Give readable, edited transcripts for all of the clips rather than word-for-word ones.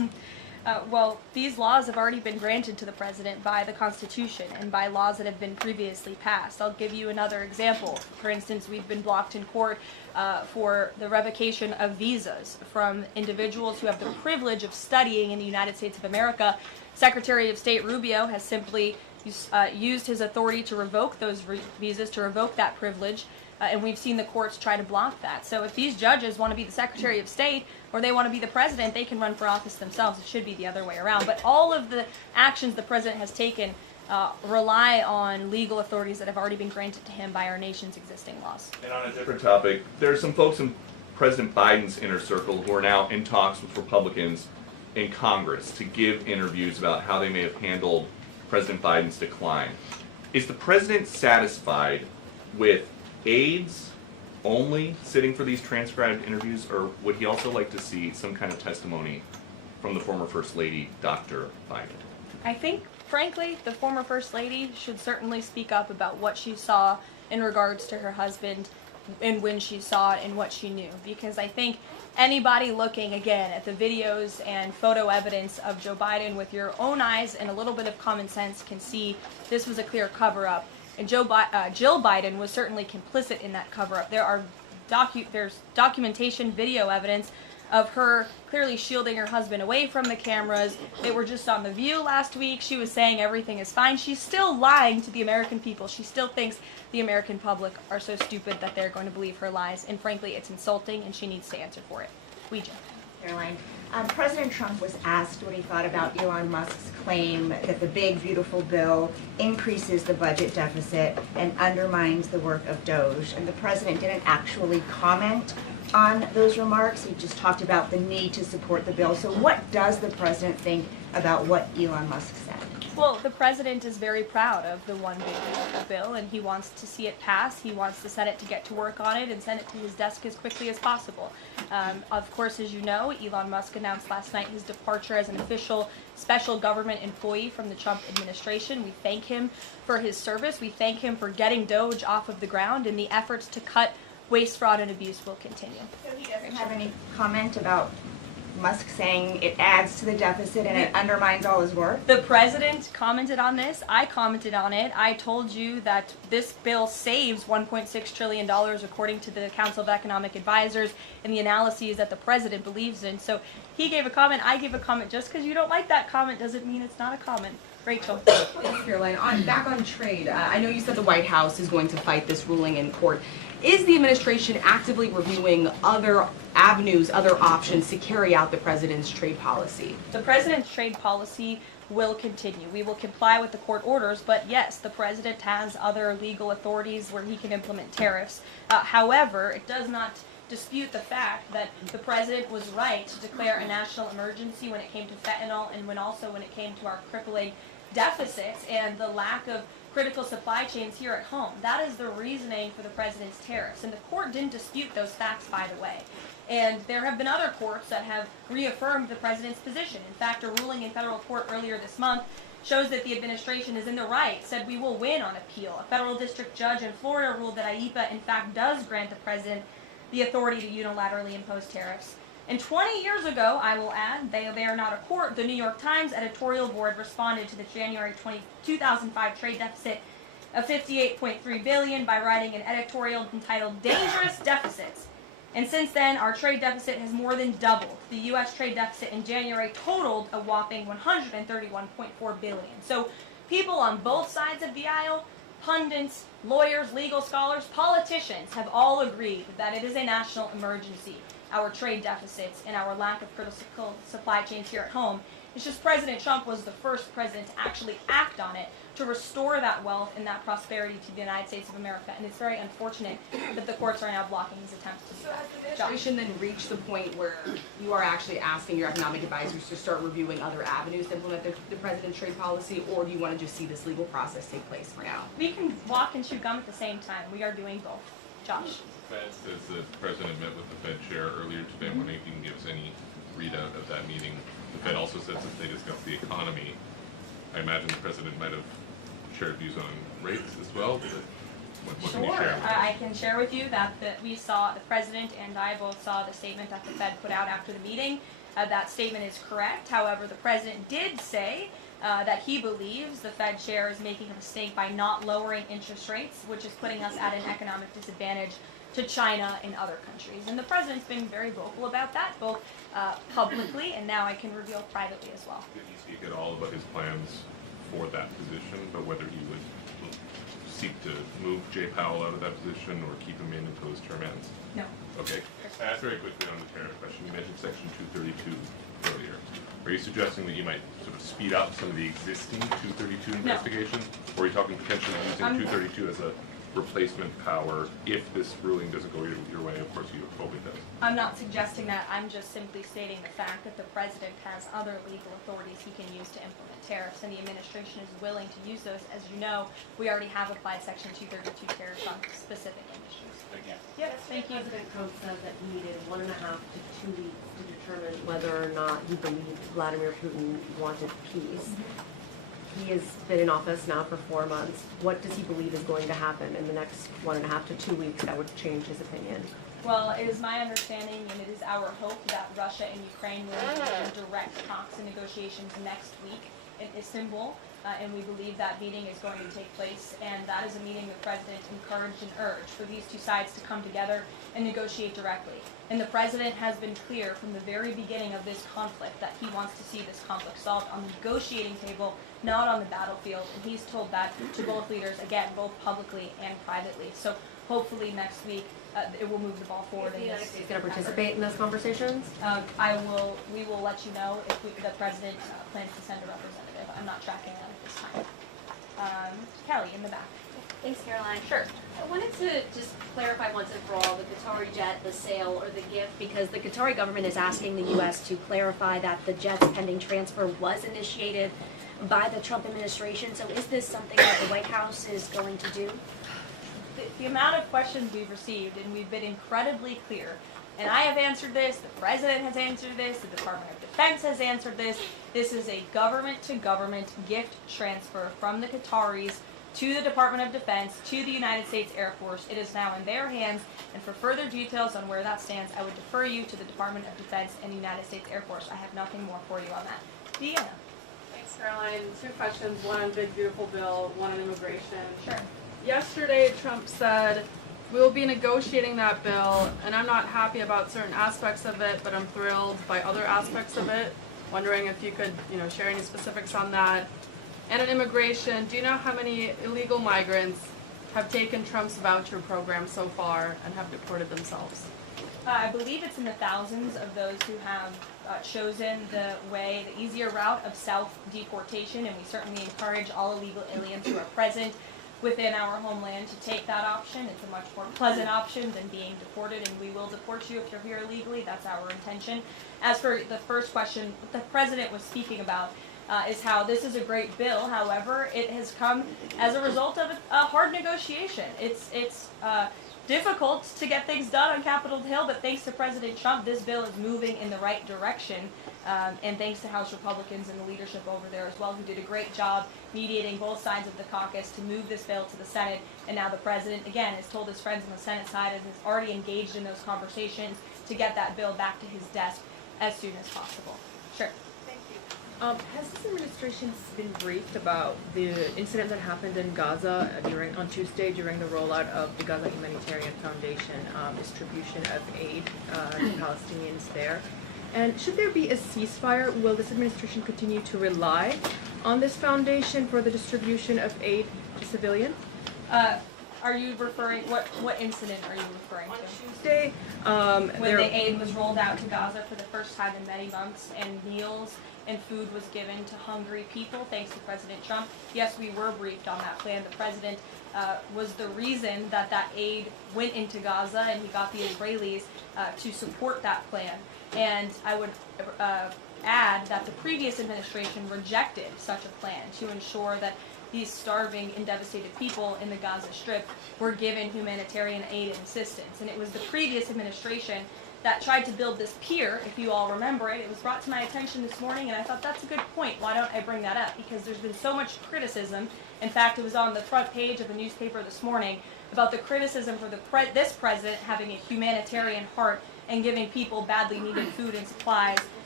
Well, these laws have already been granted to the president by the Constitution and by laws that have been previously passed. I'll give you another example. For instance, we've been blocked in court for the revocation of visas from individuals who have the privilege of studying in the United States of America. Secretary of State Rubio has simply used his authority to revoke those visas, to revoke that privilege. And we've seen the courts try to block that. So if these judges want to be the Secretary of State or they want to be the president, they can run for office themselves. It should be the other way around. But all of the actions the president has taken rely on legal authorities that have already been granted to him by our nation's existing laws. And on a different topic, there are some folks in President Biden's inner circle who are now in talks with Republicans in Congress to give interviews about how they may have handled President Biden's decline. Is the president satisfied with aides only sitting for these transcribed interviews, or would he also like to see some kind of testimony from the former First Lady, Dr. Biden? I think, frankly, the former First Lady should certainly speak up about what she saw in regards to her husband and when she saw it and what she knew. Because I think anybody looking, again, at the videos and photo evidence of Joe Biden with your own eyes and a little bit of common sense can see this was a clear cover-up. And Jill Biden was certainly complicit in that cover-up. There's documentation, video evidence of her clearly shielding her husband away from the cameras. They were just on The View last week. She was saying everything is fine. She's still lying to the American people. She still thinks the American public are so stupid that they're going to believe her lies. And frankly, it's insulting, and she needs to answer for it. Ouija. Caroline, President Trump was asked what he thought about Elon Musk's claim that the big, beautiful bill increases the budget deficit and undermines the work of Doge. And the president didn't actually comment on those remarks. He just talked about the need to support the bill. So what does the president think about what Elon Musk said? Well, the president is very proud of the one big beautiful bill, and he wants to see it pass. He wants the Senate to get to work on it and send it to his desk as quickly as possible. Of course, as you know, Elon Musk announced last night his departure as an official special government employee from the Trump administration. We thank him for his service. We thank him for getting Doge off of the ground, and the efforts to cut waste, fraud, and abuse will continue. So he doesn't have any comment about Musk saying it adds to the deficit and it undermines all his work? The president commented on this. I commented on it. I told you that this bill saves $1.6 trillion according to the Council of Economic Advisors and the analyses that the president believes in. So he gave a comment, I gave a comment. Just because you don't like that comment doesn't mean it's not a comment. Rachel. Thanks, Caroline. Back on trade, I know you said the White House is going to fight this ruling in court. Is the administration actively reviewing other avenues, other options to carry out the president's trade policy? The president's trade policy will continue. We will comply with the court orders, but yes, the president has other legal authorities where he can implement tariffs. However, it does not dispute the fact that the president was right to declare a national emergency when it came to fentanyl and when it came to our crippling deficits and the lack of critical supply chains here at home. That is the reasoning for the president's tariffs. And the court didn't dispute those facts, by the way. And there have been other courts that have reaffirmed the president's position. In fact, a ruling in federal court earlier this month shows that the administration is in the right, said we will win on appeal. A federal district judge in Florida ruled that IEEPA, in fact, does grant the president the authority to unilaterally impose tariffs. And 20 years ago, I will add, they are not a court, the New York Times editorial board responded to the January 2005 trade deficit of $58.3 billion by writing an editorial entitled Dangerous Deficits. And since then, our trade deficit has more than doubled. The U.S. trade deficit in January totaled a whopping $131.4 billion. So people on both sides of the aisle, pundits, lawyers, legal scholars, politicians have all agreed that it is a national emergency, our trade deficits and our lack of critical supply chains here at home. It's just President Trump was the first president to actually act on it to restore that wealth and that prosperity to the United States of America. And it's very unfortunate that the courts are now blocking his attempts to do that. So has the administration then reached the point where you are actually asking your economic advisors to start reviewing other avenues to implement the president's trade policy, or do you want to just see this legal process take place for now? We can walk and chew gum at the same time. We are doing both. Josh. The Fed says the president met with the Fed chair earlier today. When he gives any readout of that meeting. The Fed also says that they discussed the economy. I imagine the president might have shared views on rates as well. What can you share? I can share with you that we saw, the president and I both saw the statement that the Fed put out after the meeting. That statement is correct. However, the president did say that he believes the Fed chair is making a mistake by not lowering interest rates, which is putting us at an economic disadvantage to China and other countries. And the president's been very vocal about that, both publicly and now I can reveal privately as well. Did he speak at all about his plans for that position, but whether he would seek to move Jay Powell out of that position or keep him in until his term ends? No. Okay. Very quickly on the tariff question, you mentioned Section 232 earlier. Are you suggesting that you might sort of speed up some of the existing 232 investigations? Or are you talking potentially using 232 as a replacement power if this ruling doesn't go your way? Of course you hope it does. I'm not suggesting that. I'm just simply stating the fact that the president has other legal authorities he can use to implement tariffs, and the administration is willing to use those. As you know, we already have applied Section 232 tariffs on specific industries. Thank you. Yes, thank you. President Trump said that he needed 1.5 to 2 weeks to determine whether or not he believed Vladimir Putin wanted peace. He has been in office now for 4 months. What does he believe is going to happen in the next 1.5 to 2 weeks that would change his opinion? Well, it is my understanding, and it is our hope, that Russia and Ukraine will engage in direct talks and negotiations next week in Istanbul, and we believe that meeting is going to take place, and that is a meeting the president encouraged and urged for these two sides to come together and negotiate directly. And the president has been clear from the very beginning of this conflict that he wants to see this conflict solved on the negotiating table, not on the battlefield, and he's told that to both leaders, again, both publicly and privately. So hopefully next week it will move the ball forward. Is the United States going to participate in those conversations? We will let you know if the president plans to send a representative. I'm not tracking that at this time. Kelly, in the back. Thanks, Caroline. Sure. I wanted to just clarify once and for all the Qatari jet, the sale, or the gift, because the Qatari government is asking the U.S. to clarify that the jet's pending transfer was initiated by the Trump administration. So is this something that the White House is going to do? The amount of questions we've received, and we've been incredibly clear, and I have answered this, the president has answered this, the Department of Defense has answered this. This is a government-to-government gift transfer from the Qataris to the Department of Defense, to the United States Air Force. It is now in their hands, and for further details on where that stands, I would defer you to the Department of Defense and the United States Air Force. I have nothing more for you on that. Deanna. Thanks, Caroline. 2 questions, one on Big Beautiful Bill, one on immigration. Sure. Yesterday, Trump said, we will be negotiating that bill, and I'm not happy about certain aspects of it, but I'm thrilled by other aspects of it. Wondering if you could, share any specifics on that. And on immigration, do you know how many illegal migrants have taken Trump's voucher program so far and have deported themselves? I believe it's in the thousands of those who have chosen the easier route of self-deportation, and we certainly encourage all illegal aliens who are present within our homeland to take that option. It's a much more pleasant option than being deported, and we will deport you if you're here illegally. That's our intention. As for the first question, what the president was speaking about is how this is a great bill. However, it has come as a result of a hard negotiation. It's difficult to get things done on Capitol Hill, but thanks to President Trump, this bill is moving in the right direction. And thanks to House Republicans and the leadership over there as well, who did a great job mediating both sides of the caucus to move this bill to the Senate. And now the president, again, has told his friends on the Senate side and is already engaged in those conversations to get that bill back to his desk as soon as possible. Sure. Has this administration been briefed about the incident that happened in Gaza on Tuesday during the rollout of the Gaza Humanitarian Foundation distribution of aid to Palestinians there? And should there be a ceasefire, will this administration continue to rely on this foundation for the distribution of aid to civilians? Are you referring, what incident are you referring On to? Tuesday, When the aid was rolled out to Gaza for the first time in many months, and meals and food was given to hungry people, thanks to President Trump. Yes, we were briefed on that plan. The president was the reason that aid went into Gaza, and he got the Israelis to support that plan. And I would add that the previous administration rejected such a plan to ensure that these starving and devastated people in the Gaza Strip were given humanitarian aid and assistance. And it was the previous administration that tried to build this pier, if you all remember it. It was brought to my attention this morning, and I thought that's a good point. Why don't I bring that up? Because there's been so much criticism. In fact, it was on the front page of the newspaper this morning about the criticism for this president having a humanitarian heart and giving people badly needed food and supplies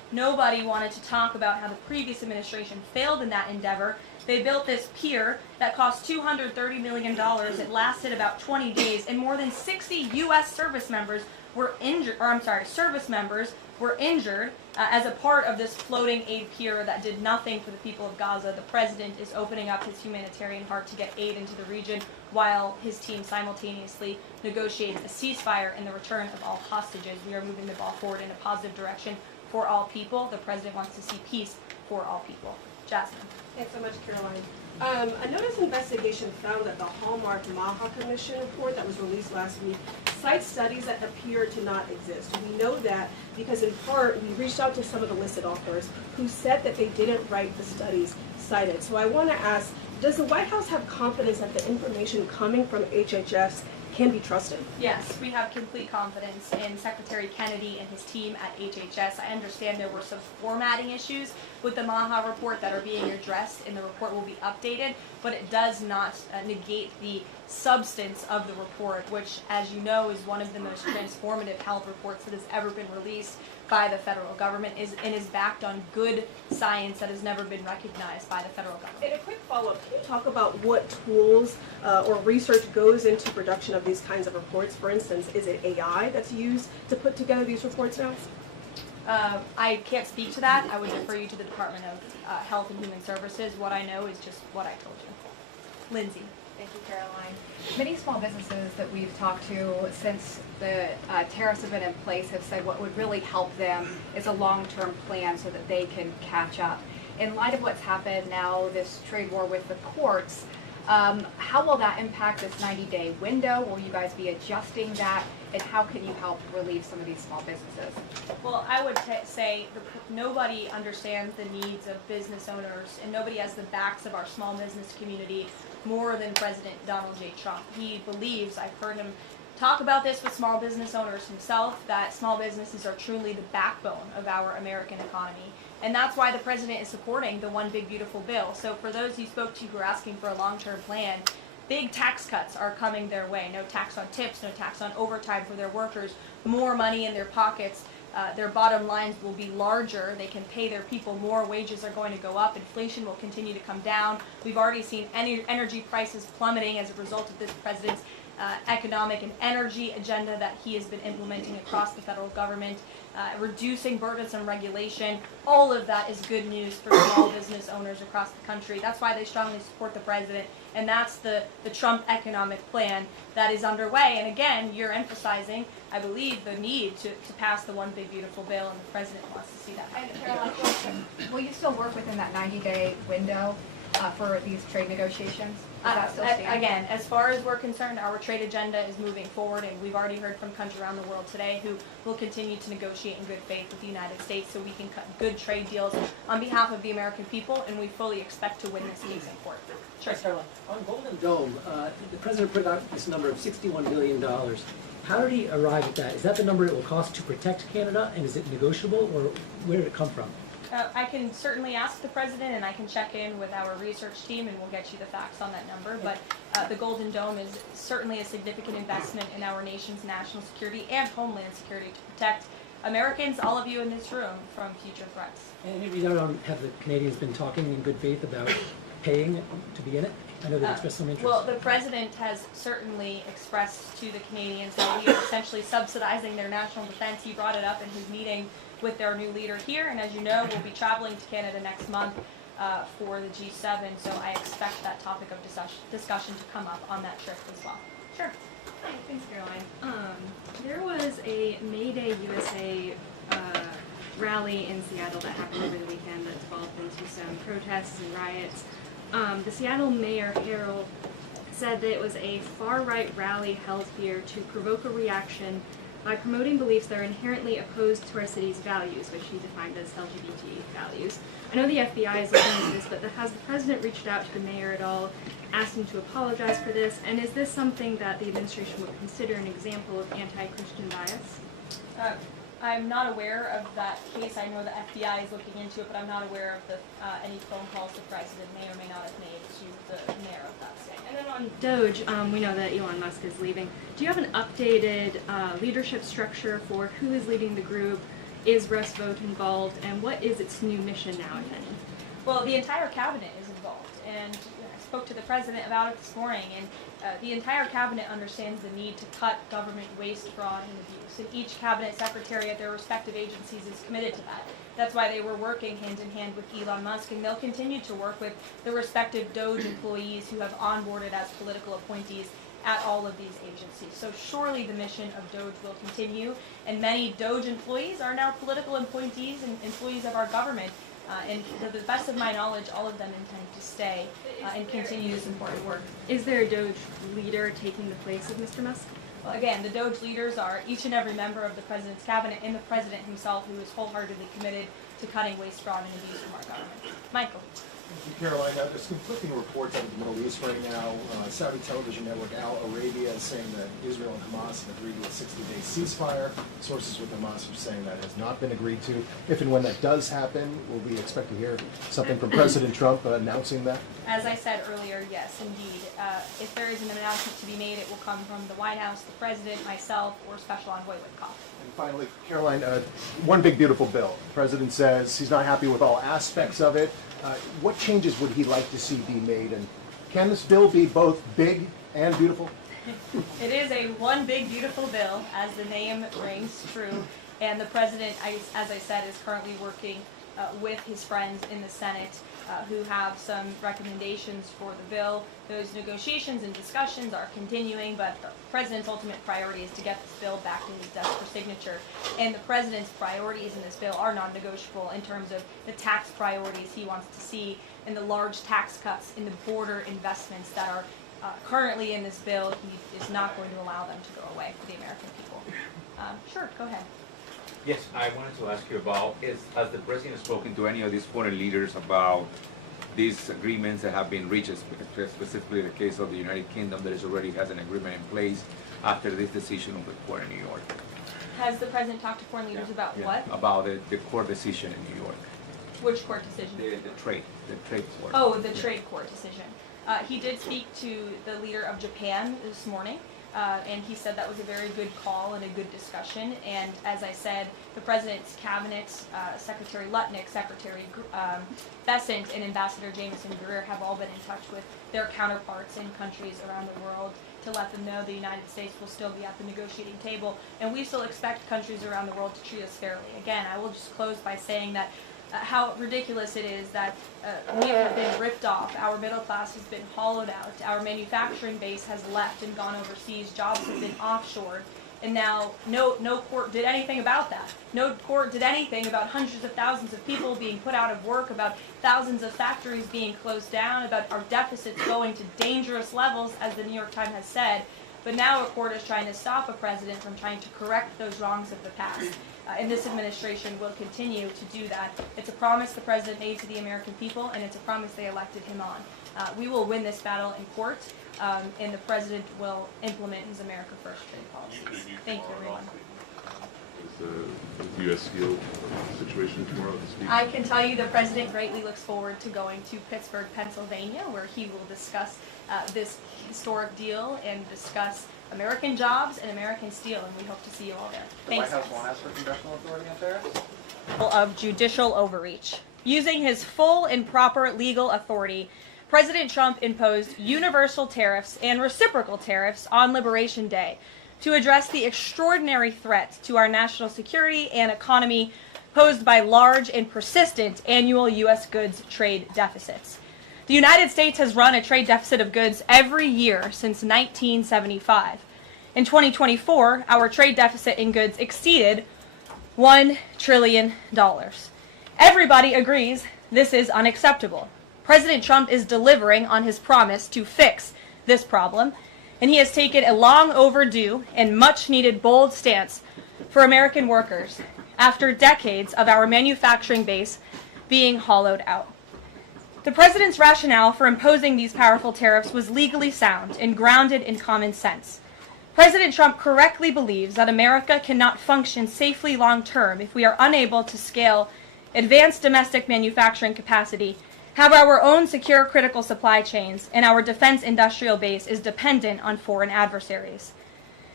Nobody wanted to talk about how the previous administration failed in that endeavor. They built this pier that cost $230 million. It lasted about 20 days, and more than 60 U.S. service members were injured, as a part of this floating aid pier that did nothing for the people of Gaza. The president is opening up his humanitarian heart to get aid into the region, while his team simultaneously negotiates a ceasefire and the return of all hostages. We are moving the ball forward in a positive direction for all people. The president wants to see peace for all people. Jasmine. Thanks so much, Caroline. A notice investigation found that the Hallmark Maha Commission report that was released last week cites studies that appear to not exist. We know that because in part we reached out to some of the listed authors who said that they didn't write the studies cited. So I want to ask, does the White House have confidence that the information coming from HHS can be trusted? Yes, we have complete confidence in Secretary Kennedy and his team at HHS. I understand there were some formatting issues with the Maha report that are being addressed, and the report will be updated, but it does not negate the substance of the report, which, as you know, is one of the most transformative health reports that has ever been released by the federal government, and is backed on good science that has never been recognized by the federal government. And a quick follow-up, can you talk about what tools or research goes into production of these kinds of reports? For instance, is it AI that's used to put together these reports now? I can't speak to that. I would refer you to the Department of Health and Human Services. What I know is just what I told you. Lindsay. Thank you, Caroline. Many small businesses that we've talked to since the tariffs have been in place have said what would really help them is a long-term plan so that they can catch up. In light of what's happened now, this trade war with the courts, how will that impact this 90-day window? Will you guys be adjusting that? And how can you help relieve some of these small businesses? Well, I would say nobody understands the needs of business owners, and nobody has the backs of our small business community more than President Donald J. Trump. He believes, I've heard him talk about this with small business owners himself, that small businesses are truly the backbone of our American economy. And that's why the president is supporting the One Big Beautiful Bill. So for those you spoke to who are asking for a long-term plan, big tax cuts are coming their way. No tax on tips, no tax on overtime for their workers, more money in their pockets. Their bottom lines will be larger. They can pay their people more. Wages are going to go up. Inflation will continue to come down. We've already seen energy prices plummeting as a result of this president's economic and energy agenda that he has been implementing across the federal government, reducing burdens and regulation. All of that is good news for small business owners across the country. That's why they strongly support the president, and that's the Trump economic plan that is underway. And again, you're emphasizing, I believe, the need to pass the One Big Beautiful Bill, and the president wants to see that. And Caroline, will you still work within that 90-day window for these trade negotiations? Does that still stand? Again, as far as we're concerned, our trade agenda is moving forward, and we've already heard from countries around the world today who will continue to negotiate in good faith with the United States so we can cut good trade deals on behalf of the American people, and we fully expect to win this case in court. Sure. Caroline, on Golden Dome, the president put out this number of $61 billion. How did he arrive at that? Is that the number it will cost to protect Canada, and is it negotiable, or where did it come from? I can certainly ask the president, and I can check in with our research team, and we'll get you the facts on that number. But the Golden Dome is certainly a significant investment in our nation's national security and homeland security to protect Americans, all of you in this room, from future threats. And have the Canadians been talking in good faith about paying to be in it? I know they've expressed some interest. Well, the president has certainly expressed to the Canadians that we are essentially subsidizing their national defense. He brought it up in his meeting with their new leader here, and as you know, we'll be traveling to Canada next month for the G7, so I expect that topic of discussion to come up on that trip as well. Sure. Hi, thanks, Caroline. There was a May Day USA rally in Seattle that happened over the weekend that developed into some protests and riots. The Seattle Mayor Harrell said that it was a far-right rally held here to provoke a reaction by promoting beliefs that are inherently opposed to our city's values, which he defined as LGBT values. I know the FBI is looking into this, but has the president reached out to the mayor at all, asked him to apologize for this, and is this something that the administration would consider an example of anti-Christian bias? I'm not aware of that case. I know the FBI is looking into it, but I'm not aware of any phone calls the president may or may not have made to the mayor of that state. And then on Doge, we know that Elon Musk is leaving. Do you have an updated leadership structure for who is leading the group, is Russ Vought involved, and what is its new mission now, if any? Well, the entire cabinet is involved, and I spoke to the president about it this morning, and the entire cabinet understands the need to cut government waste, fraud, and abuse, and each cabinet secretary at their respective agencies is committed to that. That's why they were working hand in hand with Elon Musk, and they'll continue to work with the respective Doge employees who have onboarded as political appointees at all of these agencies. So surely the mission of Doge will continue, and many Doge employees are now political appointees and employees of our government. And to the best of my knowledge, all of them intend to stay and continue this important work. Is there a Doge leader taking the place of Mr. Musk? Well, again, the Doge leaders are each and every member of the president's cabinet and the president himself, who is wholeheartedly committed to cutting waste, fraud, and abuse from our government. Michael. Thank you, Caroline. There's conflicting reports out of the Middle East right now. Saudi television network Al Arabia is saying that Israel and Hamas have agreed to a 60-day ceasefire. Sources with Hamas are saying that has not been agreed to. If and when that does happen, will we expect to hear something from President Trump announcing that? As I said earlier, yes, indeed. If there is an announcement to be made, it will come from the White House, the president, myself, or Special Envoy Witkoff. And finally, Caroline, one big beautiful bill. The president says he's not happy with all aspects of it. What changes would he like to see be made? And can this bill be both big and beautiful? It is a one big beautiful bill, as the name rings true. And the president, as I said, is currently working with his friends in the Senate who have some recommendations for the bill. Those negotiations and discussions are continuing, but the president's ultimate priority is to get this bill back to his desk for signature. And the president's priorities in this bill are non-negotiable in terms of the tax priorities he wants to see and the large tax cuts in the border investments that are currently in this bill. He is not going to allow them to go away for the American people. Sure, go ahead. Yes, I wanted to ask you about, has the president spoken to any of these foreign leaders about these agreements that have been reached, specifically the case of the United Kingdom that already has an agreement in place after this decision of the court in New York? Has the president talked to foreign leaders about what? About the court decision in New York. Which court decision? The trade court. Oh, the trade court decision. He did speak to the leader of Japan this morning. And he said that was a very good call and a good discussion. And as I said, the president's cabinet, Secretary Lutnick, Secretary Bessent, and Ambassador Jameson Greer have all been in touch with their counterparts in countries around the world to let them know the United States will still be at the negotiating table. And we still expect countries around the world to treat us fairly. Again, I will just close by saying that how ridiculous it is that we have been ripped off. Our middle class has been hollowed out. Our manufacturing base has left and gone overseas. Jobs have been offshored. And now no court did anything about that. No court did anything about hundreds of thousands of people being put out of work, about thousands of factories being closed down, about our deficits going to dangerous levels, as the New York Times has said. But now a court is trying to stop a president from trying to correct those wrongs of the past. And this administration will continue to do that. It's a promise the president made to the American people, and it's a promise they elected him on. We will win this battle in court, and the president will implement his America First trade policies. Thank you, everyone. Is the U.S. Steel situation tomorrow this week? I can tell you the president greatly looks forward to going to Pittsburgh, Pennsylvania, where he will discuss this historic deal and discuss American jobs and American steel, and we hope to see you all there. Thanks. The White House won't ask for congressional authority on tariffs? Of judicial overreach. Using his full and proper legal authority, President Trump imposed universal tariffs and reciprocal tariffs on Liberation Day to address the extraordinary threat to our national security and economy posed by large and persistent annual U.S. goods trade deficits. The United States has run a trade deficit of goods every year since 1975. In 2024, our trade deficit in goods exceeded $1 trillion. Everybody agrees this is unacceptable. President Trump is delivering on his promise to fix this problem, and he has taken a long overdue and much needed bold stance for American workers after decades of our manufacturing base being hollowed out. The president's rationale for imposing these powerful tariffs was legally sound and grounded in common sense. President Trump correctly believes that America cannot function safely long-term if we are unable to scale advanced domestic manufacturing capacity, have our own secure critical supply chains, and our defense industrial base is dependent on foreign adversaries.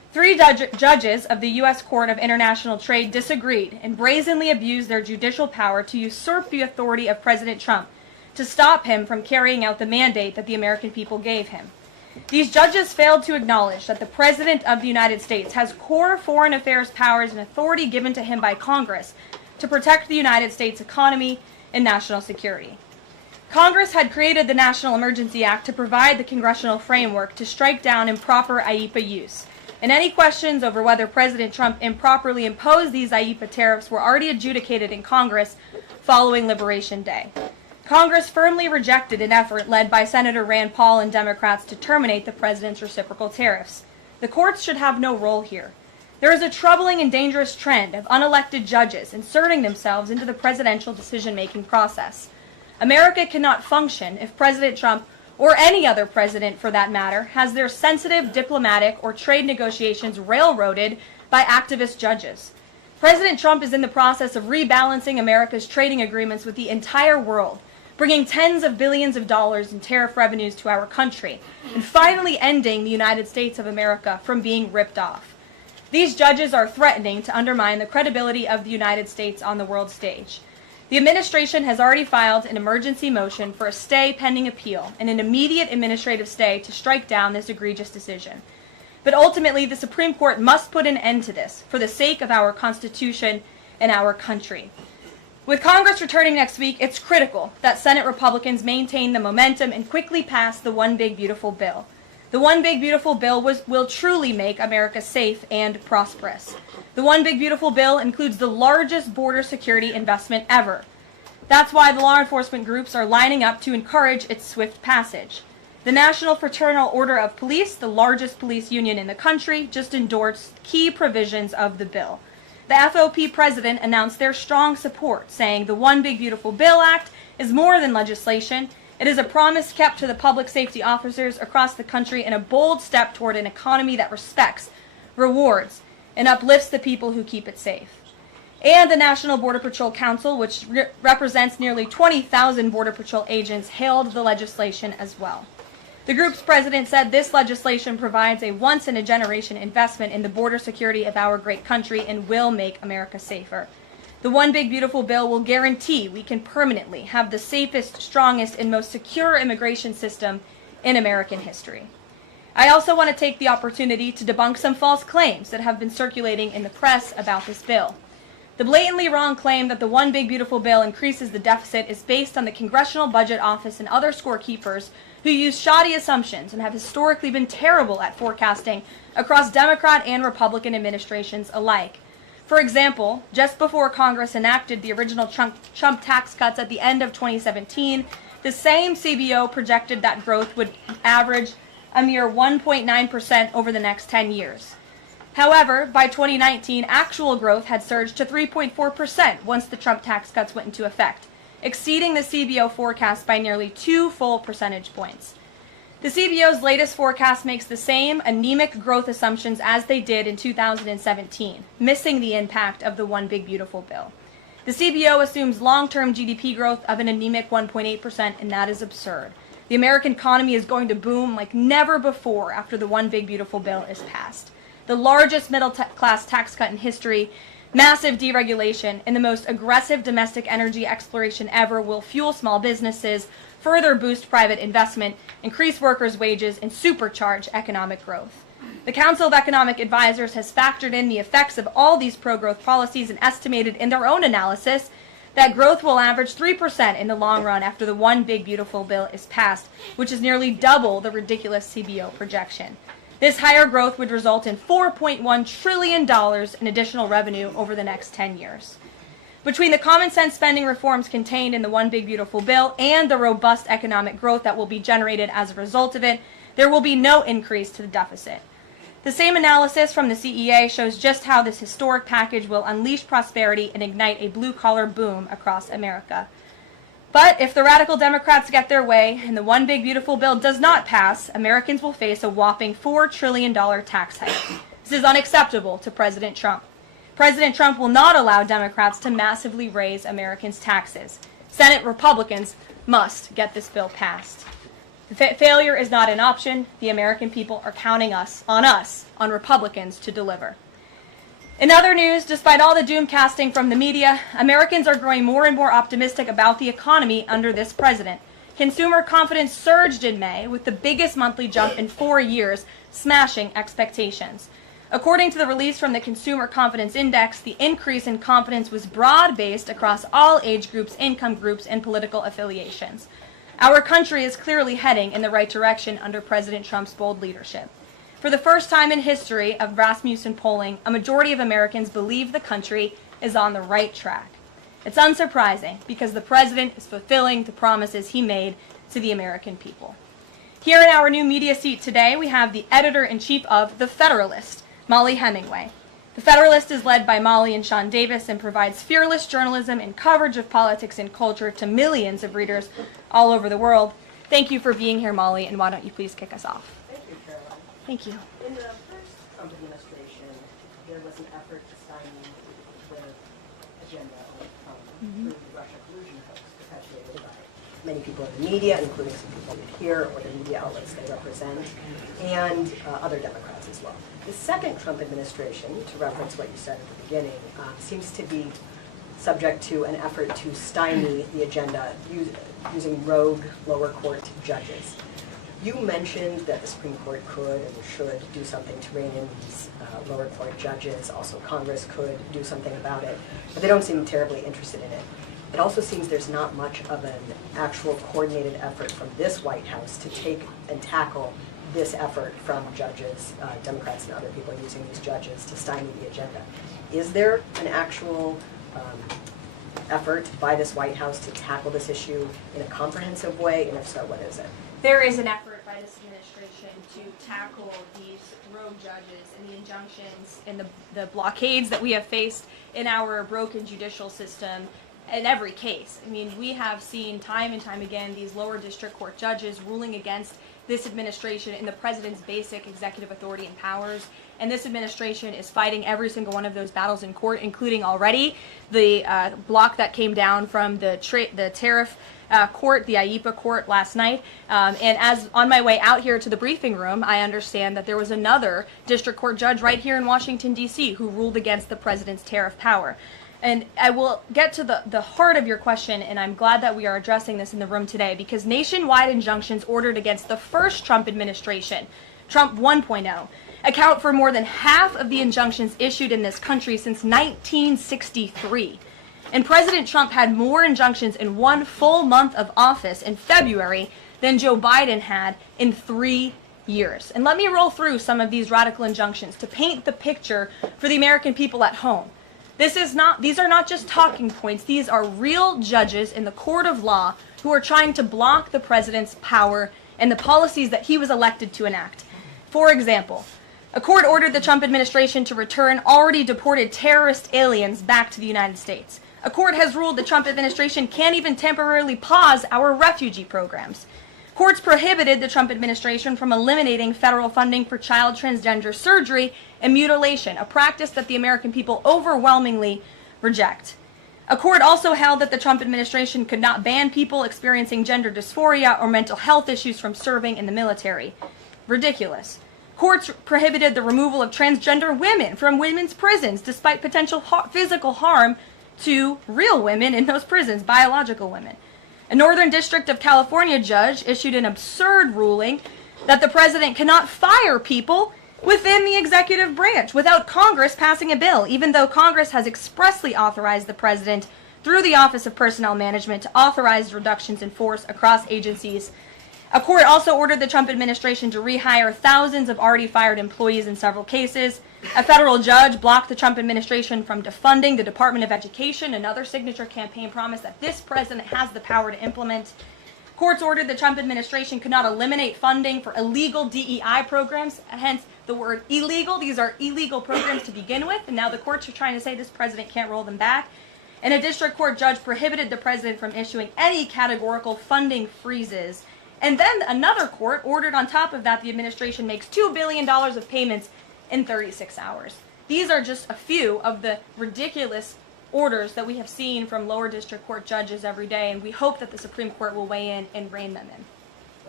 3 judges of the U.S. Court of International Trade disagreed and brazenly abused their judicial power to usurp the authority of President Trump to stop him from carrying out the mandate that the American people gave him. These judges failed to acknowledge that the President of the United States has core foreign affairs powers and authority given to him by Congress to protect the United States economy and national security. Congress had created the National Emergency Act to provide the congressional framework to strike down improper IEEPA use. And any questions over whether President Trump improperly imposed these IEEPA tariffs were already adjudicated in Congress following Liberation Day. Congress firmly rejected an effort led by Senator Rand Paul and Democrats to terminate the president's reciprocal tariffs. The courts should have no role here. There is a troubling and dangerous trend of unelected judges inserting themselves into the presidential decision-making process. America cannot function if President Trump, or any other president for that matter, has their sensitive diplomatic or trade negotiations railroaded by activist judges. President Trump is in the process of rebalancing America's trading agreements with the entire world, bringing tens of billions of dollars in tariff revenues to our country, and finally ending the United States of America from being ripped off. These judges are threatening to undermine the credibility of the United States on the world stage. The administration has already filed an emergency motion for a stay pending appeal and an immediate administrative stay to strike down this egregious decision. But ultimately, the Supreme Court must put an end to this for the sake of our Constitution and our country. With Congress returning next week, it's critical that Senate Republicans maintain the momentum and quickly pass the One Big Beautiful Bill. The One Big Beautiful Bill will truly make America safe and prosperous. The One Big Beautiful Bill includes the largest border security investment ever. That's why the law enforcement groups are lining up to encourage its swift passage. The National Fraternal Order of Police, the largest police union in the country, just endorsed key provisions of the bill. The FOP president announced their strong support, saying the One Big Beautiful Bill Act is more than legislation. It is a promise kept to the public safety officers across the country and a bold step toward an economy that respects, rewards, and uplifts the people who keep it safe. And the National Border Patrol Council, which represents nearly 20,000 Border Patrol agents, hailed the legislation as well. The group's president said this legislation provides a once-in-a-generation investment in the border security of our great country and will make America safer. The One Big Beautiful Bill will guarantee we can permanently have the safest, strongest, and most secure immigration system in American history. I also want to take the opportunity to debunk some false claims that have been circulating in the press about this bill. The blatantly wrong claim that the One Big Beautiful Bill increases the deficit is based on the Congressional Budget Office and other scorekeepers who use shoddy assumptions and have historically been terrible at forecasting across Democrat and Republican administrations alike. For example, just before Congress enacted the original Trump tax cuts at the end of 2017, the same CBO projected that growth would average a mere 1.9% over the next 10 years. However, by 2019, actual growth had surged to 3.4% once the Trump tax cuts went into effect, exceeding the CBO forecast by nearly 2 full percentage points. The CBO's latest forecast makes the same anemic growth assumptions as they did in 2017, missing the impact of the One Big Beautiful Bill. The CBO assumes long-term GDP growth of an anemic 1.8%, and that is absurd. The American economy is going to boom like never before after the One Big Beautiful Bill is passed. The largest middle-class tax cut in history, massive deregulation, and the most aggressive domestic energy exploration ever will fuel small businesses, further boost private investment, increase workers' wages, and supercharge economic growth. The Council of Economic Advisors has factored in the effects of all these pro-growth policies and estimated in their own analysis that growth will average 3% in the long run after the One Big Beautiful Bill is passed, which is nearly double the ridiculous CBO projection. This higher growth would result in $4.1 trillion in additional revenue over the next 10 years. Between the common sense spending reforms contained in the One Big Beautiful Bill and the robust economic growth that will be generated as a result of it, there will be no increase to the deficit. The same analysis from the CEA shows just how this historic package will unleash prosperity and ignite a blue-collar boom across America. But if the radical Democrats get their way and the One Big Beautiful Bill does not pass, Americans will face a whopping $4 trillion tax hike. This is unacceptable to President Trump. President Trump will not allow Democrats to massively raise Americans' taxes. Senate Republicans must get this bill passed. Failure is not an option. The American people are counting on Republicans to deliver. In other news, despite all the doom casting from the media, Americans are growing more and more optimistic about the economy under this president. Consumer confidence surged in May with the biggest monthly jump in 4 years, smashing expectations. According to the release from the Consumer Confidence Index, the increase in confidence was broad-based across all age groups, income groups, and political affiliations. Our country is clearly heading in the right direction under President Trump's bold leadership. For the first time in history of Rasmussen polling, a majority of Americans believe the country is on the right track. It's unsurprising because the president is fulfilling the promises he made to the American people. Here in our new media seat today, we have the editor-in-chief of The Federalist, Molly Hemingway. The Federalist is led by Molly and Sean Davis and provides fearless journalism and coverage of politics and culture to millions of readers all over the world. Thank you for being here, Molly, and why don't you please kick us off? Thank you, Caroline. Thank you. In the first Trump administration, there was an effort to stymie the agenda through the Russia collusion hoax perpetuated by many people in the media, including some people here or the media outlets they represent, and other Democrats as well. The second Trump administration, to reference what you said at the beginning, seems to be subject to an effort to stymie the agenda using rogue lower court judges. You mentioned that the Supreme Court could and should do something to rein in these lower court judges. Also, Congress could do something about it, but they don't seem terribly interested in it. It also seems there's not much of an actual coordinated effort from this White House to take and tackle this effort from judges, Democrats and other people using these judges to stymie the agenda. Is there an actual effort by this White House to tackle this issue in a comprehensive way, and if so, what is it? There is an effort by this administration to tackle these rogue judges and the injunctions and the blockades that we have faced in our broken judicial system in every case. I mean, we have seen time and time again these lower district court judges ruling against this administration in the president's basic executive authority and powers. And this administration is fighting every single one of those battles in court, including already the block that came down from the Tariff court, the IEPA court last night. And as on my way out here to the briefing room, I understand that there was another district court judge right here in Washington, D.C. who ruled against the president's tariff power. And I will get to the heart of your question, and I'm glad that we are addressing this in the room today, because nationwide injunctions ordered against the first Trump administration, Trump 1.0, account for more than half of the injunctions issued in this country since 1963. And President Trump had more injunctions in one full month of office in February than Joe Biden had in 3 years. And let me roll through some of these radical injunctions to paint the picture for the American people at home. These are not just talking points. These are real judges in the court of law who are trying to block the president's power and the policies that he was elected to enact. For example, a court ordered the Trump administration to return already deported terrorist aliens back to the United States. A court has ruled the Trump administration can't even temporarily pause our refugee programs. Courts prohibited the Trump administration from eliminating federal funding for child transgender surgery and mutilation, a practice that the American people overwhelmingly reject. A court also held that the Trump administration could not ban people experiencing gender dysphoria or mental health issues from serving in the military. Ridiculous. Courts prohibited the removal of transgender women from women's prisons despite potential physical harm to real women in those prisons, biological women. A Northern District of California judge issued an absurd ruling that the president cannot fire people within the executive branch without Congress passing a bill, even though Congress has expressly authorized the president through the Office of Personnel Management to authorize reductions in force across agencies. A court also ordered the Trump administration to rehire thousands of already fired employees in several cases. A federal judge blocked the Trump administration from defunding the Department of Education, another signature campaign promise that this president has the power to implement. Courts ordered the Trump administration could not eliminate funding for illegal DEI programs, hence the word illegal. These are illegal programs to begin with, and now the courts are trying to say this president can't roll them back. And a district court judge prohibited the president from issuing any categorical funding freezes. And then another court ordered on top of that the administration makes $2 billion of payments in 36 hours. These are just a few of the ridiculous orders that we have seen from lower district court judges every day, and we hope that the Supreme Court will weigh in and rein them in.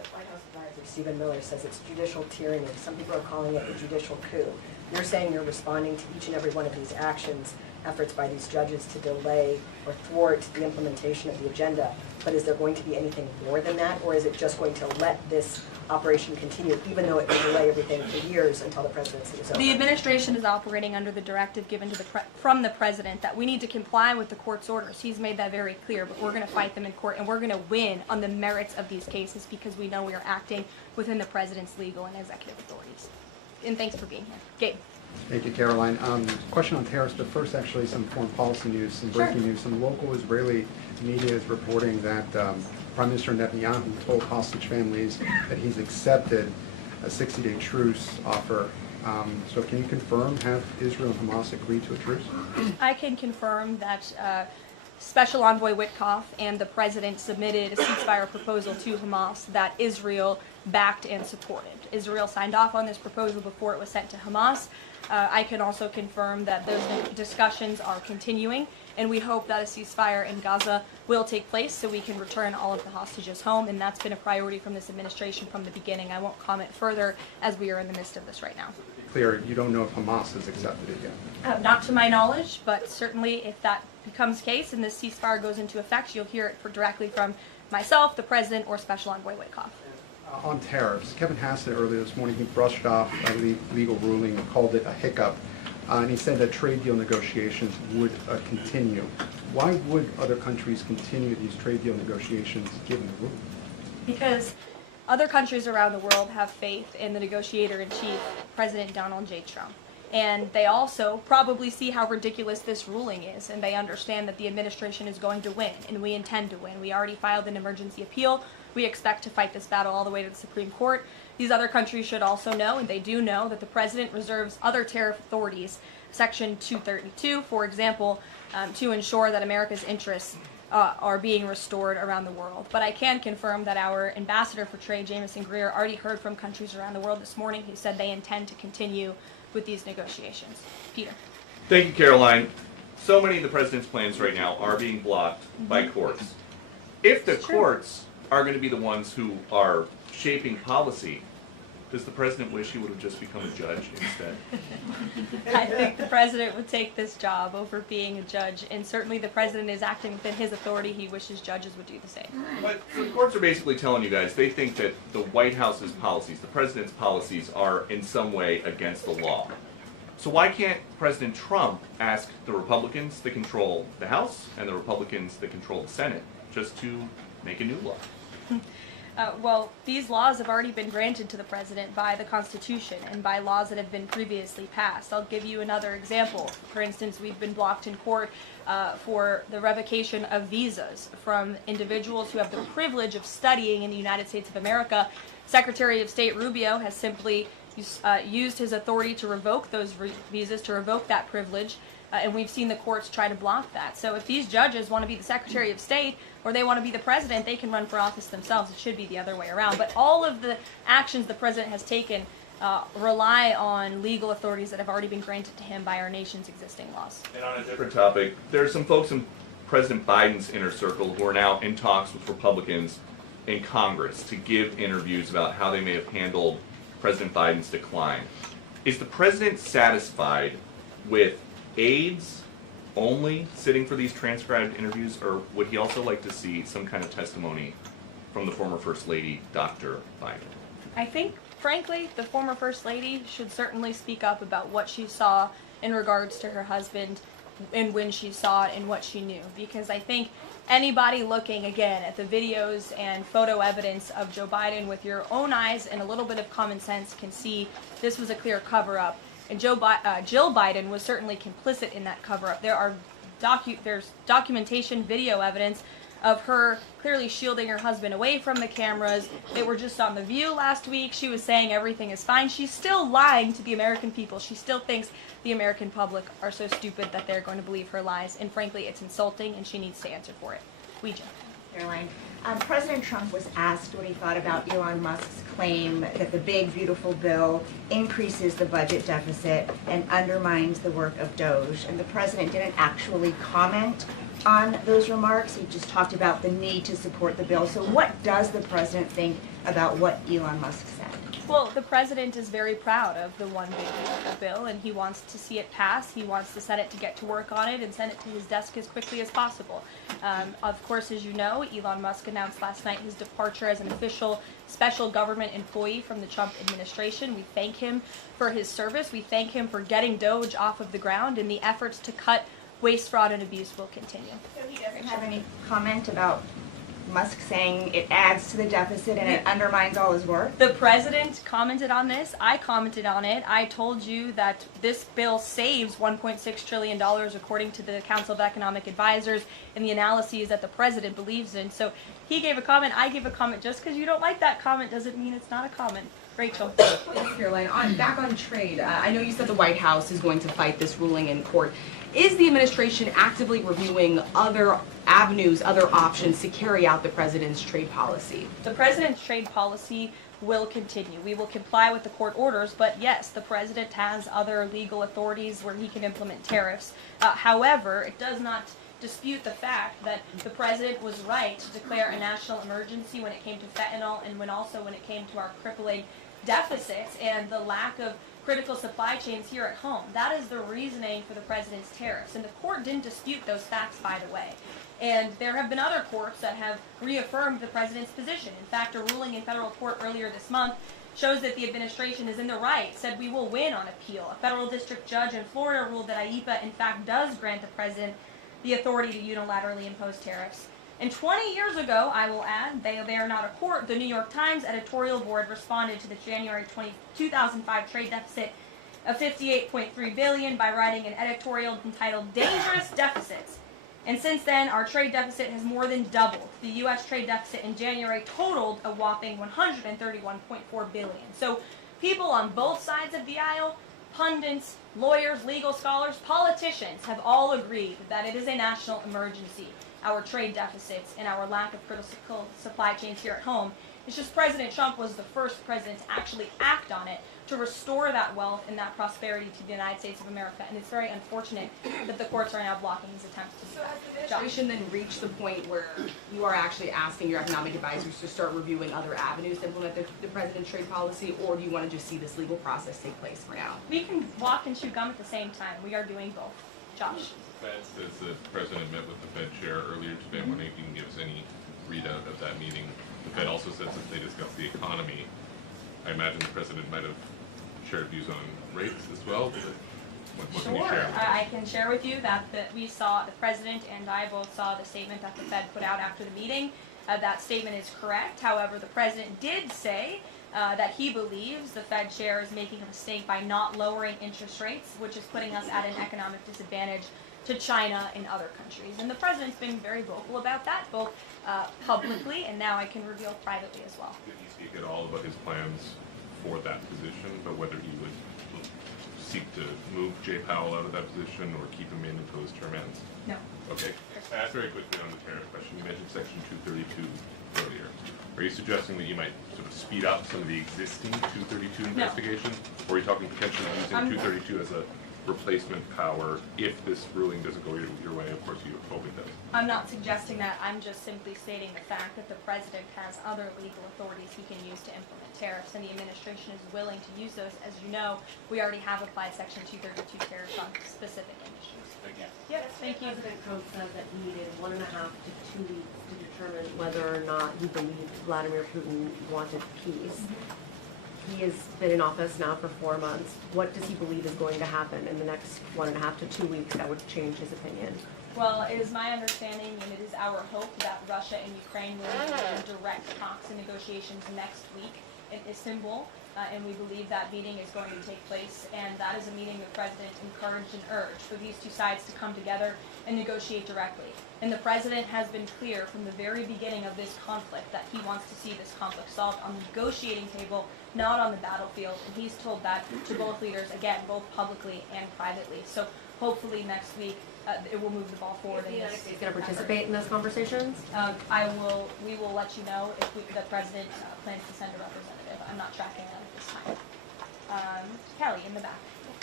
but White House advisor Stephen Miller says it's judicial tyranny. Some people are calling it a judicial coup. You're saying you're responding to each and every one of these actions, efforts by these judges to delay or thwart the implementation of the agenda. But is there going to be anything more than that, or is it just going to let this operation continue, even though it may delay everything for years until the presidency is over? The administration is operating under the directive given to from the president that we need to comply with the court's orders. He's made that very clear, but we're going to fight them in court, and we're going to win on the merits of these cases because we know we are acting within the president's legal and executive authorities. And thanks for being here. Gabe. Thank you, Caroline. Question on tariffs, but first actually some foreign policy news, some breaking news. Some local Israeli media is reporting that Prime Minister Netanyahu told hostage families that he's accepted a 60-day truce offer. So can you confirm, have Israel and Hamas agreed to a truce? I can confirm that Special Envoy Witkoff and the president submitted a ceasefire proposal to Hamas that Israel backed and supported. Israel signed off on this proposal before it was sent to Hamas. I can also confirm that those discussions are continuing, and we hope that a ceasefire in Gaza will take place so we can return all of the hostages home, and that's been a priority from this administration from the beginning. I won't comment further as we are in the midst of this right now. To be clear, you don't know if Hamas has accepted it yet? Not to my knowledge, but certainly if that becomes the case and this ceasefire goes into effect, you'll hear it directly from myself, the president, or Special Envoy Witkoff. On tariffs, Kevin Hassett earlier this morning, he brushed off a legal ruling and called it a hiccup, and he said that trade deal negotiations would continue. Why would other countries continue these trade deal negotiations given the ruling? Because other countries around the world have faith in the negotiator-in-chief, President Donald J. Trump. And they also probably see how ridiculous this ruling is, and they understand that the administration is going to win, and we intend to win. We already filed an emergency appeal. We expect to fight this battle all the way to the Supreme Court. These other countries should also know, and they do know, that the president reserves other tariff authorities, Section 232, for example, to ensure that America's interests are being restored around the world. But I can confirm that our ambassador for trade, Jameson Greer, already heard from countries around the world this morning who said they intend to continue with these negotiations. Peter. Thank you, Caroline. So many of the president's plans right now are being blocked by courts. If the courts are going to be the ones who are shaping policy, does the president wish he would have just become a judge instead? I think the president would take this job over being a judge, and certainly the president is acting within his authority. He wishes judges would do the same. But the courts are basically telling you guys they think that the White House's policies, the president's policies, are in some way against the law. So why can't President Trump ask the Republicans that control the House and the Republicans that control the Senate just to make a new law? Well, these laws have already been granted to the president by the Constitution and by laws that have been previously passed. I'll give you another example. For instance, we've been blocked in court for the revocation of visas from individuals who have the privilege of studying in the United States of America. Secretary of State Rubio has simply used his authority to revoke those visas, to revoke that privilege, and we've seen the courts try to block that. So if these judges want to be the Secretary of State or they want to be the president, they can run for office themselves. It should be the other way around. But all of the actions the president has taken rely on legal authorities that have already been granted to him by our nation's existing laws. And on a different topic, there are some folks in President Biden's inner circle who are now in talks with Republicans in Congress to give interviews about how they may have handled President Biden's decline. Is the president satisfied with aides only sitting for these transcribed interviews, or would he also like to see some kind of testimony from the former First Lady, Dr. Biden? I think, frankly, the former First Lady should certainly speak up about what she saw in regards to her husband and when she saw it and what she knew. Because I think anybody looking, again, at the videos and photo evidence of Joe Biden with your own eyes and a little bit of common sense can see this was a clear cover-up. And Jill Biden was certainly complicit in that cover-up. There's documentation, video evidence of her clearly shielding her husband away from the cameras. They were just on The View last week. She was saying everything is fine. She's still lying to the American people. She still thinks the American public are so stupid that they're going to believe her lies. And frankly, it's insulting, and she needs to answer for it. Ouija. Caroline. President Trump was asked what he thought about Elon Musk's claim that the big, beautiful bill increases the budget deficit and undermines the work of Doge. And the president didn't actually comment on those remarks. He just talked about the need to support the bill. So what does the president think about what Elon Musk said? Well, the president is very proud of the one big beautiful bill, and he wants to see it pass. He wants the Senate to get to work on it and send it to his desk as quickly as possible. Of course, as you know, Elon Musk announced last night his departure as an official special government employee from the Trump administration. We thank him for his service. We thank him for getting Doge off of the ground, and the efforts to cut waste, fraud, and abuse will continue. So he doesn't have any comment about Musk saying it adds to the deficit and it undermines all his work? The president commented on this. I commented on it. I told you that this bill saves $1.6 trillion according to the Council of Economic Advisors and the analyses that the president believes in. So he gave a comment, I gave a comment. Just because you don't like that comment doesn't mean it's not a comment. Rachel. Thanks, Caroline. Back on trade, I know you said the White House is going to fight this ruling in court. Is the administration actively reviewing other avenues, other options to carry out the president's trade policy? The president's trade policy will continue. We will comply with the court orders, but yes, the president has other legal authorities where he can implement tariffs. However, it does not dispute the fact that the president was right to declare a national emergency when it came to fentanyl and when it came to our crippling deficits and the lack of critical supply chains here at home. That is the reasoning for the president's tariffs. And the court didn't dispute those facts, by the way. And there have been other courts that have reaffirmed the president's position. In fact, a ruling in federal court earlier this month shows that the administration is in the right, said we will win on appeal. A federal district judge in Florida ruled that IEEPA, in fact, does grant the president the authority to unilaterally impose tariffs. And 20 years ago, I will add, they are not a court, the New York Times editorial board responded to the January 2005 trade deficit of $58.3 billion by writing an editorial entitled Dangerous Deficits. And since then, our trade deficit has more than doubled. The U.S. trade deficit in January totaled a whopping $131.4 billion. So people on both sides of the aisle, pundits, lawyers, legal scholars, politicians have all agreed that it is a national emergency. Our trade deficits and our lack of critical supply chains here at home. It's just President Trump was the first president to actually act on it to restore that wealth and that prosperity to the United States of America. And it's very unfortunate that the courts are now blocking his attempts to do So that. has the administration then reached the point where you are actually asking your economic advisors to start reviewing other avenues to implement the president's trade policy, or do you want to just see this legal process take place for now? We can walk and chew gum at the same time. We are doing both. Josh. The Fed says the president met with the Fed chair earlier today. Wondering if you can give us any readout of that meeting. The Fed also says that they discussed the economy. I imagine the president might have shared views on rates as well. What can you Sure. share? I can share with you that we saw, the president and I both saw the statement that the Fed put out after the meeting. That statement is correct. However, the president did say that he believes the Fed chair is making a mistake by not lowering interest rates, which is putting us at an economic disadvantage to China and other countries. And the president's been very vocal about that, both publicly and now I can reveal privately as well. Did he speak at all about his plans for that position, but whether he would seek to move Jay Powell out of that position or keep him in until his term ends? No. Okay. Very quickly on the tariff question, you mentioned Section 232 earlier. Are you suggesting that you might sort of speed up some of the existing 232 investigations? Or are you talking potentially using 232 as a replacement power if this ruling doesn't go your way? Of course, you hope it does. I'm not suggesting that. I'm just simply stating the fact that the president has other legal authorities he can use to implement tariffs, and the administration is willing to use those. As you know, we already have applied Section 232 tariffs on specific industries. Thank you. Yes, thank you. President Trump said that he needed 1.5 to 2 weeks to determine whether or not he believed Vladimir Putin wanted peace. He has been in office now for 4 months. What does he believe is going to happen in the next 1.5 to 2 weeks that would change his opinion? Well, it is my understanding and it is our hope that Russia and Ukraine will engage in direct talks and negotiations next week in Istanbul. And we believe that meeting is going to take place, and that is a meeting the president encouraged and urged for these two sides to come together and negotiate directly. And the president has been clear from the very beginning of this conflict that he wants to see this conflict solved on the negotiating table, not on the battlefield. And he's told that to both leaders, again, both publicly and privately. So hopefully next week it will move the ball forward. Is the United States going to participate in those conversations? We will let you know if the president plans to send a representative. I'm not tracking that at this time. Kelly in the back.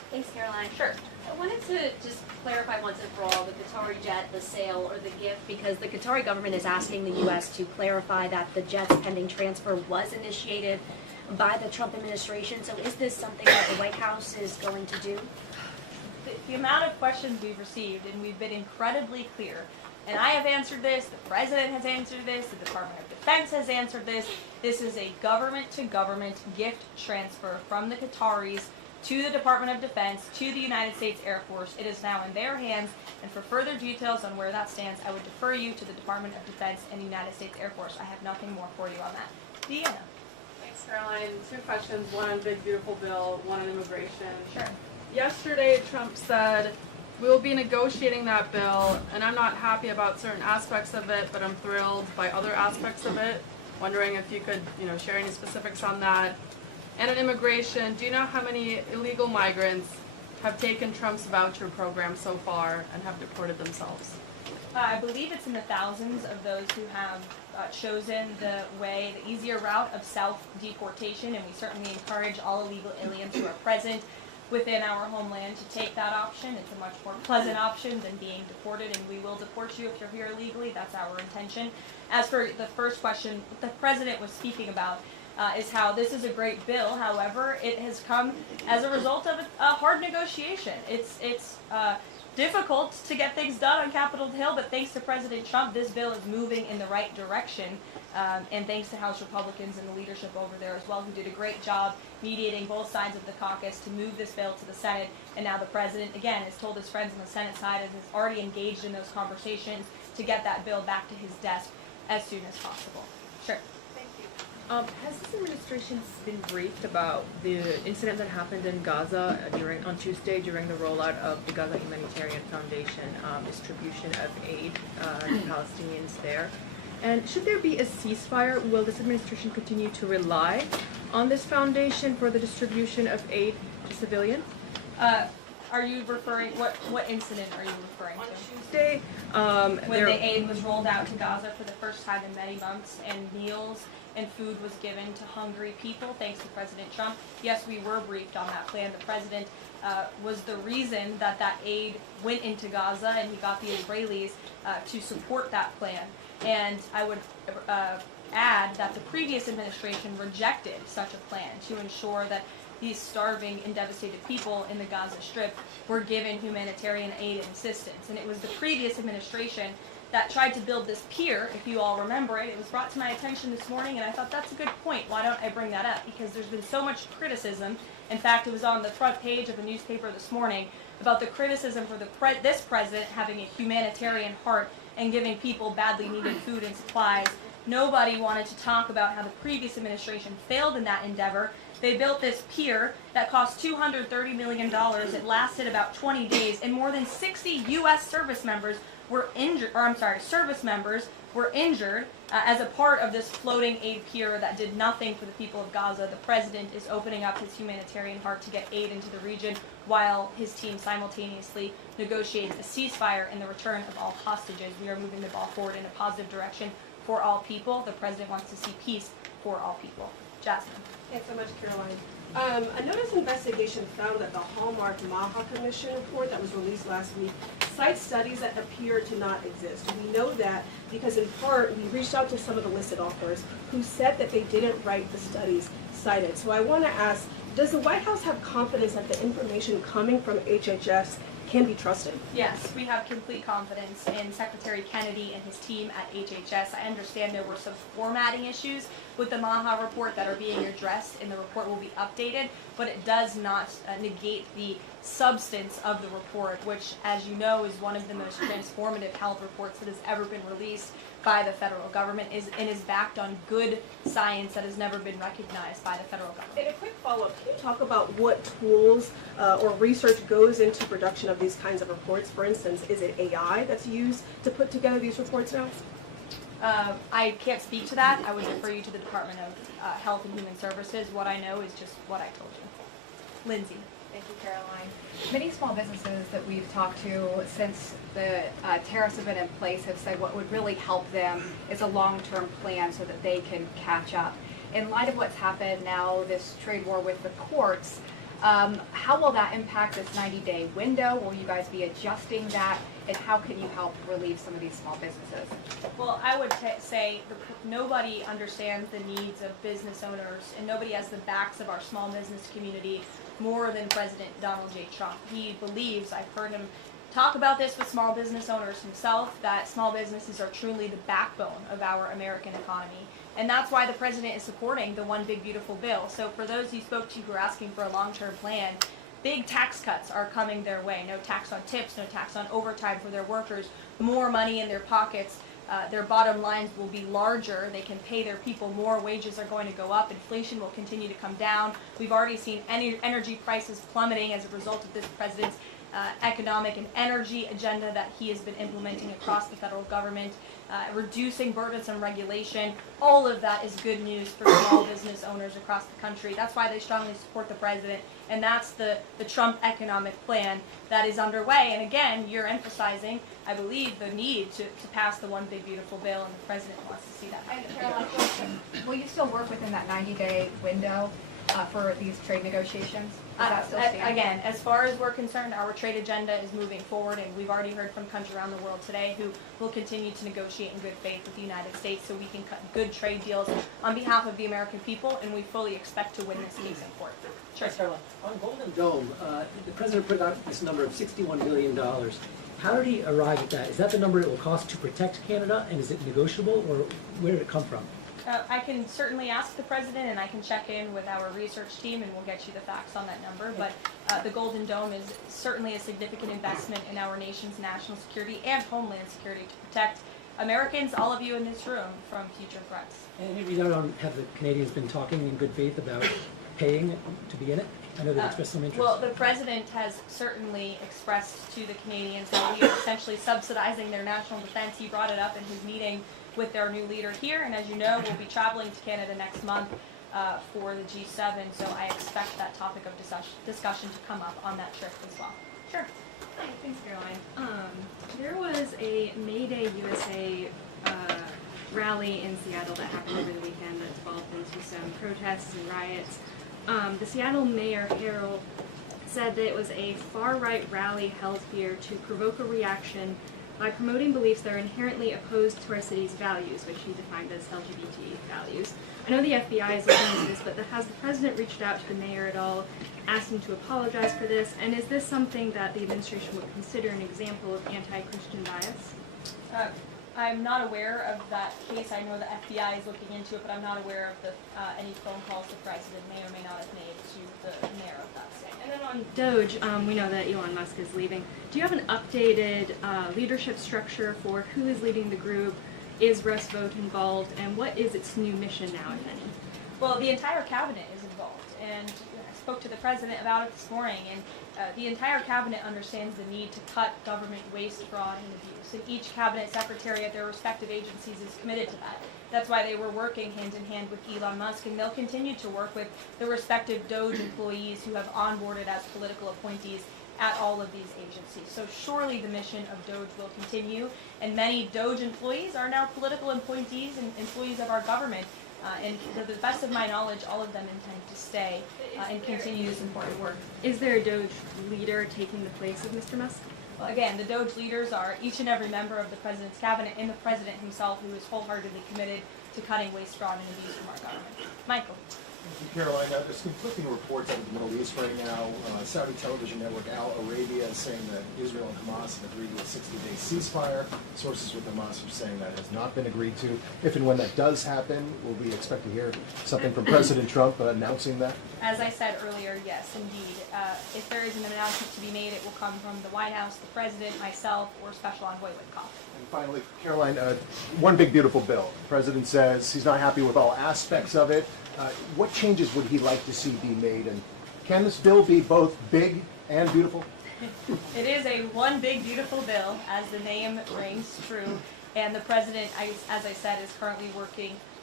Thanks, Caroline. Sure. I wanted to just clarify once and for all the Qatari jet, the sale, or the gift, because the Qatari government is asking the U.S. to clarify that the jet's pending transfer was initiated by the Trump administration. So is this something that the White House is going to do? The amount of questions we've received, and we've been incredibly clear, and I have answered this, the President has answered this, the Department of Defense has answered this. This is a government-to-government gift transfer from the Qataris to the Department of Defense, to the United States Air Force. It is now in their hands, and for further details on where that stands, I would defer you to the Department of Defense and the United States Air Force. I have nothing more for you on that. Deanna. Thanks, Caroline. Two questions, one on big beautiful bill, one on immigration. Sure. Yesterday, Trump said, we will be negotiating that bill, and I'm not happy about certain aspects of it, but I'm thrilled by other aspects of it. Wondering if you could, share any specifics on that. And on immigration, do you know how many illegal migrants have taken Trump's voucher program so far and have deported themselves? I believe it's in the thousands of those who have chosen the easier route of self-deportation, and we certainly encourage all illegal aliens who are present within our homeland to take that option. It's a much more pleasant option than being deported, and we will deport you if you're here illegally. That's our intention. As for the first question, what the President was speaking about is how this is a great bill. However, it has come as a result of a hard negotiation. It's difficult to get things done on Capitol Hill, but thanks to President Trump, this bill is moving in the right direction. And thanks to House Republicans and the leadership over there as well, who did a great job mediating both sides of the caucus to move this bill to the Senate. And now the President, again, has told his friends on the Senate side and has already engaged in those conversations to get that bill back to his desk as soon as possible. Sure. Has this administration been briefed about the incident that happened in Gaza on Tuesday during the rollout of the Gaza Humanitarian Foundation distribution of aid to Palestinians there? And should there be a ceasefire, will this administration continue to rely on this foundation for the distribution of aid to civilians? Are you referring, what incident are you referring to? Tuesday, when the aid was rolled out to Gaza for the first time in many months, and meals and food was given to hungry people, thanks to President Trump. Yes, we were briefed on that plan. The President was the reason that aid went into Gaza, and he got the Israelis to support that plan. And I would add that the previous administration rejected such a plan to ensure that these starving and devastated people in the Gaza Strip were given humanitarian aid and assistance. And it was the previous administration that tried to build this pier, if you all remember it. It was brought to my attention this morning, and I thought that's a good point. Why don't I bring that up? Because there's been so much criticism. In fact, it was on the front page of the newspaper this morning about the criticism for this president having a humanitarian heart and giving people badly needed food and supplies. Nobody wanted to talk about how the previous administration failed in that endeavor. They built this pier that cost $230 million. It lasted about 20 days, and more than 60 U.S. service members were injured, as a part of this floating aid pier that did nothing for the people of Gaza. The president is opening up his humanitarian heart to get aid into the region, while his team simultaneously negotiates a ceasefire and the return of all hostages. We are moving the ball forward in a positive direction for all people. The president wants to see peace for all people. Jasmine. Thanks so much, Caroline. A notice investigation found that the Hallmark Maha Commission report that was released last week cites studies that appear to not exist. We know that because in part we reached out to some of the listed authors who said that they didn't write the studies cited. So I want to ask, does the White House have confidence that the information coming from HHS can be trusted? Yes, we have complete confidence in Secretary Kennedy and his team at HHS. I understand there were some formatting issues with the Maha report that are being addressed, and the report will be updated, but it does not negate the substance of the report, which, as you know, is one of the most transformative health reports that has ever been released by the federal government and is backed on good science that has never been recognized by the federal government. And a quick follow-up, can you talk about what tools or research goes into production of these kinds of reports? For instance, is it AI that's used to put together these reports now? I can't speak to that. I would refer you to the Department of Health and Human Services. What I know is just what I told you. Lindsay. Thank you, Caroline. Many small businesses that we've talked to since the tariffs have been in place have said what would really help them is a long-term plan so that they can catch up. In light of what's happened now, this trade war with the courts, How will that impact this 90-day window? Will you guys be adjusting that? And how can you help relieve some of these small businesses? Well, I would say nobody understands the needs of business owners, and nobody has the backs of our small business community more than President Donald J. Trump. He believes, I've heard him talk about this with small business owners himself, that small businesses are truly the backbone of our American economy. And that's why the president is supporting the One Big Beautiful Bill. So for those you spoke to who are asking for a long-term plan, big tax cuts are coming their way. No tax on tips, no tax on overtime for their workers, more money in their pockets. Their bottom lines will be larger. They can pay their people more. Wages are going to go up. Inflation will continue to come down. We've already seen energy prices plummeting as a result of this president's economic and energy agenda that he has been implementing across the federal government, reducing burdensome regulation. All of that is good news for small business owners across the country. That's why they strongly support the president, and that's the Trump economic plan that is underway. And again, you're emphasizing, I believe, the need to pass the One Big Beautiful Bill, and the president wants to see that. And Caroline, will you still work within that 90-day window for these trade negotiations? Does that still stand? Again, as far as we're concerned, our trade agenda is moving forward, and we've already heard from countries around the world today who will continue to negotiate in good faith with the United States so we can cut good trade deals on behalf of the American people, and we fully expect to win this case in court. Sure. Caroline, on Golden Dome, the president put out this number of $61 billion. How did he arrive at that? Is that the number it will cost to protect Canada, and is it negotiable, or where did it come from? I can certainly ask the president, and I can check in with our research team, and we'll get you the facts on that number. But the Golden Dome is certainly a significant investment in our nation's national security and homeland security to protect Americans, all of you in this room, from future threats. And have the Canadians been talking in good faith about paying to be in it? I know they've expressed some interest. Well, the president has certainly expressed to the Canadians that we are essentially subsidizing their national defense. He brought it up in his meeting with their new leader here, and as you know, we'll be traveling to Canada next month for the G7, so I expect that topic of discussion to come up on that trip as well. Sure. Hi, thanks, Caroline. There was a May Day USA rally in Seattle that happened over the weekend that devolved into some protests and riots. The Seattle Mayor Harrell said that it was a far-right rally held here to provoke a reaction by promoting beliefs that are inherently opposed to our city's values, which he defined as LGBT values. I know the FBI is looking into this, but has the president reached out to the mayor at all, asked him to apologize for this, and is this something that the administration would consider an example of anti-Christian bias? I'm not aware of that case. I know the FBI is looking into it, but I'm not aware of any phone calls the president may or may not have made to the mayor of that state. And then on Doge, we know that Elon Musk is leaving. Do you have an updated leadership structure for who is leading the group? Is Russ Vought involved? And what is its new mission now, if any? Well, the entire cabinet is involved, and I spoke to the president about it this morning, and the entire cabinet understands the need to cut government waste, fraud, and abuse, and each cabinet secretary at their respective agencies is committed to that. That's why they were working hand in hand with Elon Musk, and they'll continue to work with the respective Doge employees who have onboarded as political appointees at all of these agencies. So surely the mission of Doge will continue, and many Doge employees are now political appointees and employees of our government. And to the best of my knowledge, all of them intend to stay and continue this important work. Is there a Doge leader taking the place of Mr. Musk? Well, again, the Doge leaders are each and every member of the president's cabinet and the president himself, who is wholeheartedly committed to cutting waste, fraud, and abuse from our government. Michael. Caroline, there's conflicting reports out of the Middle East right now. Saudi television network Al Arabia is saying that Israel and Hamas have agreed to a 60-day ceasefire. Sources with Hamas are saying that has not been agreed to. If and when that does happen, will we expect to hear something from President Trump announcing that? As I said earlier, yes, indeed. If there is an announcement to be made, it will come from the White House, the president, myself, or Special Envoy Witkoff. And finally, Caroline, One Big Beautiful Bill. The president says he's not happy with all aspects of it. What changes would he like to see be made, and can this bill be both big and beautiful? It is a One Big Beautiful Bill, as the name rings true, and the president, as I said, is currently working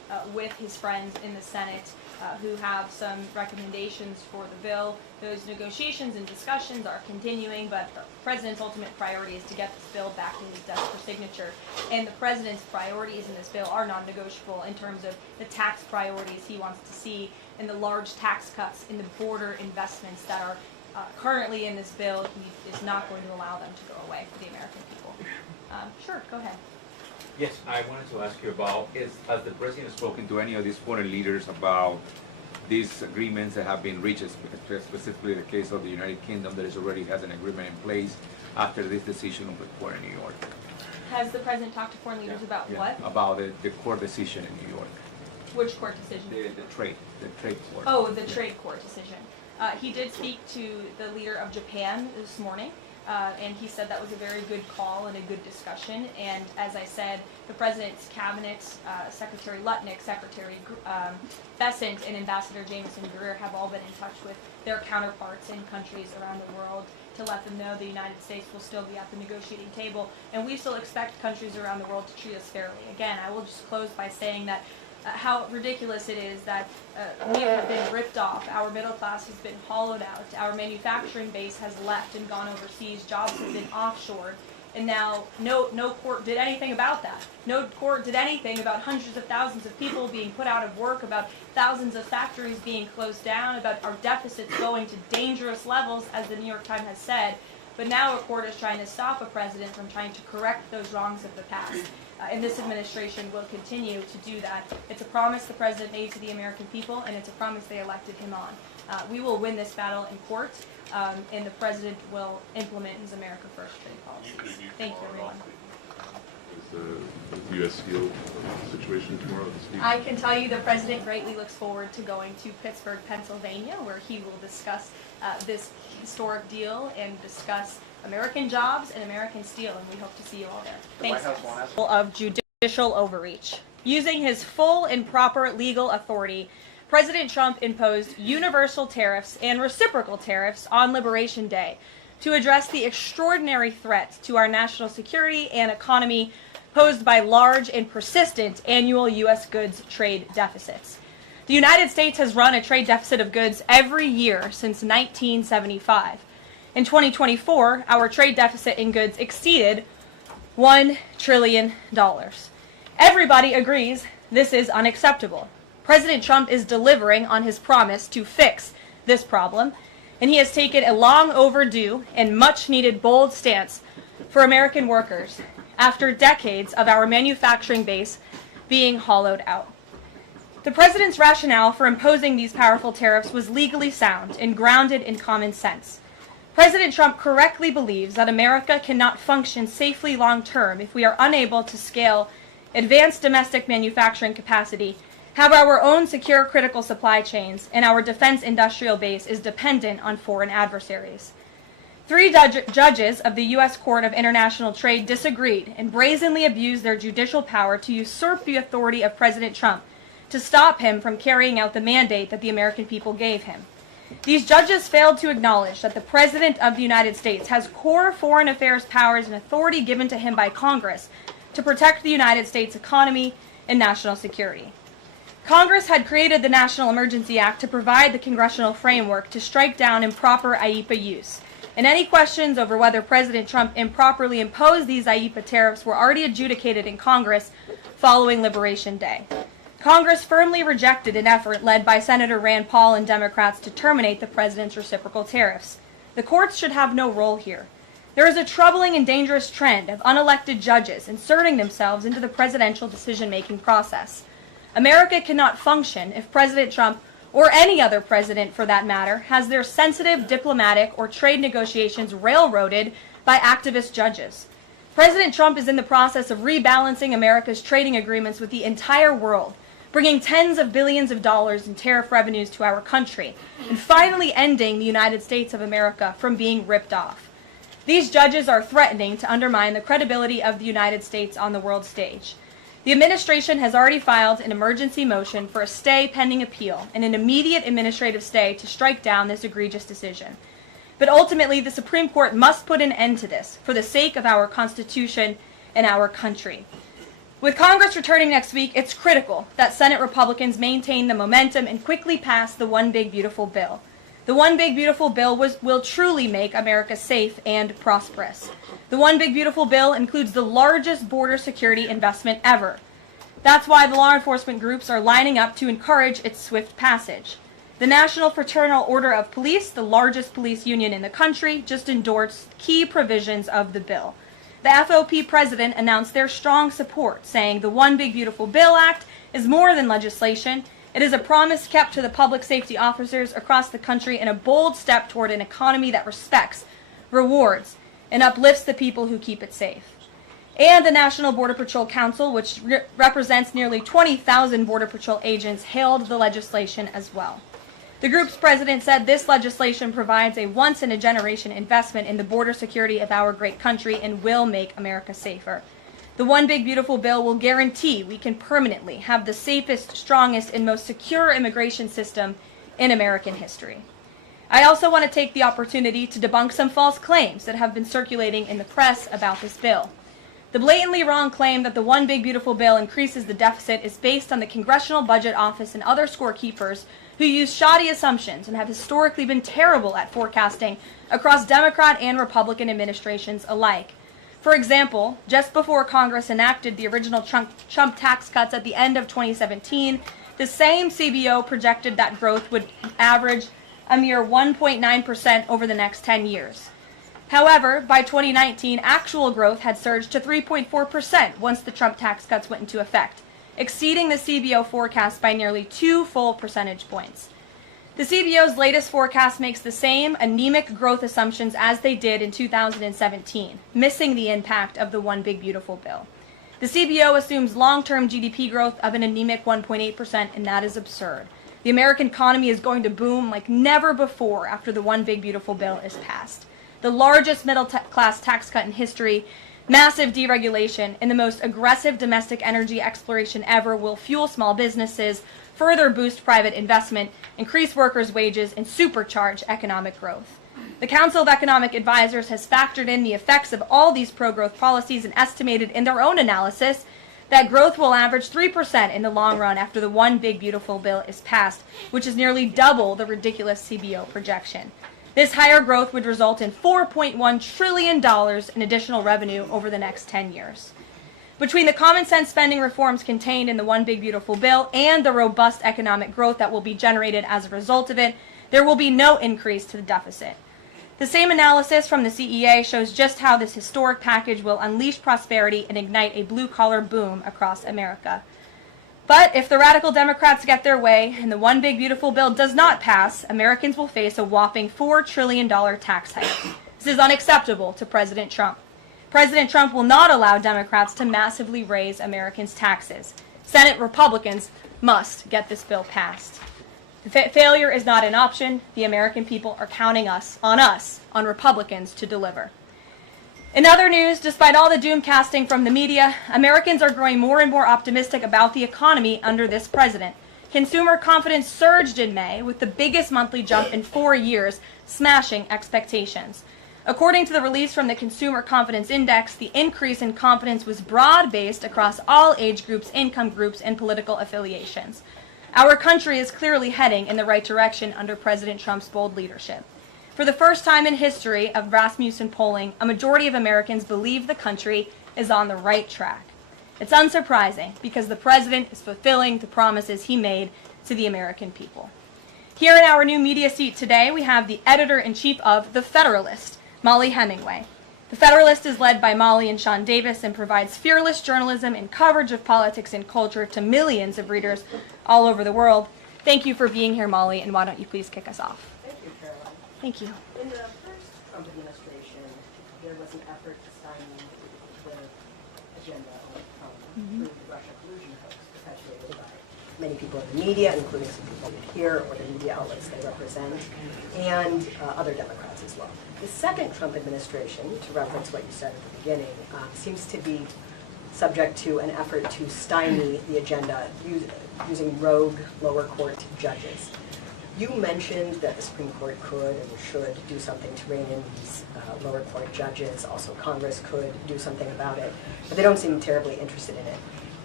with his friends in the Senate who have some recommendations for the bill. Those negotiations and discussions are continuing, but the President's ultimate priority is to get this bill back to his desk for signature. And the President's priorities in this bill are non-negotiable in terms of the tax priorities he wants to see and the large tax cuts in the border investments that are currently in this bill. He is not going to allow them to go away for the American people. Sure, go ahead. Yes, I wanted to ask you about, has the President spoken to any of these foreign leaders about these agreements that have been reached, specifically the case of the United Kingdom that is already has an agreement in place after this decision of the court in New York? Has the President talked to foreign leaders about what? About the court decision in New York. Which court decision? The trade court. Oh, the trade court decision. He did speak to the leader of Japan this morning. And he said that was a very good call and a good discussion. And as I said, the President's cabinet, Secretary Lutnick, Secretary Bessent, and Ambassador Jameson Greer have all been in touch with their counterparts in countries around the world to let them know the United States will still be at the negotiating table. And we still expect countries around the world to treat us fairly. Again, I will just close by saying that how ridiculous it is that we have been ripped off, our middle class has been hollowed out, our manufacturing base has left and gone overseas, jobs have been offshored, and now no court did anything about that. No court did anything about hundreds of thousands of people being put out of work, about thousands of factories being closed down, about our deficits going to dangerous levels, as the New York Times has said. But now a court is trying to stop a president from trying to correct those wrongs of the past. And this administration will continue to do that. It's a promise the president made to the American people, and it's a promise they elected him on. We will win this battle in court, and the president will implement his America First trade policies. Thank you, everyone. Is the U.S. Steel situation tomorrow? I can tell you the president greatly looks forward to going to Pittsburgh, Pennsylvania, where he will discuss this historic deal and discuss American jobs and American steel, and we hope to see you all there. Thanks. Of judicial overreach. Using his full and proper legal authority, President Trump imposed universal tariffs and reciprocal tariffs on Liberation Day to address the extraordinary threat to our national security and economy posed by large and persistent annual U.S. goods trade deficits. The United States has run a trade deficit of goods every year since 1975. In 2024, our trade deficit in goods exceeded $1 trillion. Everybody agrees this is unacceptable. President Trump is delivering on his promise to fix this problem, and he has taken a long overdue and much needed bold stance for American workers after decades of our manufacturing base being hollowed out. The president's rationale for imposing these powerful tariffs was legally sound and grounded in common sense. President Trump correctly believes that America cannot function safely long-term if we are unable to scale advanced domestic manufacturing capacity, have our own secure critical supply chains, and our defense industrial base is dependent on foreign adversaries. 3 judges of the U.S. Court of International Trade disagreed and brazenly abused their judicial power to usurp the authority of President Trump to stop him from carrying out the mandate that the American people gave him. These judges failed to acknowledge that the President of the United States has core foreign affairs powers and authority given to him by Congress to protect the United States economy and national security. Congress had created the National Emergency Act to provide the congressional framework to strike down improper IEEPA use. And any questions over whether President Trump improperly imposed these IEEPA tariffs were already adjudicated in Congress following Liberation Day. Congress firmly rejected an effort led by Senator Rand Paul and Democrats to terminate the president's reciprocal tariffs. The courts should have no role here. There is a troubling and dangerous trend of unelected judges inserting themselves into the presidential decision-making process. America cannot function if President Trump, or any other president for that matter, has their sensitive diplomatic or trade negotiations railroaded by activist judges. President Trump is in the process of rebalancing America's trading agreements with the entire world, bringing tens of billions of dollars in tariff revenues to our country, and finally ending the United States of America from being ripped off. These judges are threatening to undermine the credibility of the United States on the world stage. The administration has already filed an emergency motion for a stay pending appeal and an immediate administrative stay to strike down this egregious decision. But ultimately, the Supreme Court must put an end to this for the sake of our Constitution and our country. With Congress returning next week, it's critical that Senate Republicans maintain the momentum and quickly pass the One Big Beautiful Bill. The One Big Beautiful Bill will truly make America safe and prosperous. The One Big Beautiful Bill includes the largest border security investment ever. That's why the law enforcement groups are lining up to encourage its swift passage. The National Fraternal Order of Police, the largest police union in the country, just endorsed key provisions of the bill. The FOP president announced their strong support, saying the One Big Beautiful Bill Act is more than legislation. It is a promise kept to the public safety officers across the country and a bold step toward an economy that respects, rewards, and uplifts the people who keep it safe. And the National Border Patrol Council, which represents nearly 20,000 Border Patrol agents, hailed the legislation as well. The group's president said this legislation provides a once-in-a-generation investment in the border security of our great country and will make America safer. The One Big Beautiful Bill will guarantee we can permanently have the safest, strongest, and most secure immigration system in American history. I also want to take the opportunity to debunk some false claims that have been circulating in the press about this bill. The blatantly wrong claim that the One Big Beautiful Bill increases the deficit is based on the Congressional Budget Office and other scorekeepers who use shoddy assumptions and have historically been terrible at forecasting across Democrat and Republican administrations alike. For example, just before Congress enacted the original Trump tax cuts at the end of 2017, the same CBO projected that growth would average a mere 1.9% over the next 10 years. However, by 2019, actual growth had surged to 3.4% once the Trump tax cuts went into effect, exceeding the CBO forecast by nearly 2 full percentage points. The CBO's latest forecast makes the same anemic growth assumptions as they did in 2017, missing the impact of the One Big Beautiful Bill. The CBO assumes long-term GDP growth of an anemic 1.8%, and that is absurd. The American economy is going to boom like never before after the One Big Beautiful Bill is passed. The largest middle-class tax cut in history, massive deregulation, and the most aggressive domestic energy exploration ever will fuel small businesses, further boost private investment, increase workers' wages, and supercharge economic growth. The Council of Economic Advisors has factored in the effects of all these pro-growth policies and estimated in their own analysis that growth will average 3% in the long run after the One Big Beautiful Bill is passed, which is nearly double the ridiculous CBO projection. This higher growth would result in $4.1 trillion in additional revenue over the next 10 years. Between the common sense spending reforms contained in the One Big Beautiful Bill and the robust economic growth that will be generated as a result of it, there will be no increase to the deficit. The same analysis from the CEA shows just how this historic package will unleash prosperity and ignite a blue-collar boom across America. But if the radical Democrats get their way and the One Big Beautiful Bill does not pass, Americans will face a whopping $4 trillion tax hike. This is unacceptable to President Trump. President Trump will not allow Democrats to massively raise Americans' taxes. Senate Republicans must get this bill passed. Failure is not an option. The American people are counting on Republicans to deliver. In other news, despite all the doom casting from the media, Americans are growing more and more optimistic about the economy under this president. Consumer confidence surged in May with the biggest monthly jump in 4 years, smashing expectations. According to the release from the Consumer Confidence Index, the increase in confidence was broad-based across all age groups, income groups, and political affiliations. Our country is clearly heading in the right direction under President Trump's bold leadership. For the first time in history of Rasmussen polling, a majority of Americans believe the country is on the right track. It's unsurprising because the president is fulfilling the promises he made to the American people. Here in our new media seat today, we have the editor-in-chief of The Federalist, Molly Hemingway. The Federalist is led by Molly and Sean Davis and provides fearless journalism and coverage of politics and culture to millions of readers all over the world. Thank you for being here, Molly, and why don't you please kick us off? Thank you, Caroline. Thank you. In the first Trump administration, there was an effort to stymie the agenda through the Russia collusion hoax perpetuated by many people in the media, including some people here or the media outlets they represent, and other Democrats as well. The second Trump administration, to reference what you said at the beginning, seems to be subject to an effort to stymie the agenda using rogue lower court judges. You mentioned that the Supreme Court could and should do something to rein in these lower court judges. Also, Congress could do something about it, but they don't seem terribly interested in it.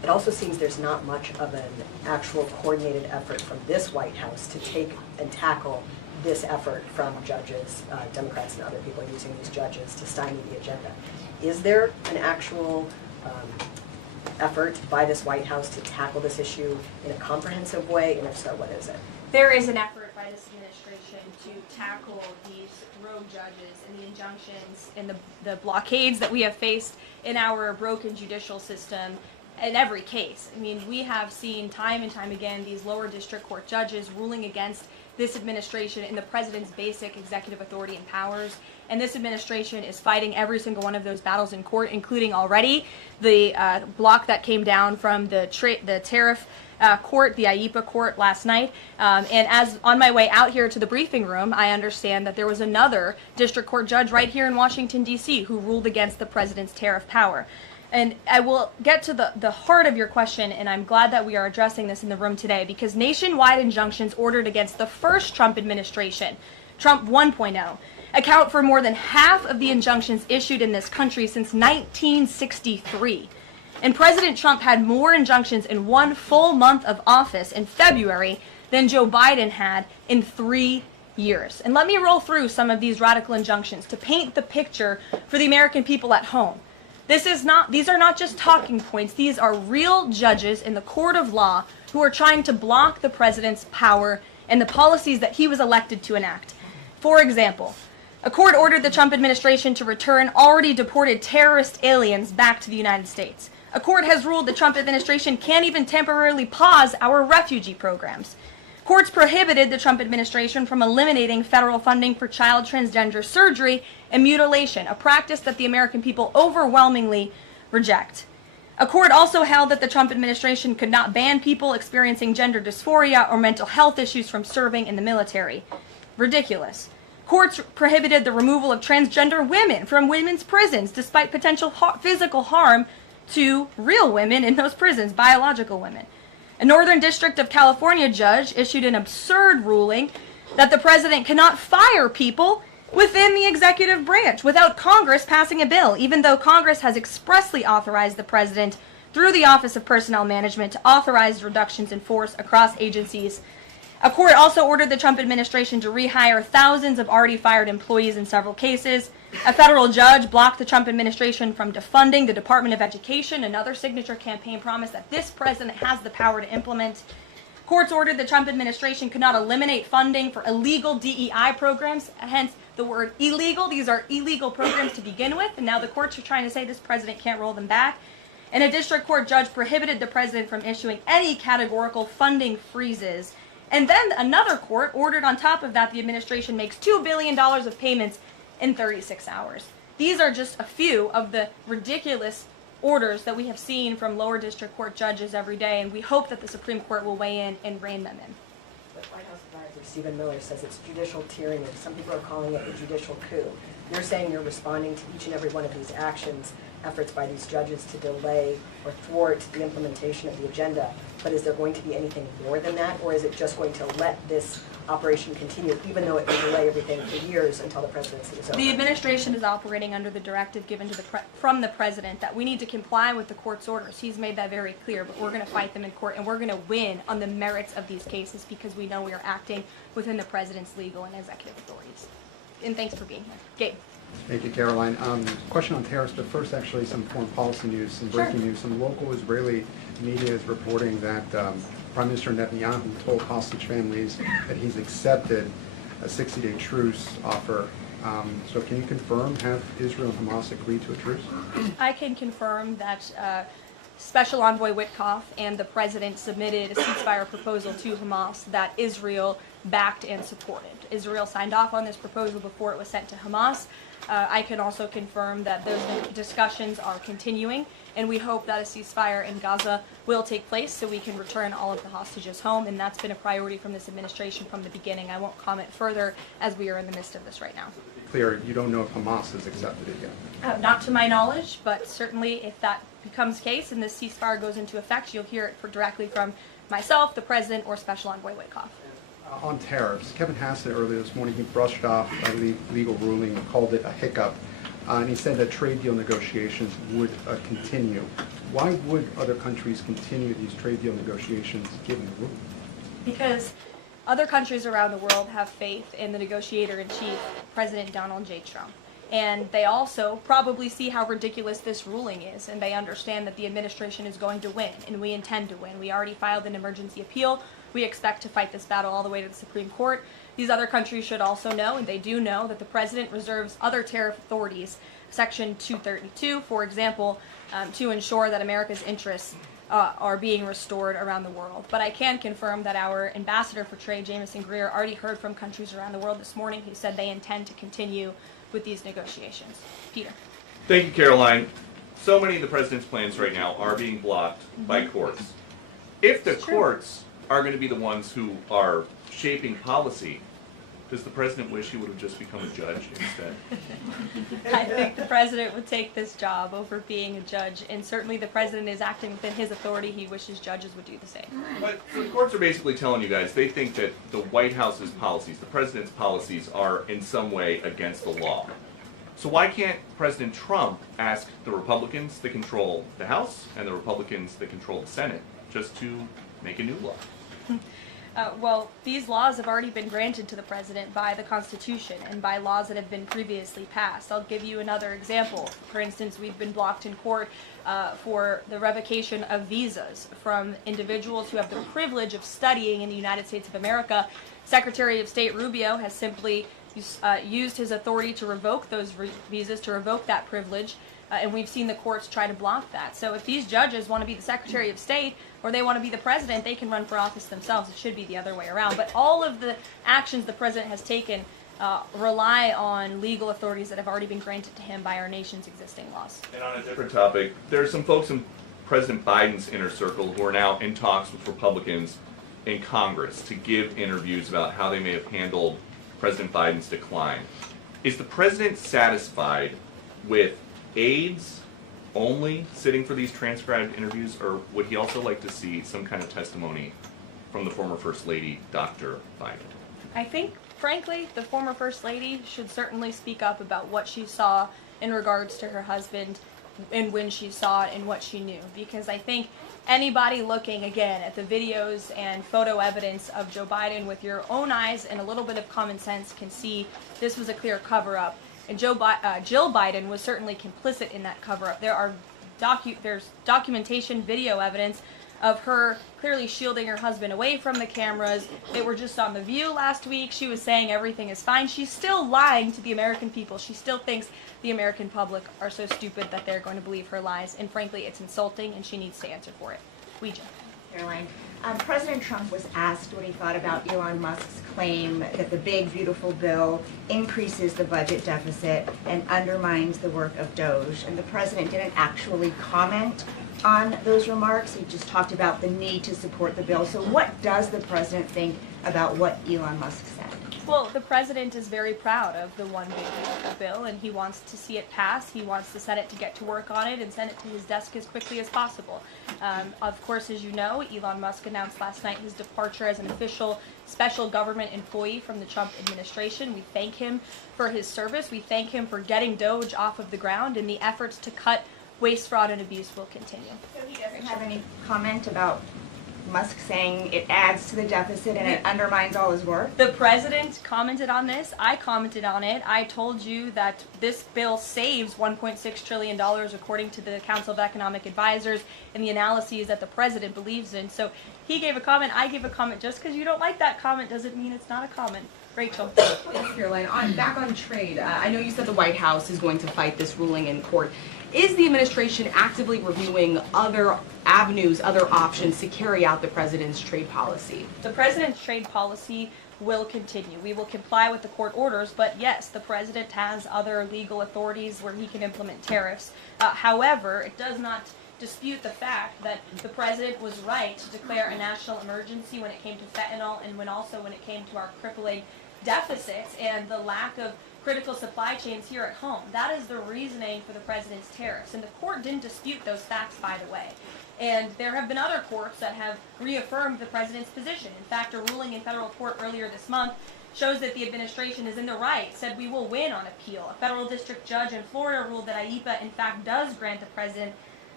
it also seems there's not much of an actual coordinated effort from this White House to take and tackle this effort from judges, Democrats and other people using these judges to stymie the agenda. Is there an actual effort by this White House to tackle this issue in a comprehensive way, and if so, what is it? There is an effort by this administration to tackle these rogue judges and the injunctions and the blockades that we have faced in our broken judicial system in every case. I mean, we have seen time and time again these lower district court judges ruling against this administration and the president's basic executive authority and powers. And this administration is fighting every single one of those battles in court, including already the block that came down from the Tariff court, the IEPA court last night. And as on my way out here to the briefing room, I understand that there was another district court judge right here in Washington, D.C. who ruled against the president's tariff power. And I will get to the heart of your question, and I'm glad that we are addressing this in the room today, because nationwide injunctions ordered against the first Trump administration, Trump 1.0, account for more than half of the injunctions issued in this country since 1963. And President Trump had more injunctions in one full month of office in February than Joe Biden had in 3 years. And let me roll through some of these radical injunctions to paint the picture for the American people at home. These are not just talking points. These are real judges in the court of law who are trying to block the president's power and the policies that he was elected to enact. For example, a court ordered the Trump administration to return already deported terrorist aliens back to the United States. A court has ruled the Trump administration can't even temporarily pause our refugee programs. Courts prohibited the Trump administration from eliminating federal funding for child transgender surgery and mutilation, a practice that the American people overwhelmingly reject. A court also held that the Trump administration could not ban people experiencing gender dysphoria or mental health issues from serving in the military. Ridiculous. Courts prohibited the removal of transgender women from women's prisons despite potential physical harm to real women in those prisons, biological women. A Northern District of California judge issued an absurd ruling that the president cannot fire people within the executive branch without Congress passing a bill, even though Congress has expressly authorized the president through the Office of Personnel Management to authorize reductions in force across agencies. A court also ordered the Trump administration to rehire thousands of already fired employees in several cases. A federal judge blocked the Trump administration from defunding the Department of Education, another signature campaign promise that this president has the power to implement. Courts ordered the Trump administration could not eliminate funding for illegal DEI programs, hence the word illegal. These are illegal programs to begin with, and now the courts are trying to say this president can't roll them back. And a district court judge prohibited the president from issuing any categorical funding freezes. And then another court ordered on top of that the administration makes $2 billion of payments in 36 hours. These are just a few of the ridiculous orders that we have seen from lower district court judges every day, and we hope that the Supreme Court will weigh in and rein them in. But White House advisor Stephen Miller says it's judicial tyranny. Some people are calling it a judicial coup. You're saying you're responding to each and every one of these actions, efforts by these judges to delay or thwart the implementation of the agenda. But is there going to be anything more than that, or is it just going to let this operation continue, even though it will delay everything for years until the presidency is over? The administration is operating under the directive given to from the president that we need to comply with the court's orders. He's made that very clear, but we're going to fight them in court, and we're going to win on the merits of these cases because we know we are acting within the president's legal and executive authorities. And thanks for being here. Gabe. Thank you, Caroline. Question on tariffs, but first actually some foreign policy news, some breaking news. Some local Israeli media is reporting that Prime Minister Netanyahu told hostage families that he's accepted a 60-day truce offer. So can you confirm, have Israel and Hamas agreed to a truce? I can confirm that Special Envoy Witkoff and the president submitted a ceasefire proposal to Hamas that Israel backed and supported. Israel signed off on this proposal before it was sent to Hamas. I can also confirm that those discussions are continuing, and we hope that a ceasefire in Gaza will take place so we can return all of the hostages home, and that's been a priority from this administration from the beginning. I won't comment further as we are in the midst of this right now. Clear, you don't know if Hamas has accepted it yet? Not to my knowledge, but certainly if that becomes the case and this ceasefire goes into effect, you'll hear it directly from myself, the president, or Special Envoy Witkoff. On tariffs, Kevin Hassett earlier this morning, he brushed off a legal ruling and called it a hiccup. And he said that trade deal negotiations would continue. Why would other countries continue these trade deal negotiations given the ruling? Because other countries around the world have faith in the negotiator-in-chief, President Donald J. Trump. And they also probably see how ridiculous this ruling is, and they understand that the administration is going to win, and we intend to win. We already filed an emergency appeal. We expect to fight this battle all the way to the Supreme Court. These other countries should also know, and they do know, that the president reserves other tariff authorities, Section 232, for example, to ensure that America's interests are being restored around the world. But I can confirm that our ambassador for trade, Jameson Greer, already heard from countries around the world this morning. He said they intend to continue with these negotiations. Peter. Thank you, Caroline. So many of the president's plans right now are being blocked by courts. If the courts are going to be the ones who are shaping policy, does the president wish he would have just become a judge instead? I think the president would take this job over being a judge, and certainly the president is acting within his authority. He wishes judges would do the same. But so the courts are basically telling you guys they think that the White House's policies, the president's policies, are in some way against the law. So why can't President Trump ask the Republicans that control the House and the Republicans that control the Senate just to make a new law? Well, these laws have already been granted to the president by the Constitution and by laws that have been previously passed. I'll give you another example. For instance, we've been blocked in court for the revocation of visas from individuals who have the privilege of studying in the United States of America. Secretary of State Rubio has simply used his authority to revoke those visas, to revoke that privilege, and we've seen the courts try to block that. So if these judges want to be the Secretary of State or they want to be the president, they can run for office themselves. It should be the other way around. But all of the actions the president has taken rely on legal authorities that have already been granted to him by our nation's existing laws. And on a different topic, there are some folks in President Biden's inner circle who are now in talks with Republicans in Congress to give interviews about how they may have handled President Biden's decline. Is the president satisfied with aides only sitting for these transcribed interviews, or would he also like to see some kind of testimony from the former First Lady, Dr. Biden? I think, frankly, the former First Lady should certainly speak up about what she saw in regards to her husband and when she saw it and what she knew. Because I think anybody looking, again, at the videos and photo evidence of Joe Biden with your own eyes and a little bit of common sense can see this was a clear cover-up. And Jill Biden was certainly complicit in that cover-up. There's documentation, video evidence of her clearly shielding her husband away from the cameras. They were just on The View last week. She was saying everything is fine. She's still lying to the American people. She still thinks the American public are so stupid that they're going to believe her lies. And frankly, it's insulting, and she needs to answer for it. Ouija. Caroline, President Trump was asked what he thought about Elon Musk's claim that the big, beautiful bill increases the budget deficit and undermines the work of Doge. And the president didn't actually comment on those remarks. He just talked about the need to support the bill. So what does the president think about what Elon Musk said? Well, the president is very proud of the one big beautiful bill, and he wants to see it pass. He wants the Senate to get to work on it and send it to his desk as quickly as possible. Of course, as you know, Elon Musk announced last night his departure as an official special government employee from the Trump administration. We thank him for his service. We thank him for getting Doge off of the ground, and the efforts to cut waste, fraud, and abuse will continue. So he doesn't have any comment about Musk saying it adds to the deficit and it undermines all his work? The president commented on this. I commented on it. I told you that this bill saves $1.6 trillion according to the Council of Economic Advisors and the analyses that the president believes in. So he gave a comment, I gave a comment. Just because you don't like that comment doesn't mean it's not a comment. Rachel. Thanks, Caroline. Back on trade, I know you said the White House is going to fight this ruling in court. Is the administration actively reviewing other avenues, other options to carry out the president's trade policy? The president's trade policy will continue. We will comply with the court orders, but yes, the president has other legal authorities where he can implement tariffs. However, it does not dispute the fact that the president was right to declare a national emergency when it came to fentanyl and when it came to our crippling deficits and the lack of critical supply chains here at home. That is the reasoning for the president's tariffs. And the court didn't dispute those facts, by the way. And there have been other courts that have reaffirmed the president's position. In fact, a ruling in federal court earlier this month shows that the administration is in the right, said we will win on appeal. A federal district judge in Florida ruled that IEPA, in fact, does grant the president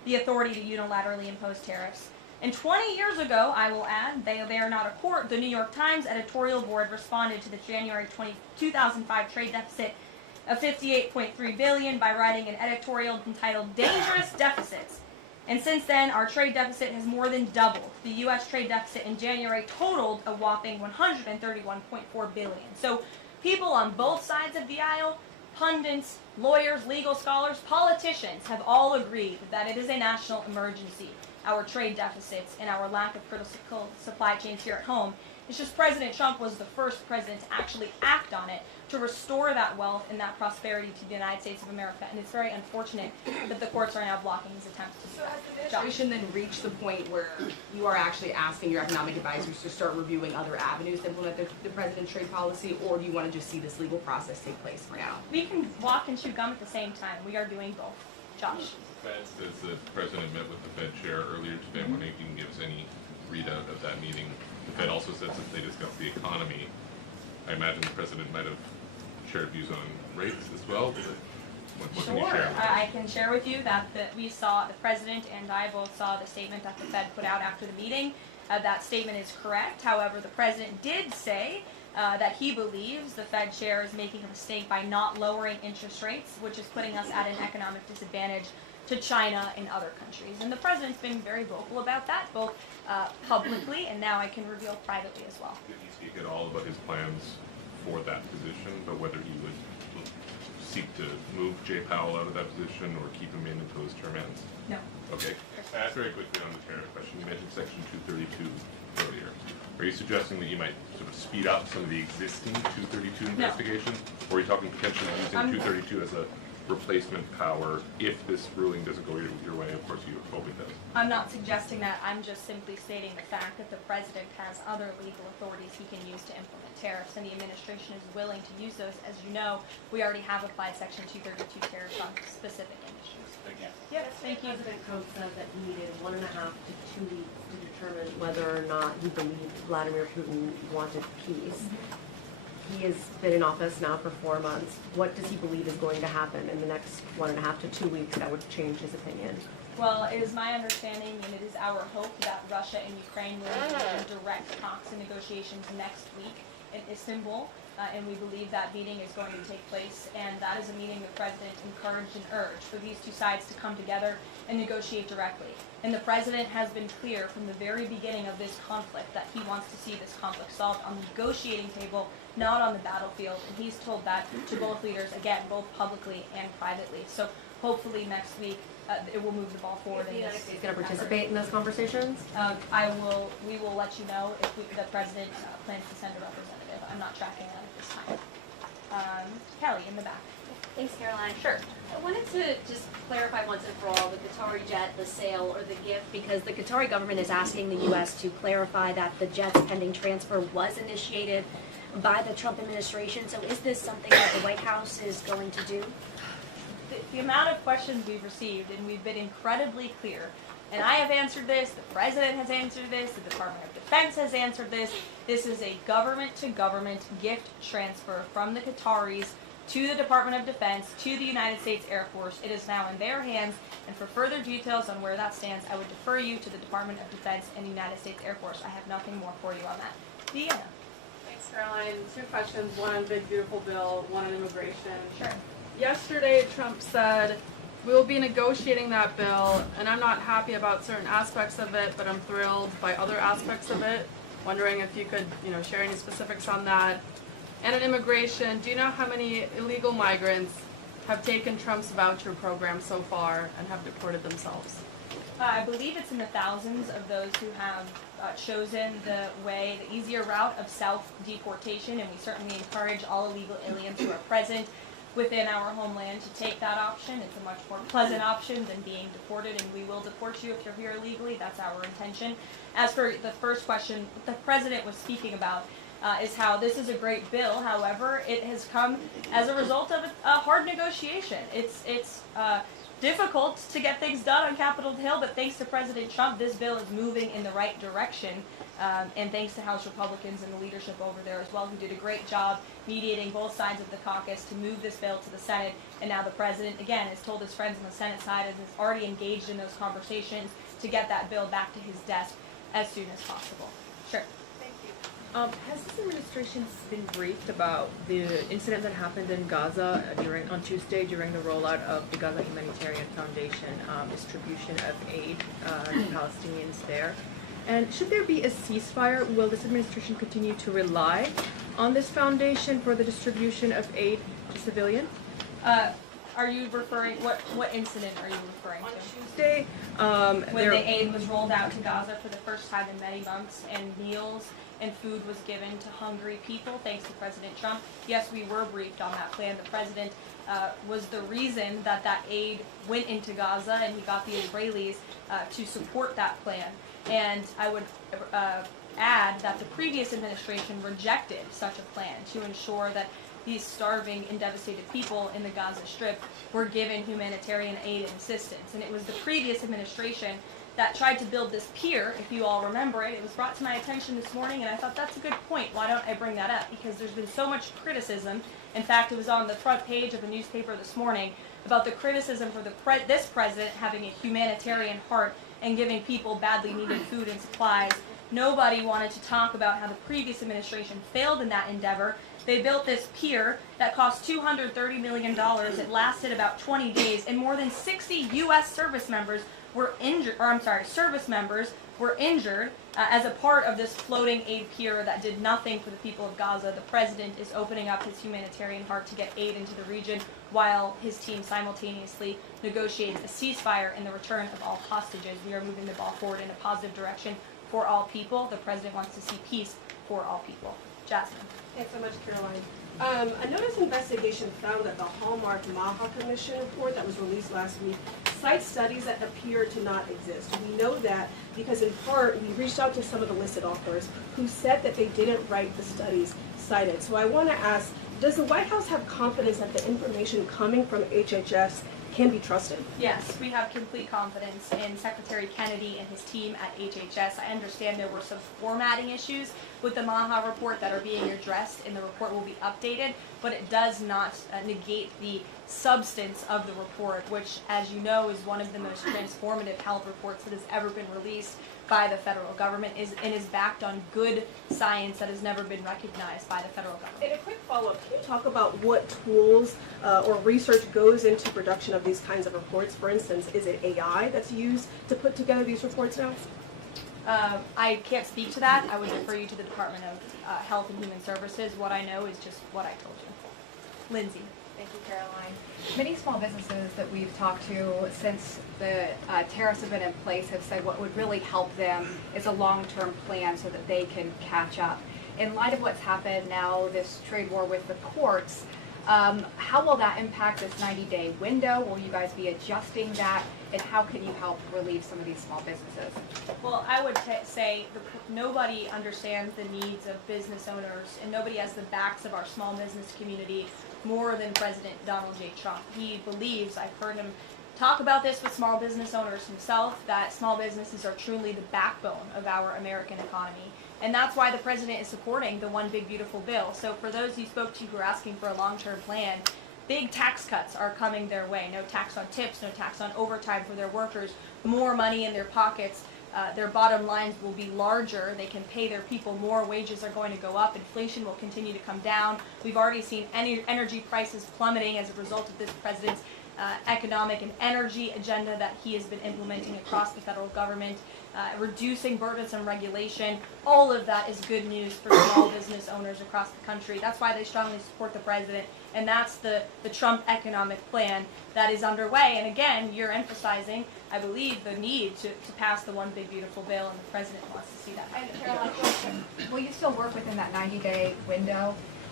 the authority to unilaterally impose tariffs. And 20 years ago, I will add, they are not a court, the New York Times editorial board responded to the January 2005 trade deficit of $58.3 billion by writing an editorial entitled Dangerous Deficits. And since then, our trade deficit has more than doubled. The U.S. trade deficit in January totaled a whopping $131.4 billion. So people on both sides of the aisle, pundits, lawyers, legal scholars, politicians have all agreed that it is a national emergency, our trade deficits and our lack of critical supply chains here at home. It's just President Trump was the first president to actually act on it, to restore that wealth and that prosperity to the United States of America. And it's very unfortunate that the courts are now blocking his attempts to do that. Has the administration then reached the point where you are actually asking your economic advisors to start reviewing other avenues to implement the president's trade policy, or do you want to just see this legal process take place for now? We can walk and chew gum at the same time. We are doing both. Josh. The Fed says the president met with the Fed chair earlier today. I'm wondering if you can give us any readout of that meeting. The Fed also says that they discussed the economy. I imagine the president might have shared views on rates as well. What can you share? I can share with you that we saw, the president and I both saw the statement that the Fed put out after the meeting. That statement is correct. However, the president did say that he believes the Fed chair is making a mistake by not lowering interest rates, which is putting us at an economic disadvantage to China and other countries. And the president's been very vocal about that, both publicly and now I can reveal privately as well. Did he speak at all about his plans for that position, but whether he would seek to move Jay Powell out of that position or keep him in until his term ends? No. Okay. Very quickly on the tariff question, you mentioned Section 232 earlier. Are you suggesting that you might sort of speed up some of the existing 232 investigations? Or are you talking potentially using 232 as a replacement power if this ruling doesn't go your way? Of course, you hope it does. I'm not suggesting that. I'm just simply stating the fact that the president has other legal authorities he can use to implement tariffs, and the administration is willing to use those. As you know, we already have applied Section 232 tariffs on specific industries. Thank you. Yep, thank you. President Trump said that he needed 1.5 to 2 weeks to determine whether or not he believed Vladimir Putin wanted peace. He has been in office now for 4 months. What does he believe is going to happen in the next 1.5 to 2 weeks that would change his opinion? Well, it is my understanding, and it is our hope, that Russia and Ukraine will engage in direct talks and negotiations next week in Istanbul, and we believe that meeting is going to take place, and that is a meeting the president encouraged and urged for these two sides to come together and negotiate directly. And the president has been clear from the very beginning of this conflict that he wants to see this conflict solved on the negotiating table, not on the battlefield, and he's told that to both leaders, again, both publicly and privately. So hopefully next week it will move the ball forward. Is the United States going to participate in those conversations? We will let you know if the president plans to send a representative. I'm not tracking that at this time. Kelly, in the back. Thanks, Caroline. Sure. I wanted to just clarify once and for all the Qatari jet, the sale, or the gift, because the Qatari government is asking the U.S. to clarify that the jet's pending transfer was initiated by the Trump administration. So is this something that the White House is going to do? The amount of questions we've received, and we've been incredibly clear, and I have answered this, the president has answered this, the Department of Defense has answered this. This is a government-to-government gift transfer from the Qataris to the Department of Defense, to the United States Air Force. It is now in their hands, and for further details on where that stands, I would defer you to the Department of Defense and the United States Air Force. I have nothing more for you on that. Deanna. Thanks, Caroline. 2 questions, one on Big Beautiful Bill, one on immigration. Sure. Yesterday, Trump said, we will be negotiating that bill, and I'm not happy about certain aspects of it, but I'm thrilled by other aspects of it. Wondering if you could, share any specifics on that. And on immigration, do you know how many illegal migrants have taken Trump's voucher program so far and have deported themselves? I believe it's in the thousands of those who have chosen the easier route of self-deportation, and we certainly encourage all illegal aliens who are present within our homeland to take that option. It's a much more pleasant option than being deported, and we will deport you if you're here illegally. That's our intention. As for the first question, what the president was speaking about is how this is a great bill. However, it has come as a result of a hard negotiation. It's difficult to get things done on Capitol Hill, but thanks to President Trump, this bill is moving in the right direction. And thanks to House Republicans and the leadership over there as well, who did a great job mediating both sides of the caucus to move this bill to the Senate. And now the president, again, has told his friends on the Senate side and has already engaged in those conversations to get that bill back to his desk as soon as possible. Sure. Has this administration been briefed about the incident that happened in Gaza on Tuesday during the rollout of the Gaza Humanitarian Foundation distribution of aid to Palestinians there? And should there be a ceasefire, will this administration continue to rely on this foundation for the distribution of aid to civilians? Are you referring, what incident are you referring to? On Tuesday, when the aid was rolled out to Gaza for the first time in many months, and meals and food was given to hungry people, thanks to President Trump. Yes, we were briefed on that plan. The president was the reason that that aid went into Gaza, and he got the Israelis to support that plan. And I would add that the previous administration rejected such a plan to ensure that these starving and devastated people in the Gaza Strip were given humanitarian aid and assistance. And it was the previous administration that tried to build this pier, if you all remember it. It was brought to my attention this morning, and I thought that's a good point. Why don't I bring that up? Because there's been so much criticism. In fact, it was on the front page of the newspaper this morning about the criticism for this president having a humanitarian heart and giving people badly needed food and supplies. Nobody wanted to talk about how the previous administration failed in that endeavor. They built this pier that cost $230 million. It lasted about 20 days, and more than 60 U.S. service members were injured, as a part of this floating aid pier that did nothing for the people of Gaza. The president is opening up his humanitarian heart to get aid into the region, while his team simultaneously negotiates a ceasefire and the return of all hostages. We are moving the ball forward in a positive direction for all people. The president wants to see peace for all people. Jasmine. Thanks so much, Caroline. A notice investigation found that the Hallmark Maha Commission report that was released last week cites studies that appear to not exist. We know that because in part we reached out to some of the listed authors who said that they didn't write the studies cited. So I want to ask, does the White House have confidence that the information coming from HHS can be trusted? Yes, we have complete confidence in Secretary Kennedy and his team at HHS. I understand there were some formatting issues with the Maha report that are being addressed, and the report will be updated, but it does not negate the substance of the report, which, as you know, is one of the most transformative health reports that has ever been released by the federal government and is backed on good science that has never been recognized by the federal government. And a quick follow-up, can you talk about what tools or research goes into production of these kinds of reports? For instance, is it AI that's used to put together these reports now? I can't speak to that. I would refer you to the Department of Health and Human Services. What I know is just what I told you. Lindsay. Thank you, Caroline. Many small businesses that we've talked to since the tariffs have been in place have said what would really help them is a long-term plan so that they can catch up. In light of what's happened now, this trade war with the courts, how will that impact this 90-day window? Will you guys be adjusting that? And how can you help relieve some of these small businesses? Well, I would say nobody understands the needs of business owners, and nobody has the backs of our small business community more than President Donald J. Trump. He believes, I've heard him talk about this with small business owners himself, that small businesses are truly the backbone of our American economy. And that's why the president is supporting the One Big Beautiful Bill. So for those you spoke to who are asking for a long-term plan, big tax cuts are coming their way. No tax on tips, no tax on overtime for their workers, more money in their pockets. Their bottom lines will be larger. They can pay their people more. Wages are going to go up. Inflation will continue to come down. We've already seen energy prices plummeting as a result of this president's economic and energy agenda that he has been implementing across the federal government, reducing burdensome regulation. All of that is good news for small business owners across the country. That's why they strongly support the president, and that's the Trump economic plan that is underway. And again, you're emphasizing, I believe, the need to pass the One Big Beautiful Bill, and the president wants to see that. And Caroline, will you still work within that 90-day window?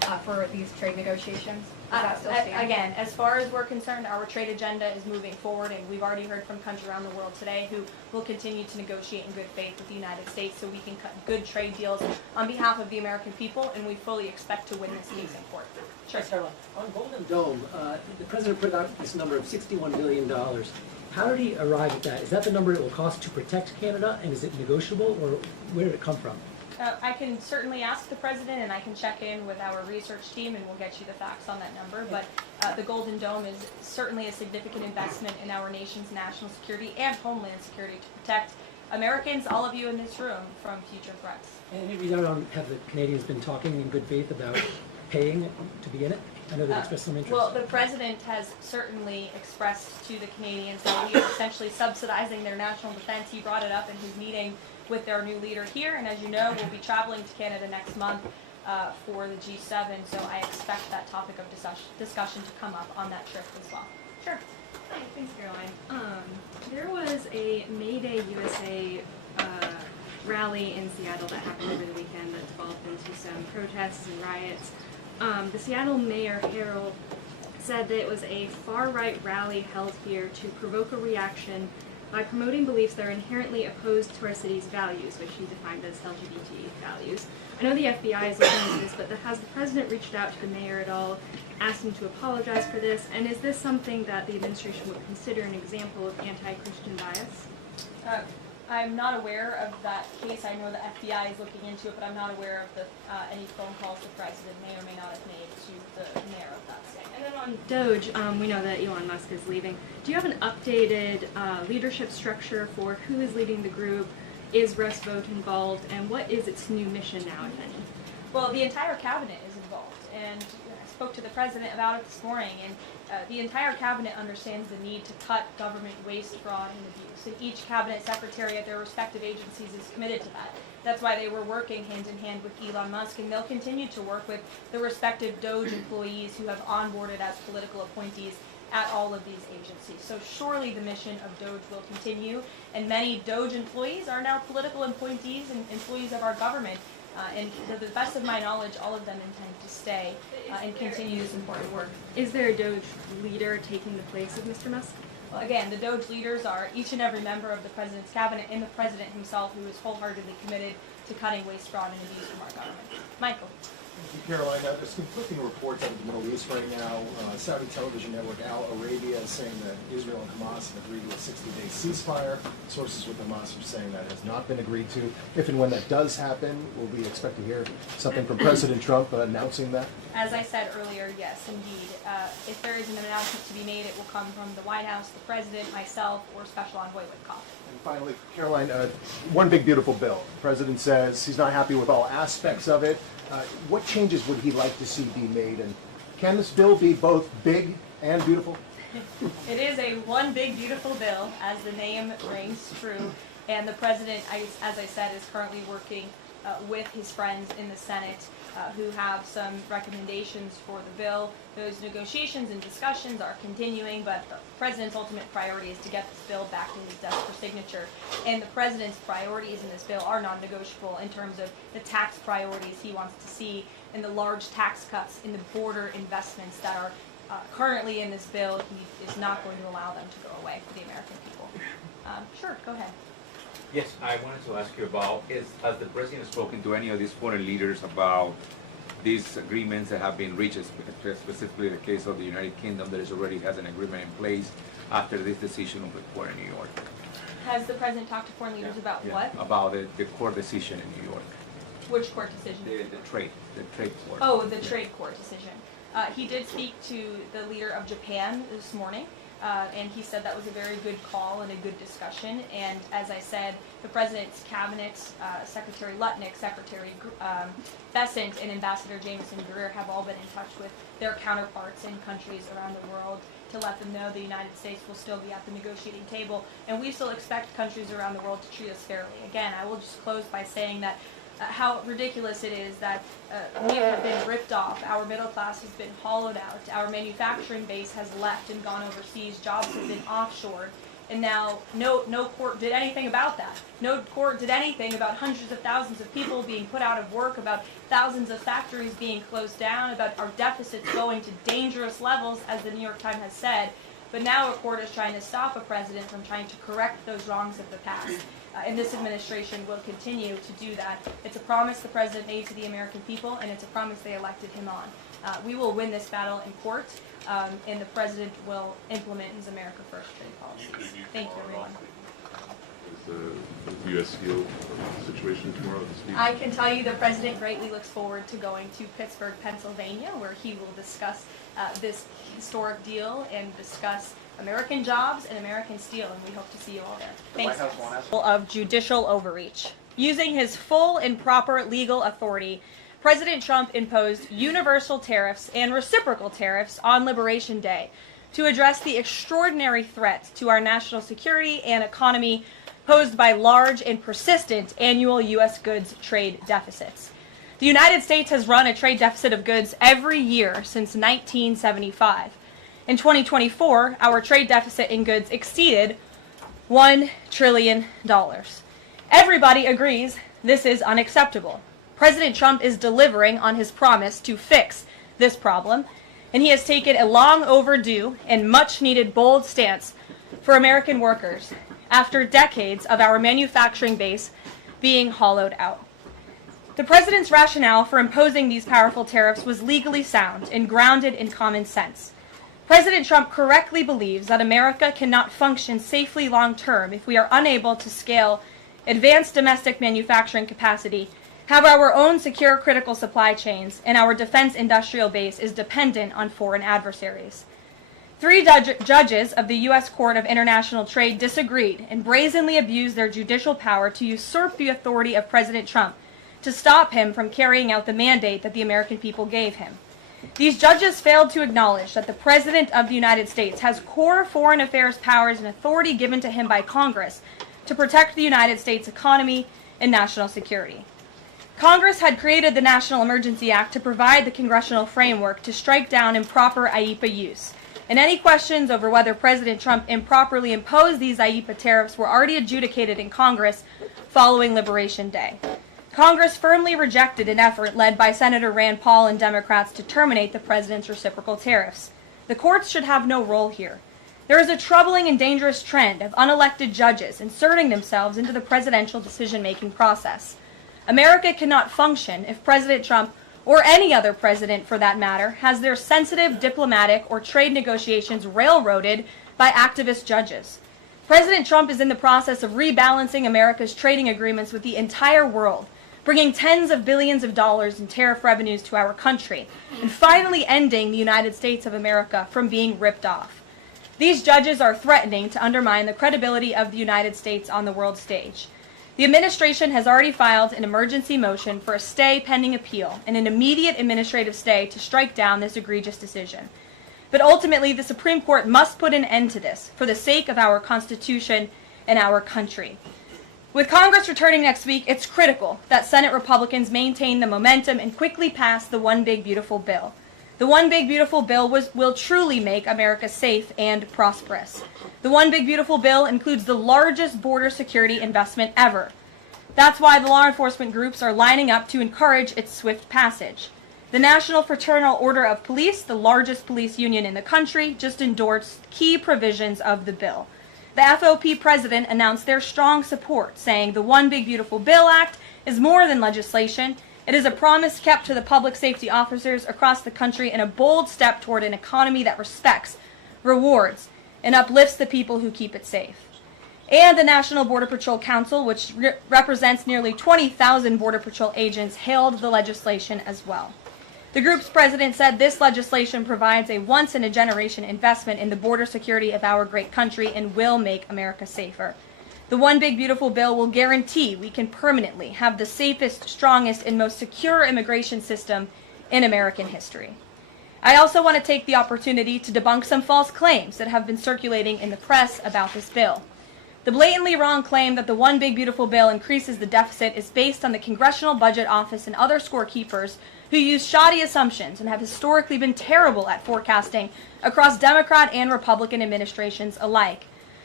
for these trade negotiations? Does that still stand? Again, as far as we're concerned, our trade agenda is moving forward, and we've already heard from countries around the world today who will continue to negotiate in good faith with the United States so we can cut good trade deals on behalf of the American people, and we fully expect to win this case in court. Sure. Caroline, on Golden Dome, the president put out this number of $61 billion. How did he arrive at that? Is that the number it will cost to protect Canada, and is it negotiable, or where did it come from? I can certainly ask the president, and I can check in with our research team, and we'll get you the facts on that number. But the Golden Dome is certainly a significant investment in our nation's national security and homeland security to protect Americans, all of you in this room, from future threats. And have the Canadians been talking in good faith about paying to be in it? I know they've expressed some interest. Well, the president has certainly expressed to the Canadians that we are essentially subsidizing their national defense. He brought it up in his meeting with their new leader here, and as you know, we'll be traveling to Canada next month for the G7, so I expect that topic of discussion to come up on that trip as well. Sure. Hi, thanks, Caroline. There was a May Day USA rally in Seattle that happened over the weekend that developed into some protests and riots. The Seattle Mayor Harrell said that it was a far-right rally held here to provoke a reaction by promoting beliefs that are inherently opposed to our city's values, which he defined as LGBT values. I know the FBI is looking into this, but has the president reached out to the mayor at all, asked him to apologize for this, and is this something that the administration would consider an example of anti-Christian bias? I'm not aware of that case. I know the FBI is looking into it, but I'm not aware of any phone calls the president may or may not have made to the mayor of that state. And then on Doge, we know that Elon Musk is leaving. Do you have an updated leadership structure for who is leading the group? Is Russ Vought involved? And what is its new mission now, if any? Well, the entire cabinet is involved, and I spoke to the president about it this morning, and the entire cabinet understands the need to cut government waste, fraud, and abuse, and each cabinet secretary at their respective agencies is committed to that. That's why they were working hand in hand with Elon Musk, and they'll continue to work with the respective Doge employees who have onboarded as political appointees at all of these agencies. So surely the mission of Doge will continue, and many Doge employees are now political appointees and employees of our government. And to the best of my knowledge, all of them intend to stay and continue this important work. Is there a Doge leader taking the place of Mr. Musk? Well, again, the Doge leaders are each and every member of the president's cabinet and the president himself, who is wholeheartedly committed to cutting waste, fraud, and abuse from our government. Michael. Thank you, Caroline. There's conflicting reports out of the Middle East right now. Saudi television network Al Arabia is saying that Israel and Hamas have agreed to a 60-day ceasefire. Sources with Hamas are saying that has not been agreed to. If and when that does happen, will we expect to hear something from President Trump announcing that? As I said earlier, yes, indeed. If there is an announcement to be made, it will come from the White House, the president, myself, or Special Envoy Witkoff. And finally, Caroline, one big beautiful bill. The president says he's not happy with all aspects of it. What changes would he like to see be made? And can this bill be both big and beautiful? It is a one big beautiful bill, as the name rings true. And the president, as I said, is currently working with his friends in the Senate who have some recommendations for the bill. Those negotiations and discussions are continuing, but the president's ultimate priority is to get this bill back to his desk for signature. And the president's priorities in this bill are non-negotiable in terms of the tax priorities he wants to see and the large tax cuts in the border investments that are currently in this bill. He is not going to allow them to go away for the American people. Sure, go ahead. Yes, I wanted to ask you about, has the president spoken to any of these foreign leaders about these agreements that have been reached, specifically the case of the United Kingdom that already has an agreement in place after this decision of the court in New York? Has the president talked to foreign leaders about what? About the court decision in New York. Which court decision? The trade court. Oh, the trade court decision. He did speak to the leader of Japan this morning. And he said that was a very good call and a good discussion. And as I said, the president's cabinet, Secretary Lutnick, Secretary Bessent, and Ambassador Jameson Greer have all been in touch with their counterparts in countries around the world to let them know the United States will still be at the negotiating table. And we still expect countries around the world to treat us fairly. Again, I will just close by saying that how ridiculous it is that we have been ripped off, our middle class has been hollowed out, our manufacturing base has left and gone overseas, jobs have been offshored, And now no court did anything about that. No court did anything about hundreds of thousands of people being put out of work, about thousands of factories being closed down, about our deficits going to dangerous levels, as the New York Times has said. But now a court is trying to stop a president from trying to correct those wrongs of the past. And this administration will continue to do that. It's a promise the president made to the American people, and it's a promise they elected him on. We will win this battle in court, and the president will implement his America First trade policies. Thank you, everyone. Is the U.S. steel situation tomorrow this week? I can tell you the president greatly looks forward to going to Pittsburgh, Pennsylvania, where he will discuss this historic deal and discuss American jobs and American steel, and we hope to see you all there. Thanks. Of judicial overreach. Using his full and proper legal authority, President Trump imposed universal tariffs and reciprocal tariffs on Liberation Day to address the extraordinary threat to our national security and economy posed by large and persistent annual U.S. goods trade deficits. The United States has run a trade deficit of goods every year since 1975. In 2024, our trade deficit in goods exceeded $1 trillion. Everybody agrees this is unacceptable. President Trump is delivering on his promise to fix this problem, and he has taken a long overdue and much needed bold stance for American workers after decades of our manufacturing base being hollowed out. The president's rationale for imposing these powerful tariffs was legally sound and grounded in common sense. President Trump correctly believes that America cannot function safely long-term if we are unable to scale advanced domestic manufacturing capacity, have our own secure critical supply chains, and our defense industrial base is dependent on foreign adversaries. 3 judges of the U.S. Court of International Trade disagreed and brazenly abused their judicial power to usurp the authority of President Trump to stop him from carrying out the mandate that the American people gave him. These judges failed to acknowledge that the President of the United States has core foreign affairs powers and authority given to him by Congress to protect the United States economy and national security. Congress had created the National Emergency Act to provide the congressional framework to strike down improper IEEPA use, and any questions over whether President Trump improperly imposed these IEEPA tariffs were already adjudicated in Congress following Liberation Day. Congress firmly rejected an effort led by Senator Rand Paul and Democrats to terminate the president's reciprocal tariffs. The courts should have no role here. There is a troubling and dangerous trend of unelected judges inserting themselves into the presidential decision-making process. America cannot function if President Trump, or any other president for that matter, has their sensitive diplomatic or trade negotiations railroaded by activist judges. President Trump is in the process of rebalancing America's trading agreements with the entire world, bringing tens of billions of dollars in tariff revenues to our country, and finally ending the United States of America from being ripped off. These judges are threatening to undermine the credibility of the United States on the world stage. The administration has already filed an emergency motion for a stay pending appeal and an immediate administrative stay to strike down this egregious decision. But ultimately, the Supreme Court must put an end to this for the sake of our Constitution and our country. With Congress returning next week, it's critical that Senate Republicans maintain the momentum and quickly pass the One Big Beautiful Bill. The One Big Beautiful Bill will truly make America safe and prosperous. The One Big Beautiful Bill includes the largest border security investment ever. That's why the law enforcement groups are lining up to encourage its swift passage. The National Fraternal Order of Police, the largest police union in the country, just endorsed key provisions of the bill. The FOP president announced their strong support, saying the One Big Beautiful Bill Act is more than legislation. It is a promise kept to the public safety officers across the country and a bold step toward an economy that respects, rewards, and uplifts the people who keep it safe. And the National Border Patrol Council, which represents nearly 20,000 Border Patrol agents, hailed the legislation as well. The group's president said this legislation provides a once-in-a-generation investment in the border security of our great country and will make America safer. The One Big Beautiful Bill will guarantee we can permanently have the safest, strongest, and most secure immigration system in American history. I also want to take the opportunity to debunk some false claims that have been circulating in the press about this bill. The blatantly wrong claim that the One Big Beautiful Bill increases the deficit is based on the Congressional Budget Office and other scorekeepers who use shoddy assumptions and have historically been terrible at forecasting across Democrat and Republican administrations alike.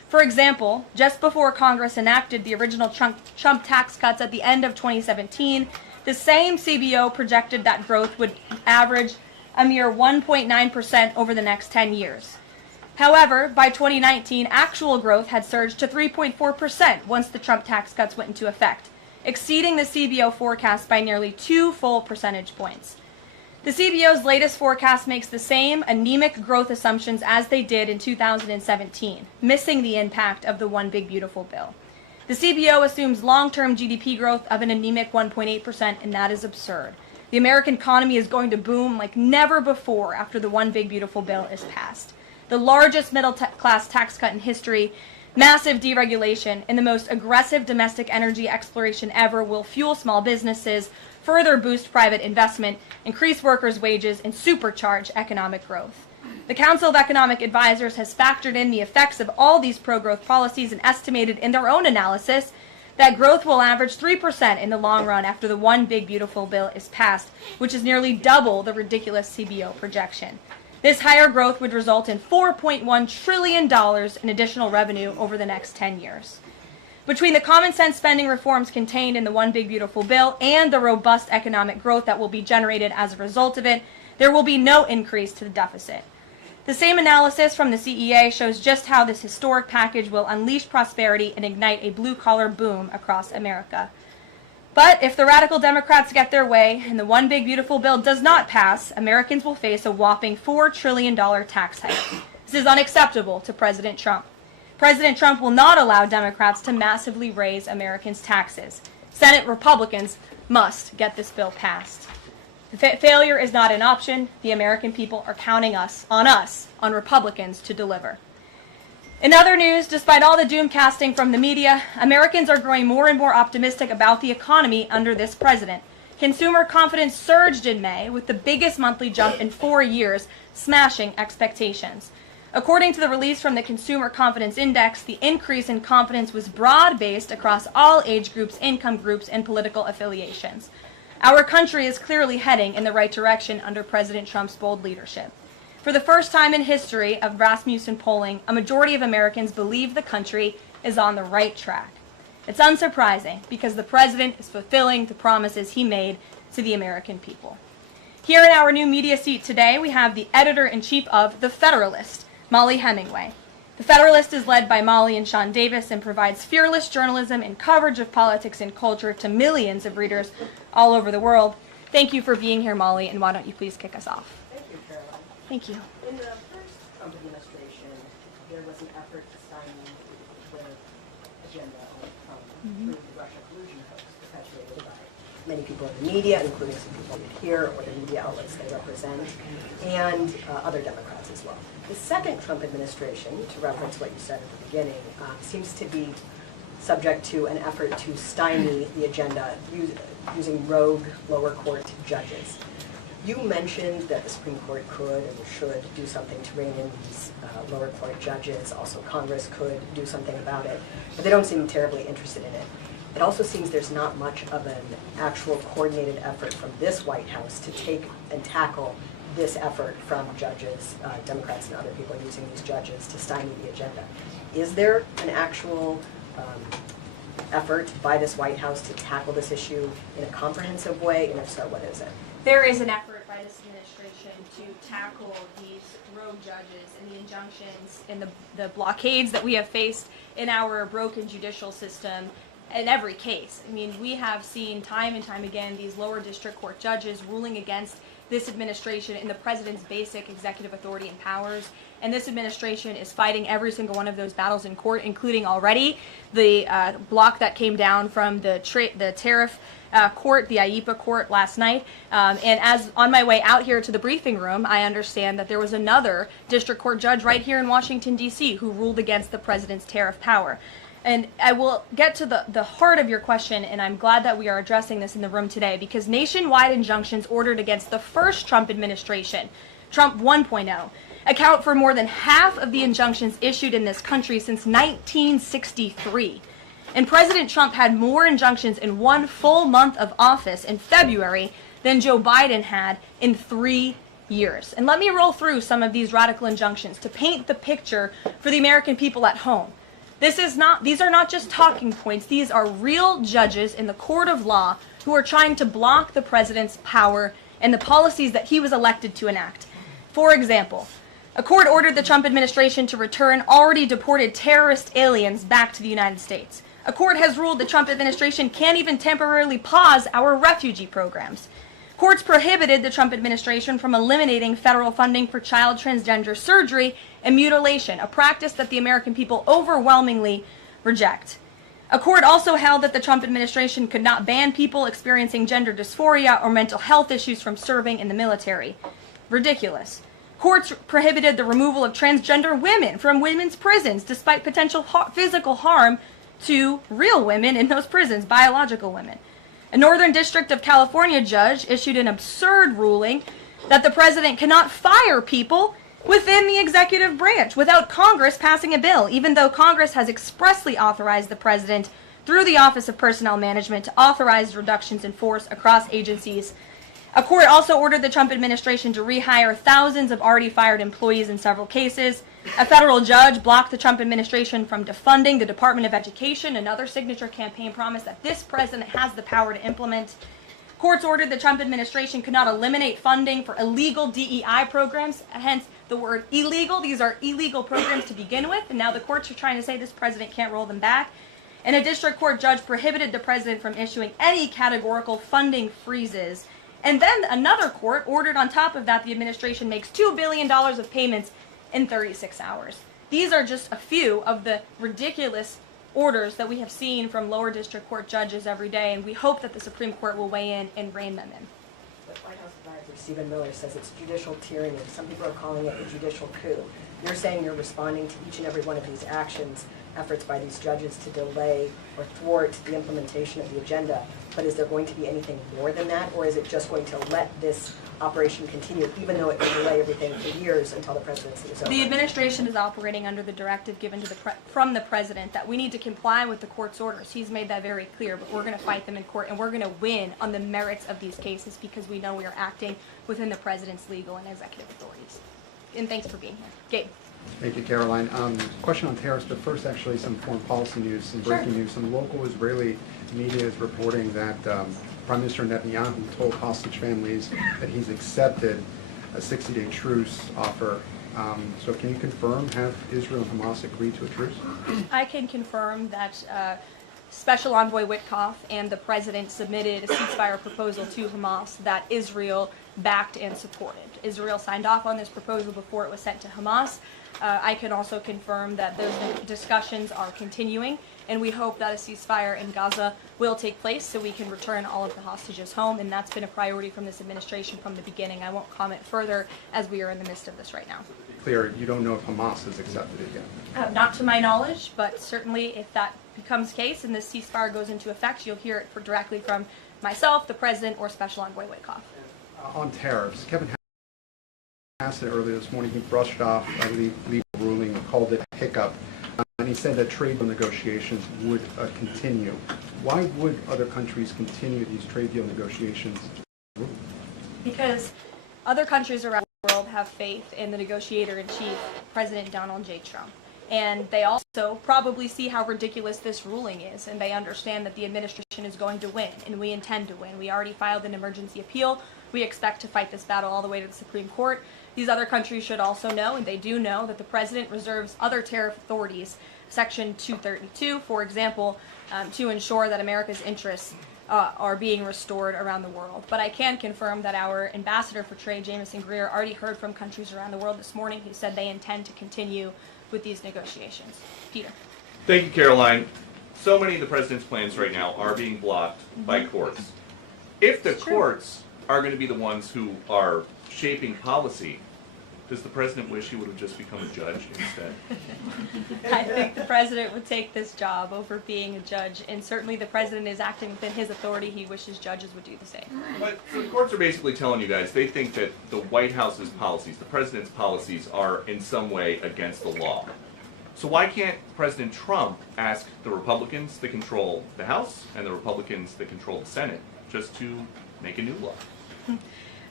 For example, just before Congress enacted the original Trump tax cuts at the end of 2017, the same CBO projected that growth would average a mere 1.9% over the next 10 years. However, by 2019, actual growth had surged to 3.4% once the Trump tax cuts went into effect, exceeding the CBO forecast by nearly 2 full percentage points. The CBO's latest forecast makes the same anemic growth assumptions as they did in 2017, missing the impact of the One Big Beautiful Bill. The CBO assumes long-term GDP growth of an anemic 1.8%, and that is absurd. The American economy is going to boom like never before after the One Big Beautiful Bill is passed. The largest middle-class tax cut in history, massive deregulation, and the most aggressive domestic energy exploration ever will fuel small businesses, further boost private investment, increase workers' wages, and supercharge economic growth. The Council of Economic Advisors has factored in the effects of all these pro-growth policies and estimated in their own analysis that growth will average 3% in the long run after the One Big Beautiful Bill is passed, which is nearly double the ridiculous CBO projection. This higher growth would result in $4.1 trillion in additional revenue over the next 10 years. Between the common sense spending reforms contained in the One Big Beautiful Bill and the robust economic growth that will be generated as a result of it, there will be no increase to the deficit. The same analysis from the CEA shows just how this historic package will unleash prosperity and ignite a blue-collar boom across America. But if the radical Democrats get their way and the One Big Beautiful Bill does not pass, Americans will face a whopping $4 trillion tax hike. This is unacceptable to President Trump. President Trump will not allow Democrats to massively raise Americans' taxes. Senate Republicans must get this bill passed. Failure is not an option. The American people are counting on Republicans to deliver. In other news, despite all the doom casting from the media, Americans are growing more and more optimistic about the economy under this president. Consumer confidence surged in May with the biggest monthly jump in 4 years, smashing expectations. According to the release from the Consumer Confidence Index, the increase in confidence was broad-based across all age groups, income groups, and political affiliations. Our country is clearly heading in the right direction under President Trump's bold leadership. For the first time in history of Rasmussen polling, a majority of Americans believe the country is on the right track. It's unsurprising because the president is fulfilling the promises he made to the American people. Here in our new media seat today, we have the editor-in-chief of The Federalist, Molly Hemingway. The Federalist is led by Molly and Sean Davis and provides fearless journalism and coverage of politics and culture to millions of readers all over the world. Thank you for being here, Molly, and why don't you please kick us off? Thank you, Caroline. Thank you. In the first Trump administration, there was an effort to stymie the agenda on Trump through the Russia collusion hoax perpetuated by many people in the media, including some people here or the media outlets they represent, and other Democrats as well. The second Trump administration, to reference what you said at the beginning, seems to be subject to an effort to stymie the agenda using rogue lower court judges. You mentioned that the Supreme Court could and should do something to rein in these lower court judges. Also, Congress could do something about it, but they don't seem terribly interested in it. It also seems there's not much of an actual coordinated effort from this White House to take and tackle this effort from judges, Democrats and other people using these judges to stymie the agenda. Is there an actual effort by this White House to tackle this issue in a comprehensive way, and if so, what is it? There is an effort by this administration to tackle these rogue judges and the injunctions and the blockades that we have faced in our broken judicial system in every case. I mean, we have seen time and time again these lower district court judges ruling against this administration in the president's basic executive authority and powers. And this administration is fighting every single one of those battles in court, including already the block that came down from the Tariff court, the IEPA court last night. And as on my way out here to the briefing room, I understand that there was another district court judge right here in Washington, D.C. who ruled against the president's tariff power. And I will get to the heart of your question, and I'm glad that we are addressing this in the room today, because nationwide injunctions ordered against the first Trump administration, Trump 1.0, account for more than half of the injunctions issued in this country since 1963. And President Trump had more injunctions in one full month of office in February than Joe Biden had in 3 years. And let me roll through some of these radical injunctions to paint the picture for the American people at home. These are not just talking points. These are real judges in the court of law who are trying to block the president's power and the policies that he was elected to enact. For example, a court ordered the Trump administration to return already deported terrorist aliens back to the United States. A court has ruled the Trump administration can't even temporarily pause our refugee programs. Courts prohibited the Trump administration from eliminating federal funding for child transgender surgery and mutilation, a practice that the American people overwhelmingly reject. A court also held that the Trump administration could not ban people experiencing gender dysphoria or mental health issues from serving in the military. Ridiculous. Courts prohibited the removal of transgender women from women's prisons despite potential physical harm to real women in those prisons, biological women. A Northern District of California judge issued an absurd ruling that the president cannot fire people within the executive branch without Congress passing a bill, even though Congress has expressly authorized the president through the Office of Personnel Management to authorize reductions in force across agencies. A court also ordered the Trump administration to rehire thousands of already fired employees in several cases. A federal judge blocked the Trump administration from defunding the Department of Education, another signature campaign promise that this president has the power to implement. Courts ordered the Trump administration could not eliminate funding for illegal DEI programs, hence the word illegal. These are illegal programs to begin with, and now the courts are trying to say this president can't roll them back. And a district court judge prohibited the president from issuing any categorical funding freezes. And then another court ordered on top of that the administration makes $2 billion of payments in 36 hours. These are just a few of the ridiculous orders that we have seen from lower district court judges every day, and we hope that the Supreme Court will weigh in and rein them in. The White House advisor Stephen Miller says it's judicial tyranny. Some people are calling it a judicial coup. You're saying you're responding to each and every one of these actions, efforts by these judges to delay or thwart the implementation of the agenda, but is there going to be anything more than that, or is it just going to let this operation continue, even though it will delay everything for years until the presidency is over? The administration is operating under the directive given to from the president that we need to comply with the court's orders. He's made that very clear, but we're going to fight them in court, and we're going to win on the merits of these cases because we know we are acting within the president's legal and executive authorities. And thanks for being here. Gabe. Thank you, Caroline. Question on tariffs, but first actually some foreign policy news, some breaking news. Some local Israeli media is reporting that Prime Minister Netanyahu told hostage families that he's accepted a 60-day truce offer. So can you confirm, have Israel and Hamas agreed to a truce? I can confirm that Special Envoy Witkoff and the president submitted a ceasefire proposal to Hamas that Israel backed and supported. Israel signed off on this proposal before it was sent to Hamas. I can also confirm that those discussions are continuing, and we hope that a ceasefire in Gaza will take place so we can return all of the hostages home, and that's been a priority from this administration from the beginning. I won't comment further as we are in the midst of this right now. Clear, you don't know if Hamas has accepted it yet? Not to my knowledge, but certainly if that becomes the case and this ceasefire goes into effect, you'll hear it directly from myself, the president, or Special Envoy Witkoff. On tariffs, Kevin Hassett earlier this morning, he brushed off a legal ruling and called it a hiccup, and he said that trade deal negotiations would continue. Why would other countries continue these trade deal negotiations? Because other countries around the world have faith in the negotiator-in-chief, President Donald J. Trump. And they also probably see how ridiculous this ruling is, and they understand that the administration is going to win, and we intend to win. We already filed an emergency appeal. We expect to fight this battle all the way to the Supreme Court. These other countries should also know, and they do know, that the president reserves other tariff authorities, Section 232, for example, to ensure that America's interests are being restored around the world. But I can confirm that our ambassador for trade, Jameson Greer, already heard from countries around the world this morning who said they intend to continue with these negotiations. Peter. Thank you, Caroline. So many of the president's plans right now are being blocked by courts. If the courts are going to be the ones who are shaping policy, does the president wish he would have just become a judge instead? I think the president would take this job over being a judge, and certainly the president is acting within his authority. He wishes judges would do the same. But the courts are basically telling you guys they think that the White House's policies, the president's policies, are in some way against the law. So why can't President Trump ask the Republicans that control the House and the Republicans that control the Senate just to make a new law?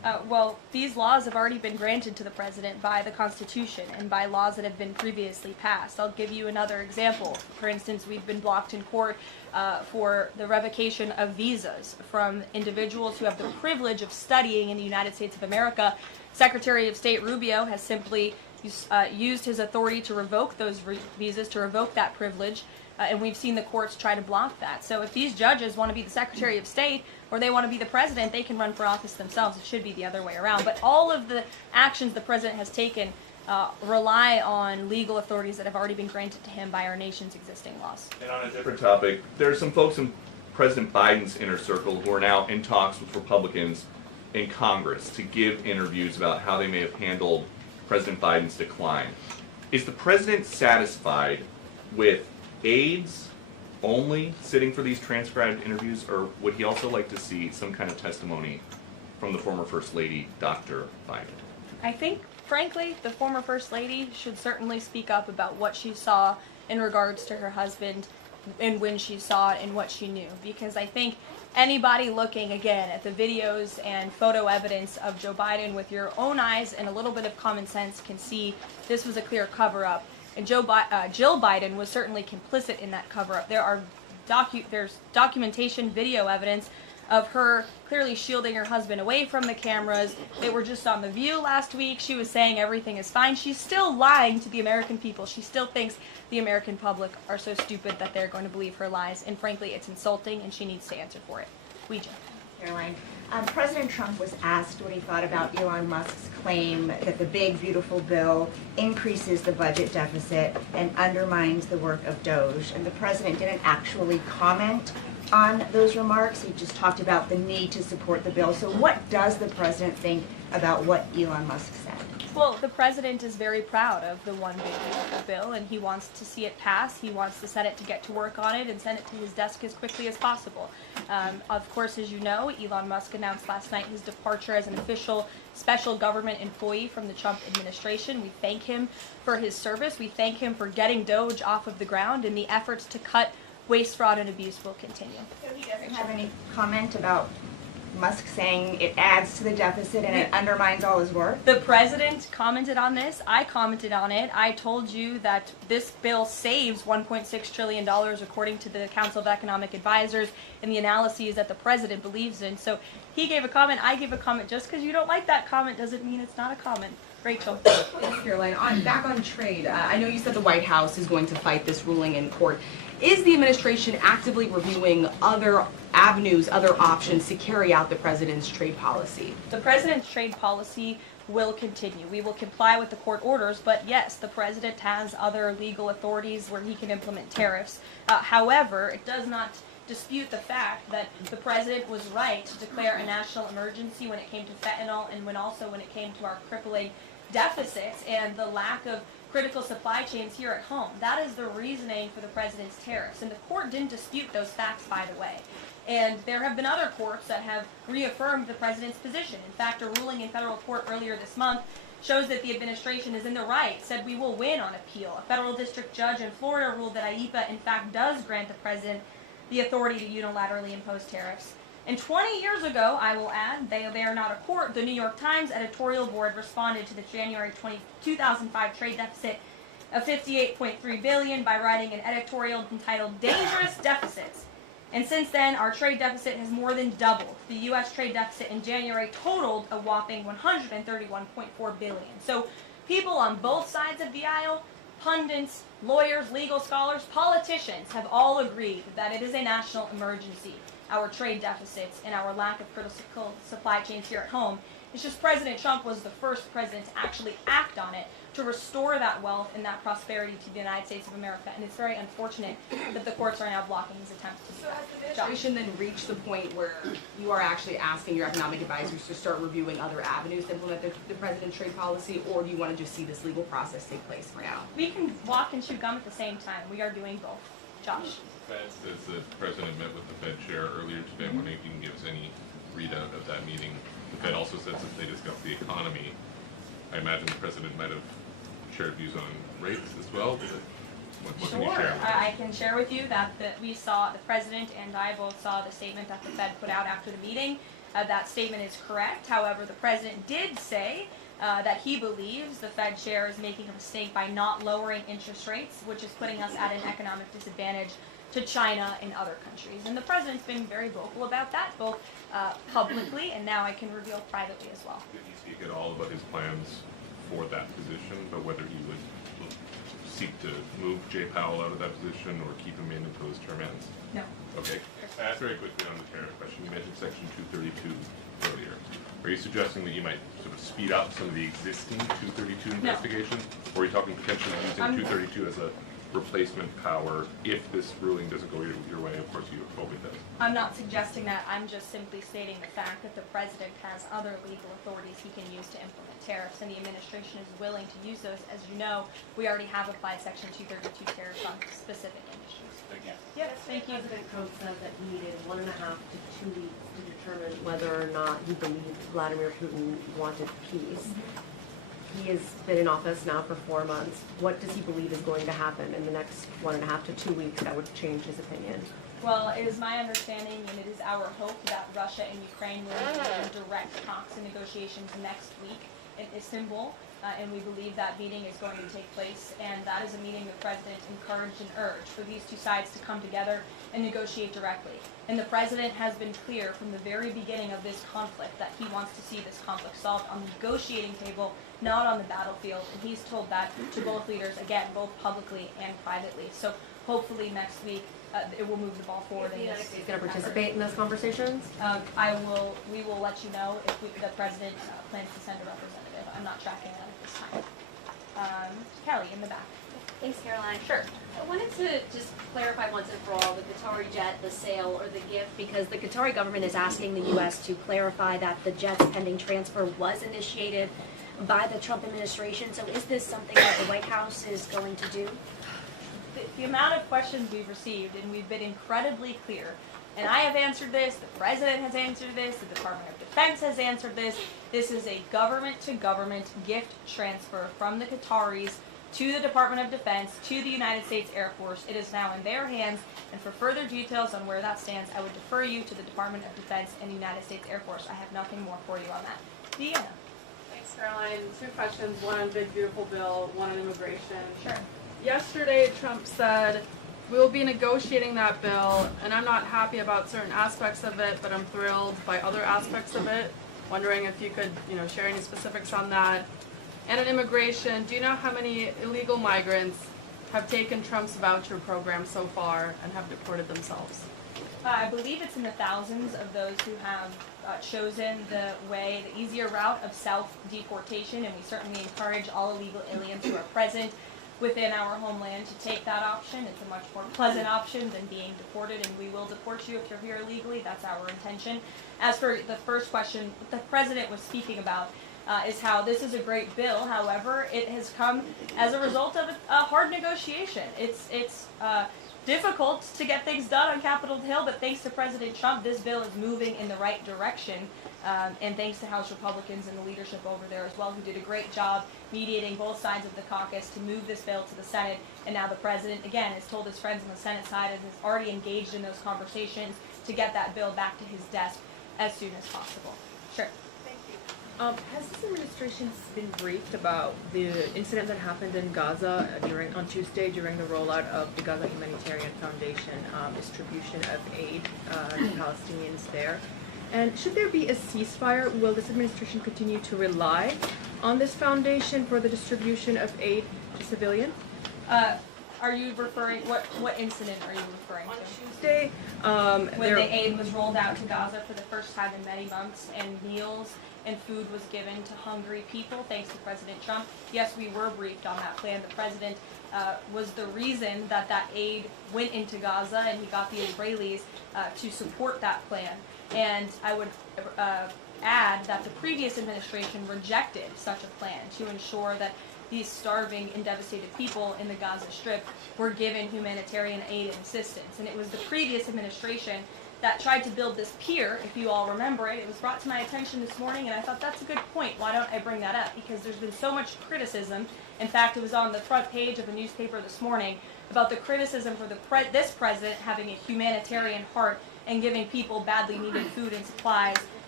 Well, these laws have already been granted to the president by the Constitution and by laws that have been previously passed. I'll give you another example. For instance, we've been blocked in court for the revocation of visas from individuals who have the privilege of studying in the United States of America. Secretary of State Rubio has simply used his authority to revoke those visas, to revoke that privilege. And we've seen the courts try to block that. So if these judges want to be the Secretary of State or they want to be the president, they can run for office themselves. It should be the other way around. But all of the actions the president has taken rely on legal authorities that have already been granted to him by our nation's existing laws. And on a different topic, there are some folks in President Biden's inner circle who are now in talks with Republicans in Congress to give interviews about how they may have handled President Biden's decline. Is the president satisfied with aides only sitting for these transcribed interviews, or would he also like to see some kind of testimony from the former First Lady, Dr. Biden? I think, frankly, the former First Lady should certainly speak up about what she saw in regards to her husband and when she saw it and what she knew. Because I think anybody looking, again, at the videos and photo evidence of Joe Biden with your own eyes and a little bit of common sense can see this was a clear cover-up. And Jill Biden was certainly complicit in that cover-up. There's documentation, video evidence of her clearly shielding her husband away from the cameras. They were just on The View last week. She was saying everything is fine. She's still lying to the American people. She still thinks the American public are so stupid that they're going to believe her lies. And frankly, it's insulting, and she needs to answer for it. Ouija. Caroline, President Trump was asked what he thought about Elon Musk's claim that the big, beautiful bill increases the budget deficit and undermines the work of Doge. And the president didn't actually comment on those remarks. He just talked about the need to support the bill. So what does the president think about what Elon Musk said? Well, the president is very proud of the one big beautiful bill, and he wants to see it pass. He wants the Senate to get to work on it and send it to his desk as quickly as possible. Of course, as you know, Elon Musk announced last night his departure as an official special government employee from the Trump administration. We thank him for his service. We thank him for getting Doge off of the ground, and the efforts to cut waste, fraud, and abuse will continue. So he doesn't have any comment about Musk saying it adds to the deficit and it undermines all his work? The president commented on this. I commented on it. I told you that this bill saves $1.6 trillion according to the Council of Economic Advisors and the analyses that the president believes in. So he gave a comment, I gave a comment. Just because you don't like that comment doesn't mean it's not a comment. Rachel. Yes, Karoline, back on trade, I know you said the White House is going to fight this ruling in court. Is the administration actively reviewing other avenues, other options to carry out the president's trade policy? The president's trade policy will continue. We will comply with the court orders, but yes, the president has other legal authorities where he can implement tariffs. However, it does not dispute the fact that the president was right to declare a national emergency when it came to fentanyl and when it came to our crippling deficits and the lack of critical supply chains here at home. That is the reasoning for the president's tariffs. And the court didn't dispute those facts, by the way. And there have been other courts that have reaffirmed the president's position. In fact, a ruling in federal court earlier this month shows that the administration is in the right, said we will win on appeal. A federal district judge in Florida ruled that IEPA, in fact, does grant the president the authority to unilaterally impose tariffs. And 20 years ago, I will add, they are not a court, the New York Times editorial board responded to the January 2005 trade deficit of $58.3 billion by writing an editorial entitled Dangerous Deficits. And since then, our trade deficit has more than doubled. The U.S. trade deficit in January totaled a whopping $131.4 billion. So people on both sides of the aisle, pundits, lawyers, legal scholars, politicians have all agreed that it is a national emergency. Our trade deficits and our lack of critical supply chains here at home. It's just President Trump was the first president to actually act on it to restore that wealth and that prosperity to the United States of America. And it's very unfortunate that the courts are now blocking his attempts to do So that. has the administration then reached the point where you are actually asking your economic advisors to start reviewing other avenues to implement the president's trade policy, or do you want to just see this legal process take place for now? We can walk and chew gum at the same time. We are doing both. Josh. The Fed says the president met with the Fed chair earlier today. I'm wondering if you can give us any readout of that meeting. The Fed also says that they discussed the economy. I imagine the president might have shared views on rates as well. What can you share? I can share with you that we saw, the president and I both saw the statement that the Fed put out after the meeting. that statement is correct. However, the president did say that he believes the Fed chair is making a mistake by not lowering interest rates, which is putting us at an economic disadvantage to China and other countries. And the president's been very vocal about that, both publicly and now I can reveal privately as well. Did he speak at all about his plans for that position, but whether he would seek to move Jay Powell out of that position or keep him in until his term ends? No. Okay. Very quickly on the tariff question, you mentioned Section 232 earlier. Are you suggesting that you might sort of speed up some of the existing 232 investigations? Or are you talking potentially using 232 as a replacement power if this ruling doesn't go your way? Of course, you hope it does. I'm not suggesting that. I'm just simply stating the fact that the president has other legal authorities he can use to implement tariffs, and the administration is willing to use those. As you know, we already have applied Section 232 tariffs on specific industries. Thank you. Yes, thank you. President Trump said that he needed 1.5 to 2 weeks to determine whether or not he believed Vladimir Putin wanted peace. He has been in office now for 4 months. What does he believe is going to happen in the next 1.5 to 2 weeks that would change his opinion? Well, it is my understanding and it is our hope that Russia and Ukraine will engage in direct talks and negotiations next week in Istanbul. And we believe that meeting is going to take place, and that is a meeting the president encouraged and urged for these two sides to come together and negotiate directly. And the president has been clear from the very beginning of this conflict that he wants to see this conflict solved on the negotiating table, not on the battlefield. And he's told that to both leaders, again, both publicly and privately. So hopefully next week it will move the ball forward. Is the United States going to participate in those conversations? We will let you know if the president plans to send a representative. I'm not tracking that at this time. Kelly in the back. Thanks, Caroline. Sure. I wanted to just clarify once and for all the Qatari jet, the sale, or the gift, because the Qatari government is asking the U.S. to clarify that the jet's pending transfer was initiated by the Trump administration. So is this something that the White House is going to do? The amount of questions we've received, and we've been incredibly clear, and I have answered this, the president has answered this, the Department of Defense has answered this. This is a government-to-government gift transfer from the Qataris to the Department of Defense, to the United States Air Force. It is now in their hands, and for further details on where that stands, I would defer you to the Department of Defense and the United States Air Force. I have nothing more for you on that. Deanna. Thanks, Caroline. 2 questions, one on big beautiful bill, one on immigration. Sure. Yesterday, Trump said, we'll be negotiating that bill, and I'm not happy about certain aspects of it, but I'm thrilled by other aspects of it. Wondering if you could, share any specifics on that. And on immigration, do you know how many illegal migrants have taken Trump's voucher program so far and have deported themselves? I believe it's in the thousands of those who have chosen the easier route of self-deportation, and we certainly encourage all illegal aliens who are present within our homeland to take that option. It's a much more pleasant option than being deported, and we will deport you if you're here illegally. That's our intention. As for the first question, what the president was speaking about is how this is a great bill. However, it has come as a result of a hard negotiation. It's difficult to get things done on Capitol Hill, but thanks to President Trump, this bill is moving in the right direction. And thanks to House Republicans and the leadership over there as well, who did a great job mediating both sides of the caucus to move this bill to the Senate. And now the president, again, has told his friends on the Senate side and is already engaged in those conversations to get that bill back to his desk as soon as possible. Sure. Has this administration been briefed about the incident that happened in Gaza on Tuesday during the rollout of the Gaza Humanitarian Foundation distribution of aid to Palestinians there? And should there be a ceasefire, will this administration continue to rely on this foundation for the distribution of aid to civilians? Are you referring, what incident are you referring to? On Tuesday, when the aid was rolled out to Gaza for the first time in many months, and meals and food was given to hungry people, thanks to President Trump. Yes, we were briefed on that plan. The president was the reason that aid went into Gaza, and he got the Israelis to support that plan. And I would add that the previous administration rejected such a plan to ensure that these starving and devastated people in the Gaza Strip were given humanitarian aid and assistance. And it was the previous administration that tried to build this pier, if you all remember it. It was brought to my attention this morning, and I thought that's a good point. Why don't I bring that up? Because there's been so much criticism. In fact, it was on the front page of a newspaper this morning about the criticism for this president having a humanitarian heart and giving people badly needed food and supplies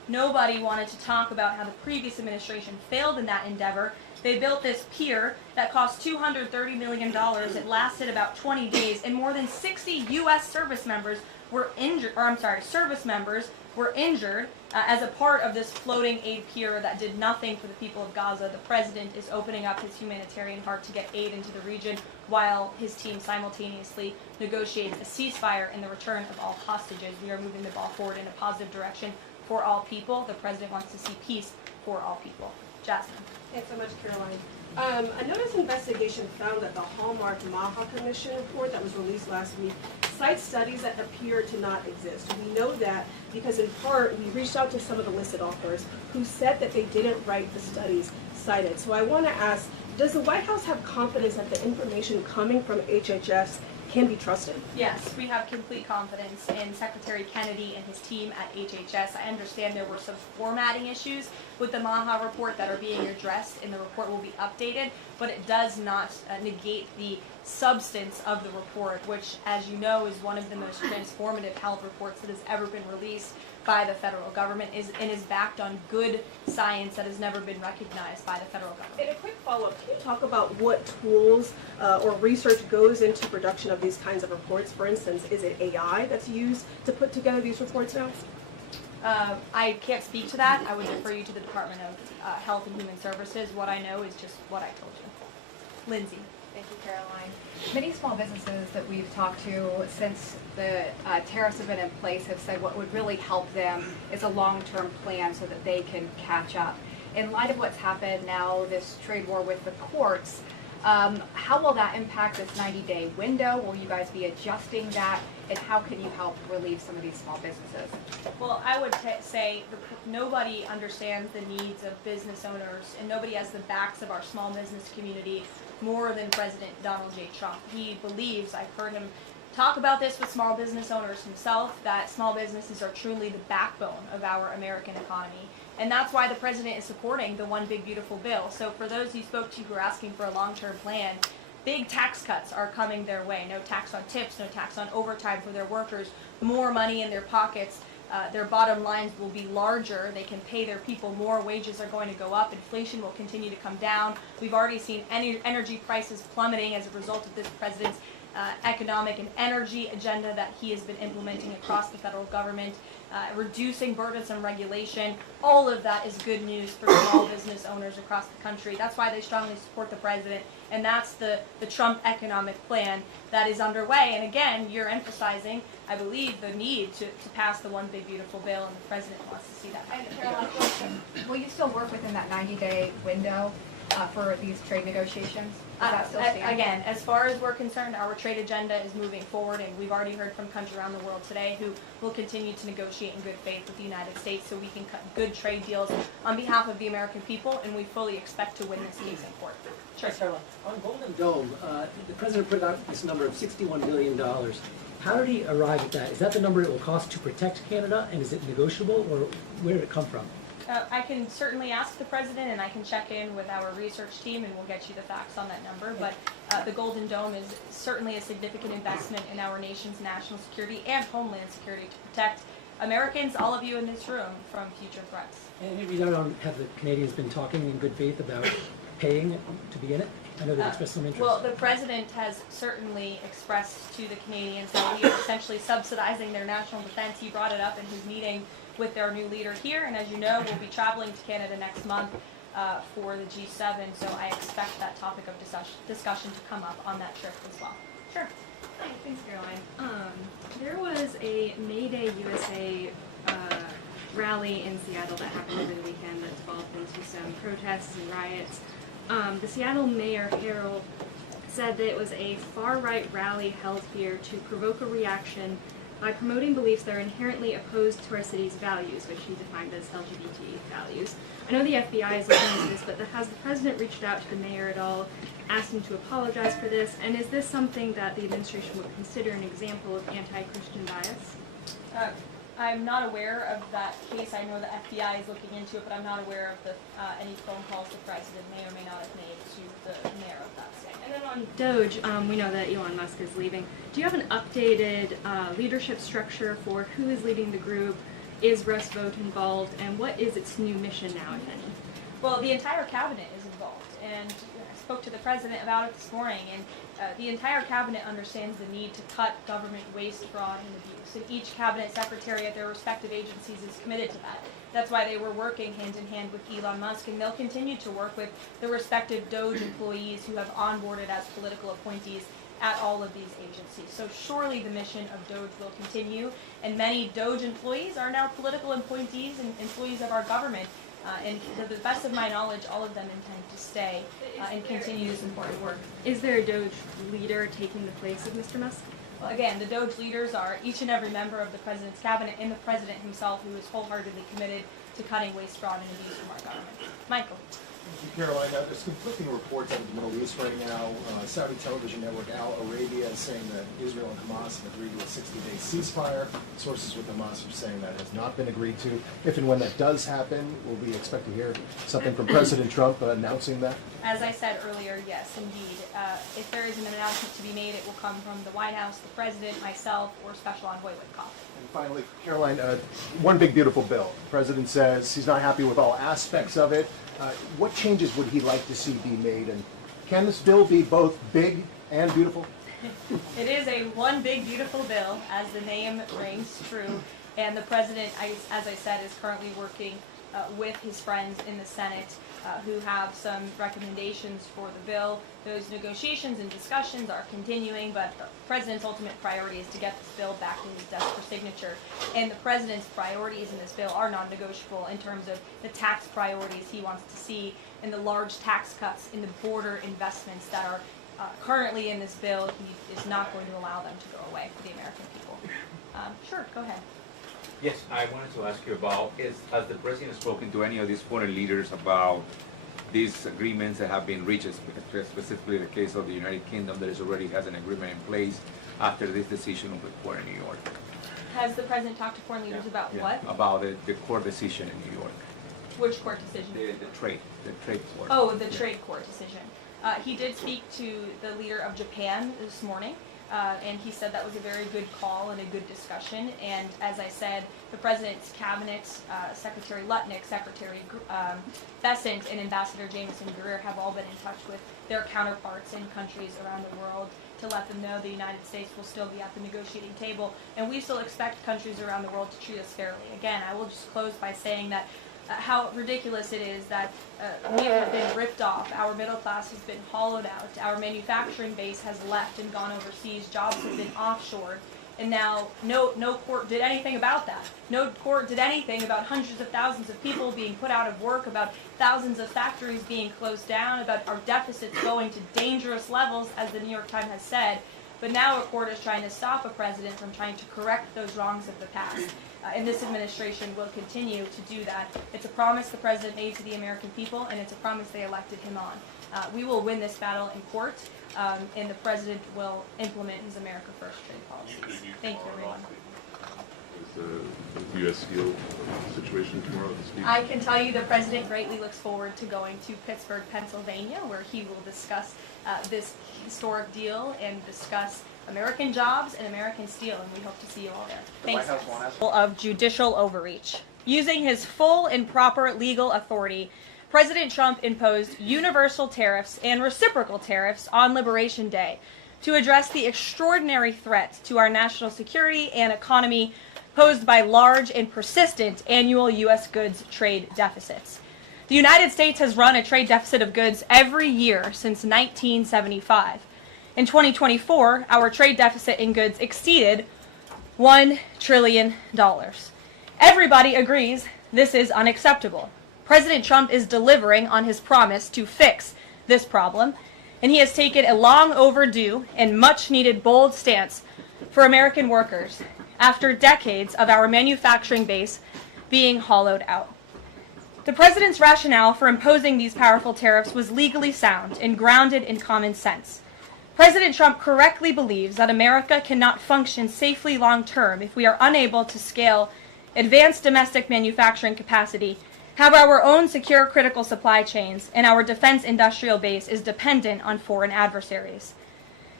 Nobody wanted to talk about how the previous administration failed in that endeavor. They built this pier that cost $230 million. It lasted about 20 days, and more than 60 U.S. service members were injured, as a part of this floating aid pier that did nothing for the people of Gaza. The president is opening up his humanitarian heart to get aid into the region, while his team simultaneously negotiates a ceasefire and the return of all hostages. We are moving the ball forward in a positive direction for all people. The president wants to see peace for all people. Jasmine. Thanks so much, Caroline. A notice investigation found that the Hallmark Maha Commission report that was released last week cites studies that appear to not exist. We know that because in part we reached out to some of the listed authors who said that they didn't write the studies cited. So I want to ask, does the White House have confidence that the information coming from HHS can be trusted? Yes, we have complete confidence in Secretary Kennedy and his team at HHS. I understand there were some formatting issues with the Maha report that are being addressed, and the report will be updated, but it does not negate the substance of the report, which, as you know, is one of the most transformative health reports that has ever been released by the federal government, and is backed on good science that has never been recognized by the federal government. And a quick follow-up, can you talk about what tools or research goes into production of these kinds of reports? For instance, is it AI that's used to put together these reports now? I can't speak to that. I would refer you to the Department of Health and Human Services. What I know is just what I told you. Lindsay. Thank you, Caroline. Many small businesses that we've talked to since the tariffs have been in place have said what would really help them is a long-term plan so that they can catch up. In light of what's happened now, this trade war with the courts, how will that impact this 90-day window? Will you guys be adjusting that? And how can you help relieve some of these small businesses? Well, I would say nobody understands the needs of business owners, and nobody has the backs of our small business community more than President Donald J. Trump. He believes, I've heard him talk about this with small business owners himself, that small businesses are truly the backbone of our American economy. And that's why the president is supporting the One Big Beautiful Bill. So for those you spoke to who are asking for a long-term plan, big tax cuts are coming their way. No tax on tips, no tax on overtime for their workers, more money in their pockets. Their bottom lines will be larger. They can pay their people more. Wages are going to go up. Inflation will continue to come down. We've already seen energy prices plummeting as a result of this president's economic and energy agenda that he has been implementing across the federal government, reducing burdensome regulation. All of that is good news for small business owners across the country. That's why they strongly support the president, and that's the Trump economic plan that is underway. And again, you're emphasizing, I believe, the need to pass the One Big Beautiful Bill, and the president wants to see that. And Caroline, will you still work within that 90-day window for these trade negotiations? Does that still stand? Again, as far as we're concerned, our trade agenda is moving forward, and we've already heard from countries around the world today who will continue to negotiate in good faith with the United States so we can cut good trade deals on behalf of the American people, and we fully expect to win this case in court. Sure. On Golden Dome, the president put out this number of $61 billion. How did he arrive at that? Is that the number it will cost to protect Canada, and is it negotiable, or where did it come from? I can certainly ask the president, and I can check in with our research team, and we'll get you the facts on that number. But the Golden Dome is certainly a significant investment in our nation's national security and homeland security to protect Americans, all of you in this room, from future threats. And have the Canadians been talking in good faith about paying to be in it? I know they've expressed some interest. Well, the president has certainly expressed to the Canadians that we are essentially subsidizing their national defense. He brought it up in his meeting with their new leader here, and as you know, we'll be traveling to Canada next month for the G7, so I expect that topic of discussion to come up on that trip as well. Sure. Hi, thanks, Caroline. There was a May Day USA rally in Seattle that happened over the weekend that developed into some protests and riots. The Seattle Mayor Harrell said that it was a far-right rally held here to provoke a reaction by promoting beliefs that are inherently opposed to our city's values, which he defined as LGBT values. I know the FBI is looking into this, but has the president reached out to the mayor at all, asked him to apologize for this, and is this something that the administration would consider an example of anti-Christian bias? I'm not aware of that case. I know the FBI is looking into it, but I'm not aware of any phone calls the president may or may not have made to the mayor of that state. And then on Doge, we know that Elon Musk is leaving. Do you have an updated leadership structure for who is leading the group, Is Russ vote involved, and what is its new mission now, if any? Well, the entire cabinet is involved, and I spoke to the president about it this morning, and the entire cabinet understands the need to cut government waste, fraud, and abuse, and each cabinet secretary at their respective agencies is committed to that. That's why they were working hand in hand with Elon Musk, and they'll continue to work with the respective Doge employees who have onboarded as political appointees at all of these agencies. So surely the mission of Doge will continue, and many Doge employees are now political appointees and employees of our government. And to the best of my knowledge, all of them intend to stay and continue this important work. Is there a Doge leader taking the place of Mr. Musk? Well, again, the Doge leaders are each and every member of the president's cabinet and the president himself, who is wholeheartedly committed to cutting waste, fraud, and abuse from our government. Michael. Caroline, there's conflicting reports out of the Middle East right now. Saudi television network Al Arabia is saying that Israel and Hamas have agreed to a 60-day ceasefire. Sources with Hamas are saying that has not been agreed to. If and when that does happen, will we expect to hear something from President Trump announcing that? As I said earlier, yes, indeed. If there is an announcement to be made, it will come from the White House, the president, myself, or Special Envoy Witkoff. And finally, Caroline, one big beautiful bill. The president says he's not happy with all aspects of it. What changes would he like to see be made, and can this bill be both big and beautiful? It is a one big beautiful bill, as the name rings true, and the president, as I said, is currently working with his friends in the Senate who have some recommendations for the bill. Those negotiations and discussions are continuing, but the president's ultimate priority is to get this bill back to his desk for signature. And the president's priorities in this bill are non-negotiable in terms of the tax priorities he wants to see and the large tax cuts in the border investments that are currently in this bill. He is not going to allow them to go away for the American people. Sure, go ahead. Yes, I wanted to ask you about, has the president spoken to any of these foreign leaders about these agreements that have been reached, specifically the case of the United Kingdom that already has an agreement in place after this decision of the court in New York? Has the president talked to foreign leaders about what? About the court decision in New York. Which court decision? The trade court. Oh, the trade court decision. He did speak to the leader of Japan this morning. And he said that was a very good call and a good discussion. And as I said, the president's cabinet, Secretary Lutnick, Secretary Bessent, and Ambassador Jameson Greer have all been in touch with their counterparts in countries around the world to let them know the United States will still be at the negotiating table. And we still expect countries around the world to treat us fairly. Again, I will just close by saying that how ridiculous it is that we have been ripped off, our middle class has been hollowed out, our manufacturing base has left and gone overseas, jobs have been offshored, and now no court did anything about that. No court did anything about hundreds of thousands of people being put out of work, about thousands of factories being closed down, about our deficits going to dangerous levels, as the New York Times has said. But now a court is trying to stop a president from trying to correct those wrongs of the past. And this administration will continue to do that. It's a promise the president made to the American people, and it's a promise they elected him on. We will win this battle in court, and the president will implement his America First trade policies. Thank you, everyone. Is the U.S. Steel situation tomorrow this week? I can tell you the president greatly looks forward to going to Pittsburgh, Pennsylvania, where he will discuss this historic deal and discuss American jobs and American steel, and we hope to see you all there. Thanks. Of judicial overreach. Using his full and proper legal authority, President Trump imposed universal tariffs and reciprocal tariffs on Liberation Day to address the extraordinary threat to our national security and economy posed by large and persistent annual U.S. goods trade deficits. The United States has run a trade deficit of goods every year since 1975. In 2024, our trade deficit in goods exceeded $1 trillion. Everybody agrees this is unacceptable. President Trump is delivering on his promise to fix this problem, and he has taken a long overdue and much needed bold stance for American workers after decades of our manufacturing base being hollowed out. The president's rationale for imposing these powerful tariffs was legally sound and grounded in common sense. President Trump correctly believes that America cannot function safely long-term if we are unable to scale advanced domestic manufacturing capacity, have our own secure critical supply chains, and our defense industrial base is dependent on foreign adversaries.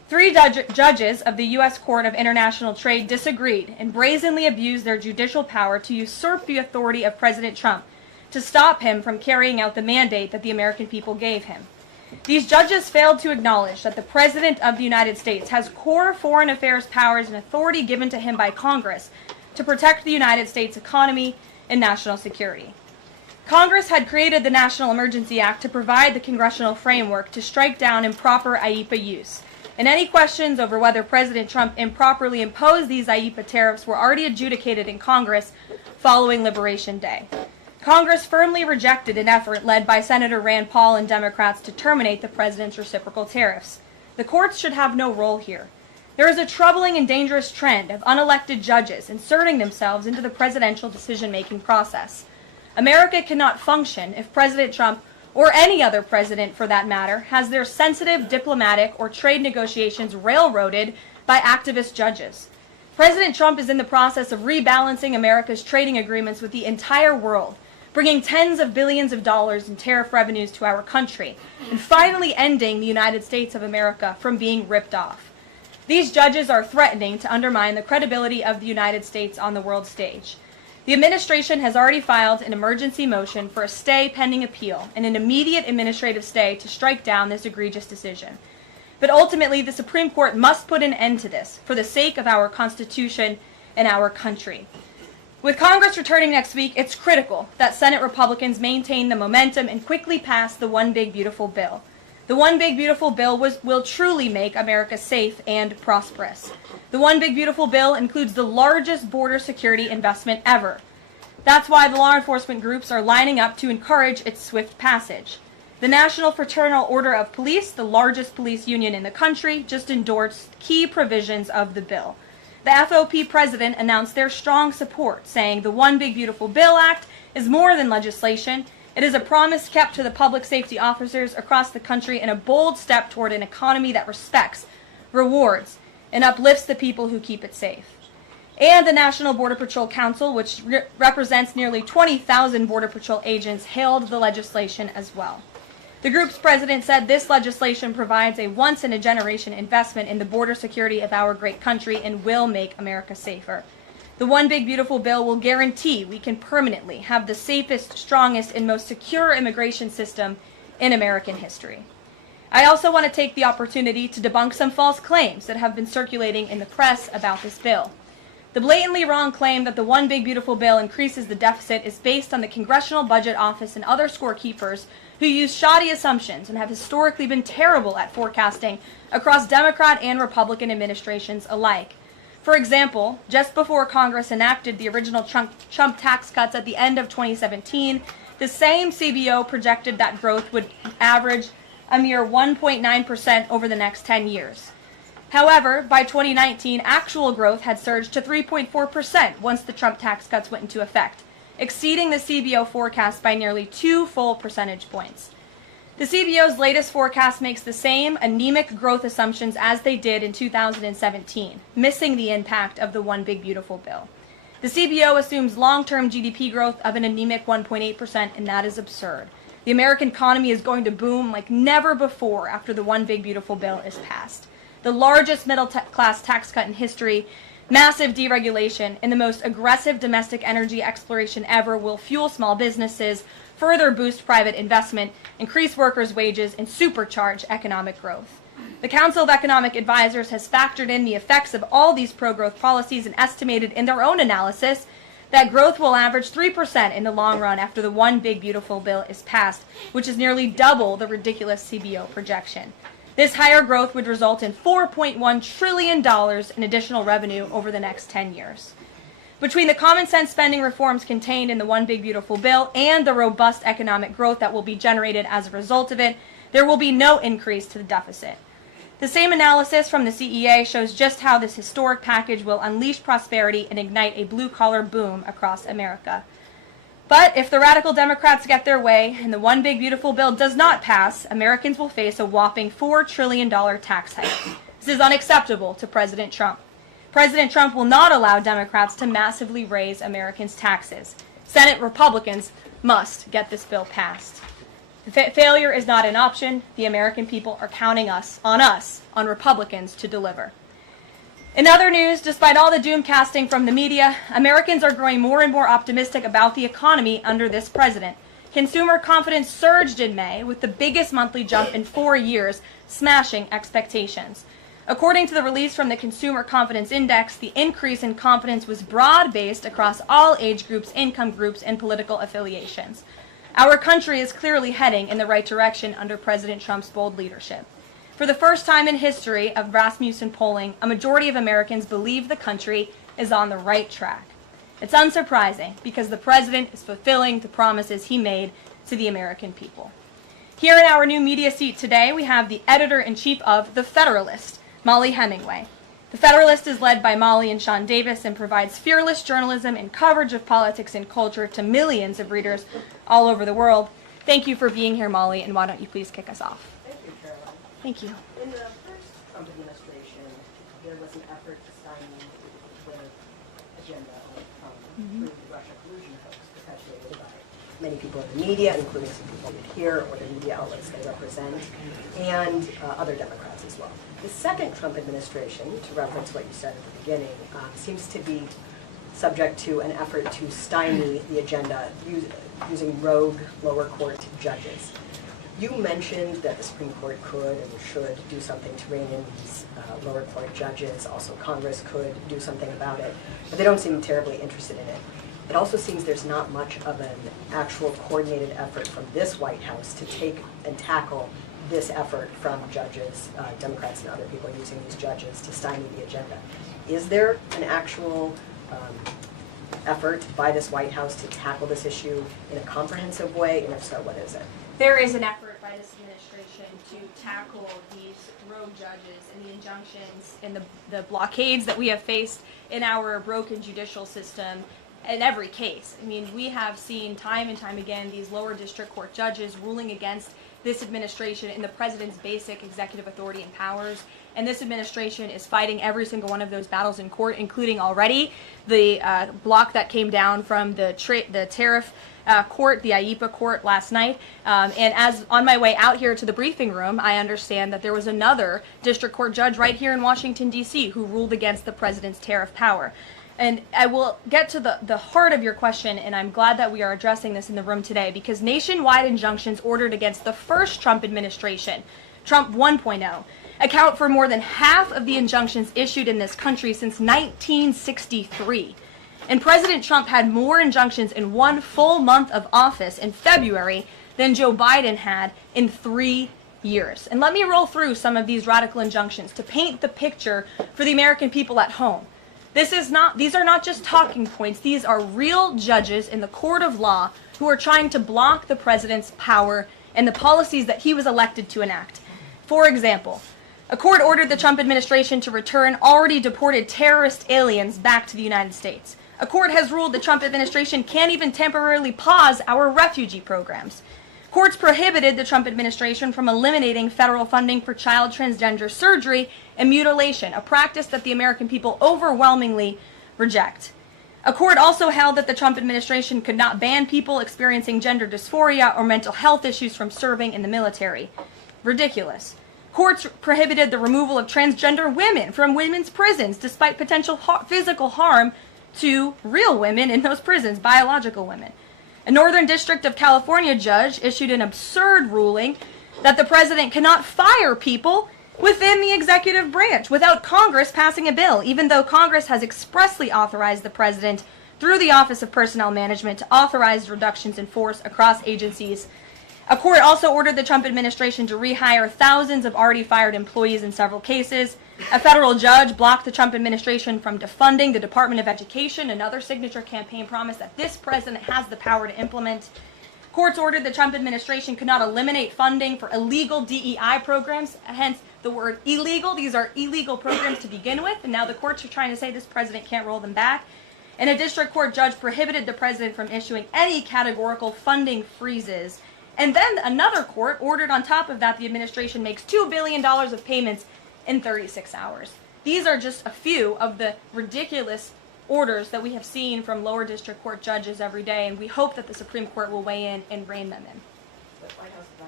3 judges of the U.S. Court of International Trade disagreed and brazenly abused their judicial power to usurp the authority of President Trump to stop him from carrying out the mandate that the American people gave him. These judges failed to acknowledge that the President of the United States has core foreign affairs powers and authority given to him by Congress to protect the United States economy and national security. Congress had created the National Emergency Act to provide the congressional framework to strike down improper IEEPA use. And any questions over whether President Trump improperly imposed these IEEPA tariffs were already adjudicated in Congress following Liberation Day. Congress firmly rejected an effort led by Senator Rand Paul and Democrats to terminate the president's reciprocal tariffs. The courts should have no role here. There is a troubling and dangerous trend of unelected judges inserting themselves into the presidential decision-making process. America cannot function if President Trump, or any other president for that matter, has their sensitive diplomatic or trade negotiations railroaded by activist judges. President Trump is in the process of rebalancing America's trading agreements with the entire world, bringing tens of billions of dollars in tariff revenues to our country, and finally ending the United States of America from being ripped off. These judges are threatening to undermine the credibility of the United States on the world stage. The administration has already filed an emergency motion for a stay pending appeal and an immediate administrative stay to strike down this egregious decision. But ultimately, the Supreme Court must put an end to this for the sake of our Constitution and our country. With Congress returning next week, it's critical that Senate Republicans maintain the momentum and quickly pass the One Big Beautiful Bill. The One Big Beautiful Bill will truly make America safe and prosperous. The One Big Beautiful Bill includes the largest border security investment ever. That's why the law enforcement groups are lining up to encourage its swift passage. The National Fraternal Order of Police, the largest police union in the country, just endorsed key provisions of the bill. The FOP president announced their strong support, saying the One Big Beautiful Bill Act is more than legislation. It is a promise kept to the public safety officers across the country and a bold step toward an economy that respects, rewards, and uplifts the people who keep it safe. And the National Border Patrol Council, which represents nearly 20,000 Border Patrol agents, hailed the legislation as well. The group's president said this legislation provides a once-in-a-generation investment in the border security of our great country and will make America safer. The One Big Beautiful Bill will guarantee we can permanently have the safest, strongest, and most secure immigration system in American history. I also want to take the opportunity to debunk some false claims that have been circulating in the press about this bill. The blatantly wrong claim that the One Big Beautiful Bill increases the deficit is based on the Congressional Budget Office and other scorekeepers who use shoddy assumptions and have historically been terrible at forecasting across Democrat and Republican administrations alike. For example, just before Congress enacted the original Trump tax cuts at the end of 2017, the same CBO projected that growth would average a mere 1.9% over the next 10 years. However, by 2019, actual growth had surged to 3.4% once the Trump tax cuts went into effect, exceeding the CBO forecast by nearly 2 full percentage points. The CBO's latest forecast makes the same anemic growth assumptions as they did in 2017, missing the impact of the One Big Beautiful Bill. The CBO assumes long-term GDP growth of an anemic 1.8%, and that is absurd. The American economy is going to boom like never before after the One Big Beautiful Bill is passed. The largest middle-class tax cut in history, massive deregulation, and the most aggressive domestic energy exploration ever will fuel small businesses, further boost private investment, increase workers' wages, and supercharge economic growth. The Council of Economic Advisors has factored in the effects of all these pro-growth policies and estimated in their own analysis that growth will average 3% in the long run after the One Big Beautiful Bill is passed, which is nearly double the ridiculous CBO projection. This higher growth would result in $4.1 trillion in additional revenue over the next 10 years. Between the common sense spending reforms contained in the One Big Beautiful Bill and the robust economic growth that will be generated as a result of it, there will be no increase to the deficit. The same analysis from the CEA shows just how this historic package will unleash prosperity and ignite a blue-collar boom across America. But if the radical Democrats get their way and the One Big Beautiful Bill does not pass, Americans will face a whopping $4 trillion tax hike. This is unacceptable to President Trump. President Trump will not allow Democrats to massively raise Americans' taxes. Senate Republicans must get this bill passed. Failure is not an option. The American people are counting on Republicans to deliver. In other news, despite all the doom casting from the media, Americans are growing more and more optimistic about the economy under this president. Consumer confidence surged in May with the biggest monthly jump in 4 years, smashing expectations. According to the release from the Consumer Confidence Index, the increase in confidence was broad-based across all age groups, income groups, and political affiliations. Our country is clearly heading in the right direction under President Trump's bold leadership. For the first time in history of Rasmussen polling, a majority of Americans believe the country is on the right track. It's unsurprising because the president is fulfilling the promises he made to the American people. Here in our new media seat today, we have the editor-in-chief of The Federalist, Molly Hemingway. The Federalist is led by Molly and Sean Davis and provides fearless journalism and coverage of politics and culture to millions of readers all over the world. Thank you for being here, Molly, and why don't you please kick us off? Thank you, Caroline. Thank you. In the first Trump administration, there was an effort to stymie the agenda through the Russia collusion hoax perpetuated by many people in the media, including some people here or the media outlets they represent, and other Democrats as well. The second Trump administration, to reference what you said at the beginning, seems to be subject to an effort to stymie the agenda using rogue lower court judges. You mentioned that the Supreme Court could and should do something to rein in these lower court judges. Also, Congress could do something about it, but they don't seem terribly interested in it. It also seems there's not much of an actual coordinated effort from this White House to take and tackle this effort from judges, Democrats and other people using these judges to stymie the agenda. Is there an actual effort by this White House to tackle this issue in a comprehensive way, and if so, what is it? There is an effort by this administration to tackle these rogue judges and the injunctions and the blockades that we have faced in our broken judicial system in every case. I mean, we have seen time and time again these lower district court judges ruling against this administration in the president's basic executive authority and powers. And this administration is fighting every single one of those battles in court, including already the block that came down from the Tariff court, the IEPA court last night. And as on my way out here to the briefing room, I understand that there was another district court judge right here in Washington, D.C. who ruled against the president's tariff power. And I will get to the heart of your question, and I'm glad that we are addressing this in the room today, because nationwide injunctions ordered against the first Trump administration, Trump 1.0, account for more than half of the injunctions issued in this country since 1963. And President Trump had more injunctions in one full month of office in February than Joe Biden had in 3 years. And let me roll through some of these radical injunctions to paint the picture for the American people at home. These are not just talking points. These are real judges in the court of law who are trying to block the president's power and the policies that he was elected to enact. For example, a court ordered the Trump administration to return already deported terrorist aliens back to the United States. A court has ruled the Trump administration can't even temporarily pause our refugee programs. Courts prohibited the Trump administration from eliminating federal funding for child transgender surgery and mutilation, a practice that the American people overwhelmingly reject. A court also held that the Trump administration could not ban people experiencing gender dysphoria or mental health issues from serving in the military. Ridiculous. Courts prohibited the removal of transgender women from women's prisons despite potential physical harm to real women in those prisons, biological women. A Northern District of California judge issued an absurd ruling that the president cannot fire people within the executive branch without Congress passing a bill, even though Congress has expressly authorized the president through the Office of Personnel Management to authorize reductions in force across agencies. A court also ordered the Trump administration to rehire thousands of already fired employees in several cases. A federal judge blocked the Trump administration from defunding the Department of Education, another signature campaign promise that this president has the power to implement. Courts ordered the Trump administration could not eliminate funding for illegal DEI programs, hence the word illegal. These are illegal programs to begin with, and now the courts are trying to say this president can't roll them back. And a district court judge prohibited the president from issuing any categorical funding freezes. And then another court ordered on top of that the administration makes $2 billion of payments in 36 hours. These are just a few of the ridiculous orders that we have seen from lower district court judges every day, and we hope that the Supreme Court will weigh in and rein them in. The White House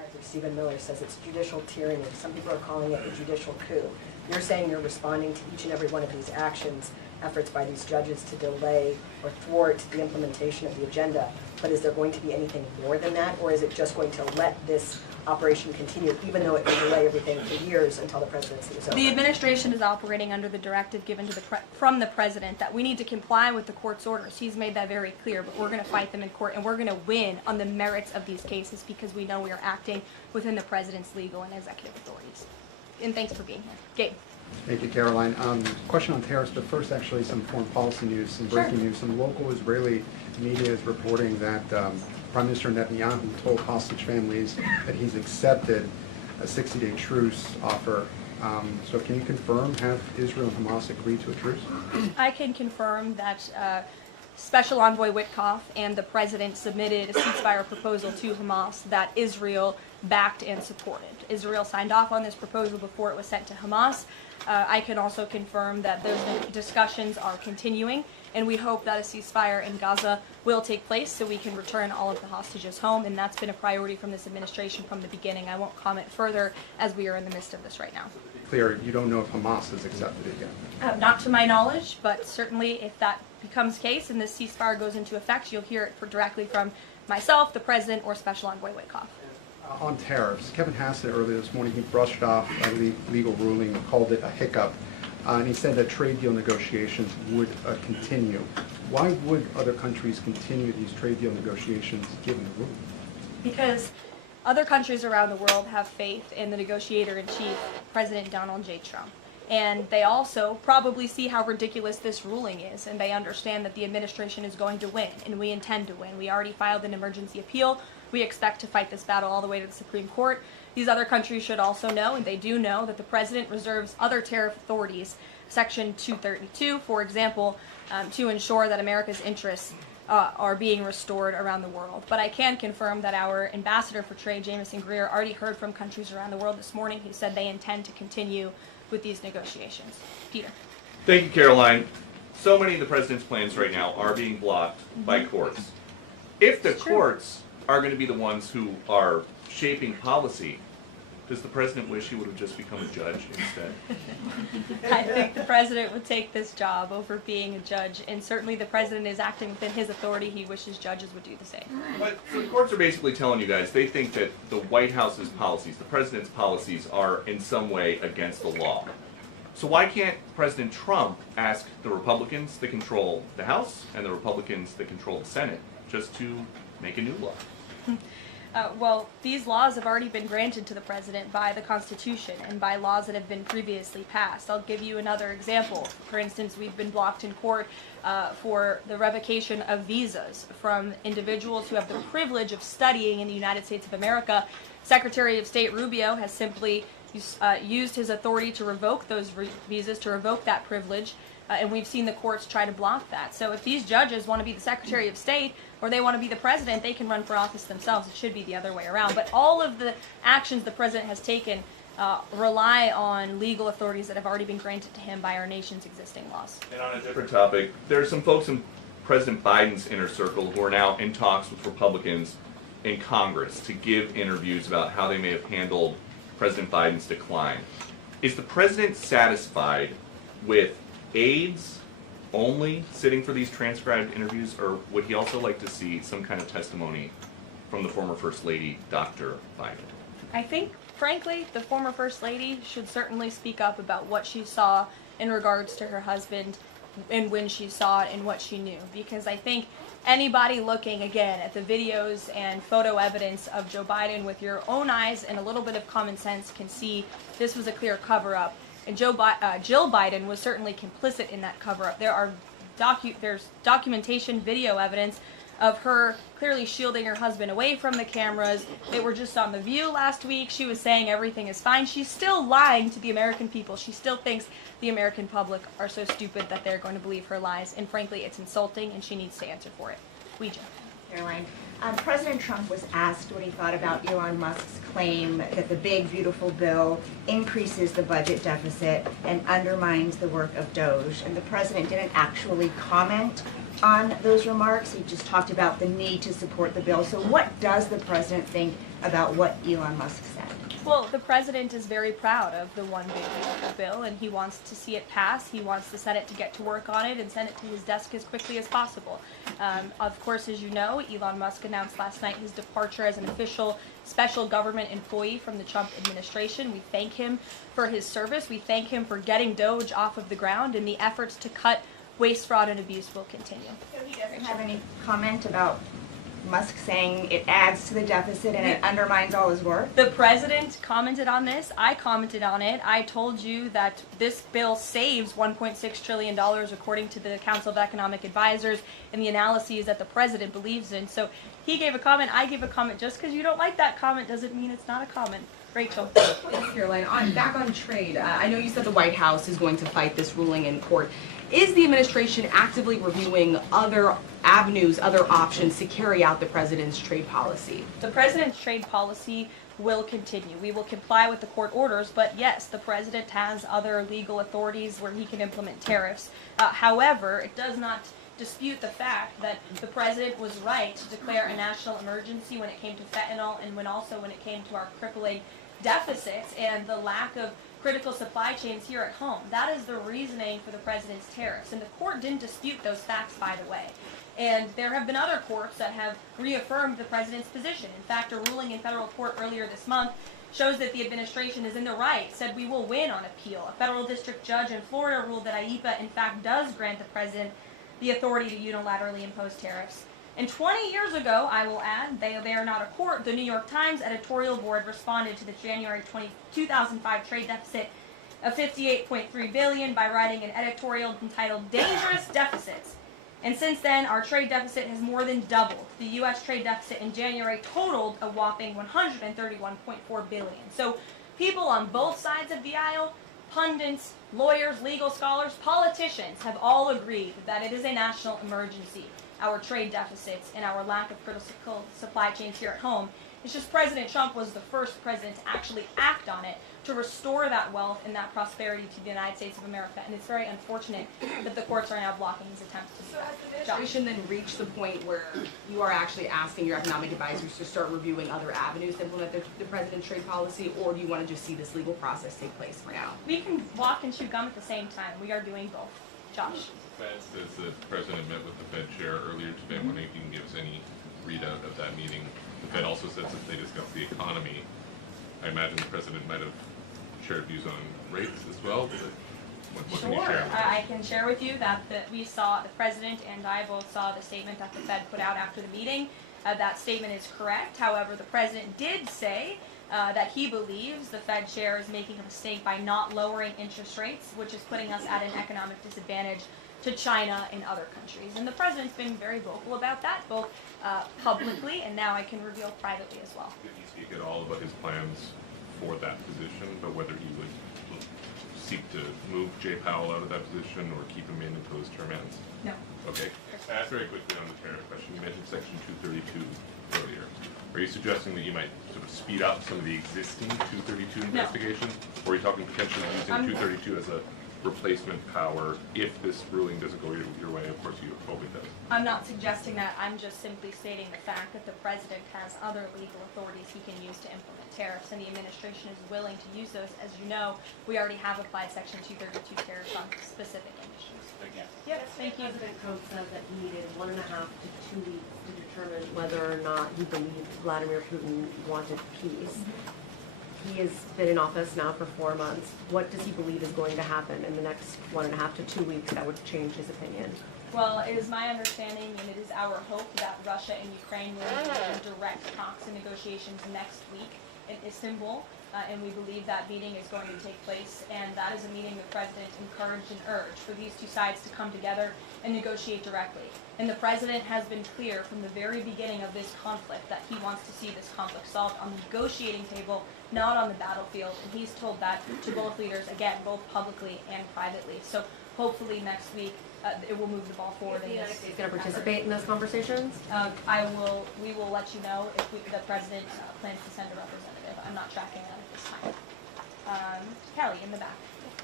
Detective Stephen Miller says it's judicial tyranny. Some people are calling it a judicial coup. You're saying you're responding to each and every one of these actions, efforts by these judges to delay or thwart the implementation of the agenda. But is there going to be anything more than that, or is it just going to let this operation continue, even though it will delay everything for years until the presidency is over? The administration is operating under the directive given to from the president that we need to comply with the court's orders. He's made that very clear, but we're going to fight them in court, and we're going to win on the merits of these cases because we know we are acting within the president's legal and executive authorities. And thanks for being here. Gabe. Thank you, Caroline. Question on tariffs, but first actually some foreign policy news, some breaking news. Some local Israeli media is reporting that Prime Minister Netanyahu told hostage families that he's accepted a 60-day truce offer. So can you confirm, have Israel and Hamas agreed to a truce? I can confirm that Special Envoy Witkoff and the president submitted a ceasefire proposal to Hamas that Israel backed and supported. Israel signed off on this proposal before it was sent to Hamas. I can also confirm that those discussions are continuing, and we hope that a ceasefire in Gaza will take place so we can return all of the hostages home, and that's been a priority from this administration from the beginning. I won't comment further as we are in the midst of this right now. Clear, you don't know if Hamas has accepted it yet? Not to my knowledge, but certainly if that becomes case and this ceasefire goes into effect, you'll hear it directly from myself, the president, or Special Envoy Witkoff. On tariffs, Kevin Hassett earlier this morning, he brushed off a legal ruling, called it a hiccup, and he said that trade deal negotiations would continue. Why would other countries continue these trade deal negotiations given the ruling? Because other countries around the world have faith in the negotiator-in-chief, President Donald J. Trump. And they also probably see how ridiculous this ruling is, and they understand that the administration is going to win, and we intend to win. We already filed an emergency appeal. We expect to fight this battle all the way to the Supreme Court. These other countries should also know, and they do know, that the president reserves other tariff authorities, Section 232, for example, to ensure that America's interests are being restored around the world. But I can confirm that our ambassador for trade, Jameson Greer, already heard from countries around the world this morning who said they intend to continue with these negotiations. Peter. Thank you, Caroline. So many of the president's plans right now are being blocked by courts. If the courts are going to be the ones who are shaping policy, does the president wish he would have just become a judge instead? I think the president would take this job over being a judge, and certainly the president is acting within his authority. He wishes judges would do the same. But the courts are basically telling you guys they think that the White House's policies, the president's policies, are in some way against the law. So why can't President Trump ask the Republicans that control the House and the Republicans that control the Senate just to make a new law? Well, these laws have already been granted to the president by the Constitution and by laws that have been previously passed. I'll give you another example. For instance, we've been blocked in court for the revocation of visas from individuals who have the privilege of studying in the United States of America. Secretary of State Rubio has simply used his authority to revoke those visas, to revoke that privilege, and we've seen the courts try to block that. So if these judges want to be the Secretary of State or they want to be the president, they can run for office themselves. It should be the other way around. But all of the actions the president has taken rely on legal authorities that have already been granted to him by our nation's existing laws. And on a different topic, there are some folks in President Biden's inner circle who are now in talks with Republicans in Congress to give interviews about how they may have handled President Biden's decline. Is the president satisfied with aides only sitting for these transcribed interviews, or would he also like to see some kind of testimony from the former First Lady, Dr. Biden? I think, frankly, the former First Lady should certainly speak up about what she saw in regards to her husband and when she saw it and what she knew. Because I think anybody looking, again, at the videos and photo evidence of Joe Biden with your own eyes and a little bit of common sense can see this was a clear cover-up. And Jill Biden was certainly complicit in that cover-up. There's documentation, video evidence of her clearly shielding her husband away from the cameras. They were just on The View last week. She was saying everything is fine. She's still lying to the American people. She still thinks the American public are so stupid that they're going to believe her lies. And frankly, it's insulting, and she needs to answer for it. Ouija. Caroline. President Trump was asked what he thought about Elon Musk's claim that the big, beautiful bill increases the budget deficit and undermines the work of Doge. And the president didn't actually comment on those remarks. He just talked about the need to support the bill. So what does the president think about what Elon Musk said? Well, the president is very proud of the one big beautiful bill, and he wants to see it pass. He wants the Senate to get to work on it and send it to his desk as quickly as possible. Of course, as you know, Elon Musk announced last night his departure as an official special government employee from the Trump administration. We thank him for his service. We thank him for getting Doge off of the ground, and the efforts to cut waste, fraud, and abuse will continue. So he doesn't have any comment about Musk saying it adds to the deficit and it undermines all his work? The president commented on this. I commented on it. I told you that this bill saves $1.6 trillion according to the Council of Economic Advisors and the analyses that the president believes in. So he gave a comment. I gave a comment. Just because you don't like that comment doesn't mean it's not a comment. Rachel. Thanks, Caroline. Back on trade, I know you said the White House is going to fight this ruling in court. Is the administration actively reviewing other avenues, other options to carry out the president's trade policy? The president's trade policy will continue. We will comply with the court orders, but yes, the president has other legal authorities where he can implement tariffs. However, it does not dispute the fact that the president was right to declare a national emergency when it came to fentanyl and when it came to our crippling deficits and the lack of critical supply chains here at home. That is the reasoning for the president's tariffs. And the court didn't dispute those facts, by the way. And there have been other courts that have reaffirmed the president's position. In fact, a ruling in federal court earlier this month shows that the administration is in the right, said we will win on appeal. A federal district judge in Florida ruled that IEEPA, in fact, does grant the president the authority to unilaterally impose tariffs. And 20 years ago, I will add, they are not a court, the New York Times editorial board responded to the January 2005 trade deficit of $58.3 billion by writing an editorial entitled Dangerous Deficits. And since then, our trade deficit has more than doubled. The U.S. trade deficit in January totaled a whopping $131.4 billion. So people on both sides of the aisle, pundits, lawyers, legal scholars, politicians have all agreed that it is a national emergency. Our trade deficits and our lack of critical supply chains here at home. It's just President Trump was the first president to actually act on it to restore that wealth and that prosperity to the United States of America. And it's very unfortunate that the courts are now blocking his attempts to do that. Has the administration then reached the point where you are actually asking your economic advisors to start reviewing other avenues to implement the president's trade policy, or do you want to just see this legal process take place for now? We can walk and chew gum at the same time. We are doing both. Josh. The Fed says the president met with the Fed chair earlier today. I'm wondering if you can give us any readout of that meeting. The Fed also says that they discussed the economy. I imagine the president might have shared views on rates as well. What can you share? I can share with you that we saw, the president and I both saw the statement that the Fed put out after the meeting. That statement is correct. However, the president did say that he believes the Fed chair is making a mistake by not lowering interest rates, which is putting us at an economic disadvantage to China and other countries. And the president's been very vocal about that, both publicly and now I can reveal privately as well. Did he speak at all about his plans for that position, but whether he would seek to move Jay Powell out of that position or keep him in until his term ends? No. Okay. Very quickly on the tariff question, you mentioned Section 232 earlier. Are you suggesting that you might sort of speed up some of the existing 232 investigations? Or are you talking potentially using 232 as a replacement power if this ruling doesn't go your way? Of course you hope it does. I'm not suggesting that. I'm just simply stating the fact that the president has other legal authorities he can use to implement tariffs, and the administration is willing to use those. As you know, we already have applied Section 232 tariffs on specific industries. Thank you. Yep, thank you. President Trump said that he needed 1.5 to 2 weeks to determine whether or not he believed Vladimir Putin wanted peace. He has been in office now for 4 months. What does he believe is going to happen in the next 1.5 to 2 weeks that would change his opinion? Well, it is my understanding and it is our hope that Russia and Ukraine will engage in direct talks and negotiations next week in Istanbul. And we believe that meeting is going to take place, and that is a meeting the president encouraged and urged for these two sides to come together and negotiate directly. And the president has been clear from the very beginning of this conflict that he wants to see this conflict solved on the negotiating table, not on the battlefield. And he's told that to both leaders, again, both publicly and privately. So hopefully next week it will move the ball forward. Is the United States going to participate in those conversations? We will let you know if the president plans to send a representative. I'm not tracking that at this time. Kelly in the back.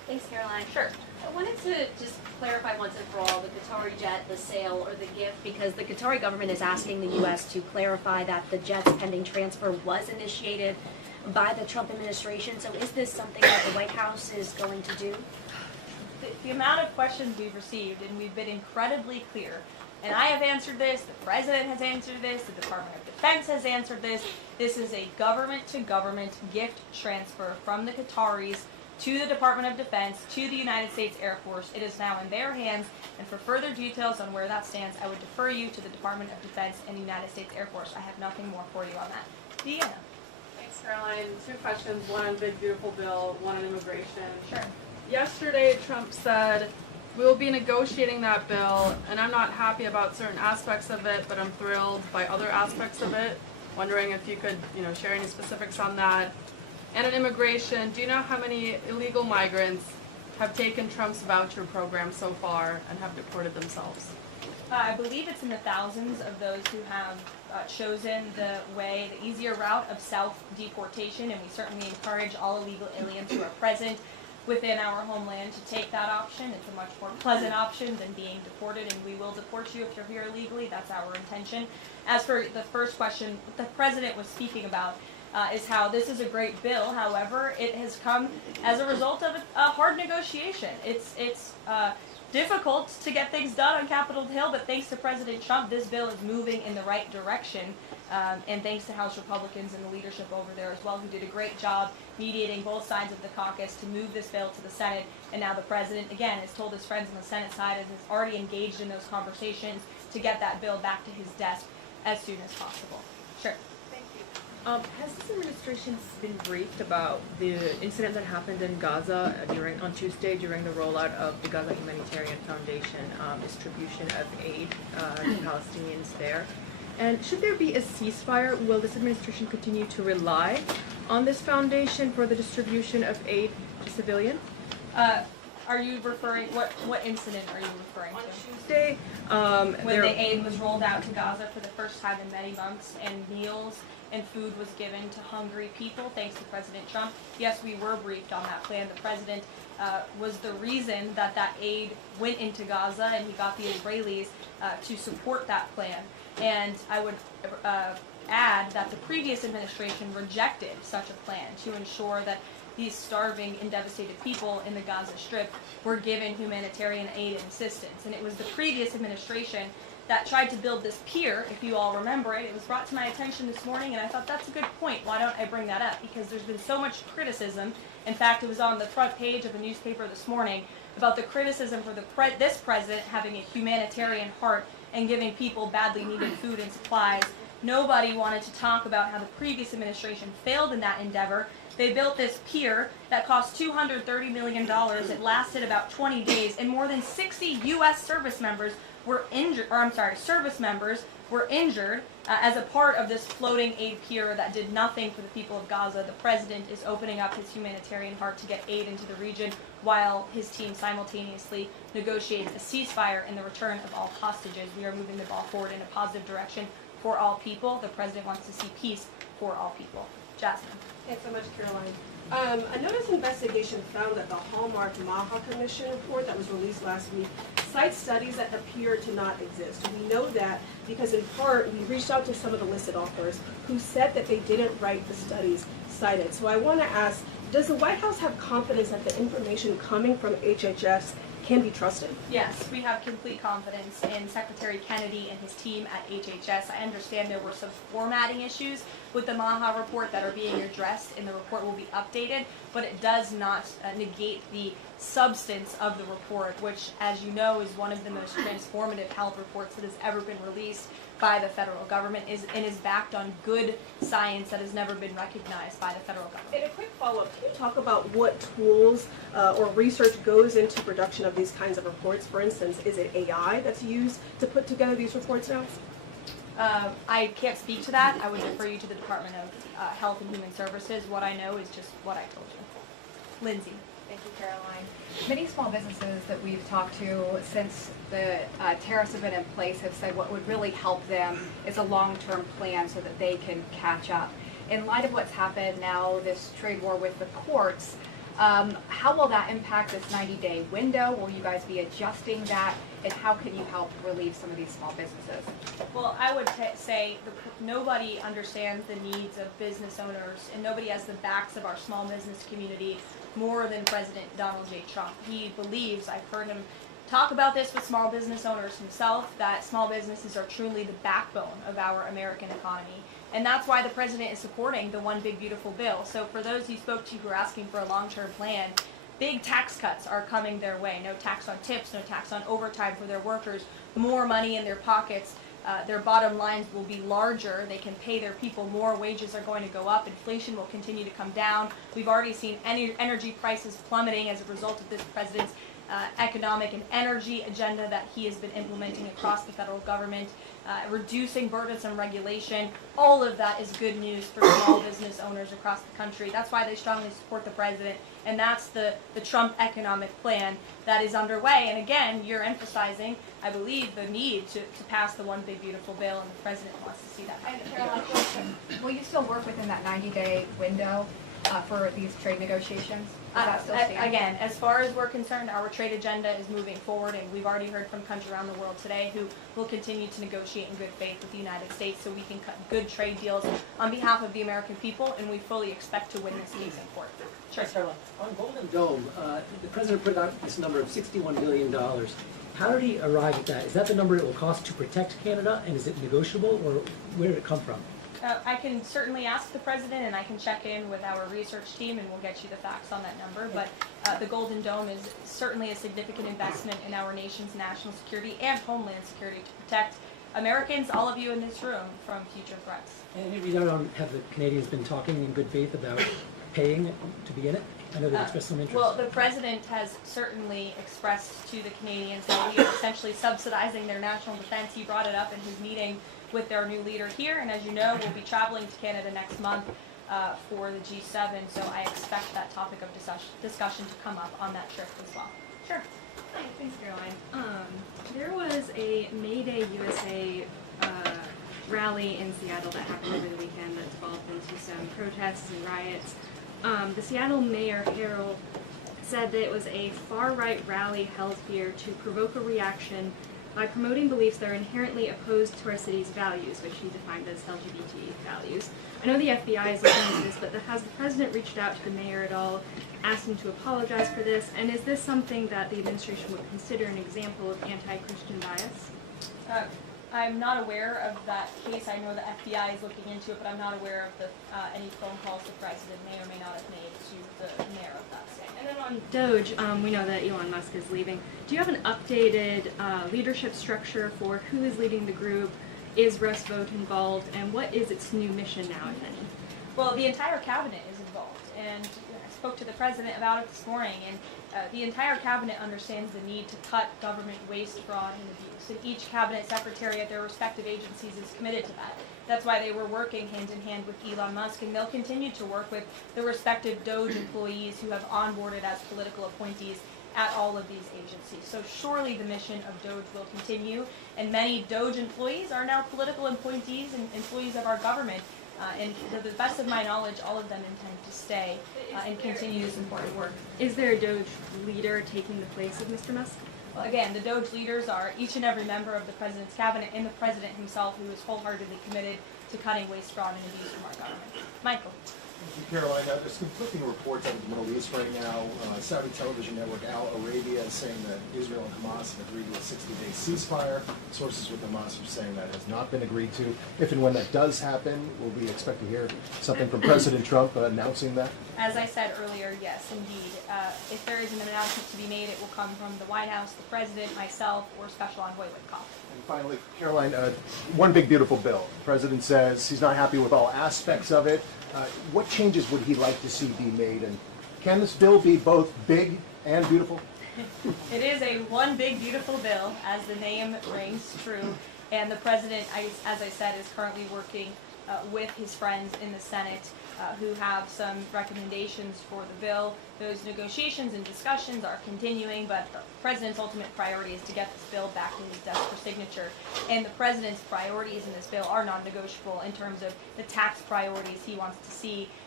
Thanks, Caroline. Sure. I wanted to just clarify once and for all the Qatari jet, the sale, or the gift, because the Qatari government is asking the U.S. to clarify that the jet's pending transfer was initiated by the Trump administration. So is this something that the White House is going to do? The amount of questions we've received, and we've been incredibly clear, and I have answered this, the President has answered this, the Department of Defense has answered this. This is a government-to-government gift transfer from the Qataris to the Department of Defense, to the United States Air Force. It is now in their hands, and for further details on where that stands, I would defer you to the Department of Defense and the United States Air Force. I have nothing more for you on that. Deanna. Thanks, Caroline. Two questions, one on Big Beautiful Bill, one on immigration. Sure. Yesterday, Trump said, we will be negotiating that bill, and I'm not happy about certain aspects of it, but I'm thrilled by other aspects of it. Wondering if you could, share any specifics on that. And on immigration, do you know how many illegal migrants have taken Trump's voucher program so far and have deported themselves? I believe it's in the thousands of those who have chosen the easier route of self-deportation, and we certainly encourage all illegal aliens who are present within our homeland to take that option. It's a much more pleasant option than being deported, and we will deport you if you're here illegally. That's our intention. As for the first question, what the President was speaking about is how this is a great bill. However, it has come as a result of a hard negotiation. It's difficult to get things done on Capitol Hill, but thanks to President Trump, this bill is moving in the right direction. And thanks to House Republicans and the leadership over there as well, who did a great job mediating both sides of the caucus to move this bill to the Senate. And now the President, again, has told his friends on the Senate side and has already engaged in those conversations to get that bill back to his desk as soon as possible. Sure. Has this administration been briefed about the incident that happened in Gaza on Tuesday during the rollout of the Gaza Humanitarian Foundation distribution of aid to Palestinians there? And should there be a ceasefire, will this administration continue to rely on this foundation for the distribution of aid to civilians? Are you referring, what incident are you referring to? On Tuesday, when the aid was rolled out to Gaza for the first time in many months, and meals and food was given to hungry people, thanks to President Trump. Yes, we were briefed on that plan. The President was the reason that aid went into Gaza, and he got the Israelis to support that plan. And I would add that the previous administration rejected such a plan to ensure that these starving and devastated people in the Gaza Strip were given humanitarian aid and assistance. And it was the previous administration that tried to build this pier, if you all remember it. It was brought to my attention this morning, and I thought that's a good point. Why don't I bring that up? Because there's been so much criticism. In fact, it was on the front page of the newspaper this morning about the criticism for this president having a humanitarian heart and giving people badly needed food and supplies. Nobody wanted to talk about how the previous administration failed in that endeavor. They built this pier that cost $230 million. It lasted about 20 days, and more than 60 U.S. service members were injured, as a part of this floating aid pier that did nothing for the people of Gaza. The president is opening up his humanitarian heart to get aid into the region, while his team simultaneously negotiates a ceasefire and the return of all hostages. We are moving the ball forward in a positive direction for all people. The president wants to see peace for all people. Jasmine. Thanks so much, Caroline. A notice investigation found that the Hallmark Maha Commission report that was released last week cites studies that appear to not exist. We know that because in part we reached out to some of the listed authors who said that they didn't write the studies cited. So I want to ask, does the White House have confidence that the information coming from HHS can be trusted? Yes, we have complete confidence in Secretary Kennedy and his team at HHS. I understand there were some formatting issues with the Maha report that are being addressed, and the report will be updated, but it does not negate the substance of the report, which, as you know, is one of the most transformative health reports that has ever been released by the federal government and is backed on good science that has never been recognized by the federal government. And a quick follow-up, can you talk about what tools or research goes into production of these kinds of reports? For instance, is it AI that's used to put together these reports now? I can't speak to that. I would refer you to the Department of Health and Human Services. What I know is just what I told you. Lindsay. Thank you, Caroline. Many small businesses that we've talked to since the tariffs have been in place have said what would really help them is a long-term plan so that they can catch up. In light of what's happened now, this trade war with the courts, How will that impact this 90-day window? Will you guys be adjusting that? And how can you help relieve some of these small businesses? Well, I would say nobody understands the needs of business owners, and nobody has the backs of our small business community more than President Donald J. Trump. He believes, I've heard him talk about this with small business owners himself, that small businesses are truly the backbone of our American economy. And that's why the president is supporting the One Big Beautiful Bill. So for those he spoke to who are asking for a long-term plan, big tax cuts are coming their way. No tax on tips, no tax on overtime for their workers, more money in their pockets. Their bottom lines will be larger. They can pay their people more. Wages are going to go up. Inflation will continue to come down. We've already seen energy prices plummeting as a result of this president's economic and energy agenda that he has been implementing across the federal government, reducing burdensome regulation. All of that is good news for small business owners across the country. That's why they strongly support the president, and that's the Trump economic plan that is underway. And again, you're emphasizing, I believe, the need to pass the One Big Beautiful Bill, and the president wants to see that. And Caroline, will you still work within that 90-day window for these trade negotiations? Does that still stand? Again, as far as we're concerned, our trade agenda is moving forward, and we've already heard from countries around the world today who will continue to negotiate in good faith with the United States so we can cut good trade deals on behalf of the American people, and we fully expect to win this case in court. Sure. On Golden Dome, the president put out this number of $61 billion. How did he arrive at that? Is that the number it will cost to protect Canada, and is it negotiable, or where did it come from? I can certainly ask the president, and I can check in with our research team, and we'll get you the facts on that number. But the Golden Dome is certainly a significant investment in our nation's national security and homeland security to protect Americans, all of you in this room, from future threats. And have the Canadians been talking in good faith about paying to be in it? I know they've expressed some interest. Well, the president has certainly expressed to the Canadians that we are essentially subsidizing their national defense. He brought it up in his meeting with their new leader here, and as you know, we'll be traveling to Canada next month for the G7, so I expect that topic of discussion to come up on that trip as well. Sure. Hi, thanks, Caroline. There was a May Day USA rally in Seattle that happened over the weekend that devolved into some protests and riots. The Seattle Mayor Harrell said that it was a far-right rally held here to provoke a reaction by promoting beliefs that are inherently opposed to our city's values, which he defined as LGBT values. I know the FBI is looking into this, but has the president reached out to the mayor at all, asked him to apologize for this, and is this something that the administration would consider an example of anti-Christian bias? I'm not aware of that case. I know the FBI is looking into it, but I'm not aware of any phone calls the president may or may not have made to the mayor of that state. And then on Doge, we know that Elon Musk is leaving. Do you have an updated leadership structure for who is leading the group? Is Russ Vought involved? And what is its new mission now, if any? Well, the entire cabinet is involved, and I spoke to the president about it this morning, and the entire cabinet understands the need to cut government waste, fraud, and abuse, and each cabinet secretary at their respective agencies is committed to that. That's why they were working hand in hand with Elon Musk, and they'll continue to work with the respective Doge employees who have onboarded as political appointees at all of these agencies. So surely the mission of Doge will continue, and many Doge employees are now political appointees and employees of our government. And to the best of my knowledge, all of them intend to stay and continue this important work. Is there a Doge leader taking the place of Mr. Musk? Well, again, the Doge leaders are each and every member of the president's cabinet and the president himself, who is wholeheartedly committed to cutting waste, fraud, and abuse from our government. Michael. Thank you, Caroline. There's conflicting reports out of the Middle East right now. Saudi television network Al Arabia is saying that Israel and Hamas have agreed to a 60-day ceasefire. Sources with Hamas are saying that has not been agreed to. If and when that does happen, will we expect to hear something from President Trump announcing that? As I said earlier, yes, indeed. If there is an announcement to be made, it will come from the White House, the president, myself, or Special Envoy Witkoff. And finally, Caroline, One Big Beautiful Bill. The president says he's not happy with all aspects of it. What changes would he like to see be made? And can this bill be both big and beautiful? It is a One Big Beautiful Bill, as the name rings true. And the president, as I said, is currently working with his friends in the Senate who have some recommendations for the bill. Those negotiations and discussions are continuing, but the president's ultimate priority is to get this bill back to his desk for signature. And the president's priorities in this bill are non-negotiable in terms of the tax priorities he wants to see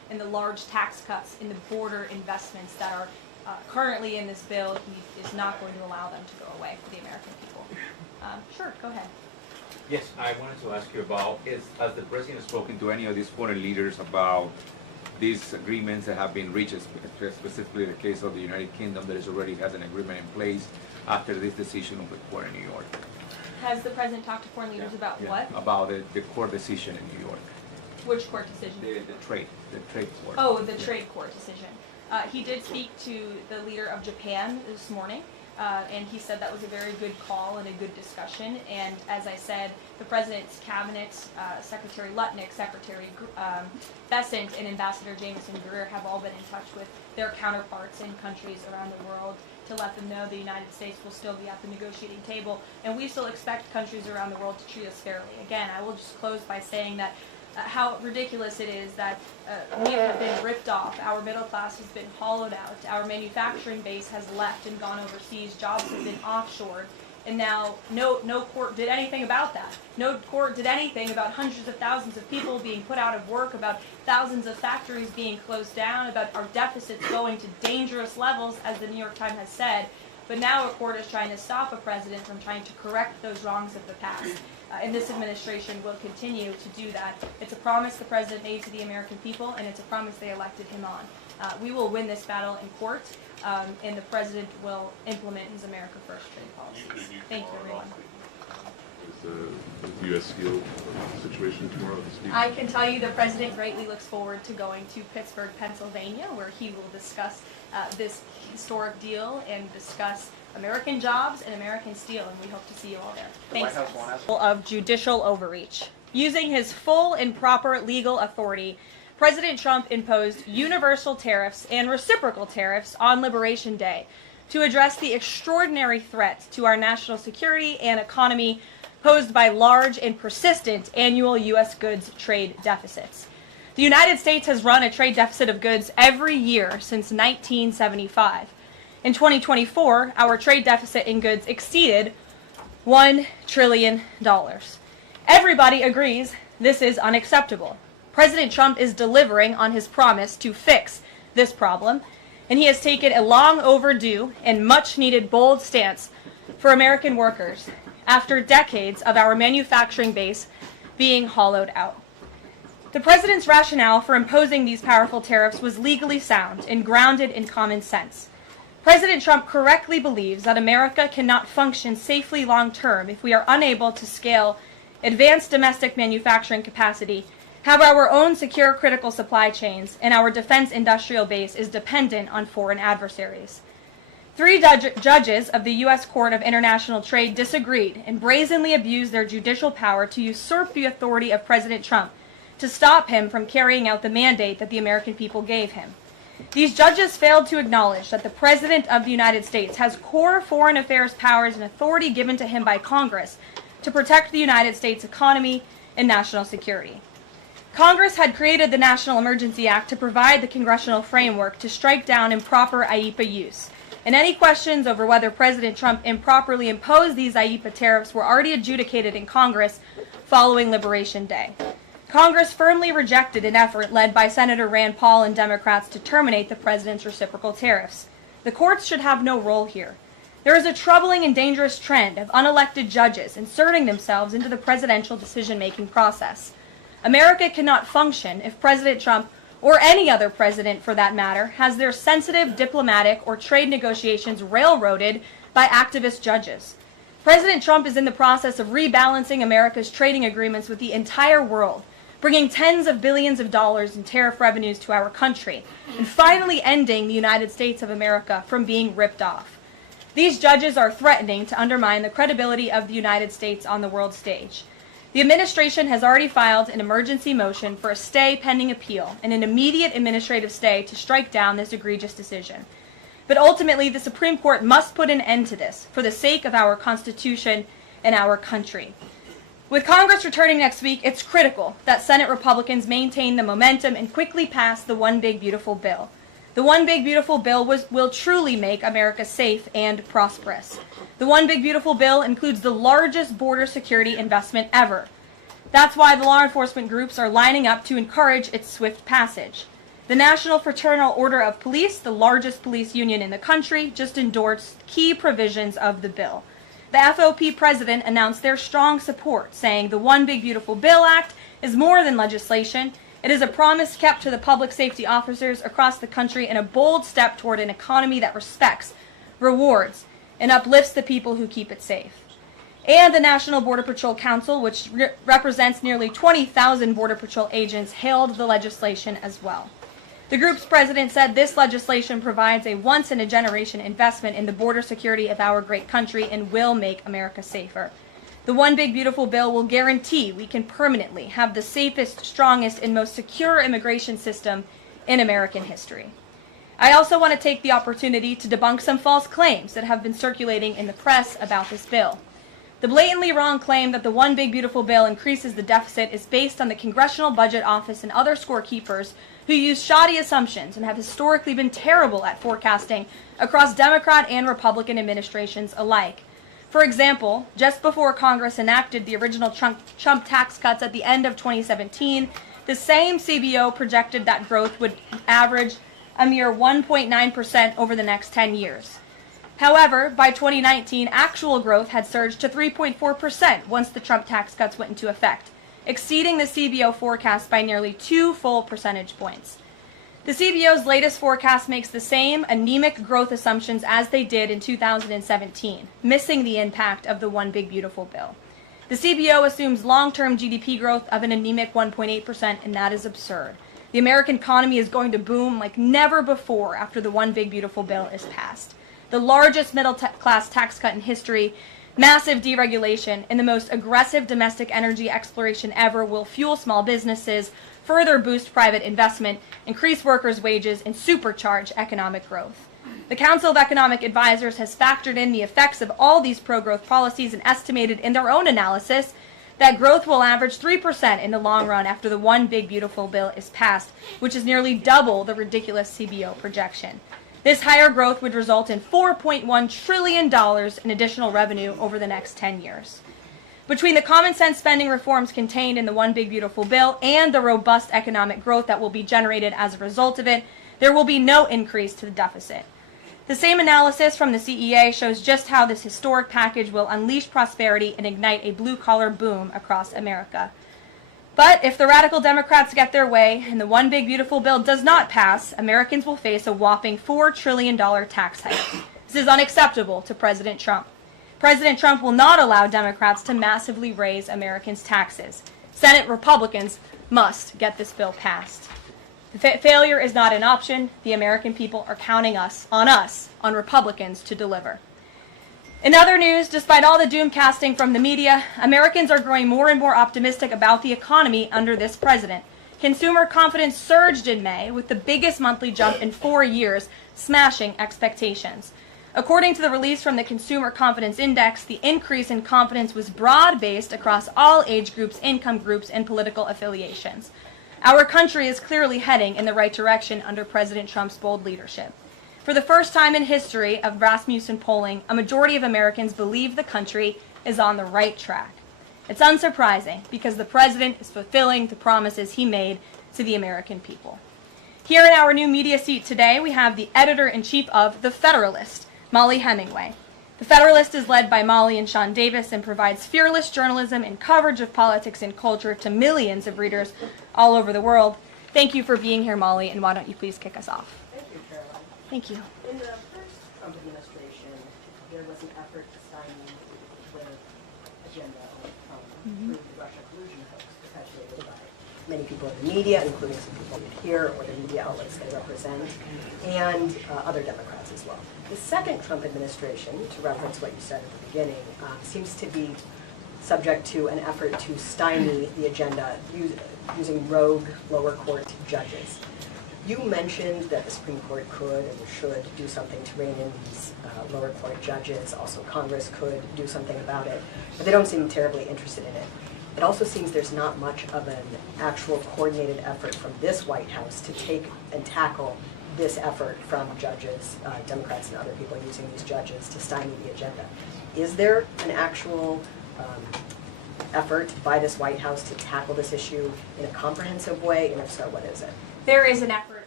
and the large tax cuts in the border investments that are currently in this bill. He is not going to allow them to go away for the American people. Sure, go ahead. Yes, I wanted to ask you about, has the president spoken to any of these foreign leaders about these agreements that have been reached, specifically the case of the United Kingdom that already has an agreement in place after this decision of the court in New York? Has the president talked to foreign leaders about what? About the court decision in New York. Which court decision? The trade court. Oh, the trade court decision. He did speak to the leader of Japan this morning, and he said that was a very good call and a good discussion. And as I said, the president's cabinet, Secretary Lutnick, Secretary Bessent, and Ambassador Jameson Greer have all been in touch with their counterparts in countries around the world to let them know the United States will still be at the negotiating table, and we still expect countries around the world to treat us fairly. Again, I will just close by saying that how ridiculous it is that we have been ripped off, our middle class has been hollowed out, our manufacturing base has left and gone overseas, jobs have been offshored, and now no court did anything about that. No court did anything about hundreds of thousands of people being put out of work, about thousands of factories being closed down, about our deficits going to dangerous levels, as the New York Times has said. But now a court is trying to stop a president from trying to correct those wrongs of the past. And this administration will continue to do that. It's a promise the president made to the American people, and it's a promise they elected him on. We will win this battle in court, and the president will implement his America First trade policies. Thank you, everyone. Is the U.S. Steel situation tomorrow this week? I can tell you the president greatly looks forward to going to Pittsburgh, Pennsylvania, where he will discuss this historic deal and discuss American jobs and American steel, and we hope to see you all there. Thanks. Of judicial overreach. Using his full and proper legal authority, President Trump imposed universal tariffs and reciprocal tariffs on Liberation Day to address the extraordinary threat to our national security and economy posed by large and persistent annual U.S. goods trade deficits. The United States has run a trade deficit of goods every year since 1975. In 2024, our trade deficit in goods exceeded $1 trillion. Everybody agrees this is unacceptable. President Trump is delivering on his promise to fix this problem, and he has taken a long overdue and much needed bold stance for American workers after decades of our manufacturing base being hollowed out. The president's rationale for imposing these powerful tariffs was legally sound and grounded in common sense. President Trump correctly believes that America cannot function safely long-term if we are unable to scale advanced domestic manufacturing capacity, have our own secure critical supply chains, and our defense industrial base is dependent on foreign adversaries. 3 judges of the U.S. Court of International Trade disagreed and brazenly abused their judicial power to usurp the authority of President Trump to stop him from carrying out the mandate that the American people gave him. These judges failed to acknowledge that the President of the United States has core foreign affairs powers and authority given to him by Congress to protect the United States economy and national security. Congress had created the National Emergency Act to provide the congressional framework to strike down improper IEEPA use, and any questions over whether President Trump improperly imposed these IEEPA tariffs were already adjudicated in Congress following Liberation Day. Congress firmly rejected an effort led by Senator Rand Paul and Democrats to terminate the president's reciprocal tariffs. The courts should have no role here. There is a troubling and dangerous trend of unelected judges inserting themselves into the presidential decision-making process. America cannot function if President Trump, or any other president for that matter, has their sensitive diplomatic or trade negotiations railroaded by activist judges. President Trump is in the process of rebalancing America's trading agreements with the entire world, bringing tens of billions of dollars in tariff revenues to our country, and finally ending the United States of America from being ripped off. These judges are threatening to undermine the credibility of the United States on the world stage. The administration has already filed an emergency motion for a stay pending appeal and an immediate administrative stay to strike down this egregious decision. But ultimately, the Supreme Court must put an end to this for the sake of our Constitution and our country. With Congress returning next week, it's critical that Senate Republicans maintain the momentum and quickly pass the One Big Beautiful Bill. The One Big Beautiful Bill will truly make America safe and prosperous. The One Big Beautiful Bill includes the largest border security investment ever. That's why the law enforcement groups are lining up to encourage its swift passage. The National Fraternal Order of Police, the largest police union in the country, just endorsed key provisions of the bill. The FOP president announced their strong support, saying the One Big Beautiful Bill Act is more than legislation. It is a promise kept to the public safety officers across the country and a bold step toward an economy that respects, rewards, and uplifts the people who keep it safe. And the National Border Patrol Council, which represents nearly 20,000 Border Patrol agents, hailed the legislation as well. The group's president said this legislation provides a once-in-a-generation investment in the border security of our great country and will make America safer. The One Big Beautiful Bill will guarantee we can permanently have the safest, strongest, and most secure immigration system in American history. I also want to take the opportunity to debunk some false claims that have been circulating in the press about this bill. The blatantly wrong claim that the One Big Beautiful Bill increases the deficit is based on the Congressional Budget Office and other scorekeepers who use shoddy assumptions and have historically been terrible at forecasting across Democrat and Republican administrations alike. For example, just before Congress enacted the original Trump tax cuts at the end of 2017, the same CBO projected that growth would average a mere 1.9% over the next 10 years. However, by 2019, actual growth had surged to 3.4% once the Trump tax cuts went into effect, exceeding the CBO forecast by nearly 2 full percentage points. The CBO's latest forecast makes the same anemic growth assumptions as they did in 2017, missing the impact of the One Big Beautiful Bill. The CBO assumes long-term GDP growth of an anemic 1.8%, and that is absurd. The American economy is going to boom like never before after the One Big Beautiful Bill is passed. The largest middle-class tax cut in history, massive deregulation, and the most aggressive domestic energy exploration ever will fuel small businesses, further boost private investment, increase workers' wages, and supercharge economic growth. The Council of Economic Advisors has factored in the effects of all these pro-growth policies and estimated in their own analysis that growth will average 3% in the long run after the One Big Beautiful Bill is passed, which is nearly double the ridiculous CBO projection. This higher growth would result in $4.1 trillion in additional revenue over the next 10 years. Between the common sense spending reforms contained in the One Big Beautiful Bill and the robust economic growth that will be generated as a result of it, there will be no increase to the deficit. The same analysis from the CEA shows just how this historic package will unleash prosperity and ignite a blue-collar boom across America. But if the radical Democrats get their way and the One Big Beautiful Bill does not pass, Americans will face a whopping $4 trillion tax hike. This is unacceptable to President Trump. President Trump will not allow Democrats to massively raise Americans' taxes. Senate Republicans must get this bill passed. Failure is not an option. The American people are counting on Republicans to deliver. In other news, despite all the doom casting from the media, Americans are growing more and more optimistic about the economy under this president. Consumer confidence surged in May with the biggest monthly jump in 4 years, smashing expectations. According to the release from the Consumer Confidence Index, the increase in confidence was broad-based across all age groups, income groups, and political affiliations. Our country is clearly heading in the right direction under President Trump's bold leadership. For the first time in history of Rasmussen polling, a majority of Americans believe the country is on the right track. It's unsurprising because the president is fulfilling the promises he made to the American people. Here in our new media seat today, we have the editor-in-chief of The Federalist, Molly Hemingway. The Federalist is led by Molly and Sean Davis and provides fearless journalism and coverage of politics and culture to millions of readers all over the world. Thank you for being here, Molly, and why don't you please kick us off? Thank you, Caroline. Thank you. In the first Trump administration, there was an effort to stymie the agenda through the Russia collusion hoax perpetuated by many people in the media, including some people here or the media outlets they represent, and other Democrats as well. The second Trump administration, to reference what you said at the beginning, seems to be subject to an effort to stymie the agenda using rogue lower court judges. You mentioned that the Supreme Court could and should do something to rein in these lower court judges. Also, Congress could do something about it, but they don't seem terribly interested in it. It also seems there's not much of an actual coordinated effort from this White House to take and tackle this effort from judges, Democrats and other people using these judges to stymie the agenda. Is there an actual effort by this White House to tackle this issue in a comprehensive way, and if so, what is it? There is an effort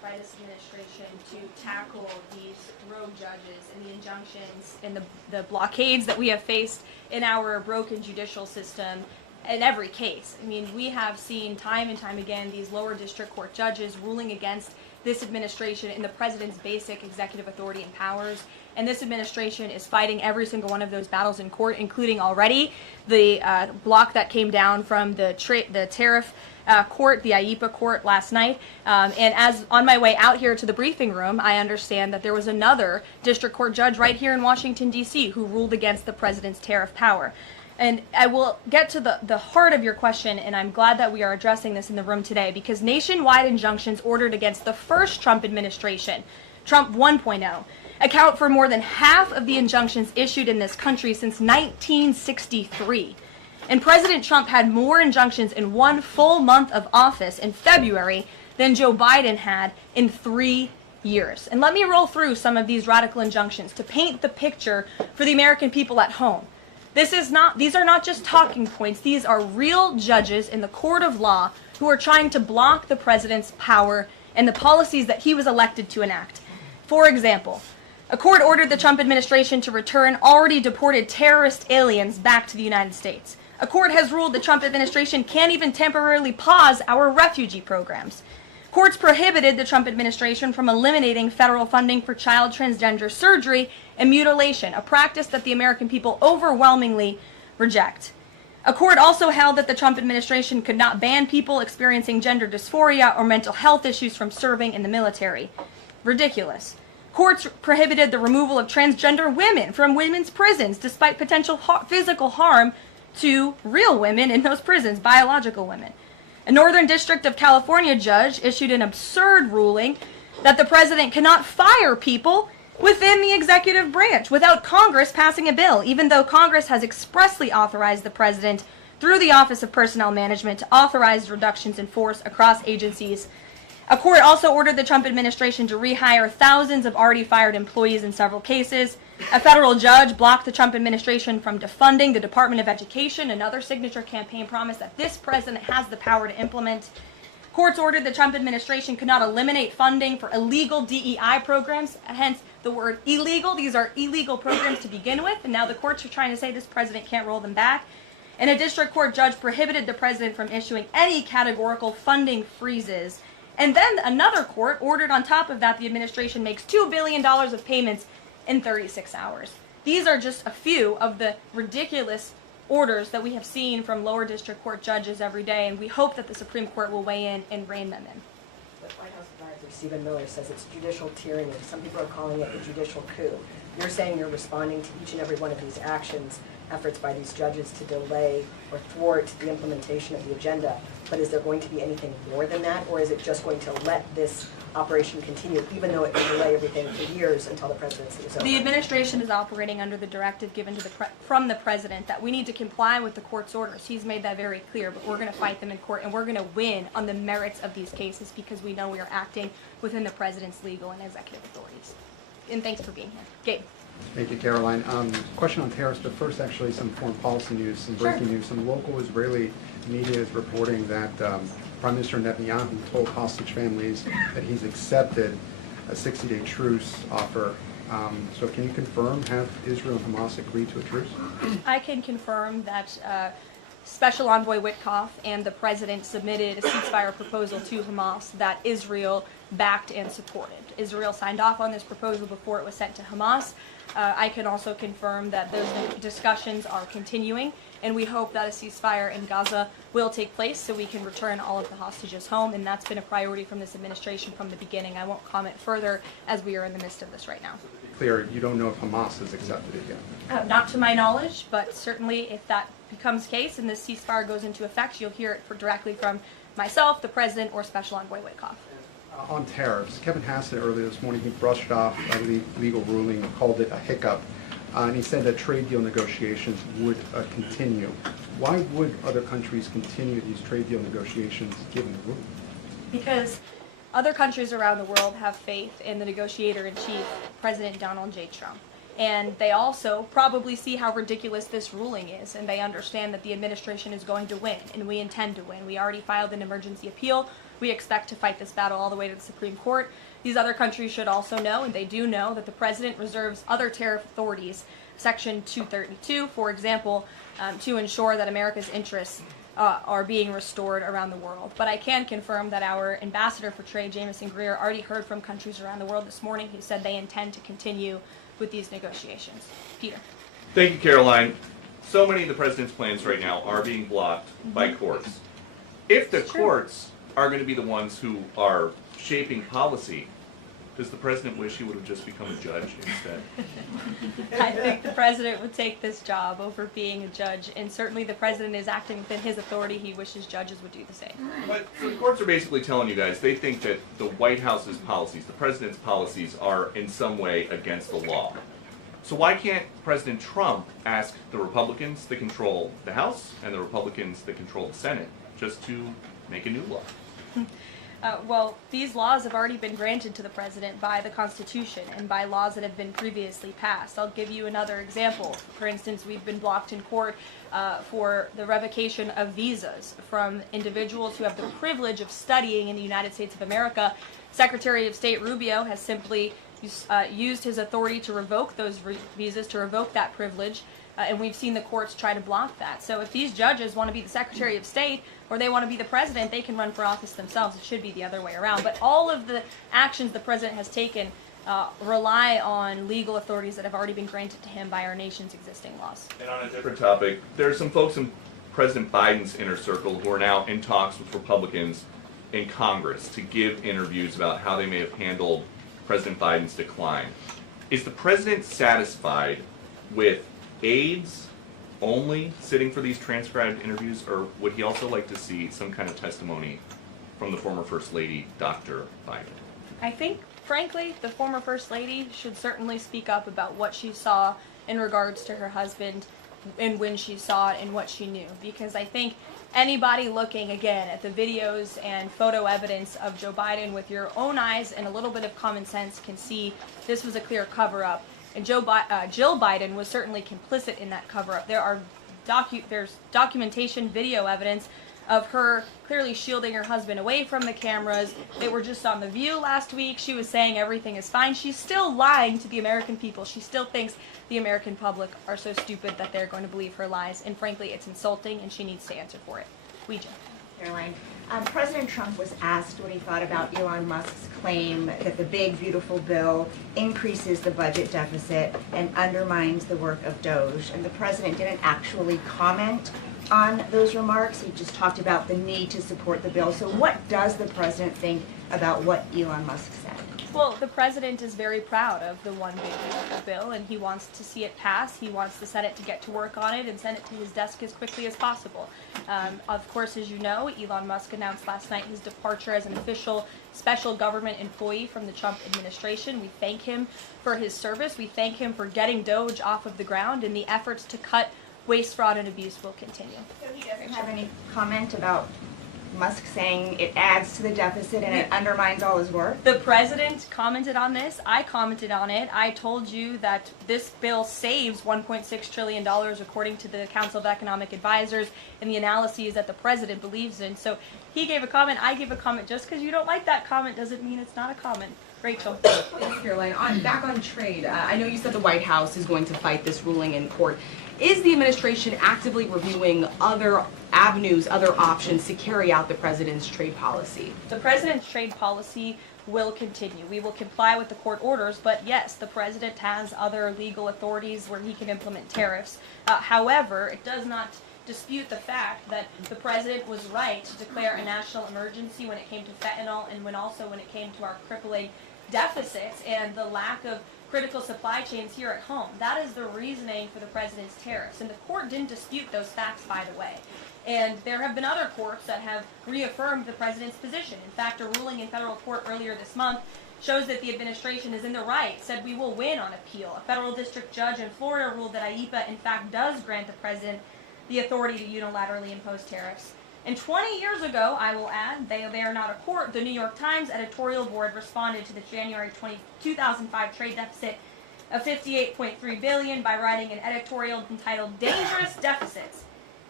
by this administration to tackle these rogue judges and the injunctions and the blockades that we have faced in our broken judicial system in every case. I mean, we have seen time and time again these lower district court judges ruling against this administration in the president's basic executive authority and powers. And this administration is fighting every single one of those battles in court, including already the block that came down from the tariff court, the IEPA court last night. And as on my way out here to the briefing room, I understand that there was another district court judge right here in Washington, D.C. who ruled against the president's tariff power. And I will get to the heart of your question, and I'm glad that we are addressing this in the room today, because nationwide injunctions ordered against the first Trump administration, Trump 1.0, account for more than half of the injunctions issued in this country since 1963. And President Trump had more injunctions in one full month of office in February than Joe Biden had in 3 years. And let me roll through some of these radical injunctions to paint the picture for the American people at home. These are not just talking points. These are real judges in the court of law who are trying to block the president's power and the policies that he was elected to enact. For example, a court ordered the Trump administration to return already deported terrorist aliens back to the United States. A court has ruled the Trump administration can't even temporarily pause our refugee programs. Courts prohibited the Trump administration from eliminating federal funding for child transgender surgery and mutilation, a practice that the American people overwhelmingly reject. A court also held that the Trump administration could not ban people experiencing gender dysphoria or mental health issues from serving in the military. Ridiculous. Courts prohibited the removal of transgender women from women's prisons despite potential physical harm to real women in those prisons, biological women. A Northern District of California judge issued an absurd ruling that the president cannot fire people within the executive branch without Congress passing a bill, even though Congress has expressly authorized the president through the Office of Personnel Management to authorize reductions in force across agencies. A court also ordered the Trump administration to rehire thousands of already fired employees in several cases. A federal judge blocked the Trump administration from defunding the Department of Education, another signature campaign promise that this president has the power to implement. Courts ordered the Trump administration could not eliminate funding for illegal DEI programs, hence the word illegal. These are illegal programs to begin with, and now the courts are trying to say this president can't roll them back. And a district court judge prohibited the president from issuing any categorical funding freezes. And then another court ordered on top of that the administration makes $2 billion of payments in 36 hours. These are just a few of the ridiculous orders that we have seen from lower district court judges every day, and we hope that the Supreme Court will weigh in and rein them in. The White House advisor Stephen Miller says it's judicial tyranny. Some people are calling it a judicial coup. You're saying you're responding to each and every one of these actions, efforts by these judges to delay or thwart the implementation of the agenda, but is there going to be anything more than that, or is it just going to let this operation continue, even though it will delay everything for years until the presidency is over? The administration is operating under the directive given to from the president that we need to comply with the court's orders. He's made that very clear, but we're going to fight them in court, and we're going to win on the merits of these cases because we know we are acting within the president's legal and executive authorities. And thanks for being here. Gabe. Thank you, Caroline. Question on tariffs, but first actually some foreign policy news, some breaking news. Some local Israeli media is reporting that Prime Minister Netanyahu told hostage families that he's accepted a 60-day truce offer. So can you confirm, have Israel and Hamas agreed to a truce? I can confirm that Special Envoy Witkoff and the president submitted a ceasefire proposal to Hamas that Israel backed and supported. Israel signed off on this proposal before it was sent to Hamas. I can also confirm that those discussions are continuing, and we hope that a ceasefire in Gaza will take place so we can return all of the hostages home, and that's been a priority from this administration from the beginning. I won't comment further as we are in the midst of this right now. Clear, you don't know if Hamas has accepted it yet? Not to my knowledge, but certainly if that becomes the case and this ceasefire goes into effect, you'll hear it directly from myself, the president, or Special Envoy Witkoff. On tariffs, Kevin Hassett earlier this morning, he brushed off a legal ruling and called it a hiccup, and he said that trade deal negotiations would continue. Why would other countries continue these trade deal negotiations given the ruling? Because other countries around the world have faith in the negotiator-in-chief, President Donald J. Trump. And they also probably see how ridiculous this ruling is, and they understand that the administration is going to win, and we intend to win. We already filed an emergency appeal We expect to fight this battle all the way to the Supreme Court. These other countries should also know, and they do know, that the president reserves other tariff authorities, Section 232, for example, to ensure that America's interests are being restored around the world. But I can confirm that our ambassador for trade, Jameson Greer, already heard from countries around the world this morning who said they intend to continue with these negotiations. Peter. Thank you, Caroline. So many of the president's plans right now are being blocked by courts. If the courts are going to be the ones who are shaping policy, does the president wish he would have just become a judge instead? I think the president would take this job over being a judge, and certainly the president is acting within his authority. He wishes judges would do the same. But the courts are basically telling you guys they think that the White House's policies, the president's policies, are in some way against the law. So why can't President Trump ask the Republicans that control the House and the Republicans that control the Senate just to make a new law? Well, these laws have already been granted to the president by the Constitution and by laws that have been previously passed. I'll give you another example. For instance, we've been blocked in court for the revocation of visas from individuals who have the privilege of studying in the United States of America. Secretary of State Rubio has simply used his authority to revoke those visas, to revoke that privilege, and we've seen the courts try to block that. So if these judges want to be the Secretary of State or they want to be the president, they can run for office themselves. It should be the other way around. But all of the actions the president has taken rely on legal authorities that have already been granted to him by our nation's existing laws. And on a different topic, there are some folks in President Biden's inner circle who are now in talks with Republicans in Congress to give interviews about how they may have handled President Biden's decline. Is the president satisfied with aides only sitting for these transcribed interviews, or would he also like to see some kind of testimony from the former First Lady, Dr. Biden? I think, frankly, the former First Lady should certainly speak up about what she saw in regards to her husband and when she saw it and what she knew. Because I think anybody looking, again, at the videos and photo evidence of Joe Biden with your own eyes and a little bit of common sense can see this was a clear cover-up. And Jill Biden was certainly complicit in that cover-up. There's documentation, video evidence of her clearly shielding her husband away from the cameras. They were just on The View last week. She was saying everything is fine. She's still lying to the American people. She still thinks the American public are so stupid that they're going to believe her lies. And frankly, it's insulting, and she needs to answer for it. Ouija. Caroline, President Trump was asked what he thought about Elon Musk's claim that the big, beautiful bill increases the budget deficit and undermines the work of Doge. And the president didn't actually comment on those remarks. He just talked about the need to support the bill. So what does the president think about what Elon Musk said? Well, the president is very proud of the one big beautiful bill, and he wants to see it pass. He wants the Senate to get to work on it and send it to his desk as quickly as possible. Of course, as you know, Elon Musk announced last night his departure as an official special government employee from the Trump administration. We thank him for his service. We thank him for getting Doge off of the ground, and the efforts to cut waste, fraud, and abuse will continue. So he doesn't have any comment about Musk saying it adds to the deficit and it undermines all his work? The president commented on this. I commented on it. I told you that this bill saves $1.6 trillion according to the Council of Economic Advisors and the analyses that the president believes in. So he gave a comment, I gave a comment. Just because you don't like that comment doesn't mean it's not a comment. Rachel. Thanks, Caroline. Back on trade, I know you said the White House is going to fight this ruling in court. Is the administration actively reviewing other avenues, other options to carry out the president's trade policy? The president's trade policy will continue. We will comply with the court orders, but yes, the president has other legal authorities where he can implement tariffs. However, it does not dispute the fact that the president was right to declare a national emergency when it came to fentanyl and when it came to our crippling deficits and the lack of critical supply chains here at home. That is the reasoning for the president's tariffs. And the court didn't dispute those facts, by the way. And there have been other courts that have reaffirmed the president's position. In fact, a ruling in federal court earlier this month shows that the administration is in the right, said we will win on appeal. A federal district judge in Florida ruled that IEPA, in fact, does grant the president the authority to unilaterally impose tariffs. And 20 years ago, I will add, they are not a court, the New York Times editorial board responded to the January 2005 trade deficit of $58.3 billion by writing an editorial entitled Dangerous Deficits.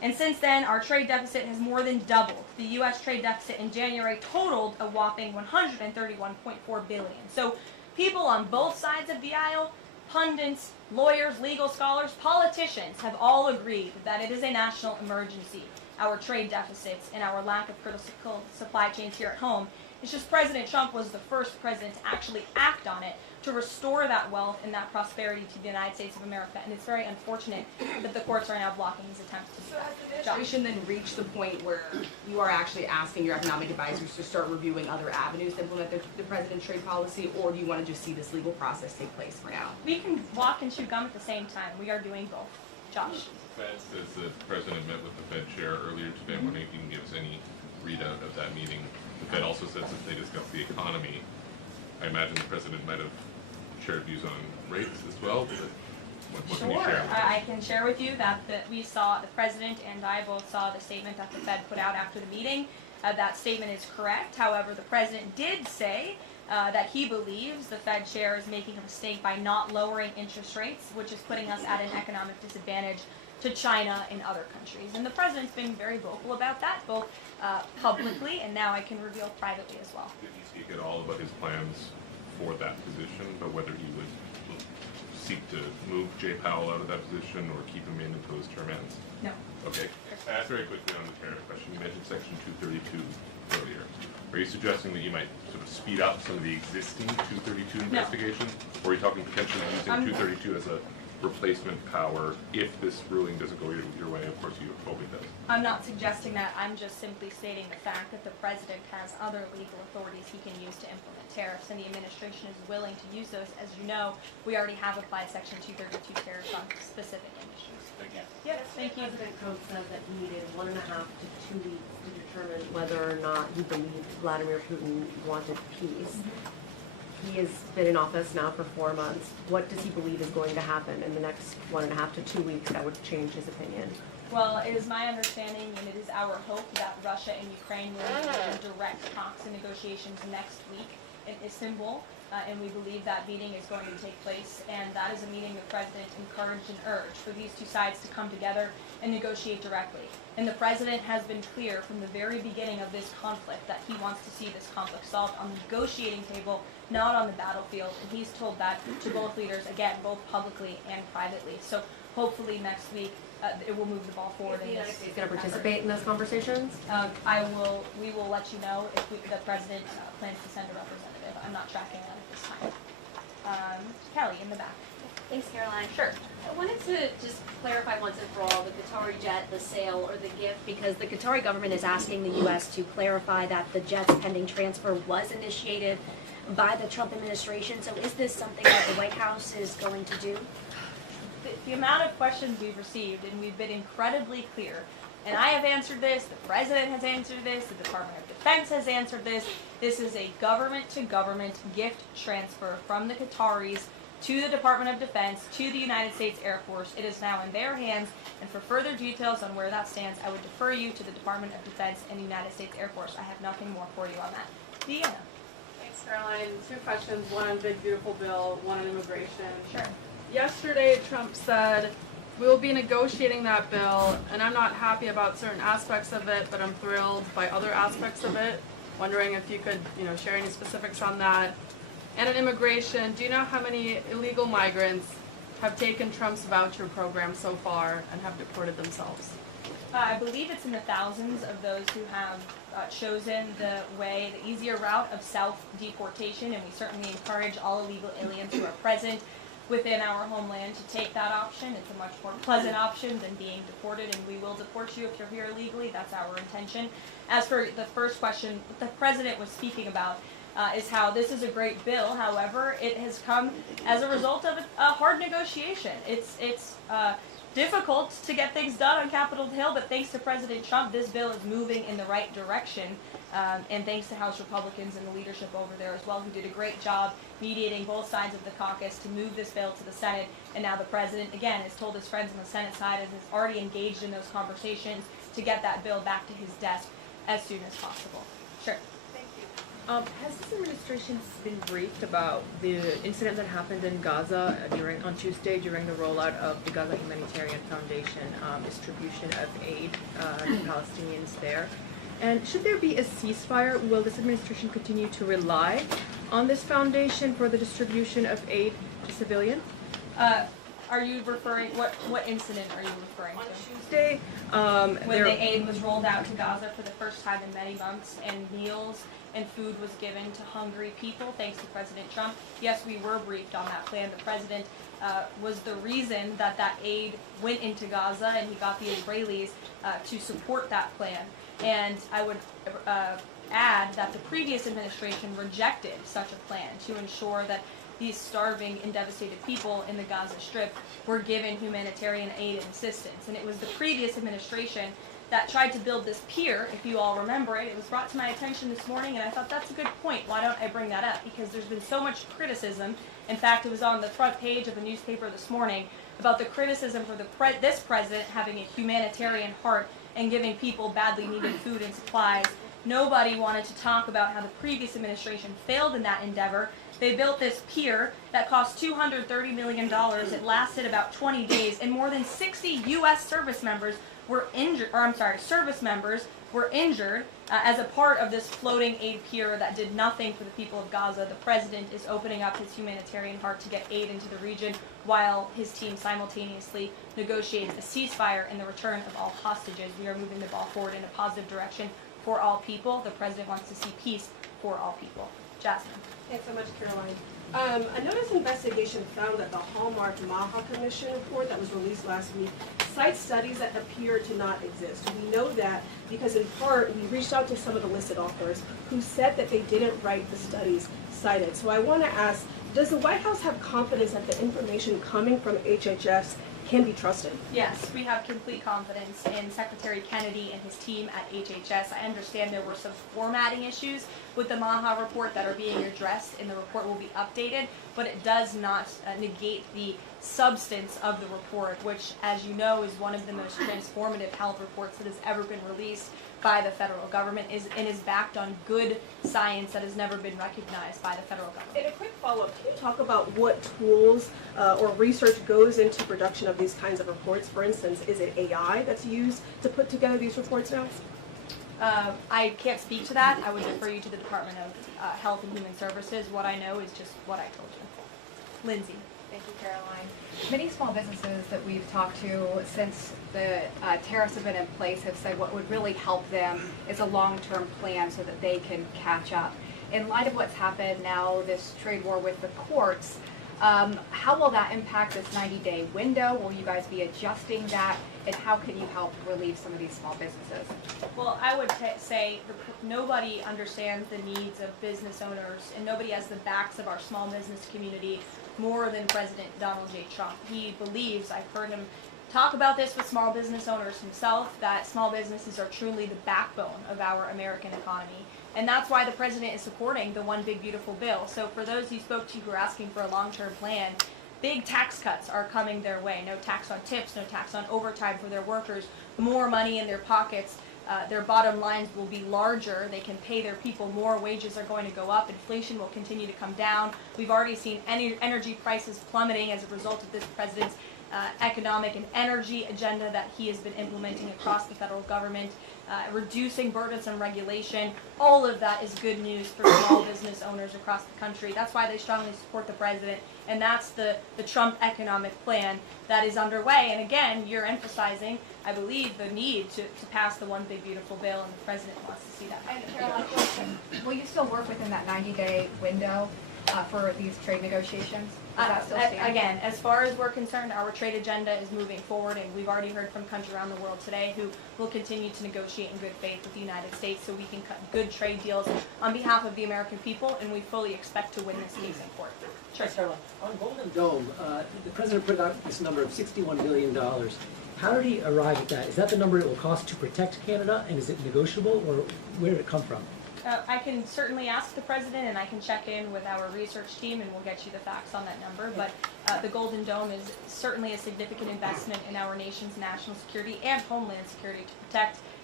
And since then, our trade deficit has more than doubled. The U.S. trade deficit in January totaled a whopping $131.4 billion. So people on both sides of the aisle, pundits, lawyers, legal scholars, politicians have all agreed that it is a national emergency, our trade deficits and our lack of critical supply chains here at home. It's just President Trump was the first president to actually act on it, to restore that wealth and that prosperity to the United States of America. And it's very unfortunate that the courts are now blocking his attempts to do So has the that. administration then reached the point where you are actually asking your economic advisors to start reviewing other avenues to implement the president's trade policy, or do you want to just see this legal process take place for now? We can walk and chew gum at the same time. We are doing both. Josh. The Fed says that the president met with the Fed chair earlier today. I'm wondering if you can give us any readout of that meeting. The Fed also says that they discussed the economy. I imagine the president might have shared views on rates as well. But what can you share? I can share with you that we saw, the president and I both saw the statement that the Fed put out after the meeting. That statement is correct. However, the president did say that he believes the Fed chair is making a mistake by not lowering interest rates, which is putting us at an economic disadvantage to China and other countries. And the president's been very vocal about that, both publicly and now I can reveal privately as well. Did he speak at all about his plans for that position, but whether he would seek to move Jay Powell out of that position or keep him in until his term ends? No. Okay. Ask very quickly on the tariff question. You mentioned Section 232 earlier. Are you suggesting that you might sort of speed up some of the existing 232 investigations? Or are you talking potentially using 232 as a replacement power if this ruling doesn't go your way? Of course you hope it does. I'm not suggesting that. I'm just simply stating the fact that the president has other legal authorities he can use to implement tariffs, and the administration is willing to use those. As you know, we already have applied Section 232 tariffs on specific industries. Thank you. Yes, thank you. President Trump said that he needed 1.5 to 2 weeks to determine whether or not he believed Vladimir Putin wanted peace. He has been in office now for 4 months. What does he believe is going to happen in the next 1.5 to 2 weeks that would change his opinion? Well, it is my understanding and it is our hope that Russia and Ukraine will engage in direct talks and negotiations next week in Istanbul. And we believe that meeting is going to take place, and that is a meeting the president encouraged and urged for these two sides to come together and negotiate directly. And the president has been clear from the very beginning of this conflict that he wants to see this conflict solved on the negotiating table, not on the battlefield. And he's told that to both leaders, again, both publicly and privately. So hopefully next week it will move the ball forward. Is the United States going to participate in those conversations? We will let you know if the president plans to send a representative. I'm not tracking that at this time. Kelly, in the back. Thanks, Caroline. Sure. I wanted to just clarify once and for all the Qatari jet, the sale, or the gift, because the Qatari government is asking the U.S. to clarify that the jet's pending transfer was initiated by the Trump administration. So is this something that the White House is going to do? The amount of questions we've received, and we've been incredibly clear, and I have answered this, the president has answered this, the Department of Defense has answered this. This is a government-to-government gift transfer from the Qataris to the Department of Defense, to the United States Air Force. It is now in their hands, and for further details on where that stands, I would defer you to the Department of Defense and the United States Air Force. I have nothing more for you on that. Deanna. Thanks, Caroline. 2 questions, one on Big Beautiful Bill, one on immigration. Sure. Yesterday, Trump said, we will be negotiating that bill, and I'm not happy about certain aspects of it, but I'm thrilled by other aspects of it. Wondering if you could, share any specifics on that. And on immigration, do you know how many illegal migrants have taken Trump's voucher program so far and have deported themselves? I believe it's in the thousands of those who have chosen the easier route of self-deportation, and we certainly encourage all illegal aliens who are present within our homeland to take that option. It's a much more pleasant option than being deported, and we will deport you if you're here illegally. That's our intention. As for the first question, what the president was speaking about is how this is a great bill. However, it has come as a result of a hard negotiation. It's difficult to get things done on Capitol Hill, but thanks to President Trump, this bill is moving in the right direction. And thanks to House Republicans and the leadership over there as well, who did a great job mediating both sides of the caucus to move this bill to the Senate. And now the president, again, has told his friends on the Senate side and has already engaged in those conversations to get that bill back to his desk as soon as possible. Sure. Thank you. Has this administration been briefed about the incident that happened in Gaza on Tuesday during the rollout of the Gaza Humanitarian Foundation distribution of aid to Palestinians there? And should there be a ceasefire, will this administration continue to rely on this foundation for the distribution of aid to civilians? Are you referring, what incident are you referring to? On Tuesday, When the aid was rolled out to Gaza for the first time in many months, and meals and food was given to hungry people, thanks to President Trump. Yes, we were briefed on that plan. The president was the reason that that aid went into Gaza, and he got the Israelis to support that plan. And I would add that the previous administration rejected such a plan to ensure that these starving and devastated people in the Gaza Strip were given humanitarian aid and assistance. And it was the previous administration that tried to build this pier, if you all remember it. It was brought to my attention this morning, and I thought that's a good point. Why don't I bring that up? Because there's been so much criticism. In fact, it was on the front page of the newspaper this morning about the criticism for this president having a humanitarian heart and giving people badly needed food and supplies. Nobody wanted to talk about how the previous administration failed in that endeavor. They built this pier that cost $230 million. It lasted about 20 days, and more than 60 U.S. service members were injured, as a part of this floating aid pier that did nothing for the people of Gaza. The president is opening up his humanitarian heart to get aid into the region, while his team simultaneously negotiates a ceasefire and the return of all hostages. We are moving the ball forward in a positive direction for all people. The president wants to see peace for all people. Jasmine. Thanks so much, Caroline. A notice investigation found that the Hallmark Maha Commission report that was released last week cites studies that appear to not exist. We know that because in part we reached out to some of the listed authors who said that they didn't write the studies cited. So I want to ask, does the White House have confidence that the information coming from HHS can be trusted? Yes, we have complete confidence in Secretary Kennedy and his team at HHS. I understand there were some formatting issues with the Maha report that are being addressed, and the report will be updated, but it does not negate the substance of the report, which, as you know, is one of the most transformative health reports that has ever been released by the federal government and is backed on good science that has never been recognized by the federal government. And a quick follow-up, can you talk about what tools or research goes into production of these kinds of reports? For instance, is it AI that's used to put together these reports now? I can't speak to that. I would refer you to the Department of Health and Human Services. What I know is just what I told you. Lindsay. Thank you, Caroline. Many small businesses that we've talked to since the tariffs have been in place have said what would really help them is a long-term plan so that they can catch up. In light of what's happened now, this trade war with the courts, how will that impact this 90-day window? Will you guys be adjusting that? And how can you help relieve some of these small businesses? Well, I would say nobody understands the needs of business owners, and nobody has the backs of our small business community more than President Donald J. Trump. He believes, I've heard him talk about this with small business owners himself, that small businesses are truly the backbone of our American economy. And that's why the president is supporting the One Big Beautiful Bill. So for those you spoke to who are asking for a long-term plan, big tax cuts are coming their way. No tax on tips, no tax on overtime for their workers, more money in their pockets. Their bottom lines will be larger. They can pay their people more. Wages are going to go up. Inflation will continue to come down. We've already seen energy prices plummeting as a result of this president's economic and energy agenda that he has been implementing across the federal government, reducing burdensome regulation. All of that is good news for small business owners across the country. That's why they strongly support the president, and that's the Trump economic plan that is underway. And again, you're emphasizing, I believe, the need to pass the One Big Beautiful Bill, and the president wants to see that. And Caroline, will you still work within that 90-day window for these trade negotiations? Does that still stand? Again, as far as we're concerned, our trade agenda is moving forward, and we've already heard from countries around the world today who will continue to negotiate in good faith with the United States so we can cut good trade deals on behalf of the American people, and we fully expect to win this case in court. Sure. On Golden Dome, the president put out this number of $61 billion. How did he arrive at that? Is that the number it will cost to protect Canada, and is it negotiable, or where did it come from? I can certainly ask the president, and I can check in with our research team, and we'll get you the facts on that number. But the Golden Dome is certainly a significant investment in our nation's national security and homeland security to protect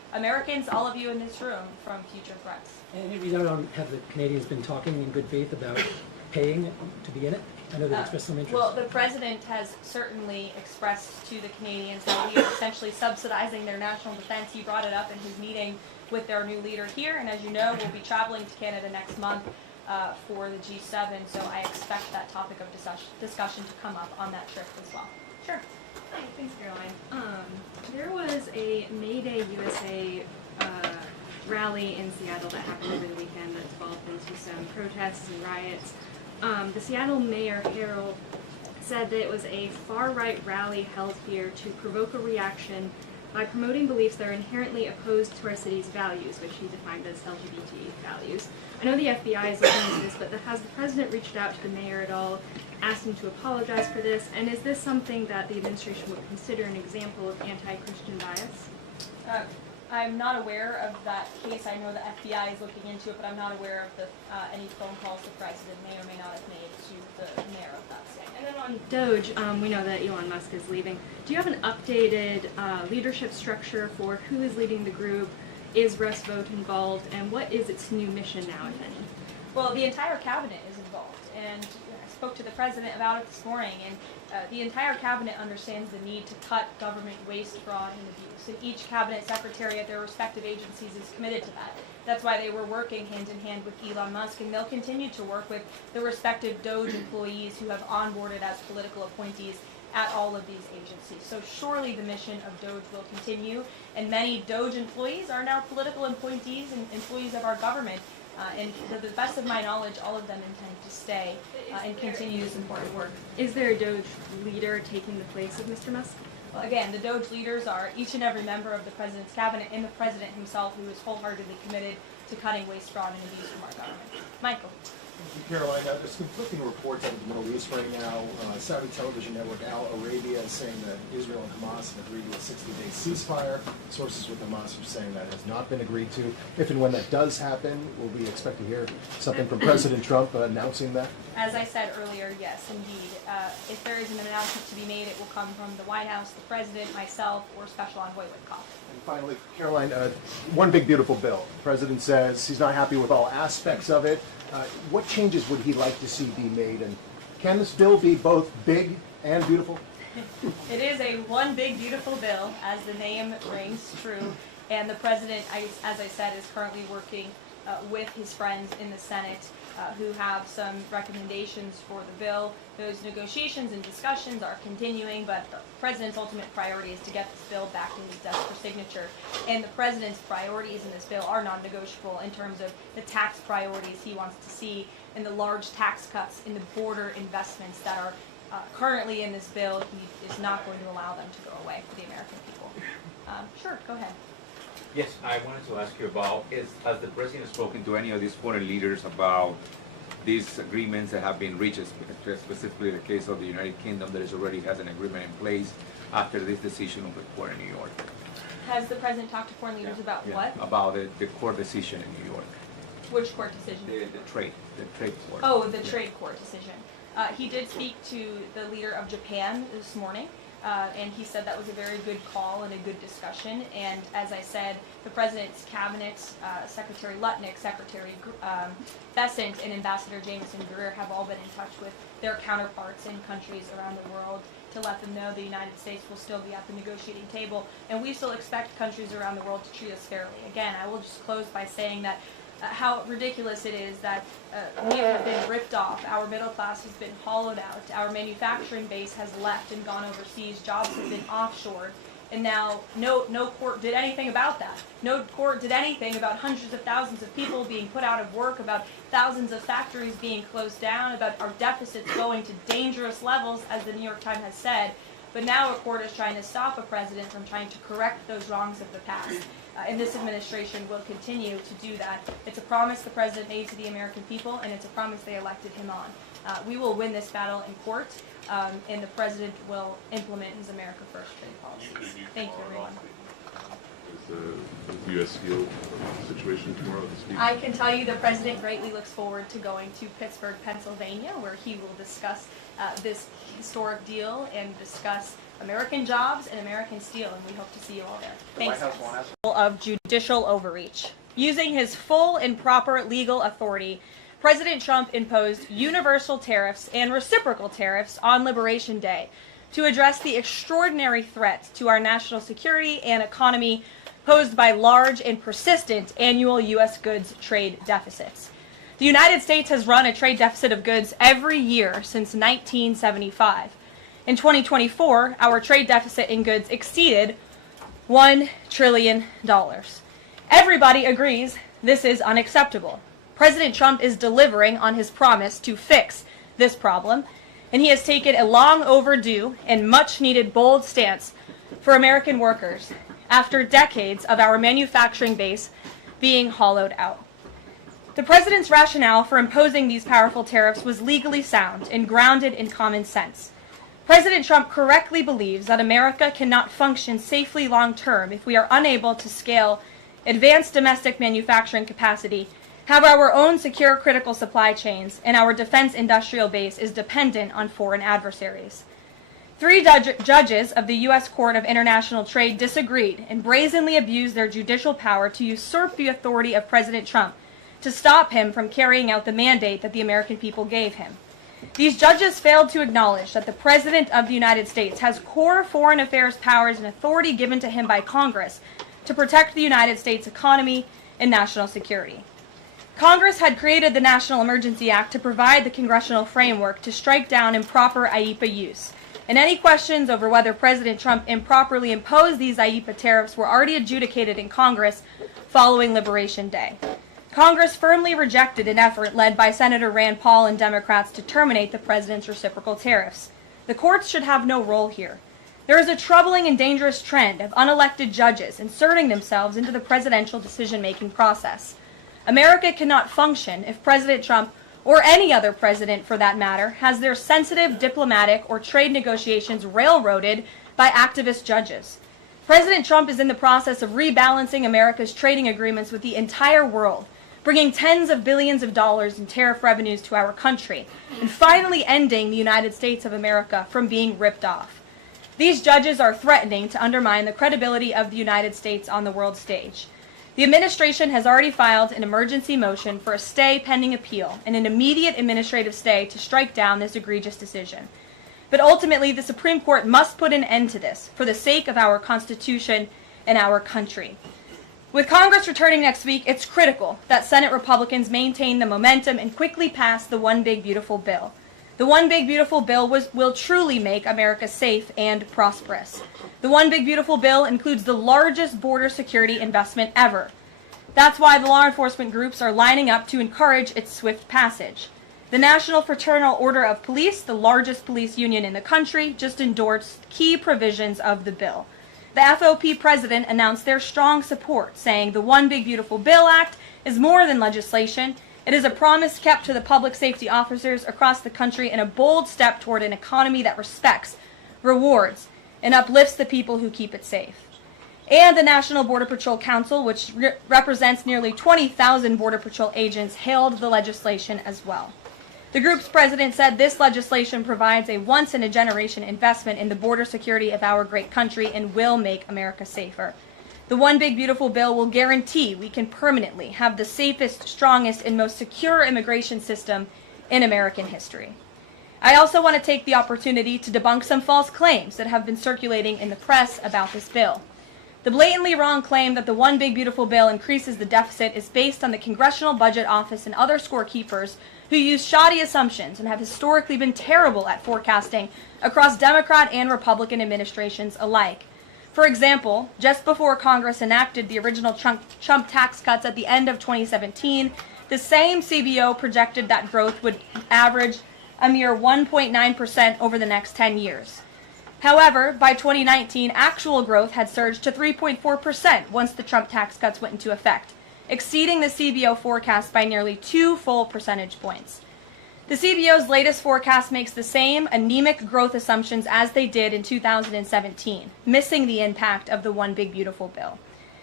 Americans, all of you in this room, from future threats. And have the Canadians been talking in good faith about paying to be in it? I know they've expressed some interest. Well, the president has certainly expressed to the Canadians that we are essentially subsidizing their national defense. He brought it up in his meeting with their new leader here, and as you know, we'll be traveling to Canada next month for the G7, so I expect that topic of discussion to come up on that trip as well. Sure. Hi, thanks, Caroline. There was a May Day USA rally in Seattle that happened over the weekend that developed into some protests and riots. The Seattle Mayor Harrell said that it was a far-right rally held here to provoke a reaction by promoting beliefs that are inherently opposed to our city's values, which he defined as LGBT values. I know the FBI is looking into this, but has the president reached out to the mayor at all, asked him to apologize for this, and is this something that the administration would consider an example of anti-Christian bias? I'm not aware of that case. I know the FBI is looking into it, but I'm not aware of any phone calls the president may or may not have made to the mayor of that city. And then on Doge, we know that Elon Musk is leaving. Do you have an updated leadership structure for who is leading the group? Is Russ Vought involved? And what is its new mission now, if any? Well, the entire cabinet is involved, and I spoke to the president about it this morning, and the entire cabinet understands the need to cut government waste, fraud, and abuse, and each cabinet secretary at their respective agencies is committed to that. That's why they were working hand in hand with Elon Musk, and they'll continue to work with the respective Doge employees who have onboarded as political appointees at all of these agencies. So surely the mission of Doge will continue, and many Doge employees are now political appointees and employees of our government. And to the best of my knowledge, all of them intend to stay and continue this important work. Is there a Doge leader taking the place of Mr. Musk? Well, again, the Doge leaders are each and every member of the president's cabinet and the president himself, who is wholeheartedly committed to cutting waste, fraud, and abuse from our government. Michael. Caroline, there's conflicting reports out of the Middle East right now. Saudi television network Al Arabia is saying that Israel and Hamas have agreed to a 60-day ceasefire. Sources with Hamas are saying that has not been agreed to. If and when that does happen, will we expect to hear something from President Trump announcing that? As I said earlier, yes, indeed. If there is an announcement to be made, it will come from the White House, the president, myself, or Special Envoy Witkoff. And finally, Caroline, one big beautiful bill. The president says he's not happy with all aspects of it. What changes would he like to see be made? And can this bill be both big and beautiful? It is a one big beautiful bill, as the name rings true. And the president, as I said, is currently working with his friends in the Senate who have some recommendations for the bill. Those negotiations and discussions are continuing, but the president's ultimate priority is to get this bill back to his desk for signature. And the president's priorities in this bill are non-negotiable in terms of the tax priorities he wants to see and the large tax cuts in the border investments that are currently in this bill. He is not going to allow them to go away for the American people. Sure, go ahead. Yes, I wanted to ask you about, has the president spoken to any of these foreign leaders about these agreements that have been reached, specifically the case of the United Kingdom that already has an agreement in place after this decision of the court in New York? Has the president talked to foreign leaders about what? About the court decision in New York. Which court decision? The trade court. Oh, the trade court decision. He did speak to the leader of Japan this morning. And he said that was a very good call and a good discussion. And as I said, the president's cabinet, Secretary Lutnick, Secretary Bessent, and Ambassador Jameson Greer have all been in touch with their counterparts in countries around the world to let them know the United States will still be at the negotiating table. And we still expect countries around the world to treat us fairly. Again, I will just close by saying that how ridiculous it is that we have been ripped off, our middle class has been hollowed out, our manufacturing base has left and gone overseas, jobs have been offshored, and now no court did anything about that. No court did anything about hundreds of thousands of people being put out of work, about thousands of factories being closed down, about our deficits going to dangerous levels, as the New York Times has said. But now a court is trying to stop a president from trying to correct those wrongs of the past. And this administration will continue to do that. It's a promise the president made to the American people, and it's a promise they elected him on. We will win this battle in court, and the president will implement his America First trade policies. Thank you, everyone. the U.S. steel situation tomorrow this week? I can tell you the president greatly looks forward to going to Pittsburgh, Pennsylvania, where he will discuss this historic deal and discuss American jobs and American steel, and we hope to see you all there. Thanks. Of judicial overreach. Using his full and proper legal authority, President Trump imposed universal tariffs and reciprocal tariffs on Liberation Day to address the extraordinary threat to our national security and economy posed by large and persistent annual U.S. goods trade deficits. The United States has run a trade deficit of goods every year since 1975. In 2024, our trade deficit in goods exceeded $1 trillion. Everybody agrees this is unacceptable. President Trump is delivering on his promise to fix this problem, and he has taken a long overdue and much needed bold stance for American workers after decades of our manufacturing base being hollowed out. The president's rationale for imposing these powerful tariffs was legally sound and grounded in common sense. President Trump correctly believes that America cannot function safely long-term if we are unable to scale advanced domestic manufacturing capacity, have our own secure critical supply chains, and our defense industrial base is dependent on foreign adversaries. 3 judges of the U.S. Court of International Trade disagreed and brazenly abused their judicial power to usurp the authority of President Trump to stop him from carrying out the mandate that the American people gave him. These judges failed to acknowledge that the President of the United States has core foreign affairs powers and authority given to him by Congress to protect the United States economy and national security. Congress had created the National Emergency Act to provide the congressional framework to strike down improper IEEPA use, and any questions over whether President Trump improperly imposed these IEEPA tariffs were already adjudicated in Congress following Liberation Day. Congress firmly rejected an effort led by Senator Rand Paul and Democrats to terminate the president's reciprocal tariffs. The courts should have no role here. There is a troubling and dangerous trend of unelected judges inserting themselves into the presidential decision-making process. America cannot function if President Trump, or any other president for that matter, has their sensitive diplomatic or trade negotiations railroaded by activist judges. President Trump is in the process of rebalancing America's trading agreements with the entire world, bringing tens of billions of dollars in tariff revenues to our country, and finally ending the United States of America from being ripped off. These judges are threatening to undermine the credibility of the United States on the world stage. The administration has already filed an emergency motion for a stay pending appeal and an immediate administrative stay to strike down this egregious decision. But ultimately, the Supreme Court must put an end to this for the sake of our Constitution and our country. With Congress returning next week, it's critical that Senate Republicans maintain the momentum and quickly pass the One Big Beautiful Bill. The One Big Beautiful Bill will truly make America safe and prosperous. The One Big Beautiful Bill includes the largest border security investment ever. That's why the law enforcement groups are lining up to encourage its swift passage. The National Fraternal Order of Police, the largest police union in the country, just endorsed key provisions of the bill. The FOP president announced their strong support, saying the One Big Beautiful Bill Act is more than legislation. It is a promise kept to the public safety officers across the country and a bold step toward an economy that respects, rewards, and uplifts the people who keep it safe. And the National Border Patrol Council, which represents nearly 20,000 Border Patrol agents, hailed the legislation as well. The group's president said this legislation provides a once-in-a-generation investment in the border security of our great country and will make America safer. The One Big Beautiful Bill will guarantee we can permanently have the safest, strongest, and most secure immigration system in American history. I also want to take the opportunity to debunk some false claims that have been circulating in the press about this bill. The blatantly wrong claim that the One Big Beautiful Bill increases the deficit is based on the Congressional Budget Office and other scorekeepers who use shoddy assumptions and have historically been terrible at forecasting across Democrat and Republican administrations alike. For example, just before Congress enacted the original Trump tax cuts at the end of 2017, the same CBO projected that growth would average a mere 1.9% over the next 10 years. However, by 2019, actual growth had surged to 3.4% once the Trump tax cuts went into effect, exceeding the CBO forecast by nearly 2 full percentage points. The CBO's latest forecast makes the same anemic growth assumptions as they did in 2017, missing the impact of the One Big Beautiful Bill.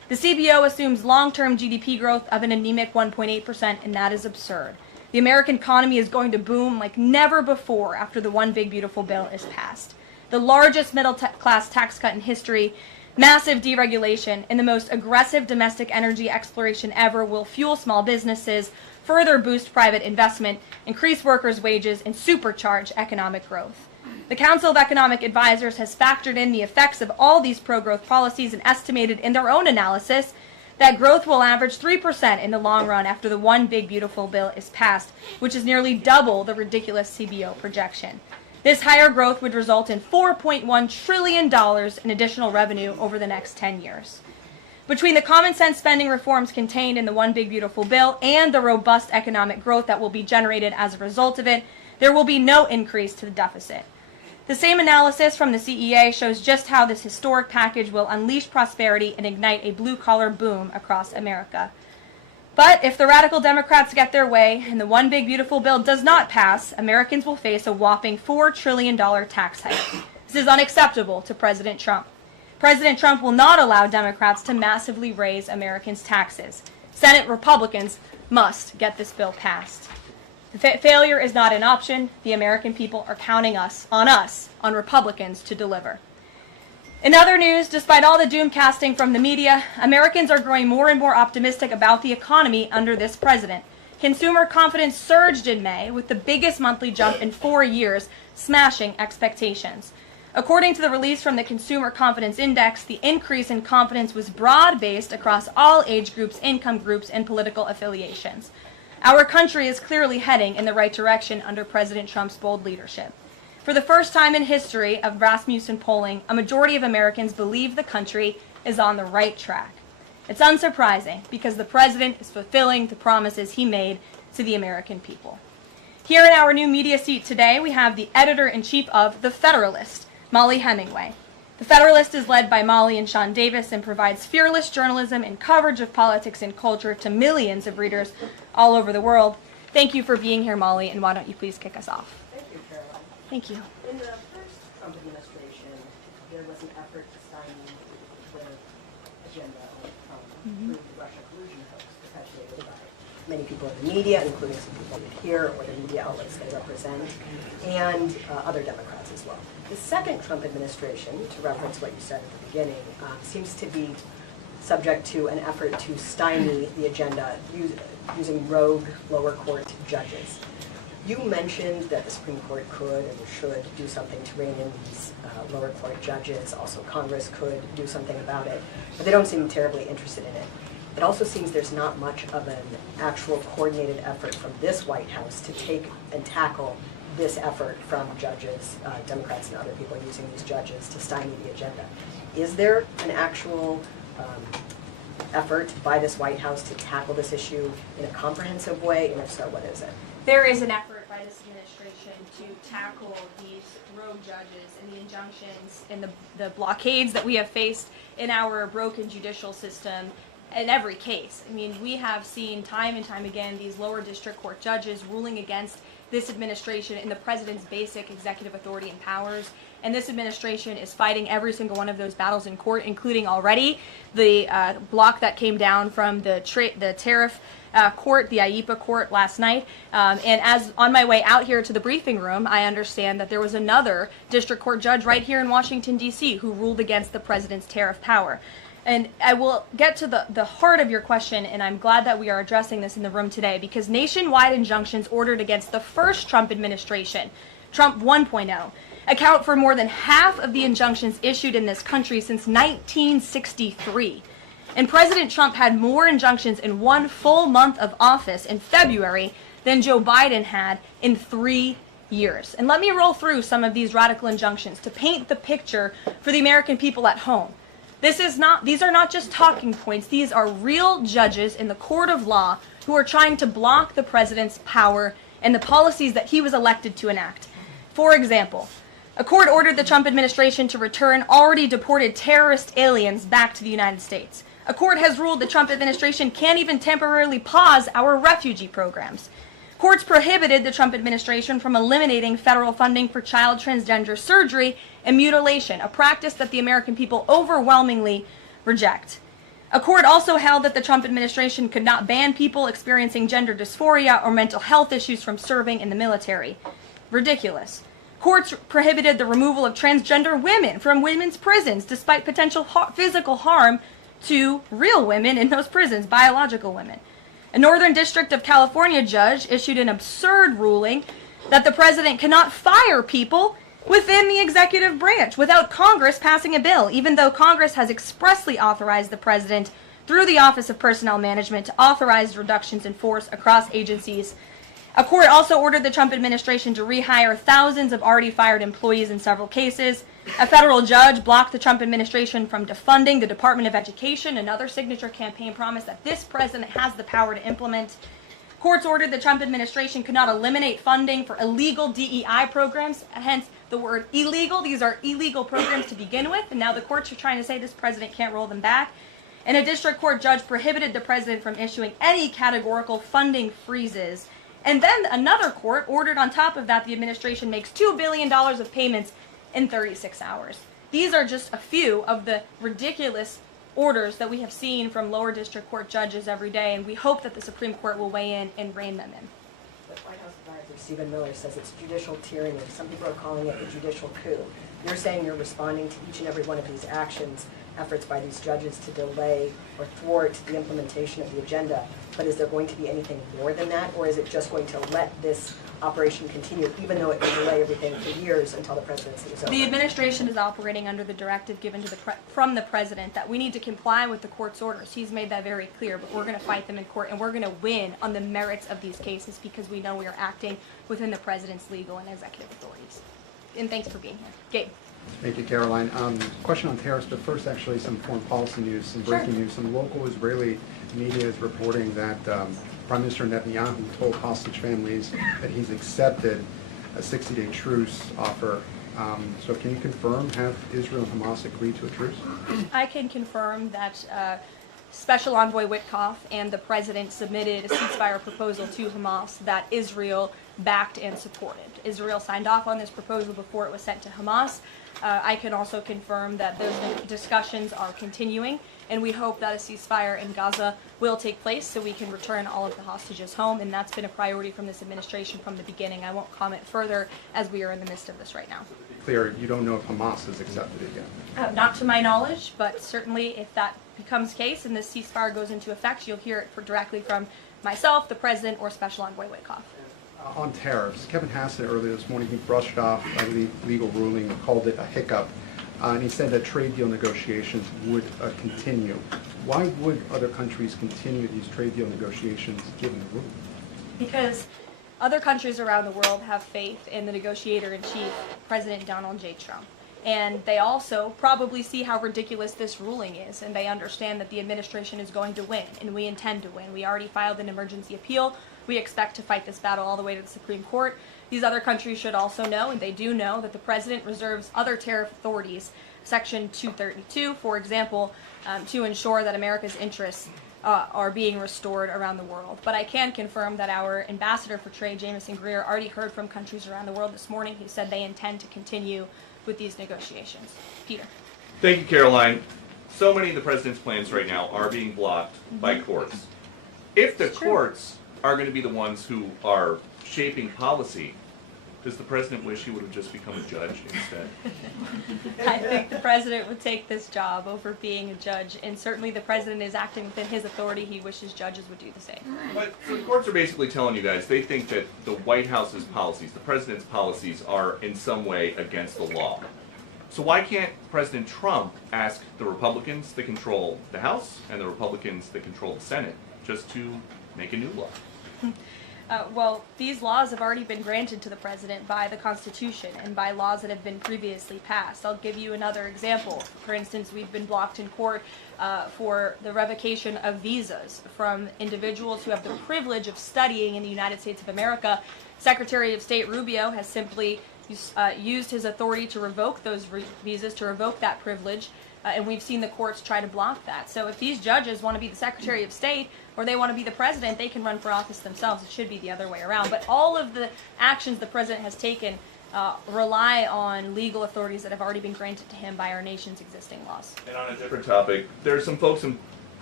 The CBO assumes long-term GDP growth of an anemic 1.8%, and that is absurd. The American economy is going to boom like never before after the One Big Beautiful Bill is passed. The largest middle-class tax cut in history, massive deregulation, and the most aggressive domestic energy exploration ever will fuel small businesses, further boost private investment, increase workers' wages, and supercharge economic growth. The Council of Economic Advisors has factored in the effects of all these pro-growth policies and estimated in their own analysis that growth will average 3% in the long run after the One Big Beautiful Bill is passed, which is nearly double the ridiculous CBO projection. This higher growth would result in $4.1 trillion in additional revenue over the next 10 years. Between the common sense spending reforms contained in the One Big Beautiful Bill and the robust economic growth that will be generated as a result of it, there will be no increase to the deficit. The same analysis from the CEA shows just how this historic package will unleash prosperity and ignite a blue-collar boom across America. But if the radical Democrats get their way and the One Big Beautiful Bill does not pass, Americans will face a whopping $4 trillion tax hike. This is unacceptable to President Trump. President Trump will not allow Democrats to massively raise Americans' taxes. Senate Republicans must get this bill passed. Failure is not an option. The American people are counting on Republicans to deliver. In other news, despite all the doom casting from the media, Americans are growing more and more optimistic about the economy under this president. Consumer confidence surged in May with the biggest monthly jump in 4 years, smashing expectations. According to the release from the Consumer Confidence Index, the increase in confidence was broad-based across all age groups, income groups, and political affiliations. Our country is clearly heading in the right direction under President Trump's bold leadership. For the first time in history of Rasmussen polling, a majority of Americans believe the country is on the right track. It's unsurprising because the president is fulfilling the promises he made to the American people. Here in our new media seat today, we have the editor-in-chief of The Federalist, Molly Hemingway. The Federalist is led by Molly and Sean Davis and provides fearless journalism and coverage of politics and culture to millions of readers all over the world. Thank you for being here, Molly, and why don't you please kick us off? Thank you, Caroline. Thank you. In the first Trump administration, there was an effort to stymie the agenda through the Russia collusion hoax perpetuated by many people in the media, including some people here or the media outlets they represent, and other Democrats as well. The second Trump administration, to reference what you said at the beginning, seems to be subject to an effort to stymie the agenda using rogue lower court judges. You mentioned that the Supreme Court could and should do something to rein in these lower court judges. Also, Congress could do something about it, but they don't seem terribly interested in it. It also seems there's not much of an actual coordinated effort from this White House to take and tackle this effort from judges, Democrats and other people using these judges to stymie the agenda. Is there an actual effort by this White House to tackle this issue in a comprehensive way, and if so, what is it? There is an effort by this administration to tackle these rogue judges and the injunctions and the blockades that we have faced in our broken judicial system in every case. I mean, we have seen time and time again these lower district court judges ruling against this administration and the president's basic executive authority and powers. And this administration is fighting every single one of those battles in court, including already the block that came down from the Tariff court, the IEPA court last night. And as on my way out here to the briefing room, I understand that there was another district court judge right here in Washington, D.C. who ruled against the president's tariff power. And I will get to the heart of your question, and I'm glad that we are addressing this in the room today, because nationwide injunctions ordered against the first Trump administration, Trump 1.0, account for more than half of the injunctions issued in this country since 1963. And President Trump had more injunctions in one full month of office in February than Joe Biden had in 3 years. And let me roll through some of these radical injunctions to paint the picture for the American people at home. These are not just talking points. These are real judges in the court of law who are trying to block the president's power and the policies that he was elected to enact. For example, a court ordered the Trump administration to return already deported terrorist aliens back to the United States. A court has ruled the Trump administration can't even temporarily pause our refugee programs. Courts prohibited the Trump administration from eliminating federal funding for child transgender surgery and mutilation, a practice that the American people overwhelmingly reject. A court also held that the Trump administration could not ban people experiencing gender dysphoria or mental health issues from serving in the military. Ridiculous. Courts prohibited the removal of transgender women from women's prisons despite potential physical harm to real women in those prisons, biological women. A Northern District of California judge issued an absurd ruling that the president cannot fire people within the executive branch without Congress passing a bill, even though Congress has expressly authorized the president through the Office of Personnel Management to authorize reductions in force across agencies. A court also ordered the Trump administration to rehire thousands of already fired employees in several cases. A federal judge blocked the Trump administration from defunding the Department of Education, another signature campaign promise that this president has the power to implement. Courts ordered the Trump administration could not eliminate funding for illegal DEI programs, hence the word illegal. These are illegal programs to begin with, and now the courts are trying to say this president can't roll them back. And a district court judge prohibited the president from issuing any categorical funding freezes. And then another court ordered on top of that the administration makes $2 billion of payments in 36 hours. These are just a few of the ridiculous orders that we have seen from lower district court judges every day, and we hope that the Supreme Court will weigh in and rein them in. The White House advisor Stephen Miller says it's judicial tyranny. Some people are calling it a judicial coup. You're saying you're responding to each and every one of these actions, efforts by these judges to delay or thwart the implementation of the agenda. But is there going to be anything more than that, or is it just going to let this operation continue, even though it will delay everything for years until the presidency is over? The administration is operating under the directive given to from the president that we need to comply with the court's orders. He's made that very clear, but we're going to fight them in court, and we're going to win on the merits of these cases because we know we are acting within the president's legal and executive authorities. And thanks for being here. Gabe. Thank you, Caroline. Question on tariffs, but first actually some foreign policy news, some breaking news. Some local Israeli media is reporting that Prime Minister Netanyahu told hostage families that he's accepted a 60-day truce offer. So can you confirm, have Israel and Hamas agreed to a truce? I can confirm that Special Envoy Witkoff and the president submitted a ceasefire proposal to Hamas that Israel backed and supported. Israel signed off on this proposal before it was sent to Hamas. I can also confirm that those discussions are continuing, and we hope that a ceasefire in Gaza will take place so we can return all of the hostages home, and that's been a priority from this administration from the beginning. I won't comment further as we are in the midst of this right now. Clear, you don't know if Hamas has accepted it yet? Not to my knowledge, but certainly if that becomes case and this ceasefire goes into effect, you'll hear it directly from myself, the president, or Special Envoy Witkoff. On tariffs, Kevin Hassett earlier this morning, he brushed off a legal ruling and called it a hiccup, and he said that trade deal negotiations would continue. Why would other countries continue these trade deal negotiations given the ruling? Because other countries around the world have faith in the negotiator-in-chief, President Donald J. Trump. And they also probably see how ridiculous this ruling is, and they understand that the administration is going to win, and we intend to win. We already filed an emergency appeal. We expect to fight this battle all the way to the Supreme Court. These other countries should also know, and they do know, that the president reserves other tariff authorities, Section 232, for example, to ensure that America's interests are being restored around the world. But I can confirm that our ambassador for trade, Jameson Greer, already heard from countries around the world this morning. He said they intend to continue with these negotiations. Peter. Thank you, Caroline. So many of the president's plans right now are being blocked by courts. If the courts are going to be the ones who are shaping policy, does the president wish he would have just become a judge instead? I think the president would take this job over being a judge, and certainly the president is acting within his authority. He wishes judges would do the same. But the courts are basically telling you guys they think that the White House's policies, the president's policies, are in some way against the law. So why can't President Trump ask the Republicans that control the House and the Republicans that control the Senate just to make a new law? Well, these laws have already been granted to the president by the Constitution and by laws that have been previously passed. I'll give you another example. For instance, we've been blocked in court for the revocation of visas from individuals who have the privilege of studying in the United States of America. Secretary of State Rubio has simply used his authority to revoke those visas, to revoke that privilege, and we've seen the courts try to block that. So if these judges want to be the Secretary of State or they want to be the president, they can run for office themselves. It should be the other way around. But all of the actions the president has taken rely on legal authorities that have already been granted to him by our nation's existing laws. And on a different topic, there are some folks in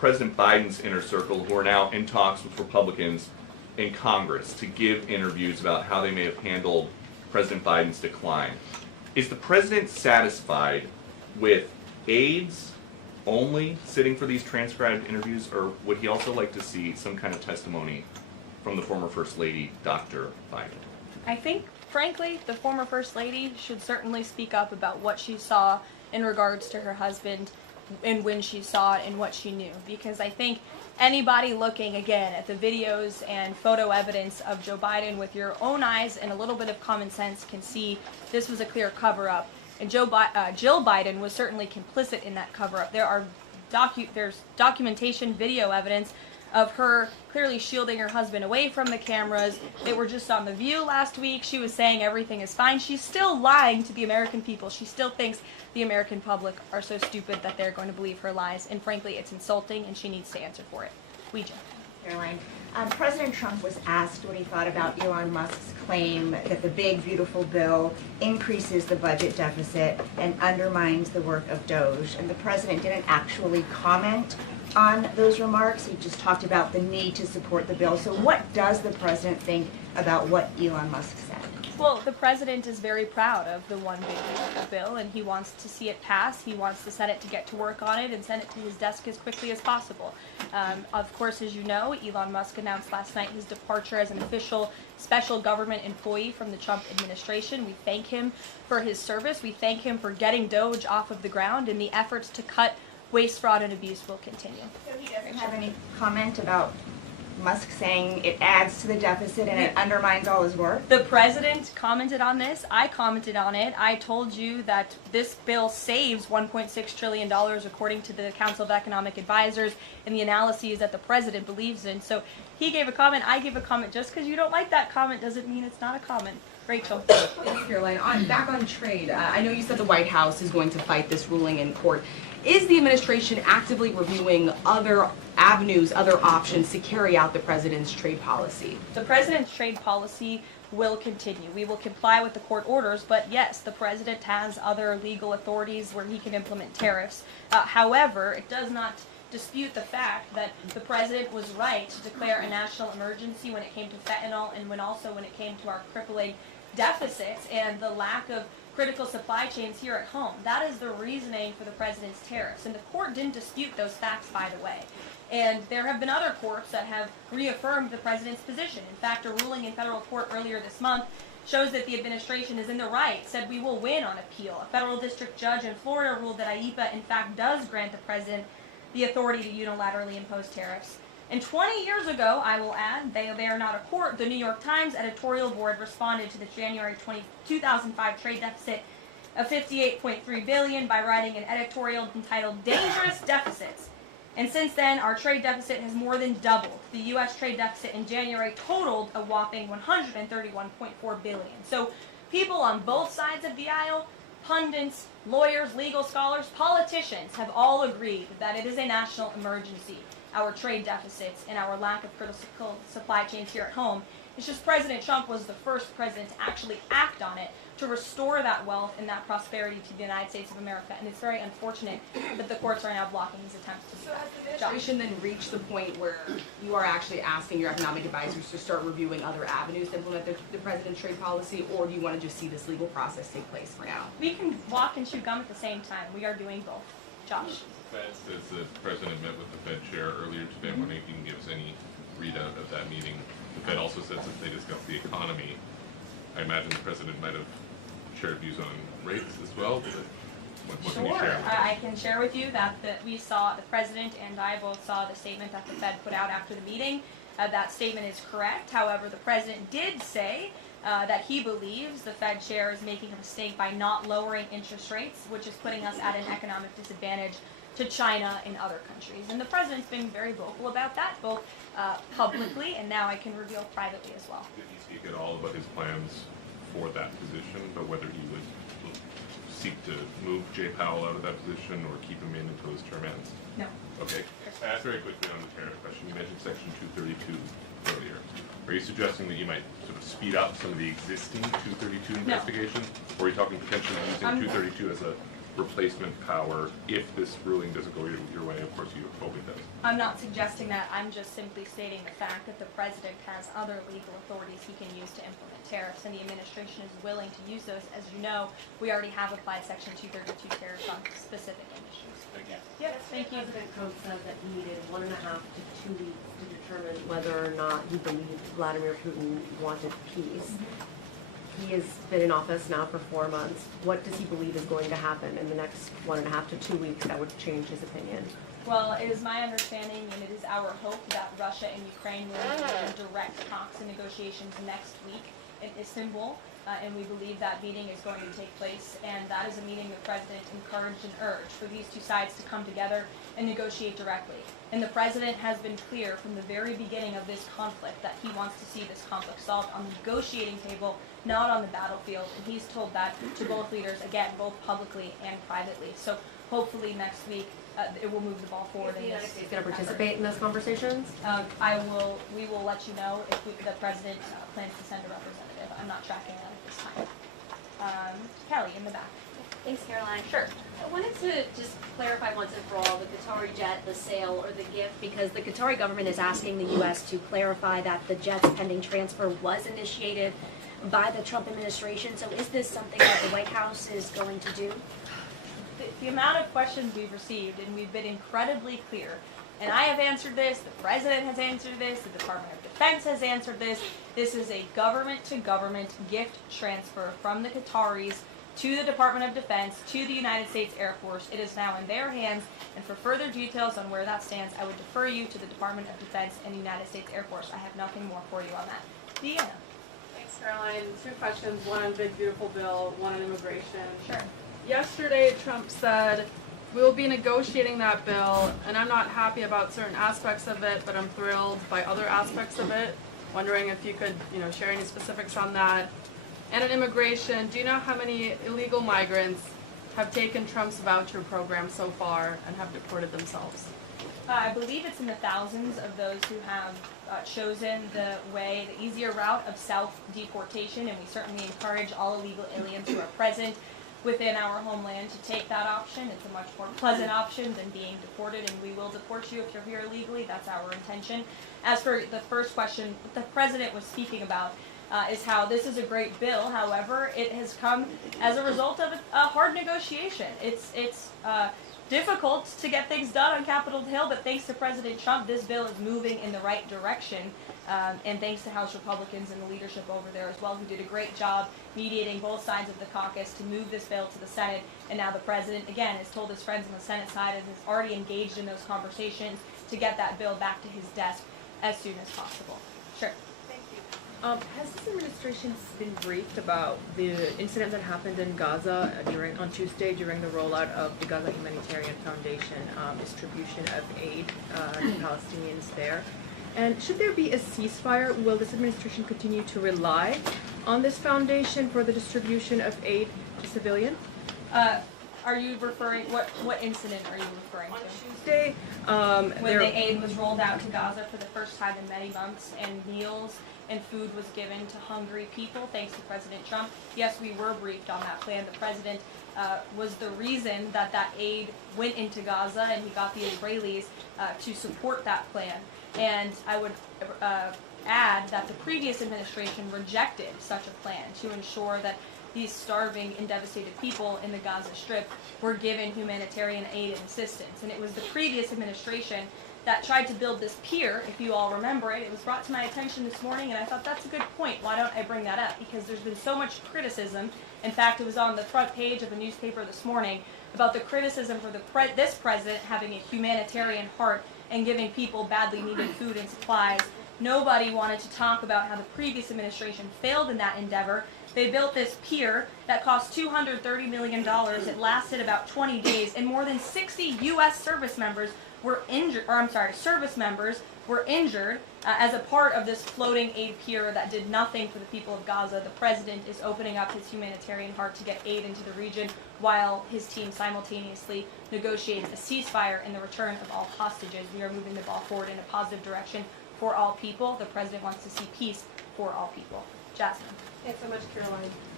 President Biden's inner circle who are now in talks with Republicans in Congress to give interviews about how they may have handled President Biden's decline. Is the president satisfied with aides only sitting for these transcribed interviews, or would he also like to see some kind of testimony from the former First Lady, Dr. Biden? I think, frankly, the former First Lady should certainly speak up about what she saw in regards to her husband and when she saw it and what she knew. Because I think anybody looking, again, at the videos and photo evidence of Joe Biden with your own eyes and a little bit of common sense can see this was a clear cover-up. And Jill Biden was certainly complicit in that cover-up. There's documentation, video evidence of her clearly shielding her husband away from the cameras. They were just on The View last week. She was saying everything is fine. She's still lying to the American people. She still thinks the American public are so stupid that they're going to believe her lies. And frankly, it's insulting, and she needs to answer for it. Ouija. Caroline, President Trump was asked what he thought about Elon Musk's claim that the big, beautiful bill increases the budget deficit and undermines the work of Doge. And the president didn't actually comment on those remarks. He just talked about the need to support the bill. So what does the president think about what Elon Musk said? Well, the president is very proud of the one big beautiful bill, and he wants to see it pass. He wants the Senate to get to work on it and send it to his desk as quickly as possible. Of course, as you know, Elon Musk announced last night his departure as an official special government employee from the Trump administration. We thank him for his service. We thank him for getting Doge off of the ground, and the efforts to cut waste, fraud, and abuse will continue. So he doesn't have any comment about Musk saying it adds to the deficit and it undermines all his work? The president commented on this. I commented on it. I told you that this bill saves $1.6 trillion according to the Council of Economic Advisors and the analyses that the president believes in. So he gave a comment. I gave a comment. Just because you don't like that comment doesn't mean it's not a comment. Rachel. Thanks, Caroline. Back on trade, I know you said the White House is going to fight this ruling in court. Is the administration actively reviewing other avenues, other options to carry out the president's trade policy? The president's trade policy will continue. We will comply with the court orders, but yes, the president has other legal authorities where he can implement tariffs. However, it does not dispute the fact that the president was right to declare a national emergency when it came to fentanyl and when it came to our crippling deficits and the lack of critical supply chains here at home. That is the reasoning for the president's tariffs. And the court didn't dispute those facts, by the way. And there have been other courts that have reaffirmed the president's position. In fact, a ruling in federal court earlier this month shows that the administration is in the right, said we will win on appeal. A federal district judge in Florida ruled that IEEPA, in fact, does grant the president the authority to unilaterally impose tariffs. And 20 years ago, I will add, they are not a court, the New York Times editorial board responded to the January 2005 trade deficit of $58.3 billion by writing an editorial entitled Dangerous Deficits. And since then, our trade deficit has more than doubled. The U.S. trade deficit in January totaled a whopping $131.4 billion. So people on both sides of the aisle, pundits, lawyers, legal scholars, politicians have all agreed that it is a national emergency. Our trade deficits and our lack of critical supply chains here at home. It's just President Trump was the first president to actually act on it to restore that wealth and that prosperity to the United States of America. And it's very unfortunate that the courts are now blocking his attempts to do that. Has the administration then reached the point where you are actually asking your economic advisors to start reviewing other avenues to implement the president's trade policy, or do you want to just see this legal process take place for now? We can walk and chew gum at the same time. We are doing both. Josh. The Fed says the president met with the Fed chair earlier today. I'm wondering if you can give us any readout of that meeting. The Fed also says that they discussed the economy. I imagine the president might have shared views on rates as well. What can you share? I can share with you that we saw, the president and I both saw the statement that the Fed put out after the meeting. That statement is correct. However, the president did say that he believes the Fed chair is making a mistake by not lowering interest rates, which is putting us at an economic disadvantage to China and other countries. And the president's been very vocal about that, both publicly and now I can reveal privately as well. Did he speak at all about his plans for that position, but whether he would seek to move Jay Powell out of that position or keep him in until his term ends? No. Okay. Very quickly on the tariff question, you mentioned Section 232 earlier. Are you suggesting that you might sort of speed up some of the existing 232 investigations? Or are you talking potentially using 232 as a replacement power if this ruling doesn't go your way? Of course, you hope it does. I'm not suggesting that. I'm just simply stating the fact that the president has other legal authorities he can use to implement tariffs, and the administration is willing to use those. As you know, we already have applied Section 232 tariffs on specific industries. Thank you. Yep, thank you. President Trump said that he needed 1.5 to 2 weeks to determine whether or not he believed Vladimir Putin wanted peace. He has been in office now for 4 months. What does he believe is going to happen in the next 1.5 to 2 weeks that would change his opinion? Well, it is my understanding, and it is our hope, that Russia and Ukraine will engage in direct talks and negotiations next week in Istanbul, and we believe that meeting is going to take place, and that is a meeting the president encouraged and urged for these two sides to come together and negotiate directly. And the president has been clear from the very beginning of this conflict that he wants to see this conflict solved on the negotiating table, not on the battlefield, and he's told that to both leaders, again, both publicly and privately. So hopefully next week it will move the ball forward. Is the United States going to participate in those conversations? We will let you know if the president plans to send a representative. I'm not tracking that at this time. Kelly, in the back. Thanks, Caroline. Sure. I wanted to just clarify once and for all the Qatari jet, the sale, or the gift, because the Qatari government is asking the U.S. to clarify that the jet's pending transfer was initiated by the Trump administration. So is this something that the White House is going to do? The amount of questions we've received, and we've been incredibly clear, and I have answered this, the president has answered this, the Department of Defense has answered this. This is a government-to-government gift transfer from the Qataris to the Department of Defense, to the United States Air Force. It is now in their hands, and for further details on where that stands, I would defer you to the Department of Defense and the United States Air Force. I have nothing more for you on that. Deanna. Thanks, Caroline. 2 questions, one on Big Beautiful Bill, one on immigration. Sure. Yesterday, Trump said, we'll be negotiating that bill, and I'm not happy about certain aspects of it, but I'm thrilled by other aspects of it. Wondering if you could, share any specifics on that. And on immigration, do you know how many illegal migrants have taken Trump's voucher program so far and have deported themselves? I believe it's in the thousands of those who have chosen the easier route of self-deportation, and we certainly encourage all illegal aliens who are present within our homeland to take that option. It's a much more pleasant option than being deported, and we will deport you if you're here illegally. That's our intention. As for the first question, what the president was speaking about is how this is a great bill. However, it has come as a result of a hard negotiation. It's difficult to get things done on Capitol Hill, but thanks to President Trump, this bill is moving in the right direction. And thanks to House Republicans and the leadership over there as well, who did a great job mediating both sides of the caucus to move this bill to the Senate. And now the president, again, has told his friends on the Senate side and is already engaged in those conversations to get that bill back to his desk as soon as possible. Sure. Has this administration been briefed about the incident that happened in Gaza on Tuesday during the rollout of the Gaza Humanitarian Foundation distribution of aid to Palestinians there? And should there be a ceasefire, will this administration continue to rely on this foundation for the distribution of aid to civilians? Are you referring, what incident are you referring to? On Tuesday, when the aid was rolled out to Gaza for the first time in many months, and meals and food was given to hungry people, thanks to President Trump. Yes, we were briefed on that plan. The president was the reason that aid went into Gaza, and he got the Israelis to support that plan. And I would add that the previous administration rejected such a plan to ensure that these starving and devastated people in the Gaza Strip were given humanitarian aid and assistance. And it was the previous administration that tried to build this pier, if you all remember it. It was brought to my attention this morning, and I thought that's a good point. Why don't I bring that up? Because there's been so much criticism. In fact, it was on the front page of the newspaper this morning about the criticism for this president having a humanitarian heart and giving people badly needed food and supplies. Nobody wanted to talk about how the previous administration failed in that endeavor. They built this pier that cost $230 million. It lasted about 20 days, and more than 60 U.S. service members were injured, as a part of this floating aid pier that did nothing for the people of Gaza. The president is opening up his humanitarian heart to get aid into the region, while his team simultaneously negotiates a ceasefire and the return of all hostages. We are moving the ball forward in a positive direction for all people. The president wants to see peace for all people. Jasmine. Thanks so much, Caroline.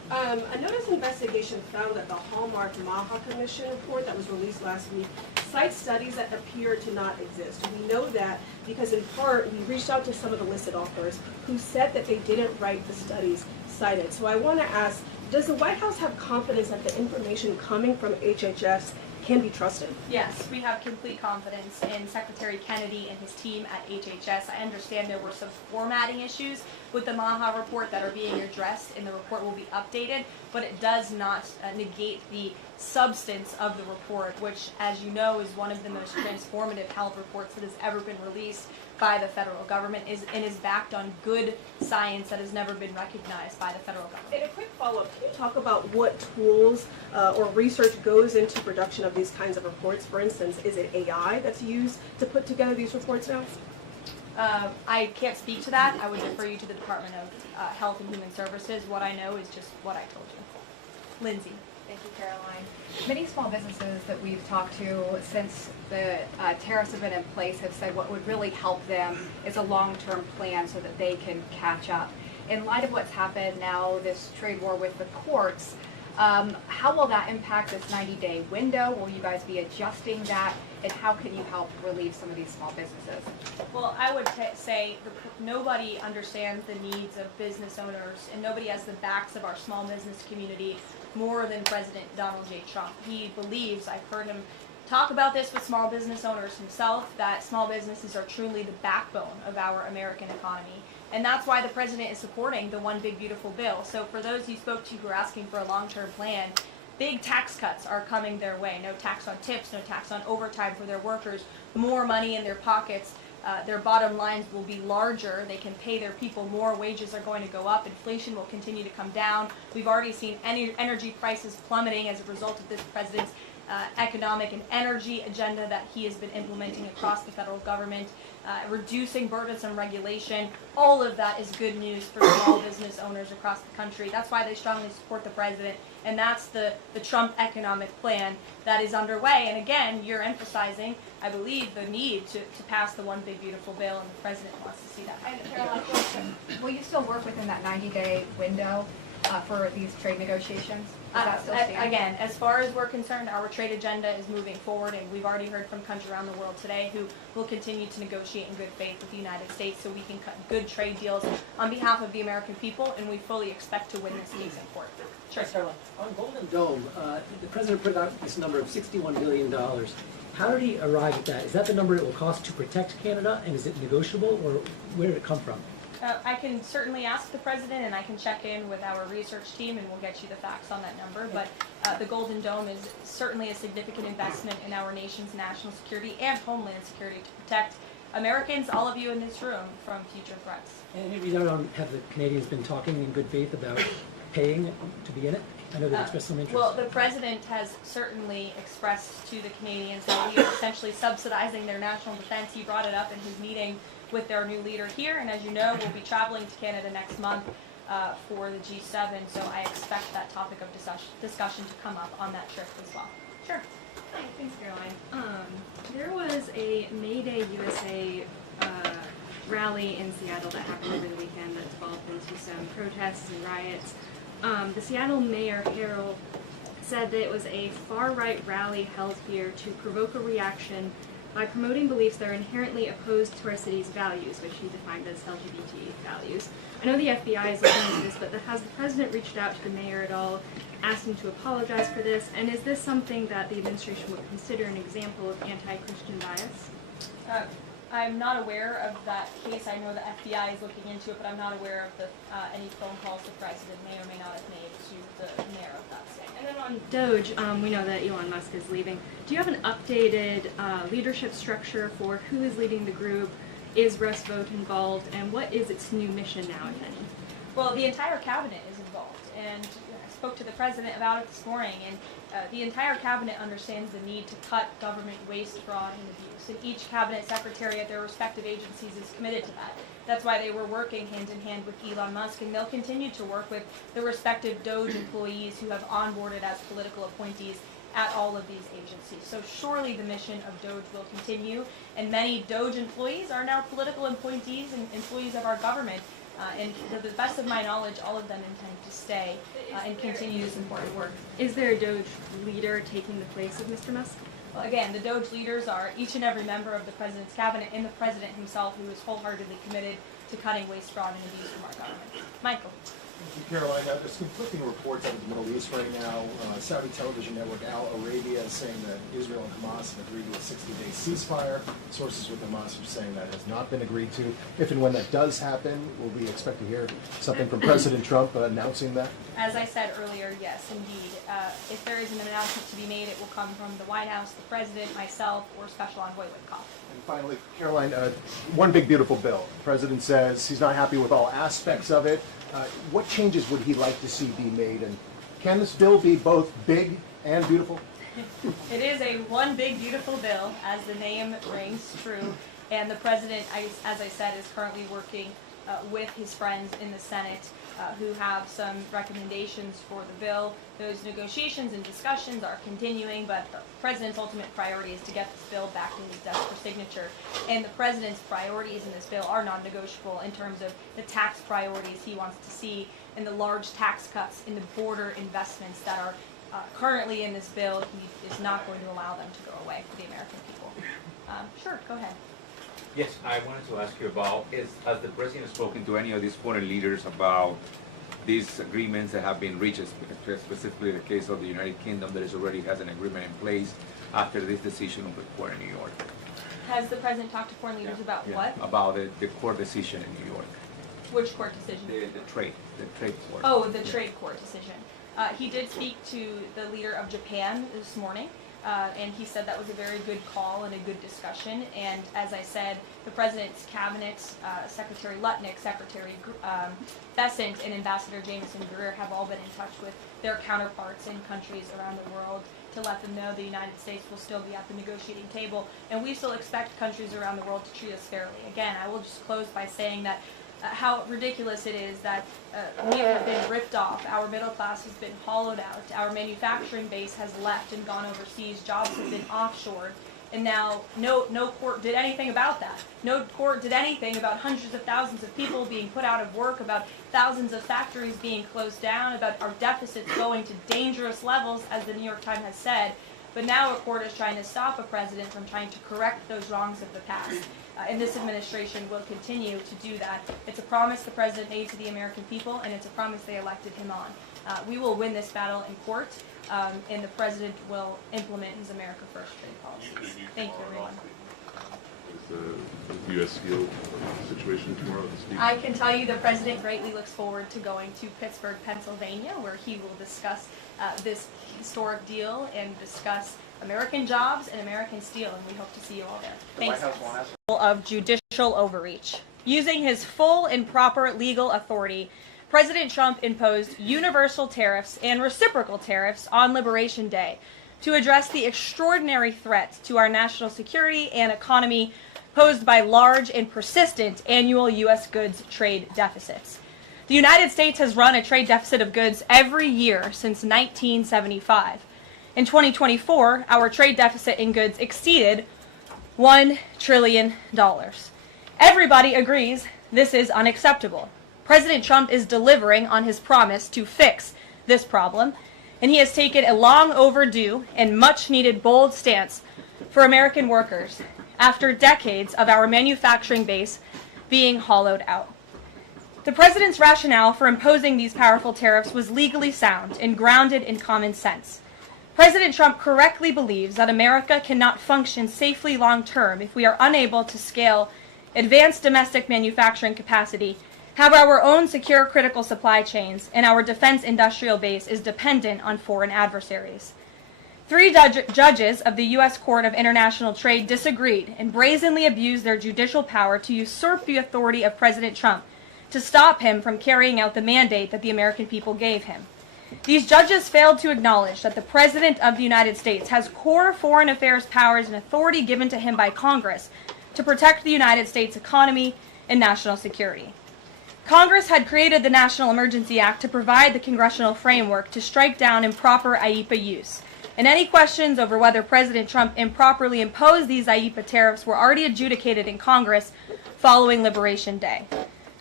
A notice investigation found that the Hallmark Maha Commission report that was released last week cites studies that appear to not exist. We know that because in part we reached out to some of the listed authors who said that they didn't write the studies cited. So I want to ask, does the White House have confidence that the information coming from HHS can be trusted? Yes, we have complete confidence in Secretary Kennedy and his team at HHS. I understand there were some formatting issues with the Maha report that are being addressed, and the report will be updated, but it does not negate the substance of the report, which, as you know, is one of the most transformative health reports that has ever been released by the federal government and is backed on good science that has never been recognized by the federal government. And a quick follow-up, can you talk about what tools or research goes into production of these kinds of reports? For instance, is it AI that's used to put together these reports now? I can't speak to that. I would defer you to the Department of Health and Human Services. What I know is just what I told you. Lindsay. Thank you, Caroline. Many small businesses that we've talked to since the tariffs have been in place have said what would really help them is a long-term plan so that they can catch up. In light of what's happened now, this trade war with the courts, how will that impact this 90-day window? Will you guys be adjusting that? And how can you help relieve some of these small businesses? Well, I would say nobody understands the needs of business owners, and nobody has the backs of our small business community more than President Donald J. Trump. He believes, I've heard him talk about this with small business owners himself, that small businesses are truly the backbone of our American economy. And that's why the president is supporting the One Big Beautiful Bill. So for those you spoke to who are asking for a long-term plan, big tax cuts are coming their way. No tax on tips, no tax on overtime for their workers, more money in their pockets. Their bottom lines will be larger. They can pay their people more. Wages are going to go up. Inflation will continue to come down. We've already seen energy prices plummeting as a result of this president's economic and energy agenda that he has been implementing across the federal government, reducing burdensome regulation. All of that is good news for small business owners across the country. That's why they strongly support the president, and that's the Trump economic plan that is underway. And again, you're emphasizing, I believe, the need to pass the One Big Beautiful Bill, and the president wants to see that. And Caroline, will you still work within that 90-day window for these trade negotiations? Does that still stand? Again, as far as we're concerned, our trade agenda is moving forward, and we've already heard from countries around the world today who will continue to negotiate in good faith with the United States so we can cut good trade deals on behalf of the American people, and we fully expect to win this case in court. Sure. On Golden Dome, the president put out this number of $61 billion. How did he arrive at that? Is that the number it will cost to protect Canada, and is it negotiable, or where did it come from? I can certainly ask the president, and I can check in with our research team, and we'll get you the facts on that number. But the Golden Dome is certainly a significant investment in our nation's national security and homeland security to protect Americans, all of you in this room, from future threats. And have the Canadians been talking in good faith about paying to be in it? I know they've expressed some interest. Well, the president has certainly expressed to the Canadians that we are essentially subsidizing their national defense. He brought it up in his meeting with their new leader here, and as you know, we'll be traveling to Canada next month for the G7, so I expect that topic of discussion to come up on that trip as well. Sure. Hi, thanks, Caroline. There was a May Day USA rally in Seattle that happened over the weekend that devolved into some protests and riots. The Seattle Mayor Harrell said that it was a far-right rally held here to provoke a reaction by promoting beliefs that are inherently opposed to our city's values, which he defined as LGBT values. I know the FBI is looking into this, but has the president reached out to the mayor at all, asked him to apologize for this, and is this something that the administration would consider an example of anti-Christian bias? I'm not aware of that case. I know the FBI is looking into it, but I'm not aware of any phone calls the president may or may not have made to the mayor of that state. And then on Doge, we know that Elon Musk is leaving. Do you have an updated leadership structure for who is leading the group? Is Russ Vought involved? And what is its new mission now, if any? Well, the entire cabinet is involved, and I spoke to the president about it this morning, and the entire cabinet understands the need to cut government waste, fraud, and abuse, and each cabinet secretary at their respective agencies is committed to that. That's why they were working hand in hand with Elon Musk, and they'll continue to work with the respective Doge employees who have onboarded as political appointees at all of these agencies. So surely the mission of Doge will continue, and many Doge employees are now political appointees and employees of our government. And to the best of my knowledge, all of them intend to stay and continue this important work. Is there a Doge leader taking the place of Mr. Musk? Well, again, the Doge leaders are each and every member of the president's cabinet and the president himself, who is wholeheartedly committed to cutting waste, fraud, and abuse from our government. Michael. Thank you, Caroline. There's conflicting reports out of the Middle East right now. Saudi television network Al Arabia is saying that Israel and Hamas have agreed to a 60-day ceasefire. Sources with Hamas are saying that has not been agreed to. If and when that does happen, will we expect to hear something from President Trump announcing that? As I said earlier, yes, indeed. If there is an announcement to be made, it will come from the White House, the president, myself, or Special Envoy Witkoff. And finally, Caroline, one big beautiful bill. The president says he's not happy with all aspects of it. What changes would he like to see be made? And can this bill be both big and beautiful? It is a one big beautiful bill, as the name rings true. And the president, as I said, is currently working with his friends in the Senate who have some recommendations for the bill. Those negotiations and discussions are continuing, but the president's ultimate priority is to get this bill back to his desk for signature. And the president's priorities in this bill are non-negotiable in terms of the tax priorities he wants to see and the large tax cuts in the border investments that are currently in this bill. He is not going to allow them to go away for the American people. Sure, go ahead. Yes, I wanted to ask you about, has the president spoken to any of these foreign leaders about these agreements that have been reached, specifically the case of the United Kingdom that already has an agreement in place after this decision of the court in New York? Has the president talked to foreign leaders about what? About the court decision in New York. Which court decision? The trade court. Oh, the trade court decision. He did speak to the leader of Japan this morning. And he said that was a very good call and a good discussion. And as I said, the president's cabinet, Secretary Lutnick, Secretary Bessent, and Ambassador Jameson Greer have all been in touch with their counterparts in countries around the world to let them know the United States will still be at the negotiating table. And we still expect countries around the world to treat us fairly. Again, I will just close by saying that how ridiculous it is that we have been ripped off, our middle class has been hollowed out, our manufacturing base has left and gone overseas, jobs have been offshored, and now no court did anything about that. No court did anything about hundreds of thousands of people being put out of work, about thousands of factories being closed down, about our deficits going to dangerous levels, as the New York Times has said. But now a court is trying to stop a president from trying to correct those wrongs of the past. And this administration will continue to do that. It's a promise the president made to the American people, and it's a promise they elected him on. We will win this battle in court, and the president will implement his America First trade policies. Thank you, everyone. Is the U.S. Steel situation tomorrow this week? I can tell you the president greatly looks forward to going to Pittsburgh, Pennsylvania, where he will discuss this historic deal and discuss American jobs and American steel, and we hope to see you all there. Thanks. Of judicial overreach. Using his full and proper legal authority, President Trump imposed universal tariffs and reciprocal tariffs on Liberation Day to address the extraordinary threat to our national security and economy posed by large and persistent annual U.S. goods trade deficits. The United States has run a trade deficit of goods every year since 1975. In 2024, our trade deficit in goods exceeded $1 trillion. Everybody agrees this is unacceptable. President Trump is delivering on his promise to fix this problem, and he has taken a long overdue and much needed bold stance for American workers after decades of our manufacturing base being hollowed out. The president's rationale for imposing these powerful tariffs was legally sound and grounded in common sense. President Trump correctly believes that America cannot function safely long-term if we are unable to scale advanced domestic manufacturing capacity, have our own secure critical supply chains, and our defense industrial base is dependent on foreign adversaries. 3 judges of the U.S. Court of International Trade disagreed and brazenly abused their judicial power to usurp the authority of President Trump to stop him from carrying out the mandate that the American people gave him. These judges failed to acknowledge that the President of the United States has core foreign affairs powers and authority given to him by Congress to protect the United States economy and national security. Congress had created the National Emergency Act to provide the congressional framework to strike down improper IEEPA use. And any questions over whether President Trump improperly imposed these IEEPA tariffs were already adjudicated in Congress following Liberation Day.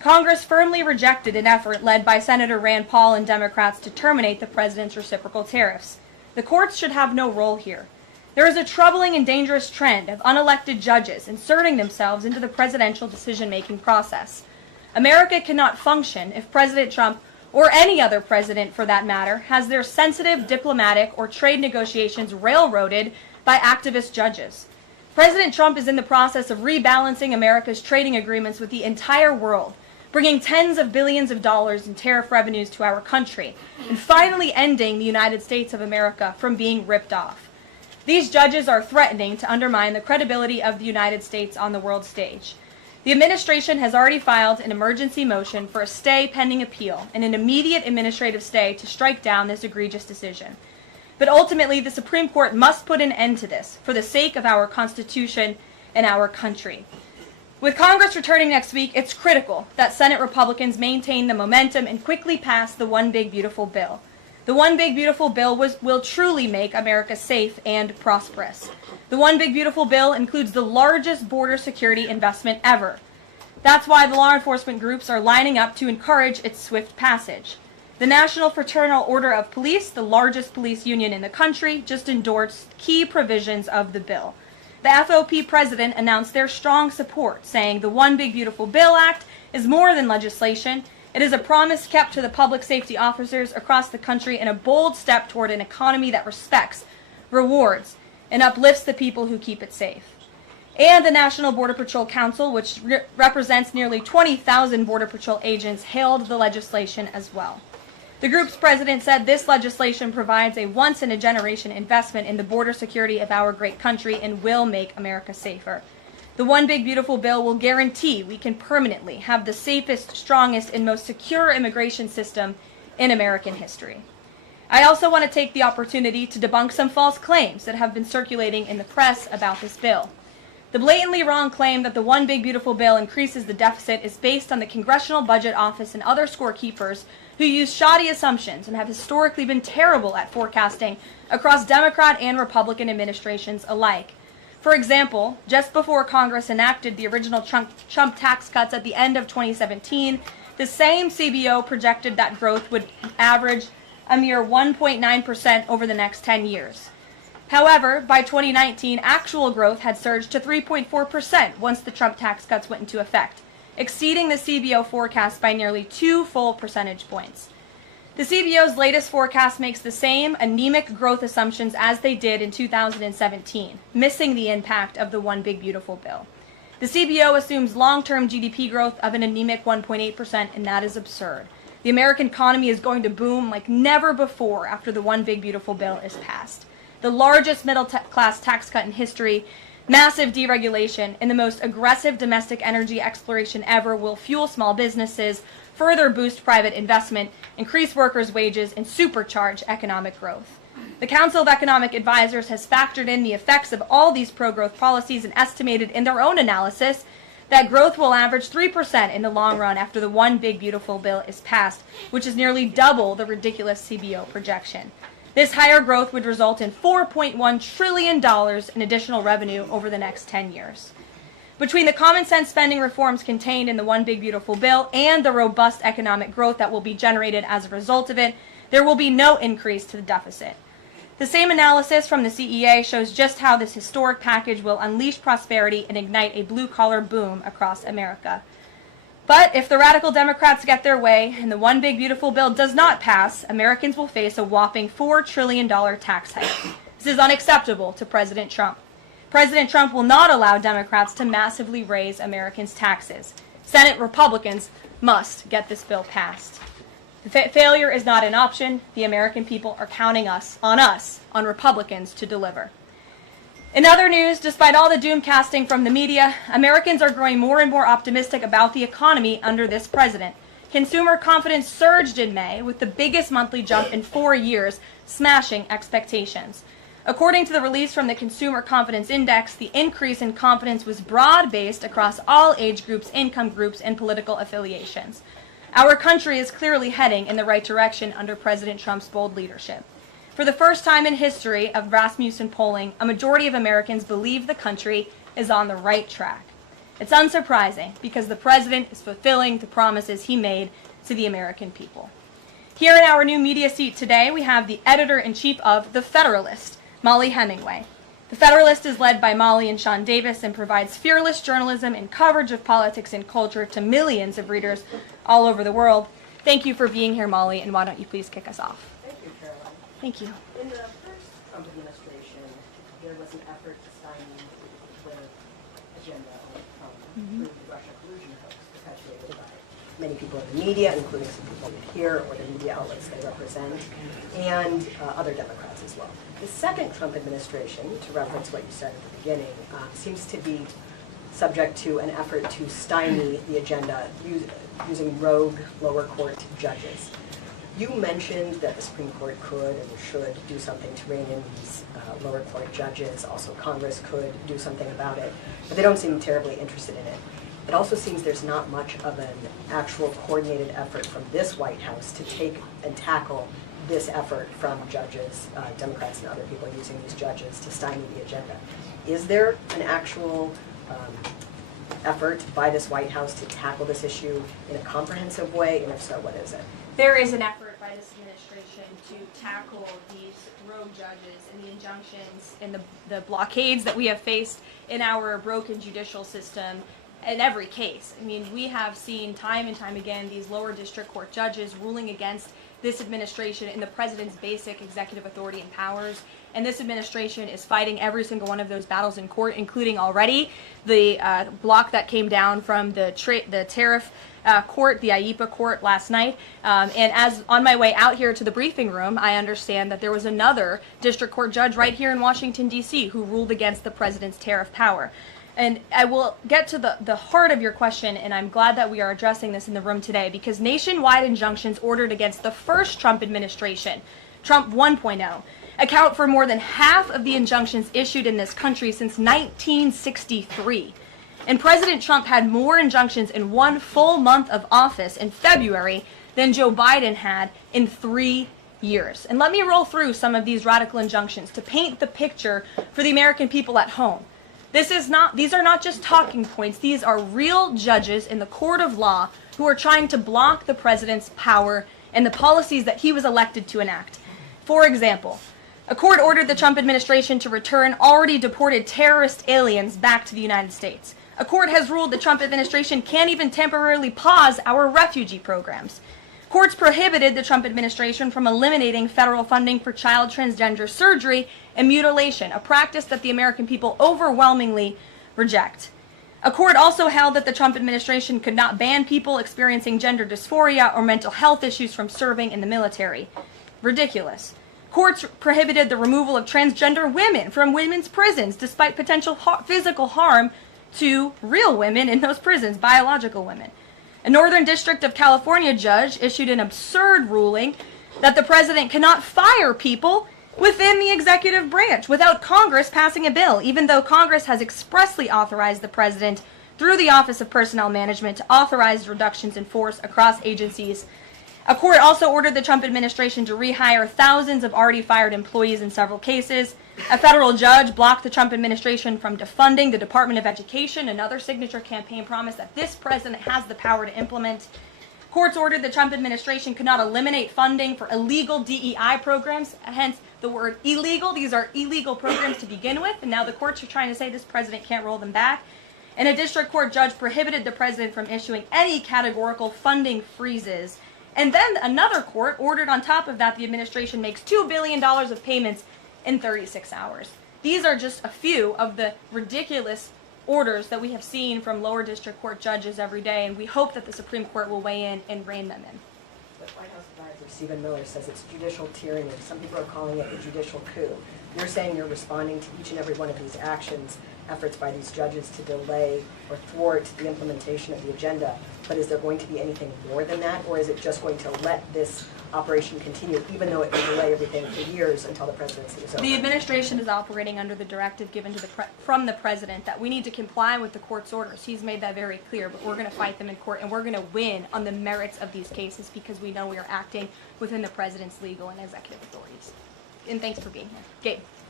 Congress firmly rejected an effort led by Senator Rand Paul and Democrats to terminate the president's reciprocal tariffs. The courts should have no role here. There is a troubling and dangerous trend of unelected judges inserting themselves into the presidential decision-making process. America cannot function if President Trump, or any other president for that matter, has their sensitive diplomatic or trade negotiations railroaded by activist judges. President Trump is in the process of rebalancing America's trading agreements with the entire world, bringing tens of billions of dollars in tariff revenues to our country, and finally ending the United States of America from being ripped off. These judges are threatening to undermine the credibility of the United States on the world stage. The administration has already filed an emergency motion for a stay pending appeal and an immediate administrative stay to strike down this egregious decision. But ultimately, the Supreme Court must put an end to this for the sake of our Constitution and our country. With Congress returning next week, it's critical that Senate Republicans maintain the momentum and quickly pass the One Big Beautiful Bill. The One Big Beautiful Bill will truly make America safe and prosperous. The One Big Beautiful Bill includes the largest border security investment ever. That's why the law enforcement groups are lining up to encourage its swift passage. The National Fraternal Order of Police, the largest police union in the country, just endorsed key provisions of the bill. The FOP president announced their strong support, saying the One Big Beautiful Bill Act is more than legislation. It is a promise kept to the public safety officers across the country and a bold step toward an economy that respects, rewards, and uplifts the people who keep it safe. And the National Border Patrol Council, which represents nearly 20,000 Border Patrol agents, hailed the legislation as well. The group's president said this legislation provides a once-in-a-generation investment in the border security of our great country and will make America safer. The One Big Beautiful Bill will guarantee we can permanently have the safest, strongest, and most secure immigration system in American history. I also want to take the opportunity to debunk some false claims that have been circulating in the press about this bill. The blatantly wrong claim that the One Big Beautiful Bill increases the deficit is based on the Congressional Budget Office and other scorekeepers who use shoddy assumptions and have historically been terrible at forecasting across Democrat and Republican administrations alike. For example, just before Congress enacted the original Trump tax cuts at the end of 2017, the same CBO projected that growth would average a mere 1.9% over the next 10 years. However, by 2019, actual growth had surged to 3.4% once the Trump tax cuts went into effect, exceeding the CBO forecast by nearly 2 full percentage points. The CBO's latest forecast makes the same anemic growth assumptions as they did in 2017, missing the impact of the One Big Beautiful Bill. The CBO assumes long-term GDP growth of an anemic 1.8%, and that is absurd. The American economy is going to boom like never before after the One Big Beautiful Bill is passed. The largest middle-class tax cut in history, massive deregulation, and the most aggressive domestic energy exploration ever will fuel small businesses, further boost private investment, increase workers' wages, and supercharge economic growth. The Council of Economic Advisors has factored in the effects of all these pro-growth policies and estimated in their own analysis that growth will average 3% in the long run after the One Big Beautiful Bill is passed, which is nearly double the ridiculous CBO projection. This higher growth would result in $4.1 trillion in additional revenue over the next 10 years. Between the common sense spending reforms contained in the One Big Beautiful Bill and the robust economic growth that will be generated as a result of it, there will be no increase to the deficit. The same analysis from the CEA shows just how this historic package will unleash prosperity and ignite a blue-collar boom across America. But if the radical Democrats get their way and the One Big Beautiful Bill does not pass, Americans will face a whopping $4 trillion tax hike. This is unacceptable to President Trump. President Trump will not allow Democrats to massively raise Americans' taxes. Senate Republicans must get this bill passed. Failure is not an option. The American people are counting on Republicans to deliver. In other news, despite all the doom casting from the media, Americans are growing more and more optimistic about the economy under this president. Consumer confidence surged in May with the biggest monthly jump in 4 years, smashing expectations. According to the release from the Consumer Confidence Index, the increase in confidence was broad-based across all age groups, income groups, and political affiliations. Our country is clearly heading in the right direction under President Trump's bold leadership. For the first time in history of Rasmussen polling, a majority of Americans believe the country is on the right track. It's unsurprising because the president is fulfilling the promises he made to the American people. Here in our new media seat today, we have the editor-in-chief of The Federalist, Molly Hemingway. The Federalist is led by Molly and Sean Davis and provides fearless journalism and coverage of politics and culture to millions of readers all over the world. Thank you for being here, Molly, and why don't you please kick us off? Thank you, Caroline. Thank you. In the first Trump administration, there was an effort to stymie the agenda through the Russia collusion hoax perpetuated by many people in the media, including some people here or the media outlets they represent, and other Democrats as well. The second Trump administration, to reference what you said at the beginning, seems to be subject to an effort to stymie the agenda using rogue lower court judges. You mentioned that the Supreme Court could and should do something to rein in these lower court judges. Also, Congress could do something about it, but they don't seem terribly interested in it. It also seems there's not much of an actual coordinated effort from this White House to take and tackle this effort from judges, Democrats and other people using these judges to stymie the agenda. Is there an actual effort by this White House to tackle this issue in a comprehensive way, and if so, what is it? There is an effort by this administration to tackle these rogue judges and the injunctions and the blockades that we have faced in our broken judicial system in every case. I mean, we have seen time and time again these lower district court judges ruling against this administration in the president's basic executive authority and powers. And this administration is fighting every single one of those battles in court, including already the block that came down from the Tariff court, the IEPA court last night. And as on my way out here to the briefing room, I understand that there was another district court judge right here in Washington, D.C. who ruled against the president's tariff power. And I will get to the heart of your question, and I'm glad that we are addressing this in the room today, because nationwide injunctions ordered against the first Trump administration, Trump 1.0, account for more than half of the injunctions issued in this country since 1963. And President Trump had more injunctions in one full month of office in February than Joe Biden had in 3 years. And let me roll through some of these radical injunctions to paint the picture for the American people at home. These are not just talking points. These are real judges in the court of law who are trying to block the president's power and the policies that he was elected to enact. For example, a court ordered the Trump administration to return already deported terrorist aliens back to the United States. A court has ruled the Trump administration can't even temporarily pause our refugee programs. Courts prohibited the Trump administration from eliminating federal funding for child transgender surgery and mutilation, a practice that the American people overwhelmingly reject. A court also held that the Trump administration could not ban people experiencing gender dysphoria or mental health issues from serving in the military. Ridiculous. Courts prohibited the removal of transgender women from women's prisons despite potential physical harm to real women in those prisons, biological women. A Northern District of California judge issued an absurd ruling that the president cannot fire people within the executive branch without Congress passing a bill, even though Congress has expressly authorized the president through the Office of Personnel Management to authorize reductions in force across agencies. A court also ordered the Trump administration to rehire thousands of already fired employees in several cases. A federal judge blocked the Trump administration from defunding the Department of Education, another signature campaign promise that this president has the power to implement. Courts ordered the Trump administration could not eliminate funding for illegal DEI programs, hence the word illegal. These are illegal programs to begin with, and now the courts are trying to say this president can't roll them back. And a district court judge prohibited the president from issuing any categorical funding freezes. And then another court ordered on top of that the administration makes $2 billion of payments in 36 hours. These are just a few of the ridiculous orders that we have seen from lower district court judges every day, and we hope that the Supreme Court will weigh in and rein them in. The White House advisor Stephen Miller says it's judicial tyranny. Some people are calling it a judicial coup. You're saying you're responding to each and every one of these actions, efforts by these judges to delay or thwart the implementation of the agenda. But is there going to be anything more than that, or is it just going to let this operation continue, even though it will delay everything for years until the presidency is over? The administration is operating under the directive given to from the president that we need to comply with the court's orders. He's made that very clear, but we're going to fight them in court, and we're going to win on the merits of these cases because we know we are acting within the president's legal and executive authorities. And thanks for being here. Gabe.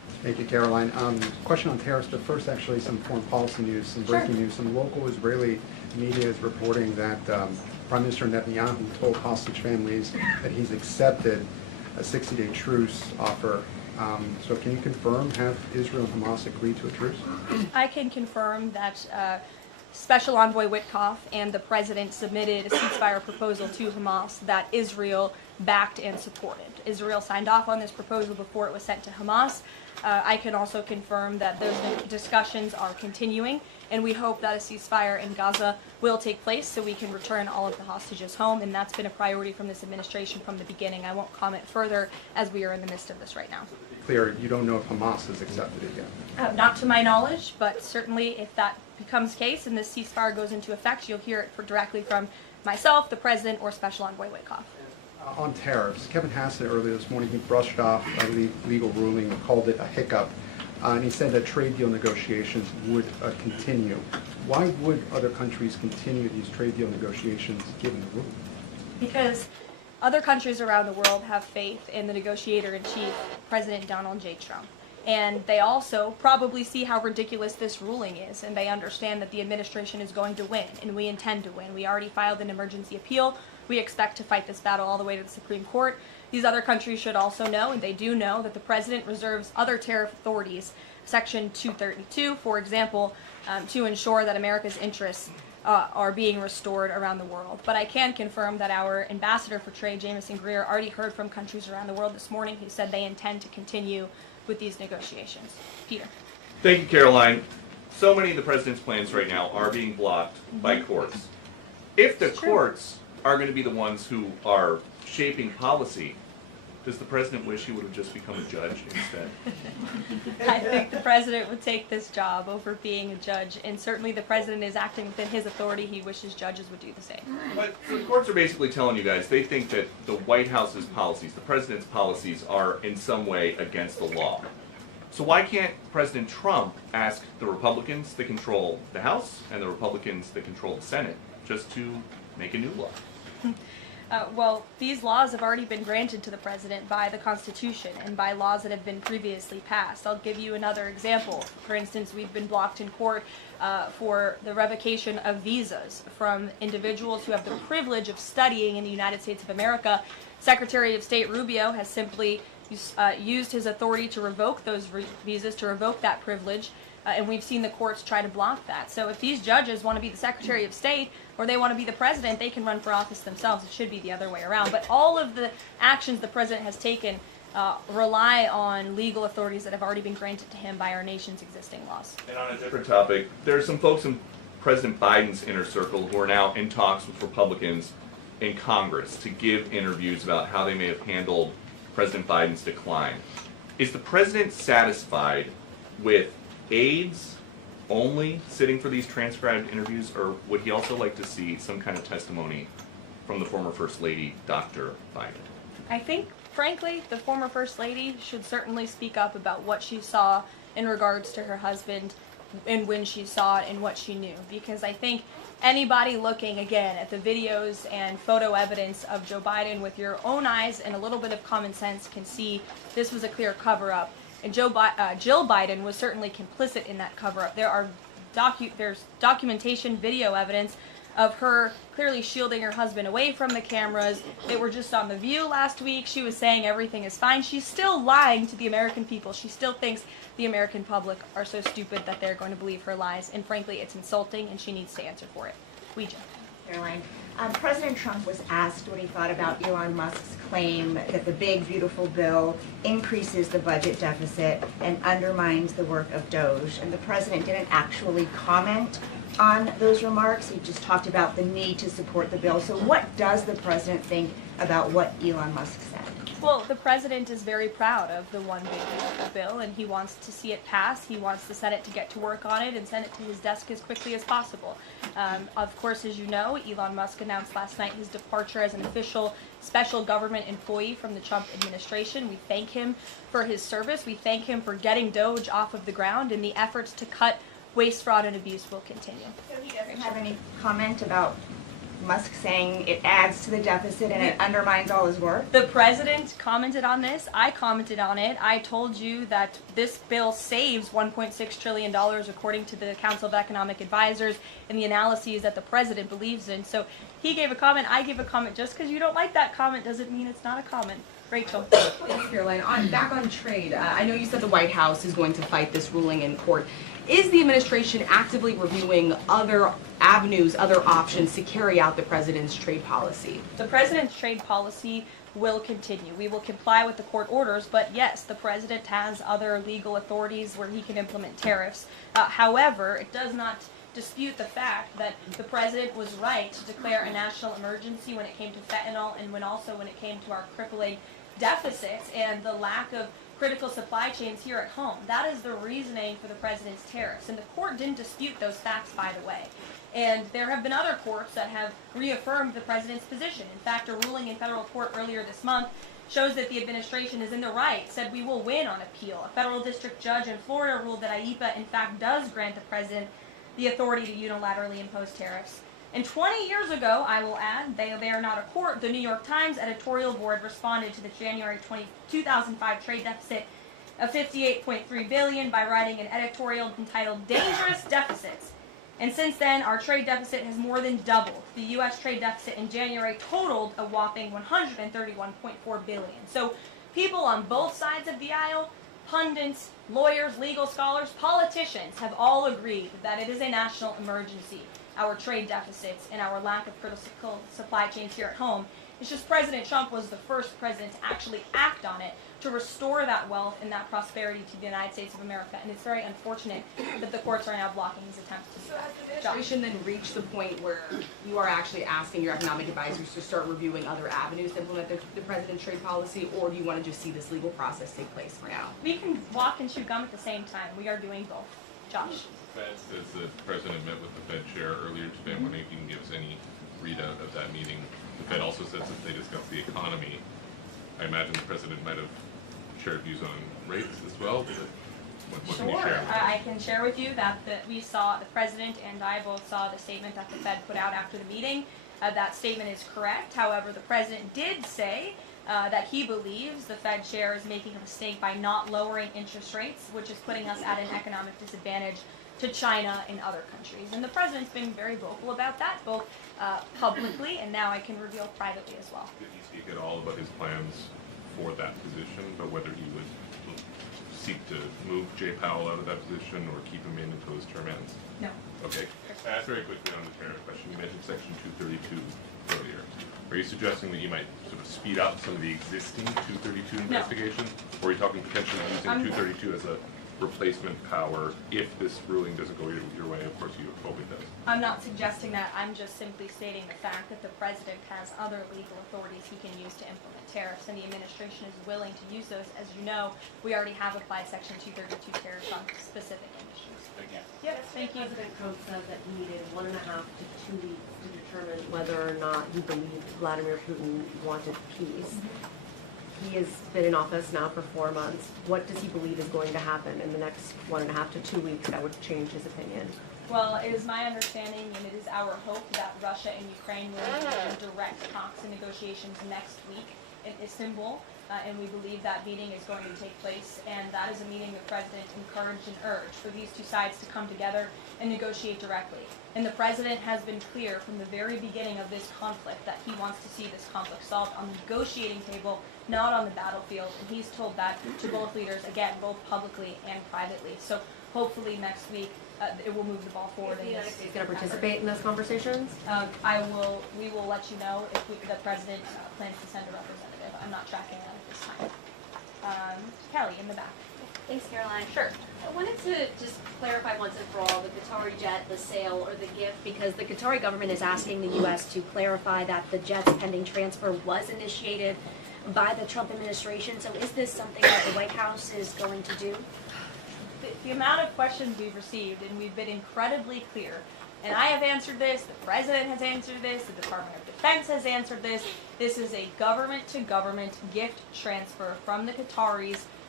Thank you, Caroline. Question on tariffs, but first actually some foreign policy news, some breaking news. Some local Israeli media is reporting that Prime Minister Netanyahu told hostage families that he's accepted a 60-day truce offer. So can you confirm, have Israel and Hamas agreed to a truce? I can confirm that Special Envoy Witkoff and the President submitted a ceasefire proposal to Hamas that Israel backed and supported. Israel signed off on this proposal before it was sent to Hamas. I can also confirm that those discussions are continuing, and we hope that a ceasefire in Gaza will take place so we can return all of the hostages home, and that's been a priority from this administration from the beginning. I won't comment further as we are in the midst of this right now. Clear, you don't know if Hamas has accepted it yet? Not to my knowledge, but certainly if that becomes the case and this ceasefire goes into effect, you'll hear it directly from myself, the President, or Special Envoy Witkoff. On tariffs, Kevin Hassett earlier this morning, he brushed off a legal ruling and called it a hiccup, and he said that trade deal negotiations would continue. Why would other countries continue these trade deal negotiations given the ruling? Because other countries around the world have faith in the negotiator-in-chief, President Donald J. Trump. And they also probably see how ridiculous this ruling is, and they understand that the administration is going to win, and we intend to win. We already filed an emergency appeal. We expect to fight this battle all the way to the Supreme Court. These other countries should also know, and they do know, that the President reserves other tariff authorities, Section 232, for example, to ensure that America's interests are being restored around the world. But I can confirm that our Ambassador for Trade, Jameson Greer, already heard from countries around the world this morning who said they intend to continue with these negotiations. Peter. Thank you, Caroline. So many of the President's plans right now are being blocked by courts. If the courts are going to be the ones who are shaping policy, does the President wish he would have just become a judge instead? I think the President would take this job over being a judge, and certainly the President is acting within his authority. He wishes judges would do the same. But the courts are basically telling you guys they think that the White House's policies, the President's policies, are in some way against the law. So why can't President Trump ask the Republicans that control the House and the Republicans that control the Senate just to make a new law? Well, these laws have already been granted to the President by the Constitution and by laws that have been previously passed. I'll give you another example. For instance, we've been blocked in court for the revocation of visas from individuals who have the privilege of studying in the United States of America. Secretary of State Rubio has simply used his authority to revoke those visas, to revoke that privilege, and we've seen the courts try to block that. So if these judges want to be the Secretary of State or they want to be the President, they can run for office themselves. It should be the other way around. But all of the actions the President has taken rely on legal authorities that have already been granted to him by our nation's existing laws. And on a different topic, there are some folks in President Biden's inner circle who are now in talks with Republicans in Congress to give interviews about how they may have handled President Biden's decline. Is the President satisfied with aides only sitting for these transcribed interviews, or would he also like to see some kind of testimony from the former First Lady, Dr. Biden? I think, frankly, the former First Lady should certainly speak up about what she saw in regards to her husband and when she saw it and what she knew. Because I think anybody looking, again, at the videos and photo evidence of Joe Biden with your own eyes and a little bit of common sense can see this was a clear cover-up. And Jill Biden was certainly complicit in that cover-up. There's documentation, video evidence of her clearly shielding her husband away from the cameras. They were just on The View last week. She was saying everything is fine. She's still lying to the American people. She still thinks the American public are so stupid that they're going to believe her lies. And frankly, it's insulting, and she needs to answer for it. Ouija. Caroline, President Trump was asked what he thought about Elon Musk's claim that the big, beautiful bill increases the budget deficit and undermines the work of Doge. And the president didn't actually comment on those remarks. He just talked about the need to support the bill. So what does the president think about what Elon Musk said? Well, the president is very proud of the one big beautiful bill, and he wants to see it pass. He wants the Senate to get to work on it and send it to his desk as quickly as possible. Of course, as you know, Elon Musk announced last night his departure as an official special government employee from the Trump administration. We thank him for his service. We thank him for getting Doge off of the ground, and the efforts to cut waste, fraud, and abuse will continue. So he doesn't have any comment about Musk saying it adds to the deficit and it undermines all his work? The president commented on this. I commented on it. I told you that this bill saves $1.6 trillion according to the Council of Economic Advisors and the analyses that the president believes in. So he gave a comment, I gave a comment. Just because you don't like that comment doesn't mean it's not a comment. Rachel. Thanks, Caroline. Back on trade, I know you said the White House is going to fight this ruling in court. Is the administration actively reviewing other avenues, other options to carry out the president's trade policy? The president's trade policy will continue. We will comply with the court orders, but yes, the president has other legal authorities where he can implement tariffs. However, it does not dispute the fact that the president was right to declare a national emergency when it came to fentanyl and when it came to our crippling deficits and the lack of critical supply chains here at home. That is the reasoning for the president's tariffs. And the court didn't dispute those facts, by the way. And there have been other courts that have reaffirmed the president's position. In fact, a ruling in federal court earlier this month shows that the administration is in the right, said we will win on appeal. A federal district judge in Florida ruled that IEEPA, in fact, does grant the president the authority to unilaterally impose tariffs. And 20 years ago, I will add, they are not a court, the New York Times editorial board responded to the January 2005 trade deficit of $58.3 billion by writing an editorial entitled Dangerous Deficits. And since then, our trade deficit has more than doubled. The U.S. trade deficit in January totaled a whopping $131.4 billion. So people on both sides of the aisle, pundits, lawyers, legal scholars, politicians have all agreed that it is a national emergency, our trade deficits and our lack of critical supply chains here at home. It's just President Trump was the first president to actually act on it to restore that wealth and that prosperity to the United States of America. And it's very unfortunate that the courts are now blocking his attempts to do So that. has the administration then reached the point where you are actually asking your economic advisors to start reviewing other avenues to implement the president's trade policy, or do you want to just see this legal process take place for now? We can walk and chew gum at the same time. We are doing both. Josh. The Fed says the president met with the Fed chair earlier today. When he can give us any readout of that meeting. The Fed also says that they discussed the economy. I imagine the president might have shared views on rates as well. What can you share? I can share with you that we saw, the president and I both saw the statement that the Fed put out after the meeting. That statement is correct. However, the president did say that he believes the Fed chair is making a mistake by not lowering interest rates, which is putting us at an economic disadvantage to China and other countries. And the president's been very vocal about that, both publicly and now I can reveal privately as well. Did he speak at all about his plans for that position, but whether he would seek to move Jay Powell out of that position or keep him in until his term ends? No. Okay. Very quickly on the tariff question, you mentioned Section 232 earlier. Are you suggesting that you might sort of speed up some of the existing 232 investigations? Or are you talking potentially using 232 as a replacement power if this ruling doesn't go your way? Of course you hope it does. I'm not suggesting that. I'm just simply stating the fact that the president has other legal authorities he can use to implement tariffs, and the administration is willing to use those. As you know, we already have applied Section 232 tariffs on specific industries. Thank you. Yep, thank you. President Trump said that he needed 1.5 to 2 weeks to determine whether or not he believed Vladimir Putin wanted peace. He has been in office now for 4 months. What does he believe is going to happen in the next 1.5 to 2 weeks that would change his opinion? Well, it is my understanding and it is our hope that Russia and Ukraine will engage in direct talks and negotiations next week in Istanbul. And we believe that meeting is going to take place, and that is a meeting the president encouraged and urged for these two sides to come together and negotiate directly. And the president has been clear from the very beginning of this conflict that he wants to see this conflict solved on the negotiating table, not on the battlefield. And he's told that to both leaders, again, both publicly and privately. So hopefully next week it will move the ball forward. Is the United States going to participate in those conversations? We will let you know if the president plans to send a representative. I'm not tracking that at this time. Kelly in the back. Thanks, Caroline. Sure. I wanted to just clarify once and for all the Qatari jet, the sale, or the gift, because the Qatari government is asking the U.S. to clarify that the jet's pending transfer was initiated by the Trump administration. So is this something that the White House is going to do? The amount of questions we've received, and we've been incredibly clear, and I have answered this, the president has answered this, the Department of Defense has answered this. This is a government-to-government gift transfer from the Qataris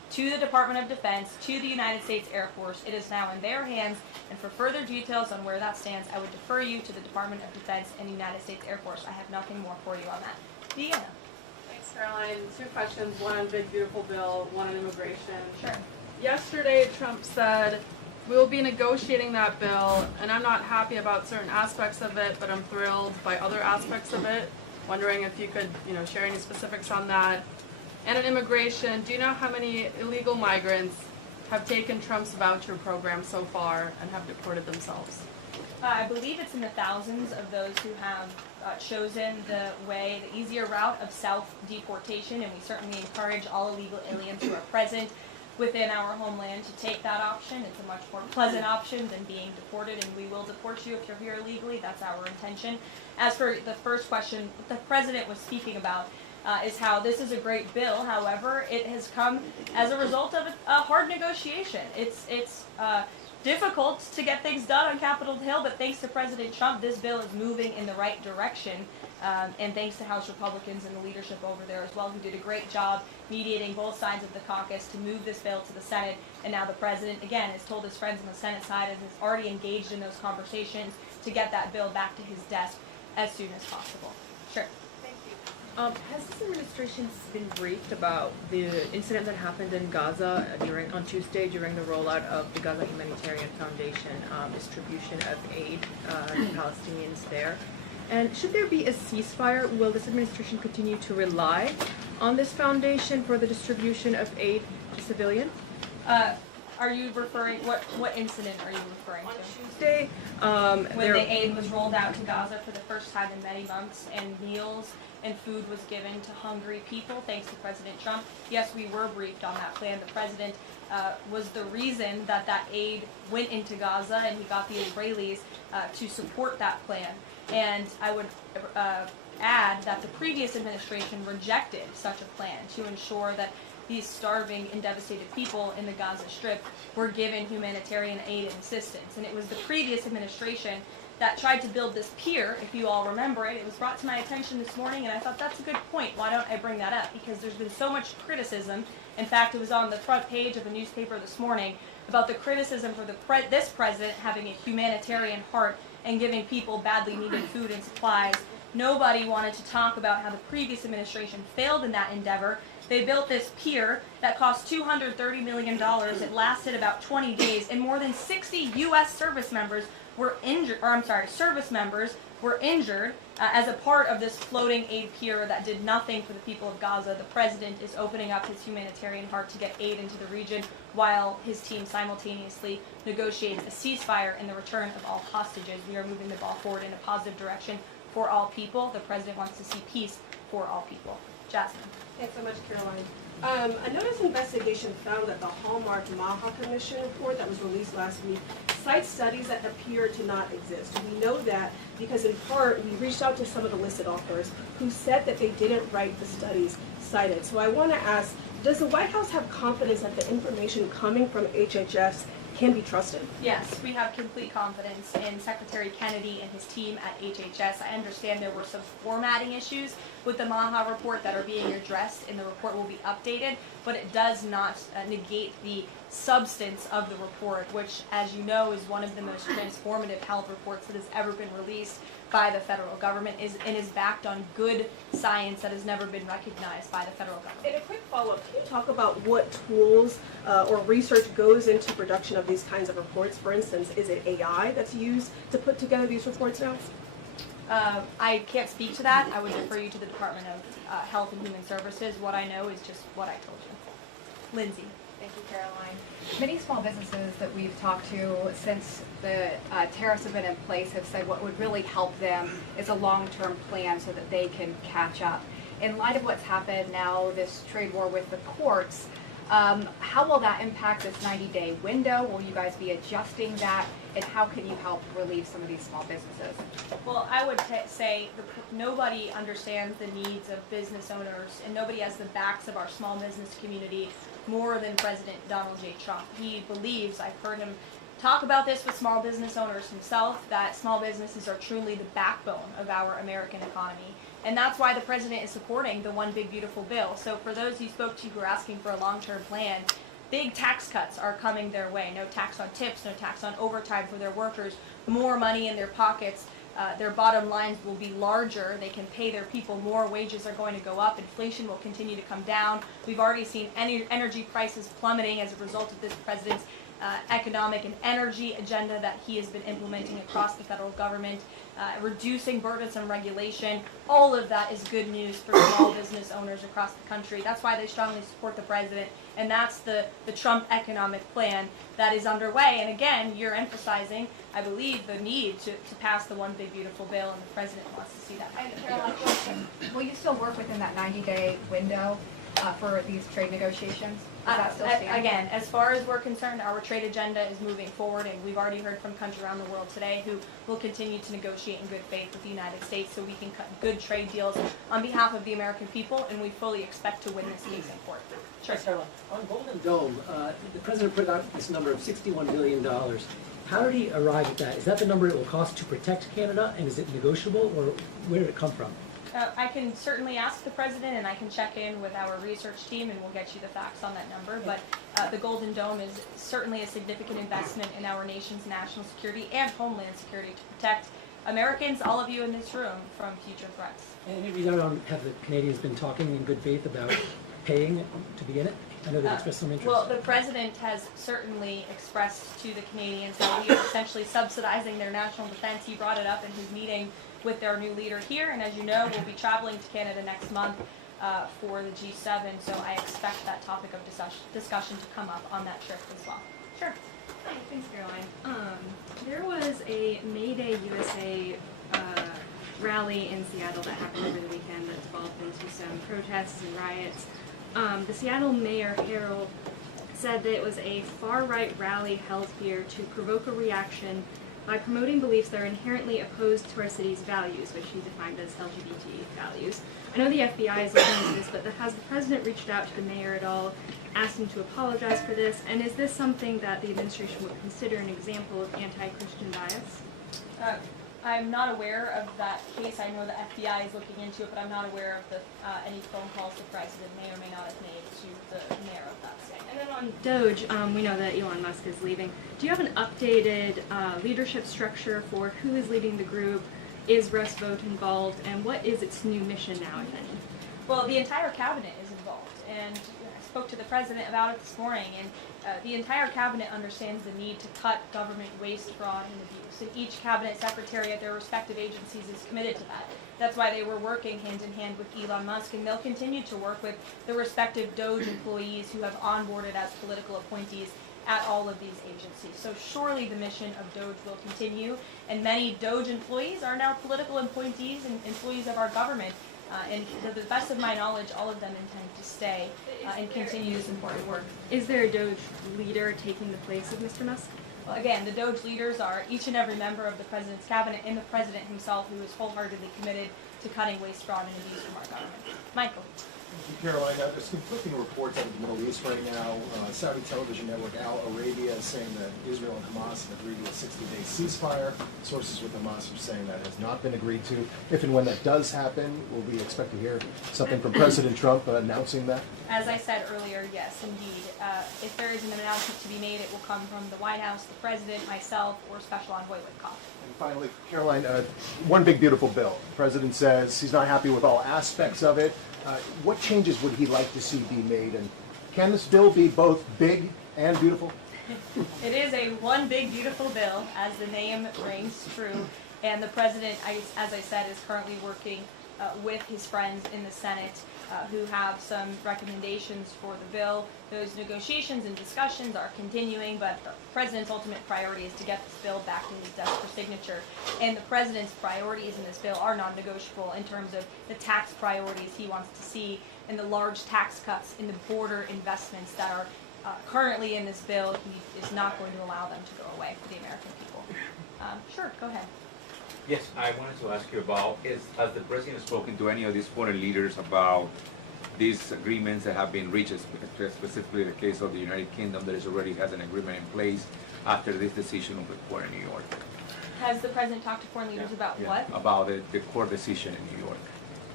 to the Department of Defense, to the United States Air Force. It is now in their hands, and for further details on where that stands, I would defer you to the Department of Defense and the United States Air Force. I have nothing more for you on that. Deanna. Thanks, Caroline. 2 questions, one on big beautiful bill, one on immigration. Sure. Yesterday, Trump said, we will be negotiating that bill, and I'm not happy about certain aspects of it, but I'm thrilled by other aspects of it. Wondering if you could, share any specifics on that. And on immigration, do you know how many illegal migrants have taken Trump's voucher program so far and have deported themselves? I believe it's in the thousands of those who have chosen the easier route of self-deportation, and we certainly encourage all illegal aliens who are present within our homeland to take that option. It's a much more pleasant option than being deported, and we will deport you if you're here illegally. That's our intention. As for the first question, what the president was speaking about is how this is a great bill. However, it has come as a result of a hard negotiation. It's difficult to get things done on Capitol Hill, but thanks to President Trump, this bill is moving in the right direction. And thanks to House Republicans and the leadership over there as well, who did a great job mediating both sides of the caucus to move this bill to the Senate. And now the president, again, has told his friends on the Senate side and has already engaged in those conversations to get that bill back to his desk as soon as possible. Sure. Has this administration been briefed about the incident that happened in Gaza on Tuesday during the rollout of the Gaza Humanitarian Foundation distribution of aid to Palestinians there? And should there be a ceasefire, will this administration continue to rely on this foundation for the distribution of aid to civilians? Are you referring, what incident are you referring to? On Tuesday, when the aid was rolled out to Gaza for the first time in many months, and meals and food was given to hungry people, thanks to President Trump. Yes, we were briefed on that plan. The president was the reason that that aid went into Gaza, and he got the Israelis to support that plan. And I would add that the previous administration rejected such a plan to ensure that these starving and devastated people in the Gaza Strip were given humanitarian aid and assistance. And it was the previous administration that tried to build this pier, if you all remember it. It was brought to my attention this morning, and I thought that's a good point. Why don't I bring that up? Because there's been so much criticism. In fact, it was on the front page of a newspaper this morning about the criticism for this president having a humanitarian heart and giving people badly needed food and supplies. Nobody wanted to talk about how the previous administration failed in that endeavor. They built this pier that cost $230 million. It lasted about 20 days, and more than 60 U.S. service members were injured, as a part of this floating aid pier that did nothing for the people of Gaza. The president is opening up his humanitarian heart to get aid into the region, while his team simultaneously negotiates a ceasefire and the return of all hostages. We are moving the ball forward in a positive direction for all people. The president wants to see peace for all people. Jasmine. Thanks so much, Caroline. A notice investigation found that the Hallmark Maha Commission report that was released last week cites studies that appear to not exist. We know that because in part we reached out to some of the listed authors who said that they didn't write the studies cited. So I want to ask, does the White House have confidence that the information coming from HHS can be trusted? Yes, we have complete confidence in Secretary Kennedy and his team at HHS. I understand there were some formatting issues with the Maha report that are being addressed, and the report will be updated, but it does not negate the substance of the report, which, as you know, is one of the most transformative health reports that has ever been released by the federal government and is backed on good science that has never been recognized by the federal government. And a quick follow-up, can you talk about what tools or research goes into production of these kinds of reports? For instance, is it AI that's used to put together these reports now? I can't speak to that. I would refer you to the Department of Health and Human Services. What I know is just what I told you. Lindsay. Thank you, Caroline. Many small businesses that we've talked to since the tariffs have been in place have said what would really help them is a long-term plan so that they can catch up. In light of what's happened now, this trade war with the courts, how will that impact this 90-day window? Will you guys be adjusting that? And how can you help relieve some of these small businesses? Well, I would say nobody understands the needs of business owners, and nobody has the backs of our small business community more than President Donald J. Trump. He believes, I've heard him talk about this with small business owners himself, that small businesses are truly the backbone of our American economy. And that's why the president is supporting the One Big Beautiful Bill. So for those you spoke to who are asking for a long-term plan, big tax cuts are coming their way. No tax on tips, no tax on overtime for their workers, more money in their pockets. Their bottom lines will be larger. They can pay their people more. Wages are going to go up. Inflation will continue to come down. We've already seen energy prices plummeting as a result of this president's economic and energy agenda that he has been implementing across the federal government, reducing burdensome regulation. All of that is good news for small business owners across the country. That's why they strongly support the president, and that's the Trump economic plan that is underway. And again, you're emphasizing, I believe, the need to pass the One Big Beautiful Bill, and the president wants to see that. Caroline, question. Will you still work within that 90-day window for these trade negotiations? Does that still stand? Again, as far as we're concerned, our trade agenda is moving forward, and we've already heard from countries around the world today who will continue to negotiate in good faith with the United States so we can cut good trade deals on behalf of the American people, and we fully expect to win this case in court. Sure. Caroline, on Golden Dome, the president put out this number of $61 billion. How did he arrive at that? Is that the number it will cost to protect Canada, and is it negotiable, or where did it come from? I can certainly ask the president, and I can check in with our research team, and we'll get you the facts on that number. But the Golden Dome is certainly a significant investment in our nation's national security and homeland security to protect Americans, all of you in this room, from future threats. And have the Canadians been talking in good faith about paying to be in it? I know they've expressed some interest. Well, the president has certainly expressed to the Canadians that we are essentially subsidizing their national defense. He brought it up in his meeting with their new leader here, and as you know, we'll be traveling to Canada next month for the G7, so I expect that topic of discussion to come up on that trip as well. Sure. Hi, thanks, Caroline. There was a May Day USA rally in Seattle that happened over the weekend that developed into some protests and riots. The Seattle Mayor Harrell said that it was a far-right rally held here to provoke a reaction by promoting beliefs that are inherently opposed to our city's values, which he defined as LGBT values. I know the FBI is looking into this, but has the president reached out to the mayor at all, asked him to apologize for this, and is this something that the administration would consider an example of anti-Christian bias? I'm not aware of that case. I know the FBI is looking into it, but I'm not aware of any phone calls the president may or may not have made to the mayor of that state. And then on Doge, we know that Elon Musk is leaving. Do you have an updated leadership structure for who is leading the group? Is Russ Vought involved? And what is its new mission now, if any? Well, the entire cabinet is involved, and I spoke to the president about it this morning, and the entire cabinet understands the need to cut government waste, fraud, and abuse, and each cabinet secretary at their respective agencies is committed to that. That's why they were working hand in hand with Elon Musk, and they'll continue to work with the respective Doge employees who have onboarded as political appointees at all of these agencies. So surely the mission of Doge will continue, and many Doge employees are now political appointees and employees of our government. And to the best of my knowledge, all of them intend to stay and continue this important work. Is there a Doge leader taking the place of Mr. Musk? Well, again, the Doge leaders are each and every member of the president's cabinet and the president himself, who is wholeheartedly committed to cutting waste, fraud, and abuse from our government. Michael. Caroline, there's conflicting reports out of the Middle East right now. Saudi television network Al Arabia is saying that Israel and Hamas have agreed to a 60-day ceasefire. Sources with Hamas are saying that has not been agreed to. If and when that does happen, will we expect to hear something from President Trump announcing that? As I said earlier, yes, indeed. If there is an announcement to be made, it will come from the White House, the president, myself, or Special Envoy Witkoff. And finally, Caroline, one big beautiful bill. The president says he's not happy with all aspects of it. What changes would he like to see be made, and can this bill be both big and beautiful? It is a one big beautiful bill, as the name rings true, and the president, as I said, is currently working with his friends in the Senate who have some recommendations for the bill. Those negotiations and discussions are continuing, but the president's ultimate priority is to get this bill back to his desk for signature. And the president's priorities in this bill are non-negotiable in terms of the tax priorities he wants to see and the large tax cuts in the border investments that are currently in this bill. He is not going to allow them to go away for the American people. Sure, go ahead. Yes, I wanted to ask you about, has the president spoken to any of these foreign leaders about these agreements that have been reached, specifically the case of the United Kingdom that already has an agreement in place after this decision of the court in New York? Has the president talked to foreign leaders about what? About the court decision in New York.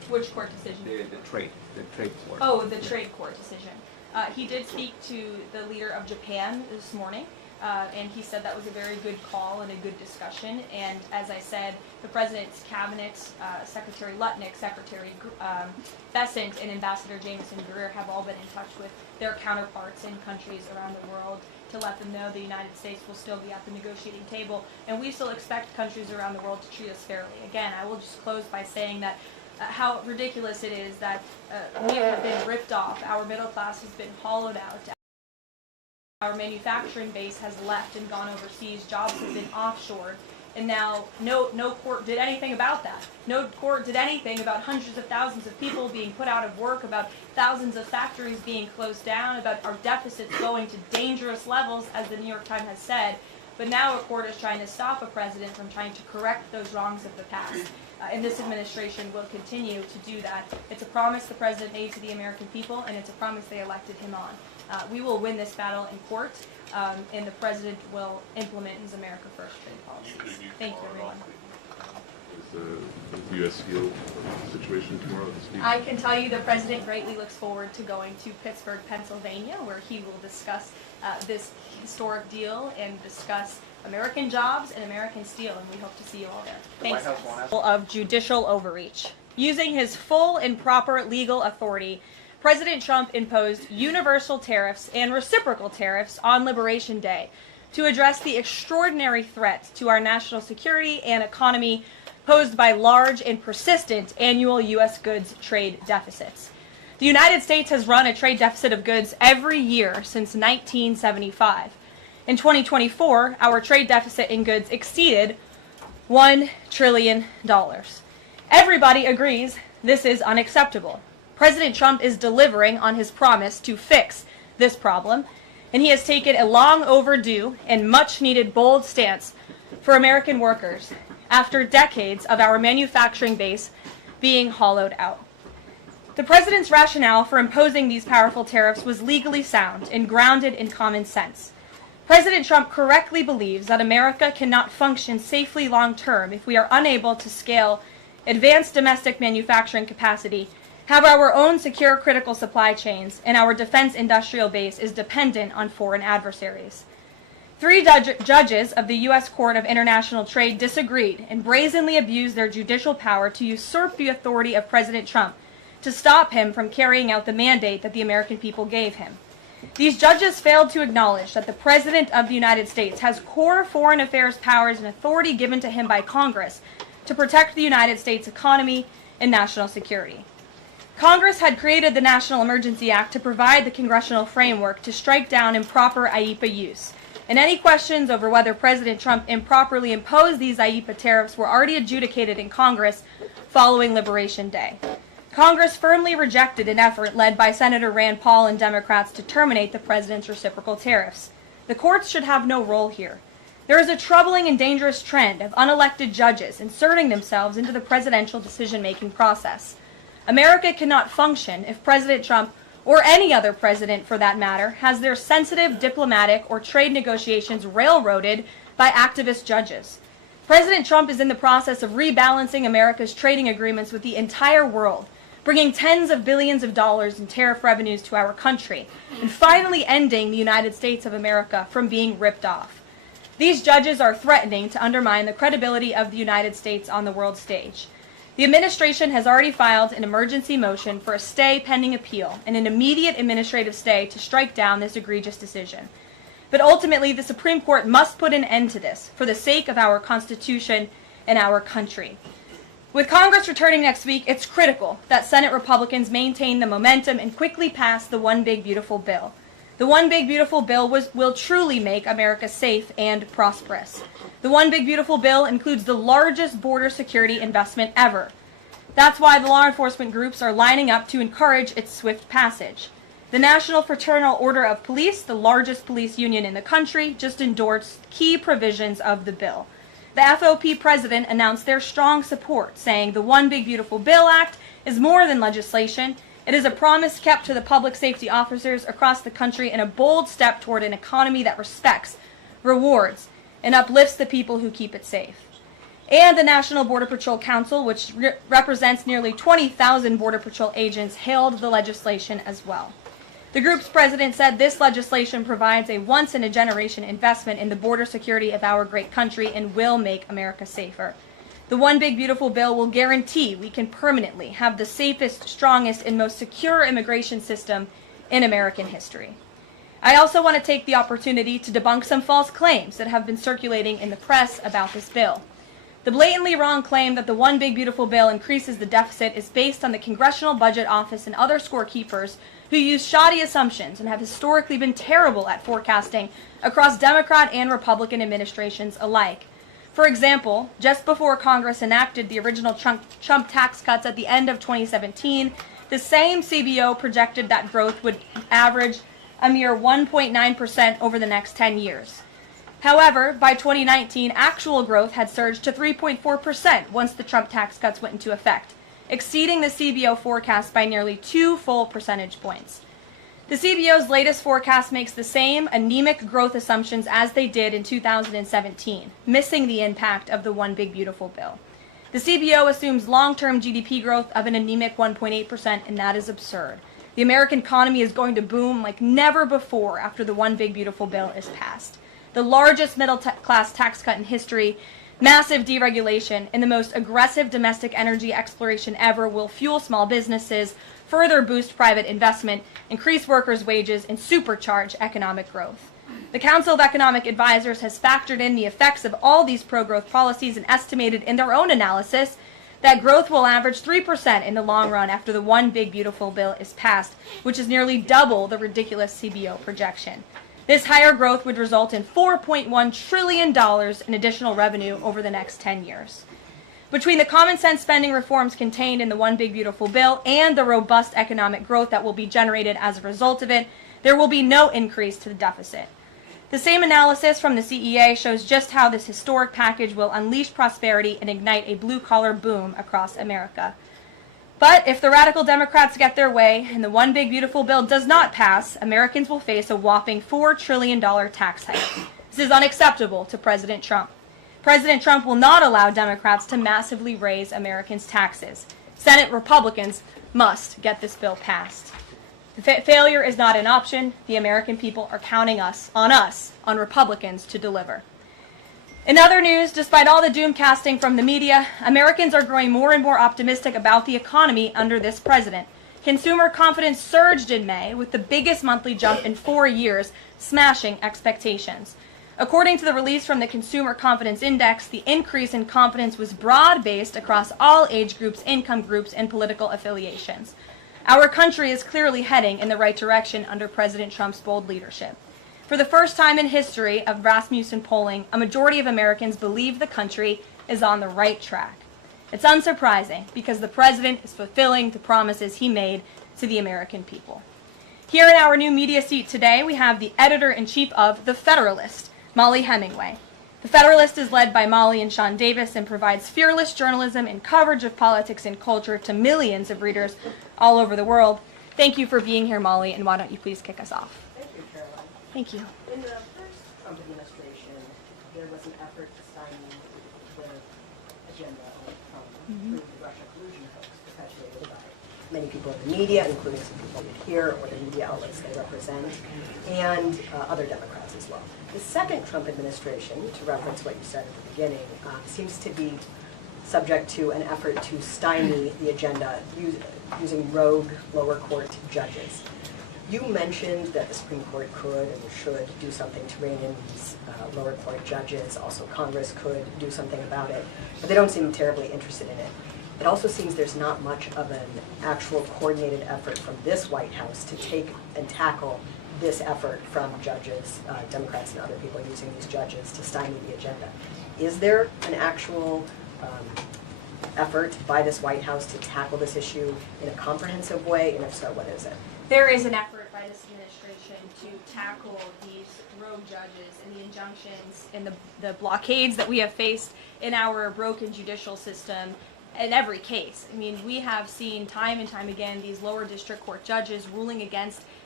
Which court decision? The trade court. Oh, the trade court decision. He did speak to the leader of Japan this morning, and he said that was a very good call and a good discussion. And as I said, the president's cabinet, Secretary Lutnick, Secretary Bessent, and Ambassador Jameson Greer have all been in touch with their counterparts in countries around the world to let them know the United States will still be at the negotiating table, and we still expect countries around the world to treat us fairly. Again, I will just close by saying that how ridiculous it is that we have been ripped off, our middle class has been hollowed out, our manufacturing base has left and gone overseas, jobs have been offshored, and now no court did anything about that. No court did anything about hundreds of thousands of people being put out of work, about thousands of factories being closed down, about our deficits going to dangerous levels, as the New York Times has said. But now a court is trying to stop a president from trying to correct those wrongs of the past. And this administration will continue to do that. It's a promise the president made to the American people, and it's a promise they elected him on. We will win this battle in court, and the president will implement his America First trade policies. Thank you, everyone. Is the U.S. Steel situation tomorrow at the speech? I can tell you the president greatly looks forward to going to Pittsburgh, Pennsylvania, where he will discuss this historic deal and discuss American jobs and American steel, and we hope to see you all there. Thanks. Of judicial overreach. Using his full and proper legal authority, President Trump imposed universal tariffs and reciprocal tariffs on Liberation Day to address the extraordinary threat to our national security and economy posed by large and persistent annual U.S. goods trade deficits. The United States has run a trade deficit of goods every year since 1975. In 2024, our trade deficit in goods exceeded $1 trillion. Everybody agrees this is unacceptable. President Trump is delivering on his promise to fix this problem, and he has taken a long overdue and much needed bold stance for American workers after decades of our manufacturing base being hollowed out. The president's rationale for imposing these powerful tariffs was legally sound and grounded in common sense. President Trump correctly believes that America cannot function safely long-term if we are unable to scale advanced domestic manufacturing capacity, have our own secure critical supply chains, and our defense industrial base is dependent on foreign adversaries. 3 judges of the U.S. Court of International Trade disagreed and brazenly abused their judicial power to usurp the authority of President Trump to stop him from carrying out the mandate that the American people gave him. These judges failed to acknowledge that the President of the United States has core foreign affairs powers and authority given to him by Congress to protect the United States economy and national security. Congress had created the National Emergency Act to provide the congressional framework to strike down improper IEEPA use. And any questions over whether President Trump improperly imposed these IEEPA tariffs were already adjudicated in Congress following Liberation Day. Congress firmly rejected an effort led by Senator Rand Paul and Democrats to terminate the president's reciprocal tariffs. The courts should have no role here. There is a troubling and dangerous trend of unelected judges inserting themselves into the presidential decision-making process. America cannot function if President Trump, or any other president for that matter, has their sensitive diplomatic or trade negotiations railroaded by activist judges. President Trump is in the process of rebalancing America's trading agreements with the entire world, bringing tens of billions of dollars in tariff revenues to our country, and finally ending the United States of America from being ripped off. These judges are threatening to undermine the credibility of the United States on the world stage. The administration has already filed an emergency motion for a stay pending appeal and an immediate administrative stay to strike down this egregious decision. But ultimately, the Supreme Court must put an end to this for the sake of our Constitution and our country. With Congress returning next week, it's critical that Senate Republicans maintain the momentum and quickly pass the One Big Beautiful Bill. The One Big Beautiful Bill will truly make America safe and prosperous. The One Big Beautiful Bill includes the largest border security investment ever. That's why the law enforcement groups are lining up to encourage its swift passage. The National Fraternal Order of Police, the largest police union in the country, just endorsed key provisions of the bill. The FOP president announced their strong support, saying the One Big Beautiful Bill Act is more than legislation. It is a promise kept to the public safety officers across the country and a bold step toward an economy that respects, rewards, and uplifts the people who keep it safe. And the National Border Patrol Council, which represents nearly 20,000 Border Patrol agents, hailed the legislation as well. The group's president said this legislation provides a once-in-a-generation investment in the border security of our great country and will make America safer. The One Big Beautiful Bill will guarantee we can permanently have the safest, strongest, and most secure immigration system in American history. I also want to take the opportunity to debunk some false claims that have been circulating in the press about this bill. The blatantly wrong claim that the One Big Beautiful Bill increases the deficit is based on the Congressional Budget Office and other scorekeepers who use shoddy assumptions and have historically been terrible at forecasting across Democrat and Republican administrations alike. For example, just before Congress enacted the original Trump tax cuts at the end of 2017, the same CBO projected that growth would average a mere 1.9% over the next 10 years. However, by 2019, actual growth had surged to 3.4% once the Trump tax cuts went into effect, exceeding the CBO forecast by nearly 2 full percentage points. The CBO's latest forecast makes the same anemic growth assumptions as they did in 2017, missing the impact of the One Big Beautiful Bill. The CBO assumes long-term GDP growth of an anemic 1.8%, and that is absurd. The American economy is going to boom like never before after the One Big Beautiful Bill is passed. The largest middle-class tax cut in history, massive deregulation, and the most aggressive domestic energy exploration ever will fuel small businesses, further boost private investment, increase workers' wages, and supercharge economic growth. The Council of Economic Advisors has factored in the effects of all these pro-growth policies and estimated in their own analysis that growth will average 3% in the long run after the One Big Beautiful Bill is passed, which is nearly double the ridiculous CBO projection. This higher growth would result in $4.1 trillion in additional revenue over the next 10 years. Between the common sense spending reforms contained in the One Big Beautiful Bill and the robust economic growth that will be generated as a result of it, there will be no increase to the deficit. The same analysis from the CEA shows just how this historic package will unleash prosperity and ignite a blue-collar boom across America. But if the radical Democrats get their way and the One Big Beautiful Bill does not pass, Americans will face a whopping $4 trillion tax hike. This is unacceptable to President Trump. President Trump will not allow Democrats to massively raise Americans' taxes. Senate Republicans must get this bill passed. Failure is not an option. The American people are counting on Republicans to deliver. In other news, despite all the doom casting from the media, Americans are growing more and more optimistic about the economy under this president. Consumer confidence surged in May with the biggest monthly jump in 4 years, smashing expectations. According to the release from the Consumer Confidence Index, the increase in confidence was broad-based across all age groups, income groups, and political affiliations. Our country is clearly heading in the right direction under President Trump's bold leadership. For the first time in history of Rasmussen polling, a majority of Americans believe the country is on the right track. It's unsurprising because the president is fulfilling the promises he made to the American people. Here in our new media seat today, we have the editor-in-chief of The Federalist, Molly Hemingway. The Federalist is led by Molly and Sean Davis and provides fearless journalism and coverage of politics and culture to millions of readers all over the world. Thank you for being here, Molly, and why don't you please kick us off? Thank you, Caroline. Thank you. In the first Trump administration, there was an effort to stymie the agenda through the Russia collusion hoax perpetuated by many people in the media, including some people here or the media outlets they represent, and other Democrats as well. The second Trump administration, to reference what you said at the beginning, seems to be subject to an effort to stymie the agenda using rogue lower court judges. You mentioned that the Supreme Court could and should do something to rein in these lower court judges. Also, Congress could do something about it, but they don't seem terribly interested in it. It also seems there's not much of an actual coordinated effort from this White House to take and tackle this effort from judges, Democrats and other people using these judges to stymie the agenda. Is there an actual effort by this White House to tackle this issue in a comprehensive way, and if so, what is it? There is an effort by this administration to tackle these rogue judges and the injunctions and the blockades that we have faced in our broken judicial system in every case. I mean, we have seen time and time again these lower district court judges ruling against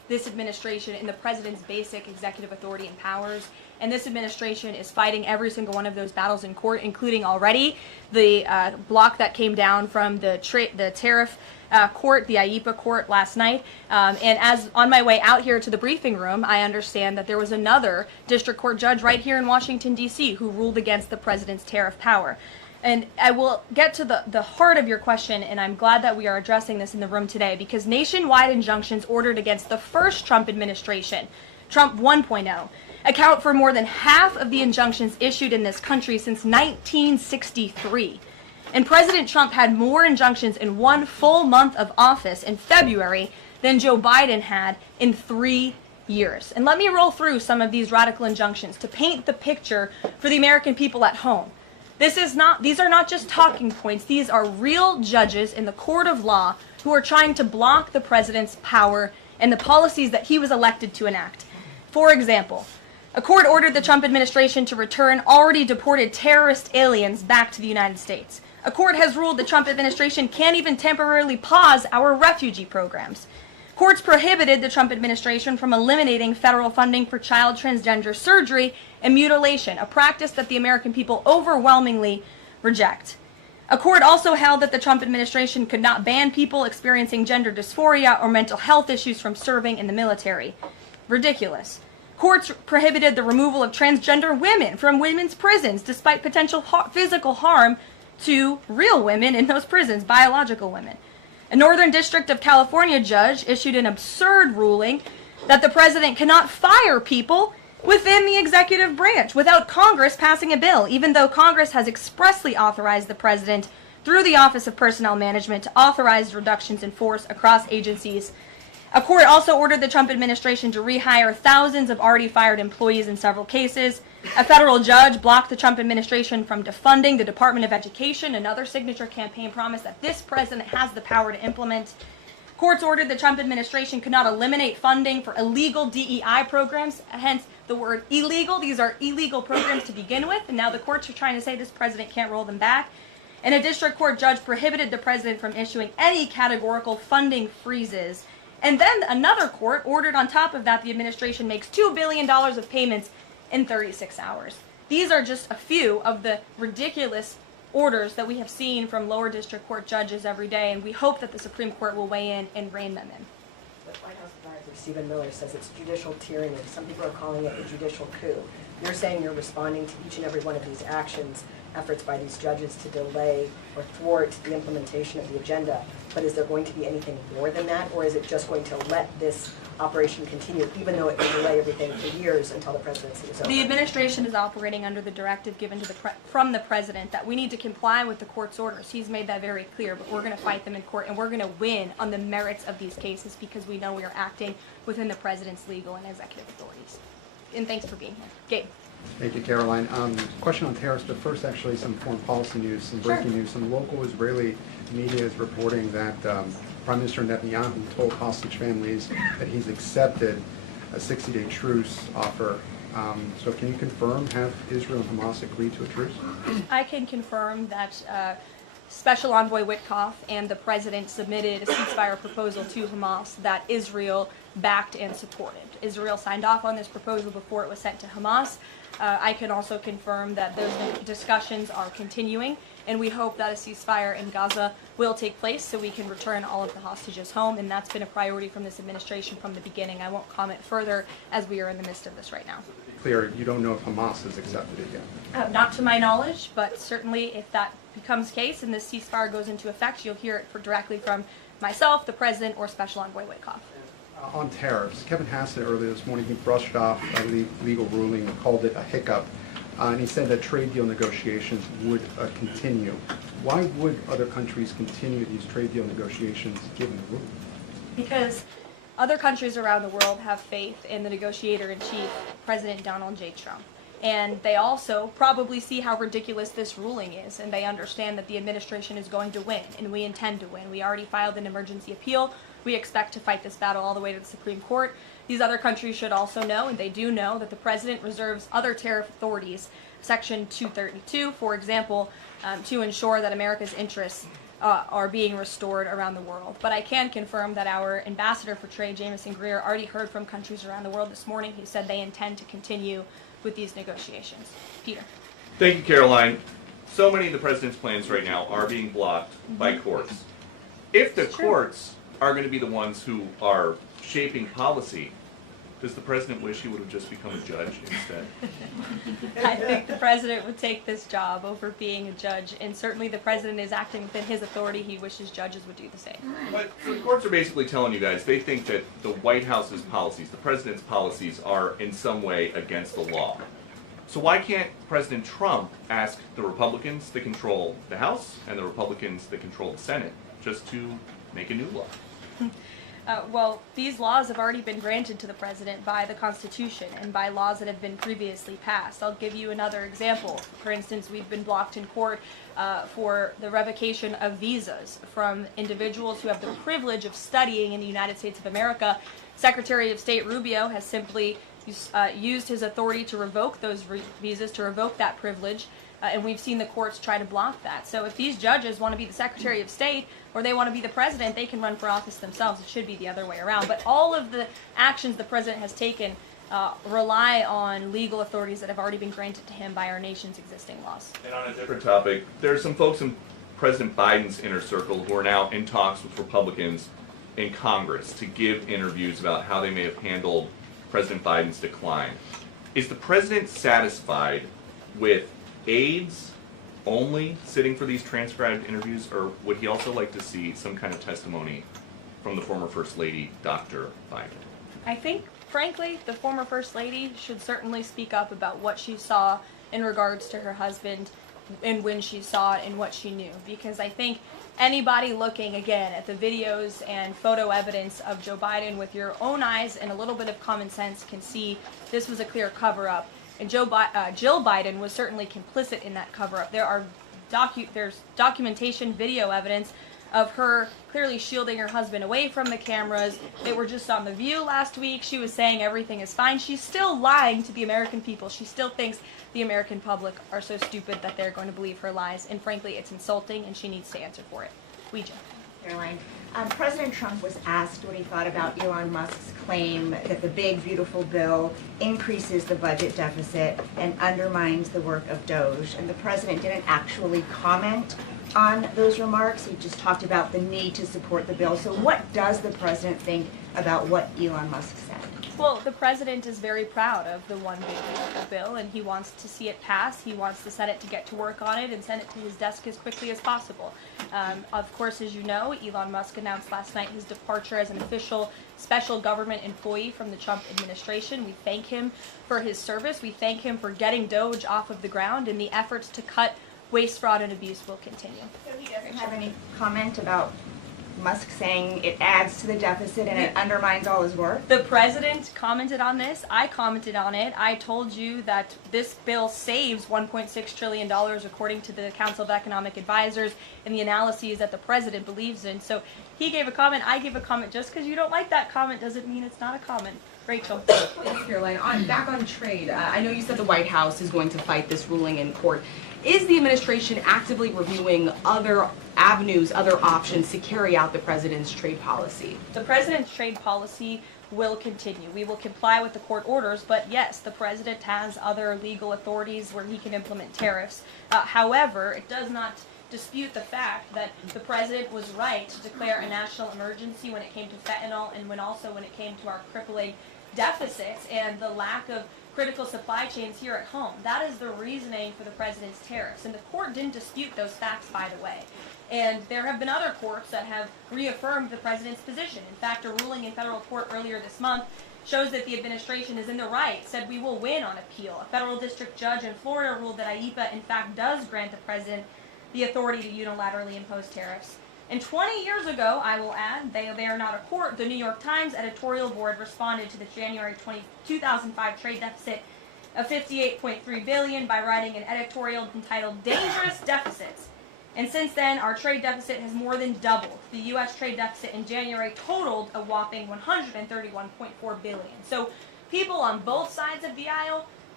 this administration in the president's basic executive authority and powers. And this administration is fighting every single one of those battles in court, including already the block that came down from the tariff court, the IEPA court last night. And as on my way out here to the briefing room, I understand that there was another district court judge right here in Washington, D.C. who ruled against the president's tariff power. And I will get to the heart of your question, and I'm glad that we are addressing this in the room today, because nationwide injunctions ordered against the first Trump administration, Trump 1.0, account for more than half of the injunctions issued in this country since 1963. And President Trump had more injunctions in one full month of office in February than Joe Biden had in 3 years. And let me roll through some of these radical injunctions to paint the picture for the American people at home. These are not just talking points. These are real judges in the court of law who are trying to block the president's power and the policies that he was elected to enact. For example, a court ordered the Trump administration to return already deported terrorist aliens back to the United States. A court has ruled the Trump administration can't even temporarily pause our refugee programs. Courts prohibited the Trump administration from eliminating federal funding for child transgender surgery and mutilation, a practice that the American people overwhelmingly reject. A court also held that the Trump administration could not ban people experiencing gender dysphoria or mental health issues from serving in the military. Ridiculous. Courts prohibited the removal of transgender women from women's prisons despite potential physical harm to real women in those prisons, biological women. A Northern District of California judge issued an absurd ruling that the president cannot fire people within the executive branch without Congress passing a bill, even though Congress has expressly authorized the president through the Office of Personnel Management to authorize reductions in force across agencies. A court also ordered the Trump administration to rehire thousands of already fired employees in several cases. A federal judge blocked the Trump administration from defunding the Department of Education, another signature campaign promise that this president has the power to implement. Courts ordered the Trump administration could not eliminate funding for illegal DEI programs, hence the word illegal. These are illegal programs to begin with, and now the courts are trying to say this president can't roll them back. And a district court judge prohibited the president from issuing any categorical funding freezes. And then another court ordered on top of that the administration makes $2 billion of payments in 36 hours. These are just a few of the ridiculous orders that we have seen from lower district court judges every day, and we hope that the Supreme Court will weigh in and rein them in. The White House advisor Stephen Miller says it's judicial tyranny. Some people are calling it a judicial coup. You're saying you're responding to each and every one of these actions, efforts by these judges to delay or thwart the implementation of the agenda. But is there going to be anything more than that, or is it just going to let this operation continue, even though it can delay everything for years until the presidency is over? The administration is operating under the directive given to from the president that we need to comply with the court's orders. He's made that very clear, but we're going to fight them in court, and we're going to win on the merits of these cases because we know we are acting within the president's legal and executive authorities. And thanks for being here. Gabe. Thank you, Karoline. Question on tariffs, but first actually some foreign policy news, some breaking news. Some local Israeli media is reporting that Prime Minister Netanyahu told hostage families that he's accepted a 60-day truce offer. So can you confirm, have Israel and Hamas agreed to a truce? I can confirm that Special Envoy Witkoff and the president submitted a ceasefire proposal to Hamas that Israel backed and supported. Israel signed off on this proposal before it was sent to Hamas. I can also confirm that those discussions are continuing, and we hope that a ceasefire in Gaza will take place so we can return all of the hostages home, and that's been a priority from this administration from the beginning. I won't comment further as we are in the midst of this right now. Clear, you don't know if Hamas has accepted it yet? Not to my knowledge, but certainly if that becomes the case and this ceasefire goes into effect, you'll hear it directly from myself, the president, or Special Envoy Witkoff. On tariffs, Kevin Hassett earlier this morning, he brushed off a legal ruling and called it a hiccup, and he said that trade deal negotiations would continue. Why would other countries continue these trade deal negotiations given the ruling? Because other countries around the world have faith in the negotiator-in-chief, President Donald J. Trump. And they also probably see how ridiculous this ruling is, and they understand that the administration is going to win, and we intend to win. We already filed an emergency appeal. We expect to fight this battle all the way to the Supreme Court. These other countries should also know, and they do know, that the president reserves other tariff authorities, Section 232, for example, to ensure that America's interests are being restored around the world. But I can confirm that our ambassador for trade, Jameson Greer, already heard from countries around the world this morning. He said they intend to continue with these negotiations. Peter. Thank you, Caroline. So many of the president's plans right now are being blocked by courts. If the courts are going to be the ones who are shaping policy, does the president wish he would have just become a judge instead? I think the president would take this job over being a judge, and certainly the president is acting within his authority. He wishes judges would do the same. But the courts are basically telling you guys they think that the White House's policies, the president's policies, are in some way against the law. So why can't President Trump ask the Republicans that control the House and the Republicans that control the Senate just to make a new law? Well, these laws have already been granted to the president by the Constitution and by laws that have been previously passed. I'll give you another example. For instance, we've been blocked in court for the revocation of visas from individuals who have the privilege of studying in the United States of America. Secretary of State Rubio has simply used his authority to revoke those visas, to revoke that privilege, and we've seen the courts try to block that. So if these judges want to be the Secretary of State or they want to be the president, they can run for office themselves. It should be the other way around. But all of the actions the president has taken rely on legal authorities that have already been granted to him by our nation's existing laws. And on a different topic, there's some folks in President Biden's inner circle who are now in talks with Republicans in Congress to give interviews about how they may have handled President Biden's decline. Is the president satisfied with aides only sitting for these transcribed interviews, or would he also like to see some kind of testimony from the former First Lady, Dr. Biden? I think, frankly, the former First Lady should certainly speak up about what she saw in regards to her husband and when she saw it and what she knew. Because I think anybody looking, again, at the videos and photo evidence of Joe Biden with your own eyes and a little bit of common sense can see this was a clear cover-up. And Jill Biden was certainly complicit in that cover-up. There's documentation, video evidence of her clearly shielding her husband away from the cameras. They were just on The View last week. She was saying everything is fine. She's still lying to the American people. She still thinks the American public are so stupid that they're going to believe her lies. And frankly, it's insulting, and she needs to answer for it. Ouija. Caroline, President Trump was asked what he thought about Elon Musk's claim that the big, beautiful bill increases the budget deficit and undermines the work of Doge. And the president didn't actually comment on those remarks. He just talked about the need to support the bill. So what does the president think about what Elon Musk said? Well, the president is very proud of the one big beautiful bill, and he wants to see it pass. He wants the Senate to get to work on it and send it to his desk as quickly as possible. Of course, as you know, Elon Musk announced last night his departure as an official special government employee from the Trump administration. We thank him for his service. We thank him for getting Doge off of the ground, and the efforts to cut waste, fraud, and abuse will continue. So he doesn't have any comment about Musk saying it adds to the deficit and it undermines all his work? The president commented on this. I commented on it. I told you that this bill saves $1.6 trillion according to the Council of Economic Advisors and the analyses that the president believes in. So he gave a comment. I gave a comment. Just because you don't like that comment doesn't mean it's not a comment. Rachel. Yes, Caroline. Back on trade. I know you said the White House is going to fight this ruling in court. Is the administration actively reviewing other avenues, other options to carry out the president's trade policy? The president's trade policy will continue. We will comply with the court orders, but yes, the president has other legal authorities where he can implement tariffs. However, it does not dispute the fact that the president was right to declare a national emergency when it came to fentanyl and when it came to our crippling deficits and the lack of critical supply chains here at home. That is the reasoning for the president's tariffs. And the court didn't dispute those facts, by the way. And there have been other courts that have reaffirmed the president's position. In fact, a ruling in federal court earlier this month shows that the administration is in the right, said we will win on appeal. A federal district judge in Florida ruled that IEPA, in fact, does grant the president the authority to unilaterally impose tariffs. And 20 years ago, I will add, they are not a court, the New York Times editorial board responded to the January 2005 trade deficit of $58.3 billion by writing an editorial entitled Dangerous Deficits. And since then, our trade deficit has more than doubled. The U.S. trade deficit in January totaled a whopping $131.4 billion. So people on both sides of the aisle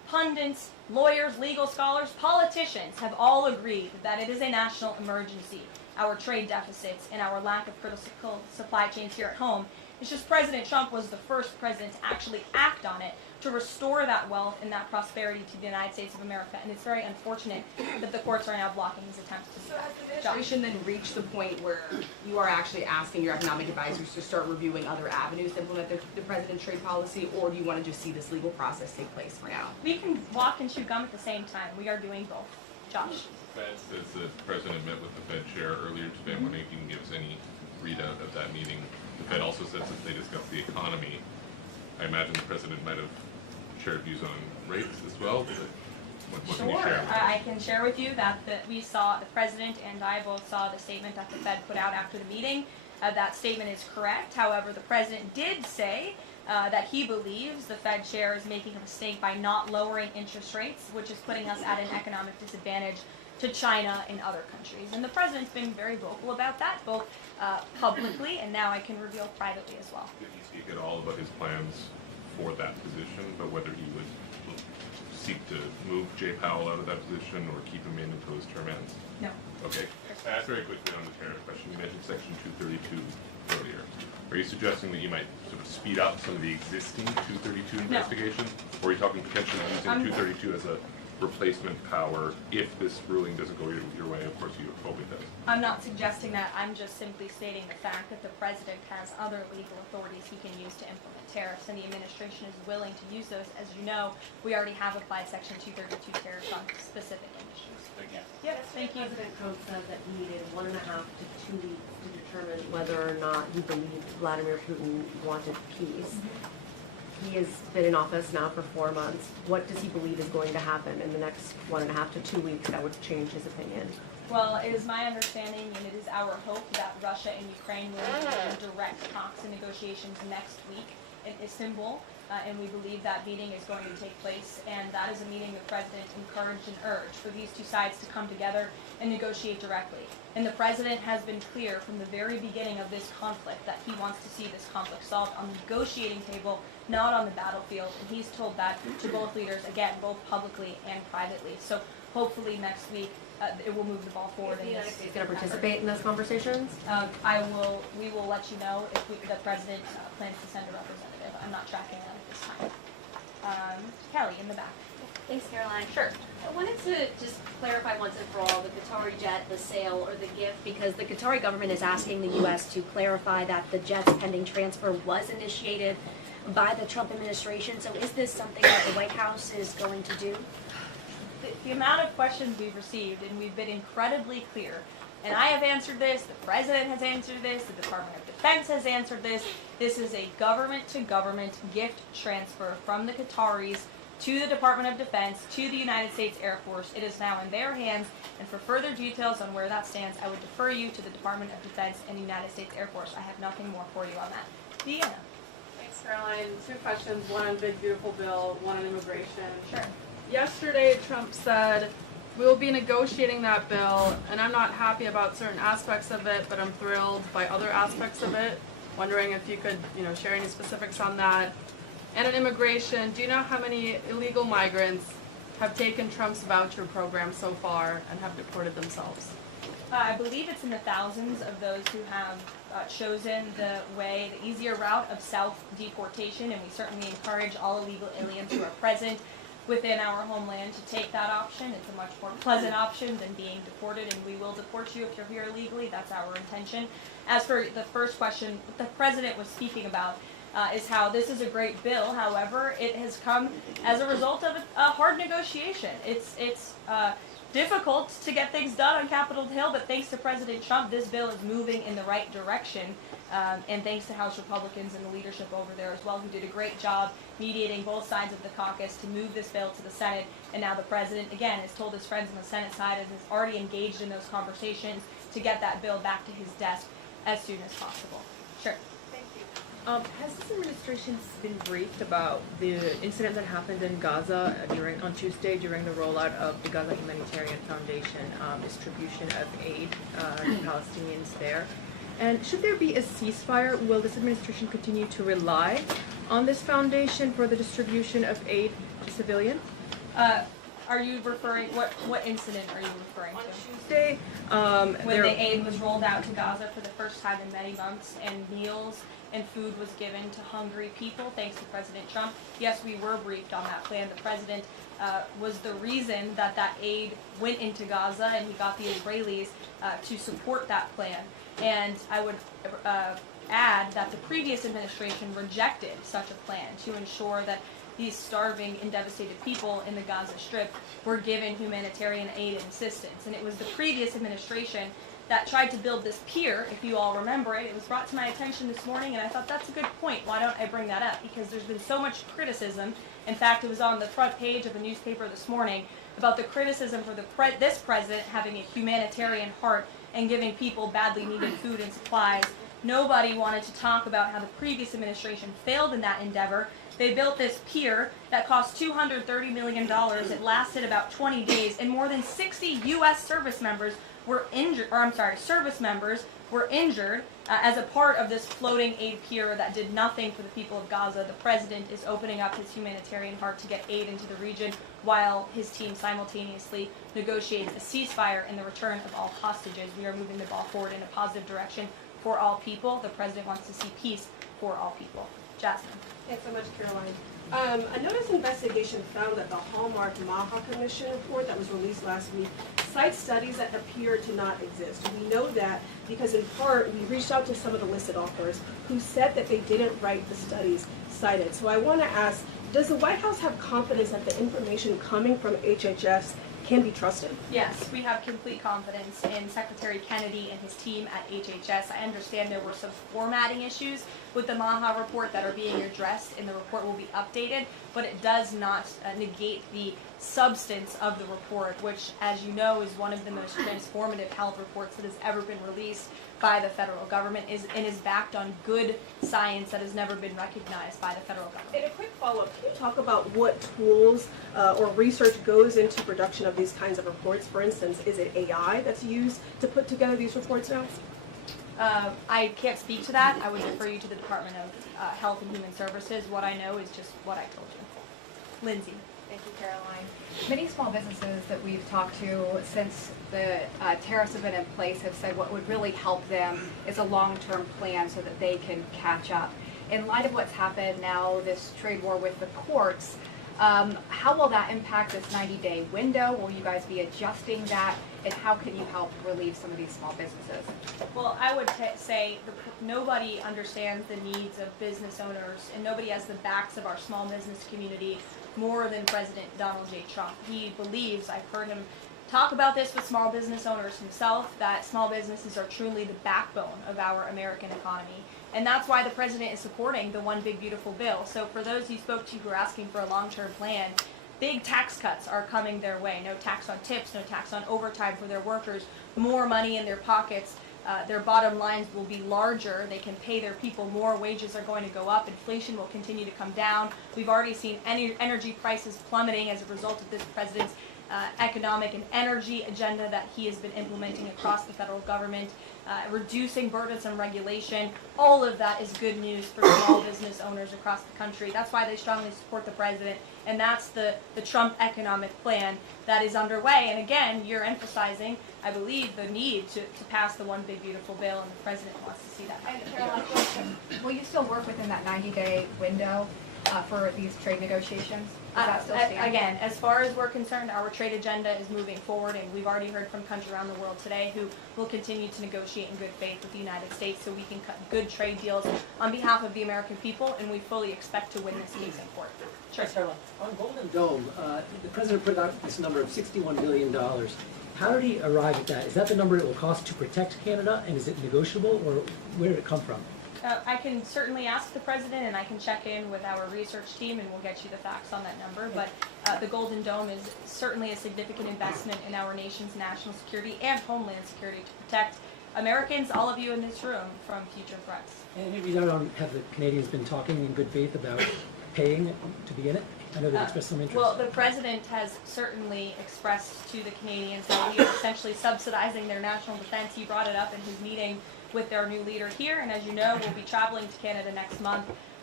pundits, lawyers, legal scholars, politicians have all agreed that it is a national emergency, our trade deficits and our lack of critical supply chains here at home. It's just President Trump was the first president to actually act on it, to restore that wealth and that prosperity to the United States of America. And it's very unfortunate that the courts are now blocking his attempts to do that. Has the administration then reached the point where you are actually asking your economic advisors to start reviewing other avenues to implement the president's trade policy, or do you want to just see this legal process take place for now? We can walk and chew gum at the same time. We are doing both. Josh. Fed says the president met with the Fed chair earlier today. I'm wondering if you can give us any readout of that meeting. The Fed also said since they discussed the economy, I imagine the president might have shared views on rates as well. What can you Sure. share with us? I can share with you that we saw, the president and I both saw the statement that the Fed put out after the meeting. That statement is correct. However, the president did say that he believes the Fed chair is making a mistake by not lowering interest rates, which is putting us at an economic disadvantage to China and other countries. And the president's been very vocal about that, both publicly and now I can reveal privately as well. Did he speak at all about his plans for that position, but whether he would seek to move Jay Powell out of that position or keep him in until his term ends? No. Okay. Very quickly on the tariff question, you mentioned Section 232 earlier. Are you suggesting that you might sort of speed up some of the existing 232 investigations? Or are you talking potentially using 232 as a replacement power if this ruling doesn't go your way? Of course you hope it does. I'm not suggesting that. I'm just simply stating the fact that the president has other legal authorities he can use to implement tariffs, and the administration is willing to use those. As you know, we already have applied Section 232 tariffs on specific industries. Thank you. Yes, thank you. President Trump said that he needed 1.5 to 2 weeks to determine whether or not he believed Vladimir Putin wanted peace. He has been in office now for 4 months. What does he believe is going to happen in the next 1.5 to 2 weeks that would change his opinion? Well, it is my understanding, and it is our hope, that Russia and Ukraine will begin direct talks and negotiations next week in Istanbul, and we believe that meeting is going to take place, and that is a meeting the president encouraged and urged for these two sides to come together and negotiate directly. And the president has been clear from the very beginning of this conflict that he wants to see this conflict solved on the negotiating table, not on the battlefield, and he's told that to both leaders, again, both publicly and privately. So hopefully next week it will move the ball forward. Is the United States going to participate in those conversations? We will let you know if the president plans to send a representative. I'm not tracking that at this time. Kelly, in the back. Thanks, Caroline. Sure. I wanted to just clarify once and for all the Qatari jet, the sale, or the gift, because the Qatari government is asking the U.S. to clarify that the jet's pending transfer was initiated by the Trump administration. So is this something that the White House is going to do? The amount of questions we've received, and we've been incredibly clear, and I have answered this, the president has answered this, the Department of Defense has answered this. This is a government-to-government gift transfer from the Qataris to the Department of Defense, to the United States Air Force. It is now in their hands, and for further details on where that stands, I would defer you to the Department of Defense and the United States Air Force. I have nothing more for you on that. Deanna. Thanks, Caroline. 2 questions, one on Big Beautiful Bill, one on immigration. Sure. Yesterday, Trump said, we'll be negotiating that bill, and I'm not happy about certain aspects of it, but I'm thrilled by other aspects of it. Wondering if you could, share any specifics on that. And on immigration, do you know how many illegal migrants have taken Trump's voucher program so far and have deported themselves? I believe it's in the thousands of those who have chosen the easier route of self-deportation, and we certainly encourage all illegal aliens who are present within our homeland to take that option. It's a much more pleasant option than being deported, and we will deport you if you're here illegally. That's our intention. As for the first question, what the president was speaking about is how this is a great bill. However, it has come as a result of a hard negotiation. It's difficult to get things done on Capitol Hill, but thanks to President Trump, this bill is moving in the right direction. And thanks to House Republicans and the leadership over there as well, who did a great job mediating both sides of the caucus to move this bill to the Senate. And now the president, again, has told his friends on the Senate side and is already engaged in those conversations to get that bill back to his desk as soon as possible. Sure. Thank you. Has this administration been briefed about the incident that happened in Gaza on Tuesday during the rollout of the Gaza Humanitarian Foundation distribution of aid to Palestinians there? And should there be a ceasefire, will this administration continue to rely on this foundation for the distribution of aid to civilians? Are you referring, what incident are you referring to? On Tuesday, When the aid was rolled out to Gaza for the first time in many months, and meals and food was given to hungry people, thanks to President Trump. Yes, we were briefed on that plan. The president was the reason that that aid went into Gaza, and he got the Israelis to support that plan. And I would add that the previous administration rejected such a plan to ensure that these starving and devastated people in the Gaza Strip were given humanitarian aid and assistance. And it was the previous administration that tried to build this pier, if you all remember it. It was brought to my attention this morning, and I thought that's a good point. Why don't I bring that up? Because there's been so much criticism. In fact, it was on the front page of a newspaper this morning about the criticism for this president having a humanitarian heart and giving people badly needed food and supplies. Nobody wanted to talk about how the previous administration failed in that endeavor. They built this pier that cost $230 million. It lasted about 20 days, and more than 60 U.S. service members were injured, as a part of this floating aid pier that did nothing for the people of Gaza. The president is opening up his humanitarian heart to get aid into the region, while his team simultaneously negotiates a ceasefire and the return of all hostages. We are moving the ball forward in a positive direction for all people. The president wants to see peace for all people. Jasmine. Thanks so much, Caroline. A notice investigation found that the Hallmark Maha Commission report that was released last week cites studies that appear to not exist. We know that because in part we reached out to some of the listed authors who said that they didn't write the studies cited. So I want to ask, does the White House have confidence that the information coming from HHS can be trusted? Yes, we have complete confidence in Secretary Kennedy and his team at HHS. I understand there were some formatting issues with the Maha report that are being addressed, and the report will be updated, but it does not negate the substance of the report, which, as you know, is one of the most transformative health reports that has ever been released by the federal government, and is backed on good science that has never been recognized by the federal government. And a quick follow-up, can you talk about what tools or research goes into production of these kinds of reports? For instance, is it AI that's used to put together these reports now? I can't speak to that. I would refer you to the Department of Health and Human Services. What I know is just what I told you. Lindsay. Thank you, Caroline. Many small businesses that we've talked to since the tariffs have been in place have said what would really help them is a long-term plan so that they can catch up. In light of what's happened now, this trade war with the courts, how will that impact this 90-day window? Will you guys be adjusting that? And how can you help relieve some of these small businesses? Well, I would say nobody understands the needs of business owners, and nobody has the backs of our small business community more than President Donald J. Trump. He believes, I've heard him talk about this with small business owners himself, that small businesses are truly the backbone of our American economy. And that's why the president is supporting the One Big Beautiful Bill. So for those you spoke to who are asking for a long-term plan, big tax cuts are coming their way. No tax on tips, no tax on overtime for their workers, more money in their pockets. Their bottom lines will be larger. They can pay their people more. Wages are going to go up. Inflation will continue to come down. We've already seen energy prices plummeting as a result of this president's economic and energy agenda that he has been implementing across the federal government, reducing burdensome regulation. All of that is good news for small business owners across the country. That's why they strongly support the president, and that's the Trump economic plan that is underway. And again, you're emphasizing, I believe, the need to pass the One Big Beautiful Bill, and the president wants to see that happen. And Caroline, will you still work within that 90-day window for these trade negotiations? Does that still stand? Again, as far as we're concerned, our trade agenda is moving forward, and we've already heard from countries around the world today who will continue to negotiate in good faith with the United States so we can cut good trade deals on behalf of the American people, and we fully expect to win this case in court. Sure. On Golden Dome, the president put out this number of $61 billion. How did he arrive at that? Is that the number it will cost to protect Canada, and is it negotiable, or where did it come from? I can certainly ask the president, and I can check in with our research team, and we'll get you the facts on that number. But the Golden Dome is certainly a significant investment in our nation's national security and homeland security to protect Americans, all of you in this room, from future threats. And have the Canadians been talking in good faith about paying to be in it? I know they've expressed some interest. Well, the president has certainly expressed to the Canadians that we are essentially subsidizing their national defense. He brought it up in his meeting with their new leader here, and as you know, we'll be traveling to Canada next month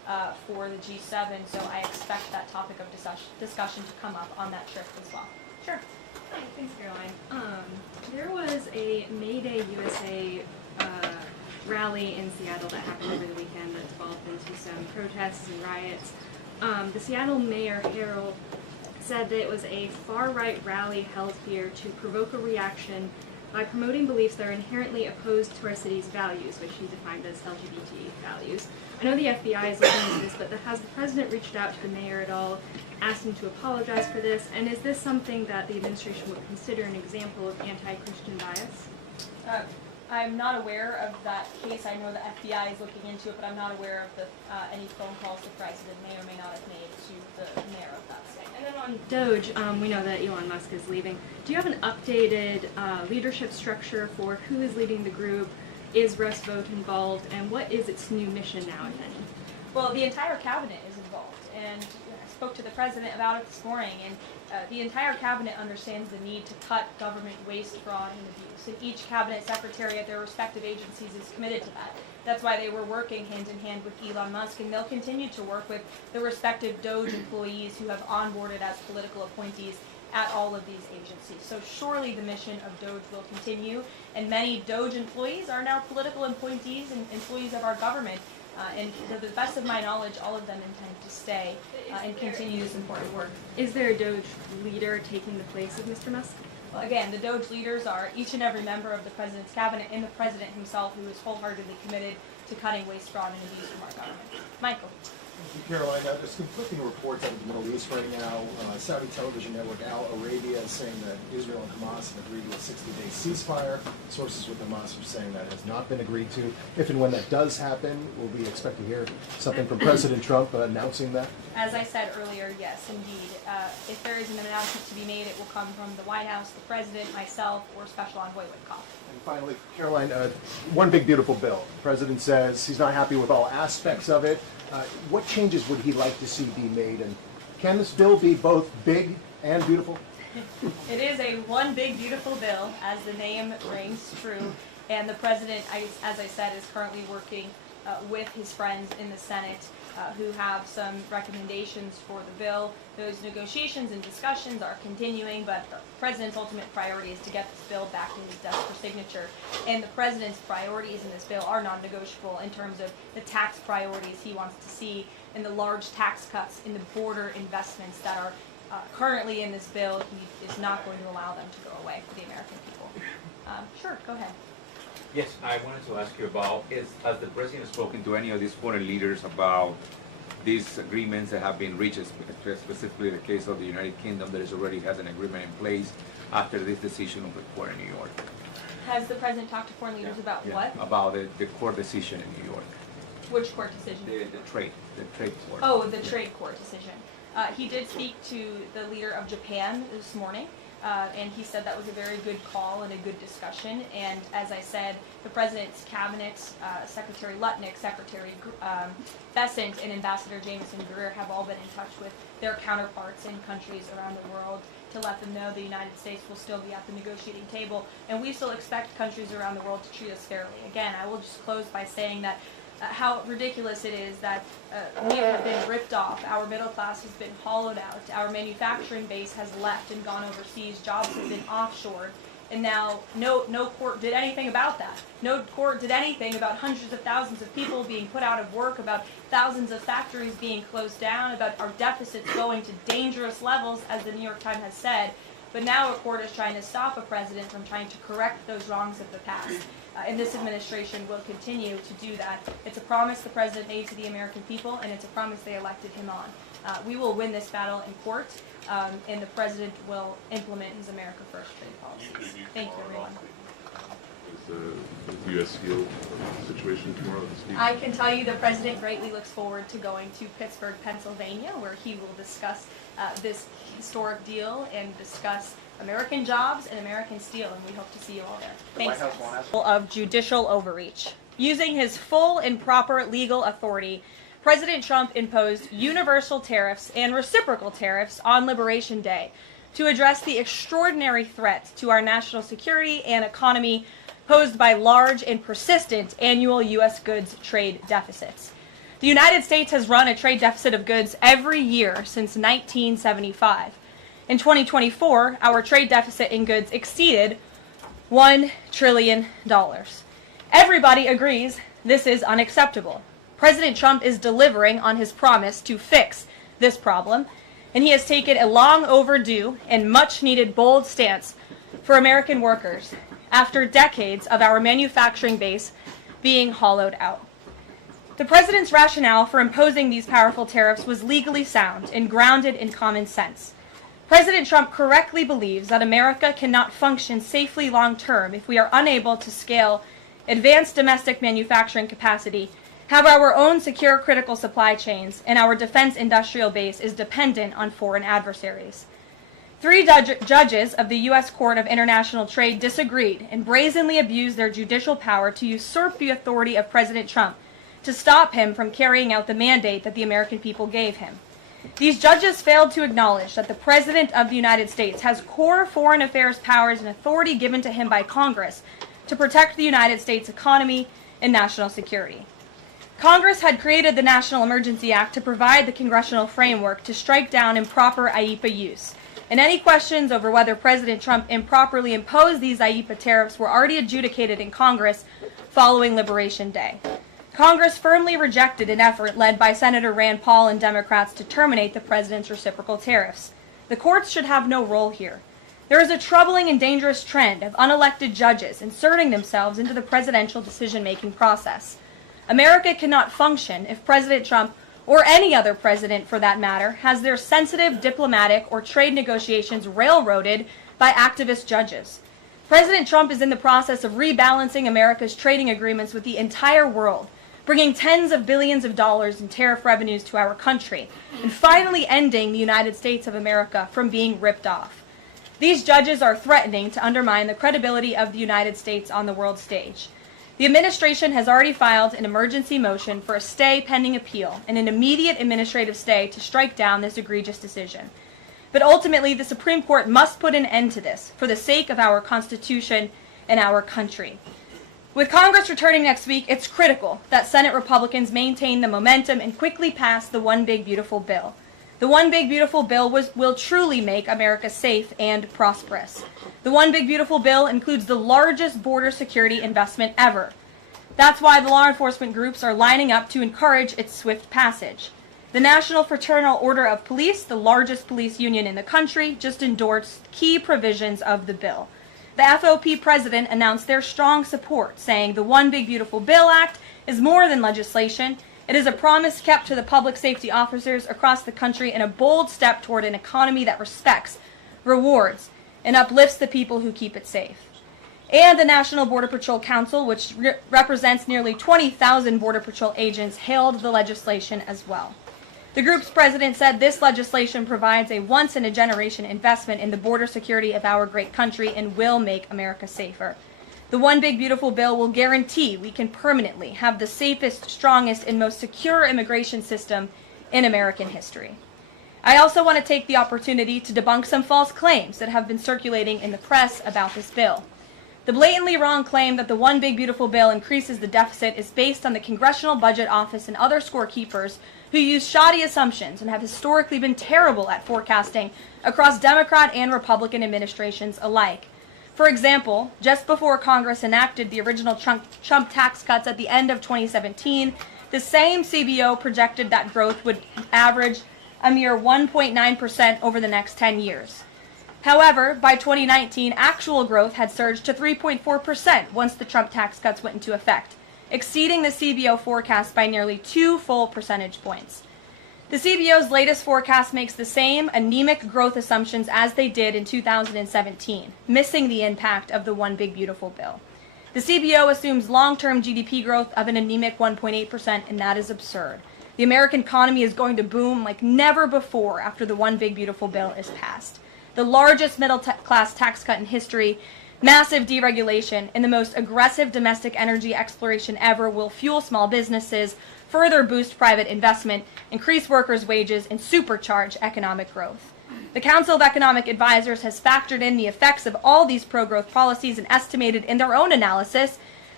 for the G7, so I expect that topic of discussion to come up on that trip as well. Sure. Hi, thanks, Caroline. There was a May Day USA rally in Seattle that happened over the weekend that devolved into some protests and riots. The Seattle Mayor Harrell said that it was a far-right rally held here to provoke a reaction by promoting beliefs that are inherently opposed to our city's values, which he defined as LGBT values. I know the FBI is looking into this, but has the president reached out to the mayor at all, asked him to apologize for this, and is this something that the administration would consider an example of anti-Christian bias? I'm not aware of that case. I know the FBI is looking into it, but I'm not aware of any phone calls the president may or may not have made to the mayor of that state. And then on Doge, we know that Elon Musk is leaving. Do you have an updated leadership structure for who is leading the group? Is Russ Vought involved? And what is its new mission now, if any? Well, the entire cabinet is involved, and I spoke to the president about it this morning, and the entire cabinet understands the need to cut government waste, fraud, and abuse, and each cabinet secretary at their respective agencies is committed to that. That's why they were working hand in hand with Elon Musk, and they'll continue to work with the respective Doge employees who have onboarded as political appointees at all of these agencies. So surely the mission of Doge will continue, and many Doge employees are now political appointees and employees of our government. And to the best of my knowledge, all of them intend to stay and continue this important work. Is there a Doge leader taking the place of Mr. Musk? Well, again, the Doge leaders are each and every member of the president's cabinet and the president himself, who is wholeheartedly committed to cutting waste, fraud, and abuse from our government. Michael. Thank you, Caroline. There's conflicting reports out of the Middle East right now. Saudi television network Al Arabia is saying that Israel and Hamas have agreed to a 60-day ceasefire. Sources with Hamas are saying that has not been agreed to. If and when that does happen, will we expect to hear something from President Trump announcing that? As I said earlier, yes, indeed. If there is an announcement to be made, it will come from the White House, the president, myself, or Special Envoy Witkoff. And finally, Caroline, one big beautiful bill. The president says he's not happy with all aspects of it. What changes would he like to see be made? And can this bill be both big and beautiful? It is a one big beautiful bill, as the name rings true. And the president, as I said, is currently working with his friends in the Senate who have some recommendations for the bill. Those negotiations and discussions are continuing, but the president's ultimate priority is to get this bill back to his desk for signature. And the president's priorities in this bill are non-negotiable in terms of the tax priorities he wants to see and the large tax cuts in the border investments that are currently in this bill. He is not going to allow them to go away for the American people. Sure, go ahead. Yes, I wanted to ask you about, has the president spoken to any of these foreign leaders about these agreements that have been reached, specifically the case of the United Kingdom that already has an agreement in place after this decision of the court in New York? Has the president talked to foreign leaders about what? About the court decision in New York. Which court decision? The trade court. Oh, the trade court decision. He did speak to the leader of Japan this morning. And he said that was a very good call and a good discussion. And as I said, the president's cabinet, Secretary Lutnick, Secretary Bessent, and Ambassador Jameson Greer have all been in touch with their counterparts in countries around the world to let them know the United States will still be at the negotiating table. And we still expect countries around the world to treat us fairly. Again, I will just close by saying that how ridiculous it is that we have been ripped off, our middle class has been hollowed out, our manufacturing base has left and gone overseas, jobs have been offshored, and now no court did anything about that. No court did anything about hundreds of thousands of people being put out of work, about thousands of factories being closed down, about our deficits going to dangerous levels, as the New York Times has said. But now a court is trying to stop a president from trying to correct those wrongs of the past. And this administration will continue to do that. It's a promise the president made to the American people, and it's a promise they elected him on. We will win this battle in court, and the president will implement his America First trade policies. Thank you, everyone. Is the U.S. Steel situation tomorrow this week? I can tell you the president greatly looks forward to going to Pittsburgh, Pennsylvania, where he will discuss this historic deal and discuss American jobs and American steel, and we hope to see you all there. Thanks. Of judicial overreach. Using his full and proper legal authority, President Trump imposed universal tariffs and reciprocal tariffs on Liberation Day to address the extraordinary threat to our national security and economy posed by large and persistent annual U.S. goods trade deficits. The United States has run a trade deficit of goods every year since 1975. In 2024, our trade deficit in goods exceeded $1 trillion. Everybody agrees this is unacceptable. President Trump is delivering on his promise to fix this problem, and he has taken a long overdue and much needed bold stance for American workers after decades of our manufacturing base being hollowed out. The president's rationale for imposing these powerful tariffs was legally sound and grounded in common sense. President Trump correctly believes that America cannot function safely long-term if we are unable to scale advanced domestic manufacturing capacity, have our own secure critical supply chains, and our defense industrial base is dependent on foreign adversaries. 3 judges of the U.S. Court of International Trade disagreed and brazenly abused their judicial power to usurp the authority of President Trump to stop him from carrying out the mandate that the American people gave him. These judges failed to acknowledge that the President of the United States has core foreign affairs powers and authority given to him by Congress to protect the United States economy and national security. Congress had created the National Emergency Act to provide the congressional framework to strike down improper IEEPA use, and any questions over whether President Trump improperly imposed these IEEPA tariffs were already adjudicated in Congress following Liberation Day. Congress firmly rejected an effort led by Senator Rand Paul and Democrats to terminate the president's reciprocal tariffs. The courts should have no role here. There is a troubling and dangerous trend of unelected judges inserting themselves into the presidential decision-making process. America cannot function if President Trump, or any other president for that matter, has their sensitive diplomatic or trade negotiations railroaded by activist judges. President Trump is in the process of rebalancing America's trading agreements with the entire world, bringing tens of billions of dollars in tariff revenues to our country, and finally ending the United States of America from being ripped off. These judges are threatening to undermine the credibility of the United States on the world stage. The administration has already filed an emergency motion for a stay pending appeal and an immediate administrative stay to strike down this egregious decision. But ultimately, the Supreme Court must put an end to this for the sake of our Constitution and our country. With Congress returning next week, it's critical that Senate Republicans maintain the momentum and quickly pass the One Big Beautiful Bill. The One Big Beautiful Bill will truly make America safe and prosperous. The One Big Beautiful Bill includes the largest border security investment ever. That's why the law enforcement groups are lining up to encourage its swift passage. The National Fraternal Order of Police, the largest police union in the country, just endorsed key provisions of the bill. The FOP president announced their strong support, saying the One Big Beautiful Bill Act is more than legislation. It is a promise kept to the public safety officers across the country and a bold step toward an economy that respects, rewards, and uplifts the people who keep it safe. And the National Border Patrol Council, which represents nearly 20,000 Border Patrol agents, hailed the legislation as well. The group's president said this legislation provides a once-in-a-generation investment in the border security of our great country and will make America safer. The One Big Beautiful Bill will guarantee we can permanently have the safest, strongest, and most secure immigration system in American history. I also want to take the opportunity to debunk some false claims that have been circulating in the press about this bill. The blatantly wrong claim that the One Big Beautiful Bill increases the deficit is based on the Congressional Budget Office and other scorekeepers who use shoddy assumptions and have historically been terrible at forecasting across Democrat and Republican administrations alike. For example, just before Congress enacted the original Trump tax cuts at the end of 2017, the same CBO projected that growth would average a mere 1.9% over the next 10 years. However, by 2019, actual growth had surged to 3.4% once the Trump tax cuts went into effect, exceeding the CBO forecast by nearly 2 full percentage points. The CBO's latest forecast makes the same anemic growth assumptions as they did in 2017, missing the impact of the One Big Beautiful Bill. The CBO assumes long-term GDP growth of an anemic 1.8%, and that is absurd. The American economy is going to boom like never before after the One Big Beautiful Bill is passed. The largest middle-class tax cut in history, massive deregulation, and the most aggressive domestic energy exploration ever will fuel small businesses, further boost private investment, increase workers' wages, and supercharge economic growth. The Council of Economic Advisors has factored in the effects of all these pro-growth policies and estimated in their own analysis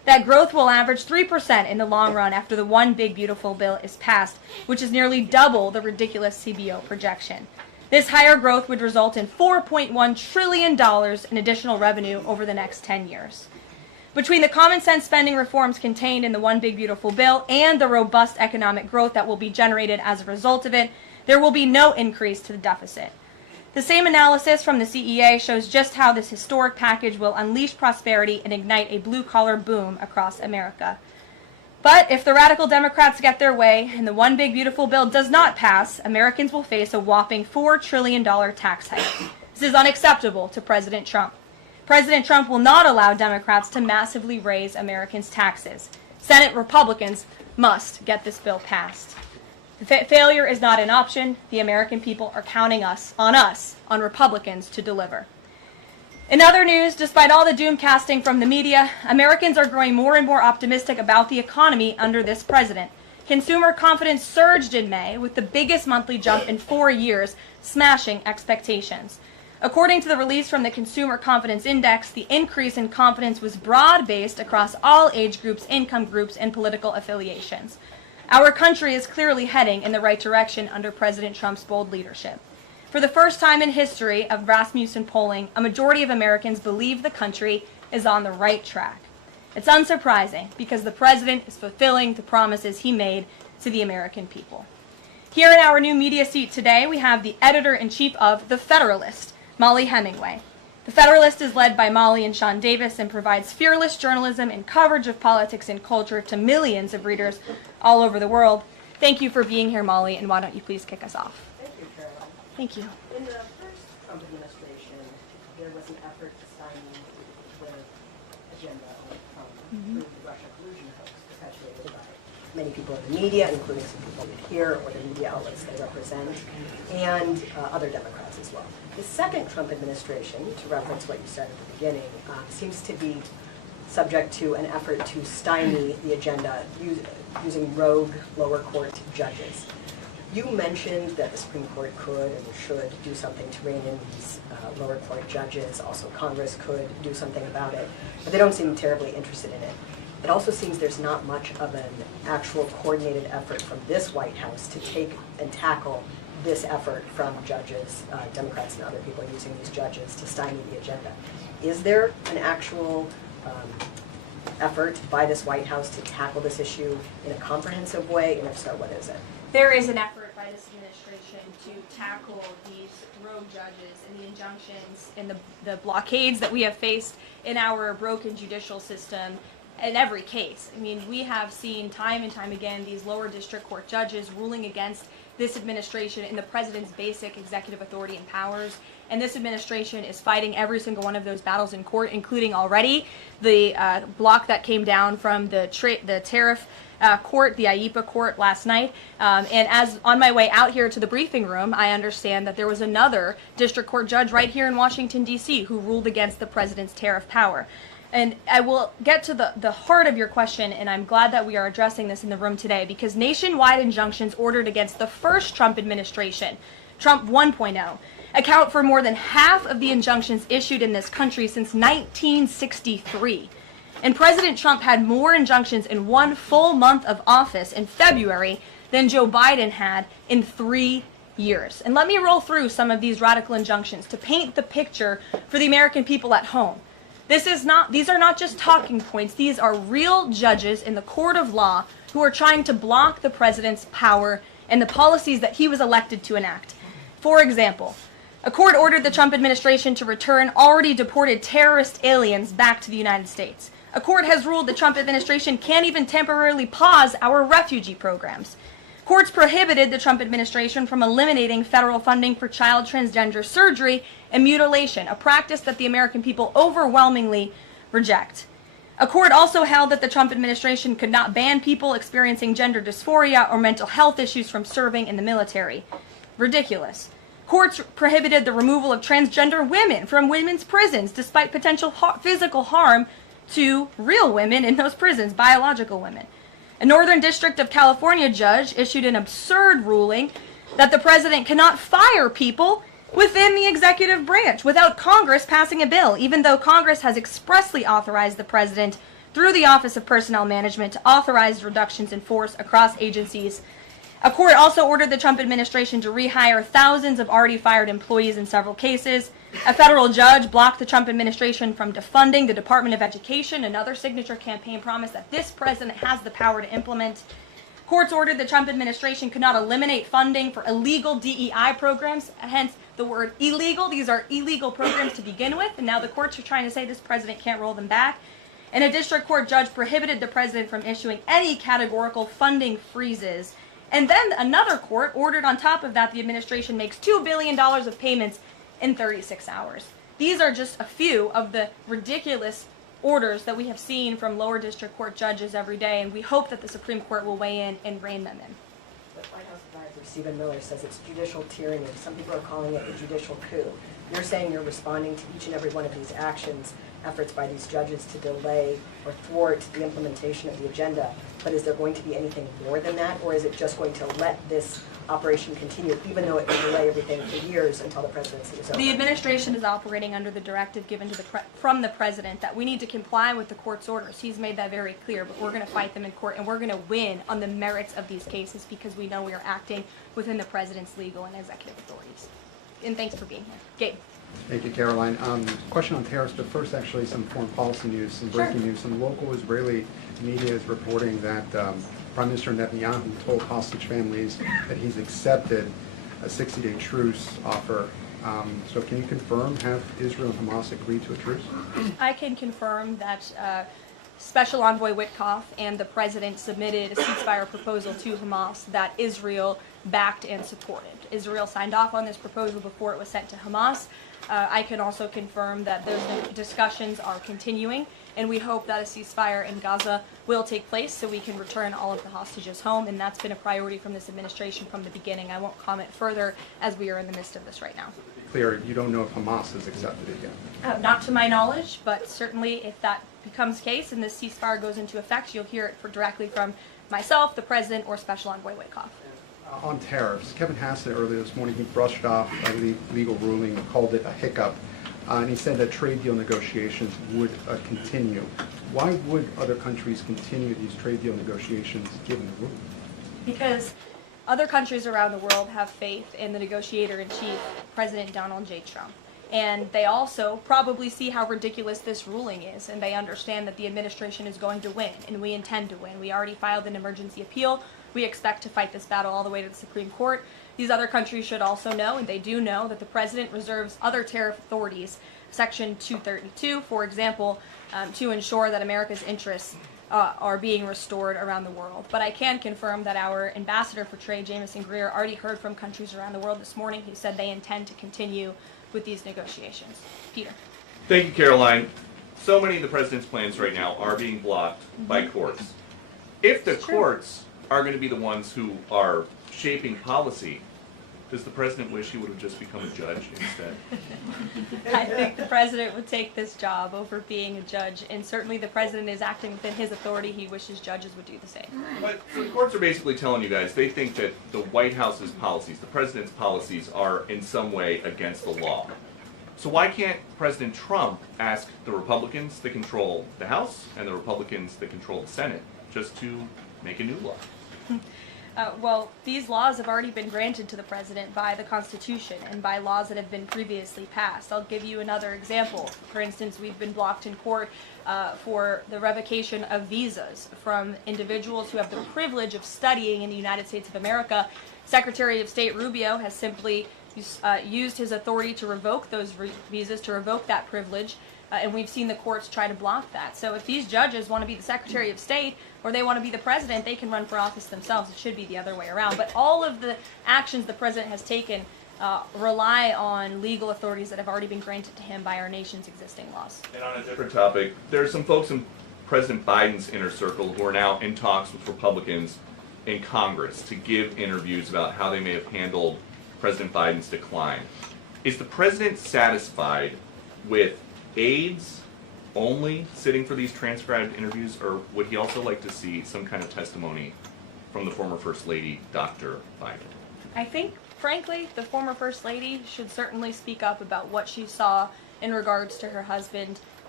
that growth will average 3% in the long run after the One Big Beautiful Bill is passed, which is nearly double the ridiculous CBO projection. This higher growth would result in $4.1 trillion in additional revenue over the next 10 years. Between the common sense spending reforms contained in the One Big Beautiful Bill and the robust economic growth that will be generated as a result of it, there will be no increase to the deficit. The same analysis from the CEA shows just how this historic package will unleash prosperity and ignite a blue-collar boom across America. But if the radical Democrats get their way and the One Big Beautiful Bill does not pass, Americans will face a whopping $4 trillion tax hike. This is unacceptable to President Trump. President Trump will not allow Democrats to massively raise Americans' taxes. Senate Republicans must get this bill passed. Failure is not an option. The American people are counting on Republicans to deliver. In other news, despite all the doom casting from the media, Americans are growing more and more optimistic about the economy under this president. Consumer confidence surged in May with the biggest monthly jump in 4 years, smashing expectations. According to the release from the Consumer Confidence Index, the increase in confidence was broad-based across all age groups, income groups, and political affiliations. Our country is clearly heading in the right direction under President Trump's bold leadership. For the first time in history of Rasmussen polling, a majority of Americans believe the country is on the right track. It's unsurprising because the president is fulfilling the promises he made to the American people. Here in our new media seat today, we have the editor-in-chief of The Federalist, Molly Hemingway. The Federalist is led by Molly and Sean Davis and provides fearless journalism and coverage of politics and culture to millions of readers all over the world. Thank you for being here, Molly, and why don't you please kick us off? Thank you, Caroline. Thank you. In the first Trump administration, there was an effort to stymie the agenda through the Russia collusion hoax perpetuated by many people in the media, including some people here or the media outlets they represent, and other Democrats as well. The second Trump administration, to reference what you said at the beginning, seems to be subject to an effort to stymie the agenda using rogue lower court judges. You mentioned that the Supreme Court could and should do something to rein in these lower court judges. Also, Congress could do something about it, but they don't seem terribly interested in it. It also seems there's not much of an actual coordinated effort from this White House to take and tackle this effort from judges, Democrats and other people using these judges to stymie the agenda. Is there an actual effort by this White House to tackle this issue in a comprehensive way, and if so, what is it? There is an effort by this administration to tackle these rogue judges and the injunctions and the blockades that we have faced in our broken judicial system in every case. I mean, we have seen time and time again these lower district court judges ruling against this administration in the president's basic executive authority and powers. And this administration is fighting every single one of those battles in court, including already the block that came down from the Tariff court, the IEPA court last night. And as on my way out here to the briefing room, I understand that there was another district court judge right here in Washington, D.C. who ruled against the president's tariff power. And I will get to the heart of your question, and I'm glad that we are addressing this in the room today, because nationwide injunctions ordered against the first Trump administration, Trump 1.0, account for more than half of the injunctions issued in this country since 1963. And President Trump had more injunctions in one full month of office in February than Joe Biden had in 3 years. And let me roll through some of these radical injunctions to paint the picture for the American people at home. These are not just talking points. These are real judges in the court of law who are trying to block the president's power and the policies that he was elected to enact. For example, a court ordered the Trump administration to return already deported terrorist aliens back to the United States. A court has ruled the Trump administration can't even temporarily pause our refugee programs. Courts prohibited the Trump administration from eliminating federal funding for child transgender surgery and mutilation, a practice that the American people overwhelmingly reject. A court also held that the Trump administration could not ban people experiencing gender dysphoria or mental health issues from serving in the military. Ridiculous. Courts prohibited the removal of transgender women from women's prisons despite potential physical harm to real women in those prisons, biological women. A Northern District of California judge issued an absurd ruling that the president cannot fire people within the executive branch without Congress passing a bill, even though Congress has expressly authorized the president through the Office of Personnel Management to authorize reductions in force across agencies. A court also ordered the Trump administration to rehire thousands of already fired employees in several cases. A federal judge blocked the Trump administration from defunding the Department of Education, another signature campaign promise that this president has the power to implement. Courts ordered the Trump administration could not eliminate funding for illegal DEI programs, hence the word illegal. These are illegal programs to begin with, and now the courts are trying to say this president can't roll them back. And a district court judge prohibited the president from issuing any categorical funding freezes. And then another court ordered on top of that the administration makes $2 billion of payments in 36 hours. These are just a few of the ridiculous orders that we have seen from lower district court judges every day, and we hope that the Supreme Court will weigh in and rein them in. The White House advisor Stephen Miller says it's judicial tyranny. Some people are calling it a judicial coup. You're saying you're responding to each and every one of these actions, efforts by these judges to delay or thwart the implementation of the agenda, but is there going to be anything more than that, or is it just going to let this operation continue, even though it may delay everything for years until the presidency is over? The administration is operating under the directive given to from the president that we need to comply with the court's orders. He's made that very clear, but we're going to fight them in court, and we're going to win on the merits of these cases because we know we are acting within the president's legal and executive authorities. And thanks for being here. Gabe. Thank you, Caroline. Question on tariffs, but first actually some foreign policy news, some breaking news. Some local Israeli media is reporting that Prime Minister Netanyahu told hostage families that he's accepted a 60-day truce offer. So can you confirm, have Israel and Hamas agreed to a truce? I can confirm that Special Envoy Witkoff and the president submitted a ceasefire proposal to Hamas that Israel backed and supported. Israel signed off on this proposal before it was sent to Hamas. I can also confirm that those discussions are continuing, and we hope that a ceasefire in Gaza will take place so we can return all of the hostages home, and that's been a priority from this administration from the beginning. I won't comment further as we are in the midst of this right now. Clear, you don't know if Hamas has accepted it yet? Not to my knowledge, but certainly if that becomes the case and this ceasefire goes into effect, you'll hear it directly from myself, the president, or Special Envoy Witkoff. On tariffs, Kevin Hassett earlier this morning, he brushed off a legal ruling and called it a hiccup, and he said that trade deal negotiations would continue. Why would other countries continue these trade deal negotiations given the ruling? Because other countries around the world have faith in the negotiator-in-chief, President Donald J. Trump. And they also probably see how ridiculous this ruling is, and they understand that the administration is going to win, and we intend to win. We already filed an emergency appeal. We expect to fight this battle all the way to the Supreme Court. These other countries should also know, and they do know, that the president reserves other tariff authorities, Section 232, for example, to ensure that America's interests are being restored around the world. But I can confirm that our ambassador for trade, Jamison Greer, already heard from countries around the world this morning who said they intend to continue with these negotiations. Peter. Thank you, Caroline. So many of the president's plans right now are being blocked by courts. If the courts are going to be the ones who are shaping policy, does the president wish he would have just become a judge instead? I think the president would take this job over being a judge, and certainly the president is acting within his authority. He wishes judges would do the same. But the courts are basically telling you guys they think that the White House's policies, the president's policies, are in some way against the law. So why can't President Trump ask the Republicans that control the House and the Republicans that control the Senate just to make a new law? Well, these laws have already been granted to the president by the Constitution and by laws that have been previously passed. I'll give you another example. For instance, we've been blocked in court for the revocation of visas from individuals who have the privilege of studying in the United States of America. Secretary of State Rubio has simply used his authority to revoke those visas, to revoke that privilege. And we've seen the courts try to block that. So if these judges want to be the Secretary of State or they want to be the president, they can run for office themselves. It should be the other way around. But all of the actions the president has taken rely on legal authorities that have already been granted to him by our nation's existing laws. And on a different topic, there are some folks in President Biden's inner circle who are now in talks with Republicans in Congress to give interviews about how they may have handled President Biden's decline. Is the president satisfied with aides only sitting for these transcribed interviews, or would he also like to see some kind of testimony from the former First Lady, Dr. Biden? I think, frankly, the former First Lady should certainly speak up about what she saw in regards to her husband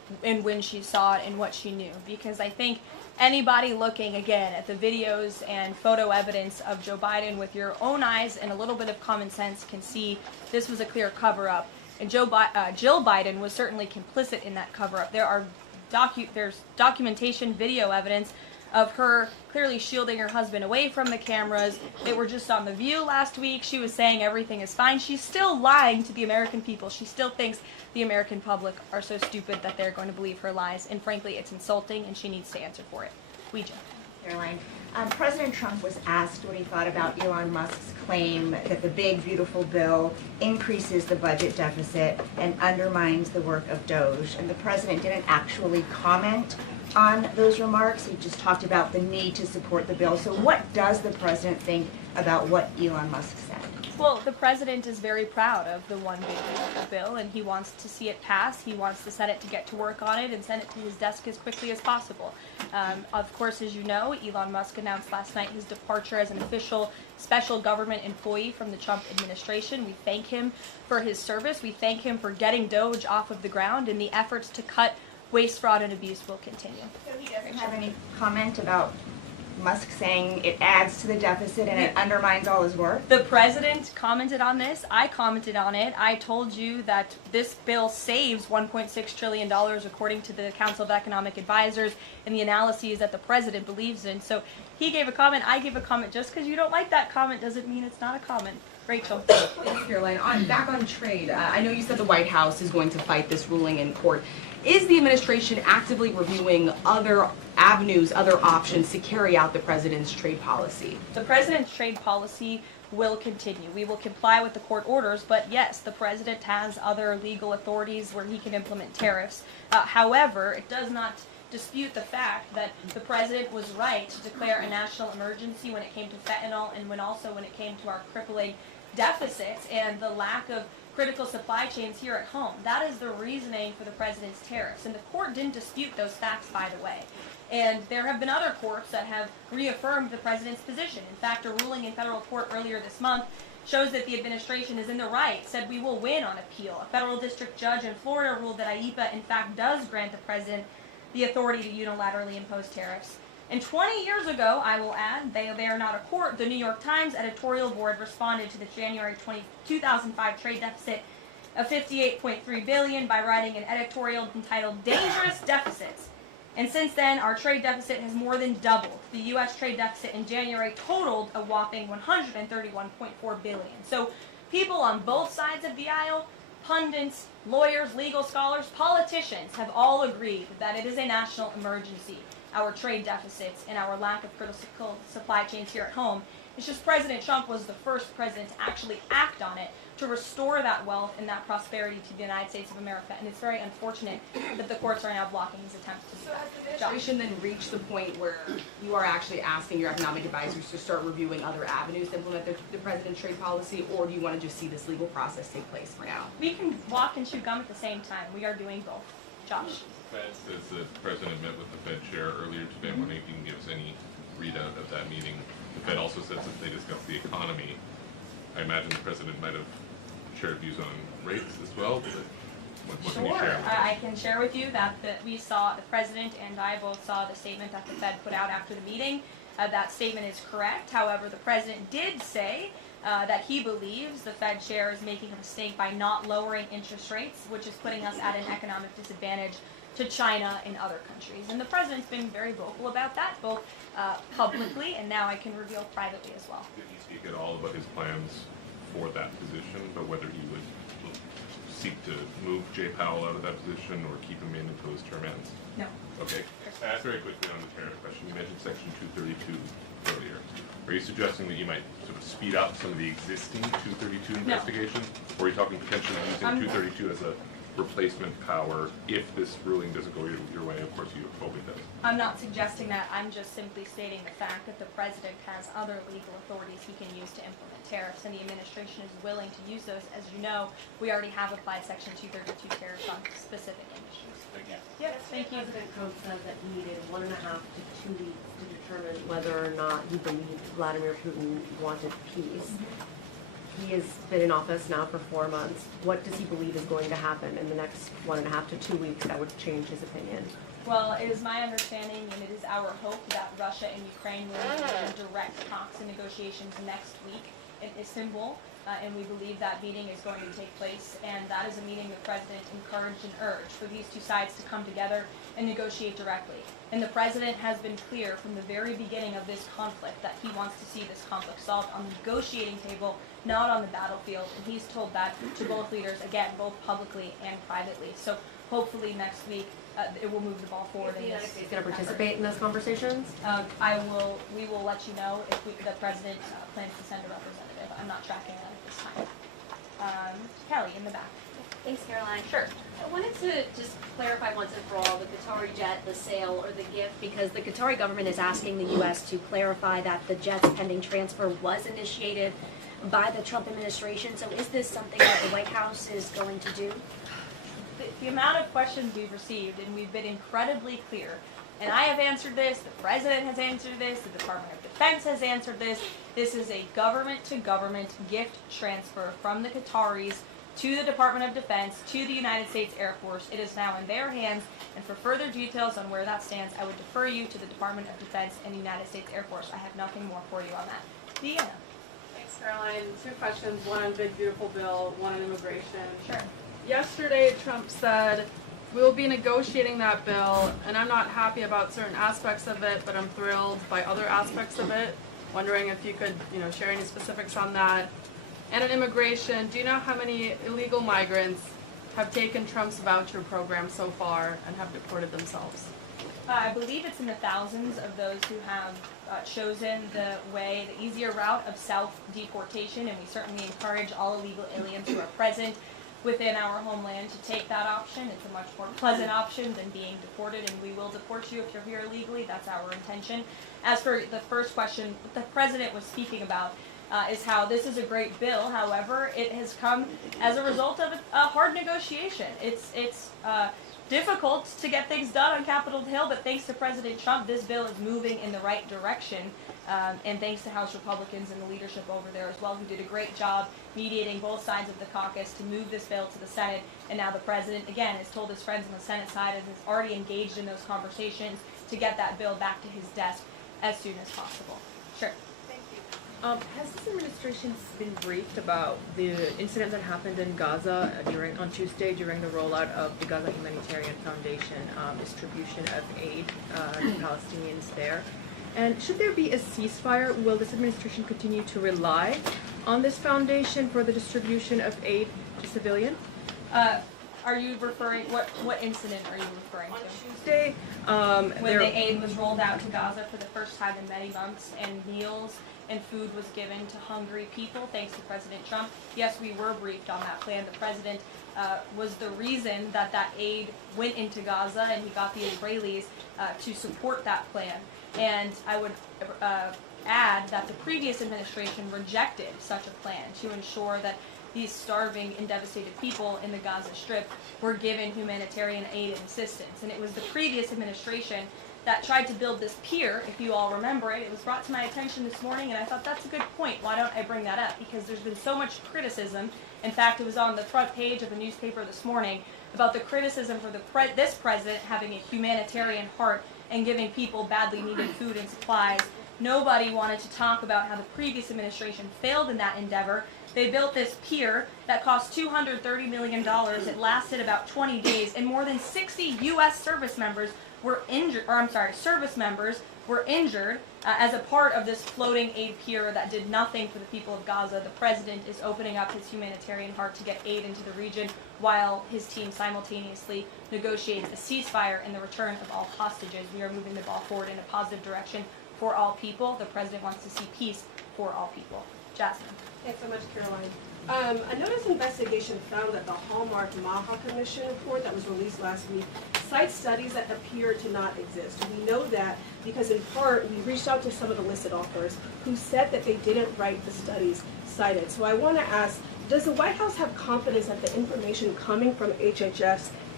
and when she saw it and what she knew. Because I think anybody looking again at the videos and photo evidence of Joe Biden with your own eyes and a little bit of common sense can see this was a clear cover-up. And Jill Biden was certainly complicit in that cover-up. There's documentation, video evidence of her clearly shielding her husband away from the cameras. They were just on The View last week. She was saying everything is fine. She's still lying to the American people. She still thinks the American public are so stupid that they're going to believe her lies. And frankly, it's insulting, and she needs to answer for it. Caroline, President Trump was asked what he thought about Elon Musk's claim that the big, beautiful bill increases the budget deficit and undermines the work of Doge. And the president didn't actually comment on those remarks. He just talked about the need to support the bill. So what does the president think about what Elon Musk said? Well, the president is very proud of the one big beautiful bill, and he wants to see it pass. He wants the Senate to get to work on it and send it to his desk as quickly as possible. Of course, as you know, Elon Musk announced last night his departure as an official special government employee from the Trump administration. We thank him for his service. We thank him for getting Doge off of the ground, and the efforts to cut waste, fraud, and abuse will continue. So he doesn't have any comment about Musk saying it adds to the deficit and it undermines all his work? The president commented on this. I commented on it. I told you that this bill saves $1.6 trillion according to the Council of Economic Advisors and the analyses that the president believes in. So he gave a comment. I gave a comment. Just because you don't like that comment doesn't mean it's not a comment. Rachel. Thanks, Caroline. Back on trade, I know you said the White House is going to fight this ruling in court. Is the administration actively reviewing other avenues, other options to carry out the president's trade policy? The president's trade policy will continue. We will comply with the court orders, but yes, the president has other legal authorities where he can implement tariffs. However, it does not dispute the fact that the president was right to declare a national emergency when it came to fentanyl and when it came to our crippling deficits and the lack of critical supply chains here at home. That is the reasoning for the president's tariffs. And the court didn't dispute those facts, by the way. And there have been other courts that have reaffirmed the president's position. In fact, a ruling in federal court earlier this month shows that the administration is in the right, said we will win on appeal. A federal district judge in Florida ruled that IEPA, in fact, does grant the president the authority to unilaterally impose tariffs. And 20 years ago, I will add, they are not a court, the New York Times editorial board responded to the January 2005 trade deficit of $58.3 billion by writing an editorial entitled Dangerous Deficits. And since then, our trade deficit has more than doubled. The U.S. trade deficit in January totaled a whopping $131.4 billion. So people on both sides of the aisle, pundits, lawyers, legal scholars, politicians have all agreed that it is a national emergency. Our trade deficits and our lack of critical supply chains here at home. It's just President Trump was the first president to actually act on it to restore that wealth and that prosperity to the United States of America. And it's very unfortunate that the courts are now blocking his attempts to do So that. has the administration then reached the point where you are actually asking your economic advisors to start reviewing other avenues to implement the president's trade policy, or do you want to just see this legal process take place for now? We can walk and chew gum at the same time. We are doing both. Josh. The Fed says that the president met with the Fed chair earlier today. I'm wondering if you can give us any readout of that meeting. The Fed also says that they discussed the economy. I imagine the president might have shared views on rates as well. But what can you share? I can share with you that we saw, the president and I both saw the statement that the Fed put out after the meeting. That statement is correct. However, the president did say that he believes the Fed chair is making a mistake by not lowering interest rates, which is putting us at an economic disadvantage to China and other countries. And the president's been very vocal about that, both publicly and now I can reveal privately as well. Did he speak at all about his plans for that position, but whether he would seek to move Jay Powell out of that position or keep him in until his term ends? No. Okay. Very quickly on the tariff question, you mentioned Section 232 earlier. Are you suggesting that you might sort of speed up some of the existing 232 investigations? Or are you talking potentially using 232 as a replacement power if this ruling doesn't go your way? Of course, you hope it does. I'm not suggesting that. I'm just simply stating the fact that the president has other legal authorities he can use to implement tariffs, and the administration is willing to use those. As you know, we already have applied Section 232 tariffs on specific industries. Thank you. Yes, thank you. President Trump said that he needed 1.5 to 2 weeks to determine whether or not he believed Vladimir Putin wanted peace. He has been in office now for 4 months. What does he believe is going to happen in the next 1.5 to 2 weeks that would change his opinion? Well, it is my understanding and it is our hope that Russia and Ukraine will engage in direct talks and negotiations next week in Istanbul. And we believe that meeting is going to take place, and that is a meeting the President encouraged and urged for these two sides to come together and negotiate directly. And the President has been clear from the very beginning of this conflict that he wants to see this conflict solved on the negotiating table, not on the battlefield, and he's told that to both leaders, again, both publicly and privately. So hopefully next week it will move the ball forward. Is the United States going to participate in those conversations? We will let you know if the President plans to send a representative. I'm not tracking that at this time. Kelly, in the back. Thanks, Caroline. Sure. I wanted to just clarify once and for all the Qatari jet, the sale, or the gift, because the Qatari government is asking the U.S. to clarify that the jet's pending transfer was initiated by the Trump administration. So is this something that the White House is going to do? The amount of questions we've received, and we've been incredibly clear, and I have answered this, the President has answered this, the Department of Defense has answered this. This is a government-to-government gift transfer from the Qataris to the Department of Defense, to the United States Air Force. It is now in their hands, and for further details on where that stands, I would defer you to the Department of Defense and the United States Air Force. I have nothing more for you on that. Deanna. Thanks, Caroline. 2 questions, one on big beautiful bill, one on immigration. Sure. Yesterday, Trump said, we'll be negotiating that bill, and I'm not happy about certain aspects of it, but I'm thrilled by other aspects of it. Wondering if you could, share any specifics on that. And on immigration, do you know how many illegal migrants have taken Trump's voucher program so far and have deported themselves? I believe it's in the thousands of those who have chosen the easier route of self-deportation, and we certainly encourage all illegal aliens who are present within our homeland to take that option. It's a much more pleasant option than being deported, and we will deport you if you're here illegally. That's our intention. As for the first question, what the President was speaking about is how this is a great bill. However, it has come as a result of a hard negotiation. It's difficult to get things done on Capitol Hill, but thanks to President Trump, this bill is moving in the right direction. And thanks to House Republicans and the leadership over there as well, who did a great job mediating both sides of the caucus to move this bill to the Senate. And now the President, again, has told his friends on the Senate side and has already engaged in those conversations to get that bill back to his desk as soon as possible. Sure. Has this administration been briefed about the incident that happened in Gaza on Tuesday during the rollout of the Gaza Humanitarian Foundation distribution of aid to Palestinians there? And should there be a ceasefire, will this administration continue to rely on this foundation for the distribution of aid to civilians? Are you referring, what incident are you referring to? Tuesday, when the aid was rolled out to Gaza for the first time in many months, and meals and food was given to hungry people, thanks to President Trump. Yes, we were briefed on that plan. The President was the reason that that aid went into Gaza, and he got the Israelis to support that plan. And I would add that the previous administration rejected such a plan to ensure that these starving and devastated people in the Gaza Strip were given humanitarian aid and assistance. And it was the previous administration that tried to build this pier, if you all remember it. It was brought to my attention this morning, and I thought that's a good point. Why don't I bring that up? Because there's been so much criticism. In fact, it was on the front page of the newspaper this morning about the criticism for this president having a humanitarian heart and giving people badly needed food and supplies. Nobody wanted to talk about how the previous administration failed in that endeavor. They built this pier that cost $230 million. It lasted about 20 days, and more than 60 U.S. service members were injured, as a part of this floating aid pier that did nothing for the people of Gaza. The president is opening up his humanitarian heart to get aid into the region while his team simultaneously negotiates a ceasefire and the return of all hostages. We are moving the ball forward in a positive direction for all people. The president wants to see peace for all people. Jasmine. Thanks so much, Caroline. A notice investigation found that the Hallmark Maha Commission report that was released last week cites studies that appear to not exist. We know that because in part we reached out to some of the listed authors who said that they didn't write the studies cited. So I want to ask, does the White House have confidence that the information coming from HHS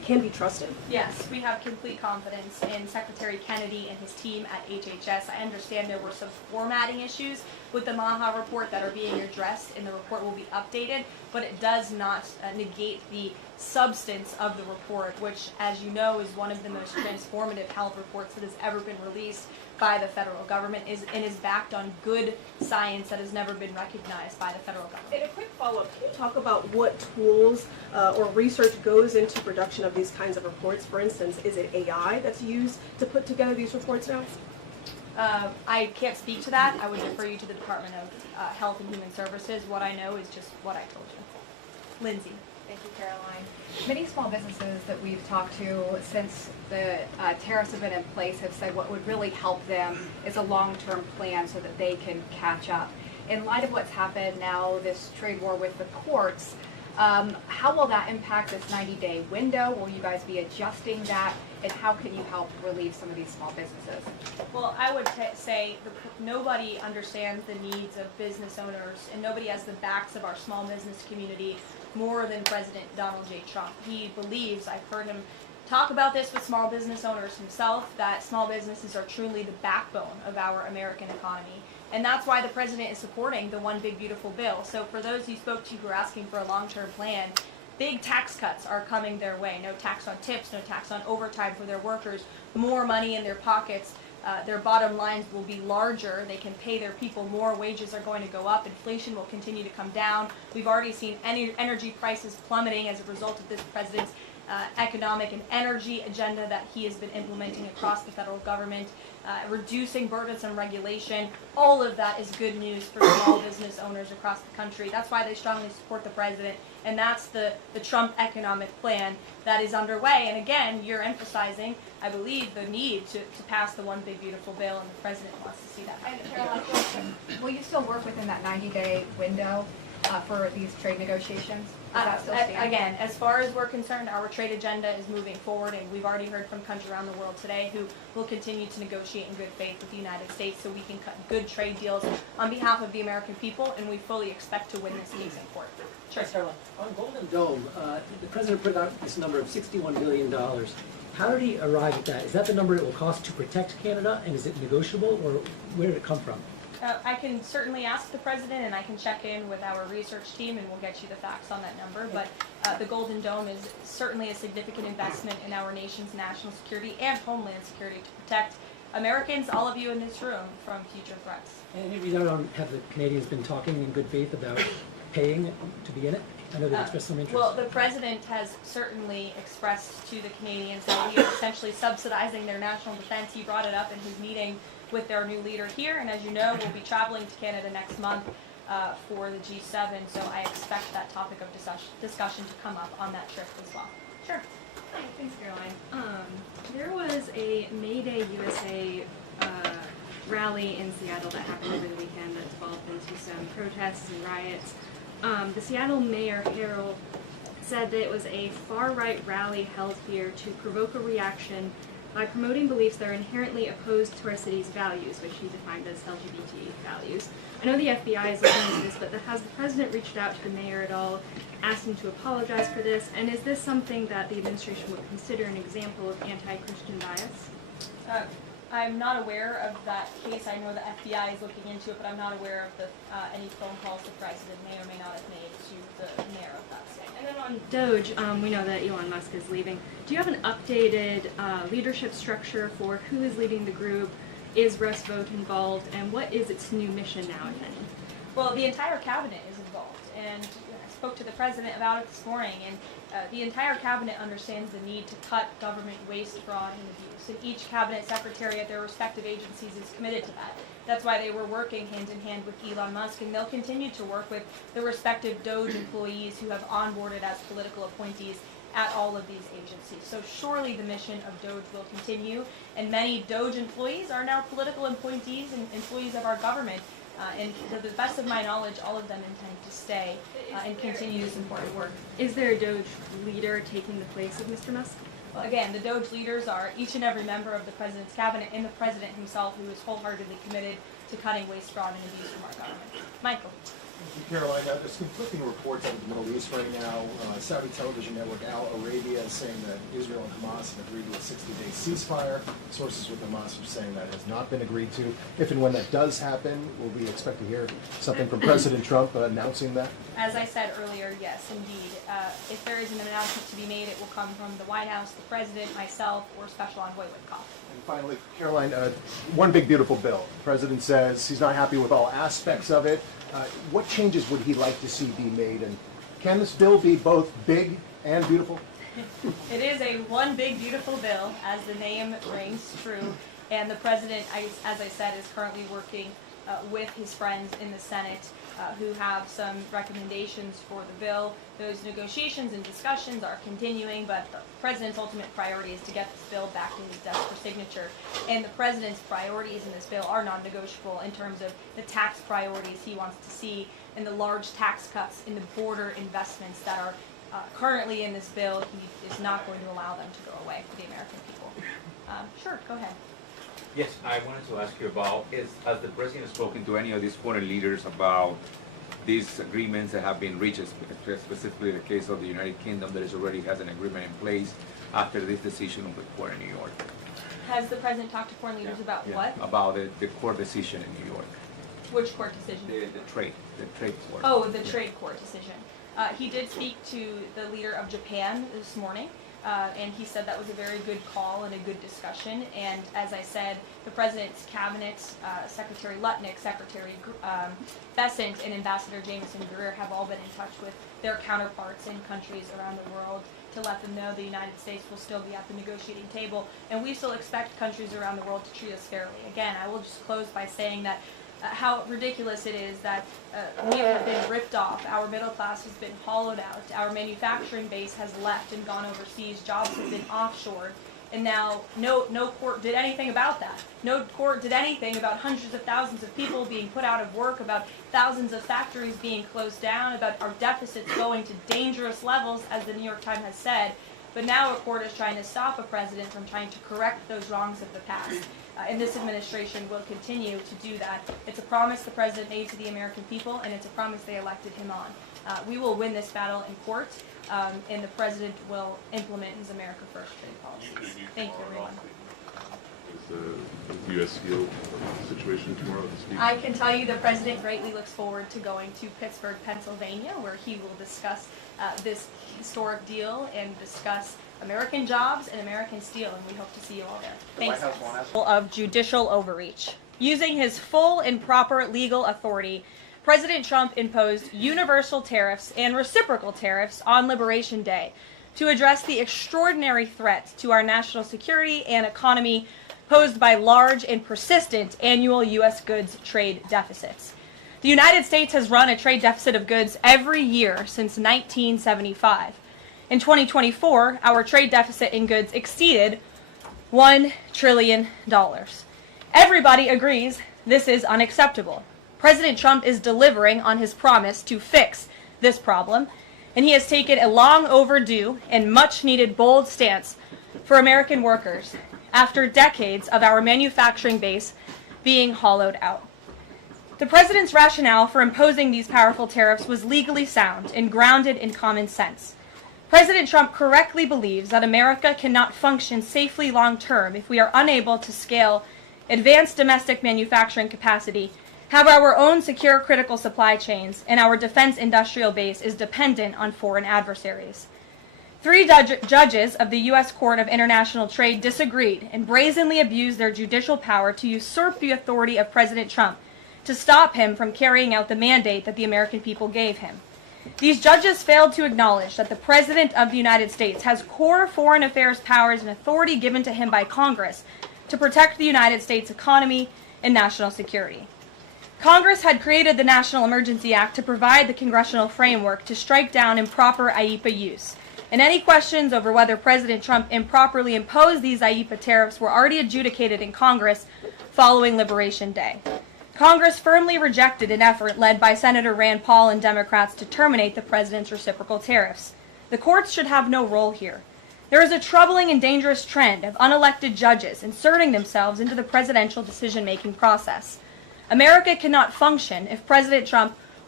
can be trusted? Yes, we have complete confidence in Secretary Kennedy and his team at HHS. I understand there were some formatting issues with the Maha report that are being addressed, and the report will be updated, but it does not negate the substance of the report, which, as you know, is one of the most transformative health reports that has ever been released by the federal government and is backed on good science that has never been recognized by the federal government. And a quick follow-up, can you talk about what tools or research goes into production of these kinds of reports? For instance, is it AI that's used to put together these reports now? I can't speak to that. I would refer you to the Department of Health and Human Services. What I know is just what I told you. Lindsay. Thank you, Caroline. Many small businesses that we've talked to since the tariffs have been in place have said what would really help them is a long-term plan so that they can catch up. In light of what's happened now, this trade war with the courts, how will that impact this 90-day window? Will you guys be adjusting that? And how can you help relieve some of these small businesses? Well, I would say nobody understands the needs of business owners, and nobody has the backs of our small business community more than President Donald J. Trump. He believes, I've heard him talk about this with small business owners himself, that small businesses are truly the backbone of our American economy. And that's why the president is supporting the One Big Beautiful Bill. So for those you spoke to who are asking for a long-term plan, big tax cuts are coming their way. No tax on tips, no tax on overtime for their workers, more money in their pockets. Their bottom lines will be larger. They can pay their people more. Wages are going to go up. Inflation will continue to come down. We've already seen energy prices plummeting as a result of this president's economic and energy agenda that he has been implementing across the federal government, reducing burdens and regulation. All of that is good news for small business owners across the country. That's why they strongly support the president, and that's the Trump economic plan that is underway. And again, you're emphasizing, I believe, the need to pass the One Big Beautiful Bill, and the president wants to see that. And Caroline, will you still work within that 90-day window for these trade negotiations? Does that still stand? Again, as far as we're concerned, our trade agenda is moving forward, and we've already heard from countries around the world today who will continue to negotiate in good faith with the United States so we can cut good trade deals on behalf of the American people, and we fully expect to win this case in court. Sure. On Golden Dome, the president put out this number of $61 billion. How did he arrive at that? Is that the number it will cost to protect Canada, and is it negotiable, or where did it come from? I can certainly ask the president, and I can check in with our research team, and we'll get you the facts on that number. But the Golden Dome is certainly a significant investment in our nation's national security and homeland security to protect Americans, all of you in this room, from future threats. And maybe have the Canadians been talking in good faith about paying to be in it? I know they've expressed some interest. Well, the president has certainly expressed to the Canadians that he is essentially subsidizing their national defense. He brought it up in his meeting with their new leader here, and as you know, we'll be traveling to Canada next month for the G7, so I expect that topic of discussion to come up on that trip as well. Sure. Hi, thanks, Caroline. There was a May Day USA rally in Seattle that happened over the weekend that developed into some protests and riots. The Seattle Mayor Harrell said that it was a far-right rally held here to provoke a reaction by promoting beliefs that are inherently opposed to our city's values, which he defined as LGBT values. I know the FBI is looking into this, but has the president reached out to the mayor at all, asked him to apologize for this, and is this something that the administration would consider an example of anti-Christian bias? I'm not aware of that case. I know the FBI is looking into it, but I'm not aware of any phone calls the president may or may not have made to the mayor of that state. And then on Doge, we know that Elon Musk is leaving. Do you have an updated leadership structure for who is leading the group? Is Russ Vought involved? And what is its new mission now, if any? Well, the entire cabinet is involved, and I spoke to the president about it this morning, and the entire cabinet understands the need to cut government waste, fraud, and abuse, and each cabinet secretary at their respective agencies is committed to that. That's why they were working hand in hand with Elon Musk, and they'll continue to work with the respective Doge employees who have onboarded as political appointees at all of these agencies. So surely the mission of Doge will continue, and many Doge employees are now political appointees and employees of our government. And to the best of my knowledge, all of them intend to stay and continue this important work. Is there a Doge leader taking the place of Mr. Musk? Well, again, the Doge leaders are each and every member of the president's cabinet and the president himself, who is wholeheartedly committed to cutting waste, fraud, and abuse from our government. Michael. Caroline, there's conflicting reports out of the Middle East right now. Saudi television network Al Arabia is saying that Israel and Hamas have agreed to a 60-day ceasefire. Sources with Hamas are saying that has not been agreed to. If and when that does happen, will we expect to hear something from President Trump announcing that? As I said earlier, yes, indeed. If there is an announcement to be made, it will come from the White House, the President, myself, or Special Envoy Witkoff. And finally, Caroline, one big beautiful bill. The President says he's not happy with all aspects of it. What changes would he like to see be made? And can this bill be both big and beautiful? It is a one big beautiful bill, as the name rings true. And the President, as I said, is currently working with his friends in the Senate who have some recommendations for the bill. Those negotiations and discussions are continuing, but the President's ultimate priority is to get this bill back to his desk for signature. And the President's priorities in this bill are non-negotiable in terms of the tax priorities he wants to see and the large tax cuts in the border investments that are currently in this bill. He is not going to allow them to go away for the American people. Sure, go ahead. Yes, I wanted to ask you about, has the President spoken to any of these foreign leaders about these agreements that have been reached, specifically the case of the United Kingdom that already has an agreement in place after this decision of the court in New York? Has the President talked to foreign leaders about what? About the court decision in New York. Which court decision? The trade court. Oh, the trade court decision. He did speak to the leader of Japan this morning. And he said that was a very good call and a good discussion. And as I said, the President's cabinet, Secretary Lutnick, Secretary Bessent, and Ambassador Jameson Greer have all been in touch with their counterparts in countries around the world to let them know the United States will still be at the negotiating table. And we still expect countries around the world to treat us fairly. Again, I will just close by saying that how ridiculous it is that we have been ripped off, our middle class has been hollowed out, our manufacturing base has left and gone overseas, jobs have been offshored, and now no court did anything about that. No court did anything about hundreds of thousands of people being put out of work, about thousands of factories being closed down, about our deficits going to dangerous levels, as the New York Times has said. But now a court is trying to stop a president from trying to correct those wrongs of the past. And this administration will continue to do that. It's a promise the president made to the American people, and it's a promise they elected him on. We will win this battle in court, and the president will implement his America First trade policies. Thank you, everyone. Is the U.S. Steel situation tomorrow this week? I can tell you the president greatly looks forward to going to Pittsburgh, Pennsylvania, where he will discuss this historic deal and discuss American jobs and American steel, and we hope to see you all there. Thanks. Of judicial overreach. Using his full and proper legal authority, President Trump imposed universal tariffs and reciprocal tariffs on Liberation Day to address the extraordinary threat to our national security and economy posed by large and persistent annual U.S. goods trade deficits. The United States has run a trade deficit of goods every year since 1975. In 2024, our trade deficit in goods exceeded $1 trillion. Everybody agrees this is unacceptable. President Trump is delivering on his promise to fix this problem, and he has taken a long overdue and much needed bold stance for American workers after decades of our manufacturing base being hollowed out. The president's rationale for imposing these powerful tariffs was legally sound and grounded in common sense. President Trump correctly believes that America cannot function safely long-term if we are unable to scale advanced domestic manufacturing capacity, have our own secure critical supply chains, and our defense industrial base is dependent on foreign adversaries. 3 judges of the U.S. Court of International Trade disagreed and brazenly abused their judicial power to usurp the authority of President Trump to stop him from carrying out the mandate that the American people gave him. These judges failed to acknowledge that the President of the United States has core foreign affairs powers and authority given to him by Congress to protect the United States economy and national security. Congress had created the National Emergency Act to provide the congressional framework to strike down improper IEEPA use. And any questions over whether President Trump improperly imposed these IEEPA tariffs were already adjudicated in Congress following Liberation Day. Congress firmly rejected an effort led by Senator Rand Paul and Democrats to terminate the president's reciprocal tariffs. The courts should have no role here. There is a troubling and dangerous trend of unelected judges inserting themselves into the presidential decision-making process. America cannot function if President Trump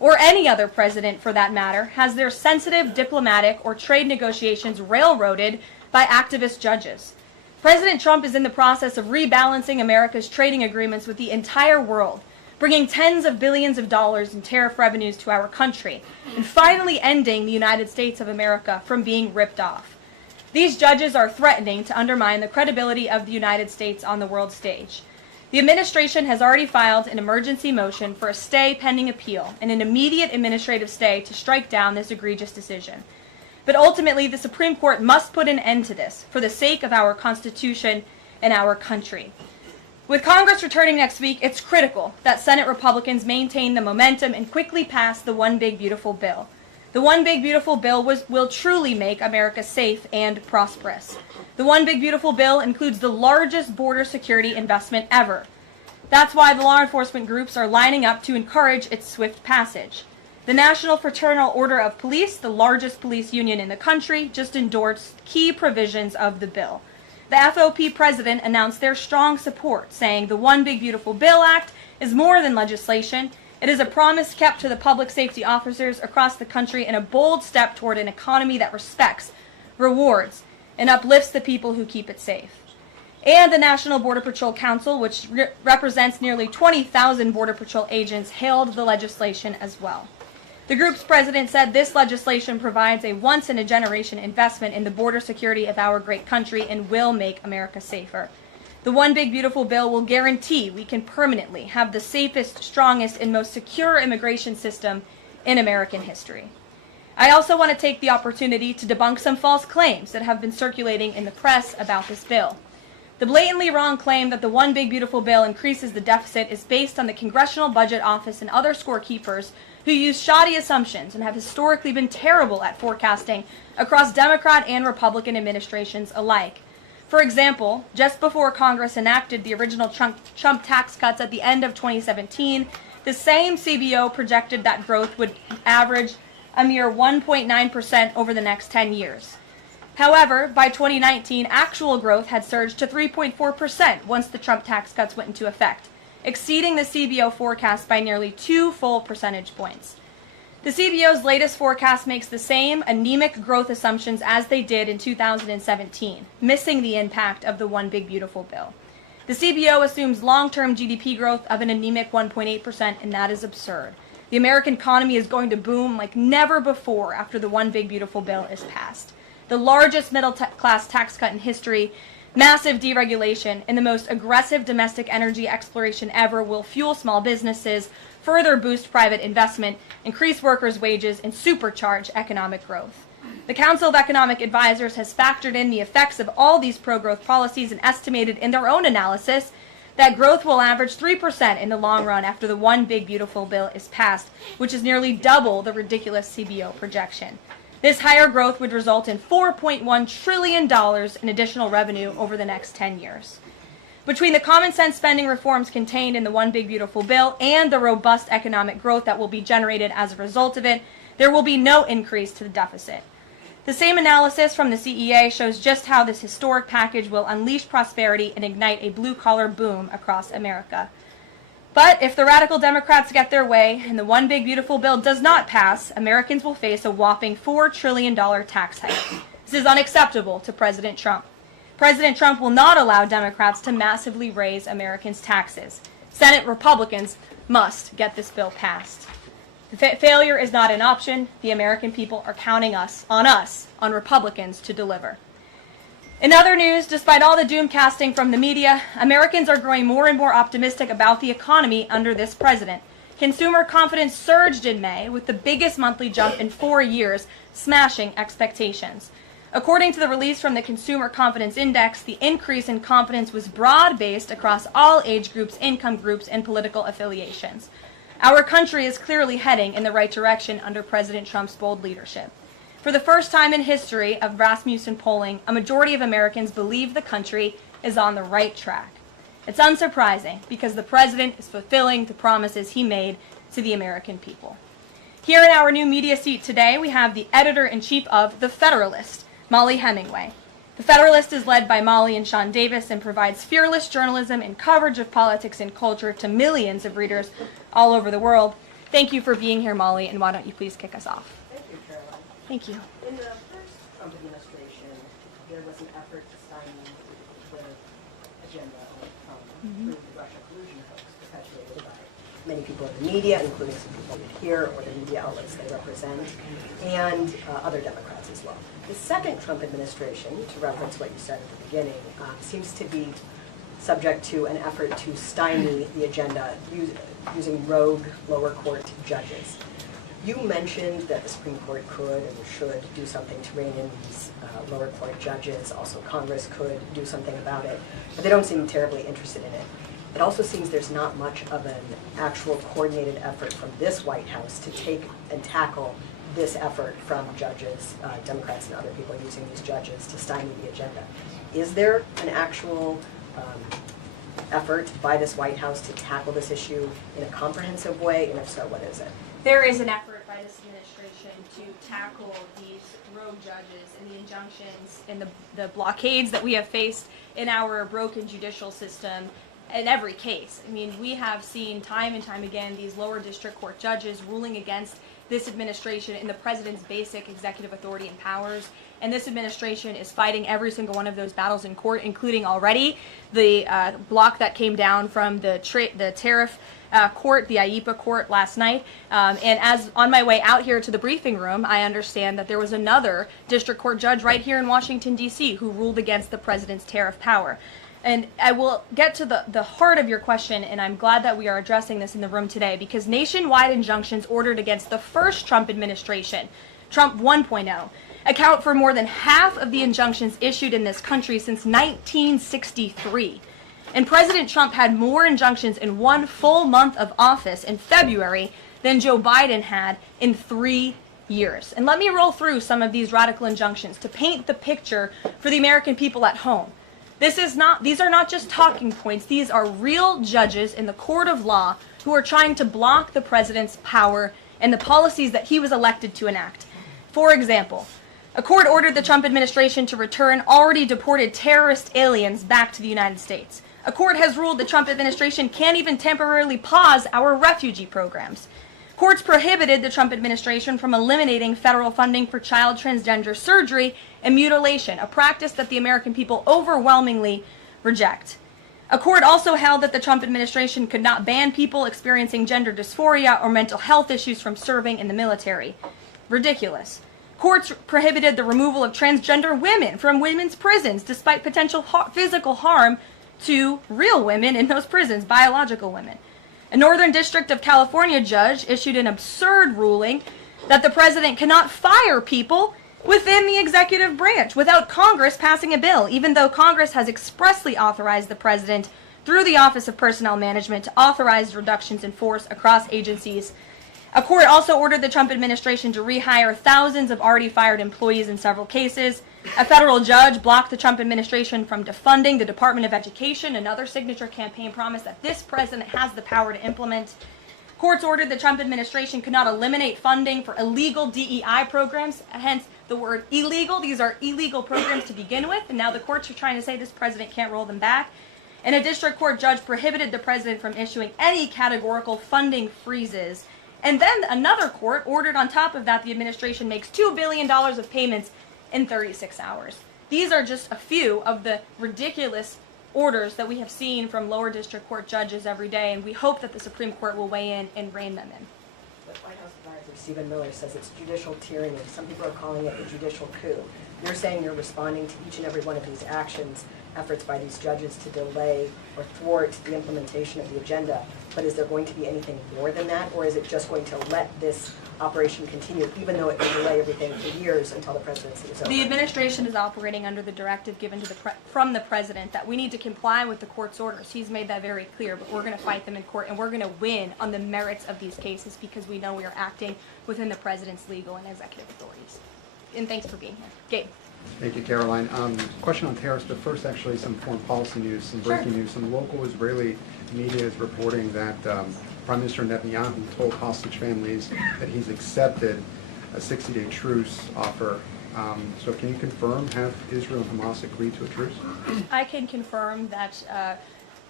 or any other president for that matter, has their sensitive diplomatic or trade negotiations railroaded by activist judges. President Trump is in the process of rebalancing America's trading agreements with the entire world, bringing tens of billions of dollars in tariff revenues to our country, and finally ending the United States of America from being ripped off. These judges are threatening to undermine the credibility of the United States on the world stage. The administration has already filed an emergency motion for a stay pending appeal and an immediate administrative stay to strike down this egregious decision. But ultimately, the Supreme Court must put an end to this for the sake of our Constitution and our country. With Congress returning next week, it's critical that Senate Republicans maintain the momentum and quickly pass the One Big Beautiful Bill. The One Big Beautiful Bill will truly make America safe and prosperous. The One Big Beautiful Bill includes the largest border security investment ever. That's why the law enforcement groups are lining up to encourage its swift passage. The National Fraternal Order of Police, the largest police union in the country, just endorsed key provisions of the bill. The FOP president announced their strong support, saying the One Big Beautiful Bill Act is more than legislation. It is a promise kept to the public safety officers across the country and a bold step toward an economy that respects, rewards, and uplifts the people who keep it safe. And the National Border Patrol Council, which represents nearly 20,000 Border Patrol agents, hailed the legislation as well. The group's president said this legislation provides a once-in-a-generation investment in the border security of our great country and will make America safer. The One Big Beautiful Bill will guarantee we can permanently have the safest, strongest, and most secure immigration system in American history. I also want to take the opportunity to debunk some false claims that have been circulating in the press about this bill. The blatantly wrong claim that the One Big Beautiful Bill increases the deficit is based on the Congressional Budget Office and other scorekeepers who use shoddy assumptions and have historically been terrible at forecasting across Democrat and Republican administrations alike. For example, just before Congress enacted the original Trump tax cuts at the end of 2017, the same CBO projected that growth would average a mere 1.9% over the next 10 years. However, by 2019, actual growth had surged to 3.4% once the Trump tax cuts went into effect, exceeding the CBO forecast by nearly 2 full percentage points. The CBO's latest forecast makes the same anemic growth assumptions as they did in 2017, missing the impact of the One Big Beautiful Bill. The CBO assumes long-term GDP growth of an anemic 1.8%, and that is absurd. The American economy is going to boom like never before after the One Big Beautiful Bill is passed. The largest middle-class tax cut in history, massive deregulation, and the most aggressive domestic energy exploration ever will fuel small businesses, further boost private investment, increase workers' wages, and supercharge economic growth. The Council of Economic Advisors has factored in the effects of all these pro-growth policies and estimated in their own analysis that growth will average 3% in the long run after the One Big Beautiful Bill is passed, which is nearly double the ridiculous CBO projection. This higher growth would result in $4.1 trillion in additional revenue over the next 10 years. Between the common sense spending reforms contained in the One Big Beautiful Bill and the robust economic growth that will be generated as a result of it, there will be no increase to the deficit. The same analysis from the CEA shows just how this historic package will unleash prosperity and ignite a blue-collar boom across America. But if the radical Democrats get their way and the One Big Beautiful Bill does not pass, Americans will face a whopping $4 trillion tax hike. This is unacceptable to President Trump. President Trump will not allow Democrats to massively raise Americans' taxes. Senate Republicans must get this bill passed. Failure is not an option. The American people are counting on Republicans to deliver. In other news, despite all the doom casting from the media, Americans are growing more and more optimistic about the economy under this president. Consumer confidence surged in May with the biggest monthly jump in 4 years, smashing expectations. According to the release from the Consumer Confidence Index, the increase in confidence was broad-based across all age groups, income groups, and political affiliations. Our country is clearly heading in the right direction under President Trump's bold leadership. For the first time in history of Rasmussen polling, a majority of Americans believe the country is on the right track. It's unsurprising because the president is fulfilling the promises he made to the American people. Here in our new media seat today, we have the editor-in-chief of The Federalist, Molly Hemingway. The Federalist is led by Molly and Sean Davis and provides fearless journalism and coverage of politics and culture to millions of readers all over the world. Thank you for being here, Molly, and why don't you please kick us off? Thank you, Caroline. Thank you. In the first Trump administration, there was an effort to stymie the agenda through the Russia collusion hoax perpetuated by many people in the media, including some people here or the media outlets they represent, and other Democrats as well. The second Trump administration, to reference what you said at the beginning, seems to be subject to an effort to stymie the agenda using rogue lower court judges. You mentioned that the Supreme Court could and should do something to rein in these lower court judges. Also, Congress could do something about it, but they don't seem terribly interested in it. It also seems there's not much of an actual coordinated effort from this White House to take and tackle this effort from judges, Democrats and other people using these judges to stymie the agenda. Is there an actual effort by this White House to tackle this issue in a comprehensive way, and if so, what is it? There is an effort by this administration to tackle these rogue judges and the injunctions and the blockades that we have faced in our broken judicial system in every case. I mean, we have seen time and time again these lower district court judges ruling against this administration in the president's basic executive authority and powers. And this administration is fighting every single one of those battles in court, including already the block that came down from the Tariff court, the IEPA court last night. And as on my way out here to the briefing room, I understand that there was another district court judge right here in Washington, D.C. who ruled against the president's tariff power. And I will get to the heart of your question, and I'm glad that we are addressing this in the room today, because nationwide injunctions ordered against the first Trump administration, Trump 1.0, account for more than half of the injunctions issued in this country since 1963. And President Trump had more injunctions in one full month of office in February than Joe Biden had in 3 years. And let me roll through some of these radical injunctions to paint the picture for the American people at home. These are not just talking points. These are real judges in the court of law who are trying to block the president's power and the policies that he was elected to enact. For example, a court ordered the Trump administration to return already deported terrorist aliens back to the United States. A court has ruled the Trump administration can't even temporarily pause our refugee programs. Courts prohibited the Trump administration from eliminating federal funding for child transgender surgery and mutilation, a practice that the American people overwhelmingly reject. A court also held that the Trump administration could not ban people experiencing gender dysphoria or mental health issues from serving in the military. Ridiculous. Courts prohibited the removal of transgender women from women's prisons despite potential physical harm to real women in those prisons, biological women. A Northern District of California judge issued an absurd ruling that the president cannot fire people within the executive branch without Congress passing a bill, even though Congress has expressly authorized the president through the Office of Personnel Management to authorize reductions in force across agencies. A court also ordered the Trump administration to rehire thousands of already fired employees in several cases. A federal judge blocked the Trump administration from defunding the Department of Education, another signature campaign promise that this president has the power to implement. Courts ordered the Trump administration could not eliminate funding for illegal DEI programs, hence the word illegal. These are illegal programs to begin with, and now the courts are trying to say this president can't roll them back. And a district court judge prohibited the president from issuing any categorical funding freezes. And then another court ordered on top of that the administration makes $2 billion of payments in 36 hours. These are just a few of the ridiculous orders that we have seen from lower district court judges every day, and we hope that the Supreme Court will weigh in and rein them in. But White House advisor Stephen Miller says it's judicial tyranny. Some people are calling it a judicial coup. You're saying you're responding to each and every one of these actions, efforts by these judges to delay or thwart the implementation of the agenda. But is there going to be anything more than that, or is it just going to let this operation continue, even though it will delay everything for years until the presidency is over? The administration is operating under the directive given to from the president that we need to comply with the court's orders. He's made that very clear, but we're going to fight them in court, and we're going to win on the merits of these cases because we know we are acting within the president's legal and executive authorities. And thanks for being here. Gabe. Thank you, Caroline. Question on tariffs, but first actually some foreign policy news, some breaking news. Some local Israeli media is reporting that Prime Minister Netanyahu told hostage families that he's accepted a 60-day truce offer. So can you confirm, have Israel and Hamas agreed to a truce? I can confirm that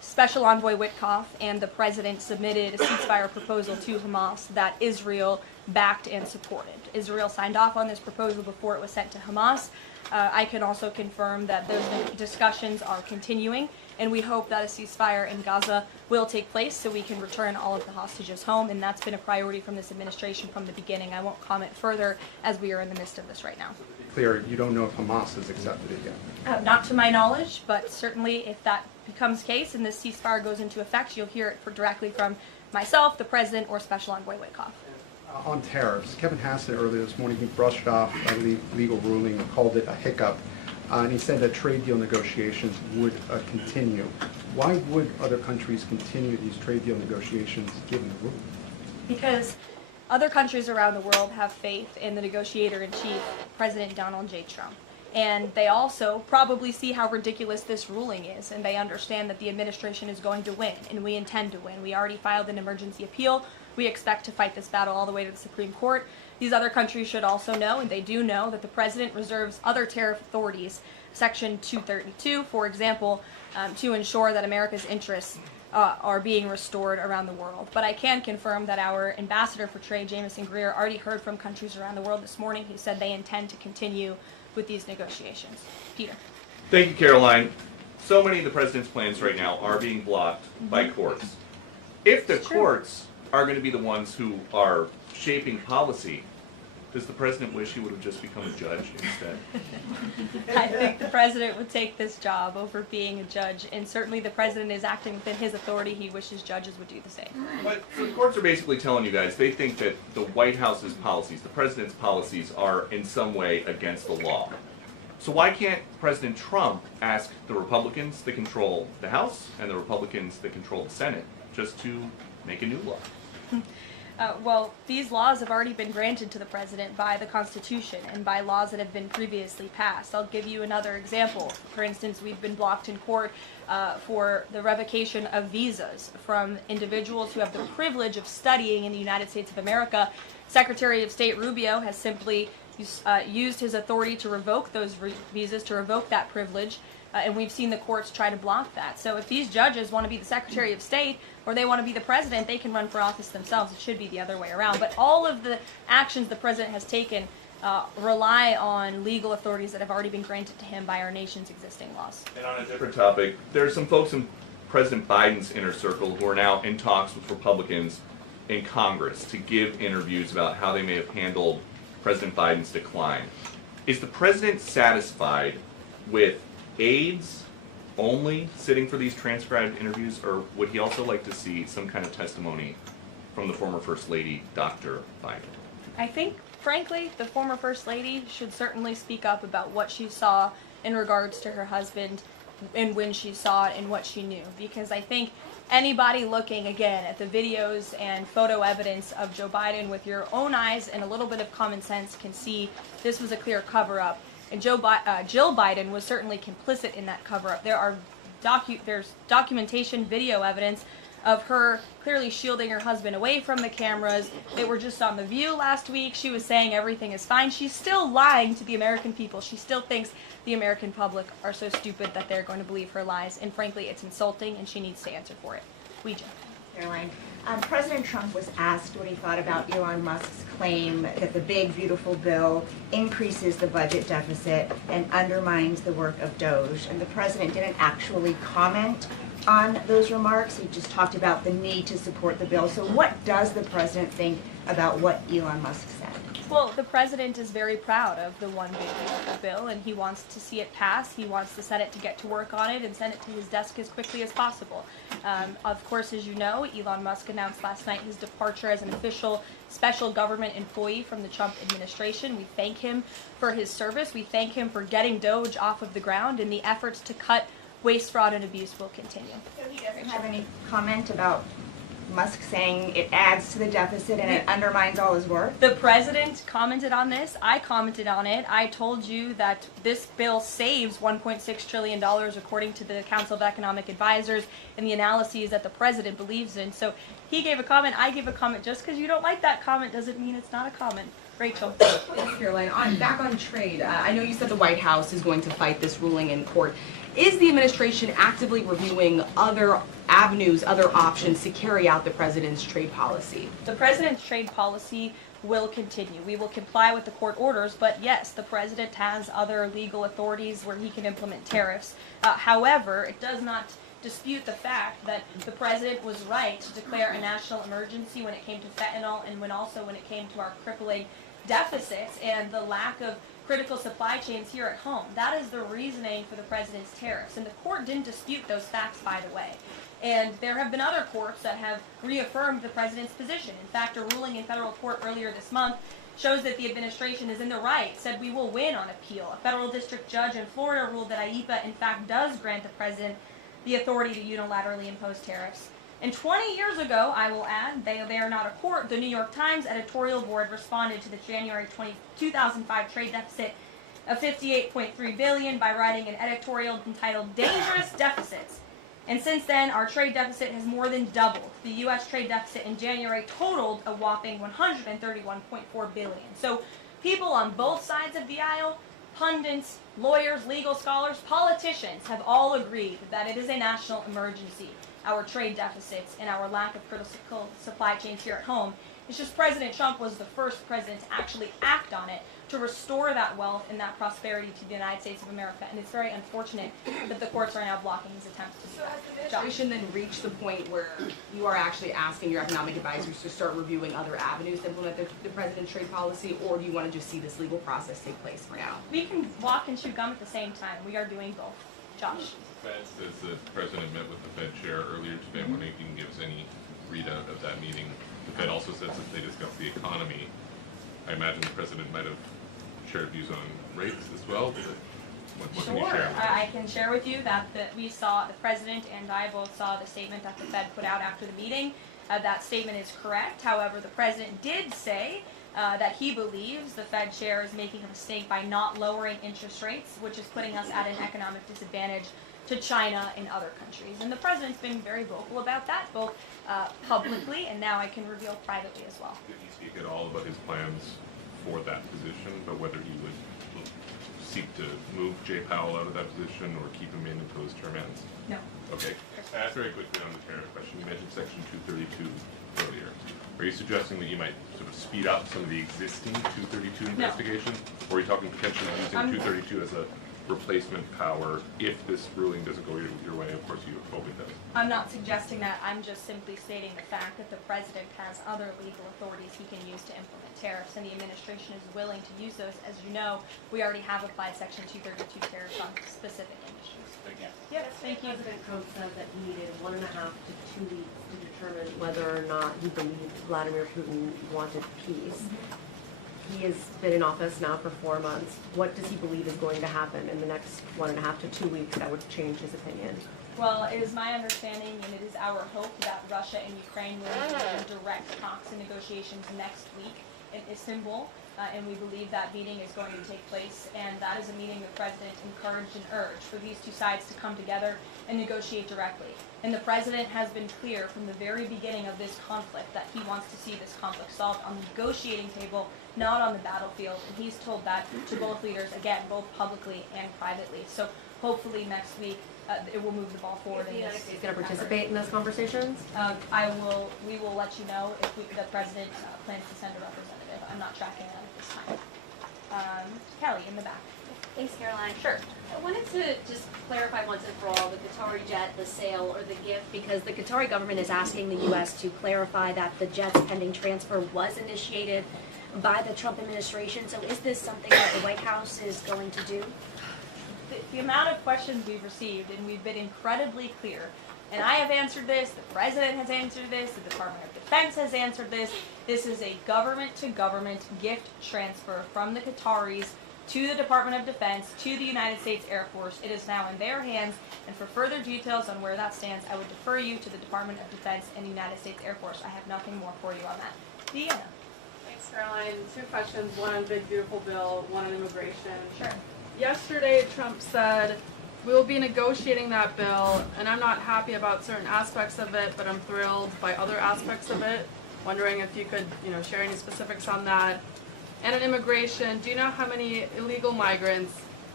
Special Envoy Witkoff and the president submitted a ceasefire proposal to Hamas that Israel backed and supported. Israel signed off on this proposal before it was sent to Hamas. I can also confirm that those discussions are continuing, and we hope that a ceasefire in Gaza will take place so we can return all of the hostages home, and that's been a priority from this administration from the beginning. I won't comment further as we are in the midst of this right now. Clear, you don't know if Hamas has accepted it yet? Not to my knowledge, but certainly if that becomes the case and this ceasefire goes into effect, you'll hear it directly from myself, the president, or Special Envoy Witkoff. On tariffs, Kevin Hassett earlier this morning, he brushed off a legal ruling and called it a hiccup, and he said that trade deal negotiations would continue. Why would other countries continue these trade deal negotiations given the ruling? Because other countries around the world have faith in the negotiator-in-chief, President Donald J. Trump. And they also probably see how ridiculous this ruling is, and they understand that the administration is going to win, and we intend to win. We already filed an emergency appeal. We expect to fight this battle all the way to the Supreme Court. These other countries should also know, and they do know, that the president reserves other tariff authorities, Section 232, for example, to ensure that America's interests are being restored around the world. But I can confirm that our ambassador for trade, Jameson Greer, already heard from countries around the world this morning. He said they intend to continue with these negotiations. Peter. Thank you, Caroline. So many of the president's plans right now are being blocked by courts. If the courts are going to be the ones who are shaping policy, does the president wish he would have just become a judge instead? I think the president would take this job over being a judge, and certainly the president is acting within his authority. He wishes judges would do the same. But so the courts are basically telling you guys they think that the White House's policies, the president's policies, are in some way against the law. So why can't President Trump ask the Republicans that control the House and the Republicans that control the Senate just to make a new law? Well, these laws have already been granted to the president by the Constitution and by laws that have been previously passed. I'll give you another example. For instance, we've been blocked in court for the revocation of visas from individuals who have the privilege of studying in the United States of America. Secretary of State Rubio has simply used his authority to revoke those visas, to revoke that privilege, and we've seen the courts try to block that. So if these judges want to be the Secretary of State or they want to be the president, they can run for office themselves. It should be the other way around. But all of the actions the president has taken rely on legal authorities that have already been granted to him by our nation's existing laws. And on a different topic, there are some folks in President Biden's inner circle who are now in talks with Republicans in Congress to give interviews about how they may have handled President Biden's decline. Is the president satisfied with aides only sitting for these transcribed interviews, or would he also like to see some kind of testimony from the former First Lady, Dr. Biden? I think, frankly, the former First Lady should certainly speak up about what she saw in regards to her husband and when she saw it and what she knew. Because I think anybody looking, again, at the videos and photo evidence of Joe Biden with your own eyes and a little bit of common sense can see this was a clear cover-up. And Jill Biden was certainly complicit in that cover-up. There's documentation, video evidence of her clearly shielding her husband away from the cameras. They were just on The View last week. She was saying everything is fine. She's still lying to the American people. She still thinks the American public are so stupid that they're going to believe her lies. And frankly, it's insulting, and she needs to answer for it. Ouija. Caroline, President Trump was asked what he thought about Elon Musk's claim that the big, beautiful bill increases the budget deficit and undermines the work of Doge. And the president didn't actually comment on those remarks. He just talked about the need to support the bill. So what does the president think about what Elon Musk said? Well, the president is very proud of the one big beautiful bill, and he wants to see it pass. He wants the Senate to get to work on it and send it to his desk as quickly as possible. Of course, as you know, Elon Musk announced last night his departure as an official special government employee from the Trump administration. We thank him for his service. We thank him for getting Doge off of the ground, and the efforts to cut waste, fraud, and abuse will continue. So he doesn't have any comment about Musk saying it adds to the deficit and it undermines all his work? The president commented on this. I commented on it. I told you that this bill saves $1.6 trillion according to the Council of Economic Advisors and the analyses that the president believes in. So he gave a comment, I gave a comment. Just because you don't like that comment doesn't mean it's not a comment. Rachel. Thanks, Caroline. Back on trade, I know you said the White House is going to fight this ruling in court. Is the administration actively reviewing other avenues, other options to carry out the president's trade policy? The president's trade policy will continue. We will comply with the court orders, but yes, the president has other legal authorities where he can implement tariffs. However, it does not dispute the fact that the president was right to declare a national emergency when it came to fentanyl and when it came to our crippling deficits and the lack of critical supply chains here at home. That is the reasoning for the president's tariffs, and the court didn't dispute those facts, by the way. And there have been other courts that have reaffirmed the president's position. In fact, a ruling in federal court earlier this month shows that the administration is in the right, said we will win on appeal. A federal district judge in Florida ruled that IEEPA, in fact, does grant the president the authority to unilaterally impose tariffs. And 20 years ago, I will add, they are not a court, the New York Times editorial board responded to the January 2005 trade deficit of $58.3 billion by writing an editorial entitled Dangerous Deficits. And since then, our trade deficit has more than doubled. The U.S. trade deficit in January totaled a whopping $131.4 billion. So people on both sides of the aisle, pundits, lawyers, legal scholars, politicians have all agreed that it is a national emergency, our trade deficits and our lack of critical supply chains here at home. It's just President Trump was the first president to actually act on it, to restore that wealth and that prosperity to the United States of America. And it's very unfortunate that the courts are now blocking his attempts to do that. So has the administration then reached the point where you are actually asking your economic advisors to start reviewing other avenues to implement the president's trade policy, or do you want to just see this legal process take place for now? We can walk and chew gum at the same time. We are doing both. Josh. The Fed says the president met with the Fed chair earlier today. I'm wondering if you can give us any readout of that meeting. The Fed also says that they discussed the economy. I imagine the president might have shared views on rates as well. What can you share? I can share with you that we saw, the president and I both saw the statement that the Fed put out after the meeting. That statement is correct. However, the president did say that he believes the Fed chair is making a mistake by not lowering interest rates, which is putting us at an economic disadvantage to China and other countries. And the president's been very vocal about that, both publicly and now I can reveal privately as well. Did he speak at all about his plans for that position, but whether he would seek to move Jay Powell out of that position or keep him in until his term ends? No. Okay. Very quickly on the tariff question, you mentioned Section 232 earlier. Are you suggesting that you might sort of speed up some of the existing 232 investigations? Or are you talking potentially using 232 as a replacement power if this ruling doesn't go your way? Of course, you hope it does. I'm not suggesting that. I'm just simply stating the fact that the president has other legal authorities he can use to implement tariffs, and the administration is willing to use those. As you know, we already have applied Section 232 tariffs on specific industries. Thank you. Yep, thank you. President Trump said that he needed 1.5 to 2 weeks to determine whether or not he believed Vladimir Putin wanted peace. He has been in office now for 4 months. What does he believe is going to happen in the next 1.5 to 2 weeks that would change his opinion? Well, it is my understanding and it is our hope that Russia and Ukraine will engage in direct talks and negotiations next week in Istanbul. And we believe that meeting is going to take place, and that is a meeting the president encouraged and urged for these two sides to come together and negotiate directly. And the president has been clear from the very beginning of this conflict that he wants to see this conflict solved on the negotiating table, not on the battlefield. And he's told that to both leaders, again, both publicly and privately. So hopefully next week it will move the ball forward. Is the United States going to participate in those conversations? We will let you know if the president plans to send a representative. I'm not tracking that at this time. Kelly, in the back. Thanks, Caroline. Sure. I wanted to just clarify once and for all the Qatari jet, the sale, or the gift, because the Qatari government is asking the U.S. to clarify that the jet's pending transfer was initiated by the Trump administration. So is this something that the White House is going to do? The amount of questions we've received, and we've been incredibly clear, and I have answered this, the president has answered this, the Department of Defense has answered this. This is a government-to-government gift transfer from the Qataris to the Department of Defense, to the United States Air Force. It is now in their hands, and for further details on where that stands, I would defer you to the Department of Defense and the United States Air Force. I have nothing more for you on that. Deanna. Thanks, Caroline. 2 questions, one on Big Beautiful Bill, one on immigration. Sure. Yesterday, Trump said, we will be negotiating that bill, and I'm not happy about certain aspects of it, but I'm thrilled by other aspects of it. Wondering if you could, share any specifics on that. And on immigration, do you know how many illegal migrants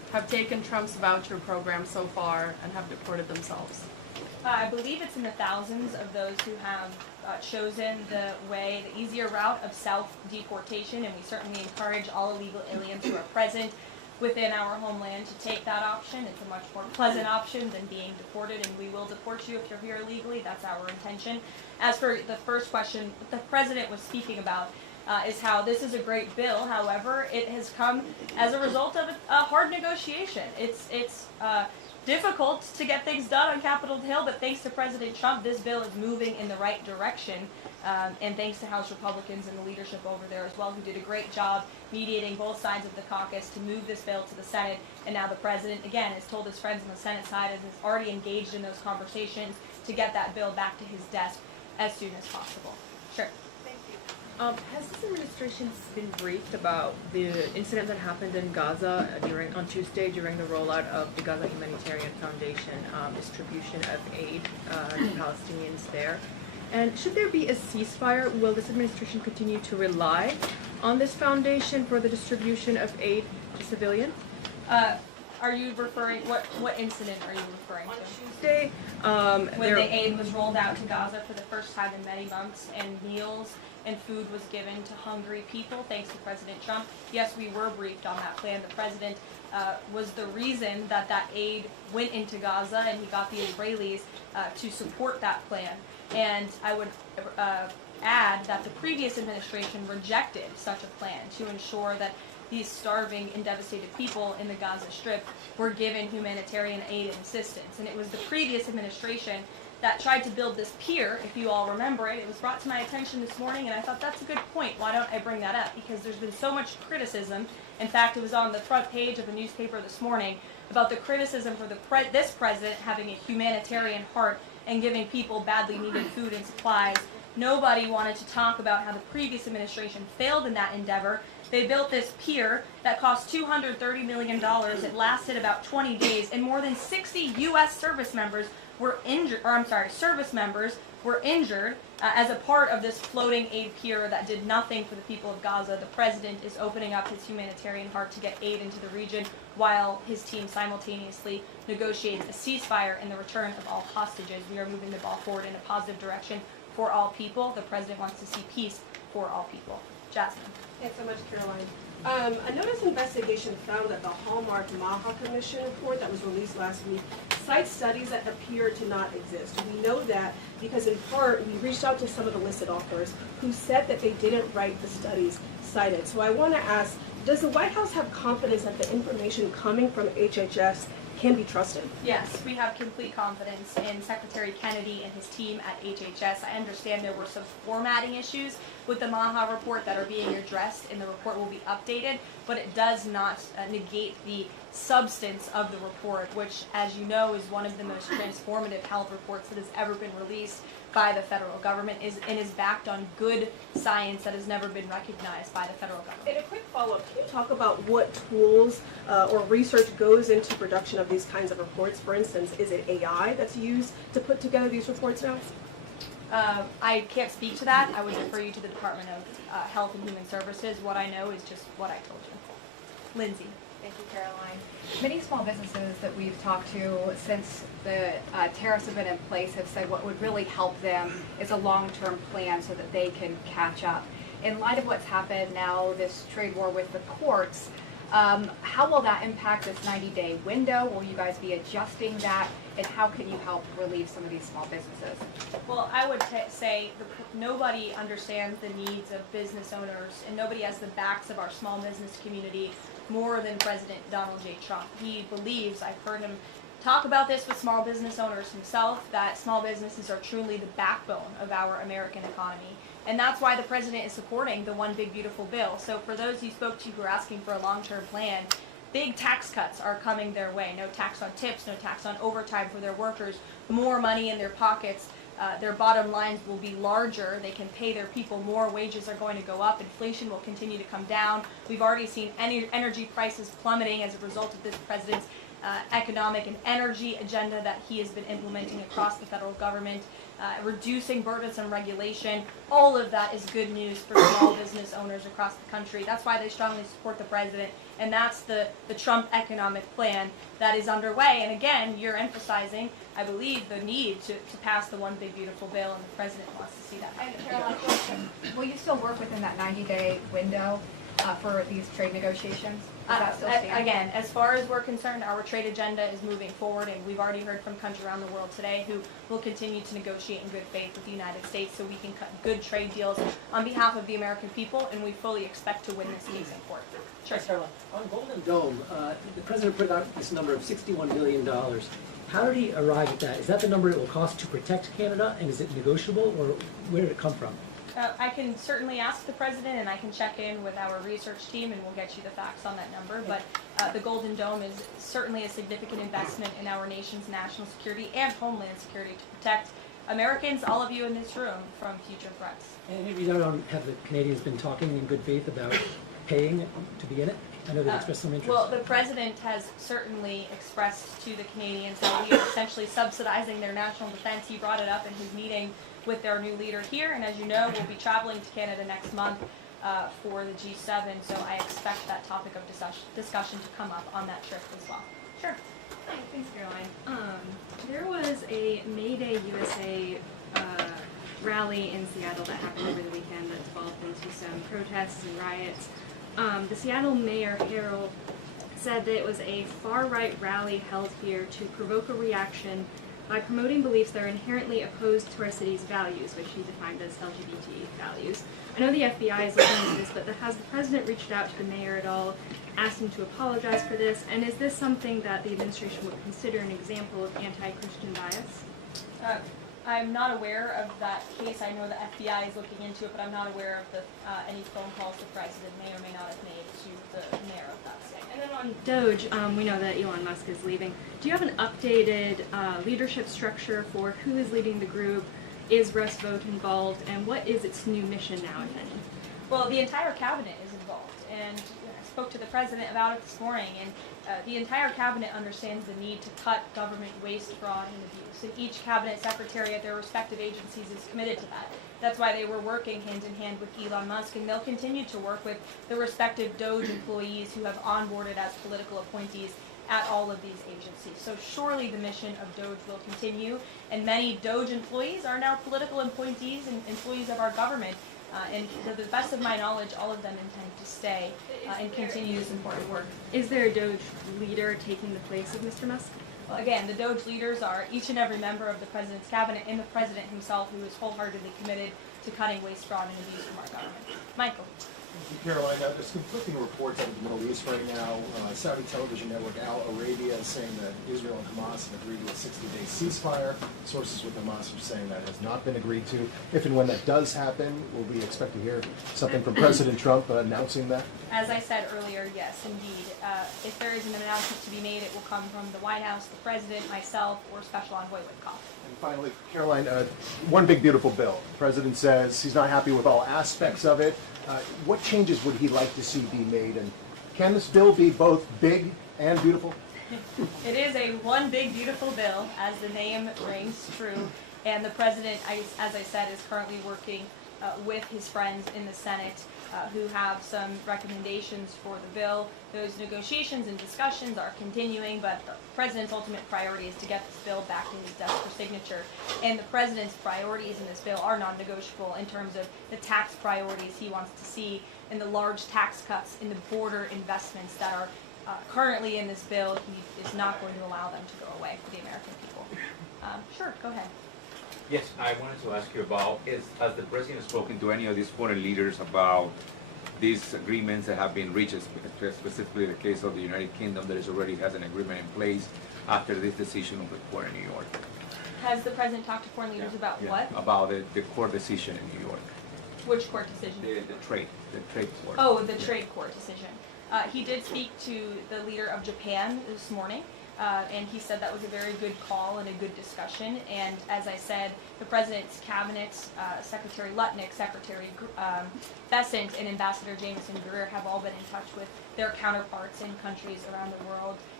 have taken Trump's voucher program so far and have deported themselves? I believe it's in the thousands of those who have chosen the easier route of self-deportation, and we certainly encourage all illegal aliens who are present within our homeland to take that option. It's a much more pleasant option than being deported, and we will deport you if you're here illegally. That's our intention. As for the first question, what the president was speaking about is how this is a great bill. However, it has come as a result of a hard negotiation. It's difficult to get things done on Capitol Hill, but thanks to President Trump, this bill is moving in the right direction. And thanks to House Republicans and the leadership over there as well, who did a great job mediating both sides of the caucus to move this bill to the Senate. And now the president, again, has told his friends on the Senate side and is already engaged in those conversations to get that bill back to his desk as soon as possible. Sure. Has this administration been briefed about the incident that happened in Gaza on Tuesday during the rollout of the Gaza Humanitarian Foundation distribution of aid to Palestinians there? And should there be a ceasefire, will this administration continue to rely on this foundation for the distribution of aid to civilians? Are you referring, what incident are you referring to? Tuesday, when the aid was rolled out to Gaza for the first time in many months, and meals and food was given to hungry people, thanks to President Trump. Yes, we were briefed on that plan. The president was the reason that that aid went into Gaza, and he got the Israelis to support that plan. And I would add that the previous administration rejected such a plan to ensure that these starving and devastated people in the Gaza Strip were given humanitarian aid and assistance. And it was the previous administration that tried to build this pier, if you all remember it. It was brought to my attention this morning, and I thought that's a good point. Why don't I bring that up? Because there's been so much criticism. In fact, it was on the front page of a newspaper this morning about the criticism for this president having a humanitarian heart and giving people badly needed food and supplies. Nobody wanted to talk about how the previous administration failed in that endeavor. They built this pier that cost $230 million. It lasted about 20 days, and more than 60 U.S. service members were injured, as a part of this floating aid pier that did nothing for the people of Gaza. The president is opening up his humanitarian heart to get aid into the region, while his team simultaneously negotiates a ceasefire and the return of all hostages. We are moving the ball forward in a positive direction for all people. The president wants to see peace for all people. Jasmine. Thanks so much, Caroline. A notice investigation found that the Hallmark Maha Commission report that was released last week cites studies that appear to not exist. We know that because in part we reached out to some of the listed authors who said that they didn't write the studies cited. So I want to ask, does the White House have confidence that the information coming from HHS can be trusted? Yes, we have complete confidence in Secretary Kennedy and his team at HHS. I understand there were some formatting issues with the Maha report that are being addressed, and the report will be updated, but it does not negate the substance of the report, which, as you know, is one of the most transformative health reports that has ever been released by the federal government and is backed on good science that has never been recognized by the federal government. And a quick follow-up, can you talk about what tools or research goes into production of these kinds of reports? For instance, is it AI that's used to put together these reports now? I can't speak to that. I would refer you to the Department of Health and Human Services. What I know is just what I told you. Lindsay. Thank you, Caroline. Many small businesses that we've talked to since the tariffs have been in place have said what would really help them is a long-term plan so that they can catch up. In light of what's happened now, this trade war with the courts, how will that impact this 90-day window? Will you guys be adjusting that? And how can you help relieve some of these small businesses? Well, I would say nobody understands the needs of business owners, and nobody has the backs of our small business community more than President Donald J. Trump. He believes, I've heard him talk about this with small business owners himself, that small businesses are truly the backbone of our American economy. And that's why the president is supporting the One Big Beautiful Bill. So for those you spoke to who are asking for a long-term plan, big tax cuts are coming their way. No tax on tips, no tax on overtime for their workers, more money in their pockets. Their bottom lines will be larger. They can pay their people more. Wages are going to go up. Inflation will continue to come down. We've already seen energy prices plummeting as a result of this president's economic and energy agenda that he has been implementing across the federal government, reducing burdensome regulation. All of that is good news for small business owners across the country. That's why they strongly support the president, and that's the Trump economic plan that is underway. And again, you're emphasizing, I believe, the need to pass the one big beautiful bill, and the president wants to see that. And Caroline, will you still work within that 90-day window for these trade negotiations? Does that still stand? Again, as far as we're concerned, our trade agenda is moving forward, and we've already heard from countries around the world today who will continue to negotiate in good faith with the United States so we can cut good trade deals on behalf of the American people, and we fully expect to win this case in court. Sure. On Golden Dome, the president put out this number of $61 billion. How did he arrive at that? Is that the number it will cost to protect Canada, and is it negotiable, or where did it come from? I can certainly ask the president, and I can check in with our research team, and we'll get you the facts on that number. But the Golden Dome is certainly a significant investment in our nation's national security and homeland security to protect Americans, all of you in this room, from future threats. And you don't have the Canadians been talking in good faith about paying to be in it? I know they've expressed some interest. Well, the president has certainly expressed to the Canadians that we are essentially subsidizing their national defense. He brought it up in his meeting with their new leader here, and as you know, we'll be traveling to Canada next month for the G7, so I expect that topic of discussion to come up on that trip as well. Sure. Hi, thanks, Caroline. There was a May Day USA rally in Seattle that happened over the weekend that developed into some protests and riots. The Seattle Mayor Harrell said that it was a far-right rally held here to provoke a reaction by promoting beliefs that are inherently opposed to our city's values, which he defined as LGBT values. I know the FBI is looking into this, but has the president reached out to the mayor at all, asked him to apologize for this, and is this something that the administration would consider an example of anti-Christian bias? I'm not aware of that case. I know the FBI is looking into it, but I'm not aware of any phone calls the president may or may not have made to the mayor of that state. And then on Doge, we know that Elon Musk is leaving. Do you have an updated leadership structure for who is leading the group? Is Russ Vought involved? And what is its new mission now, if any? Well, the entire cabinet is involved, and I spoke to the president about it this morning, and the entire cabinet understands the need to cut government waste, fraud, and abuse, and each cabinet secretary at their respective agencies is committed to that. That's why they were working hand in hand with Elon Musk, and they'll continue to work with the respective Doge employees who have onboarded as political appointees at all of these agencies. So surely the mission of Doge will continue, and many Doge employees are now political appointees and employees of our government. And to the best of my knowledge, all of them intend to stay and continue this important work. Is there a Doge leader taking the place of Mr. Musk? Well, again, the Doge leaders are each and every member of the president's cabinet and the president himself, who is wholeheartedly committed to cutting waste, fraud, and abuse from our government. Michael. Caroline, there's conflicting reports out of the Middle East right now. Saudi television network Al Arabia is saying that Israel and Hamas have agreed to a 60-day ceasefire. Sources with Hamas are saying that has not been agreed to. If and when that does happen, will we expect to hear something from President Trump announcing that? As I said earlier, yes, indeed. If there is an announcement to be made, it will come from the White House, the president, myself, or Special Envoy Witkoff. And finally, Caroline, one big beautiful bill. The president says he's not happy with all aspects of it. What changes would he like to see be made, and can this bill be both big and beautiful? It is a one big beautiful bill, as the name rings true, and the president, as I said, is currently working with his friends in the Senate who have some recommendations for the bill. Those negotiations and discussions are continuing, but the president's ultimate priority is to get this bill back to his desk for signature. And the president's priorities in this bill are non-negotiable in terms of the tax priorities he wants to see and the large tax cuts in the border investments that are currently in this bill. He is not going to allow them to go away for the American people. Sure, go ahead. Yes, I wanted to ask you about, has the president spoken to any of these foreign leaders about these agreements that have been reached, specifically the case of the United Kingdom that already has an agreement in place after this decision of the court in New York? Has the president talked to foreign leaders about what? About the court decision in New York. Which court decision? The trade court. Oh, the trade court decision. He did speak to the leader of Japan this morning. And he said that was a very good call and a good discussion. And as I said, the president's cabinet, Secretary Lutnick, Secretary Bessent, and Ambassador Jameson Greer have all been in touch with their counterparts in countries around the world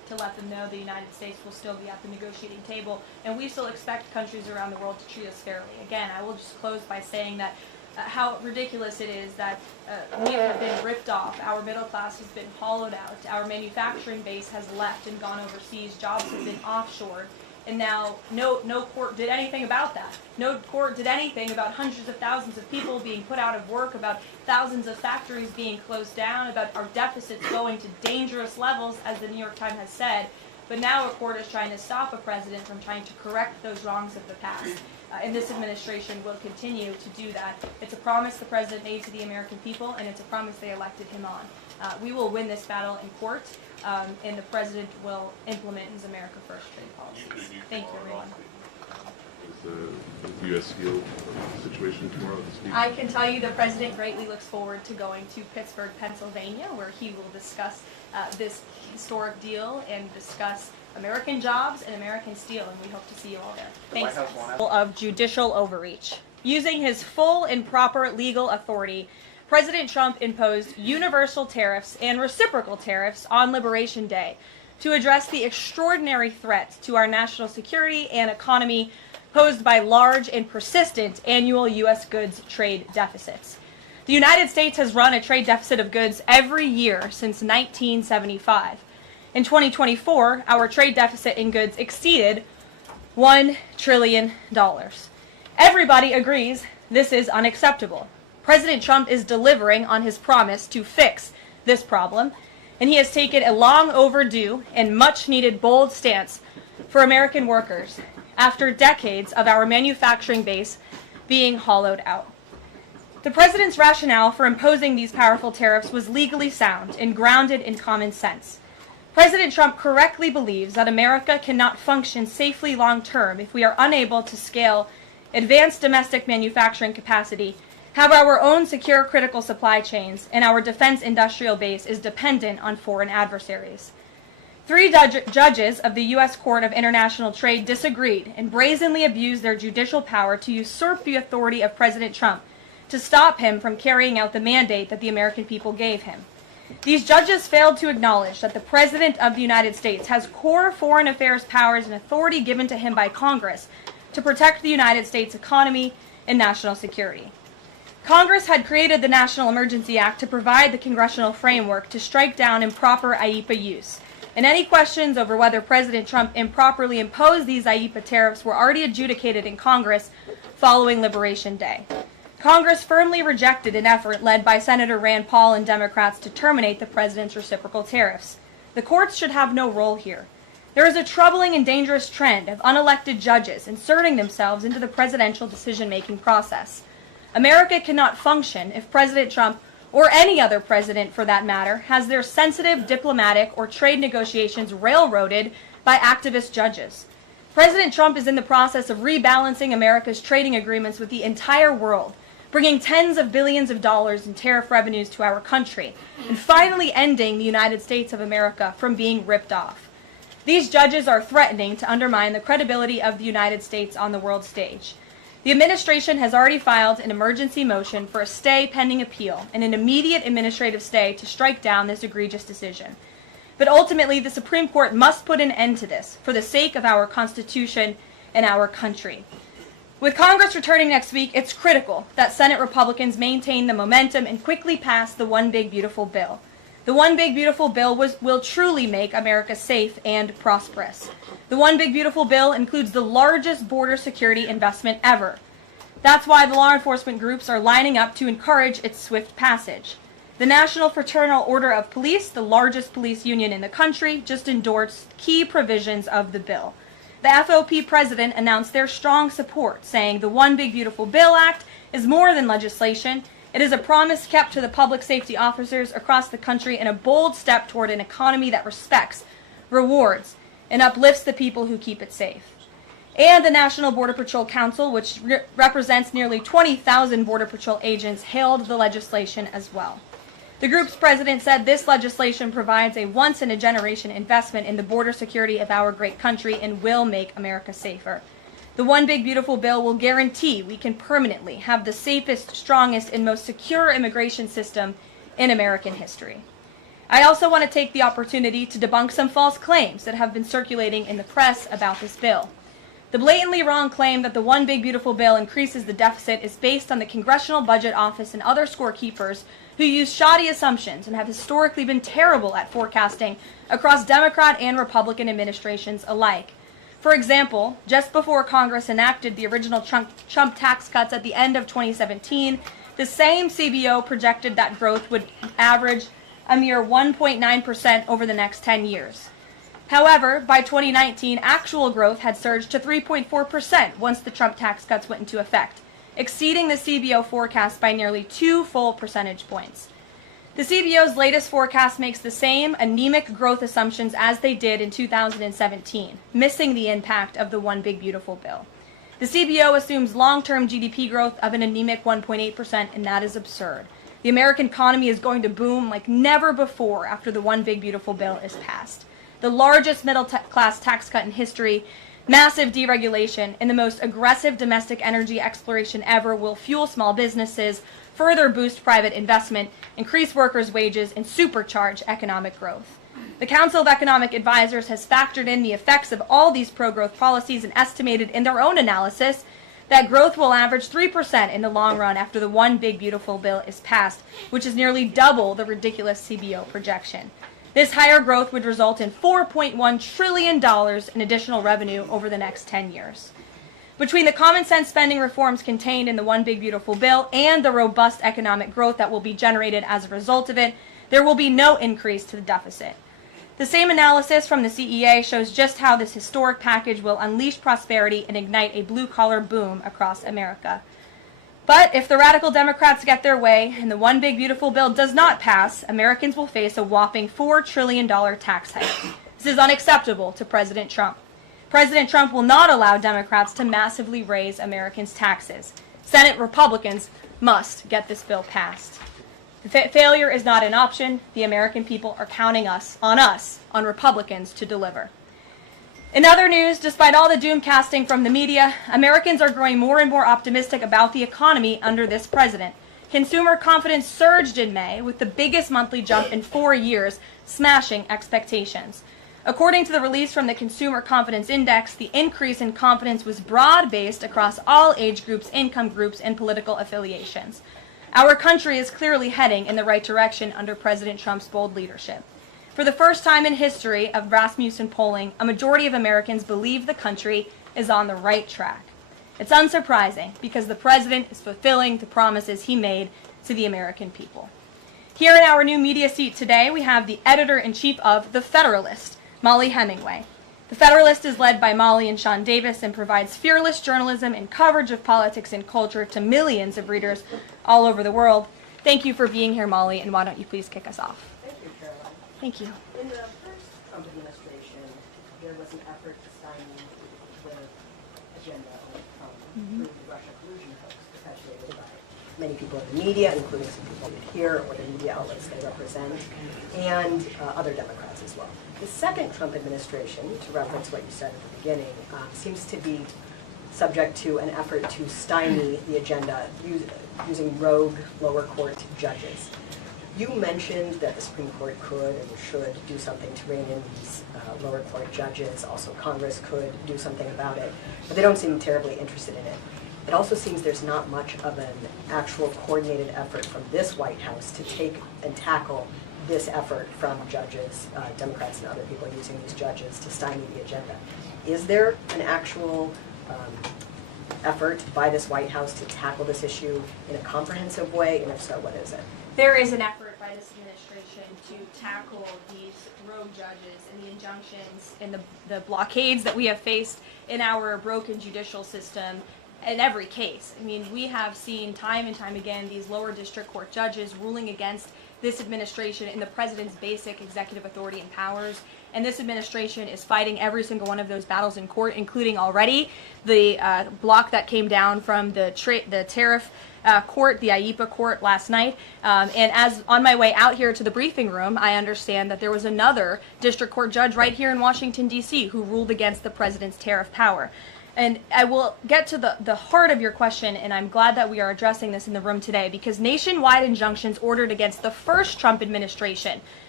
to let them know the United States will still be at the negotiating table, and we still expect countries around the world to treat us fairly. Again, I will just close by saying that how ridiculous it is that we have been ripped off, our middle class has been hollowed out, our manufacturing base has left and gone overseas, jobs have been offshored, and now no court did anything about that. No court did anything about hundreds of thousands of people being put out of work, about thousands of factories being closed down, about our deficits going to dangerous levels, as the New York Times has said. But now a court is trying to stop a president from trying to correct those wrongs of the past. And this administration will continue to do that. It's a promise the president made to the American people, and it's a promise they elected him on. We will win this battle in court, and the president will implement his America First trade policies. Thank you, everyone. Is the U.S. steel situation tomorrow this week? I can tell you the president greatly looks forward to going to Pittsburgh, Pennsylvania, where he will discuss this historic deal and discuss American jobs and American steel, and we hope to see you all there. Thanks. Of judicial overreach. Using his full and proper legal authority, President Trump imposed universal tariffs and reciprocal tariffs on Liberation Day to address the extraordinary threat to our national security and economy posed by large and persistent annual U.S. goods trade deficits. The United States has run a trade deficit of goods every year since 1975. In 2024, our trade deficit in goods exceeded $1 trillion. Everybody agrees this is unacceptable. President Trump is delivering on his promise to fix this problem, and he has taken a long overdue and much needed bold stance for American workers after decades of our manufacturing base being hollowed out. The president's rationale for imposing these powerful tariffs was legally sound and grounded in common sense. President Trump correctly believes that America cannot function safely long-term if we are unable to scale advanced domestic manufacturing capacity, have our own secure critical supply chains, and our defense industrial base is dependent on foreign adversaries. 3 judges of the U.S. Court of International Trade disagreed and brazenly abused their judicial power to usurp the authority of President Trump to stop him from carrying out the mandate that the American people gave him. These judges failed to acknowledge that the President of the United States has core foreign affairs powers and authority given to him by Congress to protect the United States economy and national security. Congress had created the National Emergency Act to provide the congressional framework to strike down improper IEEPA use, and any questions over whether President Trump improperly imposed these IEEPA tariffs were already adjudicated in Congress following Liberation Day. Congress firmly rejected an effort led by Senator Rand Paul and Democrats to terminate the president's reciprocal tariffs. The courts should have no role here. There is a troubling and dangerous trend of unelected judges inserting themselves into the presidential decision-making process. America cannot function if President Trump, or any other president for that matter, has their sensitive diplomatic or trade negotiations railroaded by activist judges. President Trump is in the process of rebalancing America's trading agreements with the entire world, bringing tens of billions of dollars in tariff revenues to our country, and finally ending the United States of America from being ripped off. These judges are threatening to undermine the credibility of the United States on the world stage. The administration has already filed an emergency motion for a stay pending appeal and an immediate administrative stay to strike down this egregious decision. But ultimately, the Supreme Court must put an end to this for the sake of our Constitution and our country. With Congress returning next week, it's critical that Senate Republicans maintain the momentum and quickly pass the One Big Beautiful Bill. The One Big Beautiful Bill will truly make America safe and prosperous. The One Big Beautiful Bill includes the largest border security investment ever. That's why the law enforcement groups are lining up to encourage its swift passage. The National Fraternal Order of Police, the largest police union in the country, just endorsed key provisions of the bill. The FOP president announced their strong support, saying the One Big Beautiful Bill Act is more than legislation. It is a promise kept to the public safety officers across the country and a bold step toward an economy that respects, rewards, and uplifts the people who keep it safe. And the National Border Patrol Council, which represents nearly 20,000 Border Patrol agents, hailed the legislation as well. The group's president said this legislation provides a once-in-a-generation investment in the border security of our great country and will make America safer. The One Big Beautiful Bill will guarantee we can permanently have the safest, strongest, and most secure immigration system in American history. I also want to take the opportunity to debunk some false claims that have been circulating in the press about this bill. The blatantly wrong claim that the One Big Beautiful Bill increases the deficit is based on the Congressional Budget Office and other scorekeepers who use shoddy assumptions and have historically been terrible at forecasting across Democrat and Republican administrations alike. For example, just before Congress enacted the original Trump tax cuts at the end of 2017, the same CBO projected that growth would average a mere 1.9% over the next 10 years. However, by 2019, actual growth had surged to 3.4% once the Trump tax cuts went into effect, exceeding the CBO forecast by nearly 2 full percentage points. The CBO's latest forecast makes the same anemic growth assumptions as they did in 2017, missing the impact of the One Big Beautiful Bill. The CBO assumes long-term GDP growth of an anemic 1.8%, and that is absurd. The American economy is going to boom like never before after the One Big Beautiful Bill is passed. The largest middle-class tax cut in history, massive deregulation, and the most aggressive domestic energy exploration ever will fuel small businesses, further boost private investment, increase workers' wages, and supercharge economic growth. The Council of Economic Advisors has factored in the effects of all these pro-growth policies and estimated in their own analysis that growth will average 3% in the long run after the One Big Beautiful Bill is passed, which is nearly double the ridiculous CBO projection. This higher growth would result in $4.1 trillion in additional revenue over the next 10 years. Between the common sense spending reforms contained in the One Big Beautiful Bill and the robust economic growth that will be generated as a result of it, there will be no increase to the deficit. The same analysis from the CEA shows just how this historic package will unleash prosperity and ignite a blue-collar boom across America. But if the radical Democrats get their way and the One Big Beautiful Bill does not pass, Americans will face a whopping $4 trillion tax hike. This is unacceptable to President Trump. President Trump will not allow Democrats to massively raise Americans' taxes. Senate Republicans must get this bill passed. Failure is not an option. The American people are counting on Republicans to deliver. In other news, despite all the doom casting from the media, Americans are growing more and more optimistic about the economy under this president. Consumer confidence surged in May with the biggest monthly jump in 4 years, smashing expectations. According to the release from the Consumer Confidence Index, the increase in confidence was broad-based across all age groups, income groups, and political affiliations. Our country is clearly heading in the right direction under President Trump's bold leadership. For the first time in history of Rasmussen polling, a majority of Americans believe the country is on the right track. It's unsurprising because the president is fulfilling the promises he made to the American people. Here in our new media seat today, we have the editor-in-chief of The Federalist, Molly Hemingway. The Federalist is led by Molly and Sean Davis and provides fearless journalism and coverage of politics and culture to millions of readers all over the world. Thank you for being here, Molly, and why don't you please kick us off? Thank you, Caroline. Thank you. In the first Trump administration, there was an effort to stymie the agenda through the Russia collusion hoax perpetuated by many people in the media, including some people here or the media outlets they represent, and other Democrats as well. The second Trump administration, to reference what you said at the beginning, seems to be subject to an effort to stymie the agenda using rogue lower court judges. You mentioned that the Supreme Court could and should do something to rein in these lower court judges. Also, Congress could do something about it, but they don't seem terribly interested in it. It also seems there's not much of an actual coordinated effort from this White House to take and tackle this effort from judges, Democrats and other people using these judges to stymie the agenda. Is there an actual effort by this White House to tackle this issue in a comprehensive way, and if so, what is it? There is an effort by this administration to tackle these rogue judges and the injunctions and the blockades that we have faced in our broken judicial system in every case. I mean, we have seen time and time again these lower district court judges ruling against this administration in the president's basic executive authority and powers. And this administration is fighting every single one of those battles in court, including already the block that came down from the Tariff court, the IEPA court last night. And as on my way out here to the briefing room, I understand that there was another district court judge right here in Washington, D.C. who ruled against the president's tariff power. And I will get to the heart of your question, and I'm glad that we are addressing this in the room today, because nationwide injunctions ordered against the first Trump administration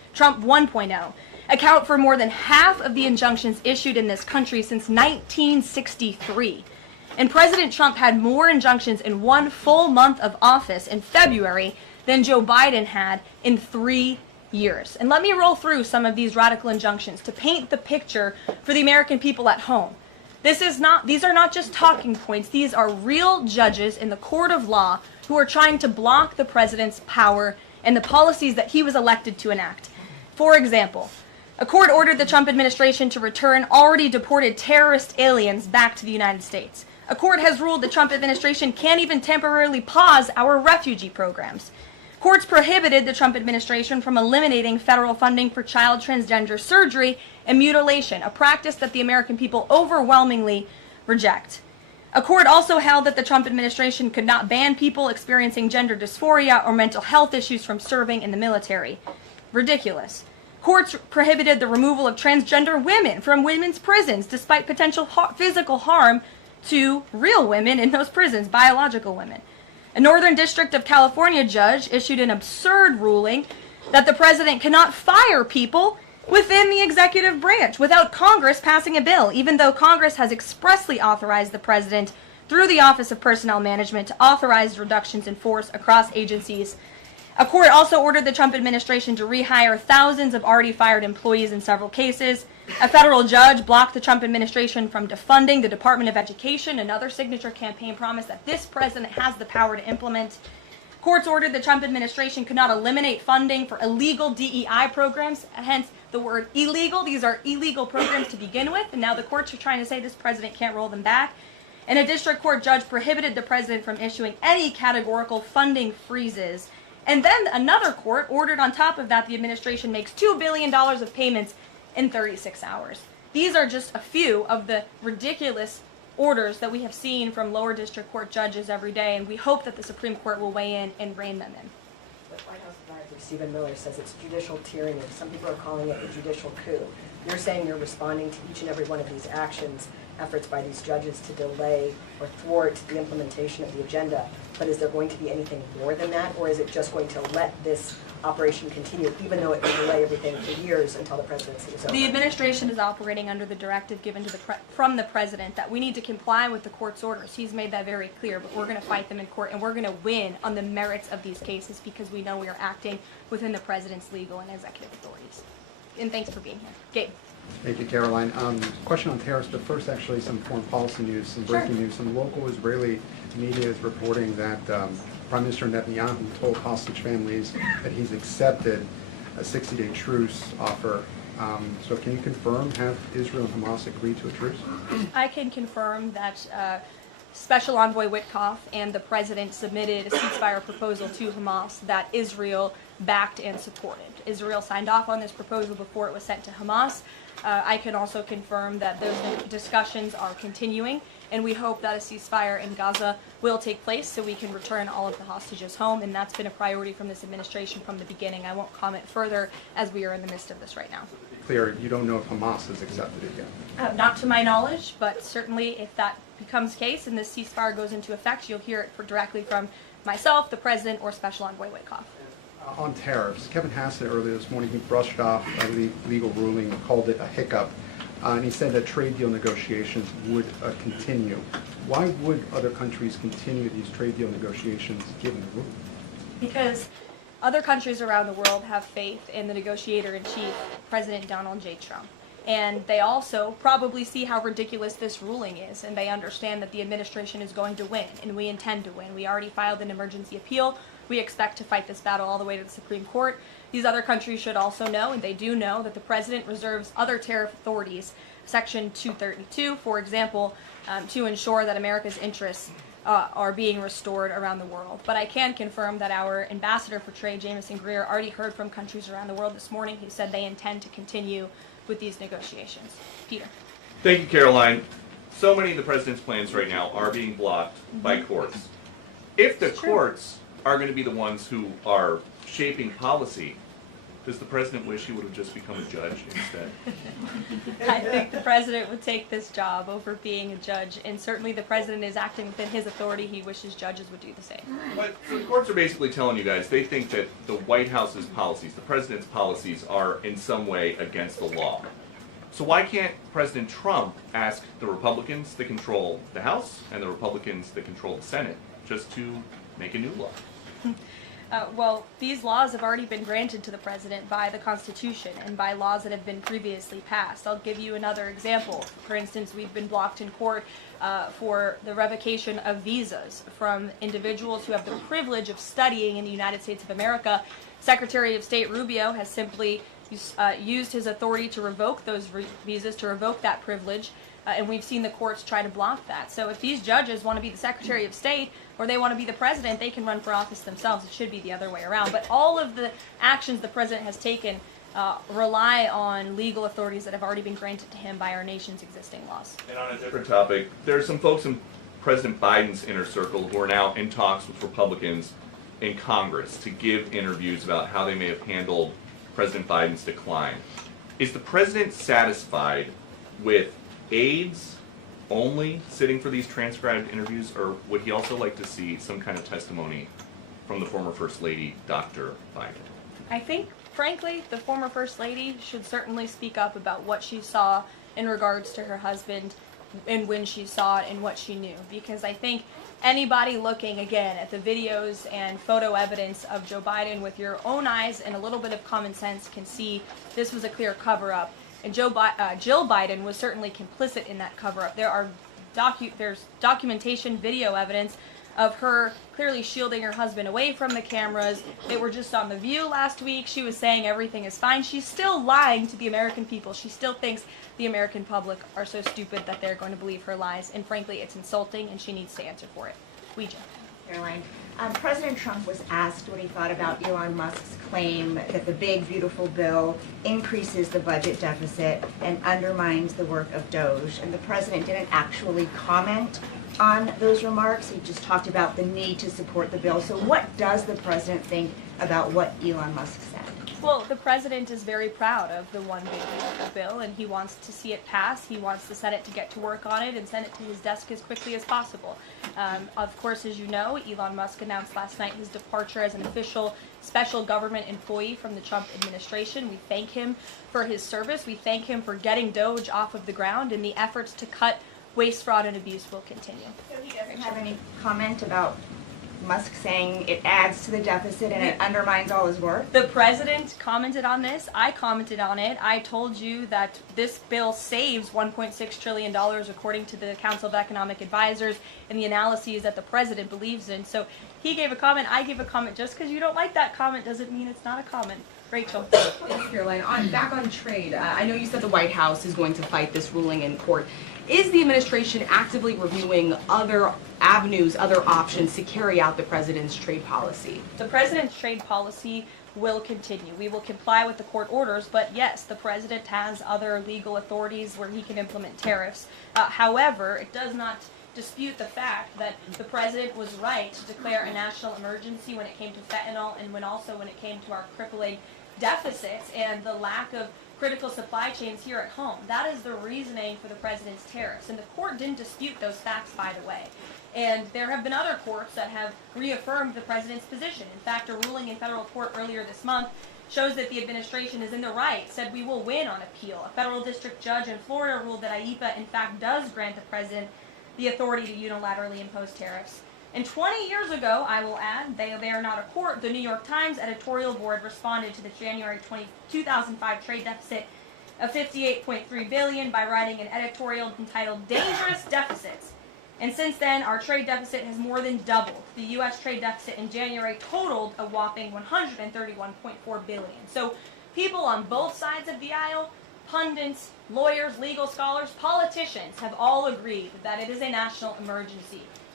Trump 1.0, account for more than half of the injunctions issued in this country since 1963. And President Trump had more injunctions in one full month of office in February than Joe Biden had in 3 years. And let me roll through some of these radical injunctions to paint the picture for the American people at home. These are not just talking points. These are real judges in the court of law who are trying to block the president's power and the policies that he was elected to enact. For example, a court ordered the Trump administration to return already deported terrorist aliens back to the United States. A court has ruled the Trump administration can't even temporarily pause our refugee programs. Courts prohibited the Trump administration from eliminating federal funding for child transgender surgery and mutilation, a practice that the American people overwhelmingly reject. A court also held that the Trump administration could not ban people experiencing gender dysphoria or mental health issues from serving in the military. Ridiculous. Courts prohibited the removal of transgender women from women's prisons despite potential physical harm to real women in those prisons, biological women. A Northern District of California judge issued an absurd ruling that the president cannot fire people within the executive branch without Congress passing a bill, even though Congress has expressly authorized the president through the Office of Personnel Management to authorize reductions in force across agencies. A court also ordered the Trump administration to rehire thousands of already fired employees in several cases. A federal judge blocked the Trump administration from defunding the Department of Education, another signature campaign promise that this president has the power to implement. Courts ordered the Trump administration could not eliminate funding for illegal DEI programs, hence the word illegal. These are illegal programs to begin with, and now the courts are trying to say this president can't roll them back. And a district court judge prohibited the president from issuing any categorical funding freezes. And then another court ordered on top of that the administration makes $2 billion of payments in 36 hours. These are just a few of the ridiculous orders that we have seen from lower district court judges every day, and we hope that the Supreme Court will weigh in and rein them in. The White House advisor Stephen Miller says it's judicial tyranny. Some people are calling it a judicial coup. You're saying you're responding to each and every one of these actions, efforts by these judges to delay or thwart the implementation of the agenda. But is there going to be anything more than that, or is it just going to let this operation continue, even though it will delay everything for years until the presidency is over? The administration is operating under the directive given to from the president that we need to comply with the court's orders. He's made that very clear, but we're going to fight them in court, and we're going to win on the merits of these cases because we know we are acting within the president's legal and executive authorities. And thanks for being here. Gabe. Thank you, Karoline. Question on tariffs, but first actually some foreign policy news, some breaking news. Some local Israeli media is reporting that Prime Minister Netanyahu told hostage families that he's accepted a 60-day truce offer. So can you confirm, have Israel and Hamas agreed to a truce? I can confirm that Special Envoy Witkoff and the president submitted a ceasefire proposal to Hamas that Israel backed and supported. Israel signed off on this proposal before it was sent to Hamas. I can also confirm that those discussions are continuing, and we hope that a ceasefire in Gaza will take place so we can return all of the hostages home, and that's been a priority from this administration from the beginning. I won't comment further as we are in the midst of this right now. Clear, you don't know if Hamas has accepted it yet? Not to my knowledge, but certainly if that becomes the case and this ceasefire goes into effect, you'll hear it directly from myself, the president, or Special Envoy Witkoff. On tariffs, Kevin Hassett earlier this morning, he brushed off a legal ruling and called it a hiccup, and he said that trade deal negotiations would continue. Why would other countries continue these trade deal negotiations given the ruling? Because other countries around the world have faith in the negotiator-in-chief, President Donald J. Trump. And they also probably see how ridiculous this ruling is, and they understand that the administration is going to win, and we intend to win. We already filed an emergency appeal. We expect to fight this battle all the way to the Supreme Court. These other countries should also know, and they do know, that the president reserves other tariff authorities, Section 232, for example, to ensure that America's interests are being restored around the world. But I can confirm that our ambassador for trade, Jameson Greer, already heard from countries around the world this morning who said they intend to continue with these negotiations. Peter. Thank you, Caroline. So many of the president's plans right now are being blocked by courts. If the courts are going to be the ones who are shaping policy, Does the president wish he would have just become a judge instead? I think the president would take this job over being a judge, and certainly the president is acting within his authority. He wishes judges would do the same. But the courts are basically telling you guys they think that the White House's policies, the president's policies, are in some way against the law. So why can't President Trump ask the Republicans that control the House and the Republicans that control the Senate just to make a new law? Well, these laws have already been granted to the president by the Constitution and by laws that have been previously passed. I'll give you another example. For instance, we've been blocked in court for the revocation of visas from individuals who have the privilege of studying in the United States of America. Secretary of State Rubio has simply used his authority to revoke those visas, to revoke that privilege, and we've seen the courts try to block that. So if these judges want to be the Secretary of State or they want to be the president, they can run for office themselves. It should be the other way around. But all of the actions the president has taken rely on legal authorities that have already been granted to him by our nation's existing laws. And on a different topic, there's some folks in President Biden's inner circle who are now in talks with Republicans in Congress to give interviews about how they may have handled President Biden's decline. Is the president satisfied with aides only sitting for these transcribed interviews, or would he also like to see some kind of testimony from the former First Lady, Dr. Biden? I think, frankly, the former First Lady should certainly speak up about what she saw in regards to her husband and when she saw it and what she knew. Because I think anybody looking, again, at the videos and photo evidence of Joe Biden with your own eyes and a little bit of common sense can see this was a clear cover-up. And Jill Biden was certainly complicit in that cover-up. There's documentation, video evidence of her clearly shielding her husband away from the cameras. They were just on The View last week. She was saying everything is fine. She's still lying to the American people. She still thinks the American public are so stupid that they're going to believe her lies. And frankly, it's insulting, and she needs to answer for it. Caroline, President Trump was asked what he thought about Elon Musk's claim that the big, beautiful bill increases the budget deficit and undermines the work of Doge. And the president didn't actually comment on those remarks. He just talked about the need to support the bill. So what does the president think about what Elon Musk said? Well, the president is very proud of the one big beautiful bill, and he wants to see it pass. He wants the Senate to get to work on it and send it to his desk as quickly as possible. Of course, as you know, Elon Musk announced last night his departure as an official special government employee from the Trump administration. We thank him for his service. We thank him for getting Doge off of the ground, and the efforts to cut waste, fraud, and abuse will continue. So he doesn't have any comment about Musk saying it adds to the deficit and it undermines all his work? The president commented on this. I commented on it. I told you that this bill saves $1.6 trillion according to the Council of Economic Advisors and the analyses that the president believes in. So he gave a comment, I gave a comment. Just because you don't like that comment doesn't mean it's not a comment. Rachel. Yes, Caroline. Back on trade, I know you said the White House is going to fight this ruling in court. Is the administration actively reviewing other avenues, other options to carry out the president's trade policy? The president's trade policy will continue. We will comply with the court orders, but yes, the president has other legal authorities where he can implement tariffs. However, it does not dispute the fact that the president was right to declare a national emergency when it came to fentanyl and when it came to our crippling deficits and the lack of critical supply chains here at home. That is the reasoning for the president's tariffs. And the court didn't dispute those facts, by the way. And there have been other courts that have reaffirmed the president's position. In fact, a ruling in federal court earlier this month shows that the administration is in the right, said we will win on appeal. A federal district judge in Florida ruled that IEPA, in fact, does grant the president the authority to unilaterally impose tariffs. And 20 years ago, I will add, they are not a court, the New York Times editorial board responded to the January 2005 trade deficit of $58.3 billion by writing an editorial entitled Dangerous Deficits. And since then, our trade deficit has more than doubled. The U.S. trade deficit in January totaled a whopping $131.4 billion. So people on both sides of the aisle, pundits, lawyers, legal scholars, politicians have all agreed that it is a national emergency.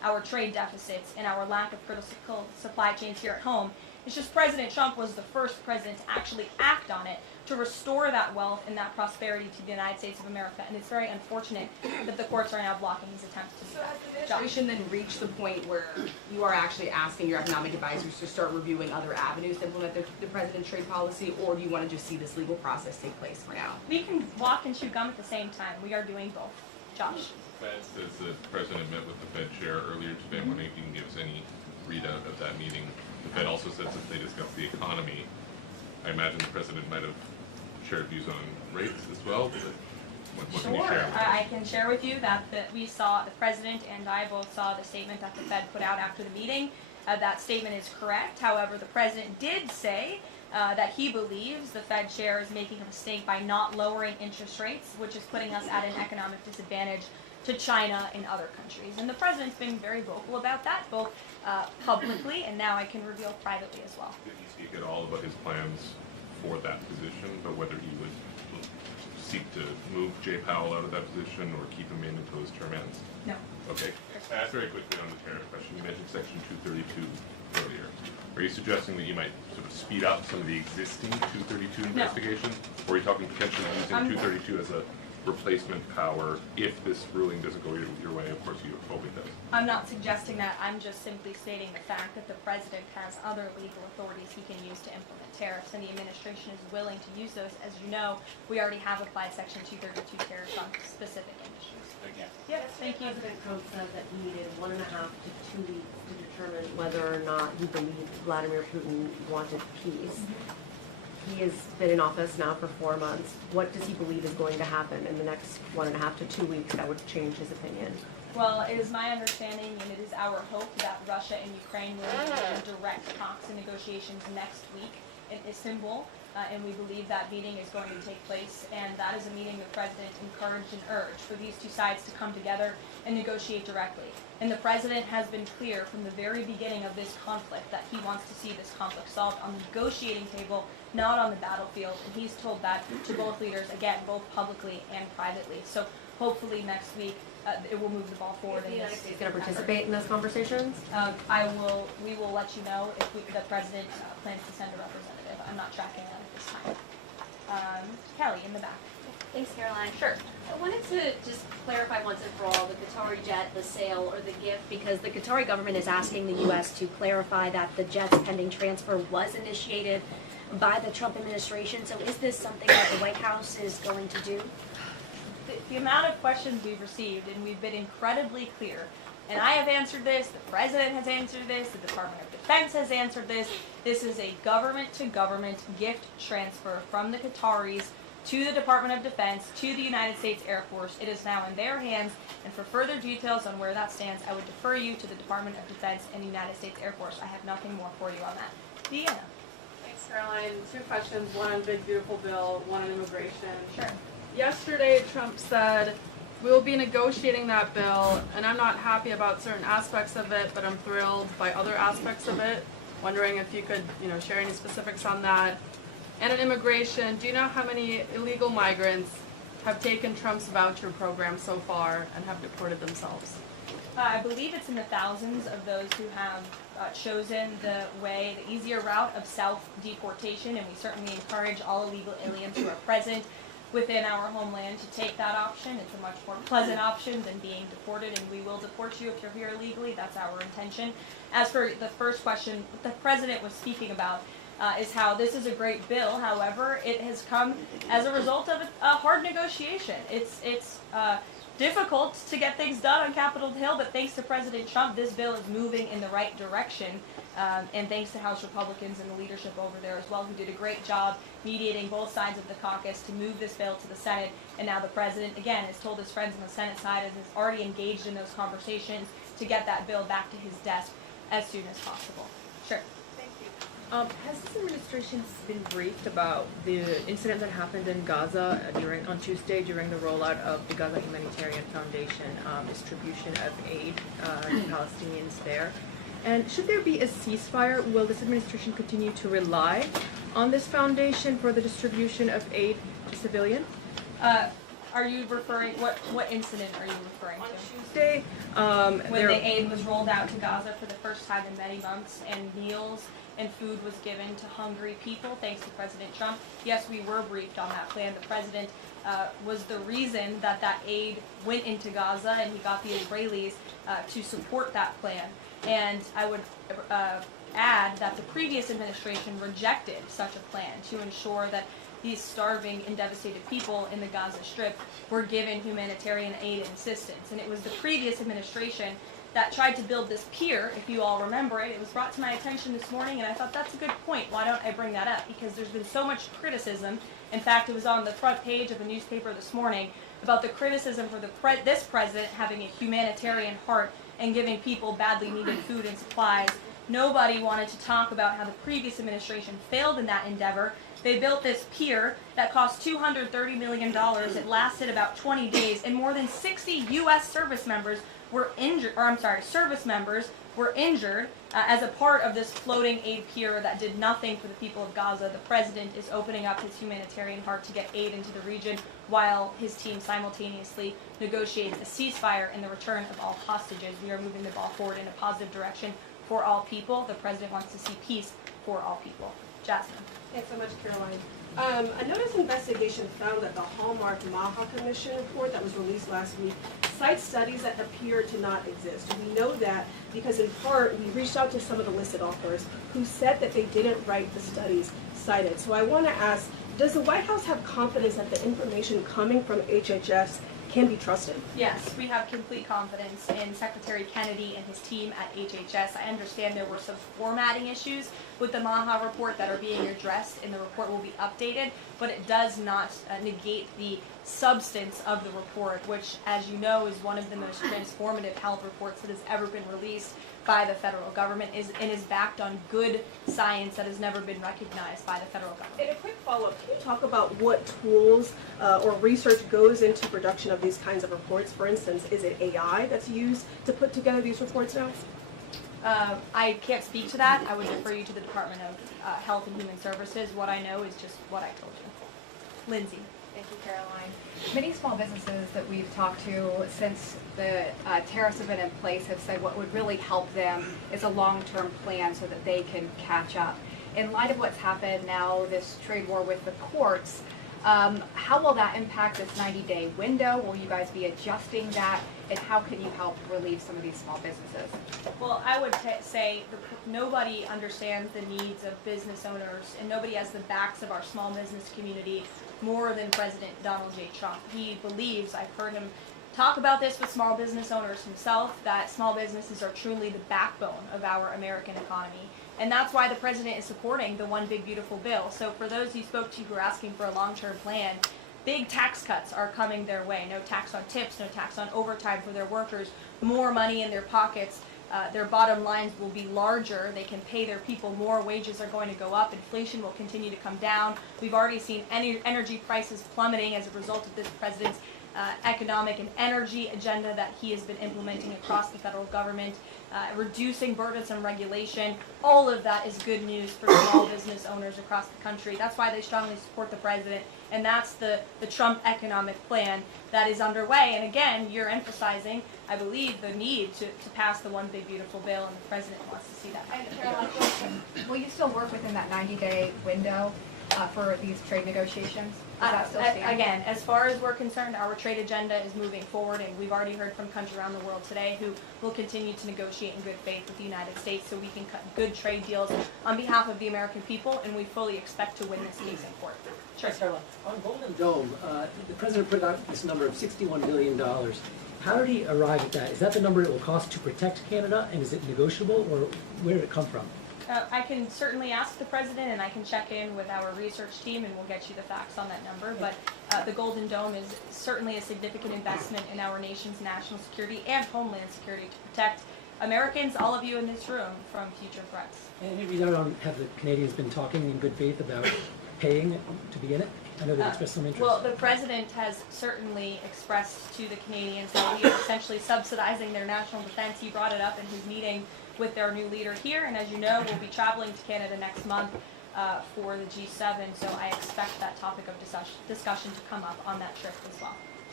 our trade deficits, and our lack of critical supply chains here at home. It's just President Trump was the first president to actually act on it, to restore that wealth and that prosperity to the United States of America. And it's very unfortunate that the courts are now blocking his attempts to do So that. has the administration then reached the point where you are actually asking your economic advisors to start reviewing other avenues to implement the president's trade policy, or do you want to just see this legal process take place for now? We can walk and chew gum at the same time. We are doing both. Josh. The Fed says the president met with the Fed chair earlier today. I'm wondering if you can give us any readout of that meeting. The Fed also says that they discussed the economy. I imagine the president might have shared views on rates as well. What can you Sure. share with us? I can share with you that we saw, the president and I both saw the statement that the Fed put out after the meeting. That statement is correct. However, the president did say that he believes the Fed chair is making a mistake by not lowering interest rates, which is putting us at an economic disadvantage to China and other countries. And the president's been very vocal about that, both publicly and now I can reveal privately as well. Did he speak at all about his plans for that position, but whether he would seek to move Jay Powell out of that position or keep him in until his term ends? No. Okay. Very quickly on the tariff question, you mentioned Section 232 earlier. Are you suggesting that you might sort of speed up some of the existing 232 investigations? Or are you talking potentially using 232 as a replacement power if this ruling doesn't go your way? Of course you hope it does. I'm not suggesting that. I'm just simply stating the fact that the president has other legal authorities he can use to implement tariffs, and the administration is willing to use those. As you know, we already have applied Section 232 tariffs on specific industries. Thank you. Yes, thank you. President Trump said that he needed 1.5 to 2 weeks to determine whether or not he believed Vladimir Putin wanted peace. He has been in office now for 4 months. What does he believe is going to happen in the next 1.5 to 2 weeks that would change his opinion? Well, it is my understanding and it is our hope that Russia and Ukraine will begin direct talks and negotiations next week in Istanbul. And we believe that meeting is going to take place, and that is a meeting the president encouraged and urged for these two sides to come together and negotiate directly. And the president has been clear from the very beginning of this conflict that he wants to see this conflict solved on the negotiating table, not on the battlefield. And he's told that to both leaders, again, both publicly and privately. So hopefully next week it will move the ball forward. Is the United States going to participate in those conversations? We will let you know if the president plans to send a representative. I'm not tracking that at this time. Kelly, in the back. Thanks, Caroline. Sure. I wanted to just clarify once and for all the Qatari jet, the sale, or the gift, because the Qatari government is asking the U.S. to clarify that the jet's pending transfer was initiated by the Trump administration. So is this something that the White House is going to do? The amount of questions we've received, and we've been incredibly clear, and I have answered this, the president has answered this, the Department of Defense has answered this. This is a government-to-government gift transfer from the Qataris to the Department of Defense, to the United States Air Force. It is now in their hands, and for further details on where that stands, I would defer you to the Department of Defense and the United States Air Force. I have nothing more for you on that. Deanna. Thanks, Caroline. 2 questions, one on Big Beautiful Bill, one on immigration. Sure. Yesterday, Trump said, we will be negotiating that bill, and I'm not happy about certain aspects of it, but I'm thrilled by other aspects of it. Wondering if you could, share any specifics on that. And on immigration, do you know how many illegal migrants have taken Trump's voucher program so far and have deported themselves? I believe it's in the thousands of those who have chosen the easier route of self-deportation, and we certainly encourage all illegal aliens who are present within our homeland to take that option. It's a much more pleasant option than being deported, and we will deport you if you're here illegally. That's our intention. As for the first question, what the president was speaking about is how this is a great bill. However, it has come as a result of a hard negotiation. It's difficult to get things done on Capitol Hill, but thanks to President Trump, this bill is moving in the right direction. And thanks to House Republicans and the leadership over there as well, who did a great job mediating both sides of the caucus to move this bill to the Senate. And now the president, again, has told his friends on the Senate side and is already engaged in those conversations to get that bill back to his desk as soon as possible. Sure. Thank you. Has this administration been briefed about the incident that happened in Gaza on Tuesday during the rollout of the Gaza Humanitarian Foundation distribution of aid to Palestinians there? And should there be a ceasefire, will this administration continue to rely on this foundation for the distribution of aid to civilians? Are you referring, what incident are you referring On to? Tuesday, When the aid was rolled out to Gaza for the first time in many months, and meals and food was given to hungry people, thanks to President Trump. Yes, we were briefed on that plan. The president was the reason that that aid went into Gaza, and he got the Israelis to support that plan. And I would add that the previous administration rejected such a plan to ensure that these starving and devastated people in the Gaza Strip were given humanitarian aid and assistance. And it was the previous administration that tried to build this pier, if you all remember it. It was brought to my attention this morning, and I thought that's a good point. Why don't I bring that up? Because there's been so much criticism. In fact, it was on the front page of a newspaper this morning about the criticism for this president having a humanitarian heart and giving people badly needed food and supplies. Nobody wanted to talk about how the previous administration failed in that endeavor. They built this pier that cost $230 million. It lasted about 20 days, and more than 60 U.S. service members were injured, as a part of this floating aid pier that did nothing for the people of Gaza. The president is opening up his humanitarian heart to get aid into the region while his team simultaneously negotiates a ceasefire and the return of all hostages. We are moving the ball forward in a positive direction for all people. The president wants to see peace for all people. Jasmine. Thanks so much, Caroline. A notice investigation found that the Hallmark Maha Commission report that was released last week cites studies that appear to not exist. We know that because in part we reached out to some of the listed authors who said that they didn't write the studies cited. So I want to ask, does the White House have confidence that the information coming from HHS can be trusted? Yes, we have complete confidence in Secretary Kennedy and his team at HHS. I understand there were some formatting issues with the Maha report that are being addressed, and the report will be updated, but it does not negate the substance of the report, which, as you know, is one of the most transformative health reports that has ever been released by the federal government, and is backed on good science that has never been recognized by the federal government. And a quick follow-up, can you talk about what tools or research goes into production of these kinds of reports? For instance, is it AI that's used to put together these reports now? I can't speak to that. I would refer you to the Department of Health and Human Services. What I know is just what I told you. Lindsay. Thank you, Caroline. Many small businesses that we've talked to since the tariffs have been in place have said what would really help them is a long-term plan so that they can catch up. In light of what's happened now, this trade war with the courts, how will that impact this 90-day window? Will you guys be adjusting that? And how can you help relieve some of these small businesses? Well, I would say nobody understands the needs of business owners, and nobody has the backs of our small business community more than President Donald J. Trump. He believes, I've heard him talk about this with small business owners himself, that small businesses are truly the backbone of our American economy. And that's why the president is supporting the One Big Beautiful Bill. So for those you spoke to who are asking for a long-term plan, big tax cuts are coming their way. No tax on tips, no tax on overtime for their workers, more money in their pockets. Their bottom lines will be larger. They can pay their people more. Wages are going to go up. Inflation will continue to come down. We've already seen energy prices plummeting as a result of this president's economic and energy agenda that he has been implementing across the federal government, reducing burdensome regulation. All of that is good news for small business owners across the country. That's why they strongly support the president, and that's the Trump economic plan that is underway. And again, you're emphasizing, I believe, the need to pass the One Big Beautiful Bill, and the president wants to see that. And Caroline, will you still work within that 90-day window for these trade negotiations? Does that still stand? Again, as far as we're concerned, our trade agenda is moving forward, and we've already heard from countries around the world today who will continue to negotiate in good faith with the United States so we can cut good trade deals on behalf of the American people, and we fully expect to win this case in court. Sure. On Golden Dome, the president put out this number of $61 billion. How did he arrive at that? Is that the number it will cost to protect Canada, and is it negotiable, or where did it come from? I can certainly ask the president, and I can check in with our research team, and we'll get you the facts on that number. But the Golden Dome is certainly a significant investment in our nation's national security and homeland security to protect Americans, all of you in this room, from future threats. And have the Canadians been talking in good faith about paying to be in it? I know they've expressed some interest. Well, the president has certainly expressed to the Canadians that we are essentially subsidizing their national defense. He brought it up in his meeting with their new leader here, and as you know, we'll be traveling to Canada next month for the G7, so I expect that topic of discussion to come up on that trip as well.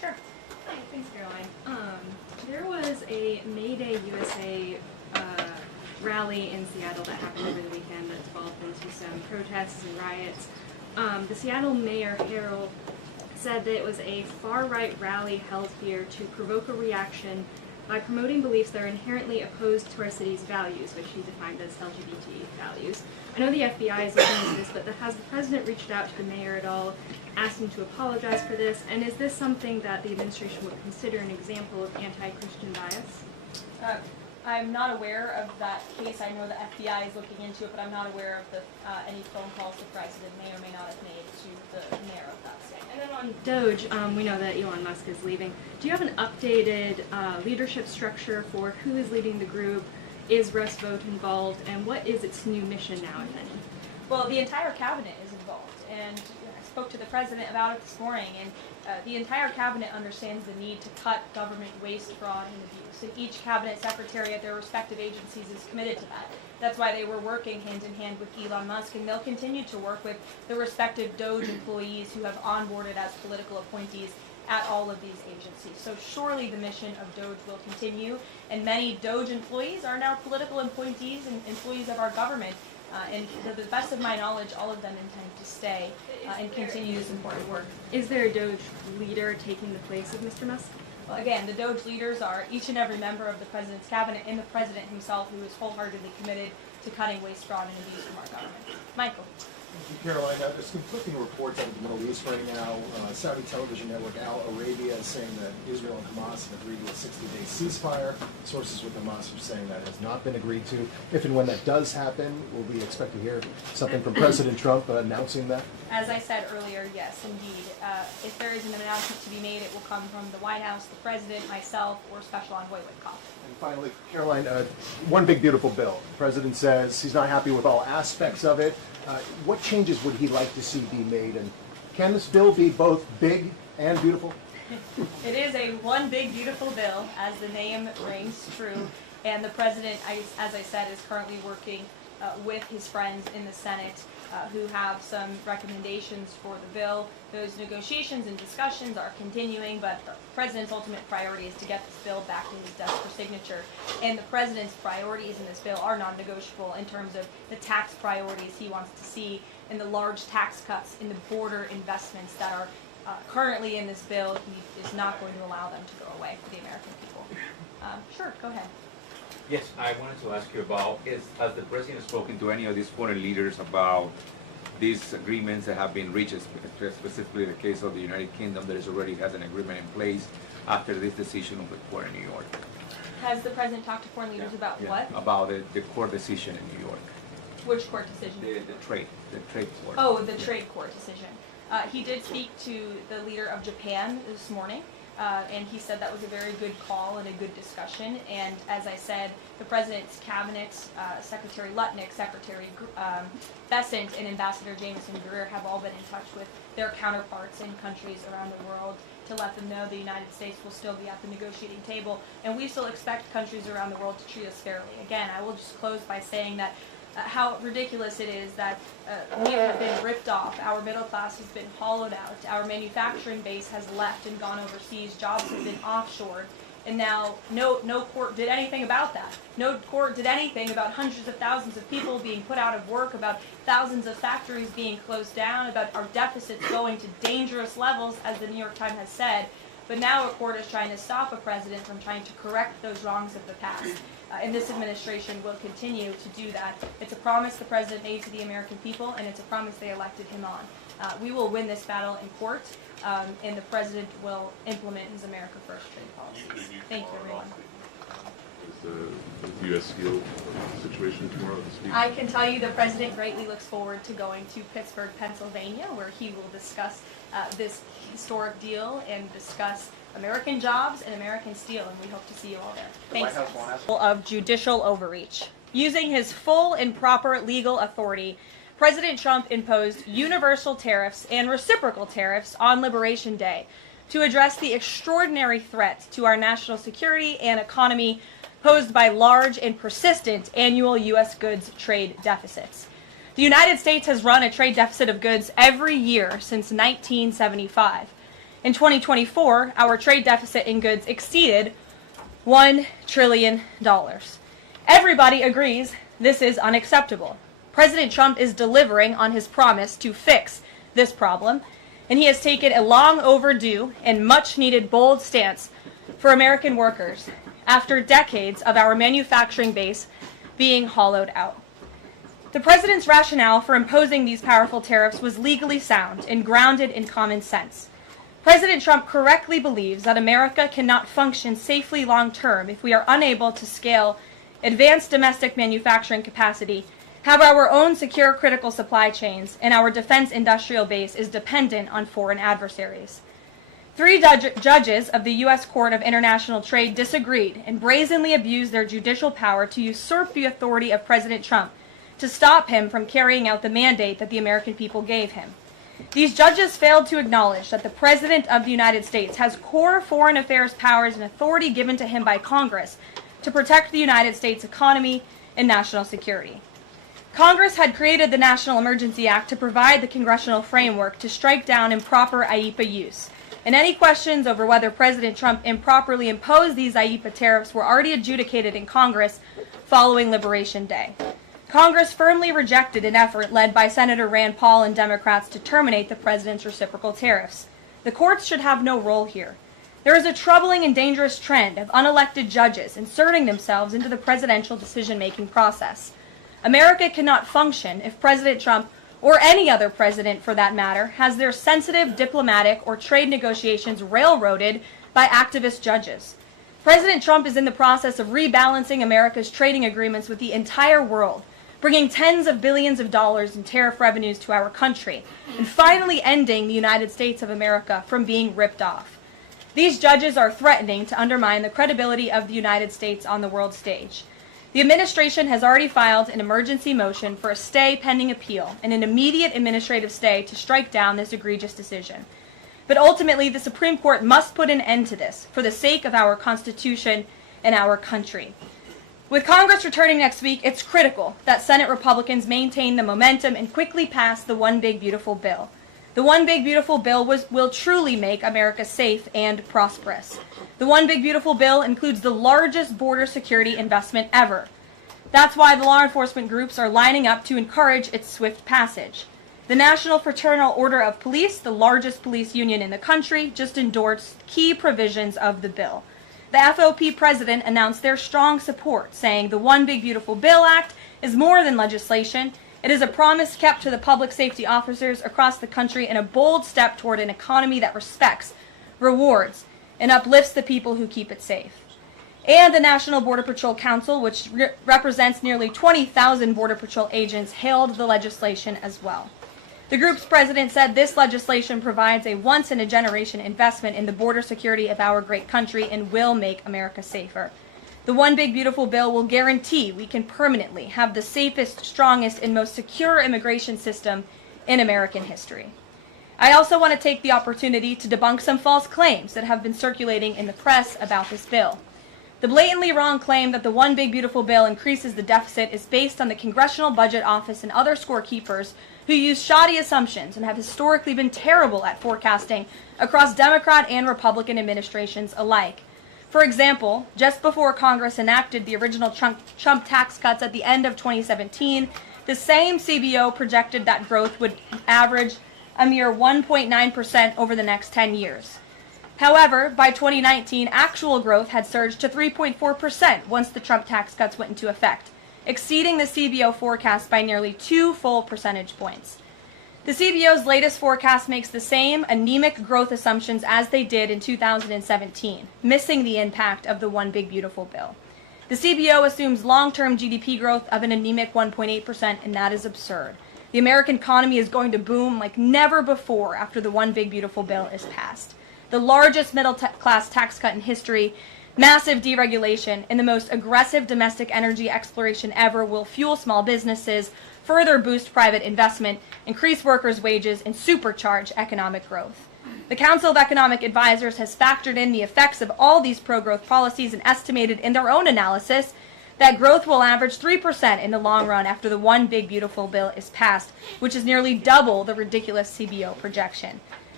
Sure. Hi, thanks, Caroline. There was a May Day USA rally in Seattle that happened over the weekend that devolved into some protests and riots. The Seattle Mayor Harrell said that it was a far-right rally held here to provoke a reaction by promoting beliefs that are inherently opposed to our city's values, which he defined as LGBT values. I know the FBI is looking into this, but has the president reached out to the mayor at all, asked him to apologize for this, and is this something that the administration would consider an example of anti-Christian bias? I'm not aware of that case. I know the FBI is looking into it, but I'm not aware of any phone calls the president may or may not have made to the mayor of that state. And then on Doge, we know that Elon Musk is leaving. Do you have an updated leadership structure for who is leading the group? Is Russ Vought involved? And what is its new mission now, if any? Well, the entire cabinet is involved, and I spoke to the president about it this morning, and the entire cabinet understands the need to cut government waste, fraud, and abuse. And each cabinet secretary at their respective agencies is committed to that. That's why they were working hand in hand with Elon Musk, and they'll continue to work with the respective Doge employees who have onboarded as political appointees at all of these agencies. So surely the mission of Doge will continue, and many Doge employees are now political appointees and employees of our government. And to the best of my knowledge, all of them intend to stay and continue this important work. Is there a Doge leader taking the place of Mr. Musk? Well, again, the Doge leaders are each and every member of the president's cabinet and the president himself, who is wholeheartedly committed to cutting waste, fraud, and abuse from our government. Michael. Thank you, Caroline. There's conflicting reports out of the Middle East right now. Saudi television network Al Arabia is saying that Israel and Hamas have agreed to a 60-day ceasefire. Sources with Hamas are saying that has not been agreed to. If and when that does happen, will we expect to hear something from President Trump announcing that? As I said earlier, yes, indeed. If there is an announcement to be made, it will come from the White House, the president, myself, or Special Envoy Witkoff. And finally, Caroline, one big beautiful bill. The president says he's not happy with all aspects of it. What changes would he like to see be made? And can this bill be both big and beautiful? It is a one big beautiful bill, as the name rings true. And the president, as I said, is currently working with his friends in the Senate who have some recommendations for the bill. Those negotiations and discussions are continuing, but the president's ultimate priority is to get this bill back to his desk for signature. And the president's priorities in this bill are non-negotiable in terms of the tax priorities he wants to see and the large tax cuts in the border investments that are currently in this bill. He is not going to allow them to go away for the American people. Sure, go ahead. Yes, I wanted to ask you about, has the president spoken to any of these foreign leaders about these agreements that have been reached, specifically the case of the United Kingdom that already has an agreement in place after this decision of the court in New York? Has the president talked to foreign leaders about what? About the court decision in New York. Which court decision? The trade court. Oh, the trade court decision. He did speak to the leader of Japan this morning. And he said that was a very good call and a good discussion. And as I said, the president's cabinet, Secretary Lutnick, Secretary Bessent, and Ambassador Jameson Greer have all been in touch with their counterparts in countries around the world to let them know the United States will still be at the negotiating table. And we still expect countries around the world to treat us fairly. Again, I will just close by saying that how ridiculous it is that we have been ripped off, our middle class has been hollowed out, our manufacturing base has left and gone overseas, jobs have been offshored, and now no court did anything about that. No court did anything about hundreds of thousands of people being put out of work, about thousands of factories being closed down, about our deficits going to dangerous levels, as the New York Times has said. But now a court is trying to stop a president from trying to correct those wrongs of the past. And this administration will continue to do that. It's a promise the president made to the American people, and it's a promise they elected him on. We will win this battle in court, and the president will implement his America First trade policies. Thank you, everyone. Is the U.S. Steel situation tomorrow this week? I can tell you the president greatly looks forward to going to Pittsburgh, Pennsylvania, where he will discuss this historic deal and discuss American jobs and American steel, and we hope to see you all there. Thanks. Of judicial overreach. Using his full and proper legal authority, President Trump imposed universal tariffs and reciprocal tariffs on Liberation Day to address the extraordinary threat to our national security and economy posed by large and persistent annual U.S. goods trade deficits. The United States has run a trade deficit of goods every year since 1975. In 2024, our trade deficit in goods exceeded $1 trillion. Everybody agrees this is unacceptable. President Trump is delivering on his promise to fix this problem, and he has taken a long overdue and much needed bold stance for American workers after decades of our manufacturing base being hollowed out. The president's rationale for imposing these powerful tariffs was legally sound and grounded in common sense. President Trump correctly believes that America cannot function safely long-term if we are unable to scale advanced domestic manufacturing capacity, have our own secure critical supply chains, and our defense industrial base is dependent on foreign adversaries. 3 judges of the U.S. Court of International Trade disagreed and brazenly abused their judicial power to usurp the authority of President Trump to stop him from carrying out the mandate that the American people gave him. These judges failed to acknowledge that the President of the United States has core foreign affairs powers and authority given to him by Congress to protect the United States economy and national security. Congress had created the National Emergency Act to provide the congressional framework to strike down improper IEEPA use, and any questions over whether President Trump improperly imposed these IEEPA tariffs were already adjudicated in Congress following Liberation Day. Congress firmly rejected an effort led by Senator Rand Paul and Democrats to terminate the president's reciprocal tariffs. The courts should have no role here. There is a troubling and dangerous trend of unelected judges inserting themselves into the presidential decision-making process. America cannot function if President Trump, or any other president for that matter, has their sensitive diplomatic or trade negotiations railroaded by activist judges. President Trump is in the process of rebalancing America's trading agreements with the entire world, bringing tens of billions of dollars in tariff revenues to our country, and finally ending the United States of America from being ripped off. These judges are threatening to undermine the credibility of the United States on the world stage. The administration has already filed an emergency motion for a stay pending appeal and an immediate administrative stay to strike down this egregious decision. But ultimately, the Supreme Court must put an end to this for the sake of our Constitution and our country. With Congress returning next week, it's critical that Senate Republicans maintain the momentum and quickly pass the One Big Beautiful Bill. The One Big Beautiful Bill will truly make America safe and prosperous. The One Big Beautiful Bill includes the largest border security investment ever. That's why the law enforcement groups are lining up to encourage its swift passage. The National Fraternal Order of Police, the largest police union in the country, just endorsed key provisions of the bill. The FOP president announced their strong support, saying the One Big Beautiful Bill Act is more than legislation. It is a promise kept to the public safety officers across the country and a bold step toward an economy that respects, rewards, and uplifts the people who keep it safe. And the National Border Patrol Council, which represents nearly 20,000 Border Patrol agents, hailed the legislation as well. The group's president said this legislation provides a once-in-a-generation investment in the border security of our great country and will make America safer. The One Big Beautiful Bill will guarantee we can permanently have the safest, strongest, and most secure immigration system in American history. I also want to take the opportunity to debunk some false claims that have been circulating in the press about this bill. The blatantly wrong claim that the One Big Beautiful Bill increases the deficit is based on the Congressional Budget Office and other scorekeepers who use shoddy assumptions and have historically been terrible at forecasting across Democrat and Republican administrations alike. For example, just before Congress enacted the original Trump tax cuts at the end of 2017, the same CBO projected that growth would average a mere 1.9% over the next 10 years. However, by 2019, actual growth had surged to 3.4% once the Trump tax cuts went into effect, exceeding the CBO forecast by nearly 2 full percentage points. The CBO's latest forecast makes the same anemic growth assumptions as they did in 2017, missing the impact of the One Big Beautiful Bill. The CBO assumes long-term GDP growth of an anemic 1.8%, and that is absurd. The American economy is going to boom like never before after the One Big Beautiful Bill is passed. The largest middle-class tax cut in history, massive deregulation, and the most aggressive domestic energy exploration ever will fuel small businesses, further boost private investment, increase workers' wages, and supercharge economic growth. The Council of Economic Advisors has factored in the effects of all these pro-growth policies and estimated in their own analysis that growth will average 3% in the long run after the One Big Beautiful Bill is passed, which is nearly double the ridiculous CBO projection.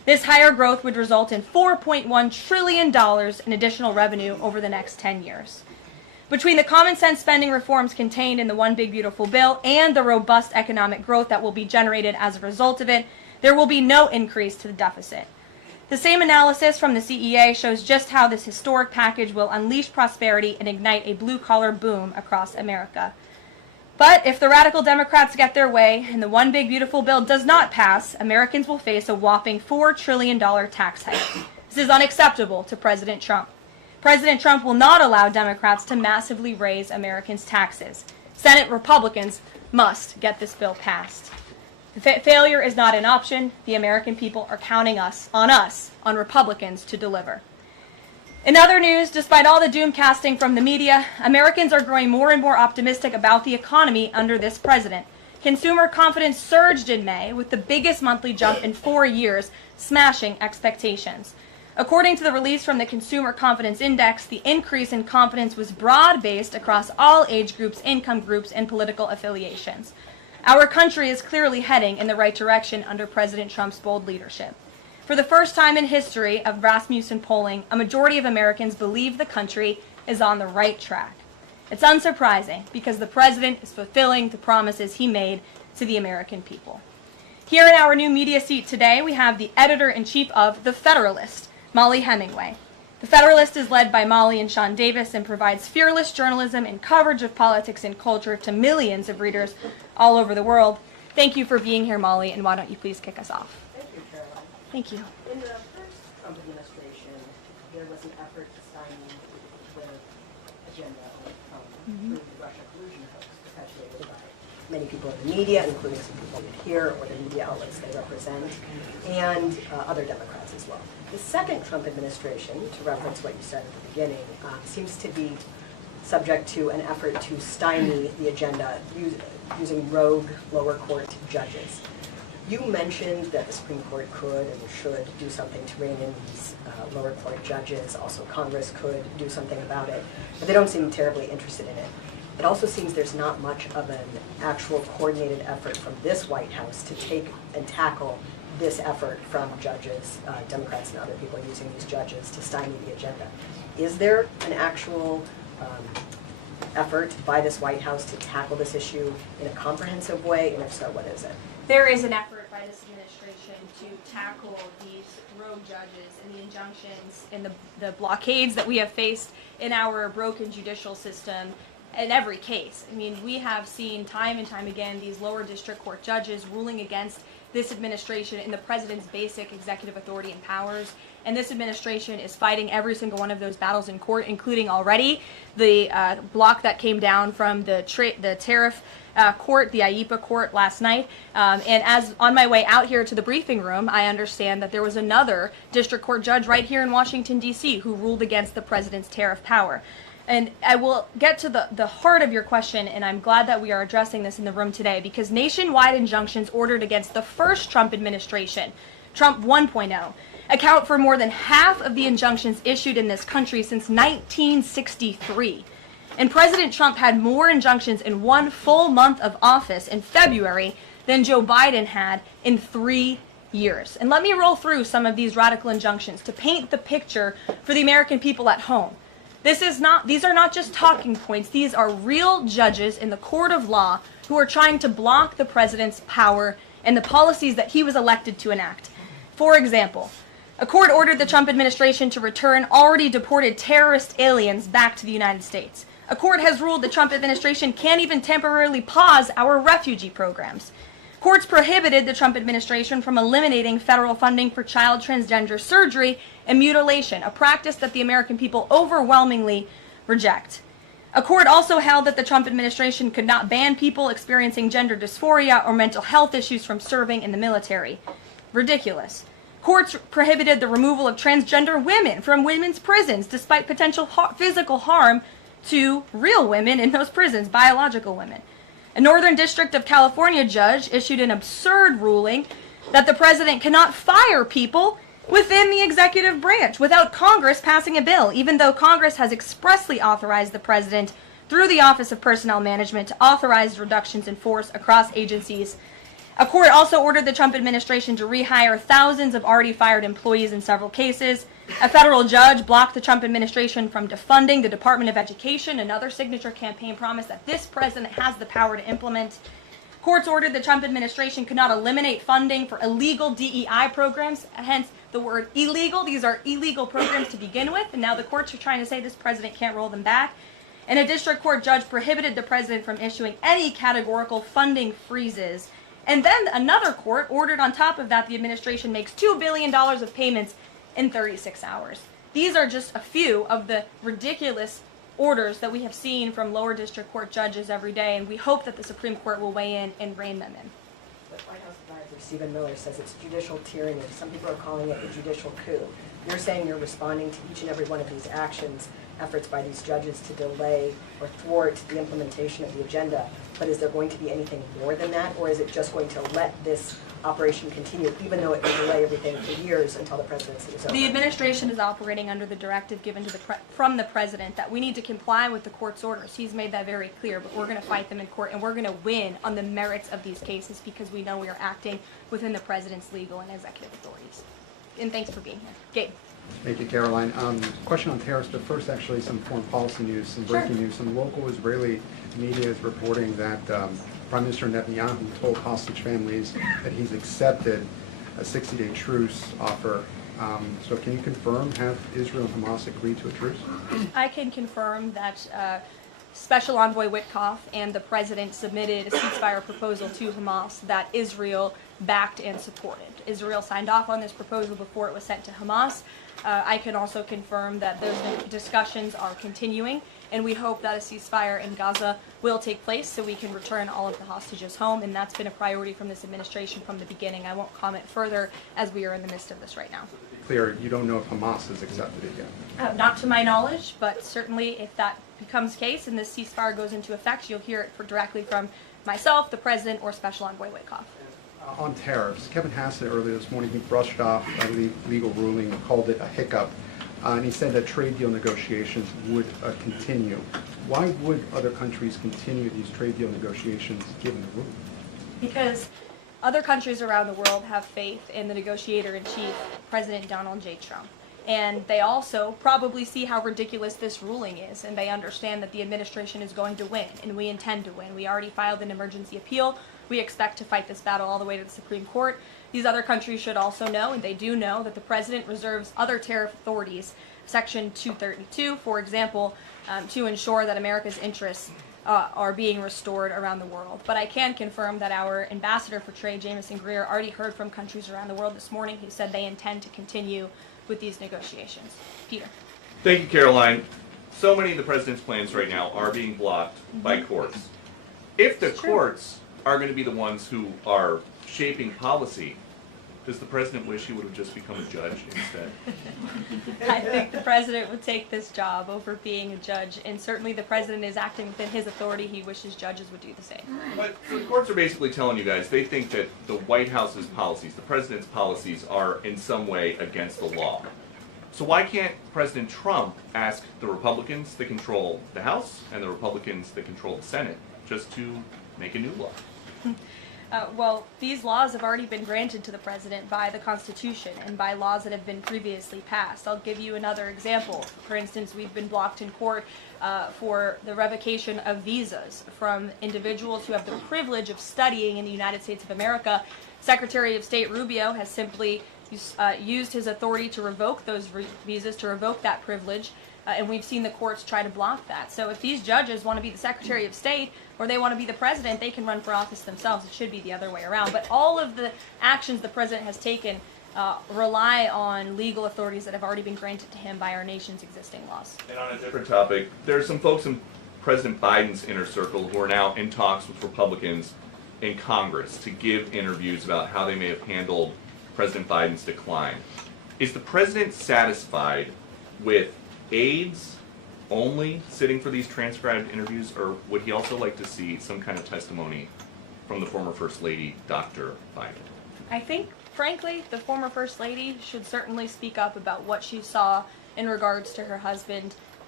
This higher growth would result in $4.1 trillion in additional revenue over the next 10 years. Between the common sense spending reforms contained in the One Big Beautiful Bill and the robust economic growth that will be generated as a result of it, there will be no increase to the deficit. The same analysis from the CEA shows just how this historic package will unleash prosperity and ignite a blue-collar boom across America. But if the radical Democrats get their way and the One Big Beautiful Bill does not pass, Americans will face a whopping $4 trillion tax hike. This is unacceptable to President Trump. President Trump will not allow Democrats to massively raise Americans' taxes. Senate Republicans must get this bill passed. Failure is not an option. The American people are counting on Republicans to deliver. In other news, despite all the doom casting from the media, Americans are growing more and more optimistic about the economy under this president. Consumer confidence surged in May with the biggest monthly jump in 4 years, smashing expectations. According to the release from the Consumer Confidence Index, the increase in confidence was broad-based across all age groups, income groups, and political affiliations. Our country is clearly heading in the right direction under President Trump's bold leadership. For the first time in history of Rasmussen polling, a majority of Americans believe the country is on the right track. It's unsurprising because the president is fulfilling the promises he made to the American people. Here in our new media seat today, we have the editor-in-chief of The Federalist, Molly Hemingway. The Federalist is led by Molly and Sean Davis and provides fearless journalism and coverage of politics and culture to millions of readers all over the world. Thank you for being here, Molly, and why don't you please kick us off? Thank you, Caroline. Thank you. In the first Trump administration, there was an effort to stymie the agenda through the Russia collusion hoax perpetuated by many people in the media, including some people here or the media outlets they represent, and other Democrats as well. The second Trump administration, to reference what you said at the beginning, seems to be subject to an effort to stymie the agenda using rogue lower court judges. You mentioned that the Supreme Court could and should do something to rein in these lower court judges. Also, Congress could do something about it, but they don't seem terribly interested in it. It also seems there's not much of an actual coordinated effort from this White House to take and tackle this effort from judges, Democrats and other people using these judges to stymie the agenda. Is there an actual effort by this White House to tackle this issue in a comprehensive way, and if so, what is it? There is an effort by this administration to tackle these rogue judges and the injunctions and the blockades that we have faced in our broken judicial system in every case. I mean, we have seen time and time again these lower district court judges ruling against this administration in the president's basic executive authority and powers. And this administration is fighting every single one of those battles in court, including already the block that came down from the Tariff court, the IEPA court last night. And as on my way out here to the briefing room, I understand that there was another district court judge right here in Washington, D.C. who ruled against the president's tariff power. And I will get to the heart of your question, and I'm glad that we are addressing this in the room today, because nationwide injunctions ordered against the first Trump administration, Trump 1.0, account for more than half of the injunctions issued in this country since 1963. And President Trump had more injunctions in one full month of office in February than Joe Biden had in 3 years. And let me roll through some of these radical injunctions to paint the picture for the American people at home. These are not just talking points. These are real judges in the court of law who are trying to block the president's power and the policies that he was elected to enact. For example, a court ordered the Trump administration to return already deported terrorist aliens back to the United States. A court has ruled the Trump administration can't even temporarily pause our refugee programs. Courts prohibited the Trump administration from eliminating federal funding for child transgender surgery and mutilation, a practice that the American people overwhelmingly reject. A court also held that the Trump administration could not ban people experiencing gender dysphoria or mental health issues from serving in the military. Ridiculous. Courts prohibited the removal of transgender women from women's prisons despite potential physical harm to real women in those prisons, biological women. A Northern District of California judge issued an absurd ruling that the president cannot fire people within the executive branch without Congress passing a bill, even though Congress has expressly authorized the president through the Office of Personnel Management to authorize reductions in force across agencies A court also ordered the Trump administration to rehire thousands of already fired employees in several cases. A federal judge blocked the Trump administration from defunding the Department of Education, another signature campaign promise that this president has the power to implement. Courts ordered the Trump administration could not eliminate funding for illegal DEI programs, hence the word illegal. These are illegal programs to begin with, and now the courts are trying to say this president can't roll them back. And a district court judge prohibited the president from issuing any categorical funding freezes. And then another court ordered on top of that the administration makes $2 billion of payments in 36 hours. These are just a few of the ridiculous orders that we have seen from lower district court judges every day, and we hope that the Supreme Court will weigh in and rein them in. The White House advisor Stephen Miller says it's judicial tyranny. Some people are calling it a judicial coup. You're saying you're responding to each and every one of these actions, efforts by these judges to delay or thwart the implementation of the agenda. But is there going to be anything more than that, or is it just going to let this operation continue, even though it may delay everything for years until the presidency is over? The administration is operating under the directive given to from the president that we need to comply with the court's orders. He's made that very clear, but we're going to fight them in court, and we're going to win on the merits of these cases because we know we are acting within the president's legal and executive authorities. And thanks for being here. Gabe. Thank you, Caroline. Question on tariffs, but first actually some foreign policy news, some breaking news. Some local Israeli media is reporting that Prime Minister Netanyahu told hostage families that he's accepted a 60-day truce offer. So can you confirm, have Israel and Hamas agreed to a truce? I can confirm that Special Envoy Witkoff and the president submitted a ceasefire proposal to Hamas that Israel backed and supported. Israel signed off on this proposal before it was sent to Hamas. I can also confirm that those discussions are continuing, and we hope that a ceasefire in Gaza will take place so we can return all of the hostages home, and that's been a priority from this administration from the beginning. I won't comment further as we are in the midst of this right now. Clear, you don't know if Hamas has accepted it yet? Not to my knowledge, but certainly if that becomes the case and this ceasefire goes into effect, you'll hear it directly from myself, the president, or Special Envoy Witkoff. On tariffs, Kevin Hassett earlier this morning, he brushed off a legal ruling and called it a hiccup, and he said that trade deal negotiations would continue. Why would other countries continue these trade deal negotiations given the ruling? Because other countries around the world have faith in the negotiator-in-chief, President Donald J. Trump. And they also probably see how ridiculous this ruling is, and they understand that the administration is going to win, and we intend to win. We already filed an emergency appeal. We expect to fight this battle all the way to the Supreme Court. These other countries should also know, and they do know, that the president reserves other tariff authorities, Section 232, for example, to ensure that America's interests are being restored around the world. But I can confirm that our ambassador for trade, Jameson Greer, already heard from countries around the world this morning who said they intend to continue with these negotiations. Peter. Thank you, Caroline. So many of the president's plans right now are being blocked by courts. If the courts are going to be the ones who are shaping policy, does the president wish he would have just become a judge instead? I think the president would take this job over being a judge, and certainly the president is acting within his authority. He wishes judges would do the same. But the courts are basically telling you guys they think that the White House's policies, the president's policies, are in some way against the law. So why can't President Trump ask the Republicans that control the House and the Republicans that control the Senate just to make a new law? Well, these laws have already been granted to the president by the Constitution and by laws that have been previously passed. I'll give you another example. For instance, we've been blocked in court for the revocation of visas from individuals who have the privilege of studying in the United States of America. Secretary of State Rubio has simply used his authority to revoke those visas, to revoke that privilege. And we've seen the courts try to block that. So if these judges want to be the Secretary of State or they want to be the president, they can run for office themselves. It should be the other way around. But all of the actions the president has taken rely on legal authorities that have already been granted to him by our nation's existing laws. And on a different topic, there are some folks in President Biden's inner circle who are now in talks with Republicans in Congress to give interviews about how they may have handled President Biden's decline. Is the president satisfied with aides only sitting for these transcribed interviews, or would he also like to see some kind of testimony from the former First Lady, Dr. Biden? I think, frankly, the former First Lady should certainly speak up about what she saw in regards to her husband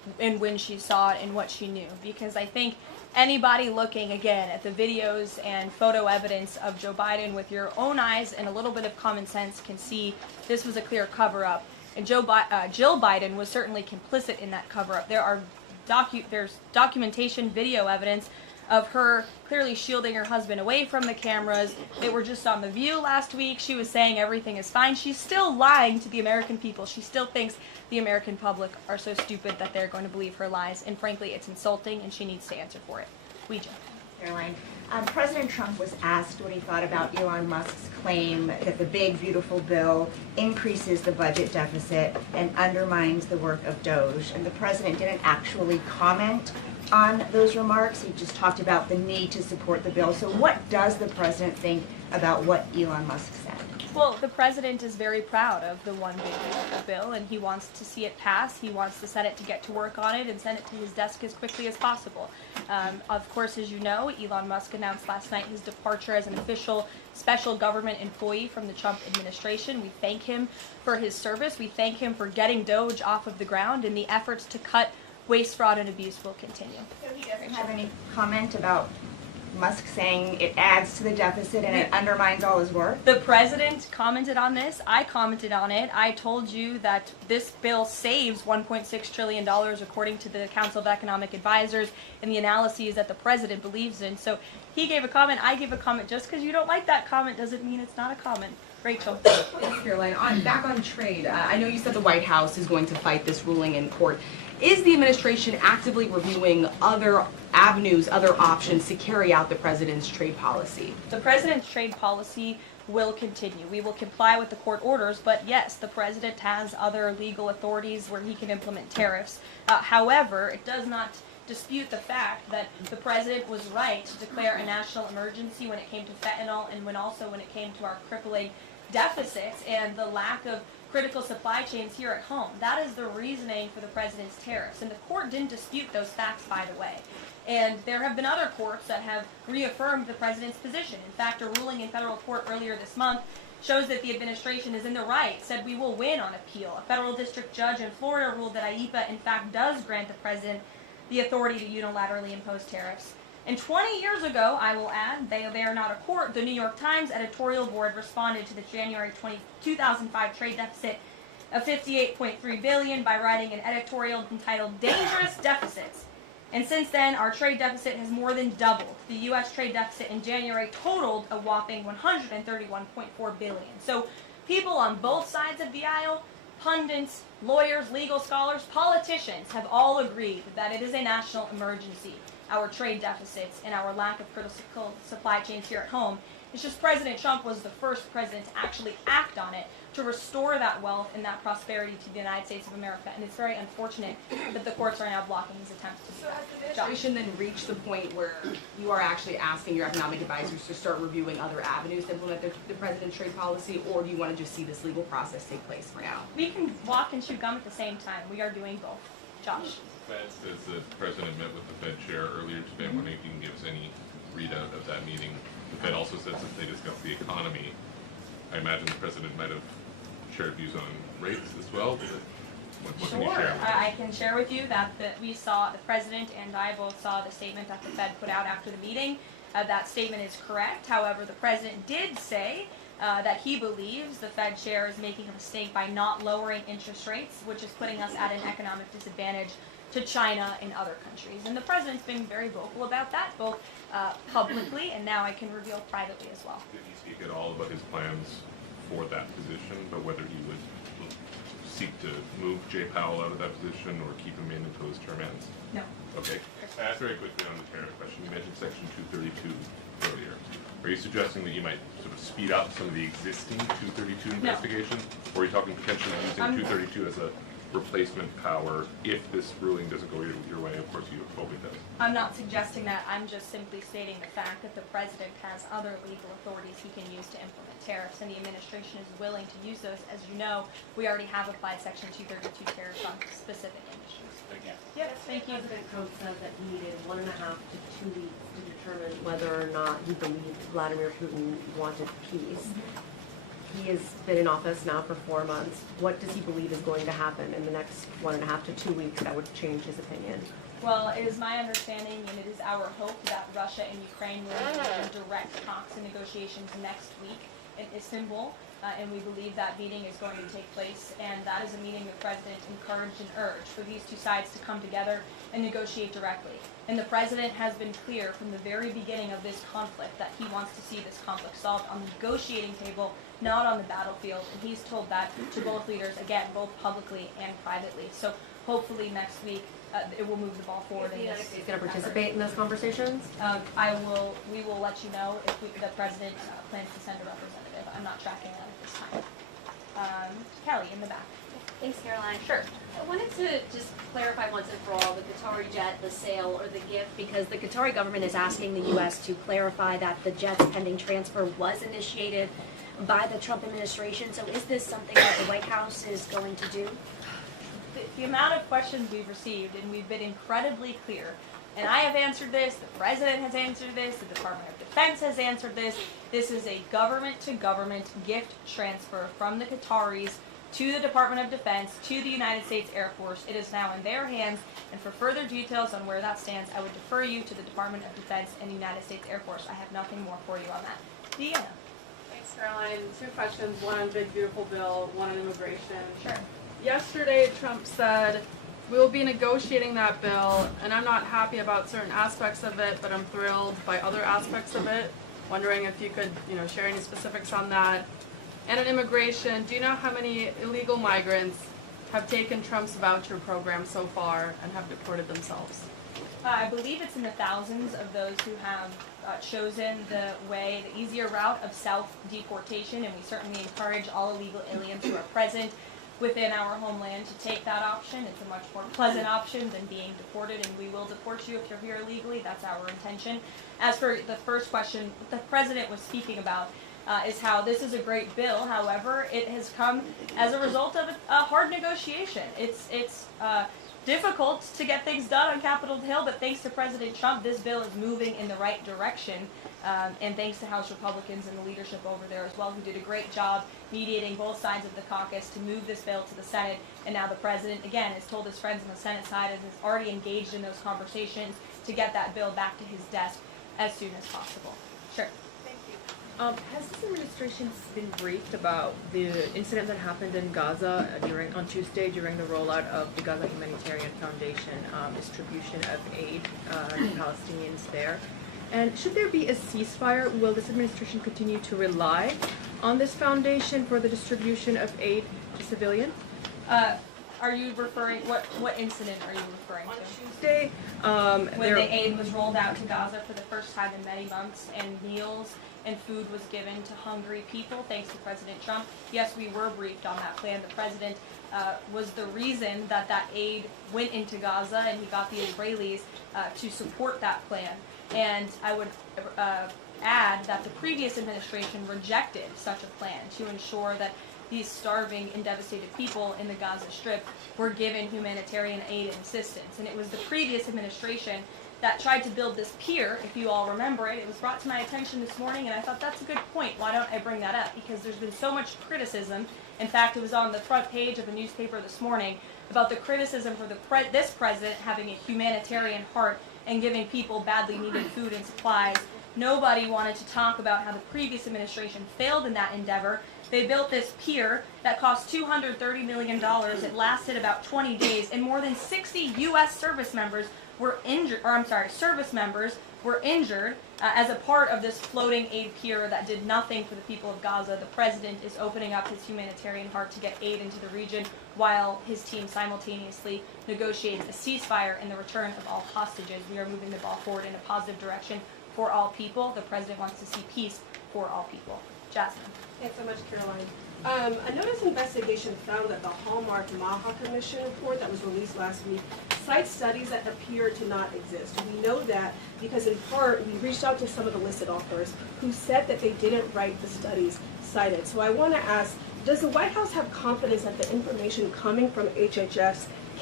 and when she saw it and what she knew. Because I think anybody looking again at the videos and photo evidence of Joe Biden with your own eyes and a little bit of common sense can see this was a clear cover-up. And Jill Biden was certainly complicit in that cover-up. There's documentation, video evidence of her clearly shielding her husband away from the cameras. They were just on The View last week. She was saying everything is fine. She's still lying to the American people. She still thinks the American public are so stupid that they're going to believe her lies. And frankly, it's insulting, and she needs to answer for it. Caroline, President Trump was asked what he thought about Elon Musk's claim that the big, beautiful bill increases the budget deficit and undermines the work of Doge. And the president didn't actually comment on those remarks. He just talked about the need to support the bill. So what does the president think about what Elon Musk said? Well, the president is very proud of the one big beautiful bill, and he wants to see it pass. He wants the Senate to get to work on it and send it to his desk as quickly as possible. Of course, as you know, Elon Musk announced last night his departure as an official special government employee from the Trump administration. We thank him for his service. We thank him for getting Doge off of the ground, and the efforts to cut waste, fraud, and abuse will continue. So he doesn't have any comment about Musk saying it adds to the deficit and it undermines all his work? The president commented on this. I commented on it. I told you that this bill saves $1.6 trillion according to the Council of Economic Advisors and the analyses that the president believes in. So he gave a comment, I gave a comment. Just because you don't like that comment doesn't mean it's not a comment. Rachel. Thanks, Karoline. Back on trade, I know you said the White House is going to fight this ruling in court. Is the administration actively reviewing other avenues, other options to carry out the president's trade policy? The president's trade policy will continue. We will comply with the court orders, but yes, the president has other legal authorities where he can implement tariffs. However, it does not dispute the fact that the president was right to declare a national emergency when it came to fentanyl and when it came to our crippling deficits and the lack of critical supply chains here at home. That is the reasoning for the president's tariffs. And the court didn't dispute those facts, by the way. And there have been other courts that have reaffirmed the president's position. In fact, a ruling in federal court earlier this month shows that the administration is in the right, said we will win on appeal. A federal district judge in Florida ruled that IEPA, in fact, does grant the president the authority to unilaterally impose tariffs. And 20 years ago, I will add, they are not a court, the New York Times editorial board responded to the January 2005 trade deficit of $58.3 billion by writing an editorial entitled Dangerous Deficits. And since then, our trade deficit has more than doubled. The U.S. trade deficit in January totaled a whopping $131.4 billion. So people on both sides of the aisle, pundits, lawyers, legal scholars, politicians have all agreed that it is a national emergency. Our trade deficits and our lack of critical supply chains here at home. It's just President Trump was the first president to actually act on it to restore that wealth and that prosperity to the United States of America. And it's very unfortunate that the courts are now blocking his attempts to do So that. has the administration then reached the point where you are actually asking your economic advisors to start reviewing other avenues to implement the president's trade policy, or do you want to just see this legal process take place for now? We can walk and chew gum at the same time. We are doing both. Josh. The Fed says the president met with the Fed chair earlier today. I'm wondering if you can give us any readout of that meeting. The Fed also says that they discussed the economy. I imagine the president might have shared views on rates as well. What can you share? I can share with you that we saw, the president and I both saw the statement that the Fed put out after the meeting. That statement is correct. However, the president did say that he believes the Fed chair is making a mistake by not lowering interest rates, which is putting us at an economic disadvantage to China and other countries. And the president's been very vocal about that, both publicly and now I can reveal privately as well. Did he speak at all about his plans for that position, but whether he would seek to move Jay Powell out of that position or keep him in until his term ends? No. Okay. Very quickly on the tariff question, you mentioned Section 232 earlier. Are you suggesting that you might sort of speed up some of the existing 232 investigations? Or are you talking potentially using 232 as a replacement power if this ruling doesn't go your way? Of course, you hope it does. I'm not suggesting that. I'm just simply stating the fact that the president has other legal authorities he can use to implement tariffs, and the administration is willing to use those. As you know, we already have applied Section 232 tariffs on specific industries. Thank you. Yes, thank you. President Trump said that he needed 1.5 to 2 weeks to determine whether or not he believed Vladimir Putin wanted peace. He has been in office now for 4 months. What does he believe is going to happen in the next 1.5 to 2 weeks that would change his opinion? Well, it is my understanding and it is our hope that Russia and Ukraine will engage in direct talks and negotiations next week in Istanbul. And we believe that meeting is going to take place, and that is a meeting the President encouraged and urged for these two sides to come together and negotiate directly. And the President has been clear from the very beginning of this conflict that he wants to see this conflict solved on the negotiating table, not on the battlefield, and he's told that to both leaders, again, both publicly and privately. So hopefully next week it will move the ball forward. Is the United States going to participate in those conversations? We will let you know if the President plans to send a representative. I'm not tracking that at this time. Kelly, in the back. Thanks, Caroline. Sure. I wanted to just clarify once and for all the Qatari jet, the sale or the gift, because the Qatari government is asking the U.S. to clarify that the jet's pending transfer was initiated by the Trump administration. So is this something that the White House is going to do? The amount of questions we've received, and we've been incredibly clear, and I have answered this, the President has answered this, the Department of Defense has answered this. This is a government-to-government gift transfer from the Qataris to the Department of Defense, to the United States Air Force. It is now in their hands, and for further details on where that stands, I would defer you to the Department of Defense and the United States Air Force. I have nothing more for you on that. Deanna. Thanks, Caroline. 2 questions, one on big beautiful bill, one on immigration. Sure. Yesterday, Trump said, we will be negotiating that bill, and I'm not happy about certain aspects of it, but I'm thrilled by other aspects of it. Wondering if you could, share any specifics on that. And on immigration, do you know how many illegal migrants have taken Trump's voucher program so far and have deported themselves? I believe it's in the thousands of those who have chosen the easier route of self-deportation, and we certainly encourage all illegal aliens who are present within our homeland to take that option. It's a much more pleasant option than being deported, and we will deport you if you're here illegally. That's our intention. As for the first question, what the President was speaking about is how this is a great bill. However, it has come as a result of a hard negotiation. It's difficult to get things done on Capitol Hill, but thanks to President Trump, this bill is moving in the right direction. And thanks to House Republicans and the leadership over there as well, who did a great job mediating both sides of the caucus to move this bill to the Senate. And now the President, again, has told his friends on the Senate side and is already engaged in those conversations to get that bill back to his desk as soon as possible. Sure. Has this administration been briefed about the incident that happened in Gaza on Tuesday during the rollout of the Gaza Humanitarian Foundation distribution of aid to Palestinians there? And should there be a ceasefire, will this administration continue to rely on this foundation for the distribution of aid to civilians? Are you referring, what incident are you referring to? On Tuesday, when the aid was rolled out to Gaza for the first time in many months, and meals and food was given to hungry people, thanks to President Trump. Yes, we were briefed on that plan. The President was the reason that that aid went into Gaza, and he got the Israelis to support that plan. And I would add that the previous administration rejected such a plan to ensure that these starving and devastated people in the Gaza Strip were given humanitarian aid and assistance. And it was the previous administration that tried to build this pier, if you all remember it. It was brought to my attention this morning, and I thought that's a good point. Why don't I bring that up? Because there's been so much criticism. In fact, it was on the front page of a newspaper this morning about the criticism for this president having a humanitarian heart and giving people badly needed food and supplies. Nobody wanted to talk about how the previous administration failed in that endeavor. They built this pier that cost $230 million. It lasted about 20 days, and more than 60 U.S. service members were injured, as a part of this floating aid pier that did nothing for the people of Gaza. The president is opening up his humanitarian heart to get aid into the region while his team simultaneously negotiates a ceasefire and the return of all hostages. We are moving the ball forward in a positive direction for all people. The president wants to see peace for all people. Jasmine. Thanks so much, Caroline. A notice investigation found that the Hallmark Maha Commission report that was released last week cites studies that appear to not exist. We know that because in part we reached out to some of the listed authors who said that they didn't write the studies cited. So I want to ask, does the White House have confidence that the information coming from HHS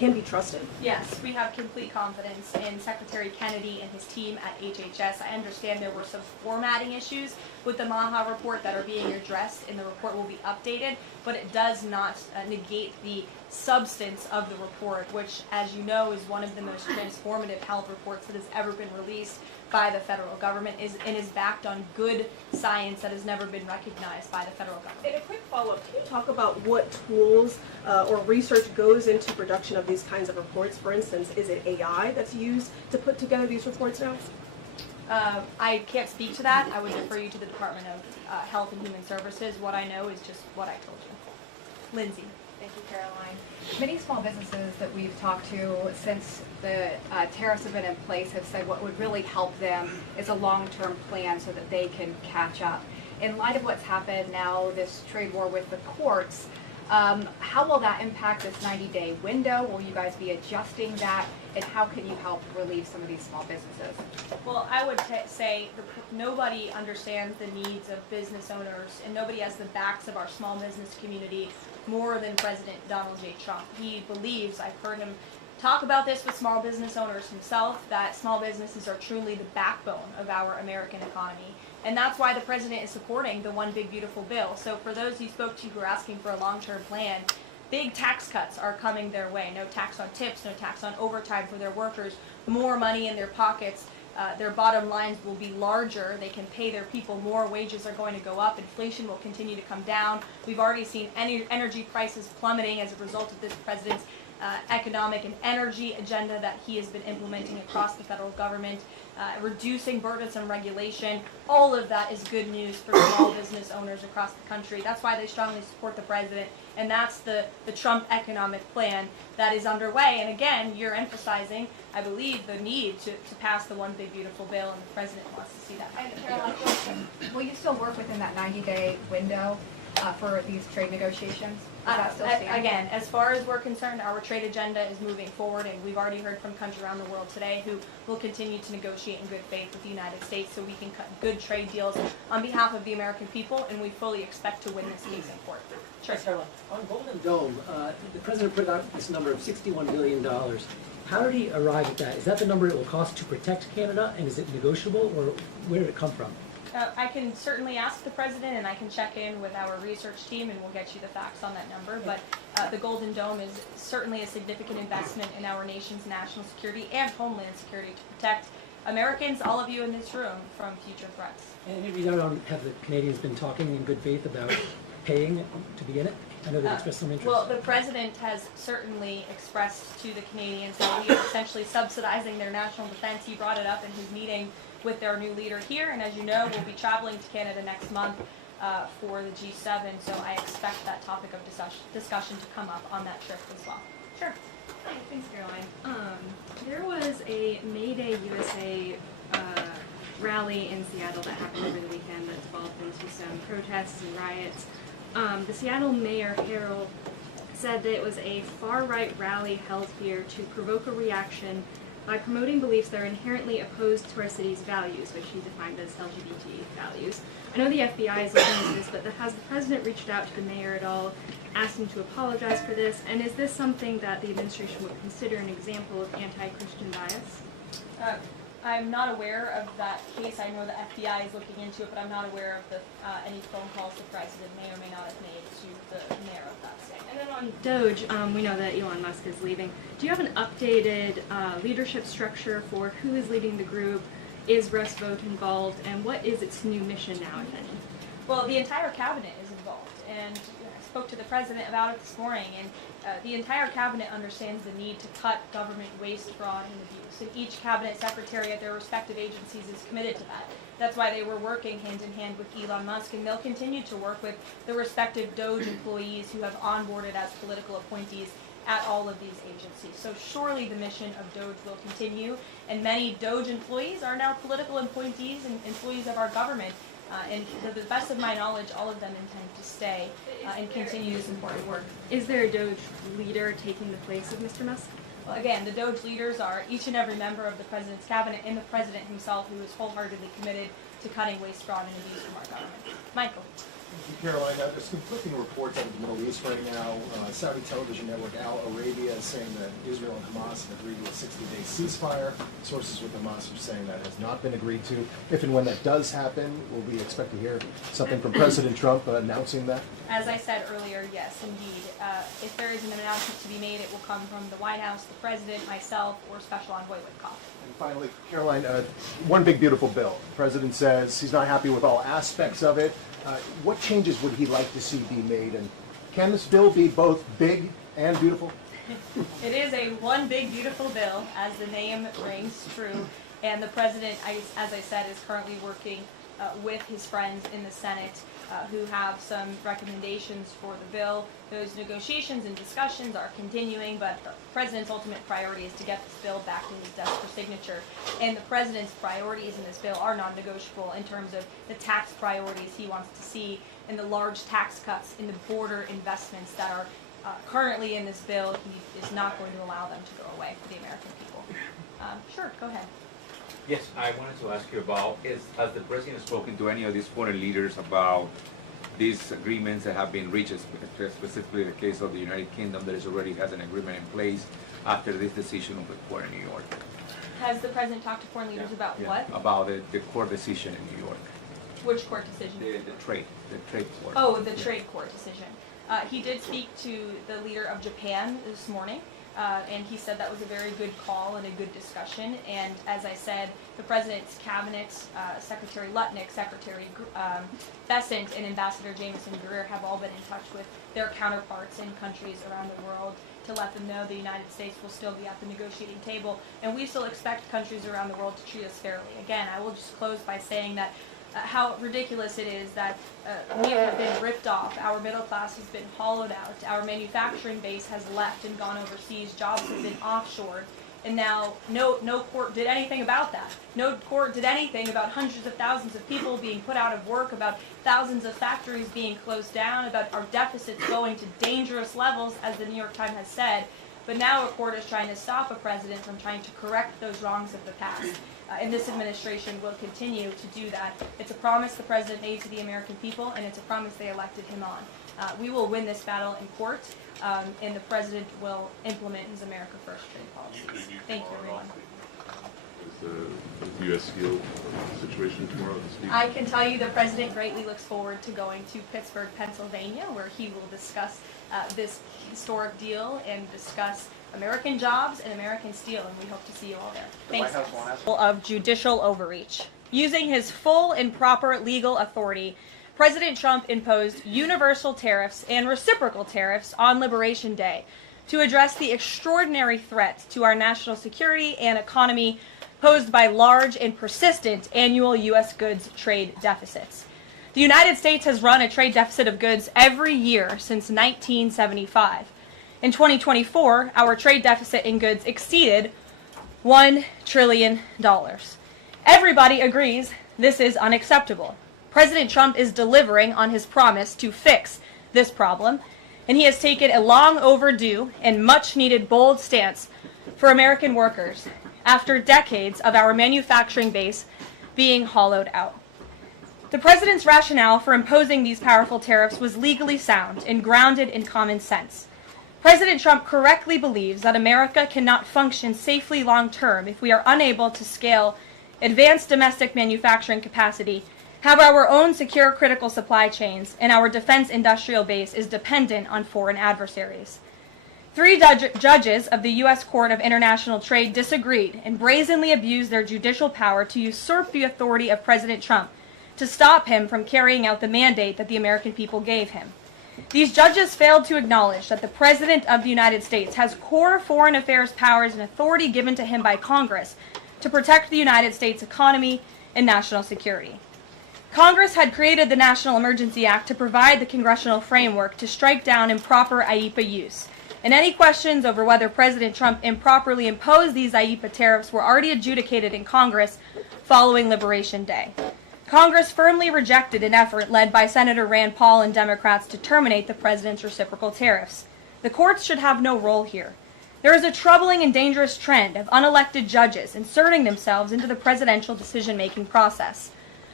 can be trusted? Yes, we have complete confidence in Secretary Kennedy and his team at HHS. I understand there were some formatting issues with the Maha report that are being addressed, and the report will be updated, but it does not negate the substance of the report, which, as you know, is one of the most transformative health reports that has ever been released by the federal government and is backed on good science that has never been recognized by the federal government. And a quick follow-up, can you talk about what tools or research goes into production of these kinds of reports? For instance, is it AI that's used to put together these reports now? I can't speak to that. I would refer you to the Department of Health and Human Services. What I know is just what I told you. Lindsay. Thank you, Caroline. Many small businesses that we've talked to since the tariffs have been in place have said what would really help them is a long-term plan so that they can catch up. In light of what's happened now, this trade war with the courts, how will that impact this 90-day window? Will you guys be adjusting that? And how can you help relieve some of these small businesses? Well, I would say nobody understands the needs of business owners, and nobody has the backs of our small business community more than President Donald J. Trump. He believes, I've heard him talk about this with small business owners himself, that small businesses are truly the backbone of our American economy. And that's why the president is supporting the One Big Beautiful Bill. So for those you spoke to who are asking for a long-term plan, big tax cuts are coming their way. No tax on tips, no tax on overtime for their workers, more money in their pockets. Their bottom lines will be larger. They can pay their people more. Wages are going to go up. Inflation will continue to come down. We've already seen energy prices plummeting as a result of this president's economic and energy agenda that he has been implementing across the federal government, reducing burdensome regulation. All of that is good news for small business owners across the country. That's why they strongly support the president, and that's the Trump economic plan that is underway. And again, you're emphasizing, I believe, the need to pass the One Big Beautiful Bill, and the president wants to see that. And Caroline, will you still work within that 90-day window for these trade negotiations? Does that still stand? Again, as far as we're concerned, our trade agenda is moving forward, and we've already heard from countries around the world today who will continue to negotiate in good faith with the United States so we can cut good trade deals on behalf of the American people, and we fully expect to win this case in court. Sure. Caroline, on Golden Dome, the president put out this number of $61 billion. How did he arrive at that? Is that the number it will cost to protect Canada, and is it negotiable, or where did it come from? I can certainly ask the president, and I can check in with our research team, and we'll get you the facts on that number. But the Golden Dome is certainly a significant investment in our nation's national security and homeland security to protect Americans, all of you in this room, from future threats. And if you don't have the Canadians been talking in good faith about paying to be in it? I know they've expressed some interest. Well, the president has certainly expressed to the Canadians that we are essentially subsidizing their national defense. He brought it up in his meeting with their new leader here, and as you know, we'll be traveling to Canada next month for the G7, so I expect that topic of discussion to come up on that trip as well. Sure. Hi, thanks, Caroline. There was a May Day USA rally in Seattle that happened over the weekend that developed into some protests and riots. The Seattle Mayor Harrell said that it was a far-right rally held here to provoke a reaction by promoting beliefs that are inherently opposed to our city's values, which he defined as LGBT values. I know the FBI is looking into this, but has the president reached out to the mayor at all, asked him to apologize for this, and is this something that the administration would consider an example of anti-Christian bias? I'm not aware of that case. I know the FBI is looking into it, but I'm not aware of any phone calls the president may or may not have made to the mayor of that state. And then on Doge, we know that Elon Musk is leaving. Do you have an updated leadership structure for who is leading the group? Is Russ Vought involved? And what is its new mission now, if any? Well, the entire cabinet is involved, and I spoke to the president about it this morning, and the entire cabinet understands the need to cut government waste, fraud, and abuse, and each cabinet secretary at their respective agencies is committed to that. That's why they were working hand in hand with Elon Musk, and they'll continue to work with the respective Doge employees who have onboarded as political appointees at all of these agencies. So surely the mission of Doge will continue, and many Doge employees are now political appointees and employees of our government. And to the best of my knowledge, all of them intend to stay and continue this important work. Is there a Doge leader taking the place of Mr. Musk? Well, again, the Doge leaders are each and every member of the president's cabinet and the president himself, who is wholeheartedly committed to cutting waste, fraud, and abuse from our government. Michael. Caroline, there's conflicting reports out of the Middle East right now. Saudi television network Al Arabia is saying that Israel and Hamas have agreed to a 60-day ceasefire. Sources with Hamas are saying that has not been agreed to. If and when that does happen, will we expect to hear something from President Trump announcing that? As I said earlier, yes, indeed. If there is an announcement to be made, it will come from the White House, the President, myself, or Special Envoy Witkoff. And finally, Caroline, one big beautiful bill. The President says he's not happy with all aspects of it. What changes would he like to see be made? And can this bill be both big and beautiful? It is a one big beautiful bill, as the name rings true. And the President, as I said, is currently working with his friends in the Senate who have some recommendations for the bill. Those negotiations and discussions are continuing, but the President's ultimate priority is to get this bill back to his desk for signature. And the President's priorities in this bill are non-negotiable in terms of the tax priorities he wants to see and the large tax cuts in the border investments that are currently in this bill. He is not going to allow them to go away for the American people. Sure, go ahead. Yes, I wanted to ask you about, has the President spoken to any of these foreign leaders about these agreements that have been reached, specifically the case of the United Kingdom that already has an agreement in place after this decision of the court in New York? Has the President talked to foreign leaders about what? About the court decision in New York. Which court decision? The trade court. Oh, the trade court decision. He did speak to the leader of Japan this morning. And he said that was a very good call and a good discussion. And as I said, the President's cabinet, Secretary Lutnick, Secretary Bessent, and Ambassador Jameson Greer have all been in touch with their counterparts in countries around the world to let them know the United States will still be at the negotiating table. And we still expect countries around the world to treat us fairly. Again, I will just close by saying that how ridiculous it is that we have been ripped off, our middle class has been hollowed out, our manufacturing base has left and gone overseas, jobs have been offshored, and now no court did anything about that. No court did anything about hundreds of thousands of people being put out of work, about thousands of factories being closed down, about our deficits going to dangerous levels, as the New York Times has said. But now a court is trying to stop a president from trying to correct those wrongs of the past. And this administration will continue to do that. It's a promise the President made to the American people, and it's a promise they elected him on. We will win this battle in court, and the President will implement his America First trade policies. Thank you, everyone. Is the U.S. Steel situation tomorrow this week? I can tell you the President greatly looks forward to going to Pittsburgh, Pennsylvania, where he will discuss this historic deal and discuss American jobs and American steel, and we hope to see you all there. Thanks. Of judicial overreach. Using his full and proper legal authority, President Trump imposed universal tariffs and reciprocal tariffs on Liberation Day to address the extraordinary threat to our national security and economy posed by large and persistent annual U.S. goods trade deficits. The United States has run a trade deficit of goods every year since 1975. In 2024, our trade deficit in goods exceeded $1 trillion. Everybody agrees this is unacceptable. President Trump is delivering on his promise to fix this problem, and he has taken a long overdue and much needed bold stance for American workers after decades of our manufacturing base being hollowed out. The President's rationale for imposing these powerful tariffs was legally sound and grounded in common sense. President Trump correctly believes that America cannot function safely long-term if we are unable to scale advanced domestic manufacturing capacity, have our own secure critical supply chains, and our defense industrial base is dependent on foreign adversaries. 3 judges of the U.S. Court of International Trade disagreed and brazenly abused their judicial power to usurp the authority of President Trump to stop him from carrying out the mandate that the American people gave him. These judges failed to acknowledge that the President of the United States has core foreign affairs powers and authority given to him by Congress to protect the United States economy and national security. Congress had created the National Emergency Act to provide the congressional framework to strike down improper IEEPA use. And any questions over whether President Trump improperly imposed these IEEPA tariffs were already adjudicated in Congress following Liberation Day. Congress firmly rejected an effort led by Senator Rand Paul and Democrats to terminate the President's reciprocal tariffs. The courts should have no role here. There is a troubling and dangerous trend of unelected judges inserting themselves into the presidential decision-making process.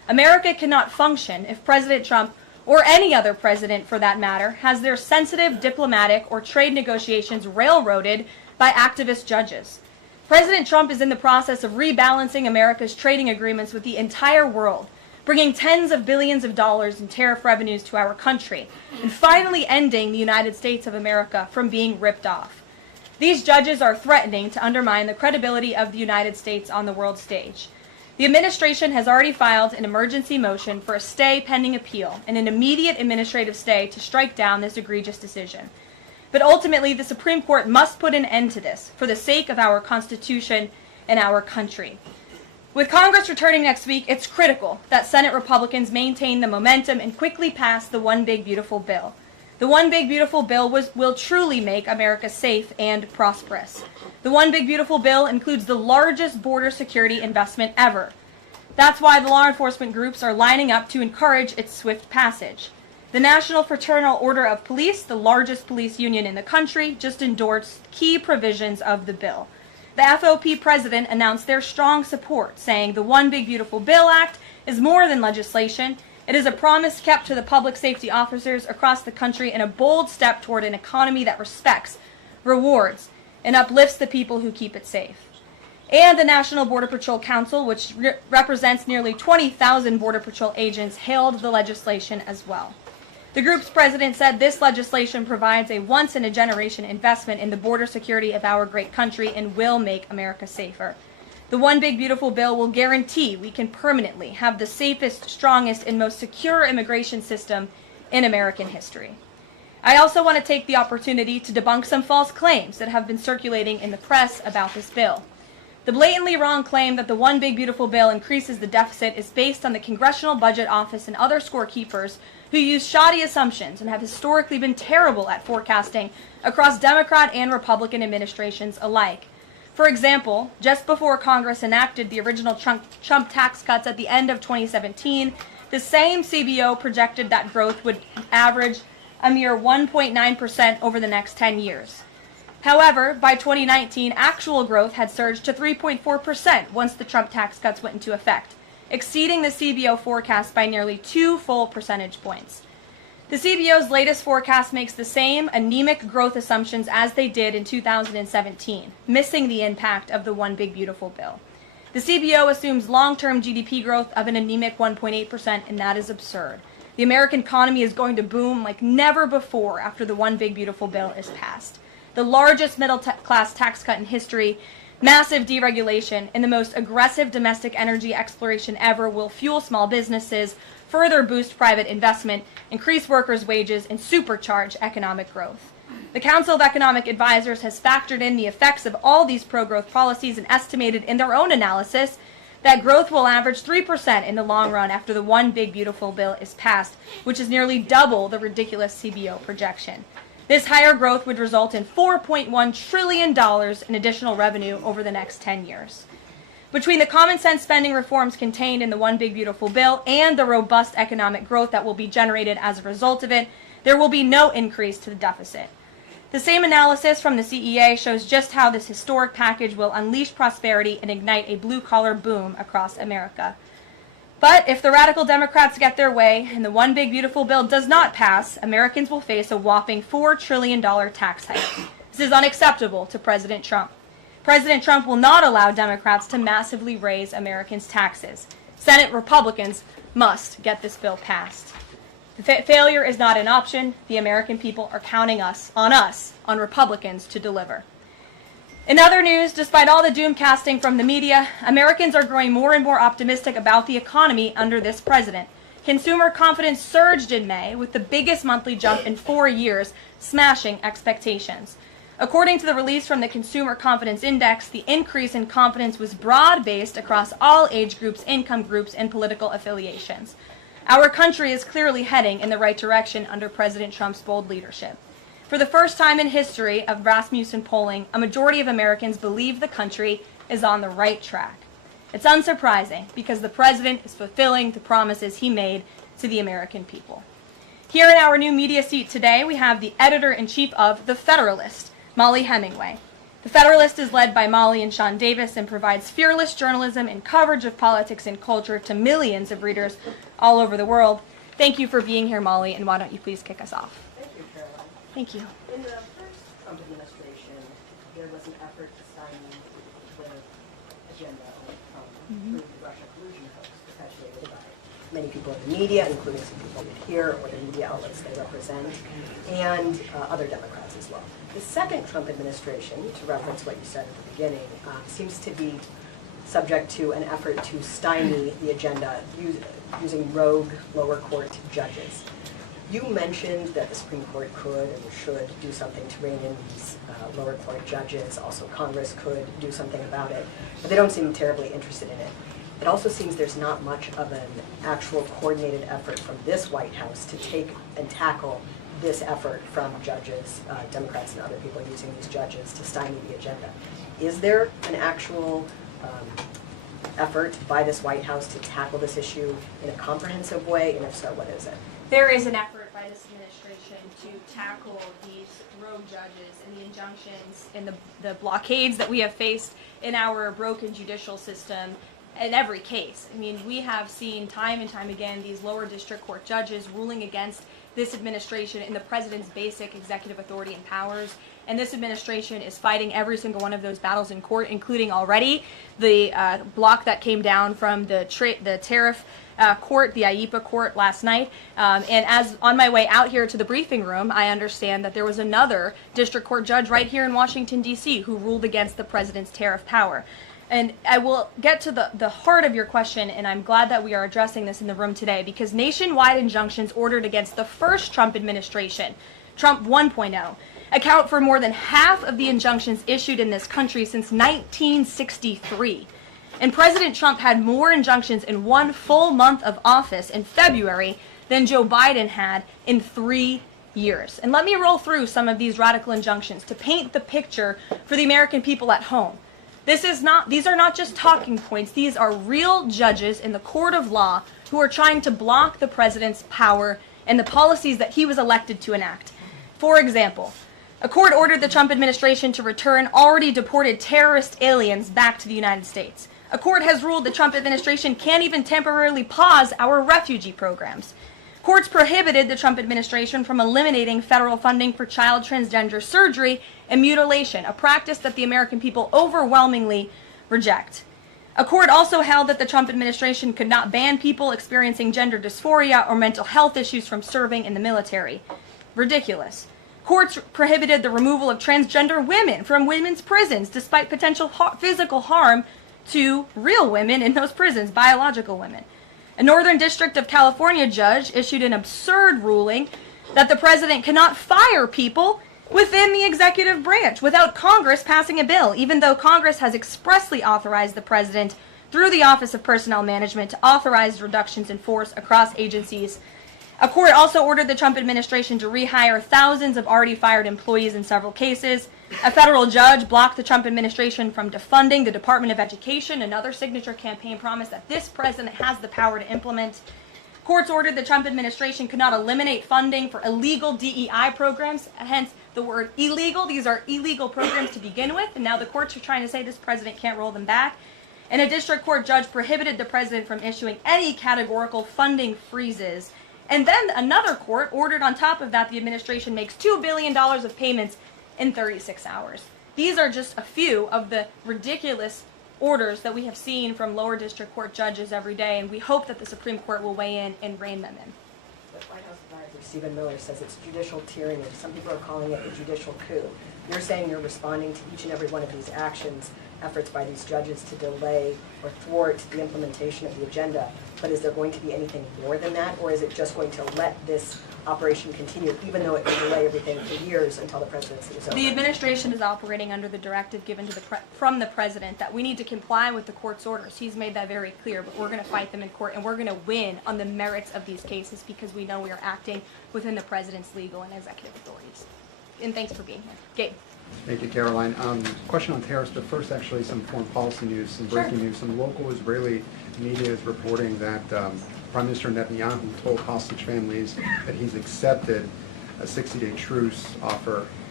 America cannot function if President Trump, or any other president for that matter, has their sensitive diplomatic or trade negotiations railroaded by activist judges. President Trump is in the process of rebalancing America's trading agreements with the entire world, bringing tens of billions of dollars in tariff revenues to our country, and finally ending the United States of America from being ripped off. These judges are threatening to undermine the credibility of the United States on the world stage. The administration has already filed an emergency motion for a stay pending appeal and an immediate administrative stay to strike down this egregious decision. But ultimately, the Supreme Court must put an end to this for the sake of our Constitution and our country. With Congress returning next week, it's critical that Senate Republicans maintain the momentum and quickly pass the One Big Beautiful Bill. The One Big Beautiful Bill will truly make America safe and prosperous. The One Big Beautiful Bill includes the largest border security investment ever. That's why the law enforcement groups are lining up to encourage its swift passage. The National Fraternal Order of Police, the largest police union in the country, just endorsed key provisions of the bill. The FOP president announced their strong support, saying the One Big Beautiful Bill Act is more than legislation. It is a promise kept to the public safety officers across the country and a bold step toward an economy that respects, rewards, and uplifts the people who keep it safe. And the National Border Patrol Council, which represents nearly 20,000 Border Patrol agents, hailed the legislation as well. The group's president said this legislation provides a once-in-a-generation investment in the border security of our great country and will make America safer. The One Big Beautiful Bill will guarantee we can permanently have the safest, strongest, and most secure immigration system in American history. I also want to take the opportunity to debunk some false claims that have been circulating in the press about this bill. The blatantly wrong claim that the One Big Beautiful Bill increases the deficit is based on the Congressional Budget Office and other scorekeepers who use shoddy assumptions and have historically been terrible at forecasting across Democrat and Republican administrations alike. For example, just before Congress enacted the original Trump tax cuts at the end of 2017, the same CBO projected that growth would average a mere 1.9% over the next 10 years. However, by 2019, actual growth had surged to 3.4% once the Trump tax cuts went into effect, exceeding the CBO forecast by nearly 2 full percentage points. The CBO's latest forecast makes the same anemic growth assumptions as they did in 2017, missing the impact of the One Big Beautiful Bill. The CBO assumes long-term GDP growth of an anemic 1.8%, and that is absurd. The American economy is going to boom like never before after the One Big Beautiful Bill is passed. The largest middle-class tax cut in history, massive deregulation, and the most aggressive domestic energy exploration ever will fuel small businesses, further boost private investment, increase workers' wages, and supercharge economic growth. The Council of Economic Advisors has factored in the effects of all these pro-growth policies and estimated in their own analysis that growth will average 3% in the long run after the One Big Beautiful Bill is passed, which is nearly double the ridiculous CBO projection. This higher growth would result in $4.1 trillion in additional revenue over the next 10 years. Between the common sense spending reforms contained in the One Big Beautiful Bill and the robust economic growth that will be generated as a result of it, there will be no increase to the deficit. The same analysis from the CEA shows just how this historic package will unleash prosperity and ignite a blue-collar boom across America. But if the radical Democrats get their way and the One Big Beautiful Bill does not pass, Americans will face a whopping $4 trillion tax hike. This is unacceptable to President Trump. President Trump will not allow Democrats to massively raise Americans' taxes. Senate Republicans must get this bill passed. Failure is not an option. The American people are counting on Republicans to deliver. In other news, despite all the doom casting from the media, Americans are growing more and more optimistic about the economy under this president. Consumer confidence surged in May with the biggest monthly jump in 4 years, smashing expectations. According to the release from the Consumer Confidence Index, the increase in confidence was broad-based across all age groups, income groups, and political affiliations. Our country is clearly heading in the right direction under President Trump's bold leadership. For the first time in history of Rasmussen polling, a majority of Americans believe the country is on the right track. It's unsurprising because the president is fulfilling the promises he made to the American people. Here in our new media seat today, we have the editor-in-chief of The Federalist, Molly Hemingway. The Federalist is led by Molly and Sean Davis and provides fearless journalism and coverage of politics and culture to millions of readers all over the world. Thank you for being here, Molly, and why don't you please kick us off? Thank you, Caroline. Thank you. In the first Trump administration, there was an effort to stymie the agenda through the Russia collusion hoax perpetuated by many people in the media, including some people here or the media outlets they represent, and other Democrats as well. The second Trump administration, to reference what you said at the beginning, seems to be subject to an effort to stymie the agenda using rogue lower court judges. You mentioned that the Supreme Court could and should do something to rein in these lower court judges. Also, Congress could do something about it, but they don't seem terribly interested in it. It also seems there's not much of an actual coordinated effort from this White House to take and tackle this effort from judges, Democrats and other people using these judges to stymie the agenda. Is there an actual effort by this White House to tackle this issue in a comprehensive way, and if so, what is it? There is an effort by this administration to tackle these rogue judges and the injunctions and the blockades that we have faced in our broken judicial system in every case. I mean, we have seen time and time again these lower district court judges ruling against this administration and the president's basic executive authority and powers. And this administration is fighting every single one of those battles in court, including already the block that came down from the Tariff court, the IEPA court last night. And as on my way out here to the briefing room, I understand that there was another district court judge right here in Washington, D.C. who ruled against the president's tariff power. And I will get to the heart of your question, and I'm glad that we are addressing this in the room today, because nationwide injunctions ordered against the first Trump administration, Trump 1.0, account for more than half of the injunctions issued in this country since 1963. And President Trump had more injunctions in one full month of office in February than Joe Biden had in 3 years. And let me roll through some of these radical injunctions to paint the picture for the American people at home. These are not just talking points. These are real judges in the court of law who are trying to block the president's power and the policies that he was elected to enact. For example, a court ordered the Trump administration to return already deported terrorist aliens back to the United States. A court has ruled the Trump administration can't even temporarily pause our refugee programs. Courts prohibited the Trump administration from eliminating federal funding for child transgender surgery and mutilation, a practice that the American people overwhelmingly reject. A court also held that the Trump administration could not ban people experiencing gender dysphoria or mental health issues from serving in the military. Ridiculous. Courts prohibited the removal of transgender women from women's prisons despite potential physical harm to real women in those prisons, biological women. A Northern District of California judge issued an absurd ruling that the president cannot fire people within the executive branch without Congress passing a bill, even though Congress has expressly authorized the president through the Office of Personnel Management to authorize reductions in force across agencies. A court also ordered the Trump administration to rehire thousands of already fired employees in several cases. A federal judge blocked the Trump administration from defunding the Department of Education, another signature campaign promise that this president has the power to implement. Courts ordered the Trump administration could not eliminate funding for illegal DEI programs, hence the word illegal. These are illegal programs to begin with, and now the courts are trying to say this president can't roll them back. And a district court judge prohibited the president from issuing any categorical funding freezes. And then another court ordered on top of that the administration makes $2 billion of payments in 36 hours. These are just a few of the ridiculous orders that we have seen from lower district court judges every day, and we hope that the Supreme Court will weigh in and rein them in. The White House advisor Stephen Miller says it's judicial tyranny. Some people are calling it a judicial coup. You're saying you're responding to each and every one of these actions, efforts by these judges to delay or thwart the implementation of the agenda. But is there going to be anything more than that, or is it just going to let this operation continue, even though it will delay everything for years until the presidency is over? The administration is operating under the directive given to from the president that we need to comply with the court's orders. He's made that very clear, but we're going to fight them in court, and we're going to win on the merits of these cases because we know we are acting within the president's legal and executive authorities. And thanks for being here. Gabe. Thank you, Caroline. Question on tariffs, but first actually some foreign policy news, some breaking news. Some local Israeli media is reporting that Prime Minister Netanyahu told hostage families that he's accepted a 60-day truce offer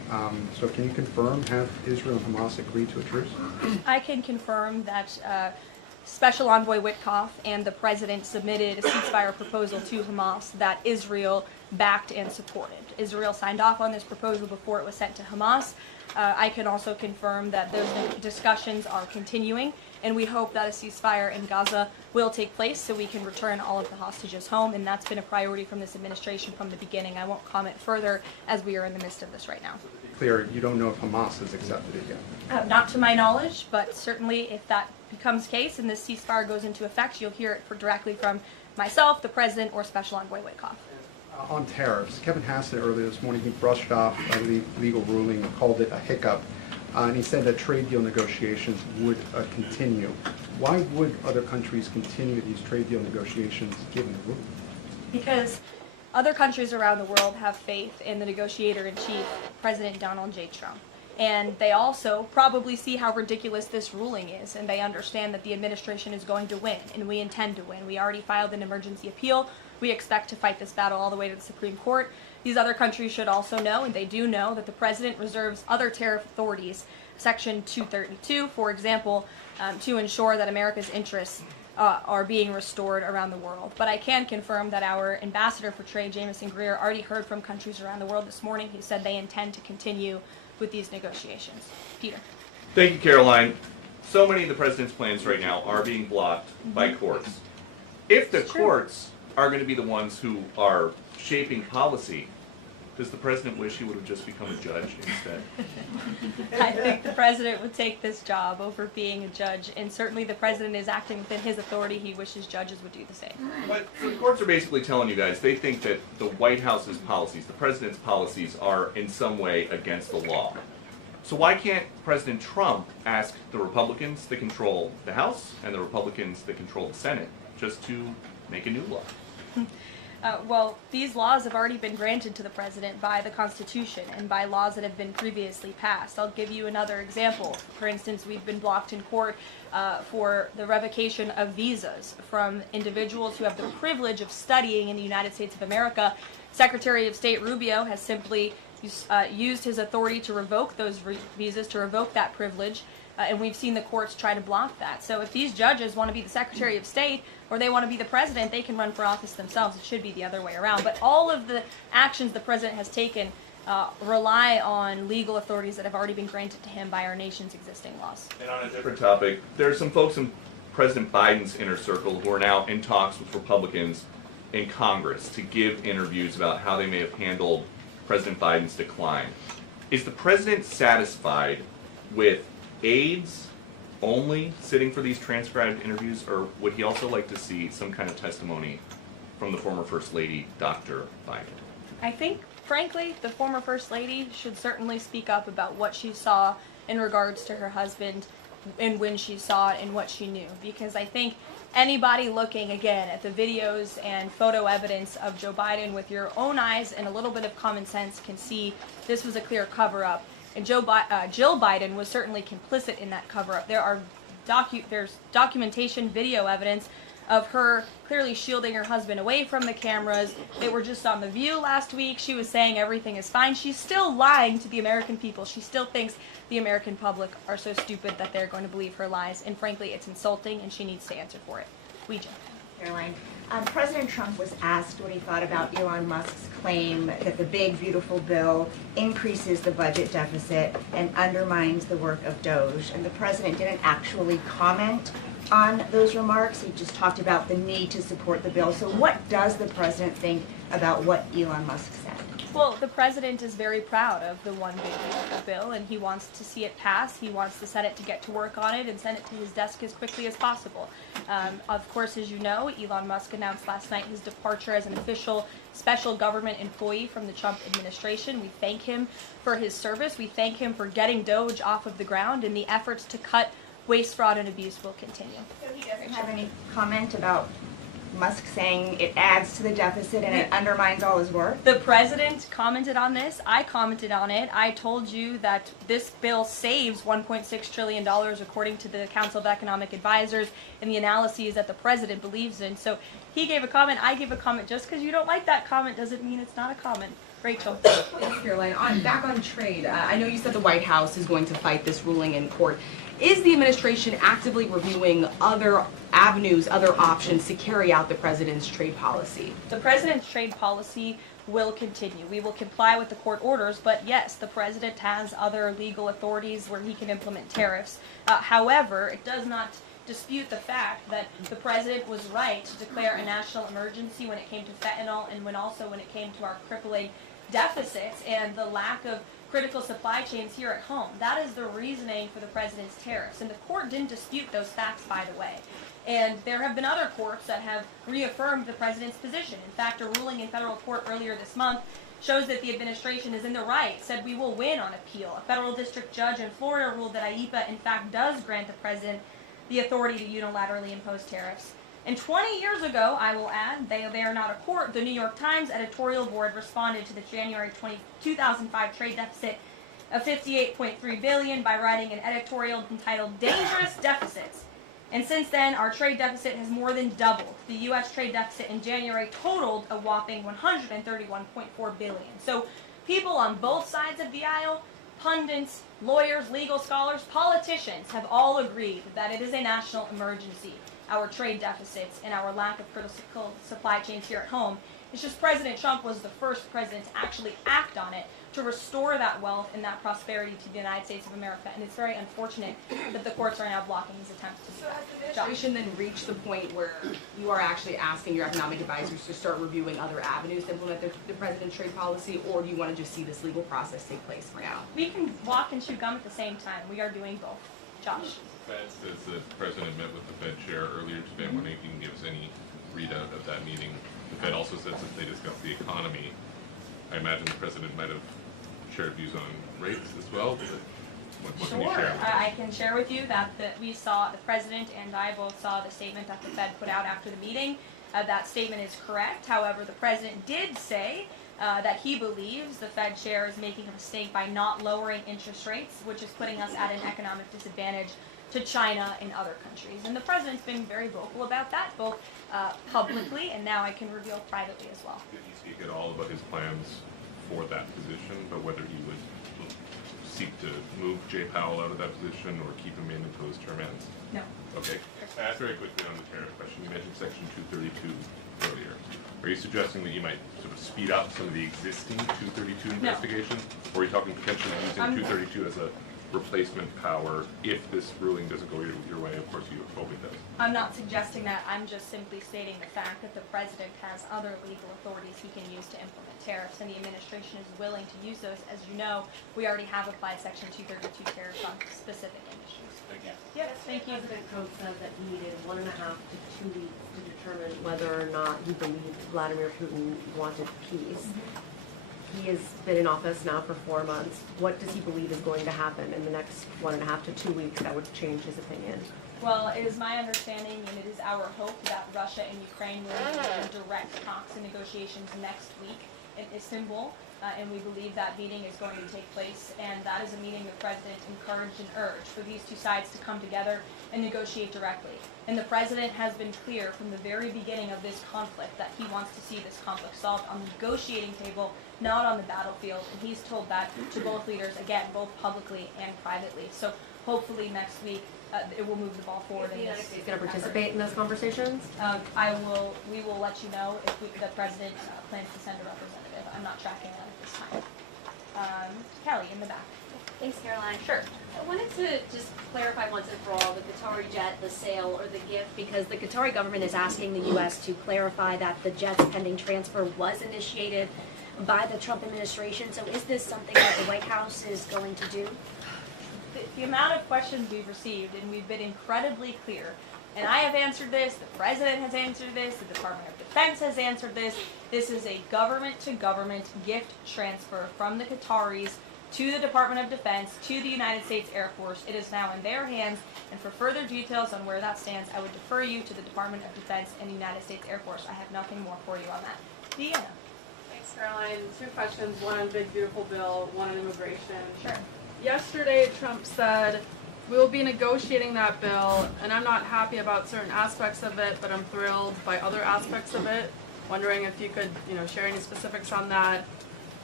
So can you confirm, have Israel and Hamas agreed to a truce? I can confirm that Special Envoy Witkoff and the President submitted a ceasefire proposal to Hamas that Israel backed and supported. Israel signed off on this proposal before it was sent to Hamas. I can also confirm that those discussions are continuing, and we hope that a ceasefire in Gaza will take place so we can return all of the hostages home, and that's been a priority from this administration from the beginning. I won't comment further as we are in the midst of this right now. Clear, you don't know if Hamas has accepted it yet? Not to my knowledge, but certainly if that becomes case and this ceasefire goes into effect, you'll hear it directly from myself, the President, or Special Envoy Witkoff. On tariffs, Kevin Hassett earlier this morning, he brushed off a legal ruling and called it a hiccup, and he said that trade deal negotiations would continue. Why would other countries continue these trade deal negotiations given the ruling? Because other countries around the world have faith in the negotiator-in-chief, President Donald J. Trump. And they also probably see how ridiculous this ruling is, and they understand that the administration is going to win, and we intend to win. We already filed an emergency appeal. We expect to fight this battle all the way to the Supreme Court. These other countries should also know, and they do know, that the President reserves other tariff authorities, Section 232, for example, to ensure that America's interests are being restored around the world. But I can confirm that our Ambassador for Trade, Jameson Greer, already heard from countries around the world this morning who said they intend to continue with these negotiations. Peter. Thank you, Karoline. So many of the president's plans right now are being blocked by courts. If the courts are going to be the ones who are shaping policy, does the president wish he would have just become a judge instead? I think the president would take this job over being a judge, and certainly the president is acting within his authority. He wishes judges would do the same. But so the courts are basically telling you guys they think that the White House's policies, the president's policies, are in some way against the law. So why can't President Trump ask the Republicans that control the House and the Republicans that control the Senate just to make a new law? Well, these laws have already been granted to the president by the Constitution and by laws that have been previously passed. I'll give you another example. For instance, we've been blocked in court for the revocation of visas from individuals who have the privilege of studying in the United States of America. Secretary of State Rubio has simply used his authority to revoke those visas, to revoke that privilege, and we've seen the courts try to block that. So if these judges want to be the Secretary of State or they want to be the president, they can run for office themselves. It should be the other way around. But all of the actions the president has taken rely on legal authorities that have already been granted to him by our nation's existing laws. And on a different topic, there are some folks in President Biden's inner circle who are now in talks with Republicans in Congress to give interviews about how they may have handled President Biden's decline. Is the president satisfied with aides only sitting for these transcribed interviews, or would he also like to see some kind of testimony from the former First Lady, Dr. Biden? I think, frankly, the former First Lady should certainly speak up about what she saw in regards to her husband and when she saw it and what she knew. Because I think anybody looking, again, at the videos and photo evidence of Joe Biden with your own eyes and a little bit of common sense can see this was a clear cover-up. And Jill Biden was certainly complicit in that cover-up. There's documentation, video evidence of her clearly shielding her husband away from the cameras. They were just on The View last week. She was saying everything is fine. She's still lying to the American people. She still thinks the American public are so stupid that they're going to believe her lies. And frankly, it's insulting, and she needs to answer for it. Ouija. Caroline, President Trump was asked what he thought about Elon Musk's claim that the big, beautiful bill increases the budget deficit and undermines the work of Doge. And the president didn't actually comment on those remarks. He just talked about the need to support the bill. So what does the president think about what Elon Musk said? Well, the president is very proud of the one big beautiful bill, and he wants to see it pass. He wants the Senate to get to work on it and send it to his desk as quickly as possible. Of course, as you know, Elon Musk announced last night his departure as an official special government employee from the Trump administration. We thank him for his service. We thank him for getting Doge off of the ground, and the efforts to cut waste, fraud, and abuse will continue. So he doesn't have any comment about Musk saying it adds to the deficit and it undermines all his work? The president commented on this. I commented on it. I told you that this bill saves $1.6 trillion according to the Council of Economic Advisors and the analyses that the president believes in. So he gave a comment, I gave a comment. Just because you don't like that comment doesn't mean it's not a comment. Rachel. Thanks, Caroline. Back on trade, I know you said the White House is going to fight this ruling in court. Is the administration actively reviewing other avenues, other options to carry out the president's trade policy? The president's trade policy will continue. We will comply with the court orders, but yes, the president has other legal authorities where he can implement tariffs. However, it does not dispute the fact that the president was right to declare a national emergency when it came to fentanyl and when it came to our crippling deficits and the lack of critical supply chains here at home. That is the reasoning for the president's tariffs. And the court didn't dispute those facts, by the way. And there have been other courts that have reaffirmed the president's position. In fact, a ruling in federal court earlier this month shows that the administration is in the right, said we will win on appeal. A federal district judge in Florida ruled that IEEPA, in fact, does grant the president the authority to unilaterally impose tariffs. And 20 years ago, I will add, they are not a court, the New York Times editorial board responded to the January 2005 trade deficit of $58.3 billion by writing an editorial entitled Dangerous Deficits. And since then, our trade deficit has more than doubled. The U.S. trade deficit in January totaled a whopping $131.4 billion. So people on both sides of the aisle, pundits, lawyers, legal scholars, politicians have all agreed that it is a national emergency, our trade deficits and our lack of critical supply chains here at home. It's just President Trump was the first president to actually act on it to restore that wealth and that prosperity to the United States of America. And it's very unfortunate that the courts are now blocking his attempts to do that. So has the administration then reached the point where you are actually asking your economic advisors to start reviewing other avenues to implement the president's trade policy, or do you want to just see this legal process take place for now? We can walk and chew gum at the same time. We are doing both. Josh. The Fed says the president met with the Fed chair earlier today. I'm wondering if you can give us any readout of that meeting. The Fed also says that they discussed the economy. I imagine the president might have shared views on rates as well. What can you share? I can share with you that we saw, the president and I both saw the statement that the Fed put out after the meeting. That statement is correct. However, the president did say that he believes the Fed chair is making a mistake by not lowering interest rates, which is putting us at an economic disadvantage to China and other countries. And the president's been very vocal about that, both publicly and now I can reveal privately as well. Did he speak at all about his plans for that position, but whether he would seek to move Jay Powell out of that position or keep him in until his term ends? No. Okay. Very quickly on the tariff question, you mentioned Section 232 earlier. Are you suggesting that you might sort of speed up some of the existing 232 investigations? Or are you talking potentially using 232 as a replacement power if this ruling doesn't go your way? Of course you hope it does. I'm not suggesting that. I'm just simply stating the fact that the president has other legal authorities he can use to implement tariffs, and the administration is willing to use those. As you know, we already have applied Section 232 tariffs on specific industries. Thank you. Yes, thank you. President Trump said that he needed 1.5 to 2 weeks to determine whether or not he believed Vladimir Putin wanted peace. He has been in office now for 4 months. What does he believe is going to happen in the next 1.5 to 2 weeks that would change his opinion? Well, it is my understanding and it is our hope that Russia and Ukraine will engage in direct talks and negotiations next week in Istanbul. And we believe that meeting is going to take place, and that is a meeting the president encouraged and urged for these two sides to come together and negotiate directly. And the president has been clear from the very beginning of this conflict that he wants to see this conflict solved on the negotiating table, not on the battlefield. And he's told that to both leaders, again, both publicly and privately. So hopefully next week it will move the ball forward. Is the United States going to participate in those conversations? We will let you know if the president plans to send a representative. I'm not tracking that at this time. Kelly, in the back. Thanks, Caroline. Sure. I wanted to just clarify once and for all the Qatari jet, the sale, or the gift, because the Qatari government is asking the U.S. to clarify that the jet's pending transfer was initiated by the Trump administration. So is this something that the White House is going to do? The amount of questions we've received, and we've been incredibly clear, and I have answered this, the President has answered this, the Department of Defense has answered this. This is a government-to-government gift transfer from the Qataris to the Department of Defense, to the United States Air Force. It is now in their hands, and for further details on where that stands, I would defer you to the Department of Defense and the United States Air Force. I have nothing more for you on that. Deanna. Thanks, Caroline. 2 questions, one on Big Beautiful Bill, one on immigration. Sure. Yesterday, Trump said, we'll be negotiating that bill, and I'm not happy about certain aspects of it, but I'm thrilled by other aspects of it. Wondering if you could, share any specifics on that.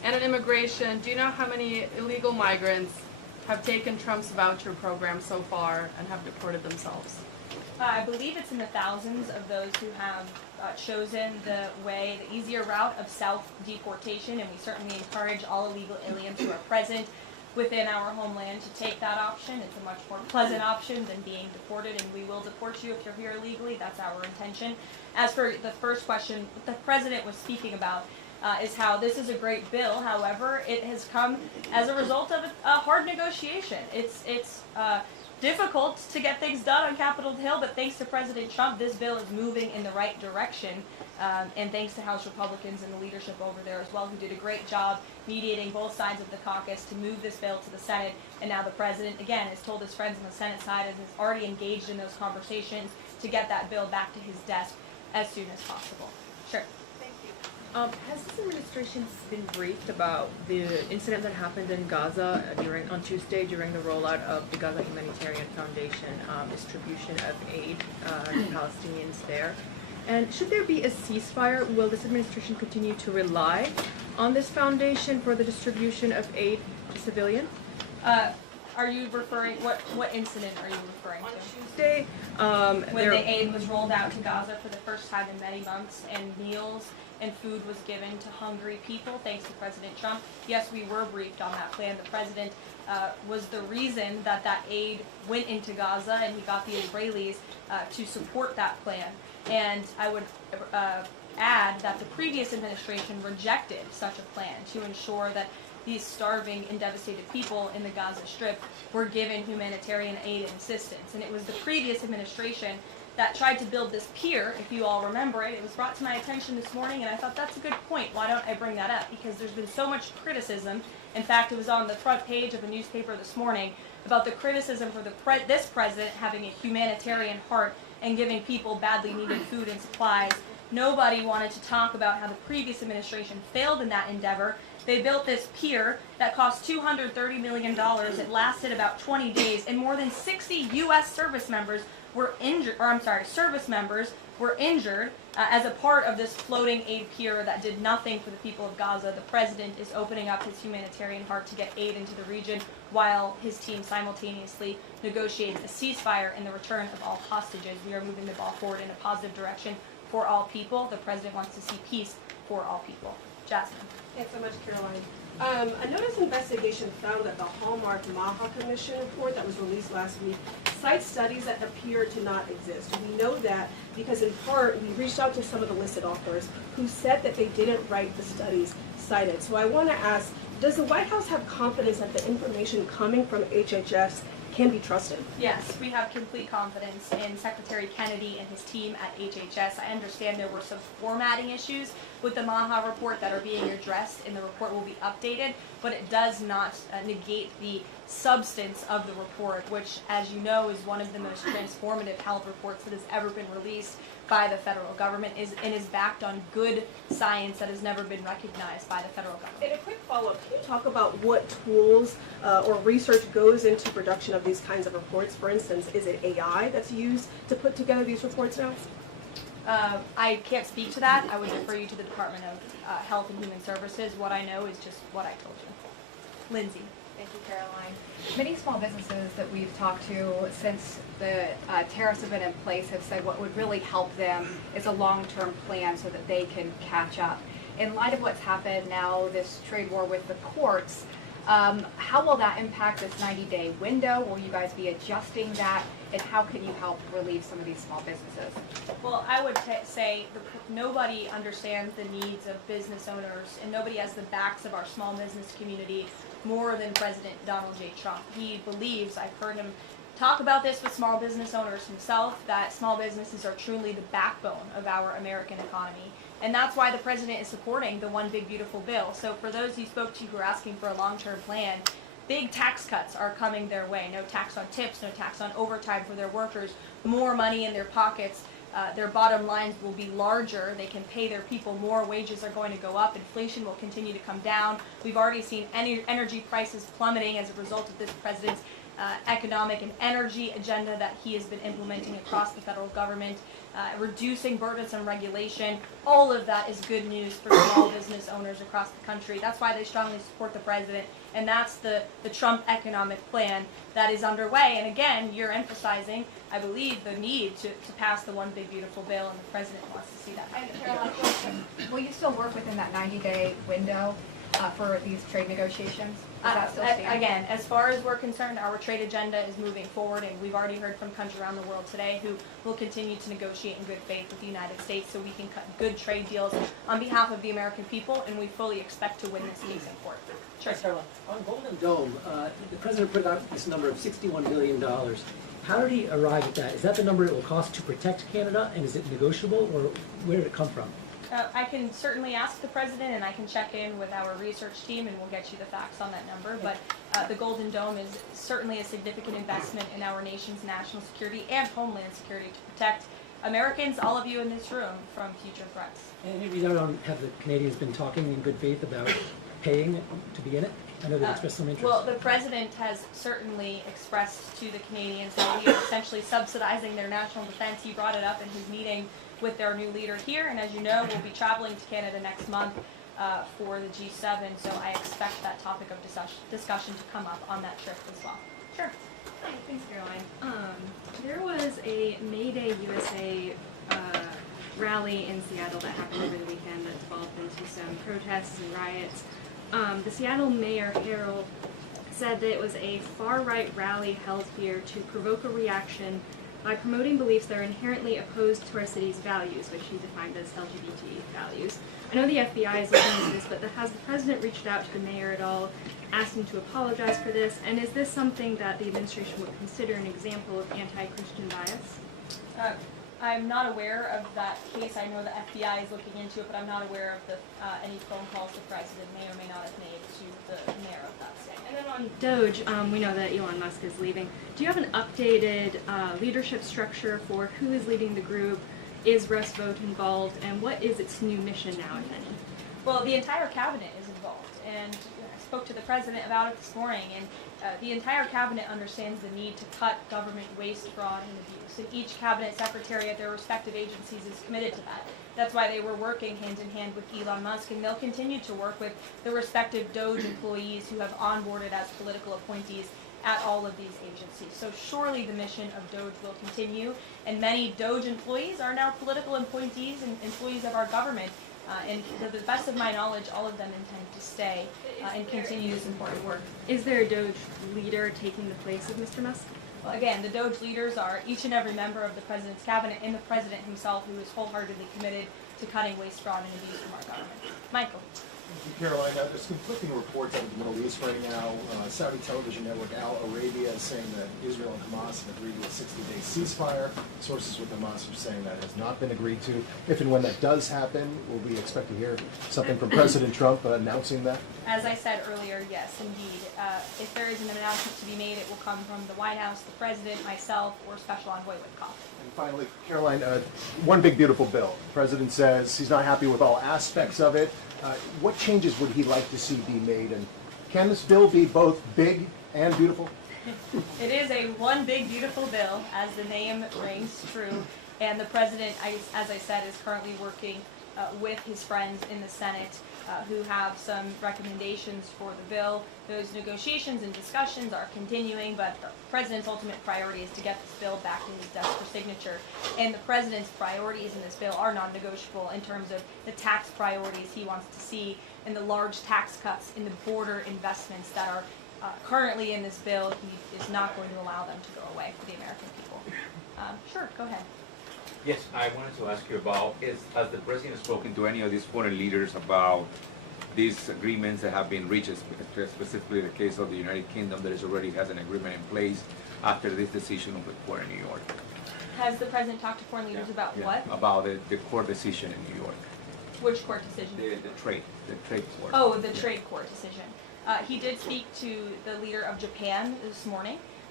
And on immigration, do you know how many illegal migrants have taken Trump's voucher program so far and have deported themselves? I believe it's in the thousands of those who have chosen the easier route of self-deportation, and we certainly encourage all illegal aliens who are present within our homeland to take that option. It's a much more pleasant option than being deported, and we will deport you if you're here illegally. That's our intention. As for the first question, what the president was speaking about is how this is a great bill. However, it has come as a result of a hard negotiation. It's difficult to get things done on Capitol Hill, but thanks to President Trump, this bill is moving in the right direction. And thanks to House Republicans and the leadership over there as well, who did a great job mediating both sides of the caucus to move this bill to the Senate. And now the president, again, has told his friends on the Senate side and has already engaged in those conversations to get that bill back to his desk as soon as possible. Sure. Has this administration been briefed about the incident that happened in Gaza on Tuesday during the rollout of the Gaza Humanitarian Foundation distribution of aid to Palestinians there? And should there be a ceasefire, will this administration continue to rely on this foundation for the distribution of aid to civilians? Are you referring, what incident are you referring to? On Tuesday, when the aid was rolled out to Gaza for the first time in many months, and meals and food was given to hungry people, thanks to President Trump. Yes, we were briefed on that plan. The president was the reason that aid went into Gaza, and he got the Israelis to support that plan. And I would add that the previous administration rejected such a plan to ensure that these starving and devastated people in the Gaza Strip were given humanitarian aid and assistance. And it was the previous administration that tried to build this pier, if you all remember it. It was brought to my attention this morning, and I thought that's a good point. Why don't I bring that up? Because there's been so much criticism. In fact, it was on the front page of a newspaper this morning about the criticism for this president having a humanitarian heart and giving people badly needed food and supplies. Nobody wanted to talk about how the previous administration failed in that endeavor. They built this pier that cost $230 million. It lasted about 20 days, and more than 60 U.S. service members were injured, as a part of this floating aid pier that did nothing for the people of Gaza. The president is opening up his humanitarian heart to get aid into the region, while his team simultaneously negotiates a ceasefire and the return of all hostages. We are moving the ball forward in a positive direction for all people. The president wants to see peace for all people. Jasmine. Thanks so much, Caroline. A notice investigation found that the Hallmark Maha Commission report that was released last week cites studies that appear to not exist. We know that because in part we reached out to some of the listed authors who said that they didn't write the studies cited. So I want to ask, does the White House have confidence that the information coming from HHS can be trusted? Yes, we have complete confidence in Secretary Kennedy and his team at HHS. I understand there were some formatting issues with the Maha report that are being addressed, and the report will be updated, but it does not negate the substance of the report, which, as you know, is one of the most transformative health reports that has ever been released by the federal government and is backed on good science that has never been recognized by the federal government. And a quick follow-up, can you talk about what tools or research goes into production of these kinds of reports? For instance, is it AI that's used to put together these reports now? I can't speak to that. I would refer you to the Department of Health and Human Services. What I know is just what I told you. Lindsay. Thank you, Caroline. Many small businesses that we've talked to since the tariffs have been in place have said what would really help them is a long-term plan so that they can catch up. In light of what's happened now, this trade war with the courts, how will that impact this 90-day window? Will you guys be adjusting that? And how can you help relieve some of these small businesses? Well, I would say nobody understands the needs of business owners, and nobody has the backs of our small business community more than President Donald J. Trump. He believes, I've heard him talk about this with small business owners himself, that small businesses are truly the backbone of our American economy. And that's why the president is supporting the One Big Beautiful Bill. So for those you spoke to who are asking for a long-term plan, big tax cuts are coming their way. No tax on tips, no tax on overtime for their workers, more money in their pockets. Their bottom lines will be larger. They can pay their people more. Wages are going to go up. Inflation will continue to come down. We've already seen energy prices plummeting as a result of this president's economic and energy agenda that he has been implementing across the federal government, reducing burdensome regulation. All of that is good news for small business owners across the country. That's why they strongly support the president, and that's the Trump economic plan that is underway. And again, you're emphasizing, I believe, the need to pass the one big beautiful bill, and the president wants to see that. And Caroline, will you still work within that 90-day window for these trade negotiations? Does that still stand? Again, as far as we're concerned, our trade agenda is moving forward, and we've already heard from countries around the world today who will continue to negotiate in good faith with the United States so we can cut good trade deals on behalf of the American people, and we fully expect to win this case in court. Sure. On Golden Dome, the president put out this number of $61 billion. How did he arrive at that? Is that the number it will cost to protect Canada, and is it negotiable, or where did it come from? I can certainly ask the president, and I can check in with our research team, and we'll get you the facts on that number. But the Golden Dome is certainly a significant investment in our nation's national security and homeland security to protect Americans, all of you in this room, from future threats. And have the Canadians been talking in good faith about paying to be in it? I know they've expressed some interest. Well, the president has certainly expressed to the Canadians that we are essentially subsidizing their national defense. He brought it up in his meeting with their new leader here, and as you know, we'll be traveling to Canada next month for the G7, so I expect that topic of discussion to come up on that trip as well. Sure. Hi, thanks, Caroline. There was a May Day USA rally in Seattle that happened over the weekend that developed into some protests and riots. The Seattle Mayor Harrell said that it was a far-right rally held here to provoke a reaction by promoting beliefs that are inherently opposed to our city's values, which he defined as LGBT values. I know the FBI is looking into this, but has the president reached out to the mayor at all, asked him to apologize for this, and is this something that the administration would consider an example of anti-Christian bias? I'm not aware of that case. I know the FBI is looking into it, but I'm not aware of any phone calls the president may or may not have made to the mayor of that state. And then on Doge, we know that Elon Musk is leaving. Do you have an updated leadership structure for who is leading the group? Is Russ Vought involved? And what is its new mission now, if any? Well, the entire cabinet is involved, and I spoke to the president about it this morning, and the entire cabinet understands the need to cut government waste, fraud, and abuse, and each cabinet secretary at their respective agencies is committed to that. That's why they were working hand in hand with Elon Musk, and they'll continue to work with the respective Doge employees who have onboarded as political appointees at all of these agencies. So surely the mission of Doge will continue, and many Doge employees are now political appointees and employees of our government. And to the best of my knowledge, all of them intend to stay and continue this important work. Is there a Doge leader taking the place of Mr. Musk? Well, again, the Doge leaders are each and every member of the president's cabinet and the president himself, who is wholeheartedly committed to cutting waste, fraud, and abuse from our government. Michael. Caroline, there's conflicting reports out of the Middle East right now. Saudi television network Al Arabia is saying that Israel and Hamas have agreed to a 60-day ceasefire. Sources with Hamas are saying that has not been agreed to. If and when that does happen, will we expect to hear something from President Trump announcing that? As I said earlier, yes, indeed. If there is an announcement to be made, it will come from the White House, the president, myself, or Special Envoy Witkoff. And finally, Caroline, one big beautiful bill. The president says he's not happy with all aspects of it. What changes would he like to see be made, and can this bill be both big and beautiful? It is a one big beautiful bill, as the name rings true, and the president, as I said, is currently working with his friends in the Senate who have some recommendations for the bill. Those negotiations and discussions are continuing, but the president's ultimate priority is to get this bill back to his desk for signature. And the president's priorities in this bill are non-negotiable in terms of the tax priorities he wants to see and the large tax cuts in the border investments that are currently in this bill. He is not going to allow them to go away for the American people. Sure, go ahead. Yes, I wanted to ask you about, has the president spoken to any of these foreign leaders about these agreements that have been reached, specifically the case of the United Kingdom that already has an agreement in place after this decision of the court in New York? Has the president talked to foreign leaders about what? About the court decision in New York. Which court decision? The trade court. Oh, the trade court decision. He did speak to the leader of Japan this morning.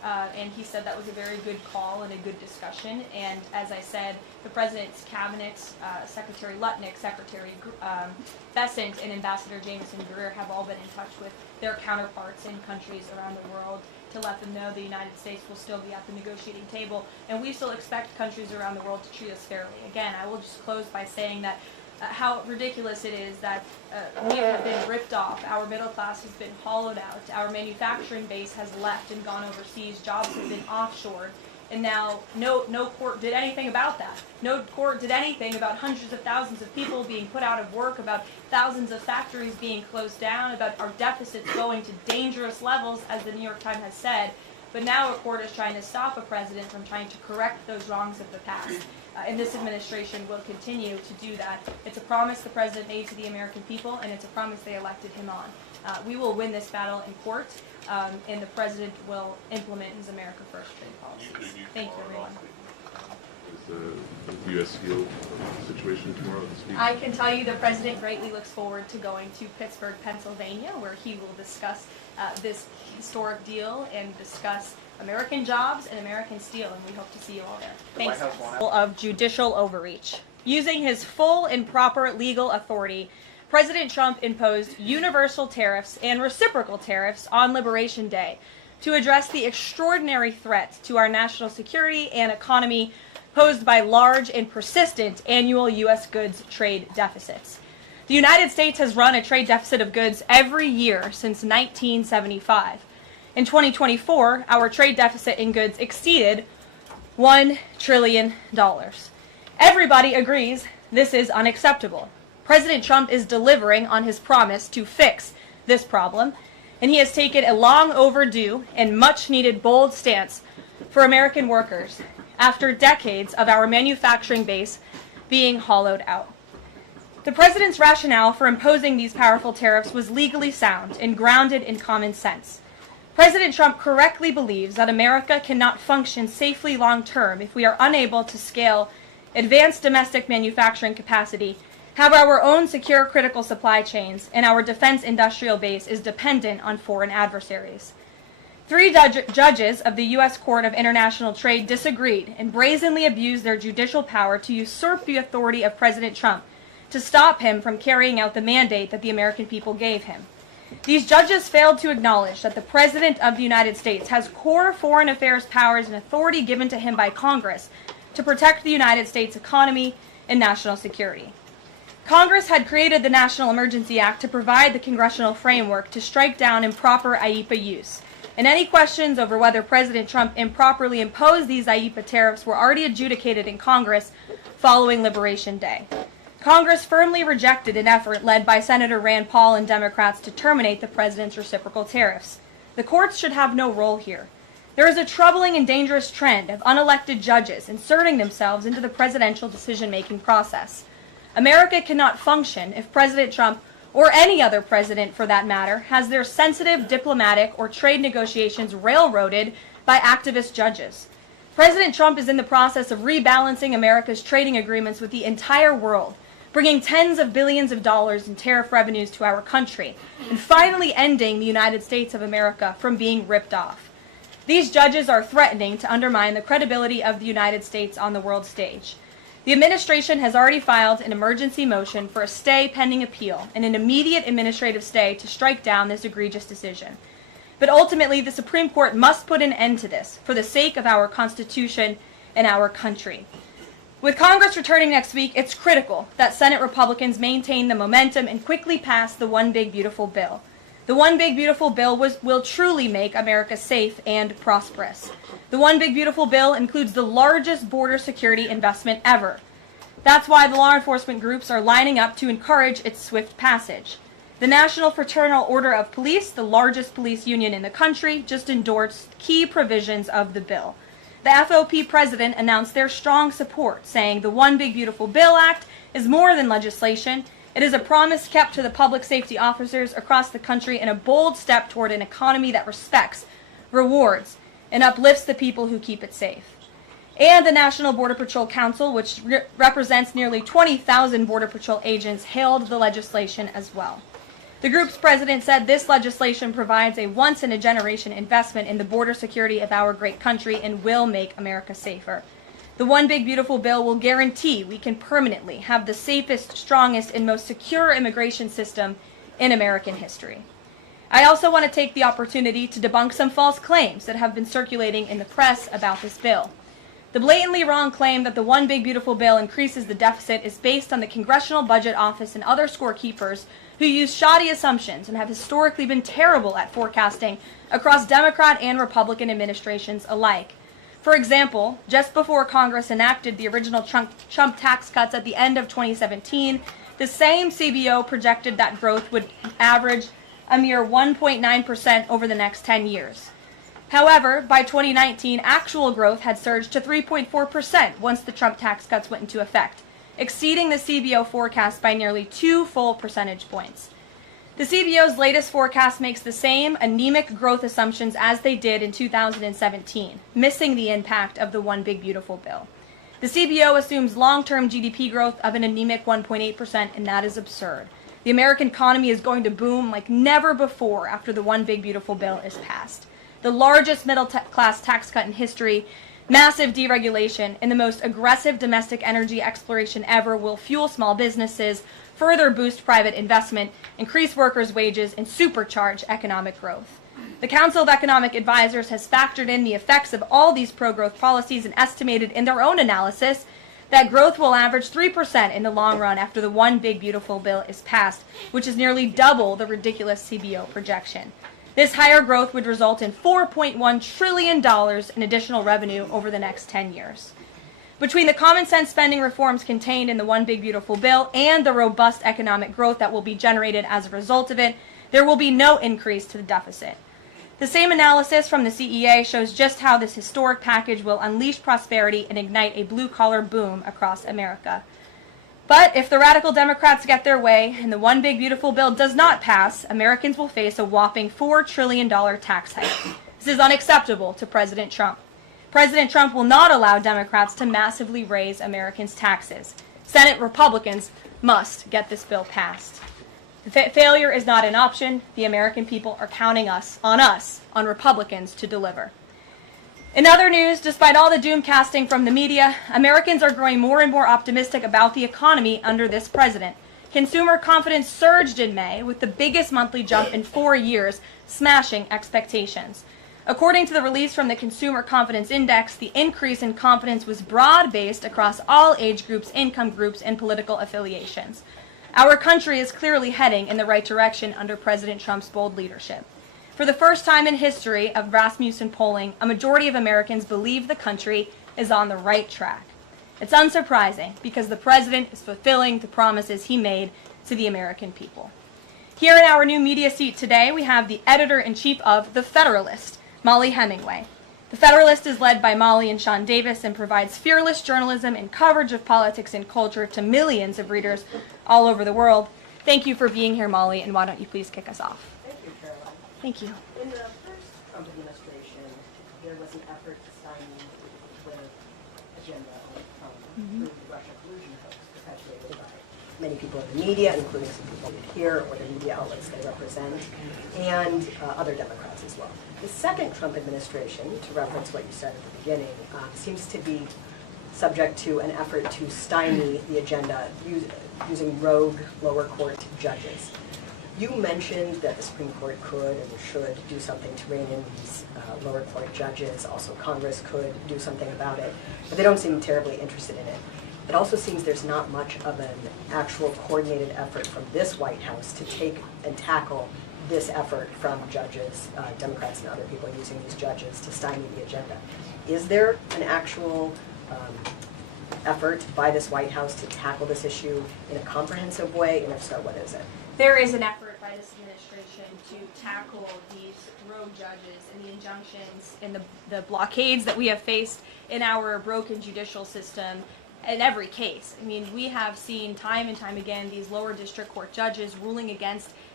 and he said that was a very good call and a good discussion. And as I said, the President's cabinet, Secretary Lutnick, Secretary Bessent, and Ambassador Jameson Greer have all been in touch with their counterparts in countries around the world to let them know the United States will still be at the negotiating table, and we still expect countries around the world to treat us fairly. Again, I will just close by saying that how ridiculous it is that we have been ripped off, our middle class has been hollowed out, our manufacturing base has left and gone overseas, jobs have been offshored, and now no court did anything about that. No court did anything about hundreds of thousands of people being put out of work, about thousands of factories being closed down, about our deficits going to dangerous levels, as the New York Times has said. But now a court is trying to stop a president from trying to correct those wrongs of the past. And this administration will continue to do that. It's a promise the president made to the American people, and it's a promise they elected him on. We will win this battle in court, and the president will implement his America First trade policies. Thank you, everyone. Is the U.S. Steel situation tomorrow this week? I can tell you the president greatly looks forward to going to Pittsburgh, Pennsylvania, where he will discuss this historic deal and discuss American jobs and American steel, and we hope to see you all there. Thanks. Of judicial overreach. Using his full and proper legal authority, President Trump imposed universal tariffs and reciprocal tariffs on Liberation Day to address the extraordinary threat to our national security and economy posed by large and persistent annual U.S. goods trade deficits. The United States has run a trade deficit of goods every year since 1975. In 2024, our trade deficit in goods exceeded $1 trillion. Everybody agrees this is unacceptable. President Trump is delivering on his promise to fix this problem, and he has taken a long overdue and much needed bold stance for American workers after decades of our manufacturing base being hollowed out. The president's rationale for imposing these powerful tariffs was legally sound and grounded in common sense. President Trump correctly believes that America cannot function safely long-term if we are unable to scale advanced domestic manufacturing capacity, have our own secure critical supply chains, and our defense industrial base is dependent on foreign adversaries. 3 judges of the U.S. Court of International Trade disagreed and brazenly abused their judicial power to usurp the authority of President Trump to stop him from carrying out the mandate that the American people gave him. These judges failed to acknowledge that the President of the United States has core foreign affairs powers and authority given to him by Congress to protect the United States economy and national security. Congress had created the National Emergency Act to provide the congressional framework to strike down improper IEEPA use, and any questions over whether President Trump improperly imposed these IEEPA tariffs were already adjudicated in Congress following Liberation Day. Congress firmly rejected an effort led by Senator Rand Paul and Democrats to terminate the president's reciprocal tariffs. The courts should have no role here. There is a troubling and dangerous trend of unelected judges inserting themselves into the presidential decision-making process. America cannot function if President Trump, or any other president for that matter, has their sensitive diplomatic or trade negotiations railroaded by activist judges. President Trump is in the process of rebalancing America's trading agreements with the entire world, bringing tens of billions of dollars in tariff revenues to our country, and finally ending the United States of America from being ripped off. These judges are threatening to undermine the credibility of the United States on the world stage. The administration has already filed an emergency motion for a stay pending appeal and an immediate administrative stay to strike down this egregious decision. But ultimately, the Supreme Court must put an end to this for the sake of our Constitution and our country. With Congress returning next week, it's critical that Senate Republicans maintain the momentum and quickly pass the One Big Beautiful Bill. The One Big Beautiful Bill will truly make America safe and prosperous. The One Big Beautiful Bill includes the largest border security investment ever. That's why the law enforcement groups are lining up to encourage its swift passage. The National Fraternal Order of Police, the largest police union in the country, just endorsed key provisions of the bill. The FOP president announced their strong support, saying the One Big Beautiful Bill Act is more than legislation. It is a promise kept to the public safety officers across the country and a bold step toward an economy that respects, rewards, and uplifts the people who keep it safe. And the National Border Patrol Council, which represents nearly 20,000 Border Patrol agents, hailed the legislation as well. The group's president said this legislation provides a once-in-a-generation investment in the border security of our great country and will make America safer. The One Big Beautiful Bill will guarantee we can permanently have the safest, strongest, and most secure immigration system in American history. I also want to take the opportunity to debunk some false claims that have been circulating in the press about this bill. The blatantly wrong claim that the One Big Beautiful Bill increases the deficit is based on the Congressional Budget Office and other scorekeepers who use shoddy assumptions and have historically been terrible at forecasting across Democrat and Republican administrations alike. For example, just before Congress enacted the original Trump tax cuts at the end of 2017, the same CBO projected that growth would average a mere 1.9% over the next 10 years. However, by 2019, actual growth had surged to 3.4% once the Trump tax cuts went into effect, exceeding the CBO forecast by nearly 2 full percentage points. The CBO's latest forecast makes the same anemic growth assumptions as they did in 2017, missing the impact of the One Big Beautiful Bill. The CBO assumes long-term GDP growth of an anemic 1.8%, and that is absurd. The American economy is going to boom like never before after the One Big Beautiful Bill is passed. The largest middle-class tax cut in history, massive deregulation, and the most aggressive domestic energy exploration ever will fuel small businesses, further boost private investment, increase workers' wages, and supercharge economic growth. The Council of Economic Advisors has factored in the effects of all these pro-growth policies and estimated in their own analysis that growth will average 3% in the long run after the One Big Beautiful Bill is passed, which is nearly double the ridiculous CBO projection. This higher growth would result in $4.1 trillion in additional revenue over the next 10 years. Between the common sense spending reforms contained in the One Big Beautiful Bill and the robust economic growth that will be generated as a result of it, there will be no increase to the deficit. The same analysis from the CEA shows just how this historic package will unleash prosperity and ignite a blue-collar boom across America. But if the radical Democrats get their way and the One Big Beautiful Bill does not pass, Americans will face a whopping $4 trillion tax hike. This is unacceptable to President Trump. President Trump will not allow Democrats to massively raise Americans' taxes. Senate Republicans must get this bill passed. Failure is not an option. The American people are counting on Republicans to deliver. In other news, despite all the doom casting from the media, Americans are growing more and more optimistic about the economy under this president. Consumer confidence surged in May with the biggest monthly jump in 4 years, smashing expectations. According to the release from the Consumer Confidence Index, the increase in confidence was broad-based across all age groups, income groups, and political affiliations. Our country is clearly heading in the right direction under President Trump's bold leadership. For the first time in history of Rasmussen polling, a majority of Americans believe the country is on the right track. It's unsurprising because the president is fulfilling the promises he made to the American people. Here in our new media seat today, we have the editor-in-chief of The Federalist, Molly Hemingway. The Federalist is led by Molly and Sean Davis and provides fearless journalism and coverage of politics and culture to millions of readers all over the world. Thank you for being here, Molly, and why don't you please kick us off? Thank you, Caroline. Thank you. In the first Trump administration, there was an effort to stymie the agenda through the Russia collusion hoax perpetuated by many people in the media, including some people here or the media outlets they represent, and other Democrats as well. The second Trump administration, to reference what you said at the beginning, seems to be subject to an effort to stymie the agenda using rogue lower court judges. You mentioned that the Supreme Court could and should do something to rein in these lower court judges. Also, Congress could do something about it, but they don't seem terribly interested in it. It also seems there's not much of an actual coordinated effort from this White House to take and tackle this effort from judges, Democrats and other people using these judges to stymie the agenda. Is there an actual effort by this White House to tackle this issue in a comprehensive way, and if so, what is it? There is an effort by this administration to tackle these rogue judges and the injunctions and the blockades that we have faced in our broken judicial system in every case. I mean, we have seen time and time again these lower district court judges ruling against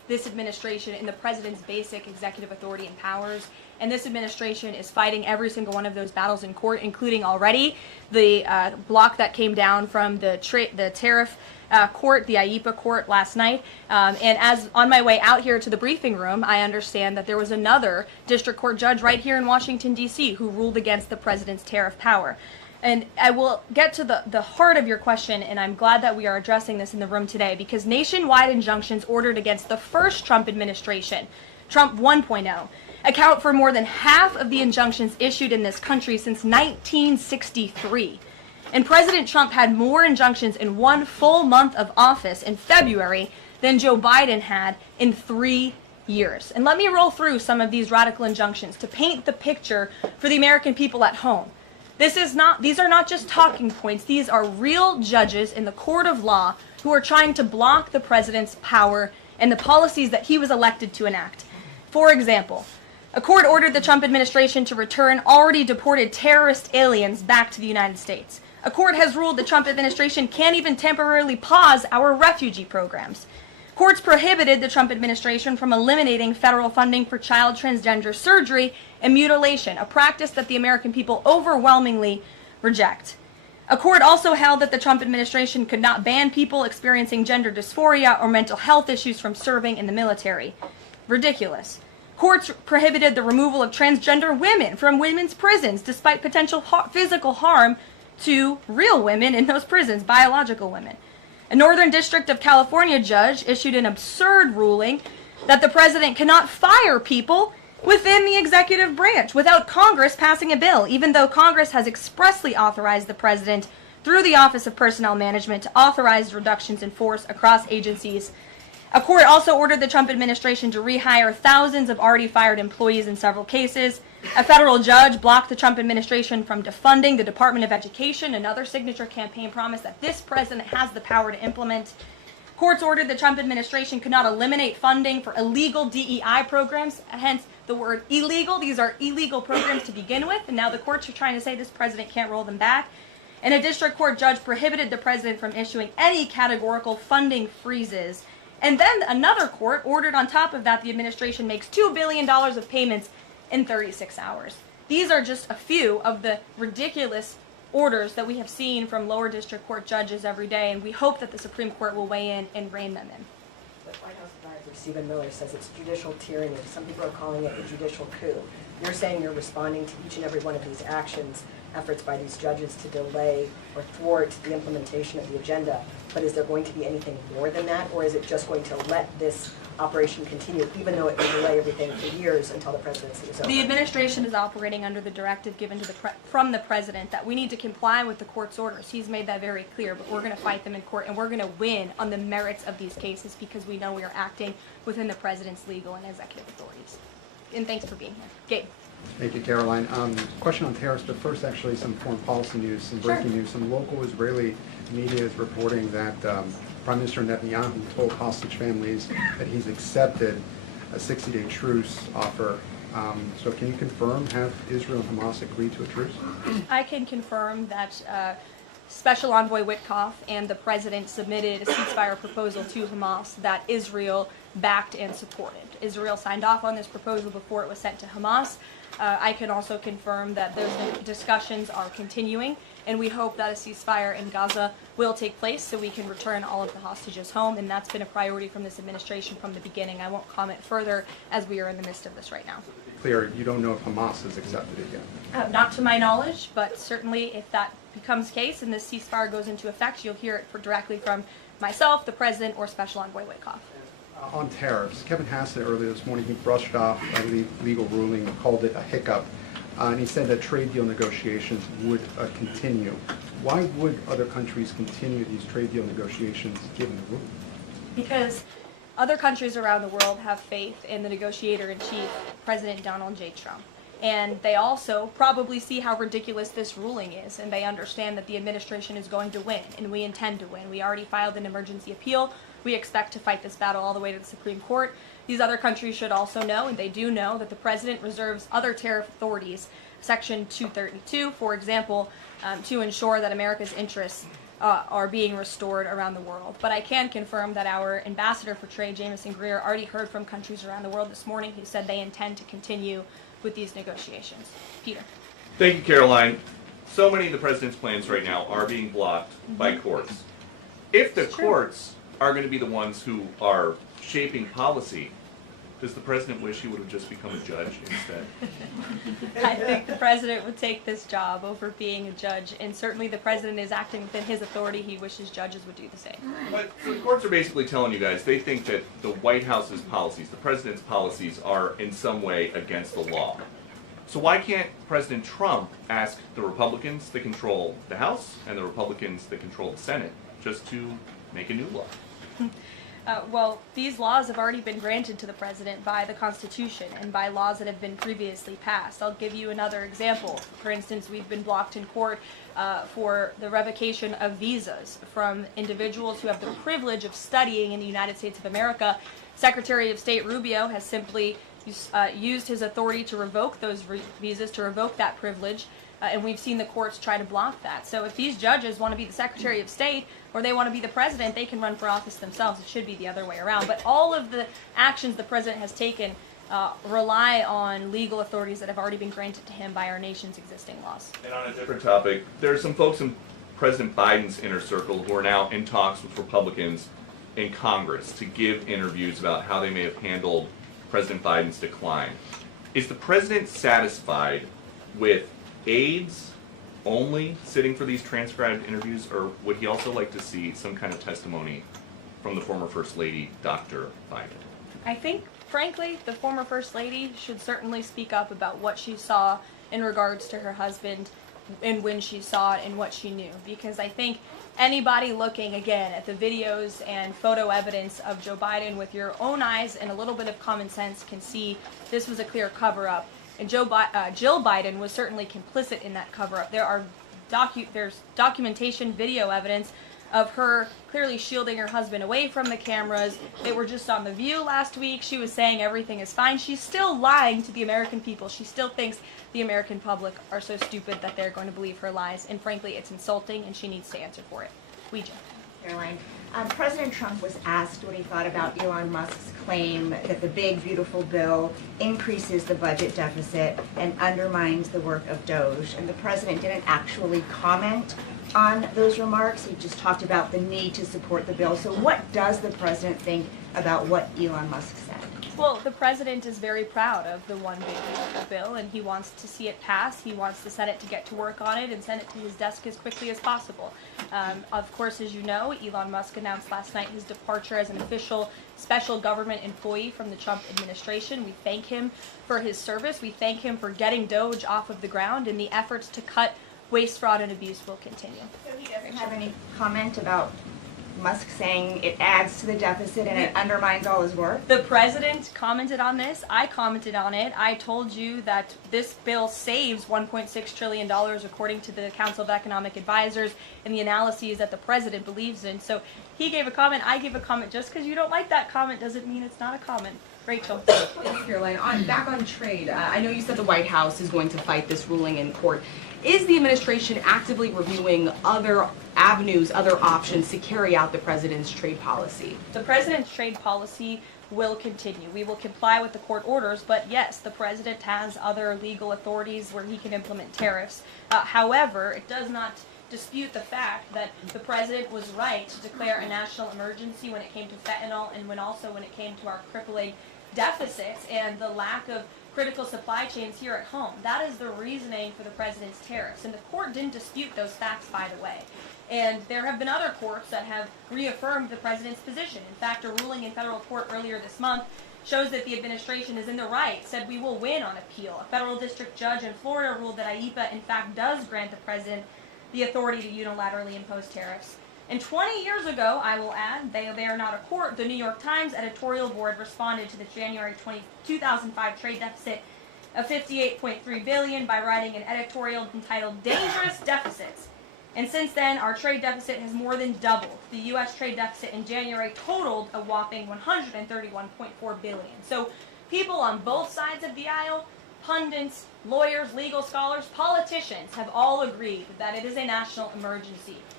this administration in the president's basic executive authority and powers. And this administration is fighting every single one of those battles in court, including already the block that came down from the tariff court, the IEPA court last night. And as on my way out here to the briefing room, I understand that there was another district court judge right here in Washington, D.C. who ruled against the president's tariff power. And I will get to the heart of your question, and I'm glad that we are addressing this in the room today, because nationwide injunctions ordered against the first Trump administration, Trump 1.0, account for more than half of the injunctions issued in this country since 1963. And President Trump had more injunctions in one full month of office in February than Joe Biden had in 3 years. And let me roll through some of these radical injunctions to paint the picture for the American people at home. These are not just talking points. These are real judges in the court of law who are trying to block the president's power and the policies that he was elected to enact. For example, a court ordered the Trump administration to return already deported terrorist aliens back to the United States. A court has ruled the Trump administration can't even temporarily pause our refugee programs. Courts prohibited the Trump administration from eliminating federal funding for child transgender surgery and mutilation, a practice that the American people overwhelmingly reject. A court also held that the Trump administration could not ban people experiencing gender dysphoria or mental health issues from serving in the military. Ridiculous. Courts prohibited the removal of transgender women from women's prisons despite potential physical harm to real women in those prisons, biological women. A Northern District of California judge issued an absurd ruling that the president cannot fire people within the executive branch without Congress passing a bill, even though Congress has expressly authorized the president through the Office of Personnel Management to authorize reductions in force across agencies. A court also ordered the Trump administration to rehire thousands of already fired employees in several cases. A federal judge blocked the Trump administration from defunding the Department of Education, another signature campaign promise that this president has the power to implement. Courts ordered the Trump administration could not eliminate funding for illegal DEI programs, hence the word illegal. These are illegal programs to begin with, and now the courts are trying to say this president can't roll them back. And a district court judge prohibited the president from issuing any categorical funding freezes. And then another court ordered on top of that the administration makes $2 billion of payments in 36 hours. These are just a few of the ridiculous orders that we have seen from lower district court judges every day, and we hope that the Supreme Court will weigh in and rein them in. The White House advisor Stephen Miller says it's judicial tyranny. Some people are calling it a judicial coup. You're saying you're responding to each and every one of these actions, efforts by these judges to delay or thwart the implementation of the agenda. But is there going to be anything more than that, or is it just going to let this operation continue, even though it may delay everything for years until the presidency is over? The administration is operating under the directive given to from the president that we need to comply with the court's orders. He's made that very clear, but we're going to fight them in court, and we're going to win on the merits of these cases because we know we are acting within the president's legal and executive authorities. And thanks for being here. Gabe. Thank you, Caroline. Question on tariffs, but first actually some foreign policy news, some breaking news. Some local Israeli media is reporting that Prime Minister Netanyahu told hostage families that he's accepted a 60-day truce offer. So can you confirm, have Israel and Hamas agreed to a truce? I can confirm that Special Envoy Witkoff and the president submitted a ceasefire proposal to Hamas that Israel backed and supported. Israel signed off on this proposal before it was sent to Hamas. I can also confirm that those discussions are continuing, and we hope that a ceasefire in Gaza will take place so we can return all of the hostages home, and that's been a priority from this administration from the beginning. I won't comment further as we are in the midst of this right now. Clear, you don't know if Hamas has accepted it yet? Not to my knowledge, but certainly if that becomes the case and this ceasefire goes into effect, you'll hear it directly from myself, the president, or Special Envoy Witkoff. On tariffs, Kevin Hassett earlier this morning, he brushed off a legal ruling and called it a hiccup, and he said that trade deal negotiations would continue. Why would other countries continue these trade deal negotiations given the ruling? Because other countries around the world have faith in the negotiator-in-chief, President Donald J. Trump. And they also probably see how ridiculous this ruling is, and they understand that the administration is going to win, and we intend to win. We already filed an emergency appeal. We expect to fight this battle all the way to the Supreme Court. These other countries should also know, and they do know, that the president reserves other tariff authorities, Section 232, for example, to ensure that America's interests are being restored around the world. But I can confirm that our ambassador for trade, Jameson Greer, already heard from countries around the world this morning who said they intend to continue with these negotiations. Peter. Thank you, Caroline. So many of the president's plans right now are being blocked by courts. If the courts are going to be the ones who are shaping policy, does the president wish he would have just become a judge instead? I think the president would take this job over being a judge, and certainly the president is acting within his authority. He wishes judges would do the same. But the courts are basically telling you guys they think that the White House's policies, the president's policies, are in some way against the law. So why can't President Trump ask the Republicans that control the House and the Republicans that control the Senate just to make a new law? Well, these laws have already been granted to the president by the Constitution and by laws that have been previously passed. I'll give you another example. For instance, we've been blocked in court for the revocation of visas from individuals who have the privilege of studying in the United States of America. Secretary of State Rubio has simply used his authority to revoke those visas, to revoke that privilege. And we've seen the courts try to block that. So if these judges want to be the Secretary of State or they want to be the president, they can run for office themselves. It should be the other way around. But all of the actions the president has taken rely on legal authorities that have already been granted to him by our nation's existing laws. And on a different topic, there are some folks in President Biden's inner circle who are now in talks with Republicans in Congress to give interviews about how they may have handled President Biden's decline. Is the president satisfied with aides only sitting for these transcribed interviews, or would he also like to see some kind of testimony from the former First Lady, Dr. Biden? I think, frankly, the former First Lady should certainly speak up about what she saw in regards to her husband and when she saw it and what she knew. Because I think anybody looking, again, at the videos and photo evidence of Joe Biden with your own eyes and a little bit of common sense can see this was a clear cover-up. And Jill Biden was certainly complicit in that cover-up. There's documentation, video evidence of her clearly shielding her husband away from the cameras. They were just on The View last week. She was saying everything is fine. She's still lying to the American people. She still thinks the American public are so stupid that they're going to believe her lies. And frankly, it's insulting, and she needs to answer for it. Ouija. Caroline, President Trump was asked what he thought about Elon Musk's claim that the big, beautiful bill increases the budget deficit and undermines the work of Doge. And the president didn't actually comment on those remarks. He just talked about the need to support the bill. So what does the president think about what Elon Musk said? Well, the president is very proud of the one big beautiful bill, and he wants to see it pass. He wants the Senate to get to work on it and send it to his desk as quickly as possible. Of course, as you know, Elon Musk announced last night his departure as an official special government employee from the Trump administration. We thank him for his service. We thank him for getting Doge off of the ground, and the efforts to cut waste, fraud, and abuse will continue. So he doesn't have any comment about Musk saying it adds to the deficit and it undermines all his work? The president commented on this. I commented on it. I told you that this bill saves $1.6 trillion according to the Council of Economic Advisors and the analyses that the president believes in. So he gave a comment, I gave a comment. Just because you don't like that comment doesn't mean it's not a comment. Rachel. Thanks, Caroline. Back on trade, I know you said the White House is going to fight this ruling in court. Is the administration actively reviewing other avenues, other options to carry out the president's trade policy? The president's trade policy will continue. We will comply with the court orders, but yes, the president has other legal authorities where he can implement tariffs. However, it does not dispute the fact that the president was right to declare a national emergency when it came to fentanyl and when it came to our crippling deficits and the lack of critical supply chains here at home. That is the reasoning for the president's tariffs. And the court didn't dispute those facts, by the way. And there have been other courts that have reaffirmed the president's position. In fact, a ruling in federal court earlier this month shows that the administration is in the right, said we will win on appeal. A federal district judge in Florida ruled that IEPA, in fact, does grant the president the authority to unilaterally impose tariffs. And 20 years ago, I will add, they are not a court, the New York Times editorial board responded to the January 2005 trade deficit of $58.3 billion by writing an editorial entitled Dangerous Deficits. And since then, our trade deficit has more than doubled. The U.S. trade deficit in January totaled a whopping $131.4 billion. So people on both sides of the aisle, pundits, lawyers, legal scholars, politicians have all agreed that it is a national emergency.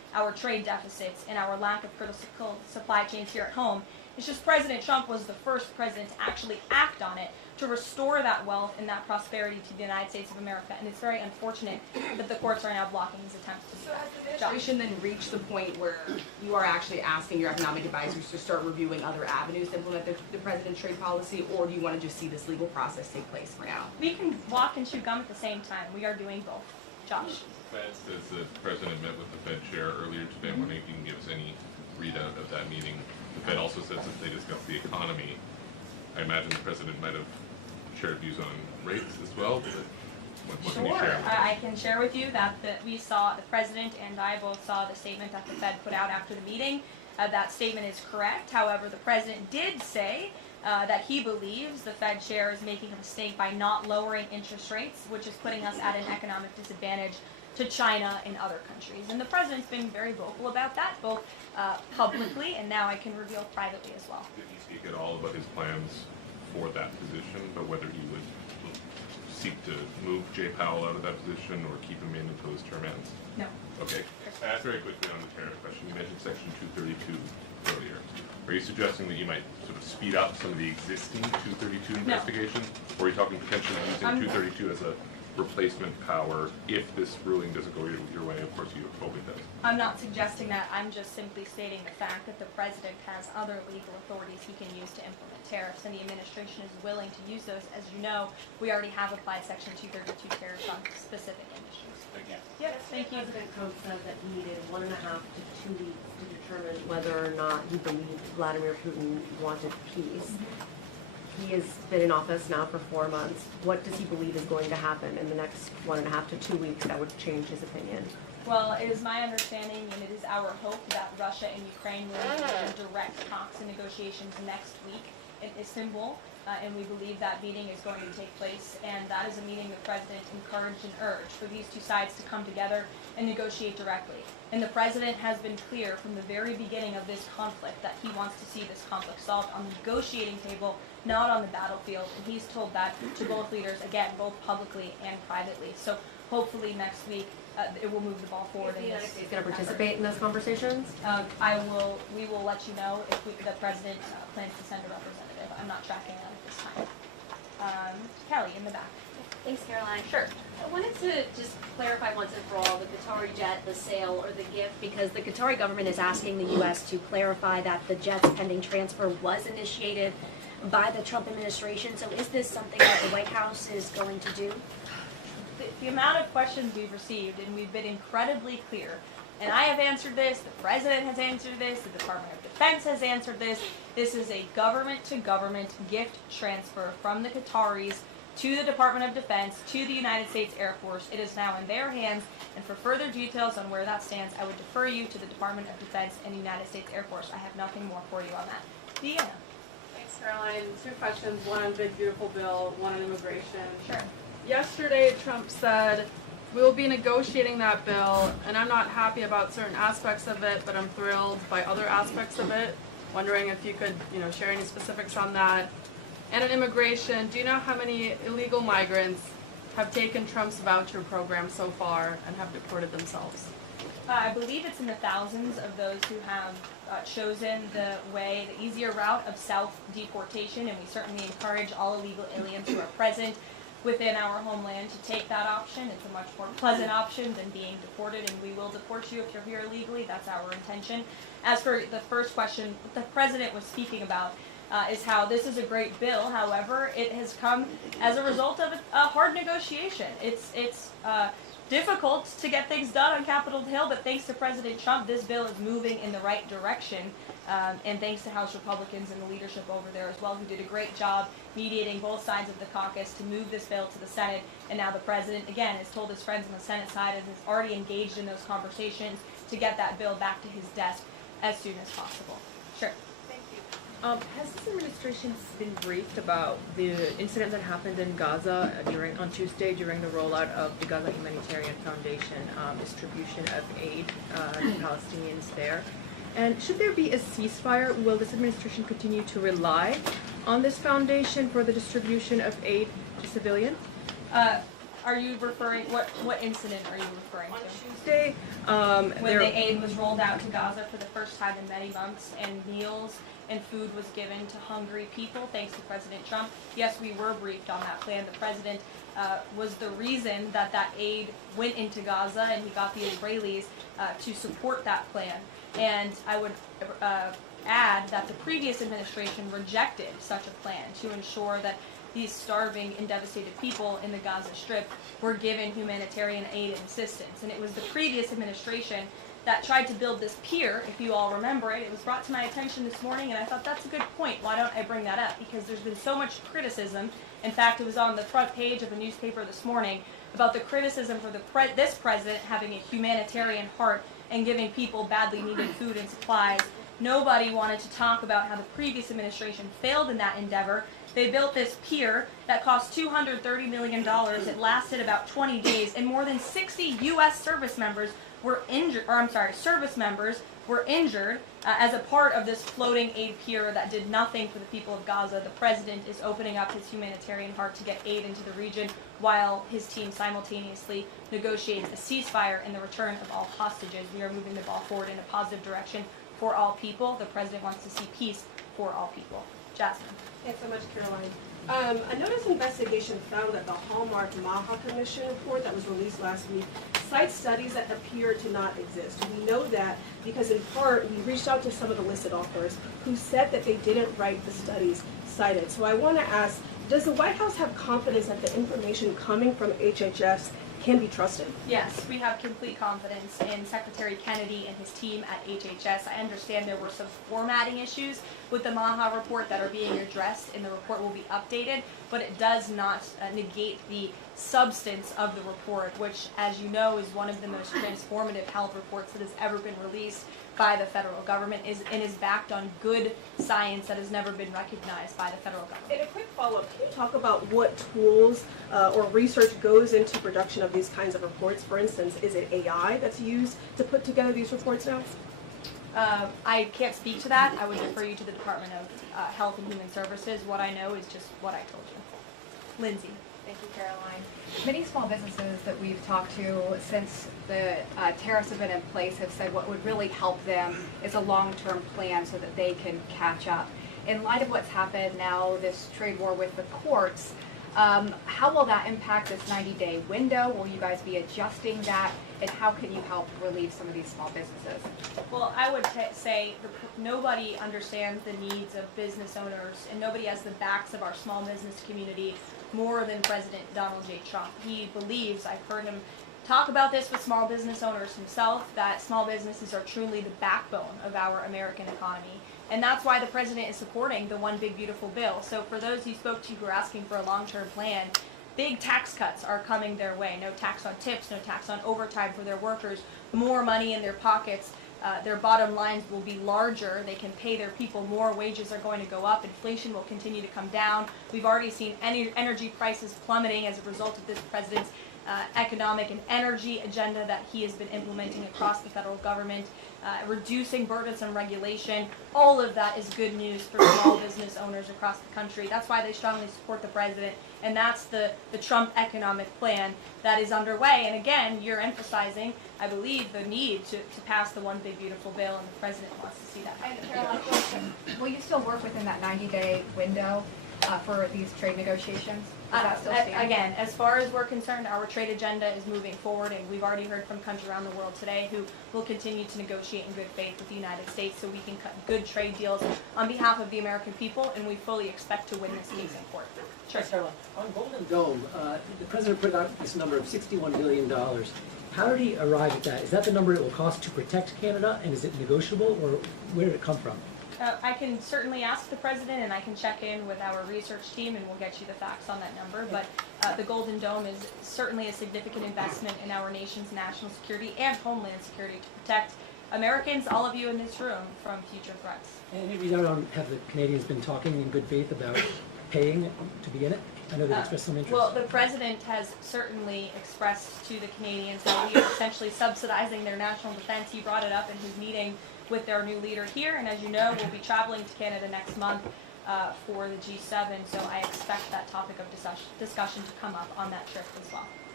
our trade deficits and our lack of critical supply chains here at home. It's just President Trump was the first president to actually act on it, to restore that wealth and that prosperity to the United States of America. And it's very unfortunate that the courts are now blocking his attempts to do So that. has the administration then reached the point where you are actually asking your economic advisors to start reviewing other avenues to implement the president's trade policy, or do you want to just see this legal process take place for now? We can walk and chew gum at the same time. We are doing both. Josh? The Fed says that the president met with the Fed chair earlier today. I'm wondering if you can give us any readout of that meeting. The Fed also says that they discussed the economy. I imagine the president might have shared views on rates as well. What can you Sure. share? I can share with you that we saw, the president and I both saw the statement that the Fed put out after the meeting. That statement is correct. However, the president did say that he believes the Fed chair is making a mistake by not lowering interest rates, which is putting us at an economic disadvantage to China and other countries. And the president's been very vocal about that, both publicly and now I can reveal privately as well. Did he speak at all about his plans for that position, but whether he would seek to move Jay Powell out of that position or keep him in until his term ends? No. Okay. Very quickly on the tariff question, you mentioned Section 232 earlier. Are you suggesting that you might sort of speed up some of the existing 232 investigations? Or are you talking potentially using 232 as a replacement power if this ruling doesn't go your way? Of course, you hope it does. I'm not suggesting that. I'm just simply stating the fact that the president has other legal authorities he can use to implement tariffs, and the administration is willing to use those. As you know, we already have applied Section 232 tariffs on specific industries. Thank you. Yep, thank you. President Trump said that he needed 1.5 to 2 weeks to determine whether or not he believed Vladimir Putin wanted peace. He has been in office now for 4 months. What does he believe is going to happen in the next 1.5 to 2 weeks that would change his opinion? Well, it is my understanding and it is our hope that Russia and Ukraine will engage in direct talks and negotiations next week in Istanbul. And we believe that meeting is going to take place, and that is a meeting the president encouraged and urged for these two sides to come together and negotiate directly. And the president has been clear from the very beginning of this conflict that he wants to see this conflict solved on the negotiating table, not on the battlefield. And he's told that to both leaders, again, both publicly and privately. So hopefully next week it will move the ball forward. Is the United States going to participate in those conversations? We will let you know if the president plans to send a representative. I'm not tracking that at this time. Kelly, in the back. Thanks, Caroline. Sure. I wanted to just clarify once and for all the Qatari jet, the sale or the gift, because the Qatari government is asking the U.S. to clarify that the jet's pending transfer was initiated by the Trump administration. So is this something that the White House is going to do? The amount of questions we've received, and we've been incredibly clear, and I have answered this, the president has answered this, the Department of Defense has answered this. This is a government-to-government gift transfer from the Qataris to the Department of Defense, to the United States Air Force. It is now in their hands, and for further details on where that stands, I would defer you to the Department of Defense and the United States Air Force. I have nothing more for you on that. Deanna. Thanks, Caroline. 2 questions, one on big beautiful bill, one on immigration. Sure. Yesterday, Trump said, we will be negotiating that bill, and I'm not happy about certain aspects of it, but I'm thrilled by other aspects of it. Wondering if you could, share any specifics on that. And on immigration, do you know how many illegal migrants have taken Trump's voucher program so far and have deported themselves? I believe it's in the thousands of those who have chosen the easier route of self-deportation, and we certainly encourage all illegal aliens who are present within our homeland to take that option. It's a much more pleasant option than being deported, and we will deport you if you're here illegally. That's our intention. As for the first question, what the president was speaking about is how this is a great bill. However, it has come as a result of a hard negotiation. It's difficult to get things done on Capitol Hill, but thanks to President Trump, this bill is moving in the right direction. And thanks to House Republicans and the leadership over there as well, who did a great job mediating both sides of the caucus to move this bill to the Senate. And now the president, again, has told his friends on the Senate side and is already engaged in those conversations to get that bill back to his desk as soon as possible. Sure. Thank you. Has this administration been briefed about the incident that happened in Gaza on Tuesday during the rollout of the Gaza Humanitarian Foundation distribution of aid to Palestinians there? And should there be a ceasefire, will this administration continue to rely on this foundation for the distribution of aid to civilians? Are you referring, what incident are you referring On to? Tuesday, When the aid was rolled out to Gaza for the first time in many months, and meals and food was given to hungry people, thanks to President Trump. Yes, we were briefed on that plan. The president was the reason that that aid went into Gaza, and he got the Israelis to support that plan. And I would add that the previous administration rejected such a plan to ensure that these starving and devastated people in the Gaza Strip were given humanitarian aid and assistance. And it was the previous administration that tried to build this pier, if you all remember it. It was brought to my attention this morning, and I thought that's a good point. Why don't I bring that up? Because there's been so much criticism. In fact, it was on the front page of a newspaper this morning about the criticism for this president having a humanitarian heart and giving people badly needed food and supplies. Nobody wanted to talk about how the previous administration failed in that endeavor. They built this pier that cost $230 million. It lasted about 20 days, and more than 60 U.S. service members were injured, as a part of this floating aid pier that did nothing for the people of Gaza. The president is opening up his humanitarian heart to get aid into the region, while his team simultaneously negotiates a ceasefire and the return of all hostages. We are moving the ball forward in a positive direction for all people. The president wants to see peace for all people. Jasmine. Thanks so much, Caroline. A notice investigation found that the Hallmark Maha Commission report that was released last week cites studies that appear to not exist. We know that because in part we reached out to some of the listed authors who said that they didn't write the studies cited. So I want to ask, does the White House have confidence that the information coming from HHS can be trusted? Yes, we have complete confidence in Secretary Kennedy and his team at HHS. I understand there were some formatting issues with the Maha report that are being addressed, and the report will be updated, but it does not negate the substance of the report, which, as you know, is one of the most transformative health reports that has ever been released by the federal government, and is backed on good science that has never been recognized by the federal government. And a quick follow-up, can you talk about what tools or research goes into production of these kinds of reports? For instance, is it AI that's used to put together these reports now? I can't speak to that. I would refer you to the Department of Health and Human Services. What I know is just what I told you. Lindsay. Thank you, Caroline. Many small businesses that we've talked to since the tariffs have been in place have said what would really help them is a long-term plan so that they can catch up. In light of what's happened now, this trade war with the courts, how will that impact this 90-day window? Will you guys be adjusting that? And how can you help relieve some of these small businesses? Well, I would say nobody understands the needs of business owners, and nobody has the backs of our small business community more than President Donald J. Trump. He believes, I've heard him talk about this with small business owners himself, that small businesses are truly the backbone of our American economy. And that's why the president is supporting the One Big Beautiful Bill. So for those you spoke to who are asking for a long-term plan, big tax cuts are coming their way. No tax on tips, no tax on overtime for their workers, more money in their pockets. Their bottom lines will be larger. They can pay their people more. Wages are going to go up. Inflation will continue to come down. We've already seen energy prices plummeting as a result of this president's economic and energy agenda that he has been implementing across the federal government, reducing burdensome regulation. All of that is good news for small business owners across the country. That's why they strongly support the president, and that's the Trump economic plan that is underway. And again, you're emphasizing, I believe, the need to pass the One Big Beautiful Bill, and the president wants to see that. And Caroline, will you still work within that 90-day window for these trade negotiations? Does that still stand? Again, as far as we're concerned, our trade agenda is moving forward, and we've already heard from countries around the world today who will continue to negotiate in good faith with the United States so we can cut good trade deals on behalf of the American people, and we fully expect to win this case in court. Sure. Caroline, on Golden Dome, the president put out this number of $61 billion. How did he arrive at that? Is that the number it will cost to protect Canada, and is it negotiable, or where did it come from? I can certainly ask the president, and I can check in with our research team, and we'll get you the facts on that number. But the Golden Dome is certainly a significant investment in our nation's national security and homeland security to protect Americans, all of you in this room, from future threats. And if you don't have the Canadians been talking in good faith about paying to be in it? I know they've expressed some interest. Well, the president has certainly expressed to the Canadians that we are essentially subsidizing their national defense. He brought it up in his meeting with their new leader here, and as you know, we'll be traveling to Canada next month for the G7, so I expect that topic of discussion to come up on that trip as well.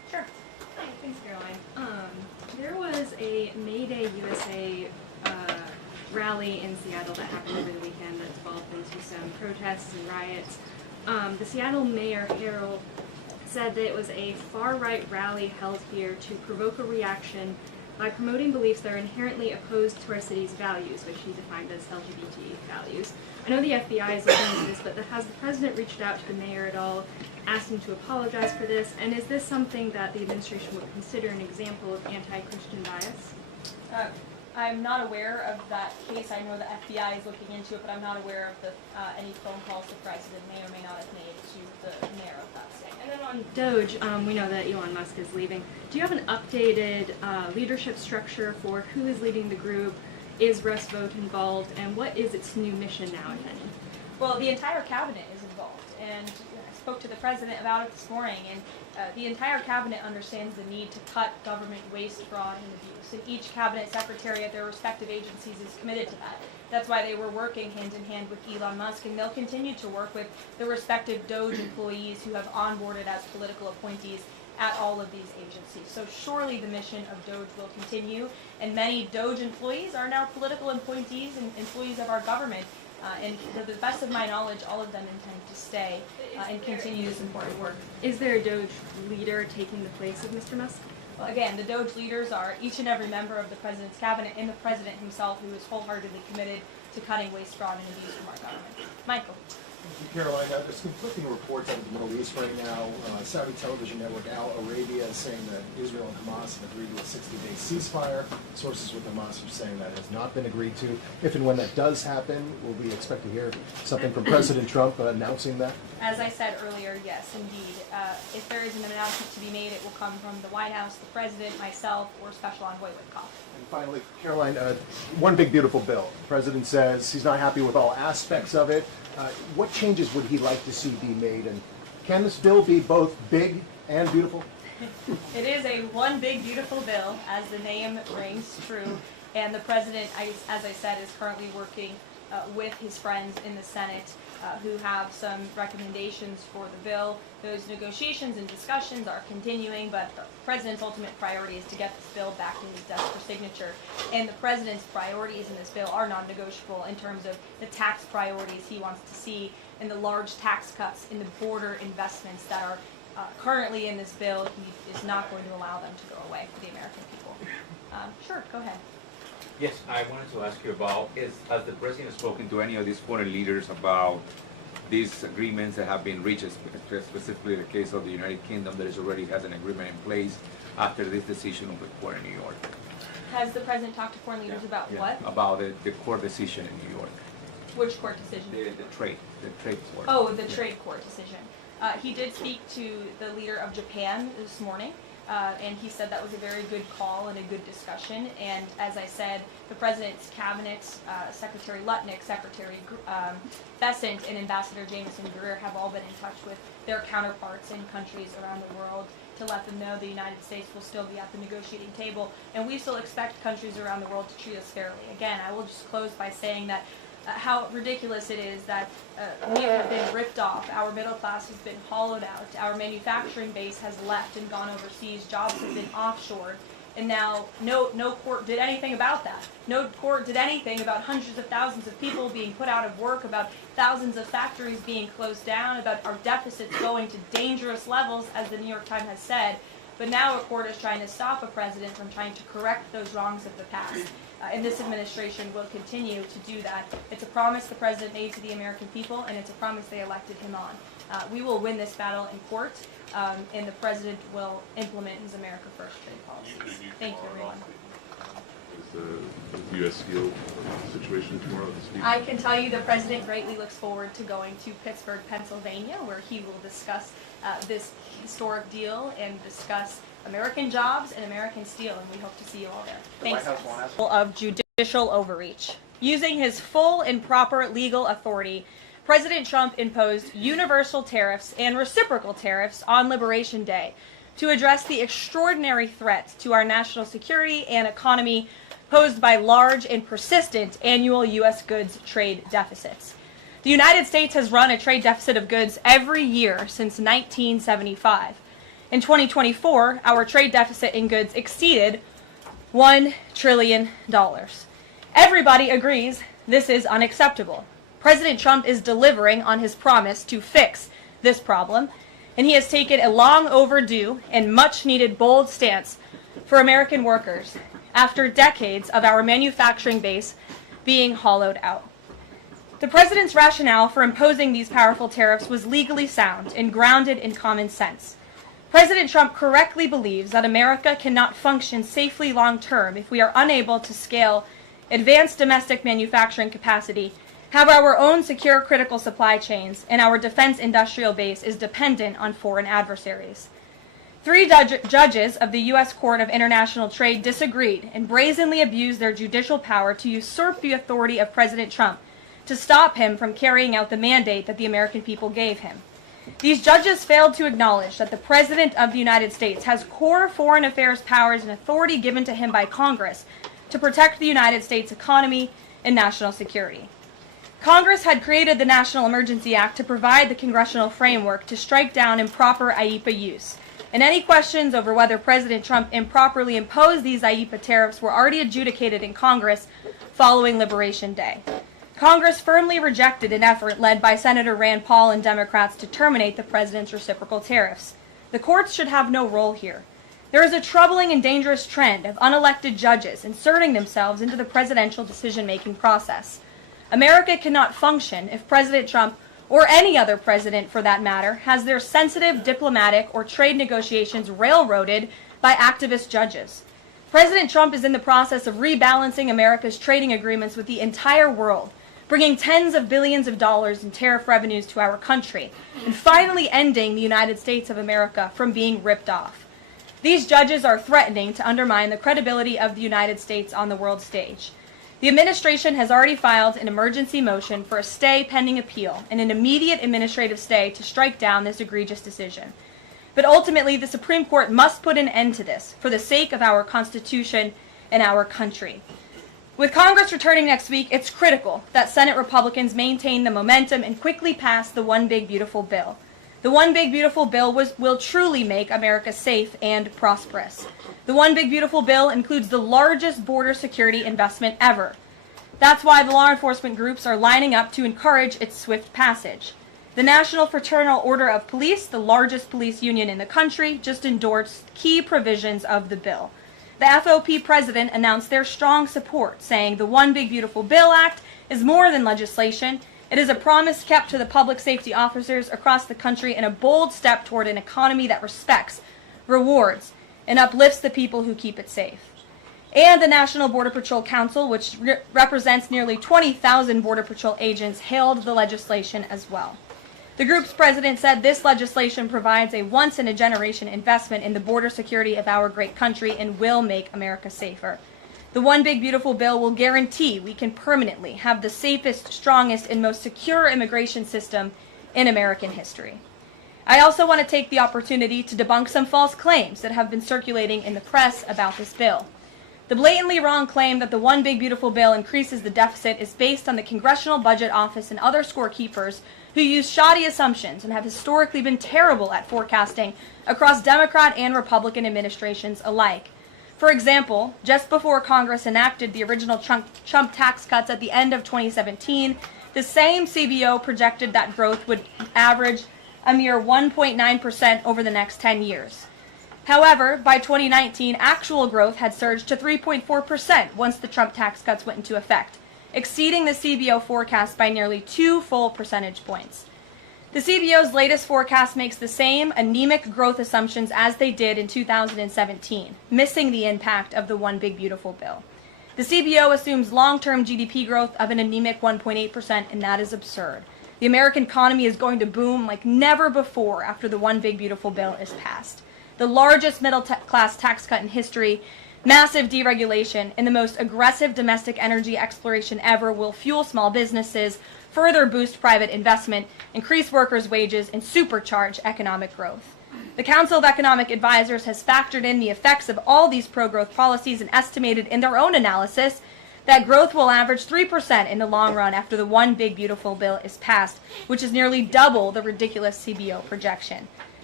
Sure. Hi, thanks, Caroline. There was a May Day USA rally in Seattle that happened over the weekend that developed into some protests and riots. The Seattle Mayor Harrell said that it was a far-right rally held here to provoke a reaction by promoting beliefs that are inherently opposed to our city's values, which he defined as LGBT values. I know the FBI is looking into this, but has the president reached out to the mayor at all, asked him to apologize for this, and is this something that the administration would consider an example of anti-Christian bias? I'm not aware of that case. I know the FBI is looking into it, but I'm not aware of any phone calls the president may or may not have made to the mayor of that state. And then on Doge, we know that Elon Musk is leaving. Do you have an updated leadership structure for who is leading the group? Is Russ Vought involved? And what is its new mission now, if any? Well, the entire cabinet is involved, and I spoke to the president about it this morning, and the entire cabinet understands the need to cut government waste, fraud, and abuse. And each cabinet secretary at their respective agencies is committed to that. That's why they were working hand in hand with Elon Musk, and they'll continue to work with the respective Doge employees who have onboarded as political appointees at all of these agencies. So surely the mission of Doge will continue, and many Doge employees are now political appointees and employees of our government. And to the best of my knowledge, all of them intend to stay and continue this important work. Is there a Doge leader taking the place of Mr. Musk? Well, again, the Doge leaders are each and every member of the president's cabinet and the president himself, who is wholeheartedly committed to cutting waste, fraud, and abuse from our government. Michael. Caroline, there's conflicting reports out of the Middle East right now. Saudi television network Al Arabia is saying that Israel and Hamas have agreed to a 60-day ceasefire. Sources with Hamas are saying that has not been agreed to. If and when that does happen, will we expect to hear something from President Trump announcing that? As I said earlier, yes, indeed. If there is an announcement to be made, it will come from the White House, the president, myself, or Special Envoy Witkoff. And finally, Caroline, one big beautiful bill. The president says he's not happy with all aspects of it. What changes would he like to see be made? And can this bill be both big and beautiful? It is a one big beautiful bill, as the name rings true. And the president, as I said, is currently working with his friends in the Senate who have some recommendations for the bill. Those negotiations and discussions are continuing, but the president's ultimate priority is to get this bill back to his desk for signature. And the president's priorities in this bill are non-negotiable in terms of the tax priorities he wants to see and the large tax cuts in the border investments that are currently in this bill. He is not going to allow them to go away for the American people. Sure, go ahead. Yes, I wanted to ask you about, has the president spoken to any of these foreign leaders about these agreements that have been reached, specifically the case of the United Kingdom that already has an agreement in place after this decision of the court in New York? Has the president talked to foreign leaders about what? About the court decision in New York. Which court decision? The trade court. Oh, the trade court decision. He did speak to the leader of Japan this morning. And he said that was a very good call and a good discussion. And as I said, the president's cabinet, Secretary Lutnick, Secretary Bessent, and Ambassador Jameson Greer have all been in touch with their counterparts in countries around the world to let them know the United States will still be at the negotiating table. And we still expect countries around the world to treat us fairly. Again, I will just close by saying that how ridiculous it is that we have been ripped off. Our middle class has been hollowed out. Our manufacturing base has left and gone overseas. Jobs have been offshored. And now no court did anything about that. No court did anything about hundreds of thousands of people being put out of work, about thousands of factories being closed down, about our deficits going to dangerous levels, as the New York Times has said. But now a court is trying to stop a president from trying to correct those wrongs of the past. And this administration will continue to do that. It's a promise the president made to the American people, and it's a promise they elected him on. We will win this battle in court, and the president will implement his America First trade policies. Thank you, everyone. Is the U.S. Steel situation tomorrow this week? I can tell you the president greatly looks forward to going to Pittsburgh, Pennsylvania, where he will discuss this historic deal and discuss American jobs and American steel, and we hope to see you all there. Thanks. Of judicial overreach. Using his full and proper legal authority, President Trump imposed universal tariffs and reciprocal tariffs on Liberation Day to address the extraordinary threat to our national security and economy posed by large and persistent annual U.S. goods trade deficits. The United States has run a trade deficit of goods every year since 1975. In 2024, our trade deficit in goods exceeded $1 trillion. Everybody agrees this is unacceptable. President Trump is delivering on his promise to fix this problem, and he has taken a long overdue and much needed bold stance for American workers after decades of our manufacturing base being hollowed out. The president's rationale for imposing these powerful tariffs was legally sound and grounded in common sense. President Trump correctly believes that America cannot function safely long-term if we are unable to scale advanced domestic manufacturing capacity, have our own secure critical supply chains, and our defense industrial base is dependent on foreign adversaries. 3 judges of the U.S. Court of International Trade disagreed and brazenly abused their judicial power to usurp the authority of President Trump to stop him from carrying out the mandate that the American people gave him. These judges failed to acknowledge that the President of the United States has core foreign affairs powers and authority given to him by Congress to protect the United States economy and national security. Congress had created the National Emergency Act to provide the congressional framework to strike down improper IEEPA use, and any questions over whether President Trump improperly imposed these IEEPA tariffs were already adjudicated in Congress following Liberation Day. Congress firmly rejected an effort led by Senator Rand Paul and Democrats to terminate the president's reciprocal tariffs. The courts should have no role here. There is a troubling and dangerous trend of unelected judges inserting themselves into the presidential decision-making process. America cannot function if President Trump, or any other president for that matter, has their sensitive diplomatic or trade negotiations railroaded by activist judges. President Trump is in the process of rebalancing America's trading agreements with the entire world, bringing tens of billions of dollars in tariff revenues to our country, and finally ending the United States of America from being ripped off. These judges are threatening to undermine the credibility of the United States on the world stage. The administration has already filed an emergency motion for a stay pending appeal and an immediate administrative stay to strike down this egregious decision. But ultimately, the Supreme Court must put an end to this for the sake of our Constitution and our country. With Congress returning next week, it's critical that Senate Republicans maintain the momentum and quickly pass the One Big Beautiful Bill. The One Big Beautiful Bill will truly make America safe and prosperous. The One Big Beautiful Bill includes the largest border security investment ever. That's why the law enforcement groups are lining up to encourage its swift passage. The National Fraternal Order of Police, the largest police union in the country, just endorsed key provisions of the bill. The FOP president announced their strong support, saying the One Big Beautiful Bill Act is more than legislation. It is a promise kept to the public safety officers across the country and a bold step toward an economy that respects, rewards, and uplifts the people who keep it safe. And the National Border Patrol Council, which represents nearly 20,000 Border Patrol agents, hailed the legislation as well. The group's president said this legislation provides a once-in-a-generation investment in the border security of our great country and will make America safer. The One Big Beautiful Bill will guarantee we can permanently have the safest, strongest, and most secure immigration system in American history. I also want to take the opportunity to debunk some false claims that have been circulating in the press about this bill. The blatantly wrong claim that the One Big Beautiful Bill increases the deficit is based on the Congressional Budget Office and other scorekeepers who use shoddy assumptions and have historically been terrible at forecasting across Democrat and Republican administrations alike. For example, just before Congress enacted the original Trump tax cuts at the end of 2017, the same CBO projected that growth would average a mere 1.9% over the next 10 years. However, by 2019, actual growth had surged to 3.4% once the Trump tax cuts went into effect, exceeding the CBO forecast by nearly 2 full percentage points. The CBO's latest forecast makes the same anemic growth assumptions as they did in 2017, missing the impact of the One Big Beautiful Bill. The CBO assumes long-term GDP growth of an anemic 1.8%, and that is absurd. The American economy is going to boom like never before after the One Big Beautiful Bill is passed. The largest middle-class tax cut in history, massive deregulation, and the most aggressive domestic energy exploration ever will fuel small businesses, further boost private investment, increase workers' wages, and supercharge economic growth. The Council of Economic Advisors has factored in the effects of all these pro-growth policies and estimated in their own analysis that growth will average 3% in the long run after the One Big Beautiful Bill is passed, which is nearly double the ridiculous CBO projection.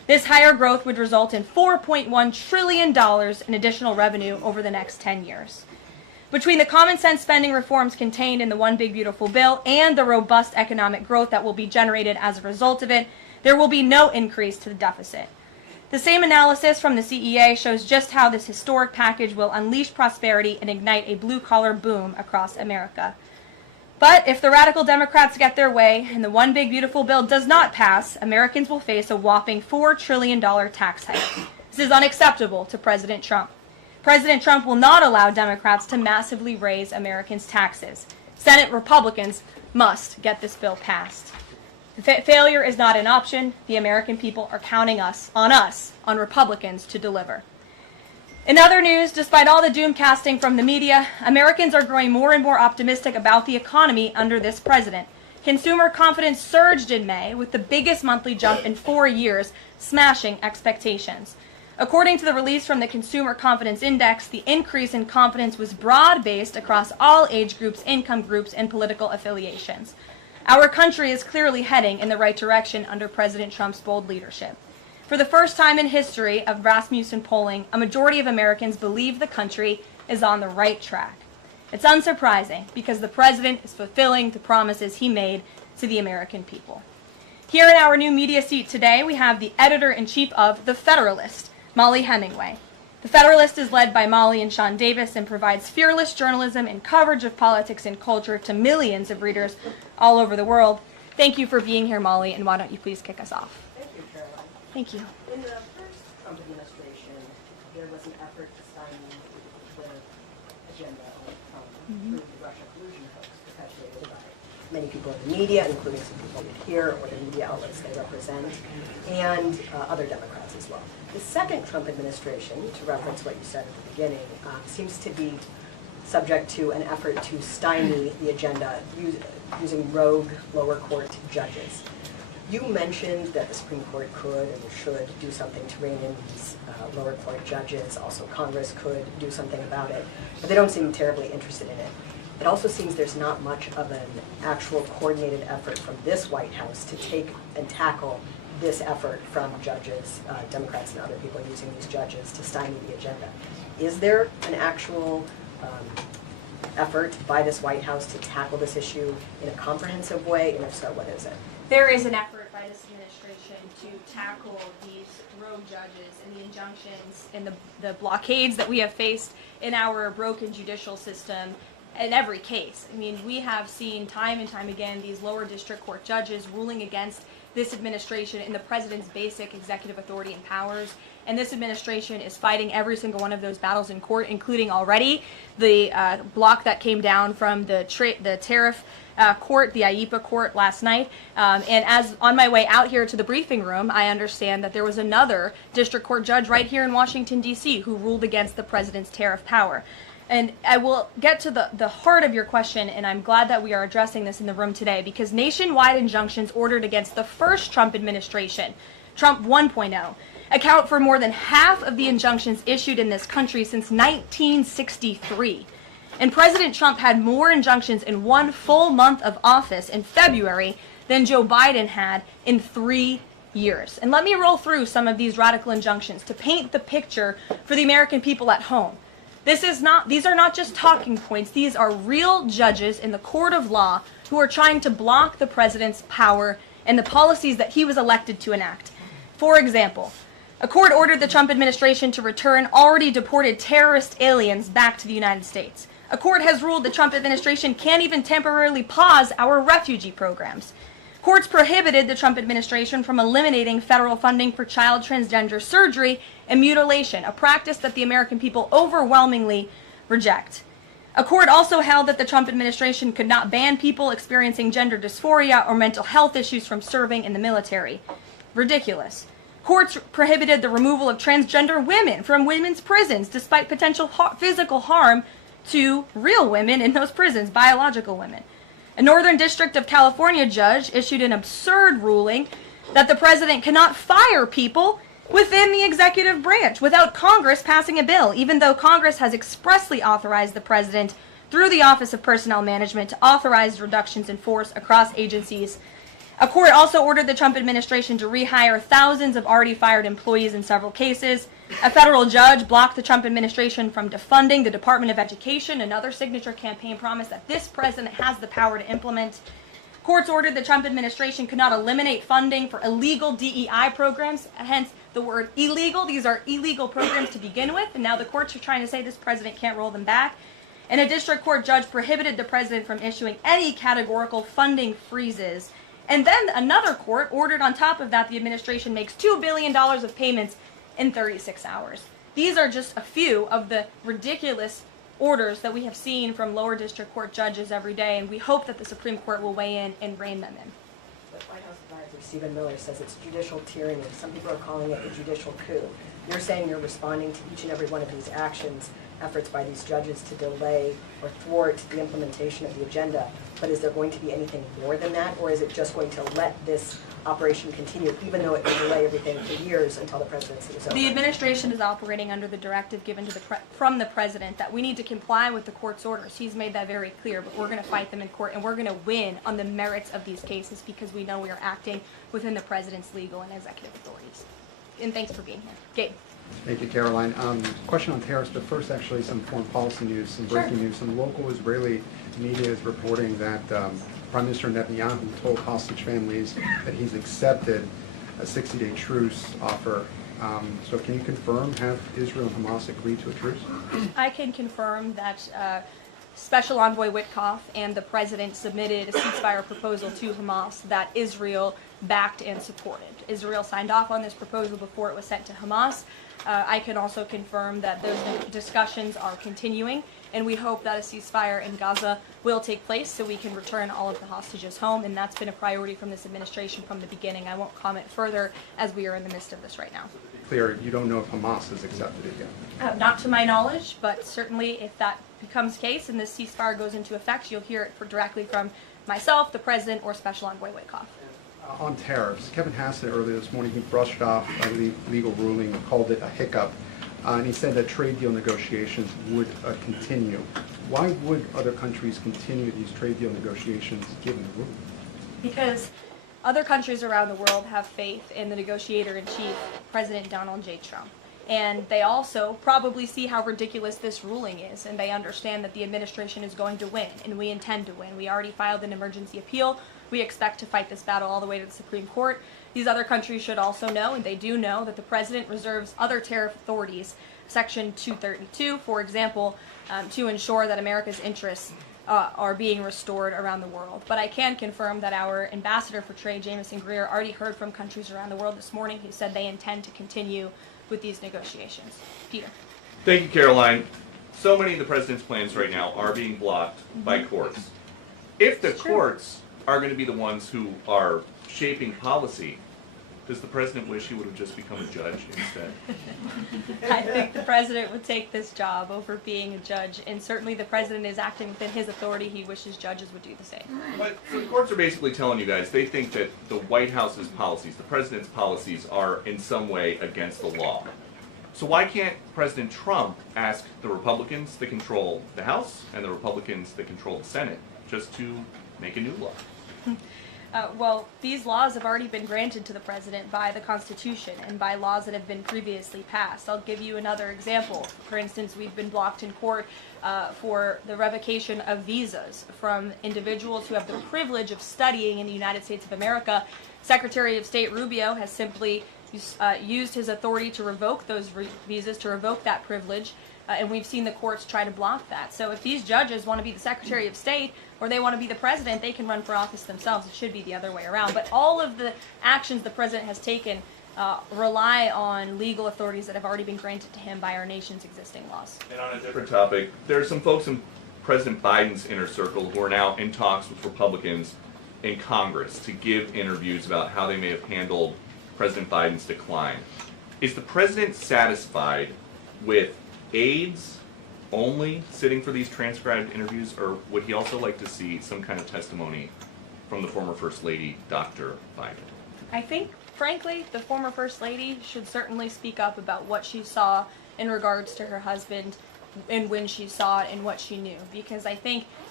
This higher growth would result in $4.1 trillion in additional revenue over the next 10 years. Between the common sense spending reforms contained in the One Big Beautiful Bill and the robust economic growth that will be generated as a result of it, there will be no increase to the deficit. The same analysis from the CEA shows just how this historic package will unleash prosperity and ignite a blue-collar boom across America. But if the radical Democrats get their way and the One Big Beautiful Bill does not pass, Americans will face a whopping $4 trillion tax hike. This is unacceptable to President Trump. President Trump will not allow Democrats to massively raise Americans' taxes. Senate Republicans must get this bill passed. Failure is not an option. The American people are counting on Republicans to deliver. In other news, despite all the doom casting from the media, Americans are growing more and more optimistic about the economy under this president. Consumer confidence surged in May with the biggest monthly jump in 4 years, smashing expectations. According to the release from the Consumer Confidence Index, the increase in confidence was broad-based across all age groups, income groups, and political affiliations. Our country is clearly heading in the right direction under President Trump's bold leadership. For the first time in history of Rasmussen polling, a majority of Americans believe the country is on the right track. It's unsurprising because the president is fulfilling the promises he made to the American people. Here in our new media seat today, we have the editor-in-chief of The Federalist, Molly Hemingway. The Federalist is led by Molly and Sean Davis and provides fearless journalism and coverage of politics and culture to millions of readers all over the world. Thank you for being here, Molly, and why don't you please kick us off? Thank you, Caroline. Thank you. In the first Trump administration, there was an effort to stymie the agenda through the Russia collusion hoax perpetuated by many people in the media, including some people here or the media outlets they represent, and other Democrats as well. The second Trump administration, to reference what you said at the beginning, seems to be subject to an effort to stymie the agenda using rogue lower court judges. You mentioned that the Supreme Court could and should do something to rein in these lower court judges. Also, Congress could do something about it, but they don't seem terribly interested in it. It also seems there's not much of an actual coordinated effort from this White House to take and tackle this effort from judges, Democrats and other people using these judges to stymie the agenda. Is there an actual effort by this White House to tackle this issue in a comprehensive way, and if so, what is it? There is an effort by this administration to tackle these rogue judges and the injunctions and the blockades that we have faced in our broken judicial system in every case. I mean, we have seen time and time again these lower district court judges ruling against this administration in the president's basic executive authority and powers. And this administration is fighting every single one of those battles in court, including already the block that came down from the Tariff court, the IEPA court last night. And as on my way out here to the briefing room, I understand that there was another district court judge right here in Washington, D.C. who ruled against the president's tariff power. And I will get to the heart of your question, and I'm glad that we are addressing this in the room today, because nationwide injunctions ordered against the first Trump administration, Trump 1.0, account for more than half of the injunctions issued in this country since 1963. And President Trump had more injunctions in one full month of office in February than Joe Biden had in 3 years. And let me roll through some of these radical injunctions to paint the picture for the American people at home. These are not just talking points. These are real judges in the court of law who are trying to block the president's power and the policies that he was elected to enact. For example, a court ordered the Trump administration to return already deported terrorist aliens back to the United States. A court has ruled the Trump administration can't even temporarily pause our refugee programs. Courts prohibited the Trump administration from eliminating federal funding for child transgender surgery and mutilation, a practice that the American people overwhelmingly reject. A court also held that the Trump administration could not ban people experiencing gender dysphoria or mental health issues from serving in the military. Ridiculous. Courts prohibited the removal of transgender women from women's prisons despite potential physical harm to real women in those prisons, biological women. A Northern District of California judge issued an absurd ruling that the president cannot fire people within the executive branch without Congress passing a bill, even though Congress has expressly authorized the president through the Office of Personnel Management to authorize reductions in force across agencies A court also ordered the Trump administration to rehire thousands of already fired employees in several cases. A federal judge blocked the Trump administration from defunding the Department of Education, another signature campaign promise that this president has the power to implement. Courts ordered the Trump administration could not eliminate funding for illegal DEI programs, hence the word illegal. These are illegal programs to begin with, and now the courts are trying to say this president can't roll them back. And a district court judge prohibited the president from issuing any categorical funding freezes. And then another court ordered on top of that the administration makes $2 billion of payments in 36 hours. These are just a few of the ridiculous orders that we have seen from lower district court judges every day, and we hope that the Supreme Court will weigh in and rein them in. But White House advisor Stephen Miller says it's judicial tyranny. Some people are calling it a judicial coup. You're saying you're responding to each and every one of these actions, efforts by these judges to delay or thwart the implementation of the agenda, but is there going to be anything more than that, or is it just going to let this operation continue, even though it will delay everything for years until the presidency is over? The administration is operating under the directive given to from the president that we need to comply with the court's orders. He's made that very clear, but we're going to fight them in court, and we're going to win on the merits of these cases because we know we are acting within the president's legal and executive authorities. And thanks for being here. Gabe. Thank you, Caroline. Question on tariffs, but first actually some foreign policy news, some breaking news. Some local Israeli media is reporting that Prime Minister Netanyahu told hostage families that he's accepted a 60-day truce offer. So can you confirm, have Israel and Hamas agreed to a truce? I can confirm that Special Envoy Witkoff and the president submitted a ceasefire proposal to Hamas that Israel backed and supported. Israel signed off on this proposal before it was sent to Hamas. I can also confirm that those discussions are continuing, and we hope that a ceasefire in Gaza will take place so we can return all of the hostages home, and that's been a priority from this administration from the beginning. I won't comment further as we are in the midst of this right now. Clear, you don't know if Hamas has accepted it yet? Not to my knowledge, but certainly if that becomes the case and this ceasefire goes into effect, you'll hear it directly from myself, the president, or Special Envoy Witkoff. On tariffs, Kevin Hassett earlier this morning, he brushed off a legal ruling and called it a hiccup, and he said that trade deal negotiations would continue. Why would other countries continue these trade deal negotiations given the ruling? Because other countries around the world have faith in the negotiator-in-chief, President Donald J. Trump. And they also probably see how ridiculous this ruling is, and they understand that the administration is going to win, and we intend to win. We already filed an emergency appeal. We expect to fight this battle all the way to the Supreme Court. These other countries should also know, and they do know, that the president reserves other tariff authorities, Section 232, for example, to ensure that America's interests are being restored around the world. But I can confirm that our ambassador for trade, Jameson Greer, already heard from countries around the world this morning who said they intend to continue with these negotiations. Peter. Thank you, Caroline. So many of the president's plans right now are being blocked by courts. If the courts are going to be the ones who are shaping policy, does the president wish he would have just become a judge instead? I think the president would take this job over being a judge, and certainly the president is acting within his authority. He wishes judges would do the same. But the courts are basically telling you guys they think that the White House's policies, the president's policies, are in some way against the law. So why can't President Trump ask the Republicans that control the House and the Republicans that control the Senate just to make a new law? Well, these laws have already been granted to the president by the Constitution and by laws that have been previously passed. I'll give you another example. For instance, we've been blocked in court for the revocation of visas from individuals who have the privilege of studying in the United States of America. Secretary of State Rubio has simply used his authority to revoke those visas, to revoke that privilege, and we've seen the courts try to block that. So if these judges want to be the Secretary of State or they want to be the president, they can run for office themselves. It should be the other way around. But all of the actions the president has taken rely on legal authorities that have already been granted to him by our nation's existing laws. And on a different topic, there are some folks in President Biden's inner circle who are now in talks with Republicans in Congress to give interviews about how they may have handled President Biden's decline. Is the president satisfied with aides only sitting for these transcribed interviews, or would he also like to see some kind of testimony from the former First Lady, Dr. Biden? I think, frankly, the former First Lady should certainly speak up about what she saw in regards to her husband and when she saw it and what she knew, because I think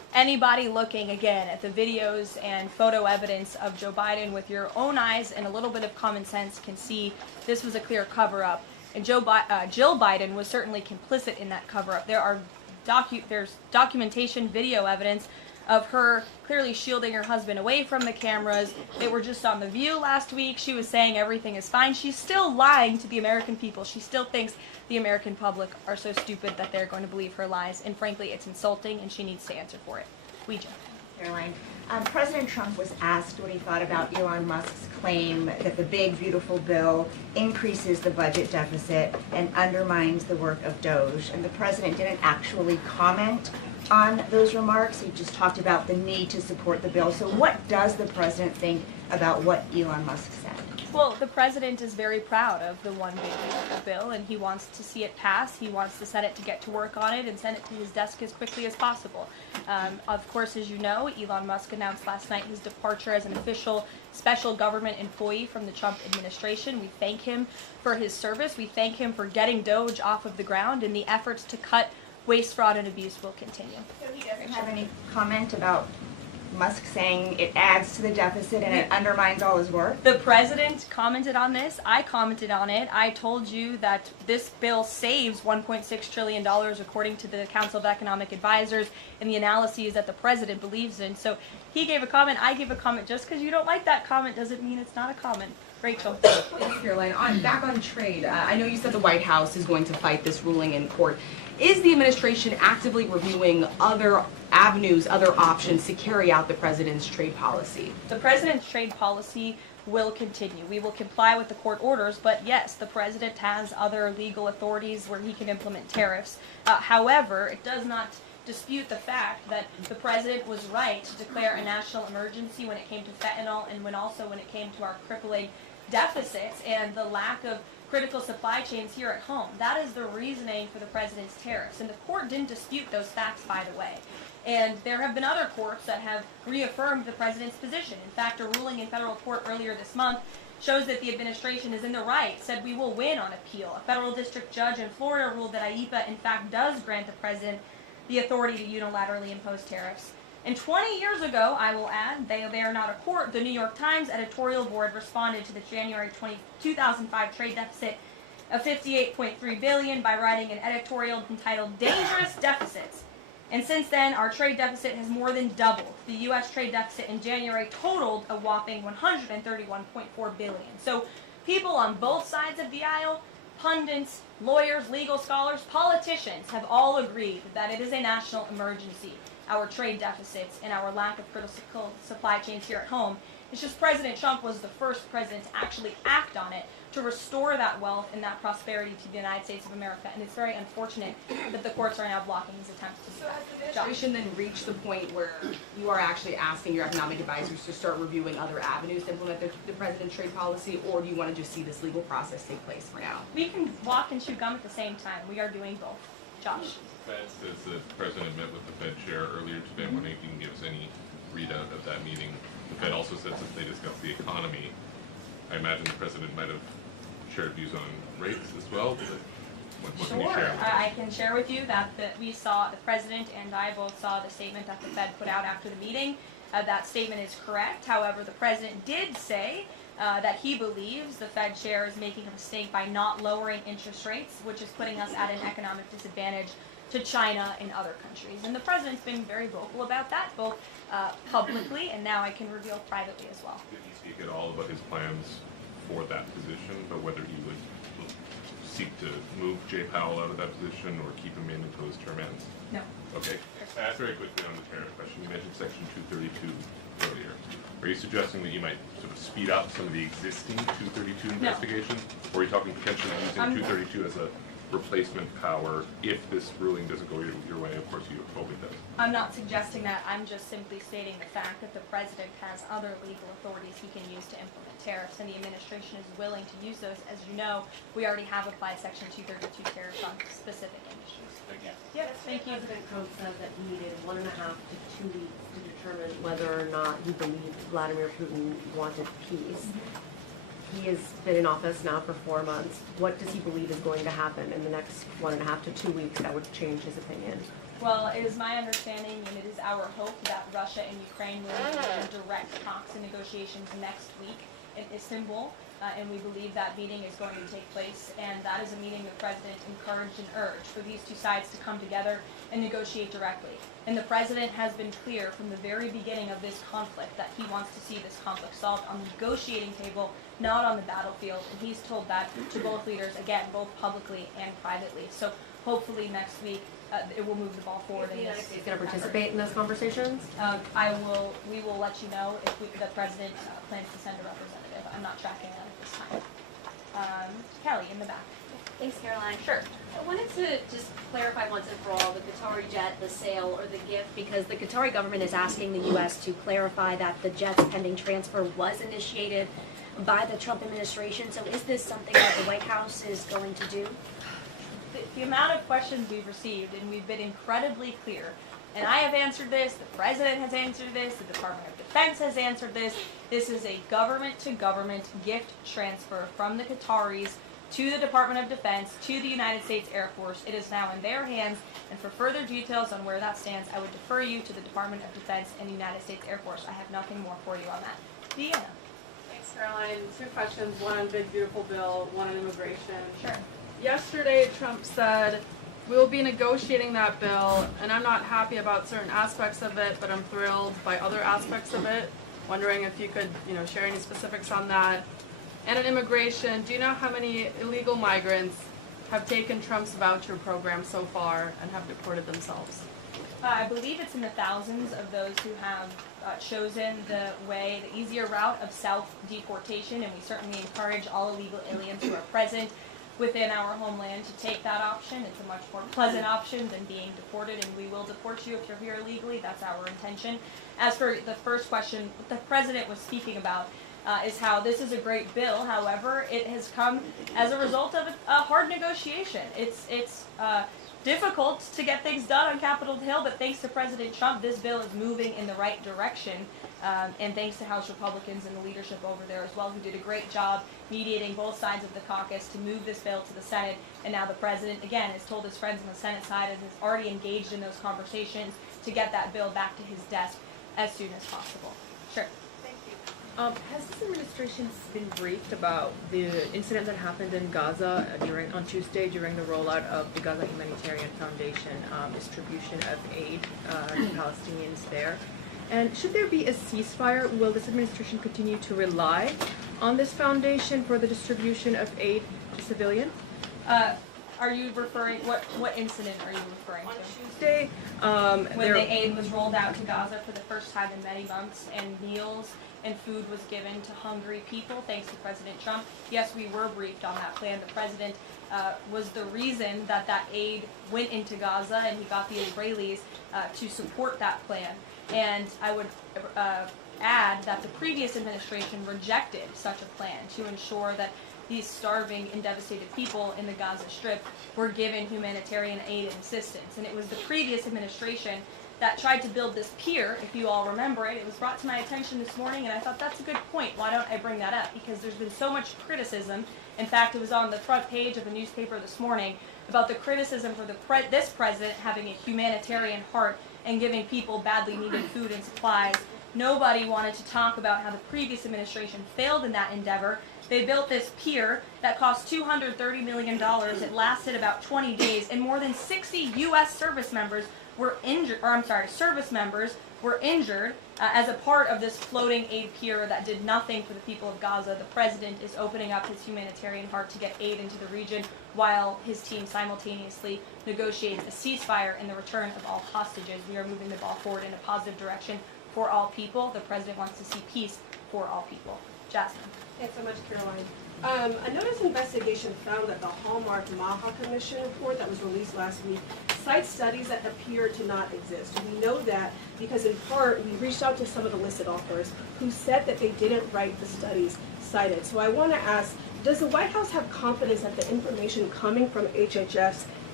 anybody looking again at the videos and photo evidence of Joe Biden with your own eyes and a little bit of common sense can see this was a clear cover-up. And Jill Biden was certainly complicit in that cover-up. There's documentation, video evidence of her clearly shielding her husband away from the cameras. They were just on The View last week. She was saying everything is fine. She's still lying to the American people. She still thinks the American public are so stupid that they're going to believe her lies. And frankly, it's insulting, and she needs to answer for it. Caroline, President Trump was asked what he thought about Elon Musk's claim that the big, beautiful bill increases the budget deficit and undermines the work of Doge. And the president didn't actually comment on those remarks. He just talked about the need to support the bill. So what does the president think about what Elon Musk said? Well, the president is very proud of the one big beautiful bill, and he wants to see it pass. He wants the Senate to get to work on it and send it to his desk as quickly as possible. Of course, as you know, Elon Musk announced last night his departure as an official special government employee from the Trump administration. We thank him for his service. We thank him for getting Doge off of the ground, and the efforts to cut waste, fraud, and abuse will continue. So he doesn't have any comment about Musk saying it adds to the deficit and it undermines all his work? The president commented on this. I commented on it. I told you that this bill saves $1.6 trillion according to the Council of Economic Advisors and the analyses that the president believes in. So he gave a comment. I gave a comment. Just because you don't like that comment doesn't mean it's not a comment. Rachel. Thanks, Caroline. Back on trade, I know you said the White House is going to fight this ruling in court. Is the administration actively reviewing other avenues, other options to carry out the president's trade policy? The president's trade policy will continue. We will comply with the court orders, but yes, the president has other legal authorities where he can implement tariffs. However, it does not dispute the fact that the president was right to declare a national emergency when it came to fentanyl and when it came to our crippling deficits and the lack of critical supply chains here at home. That is the reasoning for the president's tariffs. And the court didn't dispute those facts, by the way. And there have been other courts that have reaffirmed the president's position. In fact, a ruling in federal court earlier this month shows that the administration is in the right, said we will win on appeal. A federal district judge in Florida ruled that IEPA, in fact, does grant the president the authority to unilaterally impose tariffs. And 20 years ago, I will add, they are not a court, the New York Times editorial board responded to the January 2005 trade deficit of $58.3 billion by writing an editorial entitled Dangerous Deficits. And since then, our trade deficit has more than doubled. The U.S. trade deficit in January totaled a whopping $131.4 billion. So people on both sides of the aisle, pundits, lawyers, legal scholars, politicians have all agreed that it is a national emergency. Our trade deficits and our lack of critical supply chains here at home. It's just President Trump was the first president to actually act on it to restore that wealth and that prosperity to the United States of America. And it's very unfortunate that the courts are now blocking his attempts to do that. Has the administration then reached the point where you are actually asking your economic advisors to start reviewing other avenues to implement the president's trade policy, or do you want to just see this legal process take place for now? We can walk and chew gum at the same time. We are doing both. Josh. The Fed says the president met with the Fed chair earlier today. I'm wondering if you can give us any readout of that meeting. The Fed also says that they discussed the economy. I imagine the president might have shared views on rates as well. What can you Sure. share with us? I can share with you that we saw, the president and I both saw the statement that the Fed put out after the meeting. That statement is correct. However, the president did say that he believes the Fed chair is making a mistake by not lowering interest rates, which is putting us at an economic disadvantage to China and other countries. And the president's been very vocal about that, both publicly and now I can reveal privately as well. Did he speak at all about his plans for that position, but whether he would seek to move Jay Powell out of that position or keep him in until his term ends? No. Okay. Very quickly on the tariff question, you mentioned Section 232 earlier. Are you suggesting that you might sort of speed up some of the existing 232 investigations? Or are you talking potentially using 232 as a replacement power if this ruling doesn't go your way? Of course you hope it does. I'm not suggesting that. I'm just simply stating the fact that the president has other legal authorities he can use to implement tariffs, and the administration is willing to use those. As you know, we already have applied Section 232 tariffs on specific industries. Thank you. Yes, thank you. President Trump said that he needed 1.5 to 2 weeks to determine whether or not he believed Vladimir Putin wanted peace. He has been in office now for 4 months. What does he believe is going to happen in the next 1.5 to 2 weeks that would change his opinion? Well, it is my understanding and it is our hope that Russia and Ukraine will begin direct talks and negotiations next week in Istanbul. And we believe that meeting is going to take place, and that is a meeting the President encouraged and urged for these two sides to come together and negotiate directly. And the President has been clear from the very beginning of this conflict that he wants to see this conflict solved on the negotiating table, not on the battlefield, and he's told that to both leaders, again, both publicly and privately. So hopefully next week it will move the ball forward. Is the United States going to participate in those conversations? We will let you know if the President plans to send a representative. I'm not tracking that at this time. Kelly, in the back. Thanks, Caroline. Sure. I wanted to just clarify once and for all the Qatari jet, the sale, or the gift, because the Qatari government is asking the U.S. to clarify that the jet's pending transfer was initiated by the Trump administration. So is this something that the White House is going to do? The amount of questions we've received, and we've been incredibly clear, and I have answered this, the President has answered this, the Department of Defense has answered this. This is a government-to-government gift transfer from the Qataris to the Department of Defense, to the United States Air Force. It is now in their hands, and for further details on where that stands, I would defer you to the Department of Defense and the United States Air Force. I have nothing more for you on that. Deanna. Thanks, Caroline. 2 questions, one on Big Beautiful Bill, one on immigration. Sure. Yesterday, Trump said, we'll be negotiating that bill, and I'm not happy about certain aspects of it, but I'm thrilled by other aspects of it. Wondering if you could, share any specifics on that. And on immigration, do you know how many illegal migrants have taken Trump's voucher program so far and have deported themselves? I believe it's in the thousands of those who have chosen the easier route of self-deportation, and we certainly encourage all illegal aliens who are present within our homeland to take that option. It's a much more pleasant option than being deported, and we will deport you if you're here illegally. That's our intention. As for the first question, what the President was speaking about is how this is a great bill. However, it has come as a result of a hard negotiation. It's difficult to get things done on Capitol Hill, but thanks to President Trump, this bill is moving in the right direction. And thanks to House Republicans and the leadership over there as well, who did a great job mediating both sides of the caucus to move this bill to the Senate. And now the President, again, has told his friends on the Senate side and is already engaged in those conversations to get that bill back to his desk as soon as possible. Sure. Thank you. Has this administration been briefed about the incident that happened in Gaza on Tuesday during the rollout of the Gaza Humanitarian Foundation distribution of aid to Palestinians there? And should there be a ceasefire, will this administration continue to rely on this foundation for the distribution of aid to civilians? Are you referring, what incident are you referring to? On Tuesday, when the aid was rolled out to Gaza for the first time in many months, and meals and food was given to hungry people, thanks to President Trump. Yes, we were briefed on that plan. The President was the reason that aid went into Gaza, and he got the Israelis to support that plan. And I would add that the previous administration rejected such a plan to ensure that these starving and devastated people in the Gaza Strip were given humanitarian aid and assistance. And it was the previous administration that tried to build this pier, if you all remember it. It was brought to my attention this morning, and I thought that's a good point. Why don't I bring that up? Because there's been so much criticism. In fact, it was on the front page of a newspaper this morning about the criticism for this president having a humanitarian heart and giving people badly needed food and supplies. Nobody wanted to talk about how the previous administration failed in that endeavor. They built this pier that cost $230 million. It lasted about 20 days, and more than 60 U.S. service members were injured, as a part of this floating aid pier that did nothing for the people of Gaza. The president is opening up his humanitarian heart to get aid into the region while his team simultaneously negotiates a ceasefire and the return of all hostages. We are moving the ball forward in a positive direction for all people. The president wants to see peace for all people. Jasmine. Thanks so much, Caroline. A notice investigation found that the Hallmark Maha Commission report that was released last week cites studies that appear to not exist. We know that because in part we reached out to some of the listed authors who said that they didn't write the studies cited. So I want to ask, does the White House have confidence that the information coming from HHS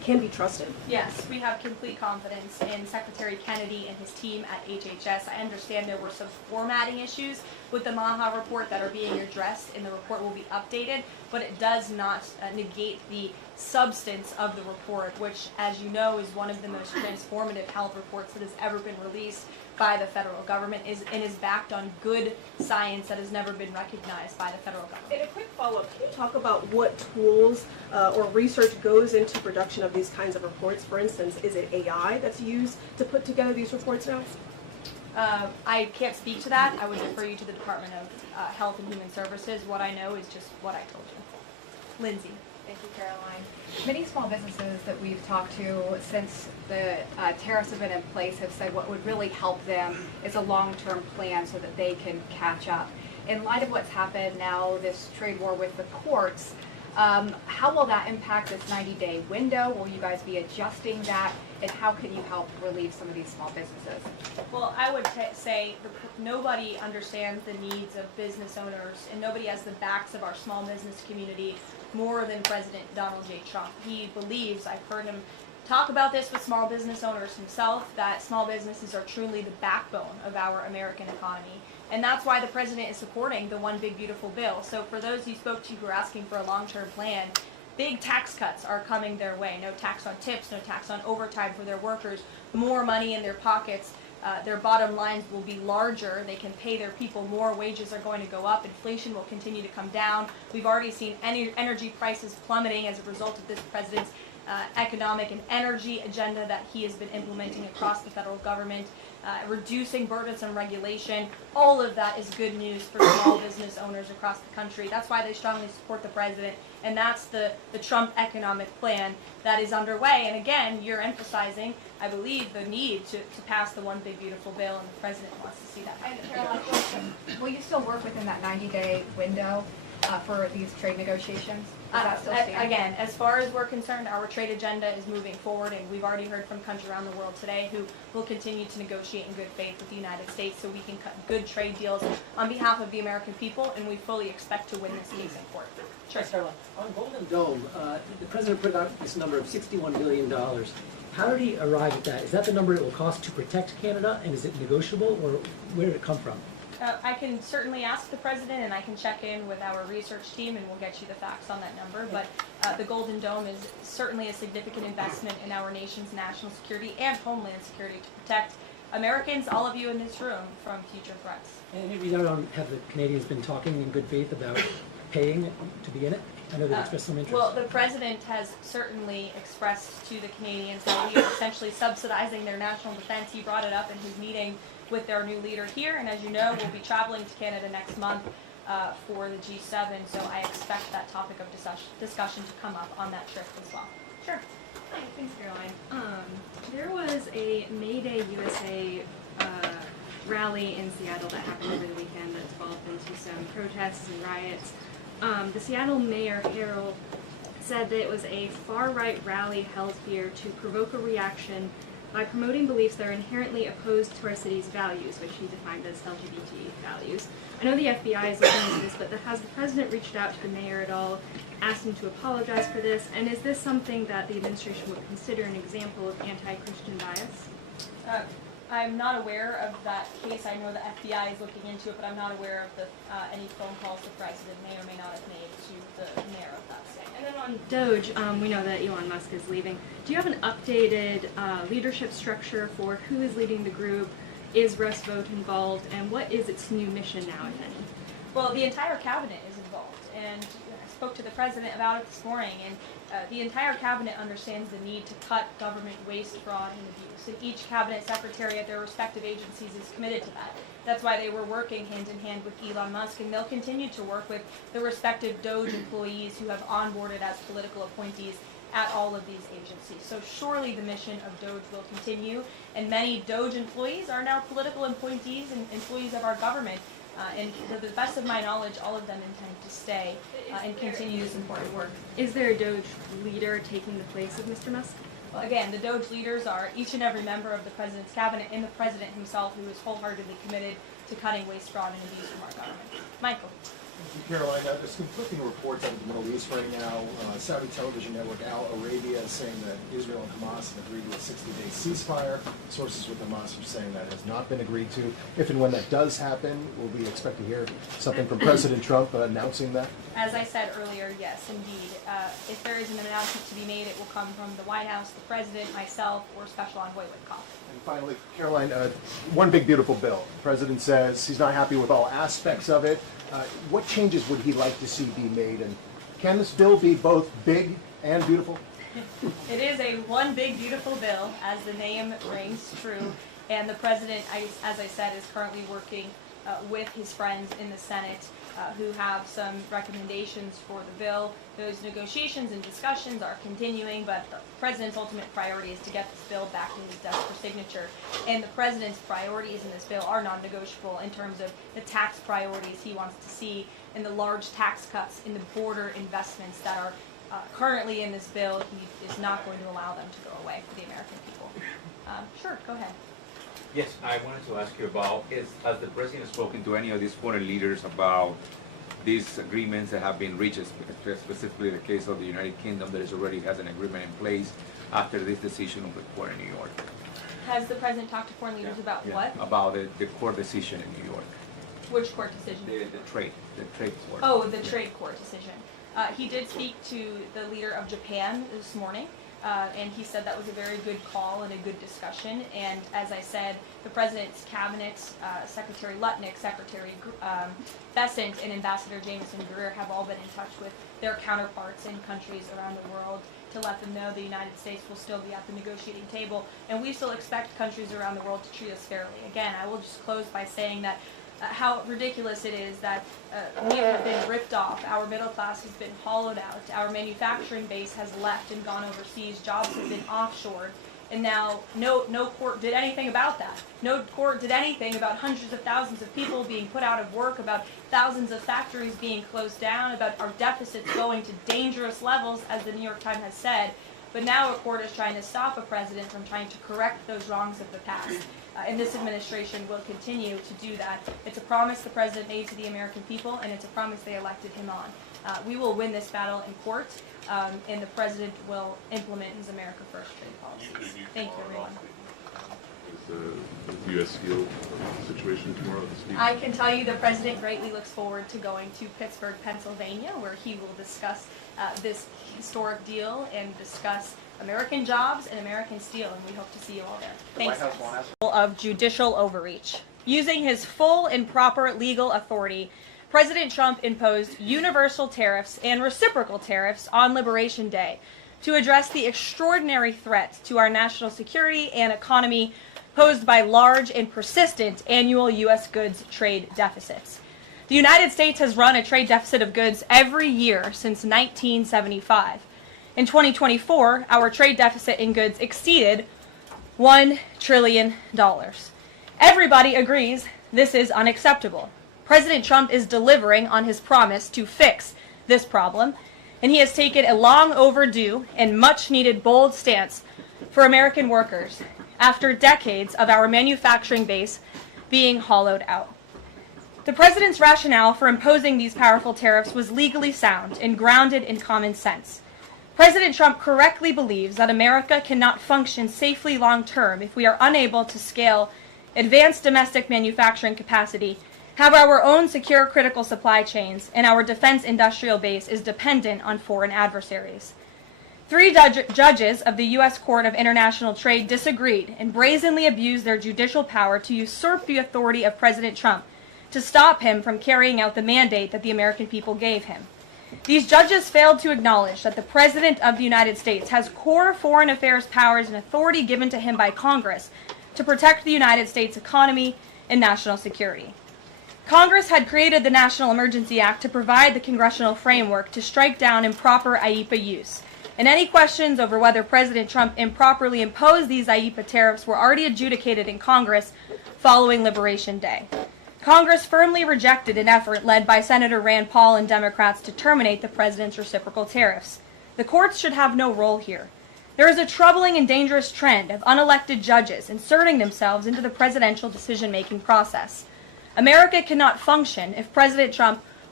can be trusted? Yes, we have complete confidence in Secretary Kennedy and his team at HHS. I understand there were some formatting issues with the Maha report that are being addressed, and the report will be updated, but it does not negate the substance of the report, which, as you know, is one of the most transformative health reports that has ever been released by the federal government and is backed on good science that has never been recognized by the federal government. And a quick follow-up, can you talk about what tools or research goes into production of these kinds of reports? For instance, is it AI that's used to put together these reports now? I can't speak to that. I would refer you to the Department of Health and Human Services. What I know is just what I told you. Lindsay. Thank you, Caroline. Many small businesses that we've talked to since the tariffs have been in place have said what would really help them is a long-term plan so that they can catch up. In light of what's happened now, this trade war with the courts, how will that impact this 90-day window? Will you guys be adjusting that? And how can you help relieve some of these small businesses? Well, I would say nobody understands the needs of business owners, and nobody has the backs of our small business community more than President Donald J. Trump. He believes, I've heard him talk about this with small business owners himself, that small businesses are truly the backbone of our American economy. And that's why the president is supporting the One Big Beautiful Bill. So for those you spoke to who are asking for a long-term plan, big tax cuts are coming their way. No tax on tips, no tax on overtime for their workers, more money in their pockets. Their bottom lines will be larger. They can pay their people more. Wages are going to go up. Inflation will continue to come down. We've already seen energy prices plummeting as a result of this president's economic and energy agenda that he has been implementing across the federal government, reducing burdensome regulation. All of that is good news for small business owners across the country. That's why they strongly support the president, and that's the Trump economic plan that is underway. And again, you're emphasizing, I believe, the need to pass the One Big Beautiful Bill, and the president wants to see that. And Caroline, will you still work within that 90-day window for these trade negotiations? Does that still stand? Again, as far as we're concerned, our trade agenda is moving forward, and we've already heard from countries around the world today who will continue to negotiate in good faith with the United States so we can cut good trade deals on behalf of the American people, and we fully expect to win this case in court. Sure. On Golden Dome, the president put out this number of $61 billion. How did he arrive at that? Is that the number it will cost to protect Canada, and is it negotiable, or where did it come from? I can certainly ask the president, and I can check in with our research team, and we'll get you the facts on that number. But the Golden Dome is certainly a significant investment in our nation's national security and homeland security to protect Americans, all of you in this room, from future threats. And have the Canadians been talking in good faith about paying to be in it? I know they've expressed some interest. Well, the president has certainly expressed to the Canadians that we are essentially subsidizing their national defense. He brought it up in his meeting with their new leader here, and as you know, we'll be traveling to Canada next month for the G7, so I expect that topic of discussion to come up on that trip as well. Sure. Hi, thanks, Caroline. There was a May Day USA rally in Seattle that happened over the weekend that developed into some protests and riots. The Seattle Mayor Harrell said that it was a far-right rally held here to provoke a reaction by promoting beliefs that are inherently opposed to our city's values, which he defined as LGBT values. I know the FBI is looking into this, but has the president reached out to the mayor at all, asked him to apologize for this, and is this something that the administration would consider an example of anti-Christian bias? I'm not aware of that case. I know the FBI is looking into it, but I'm not aware of any phone calls the president may or may not have made to the mayor of that state. And then on Doge, we know that Elon Musk is leaving. Do you have an updated leadership structure for who is leading the group? Is Russ Vought involved? And what is its new mission now, if any? Well, the entire cabinet is involved, and I spoke to the president about it this morning, and the entire cabinet understands the need to cut government waste, fraud, and abuse. And each cabinet secretary at their respective agencies is committed to that. That's why they were working hand in hand with Elon Musk, and they'll continue to work with the respective Doge employees who have onboarded as political appointees at all of these agencies. So surely the mission of Doge will continue, and many Doge employees are now political appointees and employees of our government. And to the best of my knowledge, all of them intend to stay and continue this important work. Is there a Doge leader taking the place of Mr. Musk? Well, again, the Doge leaders are each and every member of the president's cabinet and the president himself, who is wholeheartedly committed to cutting waste, fraud, and abuse from our government. Michael. Caroline, there's conflicting reports out of the Middle East right now. Saudi television network Al Arabia is saying that Israel and Hamas have agreed to a 60-day ceasefire. Sources with Hamas are saying that has not been agreed to. If and when that does happen, will we expect to hear something from President Trump announcing that? As I said earlier, yes, indeed. If there is an announcement to be made, it will come from the White House, the President, myself, or Special Envoy Witkoff. And finally, Caroline, one big beautiful bill. The President says he's not happy with all aspects of it. What changes would he like to see be made? And can this bill be both big and beautiful? It is a one big beautiful bill, as the name rings true. And the President, as I said, is currently working with his friends in the Senate who have some recommendations for the bill. Those negotiations and discussions are continuing, but the President's ultimate priority is to get this bill back to his desk for signature. And the President's priorities in this bill are non-negotiable in terms of the tax priorities he wants to see and the large tax cuts in the border investments that are currently in this bill. He is not going to allow them to go away for the American people. Sure, go ahead. Yes, I wanted to ask you about, has the President spoken to any of these foreign leaders about these agreements that have been reached, specifically the case of the United Kingdom that already has an agreement in place after this decision of the court in New York? Has the President talked to foreign leaders about what? About the court decision in New York. Which court decision? The trade court. Oh, the trade court decision. He did speak to the leader of Japan this morning. And he said that was a very good call and a good discussion. And as I said, the President's cabinet, Secretary Lutnick, Secretary Bessent, and Ambassador Jameson Greer have all been in touch with their counterparts in countries around the world to let them know the United States will still be at the negotiating table. And we still expect countries around the world to treat us fairly. Again, I will just close by saying that how ridiculous it is that we have been ripped off, our middle class has been hollowed out, our manufacturing base has left and gone overseas, jobs have been offshored, and now no court did anything about that. No court did anything about hundreds of thousands of people being put out of work, about thousands of factories being closed down, about our deficits going to dangerous levels, as the New York Times has said. But now a court is trying to stop a president from trying to correct those wrongs of the past. And this administration will continue to do that. It's a promise the president made to the American people, and it's a promise they elected him on. We will win this battle in court, and the president will implement his America First trade policies. Thank you, everyone. Is the U.S. Steel situation tomorrow this week? I can tell you the president greatly looks forward to going to Pittsburgh, Pennsylvania, where he will discuss this historic deal and discuss American jobs and American steel, and we hope to see you all there. Thanks. Of judicial overreach. Using his full and proper legal authority, President Trump imposed universal tariffs and reciprocal tariffs on Liberation Day to address the extraordinary threat to our national security and economy posed by large and persistent annual U.S. goods trade deficits. The United States has run a trade deficit of goods every year since 1975. In 2024, our trade deficit in goods exceeded $1 trillion. Everybody agrees this is unacceptable. President Trump is delivering on his promise to fix this problem, and he has taken a long overdue and much needed bold stance for American workers after decades of our manufacturing base being hollowed out. The president's rationale for imposing these powerful tariffs was legally sound and grounded in common sense. President Trump correctly believes that America cannot function safely long-term if we are unable to scale advanced domestic manufacturing capacity, have our own secure critical supply chains, and our defense industrial base is dependent on foreign adversaries. 3 judges of the U.S. Court of International Trade disagreed and brazenly abused their judicial power to usurp the authority of President Trump to stop him from carrying out the mandate that the American people gave him. These judges failed to acknowledge that the President of the United States has core foreign affairs powers and authority given to him by Congress to protect the United States economy and national security. Congress had created the National Emergency Act to provide the congressional framework to strike down improper IEEPA use. And any questions over whether President Trump improperly imposed these IEEPA tariffs were already adjudicated in Congress following Liberation Day. Congress firmly rejected an effort led by Senator Rand Paul and Democrats to terminate the president's reciprocal tariffs. The courts should have no role here. There is a troubling and dangerous trend of unelected judges inserting themselves into the presidential decision-making process. America cannot function if President Trump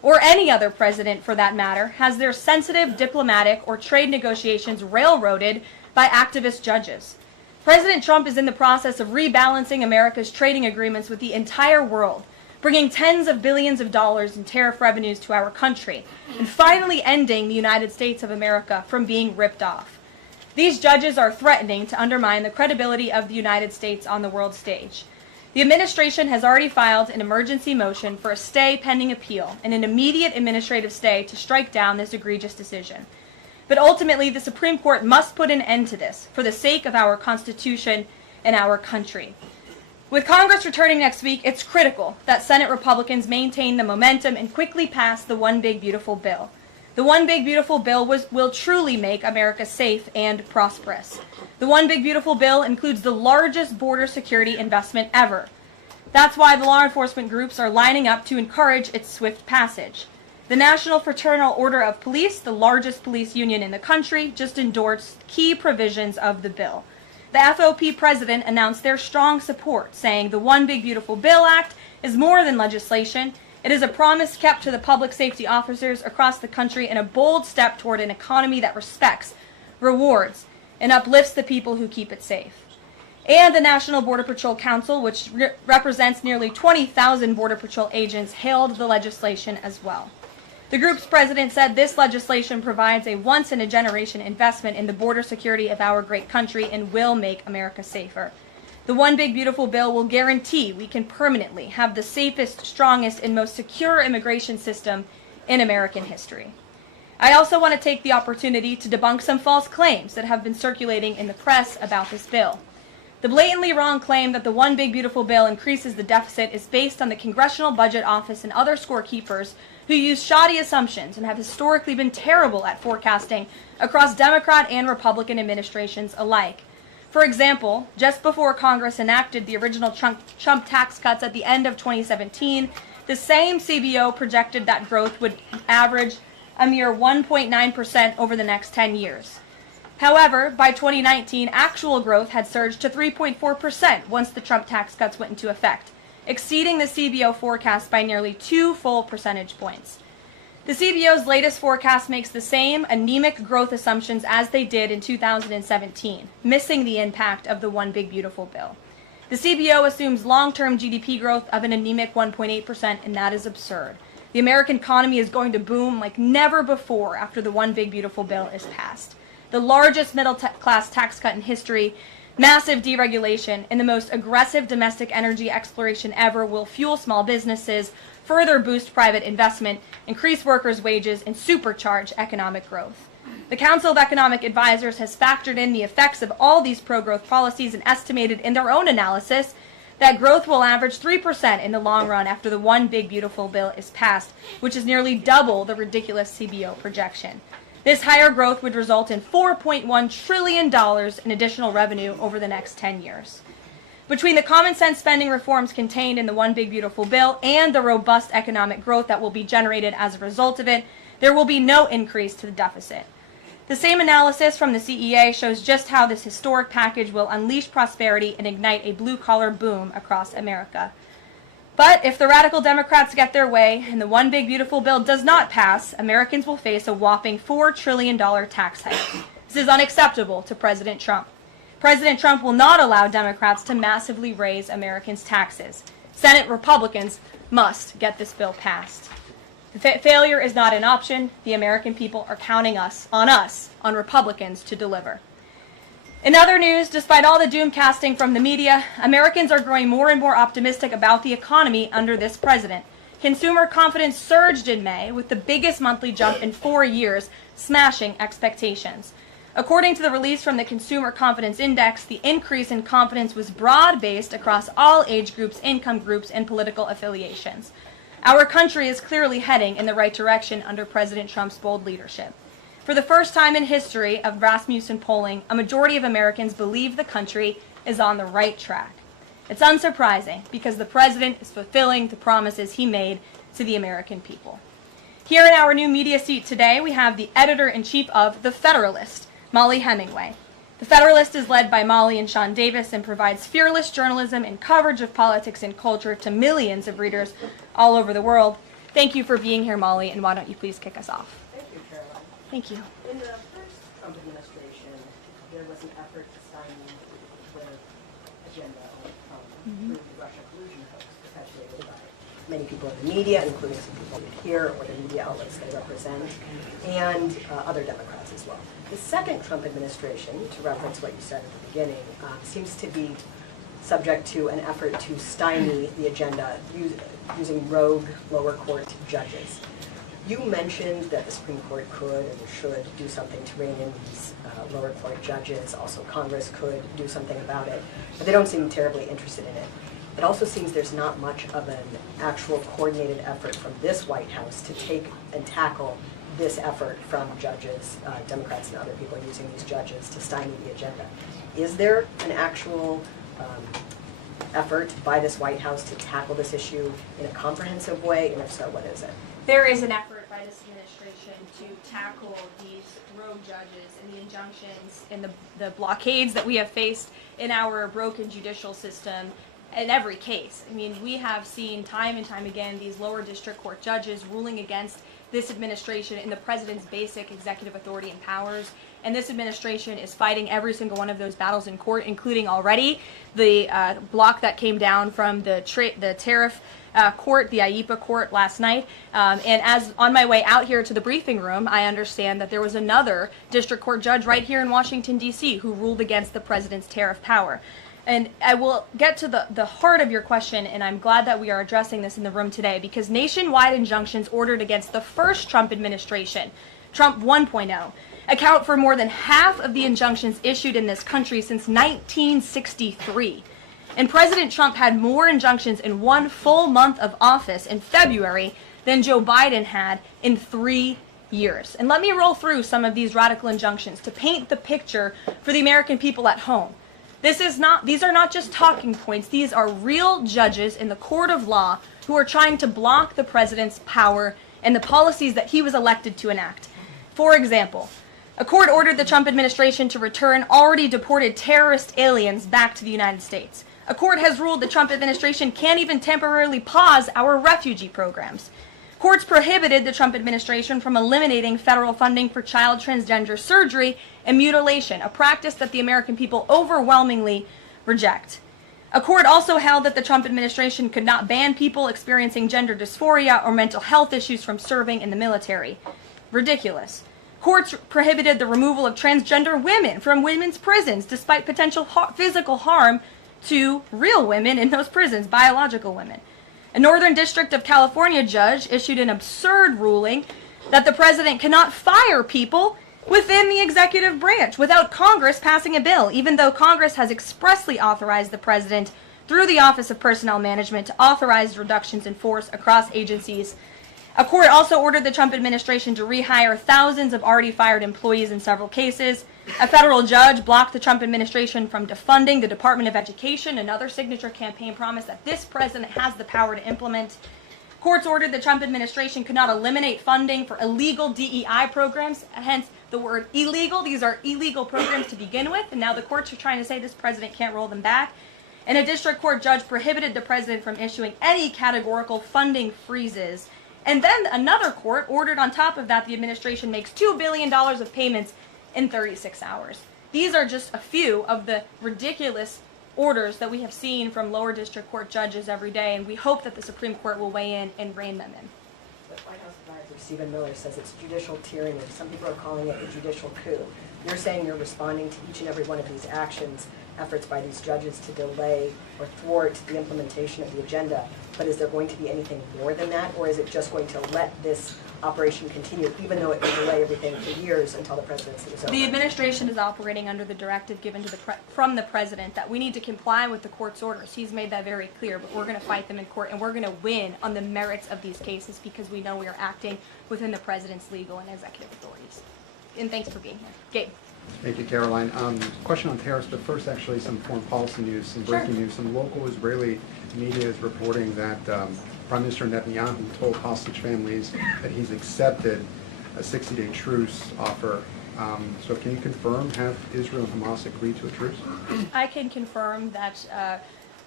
or any other president for that matter, has their sensitive diplomatic or trade negotiations railroaded by activist judges. President Trump is in the process of rebalancing America's trading agreements with the entire world, bringing tens of billions of dollars in tariff revenues to our country, and finally ending the United States of America from being ripped off. These judges are threatening to undermine the credibility of the United States on the world stage. The administration has already filed an emergency motion for a stay pending appeal and an immediate administrative stay to strike down this egregious decision. But ultimately, the Supreme Court must put an end to this for the sake of our Constitution and our country. With Congress returning next week, it's critical that Senate Republicans maintain the momentum and quickly pass the One Big Beautiful Bill. The One Big Beautiful Bill will truly make America safe and prosperous. The One Big Beautiful Bill includes the largest border security investment ever. That's why the law enforcement groups are lining up to encourage its swift passage. The National Fraternal Order of Police, the largest police union in the country, just endorsed key provisions of the bill. The FOP president announced their strong support, saying the One Big Beautiful Bill Act is more than legislation. It is a promise kept to the public safety officers across the country and a bold step toward an economy that respects, rewards, and uplifts the people who keep it safe. And the National Border Patrol Council, which represents nearly 20,000 Border Patrol agents, hailed the legislation as well. The group's president said this legislation provides a once-in-a-generation investment in the border security of our great country and will make America safer. The One Big Beautiful Bill will guarantee we can permanently have the safest, strongest, and most secure immigration system in American history. I also want to take the opportunity to debunk some false claims that have been circulating in the press about this bill. The blatantly wrong claim that the One Big Beautiful Bill increases the deficit is based on the Congressional Budget Office and other scorekeepers who use shoddy assumptions and have historically been terrible at forecasting across Democrat and Republican administrations alike. For example, just before Congress enacted the original Trump tax cuts at the end of 2017, the same CBO projected that growth would average a mere 1.9% over the next 10 years. However, by 2019, actual growth had surged to 3.4% once the Trump tax cuts went into effect, exceeding the CBO forecast by nearly 2 full percentage points. The CBO's latest forecast makes the same anemic growth assumptions as they did in 2017, missing the impact of the One Big Beautiful Bill. The CBO assumes long-term GDP growth of an anemic 1.8%, and that is absurd. The American economy is going to boom like never before after the One Big Beautiful Bill is passed. The largest middle-class tax cut in history, massive deregulation, and the most aggressive domestic energy exploration ever will fuel small businesses, further boost private investment, increase workers' wages, and supercharge economic growth. The Council of Economic Advisors has factored in the effects of all these pro-growth policies and estimated in their own analysis that growth will average 3% in the long run after the One Big Beautiful Bill is passed, which is nearly double the ridiculous CBO projection. This higher growth would result in $4.1 trillion in additional revenue over the next 10 years. Between the common sense spending reforms contained in the One Big Beautiful Bill and the robust economic growth that will be generated as a result of it, there will be no increase to the deficit. The same analysis from the CEA shows just how this historic package will unleash prosperity and ignite a blue-collar boom across America. But if the radical Democrats get their way and the One Big Beautiful Bill does not pass, Americans will face a whopping $4 trillion tax hike. This is unacceptable to President Trump. President Trump will not allow Democrats to massively raise Americans' taxes. Senate Republicans must get this bill passed. Failure is not an option. The American people are counting on Republicans to deliver. In other news, despite all the doom casting from the media, Americans are growing more and more optimistic about the economy under this president. Consumer confidence surged in May with the biggest monthly jump in 4 years, smashing expectations. According to the release from the Consumer Confidence Index, the increase in confidence was broad-based across all age groups, income groups, and political affiliations. Our country is clearly heading in the right direction under President Trump's bold leadership. For the first time in history of Rasmussen polling, a majority of Americans believe the country is on the right track. It's unsurprising because the president is fulfilling the promises he made to the American people. Here in our new media seat today, we have the editor-in-chief of The Federalist, Molly Hemingway. The Federalist is led by Molly and Sean Davis and provides fearless journalism and coverage of politics and culture to millions of readers all over the world. Thank you for being here, Molly, and why don't you please kick us off? Thank you, Caroline. Thank you. In the first Trump administration, there was an effort to stymie the agenda through the Russia collusion hoax perpetuated by many people in the media, including some people here or the media outlets they represent, and other Democrats as well. The second Trump administration, to reference what you said at the beginning, seems to be subject to an effort to stymie the agenda using rogue lower court judges. You mentioned that the Supreme Court could and should do something to rein in these lower court judges. Also, Congress could do something about it, but they don't seem terribly interested in it. It also seems there's not much of an actual coordinated effort from this White House to take and tackle this effort from judges, Democrats and other people using these judges to stymie the agenda. Is there an actual effort by this White House to tackle this issue in a comprehensive way, and if so, what is it? There is an effort by this administration to tackle these rogue judges and the injunctions and the blockades that we have faced in our broken judicial system in every case. I mean, we have seen time and time again these lower district court judges ruling against this administration in the president's basic executive authority and powers. And this administration is fighting every single one of those battles in court, including already the block that came down from the Tariff court, the IEPA court last night. And as on my way out here to the briefing room, I understand that there was another district court judge right here in Washington, D.C. who ruled against the president's tariff power. And I will get to the heart of your question, and I'm glad that we are addressing this in the room today, because nationwide injunctions ordered against the first Trump administration, Trump 1.0, account for more than half of the injunctions issued in this country since 1963. And President Trump had more injunctions in one full month of office in February than Joe Biden had in 3 years. And let me roll through some of these radical injunctions to paint the picture for the American people at home. These are not just talking points. These are real judges in the court of law who are trying to block the president's power and the policies that he was elected to enact. For example, a court ordered the Trump administration to return already deported terrorist aliens back to the United States. A court has ruled the Trump administration can't even temporarily pause our refugee programs. Courts prohibited the Trump administration from eliminating federal funding for child transgender surgery and mutilation, a practice that the American people overwhelmingly reject. A court also held that the Trump administration could not ban people experiencing gender dysphoria or mental health issues from serving in the military. Ridiculous. Courts prohibited the removal of transgender women from women's prisons despite potential physical harm to real women in those prisons, biological women. A Northern District of California judge issued an absurd ruling that the president cannot fire people within the executive branch without Congress passing a bill, even though Congress has expressly authorized the president through the Office of Personnel Management to authorize reductions in force across agencies. A court also ordered the Trump administration to rehire thousands of already fired employees in several cases. A federal judge blocked the Trump administration from defunding the Department of Education, another signature campaign promise that this president has the power to implement. Courts ordered the Trump administration could not eliminate funding for illegal DEI programs, hence the word illegal. These are illegal programs to begin with, and now the courts are trying to say this president can't roll them back. And a district court judge prohibited the president from issuing any categorical funding freezes. And then another court ordered on top of that the administration makes $2 billion of payments in 36 hours. These are just a few of the ridiculous orders that we have seen from lower district court judges every day, and we hope that the Supreme Court will weigh in and rein them in. The White House advisor Stephen Miller says it's judicial tyranny. Some people are calling it a judicial coup. You're saying you're responding to each and every one of these actions, efforts by these judges to delay or thwart the implementation of the agenda. But is there going to be anything more than that, or is it just going to let this operation continue, even though it will delay everything for years until the presidency is over? The administration is operating under the directive given to from the president that we need to comply with the court's orders. He's made that very clear, but we're going to fight them in court, and we're going to win on the merits of these cases because we know we are acting within the president's legal and executive authorities. And thanks for being here. Gabe. Thank you, Caroline. Question on tariffs, but first actually some foreign policy news, some breaking news. Some local Israeli media is reporting that Prime Minister Netanyahu told hostage families that he's accepted a 60-day truce offer. So can you confirm, have Israel and Hamas agreed to a truce? I can confirm that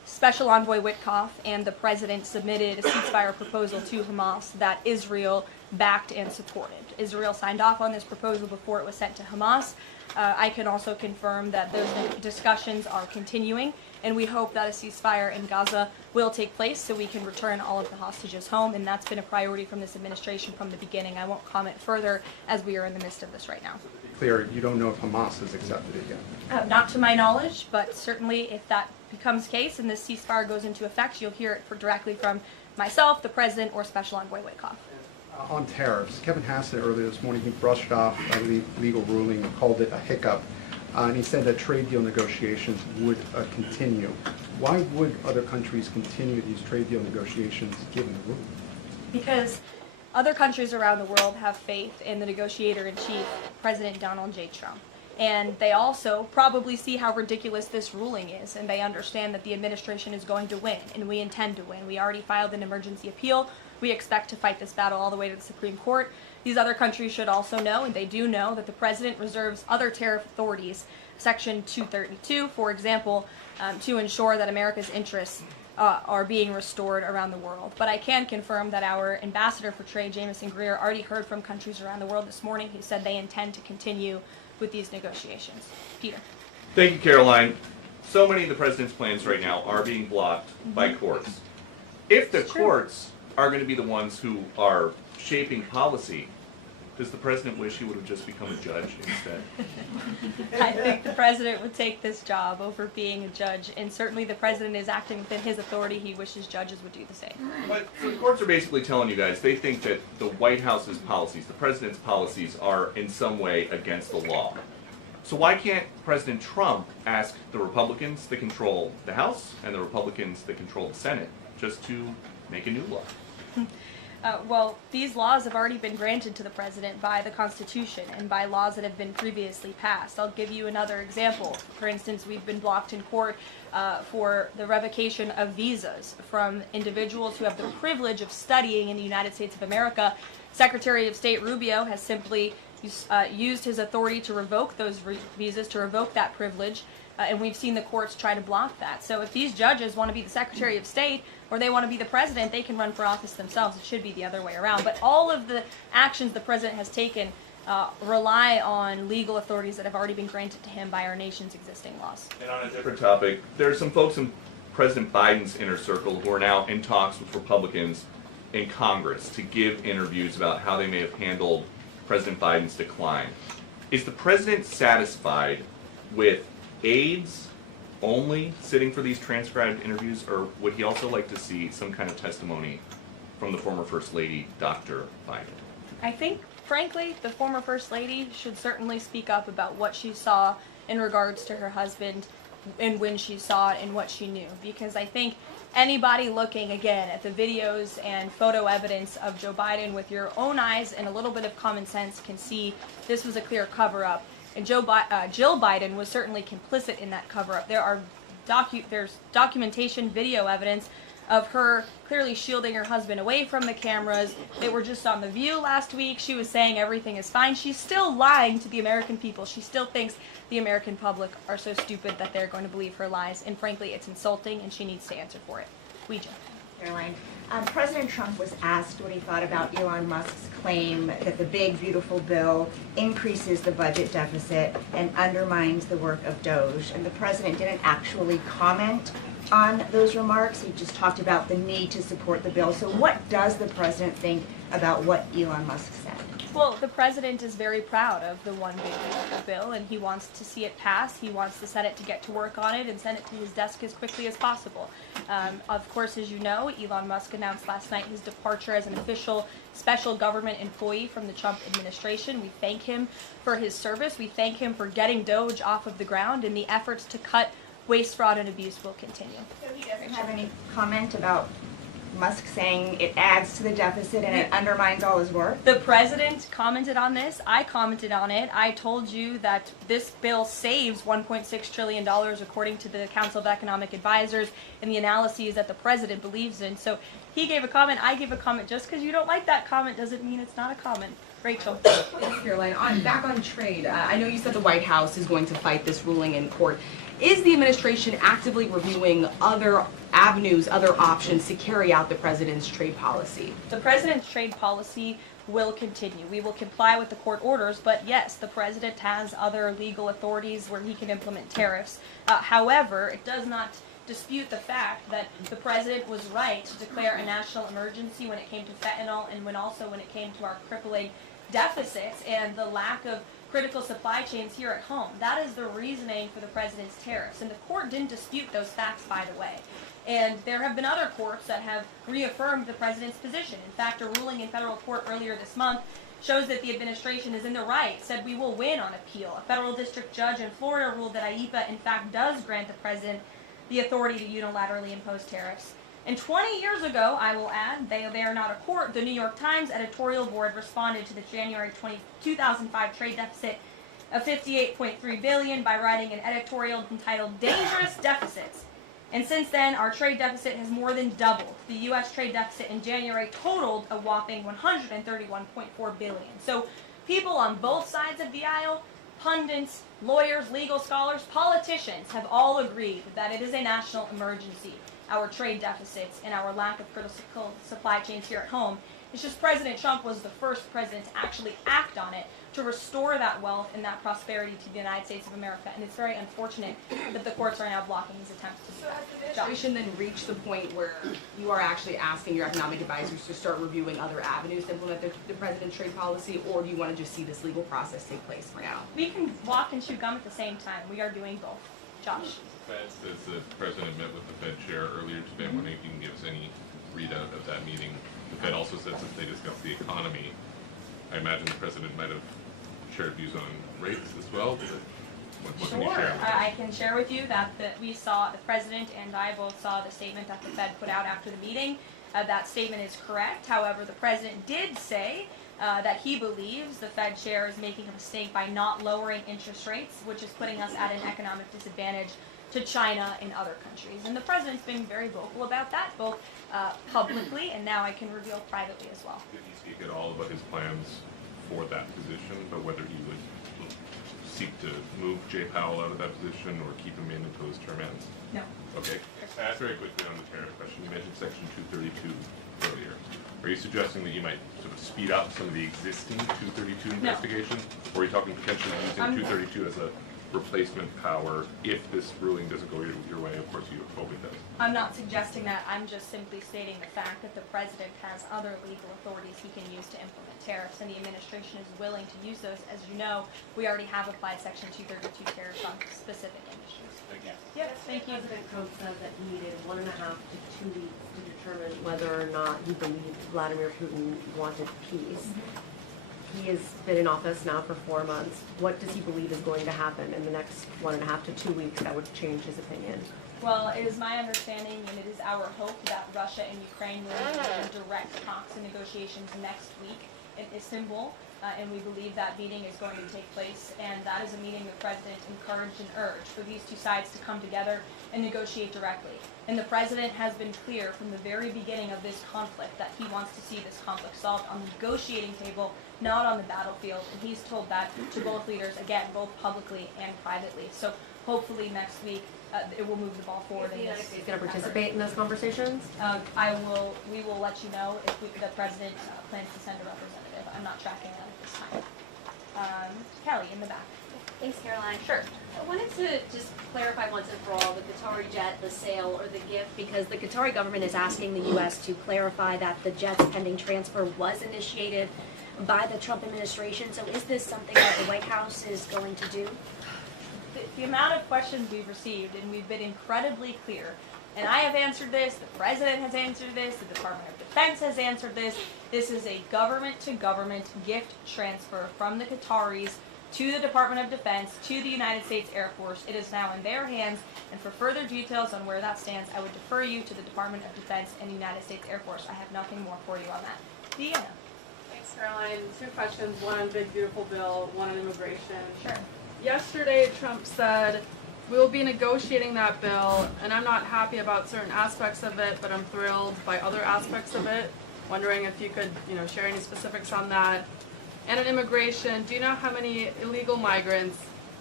Special Envoy Witkoff and the president submitted a ceasefire proposal to Hamas that Israel backed and supported. Israel signed off on this proposal before it was sent to Hamas. I can also confirm that those discussions are continuing, and we hope that a ceasefire in Gaza will take place so we can return all of the hostages home, and that's been a priority from this administration from the beginning. I won't comment further as we are in the midst of this right now. Clear, you don't know if Hamas has accepted it yet? Not to my knowledge, but certainly if that becomes the case and this ceasefire goes into effect, you'll hear it directly from myself, the president, or Special Envoy Witkoff. On tariffs, Kevin Hassett earlier this morning, he brushed off a legal ruling and called it a hiccup, and he said that trade deal negotiations would continue. Why would other countries continue these trade deal negotiations given the ruling? Because other countries around the world have faith in the negotiator-in-chief, President Donald J. Trump. And they also probably see how ridiculous this ruling is, and they understand that the administration is going to win, and we intend to win. We already filed an emergency appeal. We expect to fight this battle all the way to the Supreme Court. These other countries should also know, and they do know, that the president reserves other tariff authorities, Section 232, for example, to ensure that America's interests are being restored around the world. But I can confirm that our ambassador for trade, Jameson Greer, already heard from countries around the world this morning who said they intend to continue with these negotiations. Peter. Thank you, Caroline. So many of the president's plans right now are being blocked by courts. If the courts are going to be the ones who are shaping policy, does the president wish he would have just become a judge instead? I think the president would take this job over being a judge, and certainly the president is acting within his authority. He wishes judges would do the same. But so the courts are basically telling you guys they think that the White House's policies, the president's policies, are in some way against the law. So why can't President Trump ask the Republicans that control the House and the Republicans that control the Senate just to make a new law? Well, these laws have already been granted to the president by the Constitution and by laws that have been previously passed. I'll give you another example. For instance, we've been blocked in court for the revocation of visas from individuals who have the privilege of studying in the United States of America. Secretary of State Rubio has simply used his authority to revoke those visas, to revoke that privilege, and we've seen the courts try to block that. So if these judges want to be the Secretary of State or they want to be the president, they can run for office themselves. It should be the other way around. But all of the actions the president has taken rely on legal authorities that have already been granted to him by our nation's existing laws. And on a different topic, there are some folks in President Biden's inner circle who are now in talks with Republicans in Congress to give interviews about how they may have handled President Biden's decline. Is the president satisfied with aides only sitting for these transcribed interviews, or would he also like to see some kind of testimony from the former First Lady, Dr. Biden? I think, frankly, the former First Lady should certainly speak up about what she saw in regards to her husband and when she saw it and what she knew. Because I think anybody looking, again, at the videos and photo evidence of Joe Biden with your own eyes and a little bit of common sense can see this was a clear cover-up. And Jill Biden was certainly complicit in that cover-up. There's documentation, video evidence of her clearly shielding her husband away from the cameras. They were just on The View last week. She was saying everything is fine. She's still lying to the American people. She still thinks the American public are so stupid that they're going to believe her lies. And frankly, it's insulting, and she needs to answer for it. Ouija. Caroline, President Trump was asked what he thought about Elon Musk's claim that the big, beautiful bill increases the budget deficit and undermines the work of Doge. And the president didn't actually comment on those remarks. He just talked about the need to support the bill. So what does the president think about what Elon Musk said? Well, the president is very proud of the one big beautiful bill, and he wants to see it pass. He wants the Senate to get to work on it and send it to his desk as quickly as possible. Of course, as you know, Elon Musk announced last night his departure as an official special government employee from the Trump administration. We thank him for his service. We thank him for getting Doge off of the ground, and the efforts to cut waste, fraud, and abuse will continue. So he doesn't have any comment about Musk saying it adds to the deficit and it undermines all his work? The president commented on this. I commented on it. I told you that this bill saves $1.6 trillion according to the Council of Economic Advisors and the analyses that the president believes in. So he gave a comment, I gave a comment. Just because you don't like that comment doesn't mean it's not a comment. Rachel. Thanks, Caroline. Back on trade, I know you said the White House is going to fight this ruling in court. Is the administration actively reviewing other avenues, other options to carry out the president's trade policy? The president's trade policy will continue. We will comply with the court orders, but yes, the president has other legal authorities where he can implement tariffs. However, it does not dispute the fact that the president was right to declare a national emergency when it came to fentanyl and when it came to our crippling deficits and the lack of critical supply chains here at home. That is the reasoning for the president's tariffs, and the court didn't dispute those facts, by the way. And there have been other courts that have reaffirmed the president's position. In fact, a ruling in federal court earlier this month shows that the administration is in the right, said we will win on appeal. A federal district judge in Florida ruled that IEEPA, in fact, does grant the president the authority to unilaterally impose tariffs. And 20 years ago, I will add, they are not a court, the New York Times editorial board responded to the January 2005 trade deficit of $58.3 billion by writing an editorial entitled Dangerous Deficits. And since then, our trade deficit has more than doubled. The U.S. trade deficit in January totaled a whopping $131.4 billion. So people on both sides of the aisle, pundits, lawyers, legal scholars, politicians have all agreed that it is a national emergency, our trade deficits and our lack of critical supply chains here at home. It's just President Trump was the first president to actually act on it, to restore that wealth and that prosperity to the United States of America. And it's very unfortunate that the courts are now blocking his attempts to do So that. has the administration then reached the point where you are actually asking your economic advisors to start reviewing other avenues to implement the president's trade policy, or do you want to just see this legal process take place for now? We can walk and chew gum at the same time. We are doing both. Josh? The Fed says the president met with the Fed chair earlier today. When he can give us any readout of that meeting. The Fed also says that they discussed the economy. I imagine the president might have shared views on rates as well. What can you share? I can share with you that we saw, the president and I both saw the statement that the Fed put out after the meeting. That statement is correct. However, the president did say that he believes the Fed chair is making a mistake by not lowering interest rates, which is putting us at an economic disadvantage to China and other countries. And the president's been very vocal about that, both publicly and now I can reveal privately as well. Did he speak at all about his plans for that position, but whether he would seek to move Jay Powell out of that position or keep him in until his term ends? No. Okay. Very quickly on the tariff question, you mentioned Section 232 earlier. Are you suggesting that you might sort of speed up some of the existing 232 investigations? Or are you talking potentially using 232 as a replacement power if this ruling doesn't go your way? Of course, you hope it does. I'm not suggesting that. I'm just simply stating the fact that the president has other legal authorities he can use to implement tariffs, and the administration is willing to use those. As you know, we already have applied Section 232 tariffs on specific industries. Thank you. Yep, thank you. President Trump said that he needed 1.5 to 2 weeks to determine whether or not he believed Vladimir Putin wanted peace. He has been in office now for 4 months. What does he believe is going to happen in the next 1.5 to 2 weeks that would change his opinion? Well, it is my understanding and it is our hope that Russia and Ukraine will engage in direct talks and negotiations next week in Istanbul. And we believe that meeting is going to take place, and that is a meeting the president encouraged and urged for these two sides to come together and negotiate directly. And the president has been clear from the very beginning of this conflict that he wants to see this conflict solved on the negotiating table, not on the battlefield. And he's told that to both leaders, again, both publicly and privately. So hopefully next week it will move the ball forward. Is the United States going to participate in those conversations? We will let you know if the president plans to send a representative. I'm not tracking that at this time. Kelly in the back. Thanks, Caroline. Sure. I wanted to just clarify once and for all the Qatari jet, the sale, or the gift, because the Qatari government is asking the U.S. to clarify that the jet's pending transfer was initiated by the Trump administration. So is this something that the White House is going to do? The amount of questions we've received, and we've been incredibly clear, and I have answered this, the president has answered this, the Department of Defense has answered this. This is a government-to-government gift transfer from the Qataris to the Department of Defense, to the United States Air Force. It is now in their hands, and for further details on where that stands, I would defer you to the Department of Defense and the United States Air Force. I have nothing more for you on that. Deanna. Thanks, Caroline. 2 questions, one on Big Beautiful Bill, one on immigration. Sure. Yesterday, Trump said, we will be negotiating that bill, and I'm not happy about certain aspects of it, but I'm thrilled by other aspects of it. Wondering if you could, share any specifics on that. And on immigration, do you know how many illegal migrants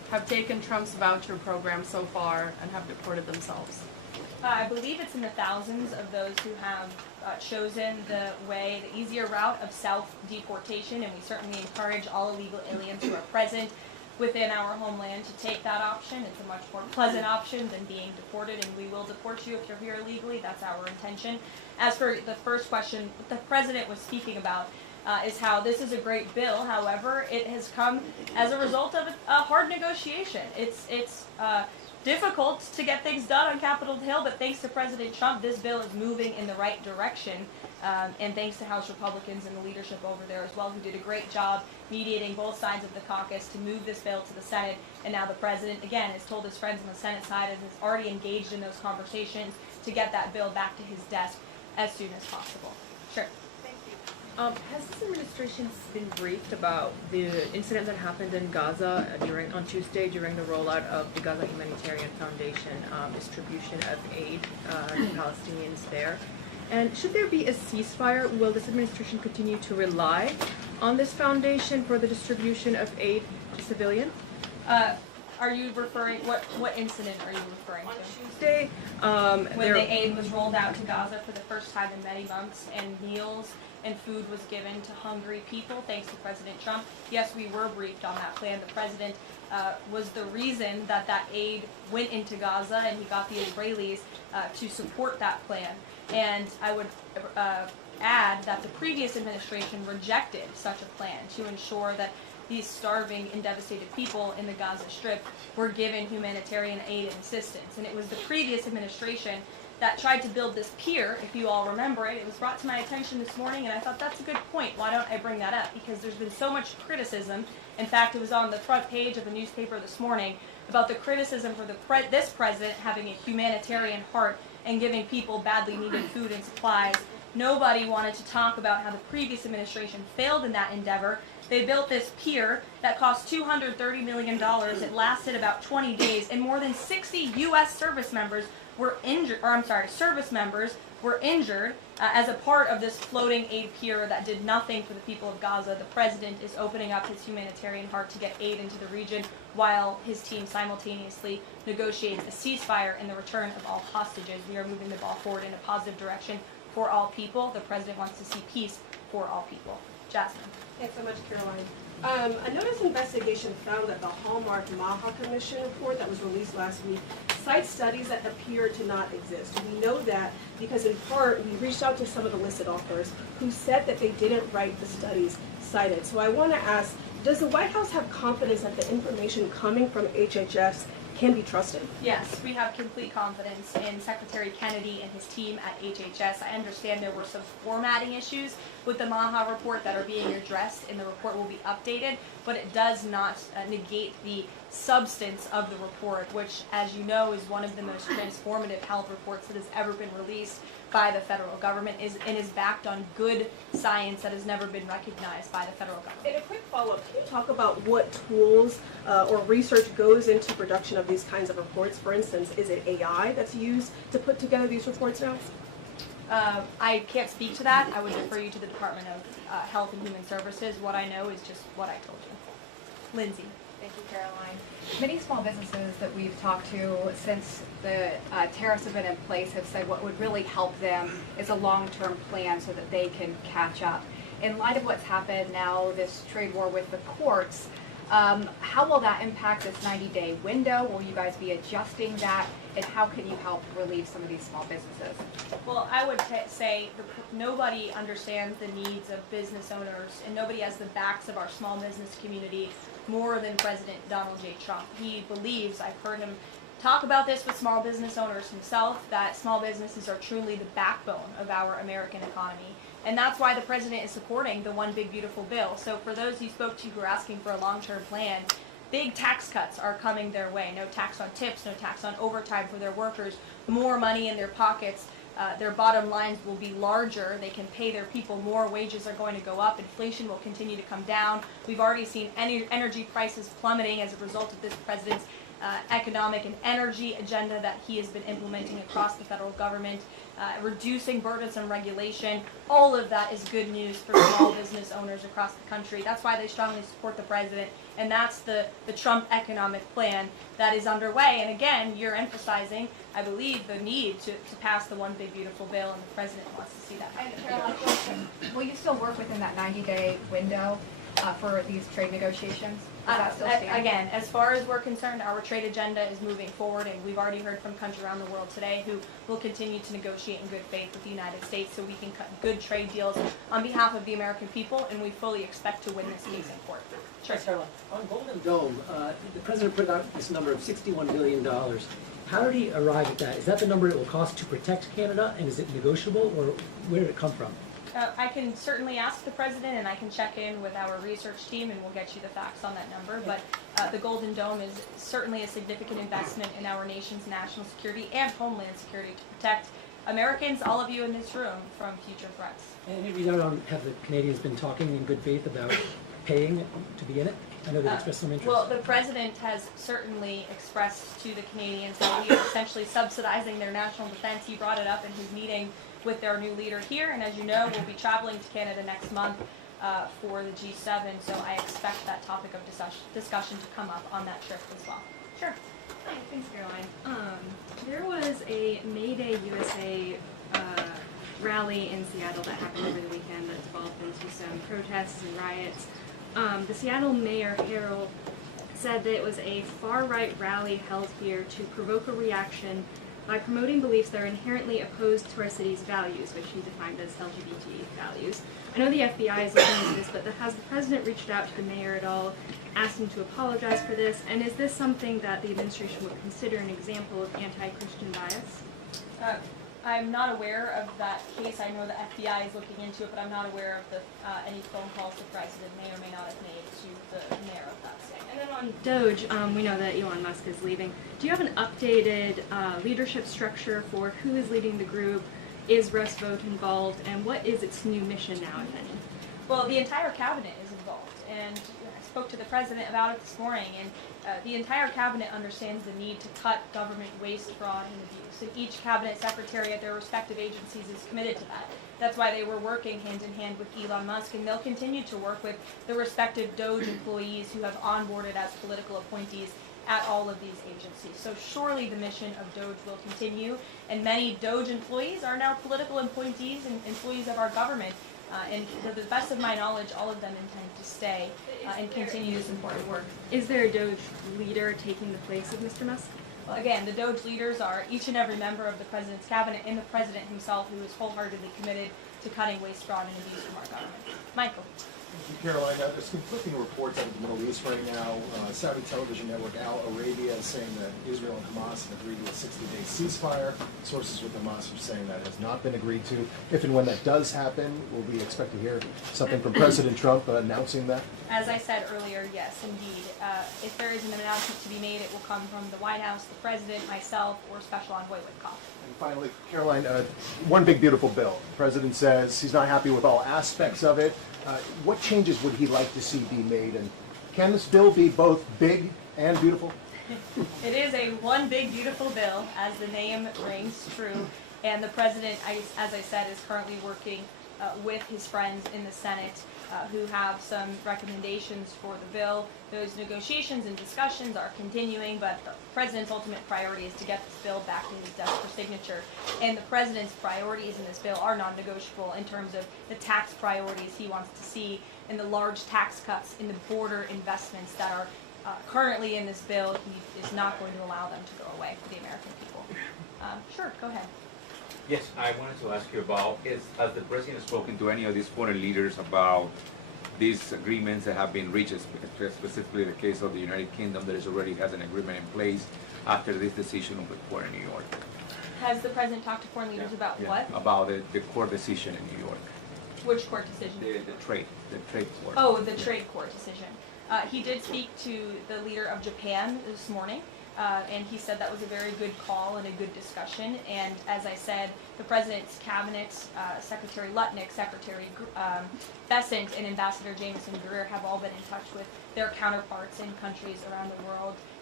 have taken Trump's voucher program so far and have deported themselves? I believe it's in the thousands of those who have chosen the easier route of self-deportation, and we certainly encourage all illegal aliens who are present within our homeland to take that option. It's a much more pleasant option than being deported, and we will deport you if you're here illegally. That's our intention. As for the first question, what the president was speaking about is how this is a great bill. However, it has come as a result of a hard negotiation. It's difficult to get things done on Capitol Hill, but thanks to President Trump, this bill is moving in the right direction. And thanks to House Republicans and the leadership over there as well, who did a great job mediating both sides of the caucus to move this bill to the Senate. And now the president, again, has told his friends on the Senate side and has already engaged in those conversations to get that bill back to his desk as soon as possible. Sure. Has this administration been briefed about the incident that happened in Gaza on Tuesday during the rollout of the Gaza Humanitarian Foundation distribution of aid to Palestinians there? And should there be a ceasefire, will this administration continue to rely on this foundation for the distribution of aid to civilians? Are you referring, what incident are you referring to? Tuesday, when the aid was rolled out to Gaza for the first time in many months, and meals and food was given to hungry people, thanks to President Trump. Yes, we were briefed on that plan. The president was the reason that that aid went into Gaza, and he got the Israelis to support that plan. And I would add that the previous administration rejected such a plan to ensure that these starving and devastated people in the Gaza Strip were given humanitarian aid and assistance. And it was the previous administration that tried to build this pier, if you all remember it. It was brought to my attention this morning, and I thought that's a good point. Why don't I bring that up? Because there's been so much criticism. In fact, it was on the front page of the newspaper this morning about the criticism for this president having a humanitarian heart and giving people badly needed food and supplies. Nobody wanted to talk about how the previous administration failed in that endeavor. They built this pier that cost $230 million. It lasted about 20 days, and more than 60 U.S. service members were injured, as a part of this floating aid pier that did nothing for the people of Gaza. The president is opening up his humanitarian heart to get aid into the region, while his team simultaneously negotiates a ceasefire and the return of all hostages. We are moving the ball forward in a positive direction for all people. The president wants to see peace for all people. Jasmine. Thanks so much, Caroline. A notice investigation found that the Hallmark Maha Commission report that was released last week cites studies that appear to not exist. We know that because in part we reached out to some of the listed authors who said that they didn't write the studies cited. So I want to ask, does the White House have confidence that the information coming from HHS can be trusted? Yes, we have complete confidence in Secretary Kennedy and his team at HHS. I understand there were some formatting issues with the Maha report that are being addressed, and the report will be updated, but it does not negate the substance of the report, which, as you know, is one of the most transformative health reports that has ever been released by the federal government and is backed on good science that has never been recognized by the federal government. And a quick follow-up, can you talk about what tools or research goes into production of these kinds of reports? For instance, is it AI that's used to put together these reports now? I can't speak to that. I would refer you to the Department of Health and Human Services. What I know is just what I told you. Lindsay. Thank you, Caroline. Many small businesses that we've talked to since the tariffs have been in place have said what would really help them is a long-term plan so that they can catch up. In light of what's happened now, this trade war with the courts, how will that impact this 90-day window? Will you guys be adjusting that? And how can you help relieve some of these small businesses? Well, I would say nobody understands the needs of business owners, and nobody has the backs of our small business community more than President Donald J. Trump. He believes, I've heard him talk about this with small business owners himself, that small businesses are truly the backbone of our American economy. And that's why the president is supporting the One Big Beautiful Bill. So for those you spoke to who are asking for a long-term plan, big tax cuts are coming their way. No tax on tips, no tax on overtime for their workers, more money in their pockets. Their bottom lines will be larger. They can pay their people more. Wages are going to go up. Inflation will continue to come down. We've already seen energy prices plummeting as a result of this president's economic and energy agenda that he has been implementing across the federal government, reducing burdensome regulation. All of that is good news for small business owners across the country. That's why they strongly support the president, and that's the Trump economic plan that is underway. And again, you're emphasizing, I believe, the need to pass the one big beautiful bill, and the president wants to see that. And Caroline, will you still work within that 90-day window for these trade negotiations? Does that still stand? Again, as far as we're concerned, our trade agenda is moving forward, and we've already heard from countries around the world today who will continue to negotiate in good faith with the United States so we can cut good trade deals on behalf of the American people, and we fully expect to win this case in court. Sure. On Golden Dome, the president put out this number of $61 billion. How did he arrive at that? Is that the number it will cost to protect Canada, and is it negotiable, or where did it come from? I can certainly ask the president, and I can check in with our research team, and we'll get you the facts on that number. But the Golden Dome is certainly a significant investment in our nation's national security and homeland security to protect Americans, all of you in this room, from future threats. And have you done have the Canadians been talking in good faith about paying to be in it? I know they expressed some interest. Well, the president has certainly expressed to the Canadians that we are essentially subsidizing their national defense. He brought it up in his meeting with their new leader here, and as you know, we'll be traveling to Canada next month for the G7, so I expect that topic of discussion to come up on that trip as well. Sure. Hi, thanks, Caroline. There was a May Day USA rally in Seattle that happened over the weekend that developed into some protests and riots. The Seattle Mayor Harrell said that it was a far-right rally held here to provoke a reaction by promoting beliefs that are inherently opposed to our city's values, which he defined as LGBT values. I know the FBI is looking into this, but has the president reached out to the mayor at all, asked him to apologize for this, and is this something that the administration would consider an example of anti-Christian bias? I'm not aware of that case. I know the FBI is looking into it, but I'm not aware of any phone calls the president may or may not have made to the mayor of that state. And then on Doge, we know that Elon Musk is leaving. Do you have an updated leadership structure for who is leading the group? Is Russ Vought involved? And what is its new mission now, if any? Well, the entire cabinet is involved, and I spoke to the president about it this morning, and the entire cabinet understands the need to cut government waste, fraud, and abuse, and each cabinet secretary at their respective agencies is committed to that. That's why they were working hand in hand with Elon Musk, and they'll continue to work with the respective Doge employees who have onboarded as political appointees at all of these agencies. So surely the mission of Doge will continue, and many Doge employees are now political appointees and employees of our government. And to the best of my knowledge, all of them intend to stay and continue this important work. Is there a Doge leader taking the place of Mr. Musk? Well, again, the Doge leaders are each and every member of the president's cabinet and the president himself, who is wholeheartedly committed to cutting waste, fraud, and abuse from our government. Michael. Caroline, there's conflicting reports out of the Middle East right now. Saudi television network Al Arabia is saying that Israel and Hamas have agreed to a 60-day ceasefire. Sources with Hamas are saying that has not been agreed to. If and when that does happen, will we expect to hear something from President Trump announcing that? As I said earlier, yes, indeed. If there is an announcement to be made, it will come from the White House, the president, myself, or Special Envoy Witkoff. And finally, Caroline, one big beautiful bill. The president says he's not happy with all aspects of it. What changes would he like to see be made? And can this bill be both big and beautiful? It is a one big beautiful bill, as the name rings true. And the president, as I said, is currently working with his friends in the Senate who have some recommendations for the bill. Those negotiations and discussions are continuing, but the president's ultimate priority is to get this bill back to his desk for signature. And the president's priorities in this bill are non-negotiable in terms of the tax priorities he wants to see and the large tax cuts in the border investments that are currently in this bill. He is not going to allow them to go away for the American people. Sure, go ahead. Yes, I wanted to ask you about, has the president spoken to any of these foreign leaders about these agreements that have been reached, specifically the case of the United Kingdom that is already has an agreement in place after this decision of the court in New York? Has the president talked to foreign leaders about what? About the court decision in New York. Which court decision? The trade court. Oh, the trade court decision. He did speak to the leader of Japan this morning. And he said that was a very good call and a good discussion. And as I said, the president's cabinet, Secretary Lutnick, Secretary Bessent, and Ambassador Jameson Greer have all been in touch with their counterparts in countries around the world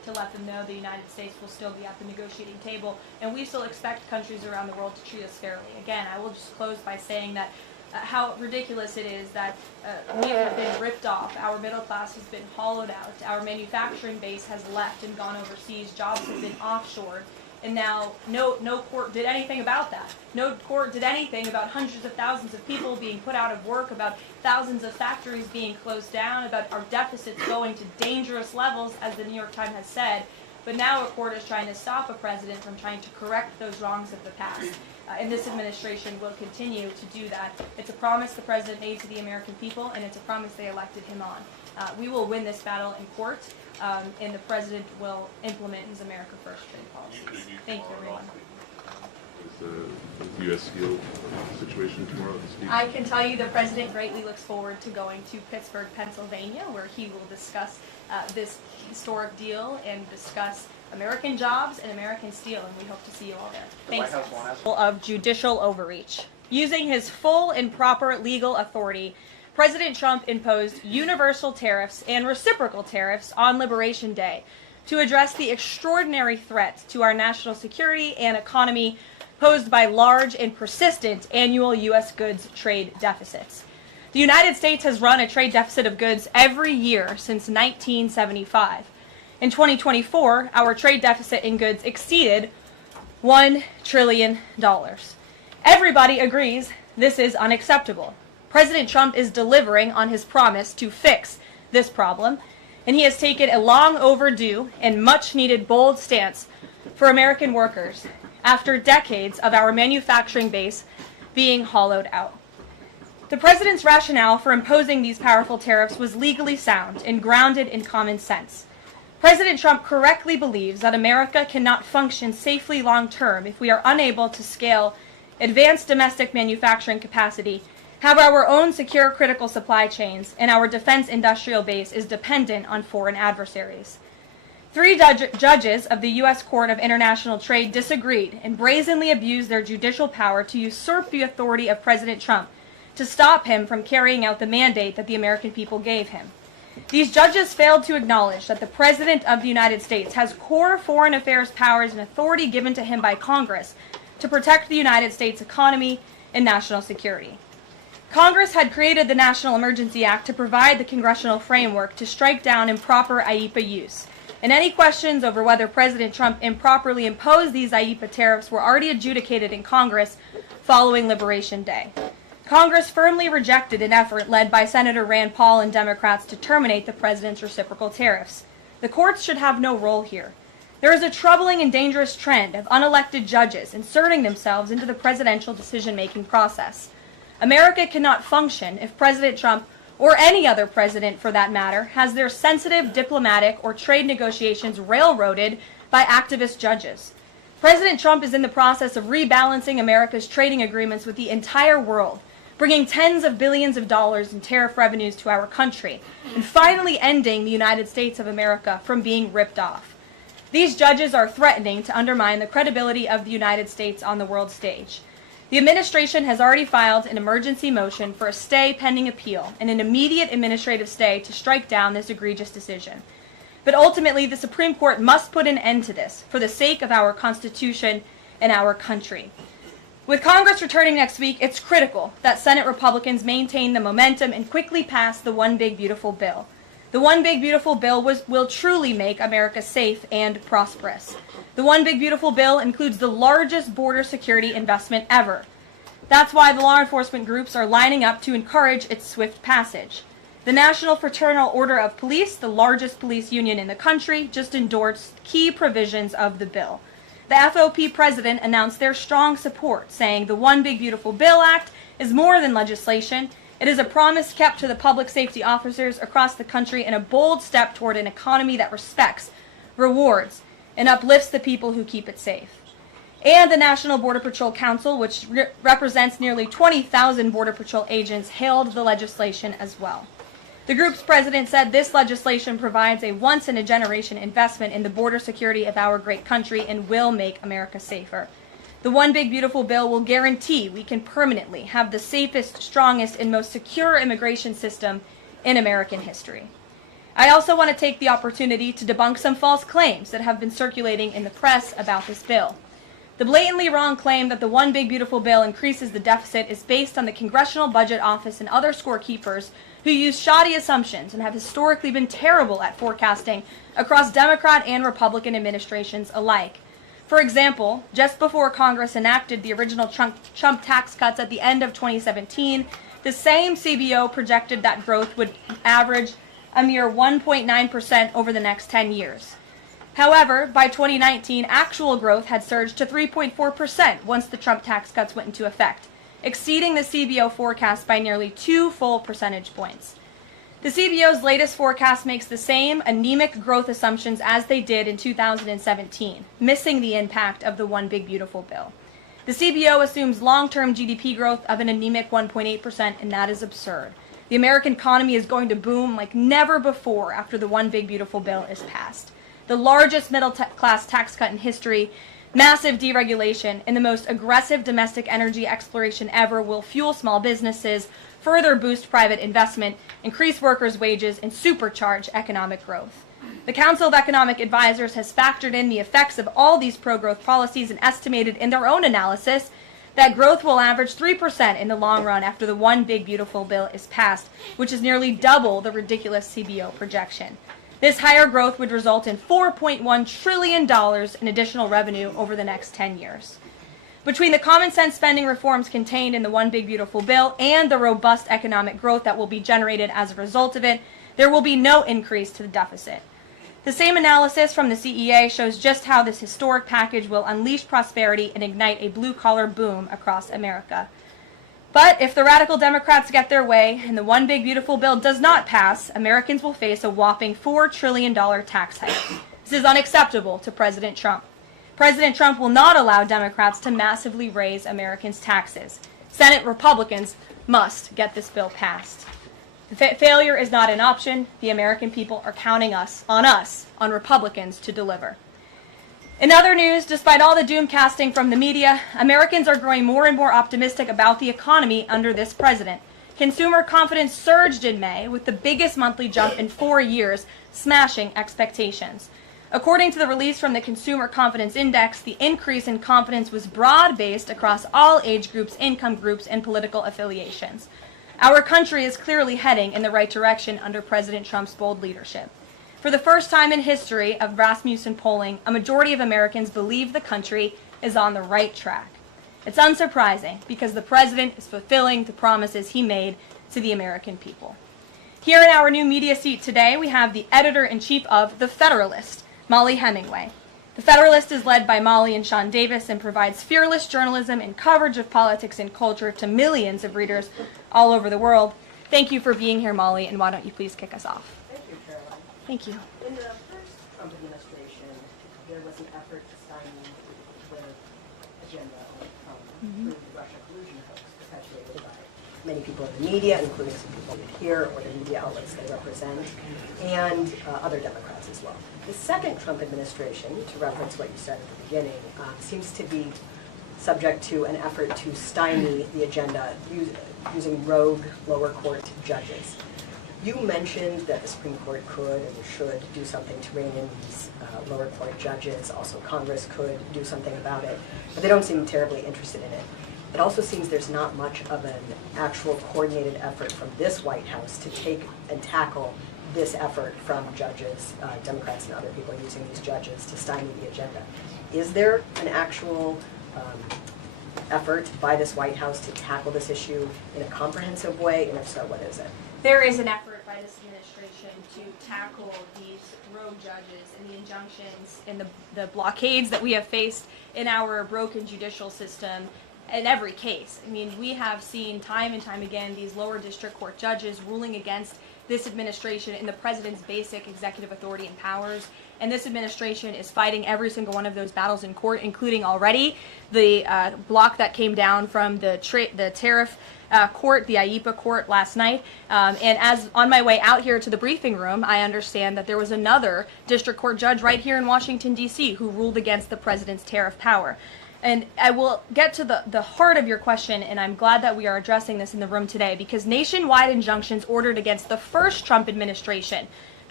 to let them know the United States will still be at the negotiating table, and we still expect countries around the world to treat us fairly. Again, I will just close by saying that how ridiculous it is that we have been ripped off, our middle class has been hollowed out, our manufacturing base has left and gone overseas, jobs have been offshored, and now no court did anything about that. No court did anything about hundreds of thousands of people being put out of work, about thousands of factories being closed down, about our deficits going to dangerous levels, as the New York Times has said. But now a court is trying to stop a president from trying to correct those wrongs of the past. And this administration will continue to do that. It's a promise the president made to the American people, and it's a promise they elected him on. We will win this battle in court, and the president will implement his America First trade policies. Thank you, everyone. Is the U.S. steel situation tomorrow? I can tell you the president greatly looks forward to going to Pittsburgh, Pennsylvania, where he will discuss this historic deal and discuss American jobs and American steel, and we hope to see you all there. Thanks. Of judicial overreach. Using his full and proper legal authority, President Trump imposed universal tariffs and reciprocal tariffs on Liberation Day to address the extraordinary threat to our national security and economy posed by large and persistent annual U.S. goods trade deficits. The United States has run a trade deficit of goods every year since 1975. In 2024, our trade deficit in goods exceeded $1 trillion. Everybody agrees this is unacceptable. President Trump is delivering on his promise to fix this problem, and he has taken a long overdue and much needed bold stance for American workers after decades of our manufacturing base being hollowed out. The president's rationale for imposing these powerful tariffs was legally sound and grounded in common sense. President Trump correctly believes that America cannot function safely long-term if we are unable to scale advanced domestic manufacturing capacity, have our own secure critical supply chains, and our defense industrial base is dependent on foreign adversaries. 3 judges of the U.S. Court of International Trade disagreed and brazenly abused their judicial power to usurp the authority of President Trump to stop him from carrying out the mandate that the American people gave him. These judges failed to acknowledge that the President of the United States has core foreign affairs powers and authority given to him by Congress to protect the United States economy and national security. Congress had created the National Emergency Act to provide the congressional framework to strike down improper IEEPA use. And any questions over whether President Trump improperly imposed these IEEPA tariffs were already adjudicated in Congress following Liberation Day. Congress firmly rejected an effort led by Senator Rand Paul and Democrats to terminate the president's reciprocal tariffs. The courts should have no role here. There is a troubling and dangerous trend of unelected judges inserting themselves into the presidential decision-making process. America cannot function if President Trump, or any other president for that matter, has their sensitive diplomatic or trade negotiations railroaded by activist judges. President Trump is in the process of rebalancing America's trading agreements with the entire world, bringing tens of billions of dollars in tariff revenues to our country, and finally ending the United States of America from being ripped off. These judges are threatening to undermine the credibility of the United States on the world stage. The administration has already filed an emergency motion for a stay pending appeal and an immediate administrative stay to strike down this egregious decision. But ultimately, the Supreme Court must put an end to this for the sake of our Constitution and our country. With Congress returning next week, it's critical that Senate Republicans maintain the momentum and quickly pass the One Big Beautiful Bill. The One Big Beautiful Bill will truly make America safe and prosperous. The One Big Beautiful Bill includes the largest border security investment ever. That's why the law enforcement groups are lining up to encourage its swift passage. The National Fraternal Order of Police, the largest police union in the country, just endorsed key provisions of the bill. The FOP president announced their strong support, saying the One Big Beautiful Bill Act is more than legislation. It is a promise kept to the public safety officers across the country and a bold step toward an economy that respects, rewards, and uplifts the people who keep it safe. And the National Border Patrol Council, which represents nearly 20,000 Border Patrol agents, hailed the legislation as well. The group's president said this legislation provides a once-in-a-generation investment in the border security of our great country and will make America safer. The One Big Beautiful Bill will guarantee we can permanently have the safest, strongest, and most secure immigration system in American history. I also want to take the opportunity to debunk some false claims that have been circulating in the press about this bill. The blatantly wrong claim that the One Big Beautiful Bill increases the deficit is based on the Congressional Budget Office and other scorekeepers who use shoddy assumptions and have historically been terrible at forecasting across Democrat and Republican administrations alike. For example, just before Congress enacted the original Trump tax cuts at the end of 2017, the same CBO projected that growth would average a mere 1.9% over the next 10 years. However, by 2019, actual growth had surged to 3.4% once the Trump tax cuts went into effect, exceeding the CBO forecast by nearly 2 full percentage points. The CBO's latest forecast makes the same anemic growth assumptions as they did in 2017, missing the impact of the One Big Beautiful Bill. The CBO assumes long-term GDP growth of an anemic 1.8%, and that is absurd. The American economy is going to boom like never before after the One Big Beautiful Bill is passed. The largest middle-class tax cut in history, massive deregulation, and the most aggressive domestic energy exploration ever will fuel small businesses, further boost private investment, increase workers' wages, and supercharge economic growth. The Council of Economic Advisors has factored in the effects of all these pro-growth policies and estimated in their own analysis that growth will average 3% in the long run after the One Big Beautiful Bill is passed, which is nearly double the ridiculous CBO projection. This higher growth would result in $4.1 trillion in additional revenue over the next 10 years. Between the common sense spending reforms contained in the One Big Beautiful Bill and the robust economic growth that will be generated as a result of it, there will be no increase to the deficit. The same analysis from the CEA shows just how this historic package will unleash prosperity and ignite a blue-collar boom across America. But if the radical Democrats get their way and the One Big Beautiful Bill does not pass, Americans will face a whopping $4 trillion tax hike. This is unacceptable to President Trump. President Trump will not allow Democrats to massively raise Americans' taxes. Senate Republicans must get this bill passed. Failure is not an option. The American people are counting on Republicans to deliver. In other news, despite all the doom casting from the media, Americans are growing more and more optimistic about the economy under this president. Consumer confidence surged in May with the biggest monthly jump in 4 years, smashing expectations. According to the release from the Consumer Confidence Index, the increase in confidence was broad-based across all age groups, income groups, and political affiliations. Our country is clearly heading in the right direction under President Trump's bold leadership. For the first time in history of Rasmussen polling, a majority of Americans believe the country is on the right track. It's unsurprising because the president is fulfilling the promises he made to the American people. Here in our new media seat today, we have the editor-in-chief of The Federalist, Molly Hemingway. The Federalist is led by Molly and Sean Davis and provides fearless journalism and coverage of politics and culture to millions of readers all over the world. Thank you for being here, Molly, and why don't you please kick us off? Thank you, Caroline. Thank you. In the first Trump administration, there was an effort to stymie the agenda through the Russia collusion hoax perpetuated by many people in the media, including some people here or the media outlets they represent, and other Democrats as well. The second Trump administration, to reference what you said at the beginning, seems to be subject to an effort to stymie the agenda using rogue lower court judges. You mentioned that the Supreme Court could and should do something to rein in these lower court judges. Also, Congress could do something about it, but they don't seem terribly interested in it. It also seems there's not much of an actual coordinated effort from this White House to take and tackle this effort from judges, Democrats and other people using these judges to stymie the agenda. Is there an actual effort by this White House to tackle this issue in a comprehensive way, and if so, what is it? There is an effort by this administration to tackle these rogue judges and the injunctions and the blockades that we have faced in our broken judicial system in every case. I mean, we have seen time and time again these lower district court judges ruling against this administration and the president's basic executive authority and powers. And this administration is fighting every single one of those battles in court, including already the block that came down from the Tariff court, the IEPA court last night. And as on my way out here to the briefing room, I understand that there was another district court judge right here in Washington, D.C. who ruled against the president's tariff power. And I will get to the heart of your question, and I'm glad that we are addressing this in the room today, because nationwide injunctions ordered against the first Trump administration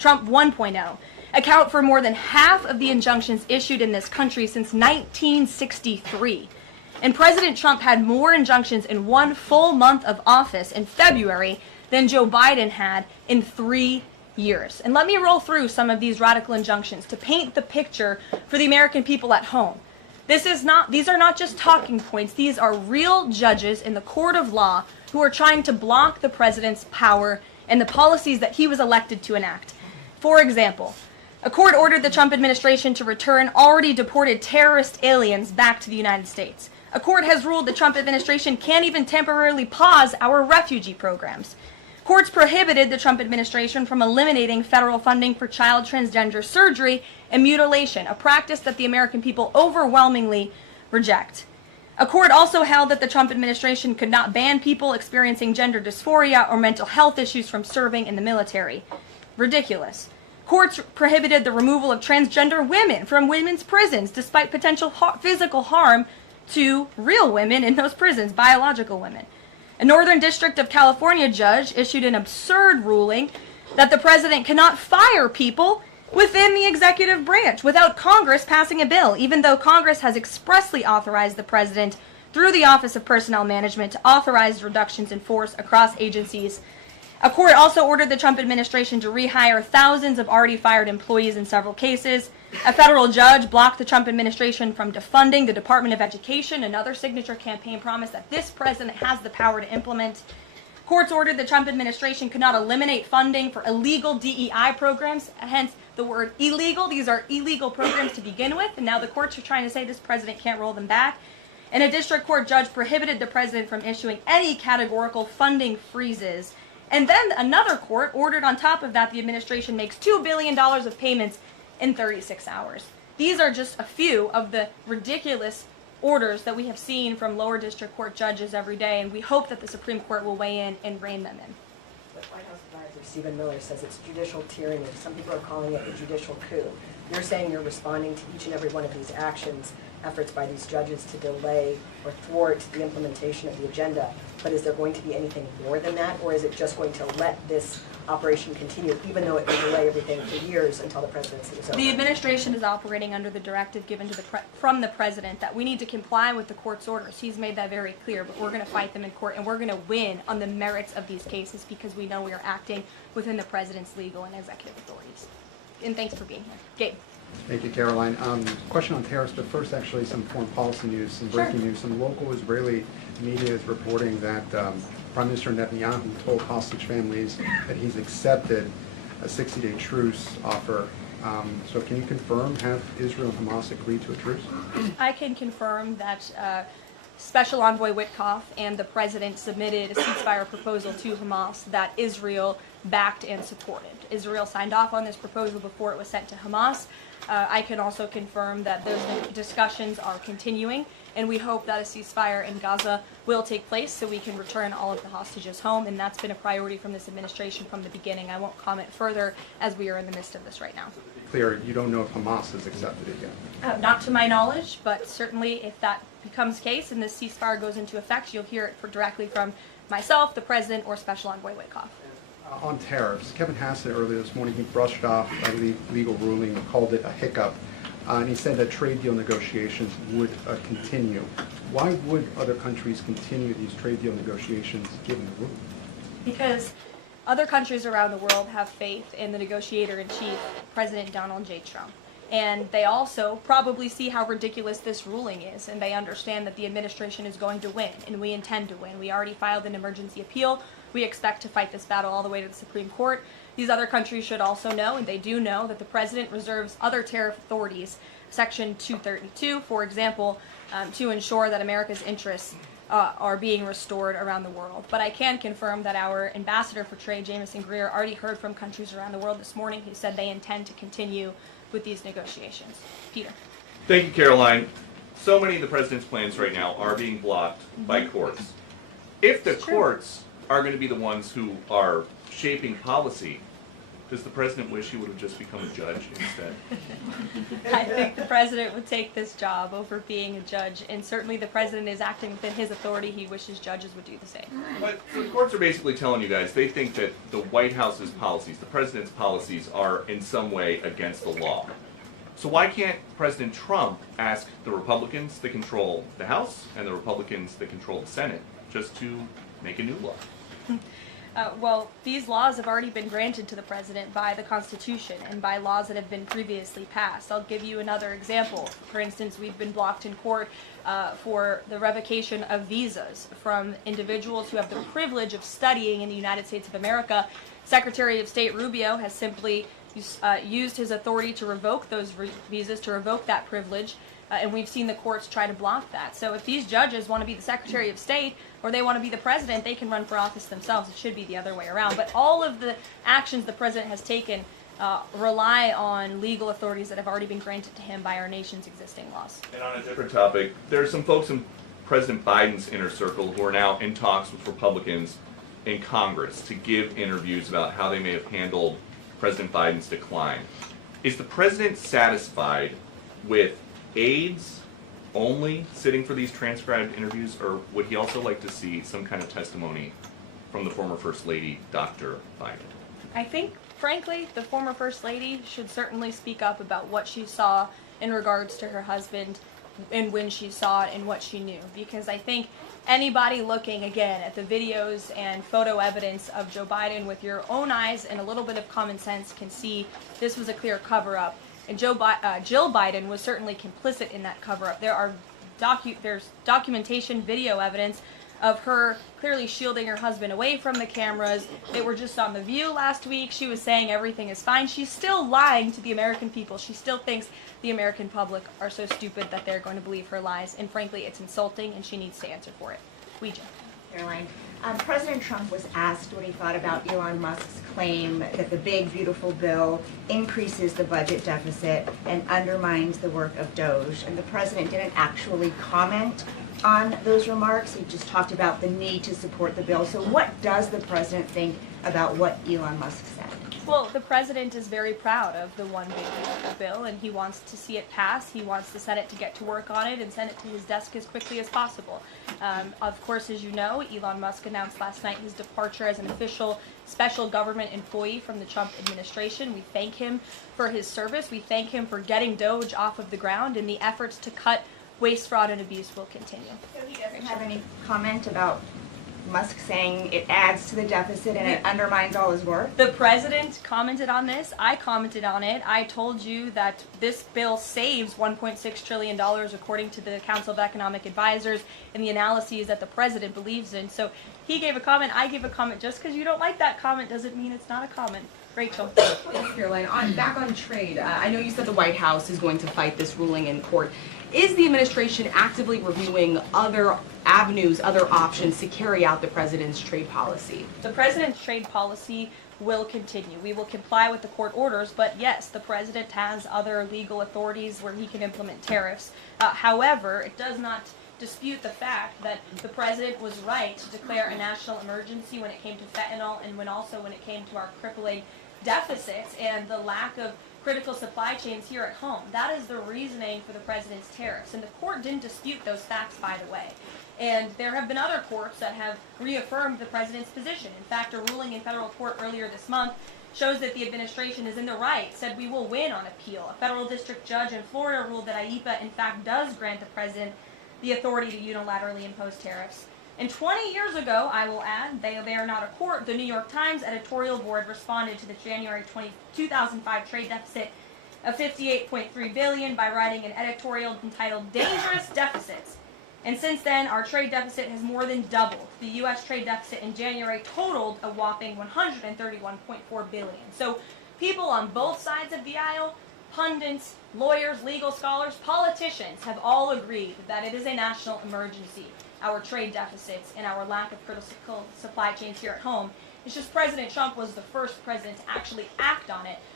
Trump 1.0, account for more than half of the injunctions issued in this country since 1963. And President Trump had more injunctions in one full month of office in February than Joe Biden had in 3 years. And let me roll through some of these radical injunctions to paint the picture for the American people at home. These are not just talking points. These are real judges in the court of law who are trying to block the president's power and the policies that he was elected to enact. For example, a court ordered the Trump administration to return already deported terrorist aliens back to the United States. A court has ruled the Trump administration can't even temporarily pause our refugee programs. Courts prohibited the Trump administration from eliminating federal funding for child transgender surgery and mutilation, a practice that the American people overwhelmingly reject. A court also held that the Trump administration could not ban people experiencing gender dysphoria or mental health issues from serving in the military. Ridiculous. Courts prohibited the removal of transgender women from women's prisons despite potential physical harm to real women in those prisons, biological women. A Northern District of California judge issued an absurd ruling that the president cannot fire people within the executive branch without Congress passing a bill, even though Congress has expressly authorized the president through the Office of Personnel Management to authorize reductions in force across agencies. A court also ordered the Trump administration to rehire thousands of already fired employees in several cases. A federal judge blocked the Trump administration from defunding the Department of Education, another signature campaign promise that this president has the power to implement. Courts ordered the Trump administration could not eliminate funding for illegal DEI programs, hence the word illegal. These are illegal programs to begin with, and now the courts are trying to say this president can't roll them back. And a district court judge prohibited the president from issuing any categorical funding freezes. And then another court ordered on top of that the administration makes $2 billion of payments in 36 hours. These are just a few of the ridiculous orders that we have seen from lower district court judges every day, and we hope that the Supreme Court will weigh in and rein them in. The White House advisor Stephen Miller says it's judicial tyranny. Some people are calling it a judicial coup. You're saying you're responding to each and every one of these actions, efforts by these judges to delay or thwart the implementation of the agenda. But is there going to be anything more than that, or is it just going to let this operation continue, even though it will delay everything for years until the presidency is over? The administration is operating under the directive given to from the president that we need to comply with the court's orders. He's made that very clear, but we're going to fight them in court, and we're going to win on the merits of these cases because we know we are acting within the president's legal and executive authorities. And thanks for being here. Gabe. Thank you, Caroline. Question on tariffs, but first actually some foreign policy news, some breaking news. Some local Israeli media is reporting that Prime Minister Netanyahu told hostage families that he's accepted a 60-day truce offer. So can you confirm, have Israel and Hamas agreed to a truce? I can confirm that Special Envoy Witkoff and the president submitted a ceasefire proposal to Hamas that Israel backed and supported. Israel signed off on this proposal before it was sent to Hamas. I can also confirm that those discussions are continuing, and we hope that a ceasefire in Gaza will take place so we can return all of the hostages home, and that's been a priority from this administration from the beginning. I won't comment further as we are in the midst of this right now. Clear, you don't know if Hamas has accepted it yet? Not to my knowledge, but certainly if that becomes the case and this ceasefire goes into effect, you'll hear it directly from myself, the president, or Special Envoy Witkoff. On tariffs, Kevin Hassett earlier this morning, he brushed off a legal ruling and called it a hiccup, and he said that trade deal negotiations would continue. Why would other countries continue these trade deal negotiations given the ruling? Because other countries around the world have faith in the negotiator-in-chief, President Donald J. Trump. And they also probably see how ridiculous this ruling is, and they understand that the administration is going to win, and we intend to win. We already filed an emergency appeal. We expect to fight this battle all the way to the Supreme Court. These other countries should also know, and they do know, that the president reserves other tariff authorities, Section 232, for example, to ensure that America's interests are being restored around the world. But I can confirm that our ambassador for trade, Jameson Greer, already heard from countries around the world this morning who said they intend to continue with these negotiations. Peter. Thank you, Caroline. So many of the president's plans right now are being blocked by courts. If the courts are going to be the ones who are shaping policy, Does the president wish he would have just become a judge instead? I think the president would take this job over being a judge, and certainly the president is acting within his authority. He wishes judges would do the same. But the courts are basically telling you guys they think that the White House's policies, the president's policies, are in some way against the law. So why can't President Trump ask the Republicans that control the House and the Republicans that control the Senate just to make a new law? Well, these laws have already been granted to the president by the Constitution and by laws that have been previously passed. I'll give you another example. For instance, we've been blocked in court for the revocation of visas from individuals who have the privilege of studying in the United States of America. Secretary of State Rubio has simply used his authority to revoke those visas, to revoke that privilege, and we've seen the courts try to block that. So if these judges want to be the Secretary of State or they want to be the president, they can run for office themselves. It should be the other way around. But all of the actions the president has taken rely on legal authorities that have already been granted to him by our nation's existing laws. And on a different topic, there are some folks in President Biden's inner circle who are now in talks with Republicans in Congress to give interviews about how they may have handled President Biden's decline. Is the president satisfied with aides only sitting for these transcribed interviews, or would he also like to see some kind of testimony from the former First Lady, Dr. Biden? I think, frankly, the former First Lady should certainly speak up about what she saw in regards to her husband and when she saw it and what she knew. Because I think anybody looking, again, at the videos and photo evidence of Joe Biden with your own eyes and a little bit of common sense can see this was a clear cover-up. And Jill Biden was certainly complicit in that cover-up. There's documentation, video evidence of her clearly shielding her husband away from the cameras. They were just on The View last week. She was saying everything is fine. She's still lying to the American people. She still thinks the American public are so stupid that they're going to believe her lies. And frankly, it's insulting, and she needs to answer for it. Ouija. Caroline, President Trump was asked what he thought about Elon Musk's claim that the big, beautiful bill increases the budget deficit and undermines the work of Doge. And the president didn't actually comment on those remarks. He just talked about the need to support the bill. So what does the president think about what Elon Musk said? Well, the president is very proud of the one big beautiful bill, and he wants to see it pass. He wants the Senate to get to work on it and send it to his desk as quickly as possible. Of course, as you know, Elon Musk announced last night his departure as an official special government employee from the Trump administration. We thank him for his service. We thank him for getting Doge off of the ground, and the efforts to cut waste, fraud, and abuse will continue. So he doesn't have any comment about Musk saying it adds to the deficit and it undermines all his work? The president commented on this. I commented on it. I told you that this bill saves $1.6 trillion according to the Council of Economic Advisors and the analyses that the president believes in. So he gave a comment, I gave a comment. Just because you don't like that comment doesn't mean it's not a comment. Rachel. Yes, Caroline, back on trade, I know you said the White House is going to fight this ruling in court. Is the administration actively reviewing other avenues, other options to carry out the president's trade policy? The president's trade policy will continue. We will comply with the court orders, but yes, the president has other legal authorities where he can implement tariffs. However, it does not dispute the fact that the president was right to declare a national emergency when it came to fentanyl and when it came to our crippling deficits and the lack of critical supply chains here at home. That is the reasoning for the president's tariffs. And the court didn't dispute those facts, by the way. And there have been other courts that have reaffirmed the president's position. In fact, a ruling in federal court earlier this month shows that the administration is in the right, said we will win on appeal. A federal district judge in Florida ruled that IEPA, in fact, does grant the president the authority to unilaterally impose tariffs. And 20 years ago, I will add, they are not a court, the New York Times editorial board responded to the January 2005 trade deficit of $58.3 billion by writing an editorial entitled Dangerous Deficits. And since then, our trade deficit has more than doubled. The U.S. trade deficit in January totaled a whopping $131.4 billion. So people on both sides of the aisle, pundits, lawyers, legal scholars, politicians have all agreed that it is a national emergency. Our trade deficits and our lack of critical supply chains here at home. It's just President Trump was the first president to actually act on it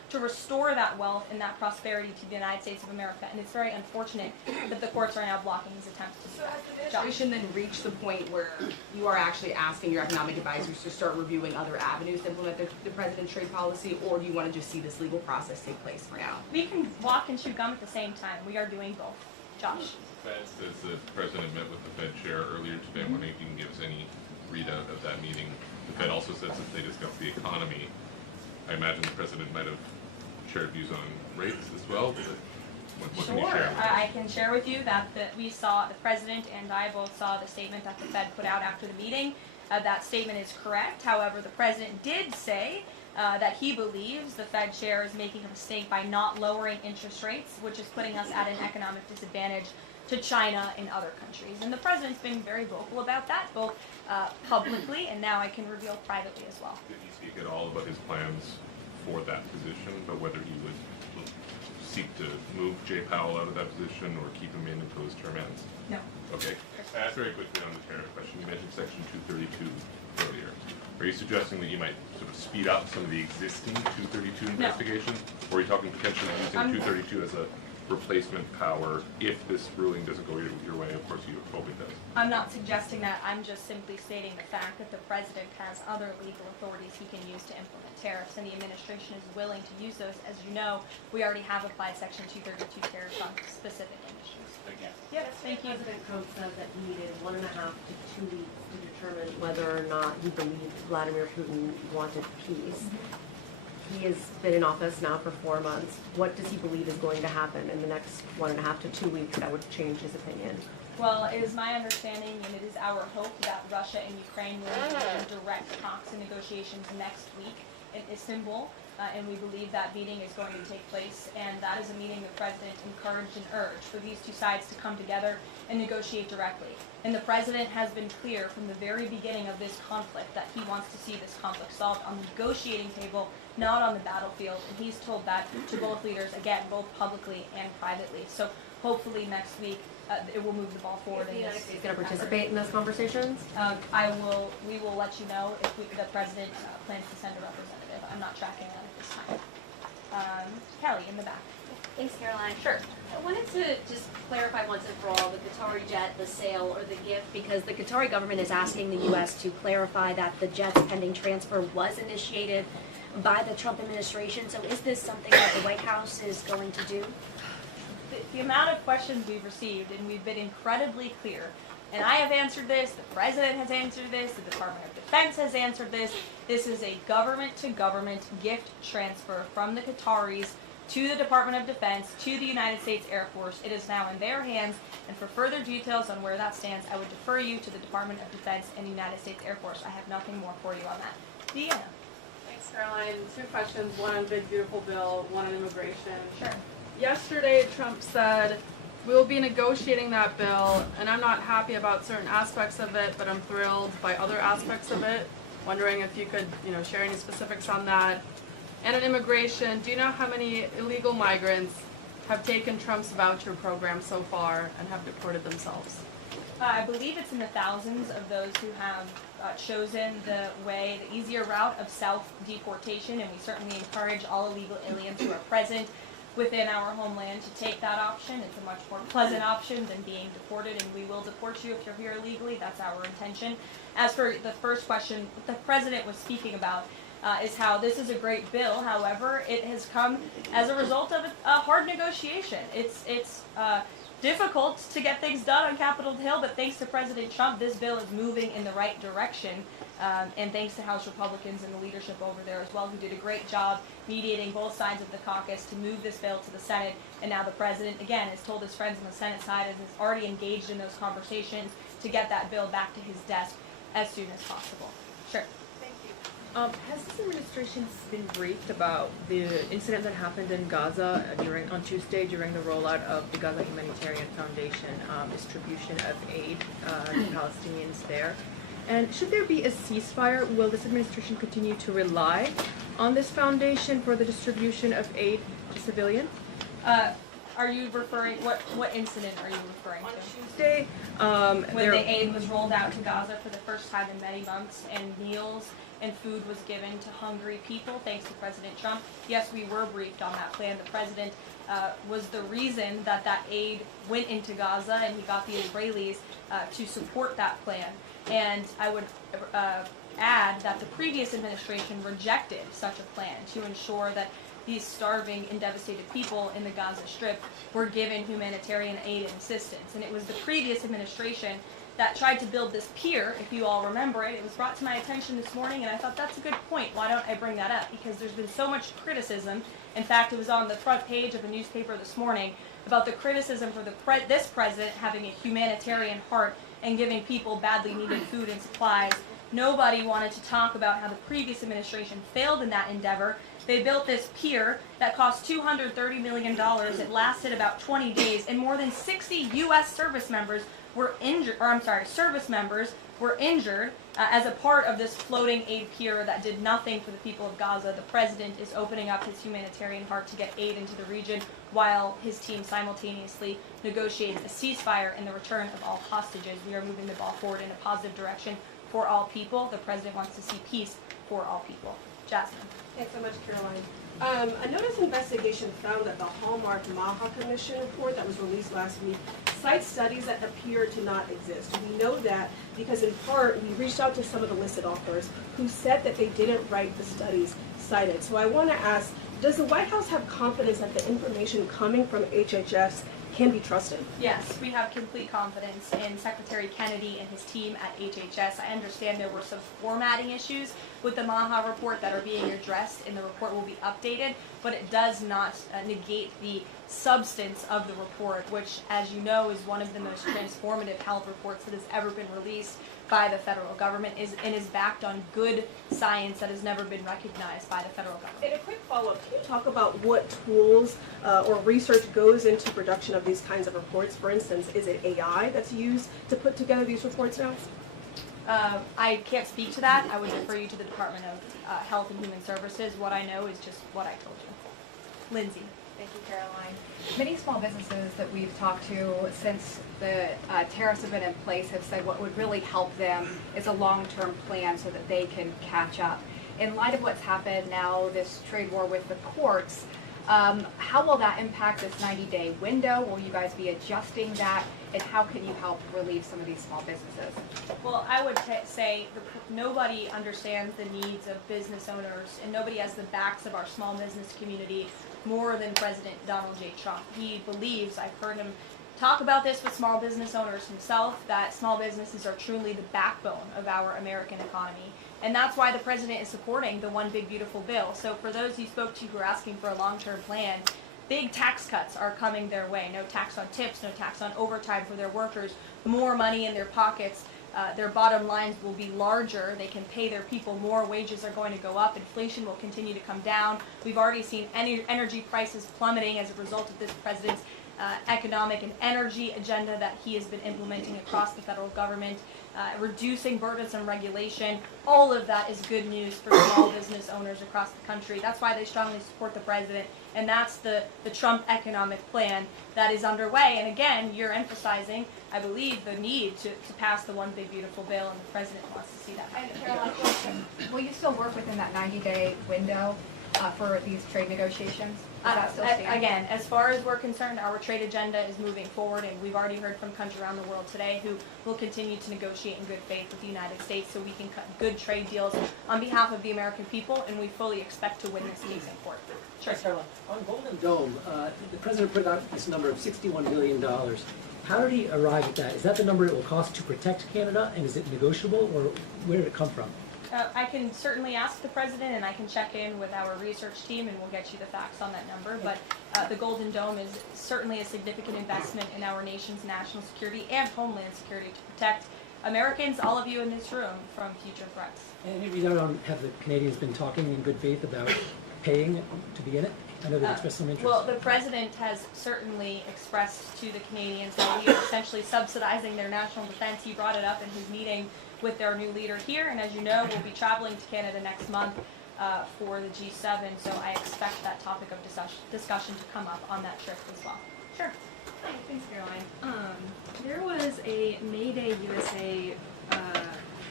to restore that wealth and that prosperity to the United States of America. And it's very unfortunate that the courts are now blocking his attempts to do So has the that. administration then reached the point where you are actually asking your economic advisors to start reviewing other avenues to implement the president's trade policy, or do you want to just see this legal process take place for now? We can walk and chew gum at the same time. We are doing both. Josh. The Fed says the president met with the Fed chair earlier today. I'm wondering if you can give us any readout of that meeting. The Fed also says that they discussed the economy. I imagine the president might have shared views on rates as well. What can you Sure. share with us? I can share with you that we saw, the president and I both saw the statement that the Fed put out after the meeting. That statement is correct. However, the president did say that he believes the Fed chair is making a mistake by not lowering interest rates, which is putting us at an economic disadvantage to China and other countries. And the president's been very vocal about that, both publicly and now I can reveal privately as well. Did he speak at all about his plans for that position, but whether he would seek to move Jay Powell out of that position or keep him in until his term ends? No. Okay. Very quickly on the tariff question, you mentioned Section 232 earlier. Are you suggesting that you might sort of speed up some of the existing 232 investigations? Or are you talking potentially using 232 as a replacement power if this ruling doesn't go your way? Of course you hope it does. I'm not suggesting that. I'm just simply stating the fact that the president has other legal authorities he can use to implement tariffs, and the administration is willing to use those. As you know, we already have applied Section 232 tariffs on specific industries. Thank you. Yes, thank you. President Trump said that he needed 1.5 to 2 weeks to determine whether or not he believed Vladimir Putin wanted peace. He has been in office now for 4 months. What does he believe is going to happen in the next 1.5 to 2 weeks that would change his opinion? Well, it is my understanding and it is our hope that Russia and Ukraine will begin direct talks and negotiations next week in Istanbul. And we believe that meeting is going to take place, and that is a meeting the president encouraged and urged for these two sides to come together and negotiate directly. And the president has been clear from the very beginning of this conflict that he wants to see this conflict solved on the negotiating table, not on the battlefield. And he's told that to both leaders, again, both publicly and privately. So hopefully next week it will move the ball forward. Is the United States going to participate in those conversations? We will let you know if the president plans to send a representative. I'm not tracking that at this time. Kelly, in the back. Thanks, Caroline. Sure. I wanted to just clarify once and for all the Qatari jet, the sale, or the gift, because the Qatari government is asking the U.S. to clarify that the jet's pending transfer was initiated by the Trump administration. So is this something that the White House is going to do? The amount of questions we've received, and we've been incredibly clear, and I have answered this, the president has answered this, the Department of Defense has answered this. This is a government-to-government gift transfer from the Qataris to the Department of Defense, to the United States Air Force. It is now in their hands, and for further details on where that stands, I would defer you to the Department of Defense and the United States Air Force. I have nothing more for you on that. Deanna. Thanks, Caroline. 2 questions, one on Big Beautiful Bill, one on immigration. Sure. Yesterday, Trump said, we'll be negotiating that bill, and I'm not happy about certain aspects of it, but I'm thrilled by other aspects of it. Wondering if you could, share any specifics on that. And on immigration, do you know how many illegal migrants have taken Trump's voucher program so far and have deported themselves? I believe it's in the thousands of those who have chosen the easier route of self-deportation, and we certainly encourage all illegal aliens who are present within our homeland to take that option. It's a much more pleasant option than being deported, and we will deport you if you're here illegally. That's our intention. As for the first question, what the president was speaking about is how this is a great bill. However, it has come as a result of a hard negotiation. It's difficult to get things done on Capitol Hill, but thanks to President Trump, this bill is moving in the right direction. And thanks to House Republicans and the leadership over there as well, who did a great job mediating both sides of the caucus to move this bill to the Senate. And now the president, again, has told his friends on the Senate side and is already engaged in those conversations to get that bill back to his desk as soon as possible. Sure. Thank you. Has this administration been briefed about the incident that happened in Gaza on Tuesday during the rollout of the Gaza Humanitarian Foundation distribution of aid to Palestinians there? And should there be a ceasefire, will this administration continue to rely on this foundation for the distribution of aid to civilians? Are you referring, what incident are you referring to? On Tuesday, When the aid was rolled out to Gaza for the first time in many months, and meals and food was given to hungry people thanks to President Trump. Yes, we were briefed on that plan. The president was the reason that that aid went into Gaza, and he got the Israelis to support that plan. And I would add that the previous administration rejected such a plan to ensure that these starving and devastated people in the Gaza Strip were given humanitarian aid and assistance. And it was the previous administration that tried to build this pier, if you all remember it. It was brought to my attention this morning, and I thought that's a good point. Why don't I bring that up? Because there's been so much criticism. In fact, it was on the front page of a newspaper this morning about the criticism for this president having a humanitarian heart and giving people badly needed food and supplies. Nobody wanted to talk about how the previous administration failed in that endeavor. They built this pier that cost $230 million. It lasted about 20 days, and more than 60 U.S. service members were injured, as a part of this floating aid pier that did nothing for the people of Gaza. The president is opening up his humanitarian heart to get aid into the region while his team simultaneously negotiates a ceasefire and the return of all hostages. We are moving the ball forward in a positive direction for all people. The president wants to see peace for all people. Jasmine. Thanks so much, Caroline. A notice investigation found that the Hallmark Maha Commission report that was released last week cites studies that appear to not exist. We know that because in part we reached out to some of the listed authors who said that they didn't write the studies cited. So I want to ask, does the White House have confidence that the information coming from HHS can be trusted? Yes, we have complete confidence in Secretary Kennedy and his team at HHS. I understand there were some formatting issues with the Maha report that are being addressed, and the report will be updated, but it does not negate the substance of the report, which, as you know, is one of the most transformative health reports that has ever been released by the federal government and is backed on good science that has never been recognized by the federal government. And a quick follow-up, can you talk about what tools or research goes into production of these kinds of reports? For instance, is it AI that's used to put together these reports now? I can't speak to that. I would refer you to the Department of Health and Human Services. What I know is just what I told you. Lindsay. Thank you, Caroline. Many small businesses that we've talked to since the tariffs have been in place have said what would really help them is a long-term plan so that they can catch up. In light of what's happened now, this trade war with the courts, how will that impact this 90-day window? Will you guys be adjusting that? And how can you help relieve some of these small businesses? Well, I would say nobody understands the needs of business owners, and nobody has the backs of our small business community more than President Donald J. Trump. He believes, I've heard him talk about this with small business owners himself, that small businesses are truly the backbone of our American economy. And that's why the president is supporting the One Big Beautiful Bill. So for those you spoke to who are asking for a long-term plan, big tax cuts are coming their way. No tax on tips, no tax on overtime for their workers, more money in their pockets. Their bottom lines will be larger. They can pay their people more. Wages are going to go up. Inflation will continue to come down. We've already seen energy prices plummeting as a result of this president's economic and energy agenda that he has been implementing across the federal government, reducing burdensome regulation. All of that is good news for small business owners across the country. That's why they strongly support the president, and that's the Trump economic plan that is underway. And again, you're emphasizing, I believe, the need to pass the One Big Beautiful Bill, and the president wants to see that happen. And Caroline, will you still work within that 90-day window for these trade negotiations? Does that still stand? Again, as far as we're concerned, our trade agenda is moving forward, and we've already heard from countries around the world today who will continue to negotiate in good faith with the United States so we can cut good trade deals on behalf of the American people, and we fully expect to win this case in court. Sure. Caroline, on Golden Dome, the president put out this number of $61 billion. How did he arrive at that? Is that the number it will cost to protect Canada, and is it negotiable, or where did it come from? I can certainly ask the president, and I can check in with our research team, and we'll get you the facts on that number. But the Golden Dome is certainly a significant investment in our nation's national security and homeland security to protect Americans, all of you in this room, from future threats. And have the Canadians been talking in good faith about paying to be in it? I know they've expressed some interest. Well, the president has certainly expressed to the Canadians that we are essentially subsidizing their national defense. He brought it up in his meeting with their new leader here, and as you know, we'll be traveling to Canada next month for the G7, so I expect that topic of discussion to come up on that trip as well. Sure. Hi, thanks, Caroline. There was a May Day USA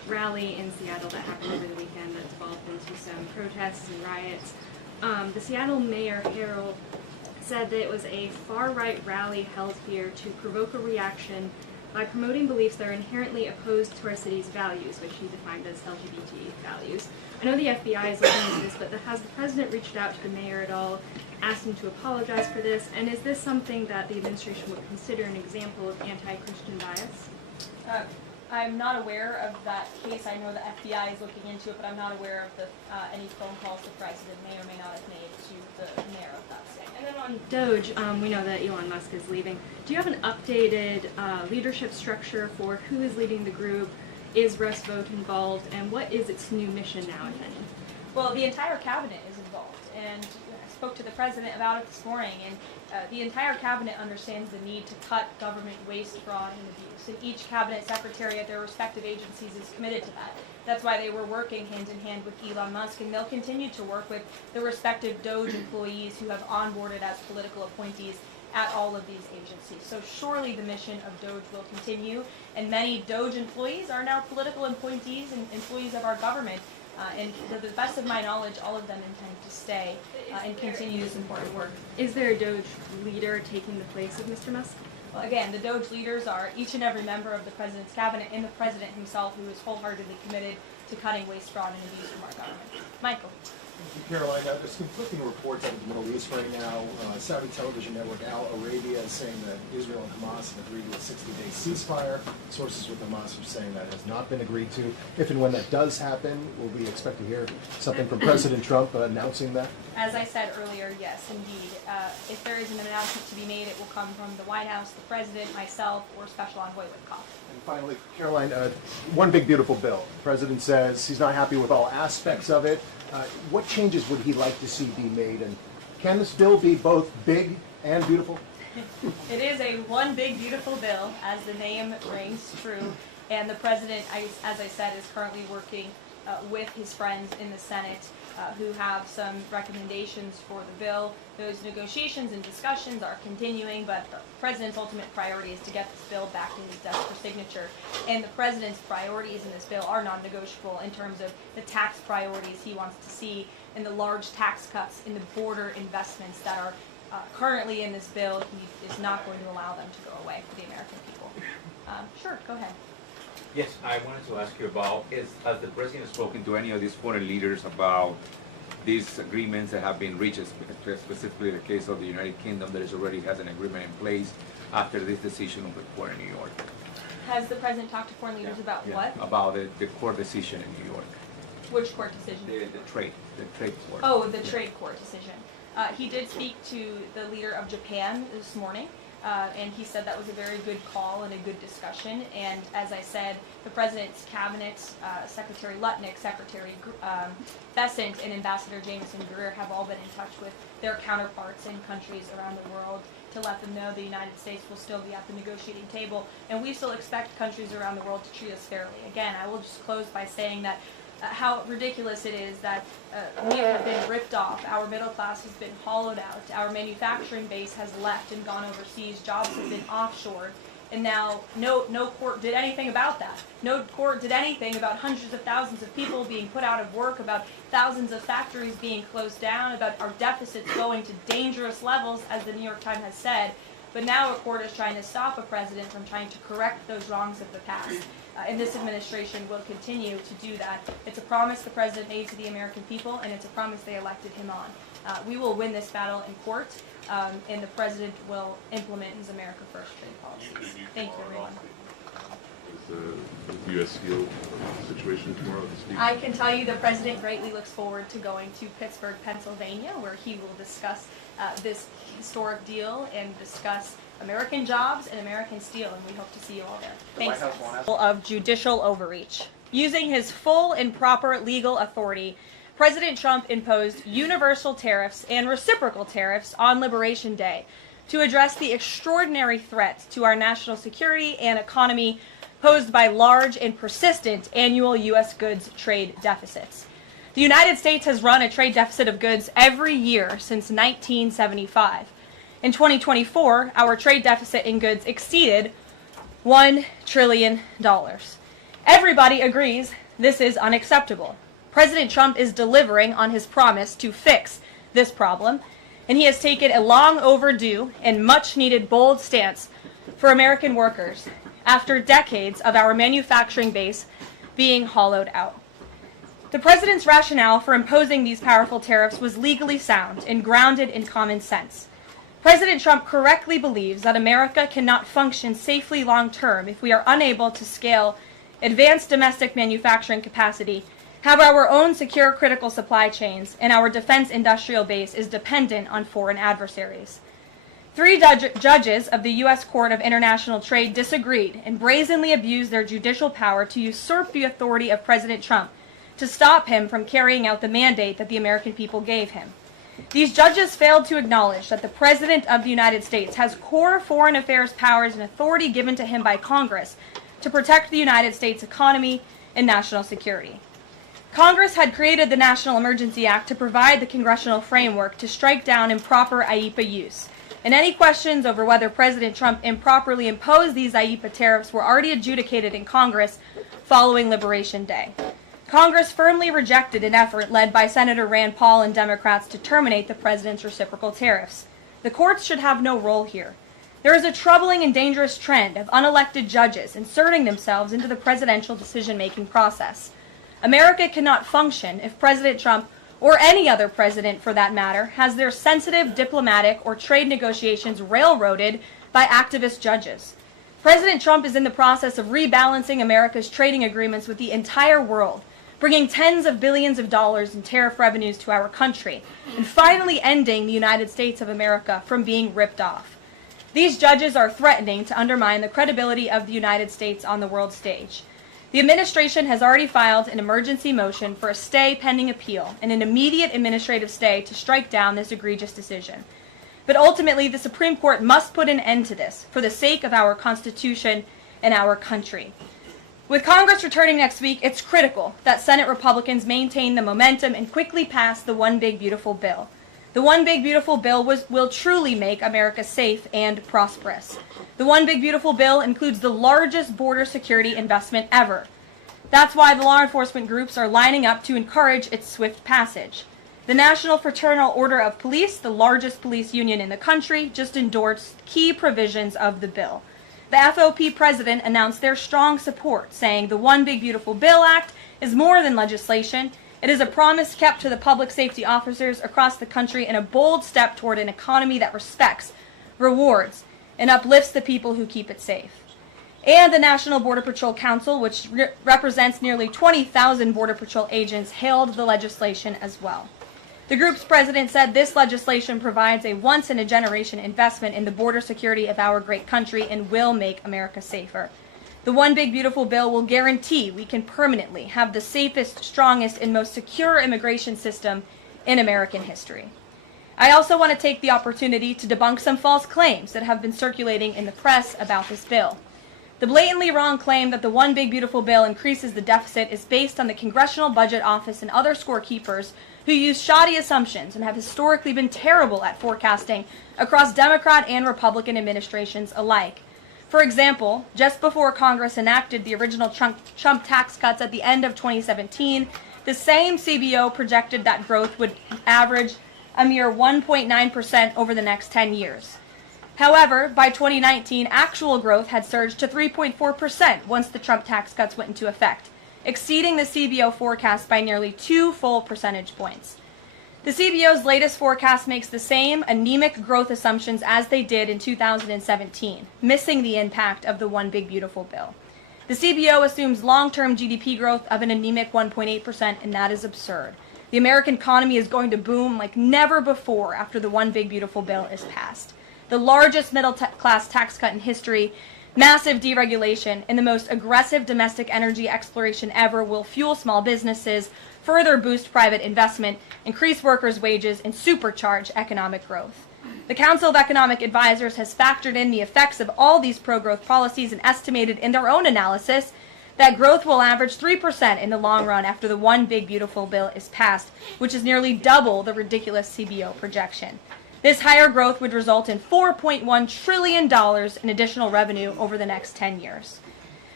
rally in Seattle that happened over the weekend that devolved into some protests and riots. The Seattle mayor, Harold, said that it was a far-right rally held here to provoke a reaction by promoting beliefs that are inherently opposed to our city's values, which he defined as LGBT values. I know the FBI is looking into this, but has the president reached out to the mayor at all, asked him to apologize for this, and is this something that the administration would consider an example of anti-Christian bias? I'm not aware of that case. I know the FBI is looking into it, but I'm not aware of any phone calls the president may or may not have made to the mayor of that state. And then on Doge, we know that Elon Musk is leaving. Do you have an updated leadership structure for who is leading the group? Is Russ Vought involved? And what is its new mission now, if any? Well, the entire cabinet is involved, and I spoke to the president about it this morning, and the entire cabinet understands the need to cut government waste, fraud, and abuse. And each cabinet secretary at their respective agencies is committed to that. That's why they were working hand in hand with Elon Musk, and they'll continue to work with the respective Doge employees who have onboarded as political appointees at all of these agencies. So surely the mission of Doge will continue, and many Doge employees are now political appointees and employees of our government. And to the best of my knowledge, all of them intend to stay and continue this important work. Is there a Doge leader taking the place of Mr. Musk? Well, again, the Doge leaders are each and every member of the president's cabinet and the president himself, who is wholeheartedly committed to cutting waste, fraud, and abuse from our government. Michael. Caroline, there's conflicting reports out of the Middle East right now. Saudi television network Al Arabia is saying that Israel and Hamas have agreed to a 60-day ceasefire. Sources with Hamas are saying that has not been agreed to. If and when that does happen, will we expect to hear something from President Trump announcing that? As I said earlier, yes, indeed. If there is an announcement to be made, it will come from the White House, the president, myself, or Special Envoy Witkoff. And finally, Caroline, one big beautiful bill. The president says he's not happy with all aspects of it. What changes would he like to see be made? And can this bill be both big and beautiful? It is a one big beautiful bill, as the name rings true. And the president, as I said, is currently working with his friends in the Senate who have some recommendations for the bill. Those negotiations and discussions are continuing, but the president's ultimate priority is to get this bill back in his desk for signature. And the president's priorities in this bill are non-negotiable in terms of the tax priorities he wants to see and the large tax cuts in the border investments that are currently in this bill. He is not going to allow them to go away for the American people. Sure, go ahead. Yes, I wanted to ask you about, has the president spoken to any of these foreign leaders about these agreements that have been reached, specifically the case of the United Kingdom that already has an agreement in place after this decision of the court in New York? Has the president talked to foreign leaders about what? About the court decision in New York. Which court decision? The trade court. Oh, the trade court decision. He did speak to the leader of Japan this morning. And he said that was a very good call and a good discussion. And as I said, the president's cabinet, Secretary Lutnick, Secretary Bessent, and Ambassador Jameson Greer have all been in touch with their counterparts in countries around the world to let them know the United States will still be at the negotiating table. And we still expect countries around the world to treat us fairly. Again, I will just close by saying that how ridiculous it is that we have been ripped off, our middle class has been hollowed out, our manufacturing base has left and gone overseas, jobs have been offshored, and now no court did anything about that. No court did anything about hundreds of thousands of people being put out of work, about thousands of factories being closed down, about our deficits going to dangerous levels, as the New York Times has said. But now a court is trying to stop a president from trying to correct those wrongs of the past. And this administration will continue to do that. It's a promise the president made to the American people, and it's a promise they elected him on. We will win this battle in court, and the president will implement his America First trade policies. Thank you, everyone. Is the U.S. Steel situation tomorrow this week? I can tell you the president greatly looks forward to going to Pittsburgh, Pennsylvania, where he will discuss this historic deal and discuss American jobs and American steel, and we hope to see you all there. Thanks. Of judicial overreach. Using his full and proper legal authority, President Trump imposed universal tariffs and reciprocal tariffs on Liberation Day to address the extraordinary threat to our national security and economy posed by large and persistent annual U.S. goods trade deficits. The United States has run a trade deficit of goods every year since 1975. In 2024, our trade deficit in goods exceeded $1 trillion. Everybody agrees this is unacceptable. President Trump is delivering on his promise to fix this problem, and he has taken a long overdue and much needed bold stance for American workers after decades of our manufacturing base being hollowed out. The president's rationale for imposing these powerful tariffs was legally sound and grounded in common sense. President Trump correctly believes that America cannot function safely long term if we are unable to scale advanced domestic manufacturing capacity, have our own secure critical supply chains, and our defense industrial base is dependent on foreign adversaries. 3 judges of the U.S. Court of International Trade disagreed and brazenly abused their judicial power to usurp the authority of President Trump to stop him from carrying out the mandate that the American people gave him. These judges failed to acknowledge that the President of the United States has core foreign affairs powers and authority given to him by Congress to protect the United States economy and national security. Congress had created the National Emergency Act to provide the congressional framework to strike down improper IEEPA use, and any questions over whether President Trump improperly imposed these IEEPA tariffs were already adjudicated in Congress following Liberation Day. Congress firmly rejected an effort led by Senator Rand Paul and Democrats to terminate the president's reciprocal tariffs. The courts should have no role here. There is a troubling and dangerous trend of unelected judges inserting themselves into the presidential decision-making process. America cannot function if President Trump, or any other president for that matter, has their sensitive diplomatic or trade negotiations railroaded by activist judges. President Trump is in the process of rebalancing America's trading agreements with the entire world, bringing tens of billions of dollars in tariff revenues to our country, and finally ending the United States of America from being ripped off. These judges are threatening to undermine the credibility of the United States on the world stage. The administration has already filed an emergency motion for a stay pending appeal and an immediate administrative stay to strike down this egregious decision. But ultimately, the Supreme Court must put an end to this for the sake of our Constitution and our country. With Congress returning next week, it's critical that Senate Republicans maintain the momentum and quickly pass the One Big Beautiful Bill. The One Big Beautiful Bill will truly make America safe and prosperous. The One Big Beautiful Bill includes the largest border security investment ever. That's why the law enforcement groups are lining up to encourage its swift passage. The National Fraternal Order of Police, the largest police union in the country, just endorsed key provisions of the bill. The FOP president announced their strong support, saying the One Big Beautiful Bill Act is more than legislation. It is a promise kept to the public safety officers across the country and a bold step toward an economy that respects, rewards, and uplifts the people who keep it safe. And the National Border Patrol Council, which represents nearly 20,000 Border Patrol agents, hailed the legislation as well. The group's president said this legislation provides a once-in-a-generation investment in the border security of our great country and will make America safer. The One Big Beautiful Bill will guarantee we can permanently have the safest, strongest, and most secure immigration system in American history. I also want to take the opportunity to debunk some false claims that have been circulating in the press about this bill. The blatantly wrong claim that the One Big Beautiful Bill increases the deficit is based on the Congressional Budget Office and other scorekeepers who use shoddy assumptions and have historically been terrible at forecasting across Democrat and Republican administrations alike. For example, just before Congress enacted the original Trump tax cuts at the end of 2017, the same CBO projected that growth would average a mere 1.9% over the next 10 years. However, by 2019, actual growth had surged to 3.4% once the Trump tax cuts went into effect, exceeding the CBO forecast by nearly 2 full percentage points. The CBO's latest forecast makes the same anemic growth assumptions as they did in 2017, missing the impact of the One Big Beautiful Bill. The CBO assumes long-term GDP growth of an anemic 1.8%, and that is absurd. The American economy is going to boom like never before after the One Big Beautiful Bill is passed. The largest middle-class tax cut in history, massive deregulation, and the most aggressive domestic energy exploration ever will fuel small businesses, further boost private investment, increase workers' wages, and supercharge economic growth. The Council of Economic Advisors has factored in the effects of all these pro-growth policies and estimated in their own analysis that growth will average 3% in the long run after the One Big Beautiful Bill is passed, which is nearly double the ridiculous CBO projection. This higher growth would result in $4.1 trillion in additional revenue over the next 10 years.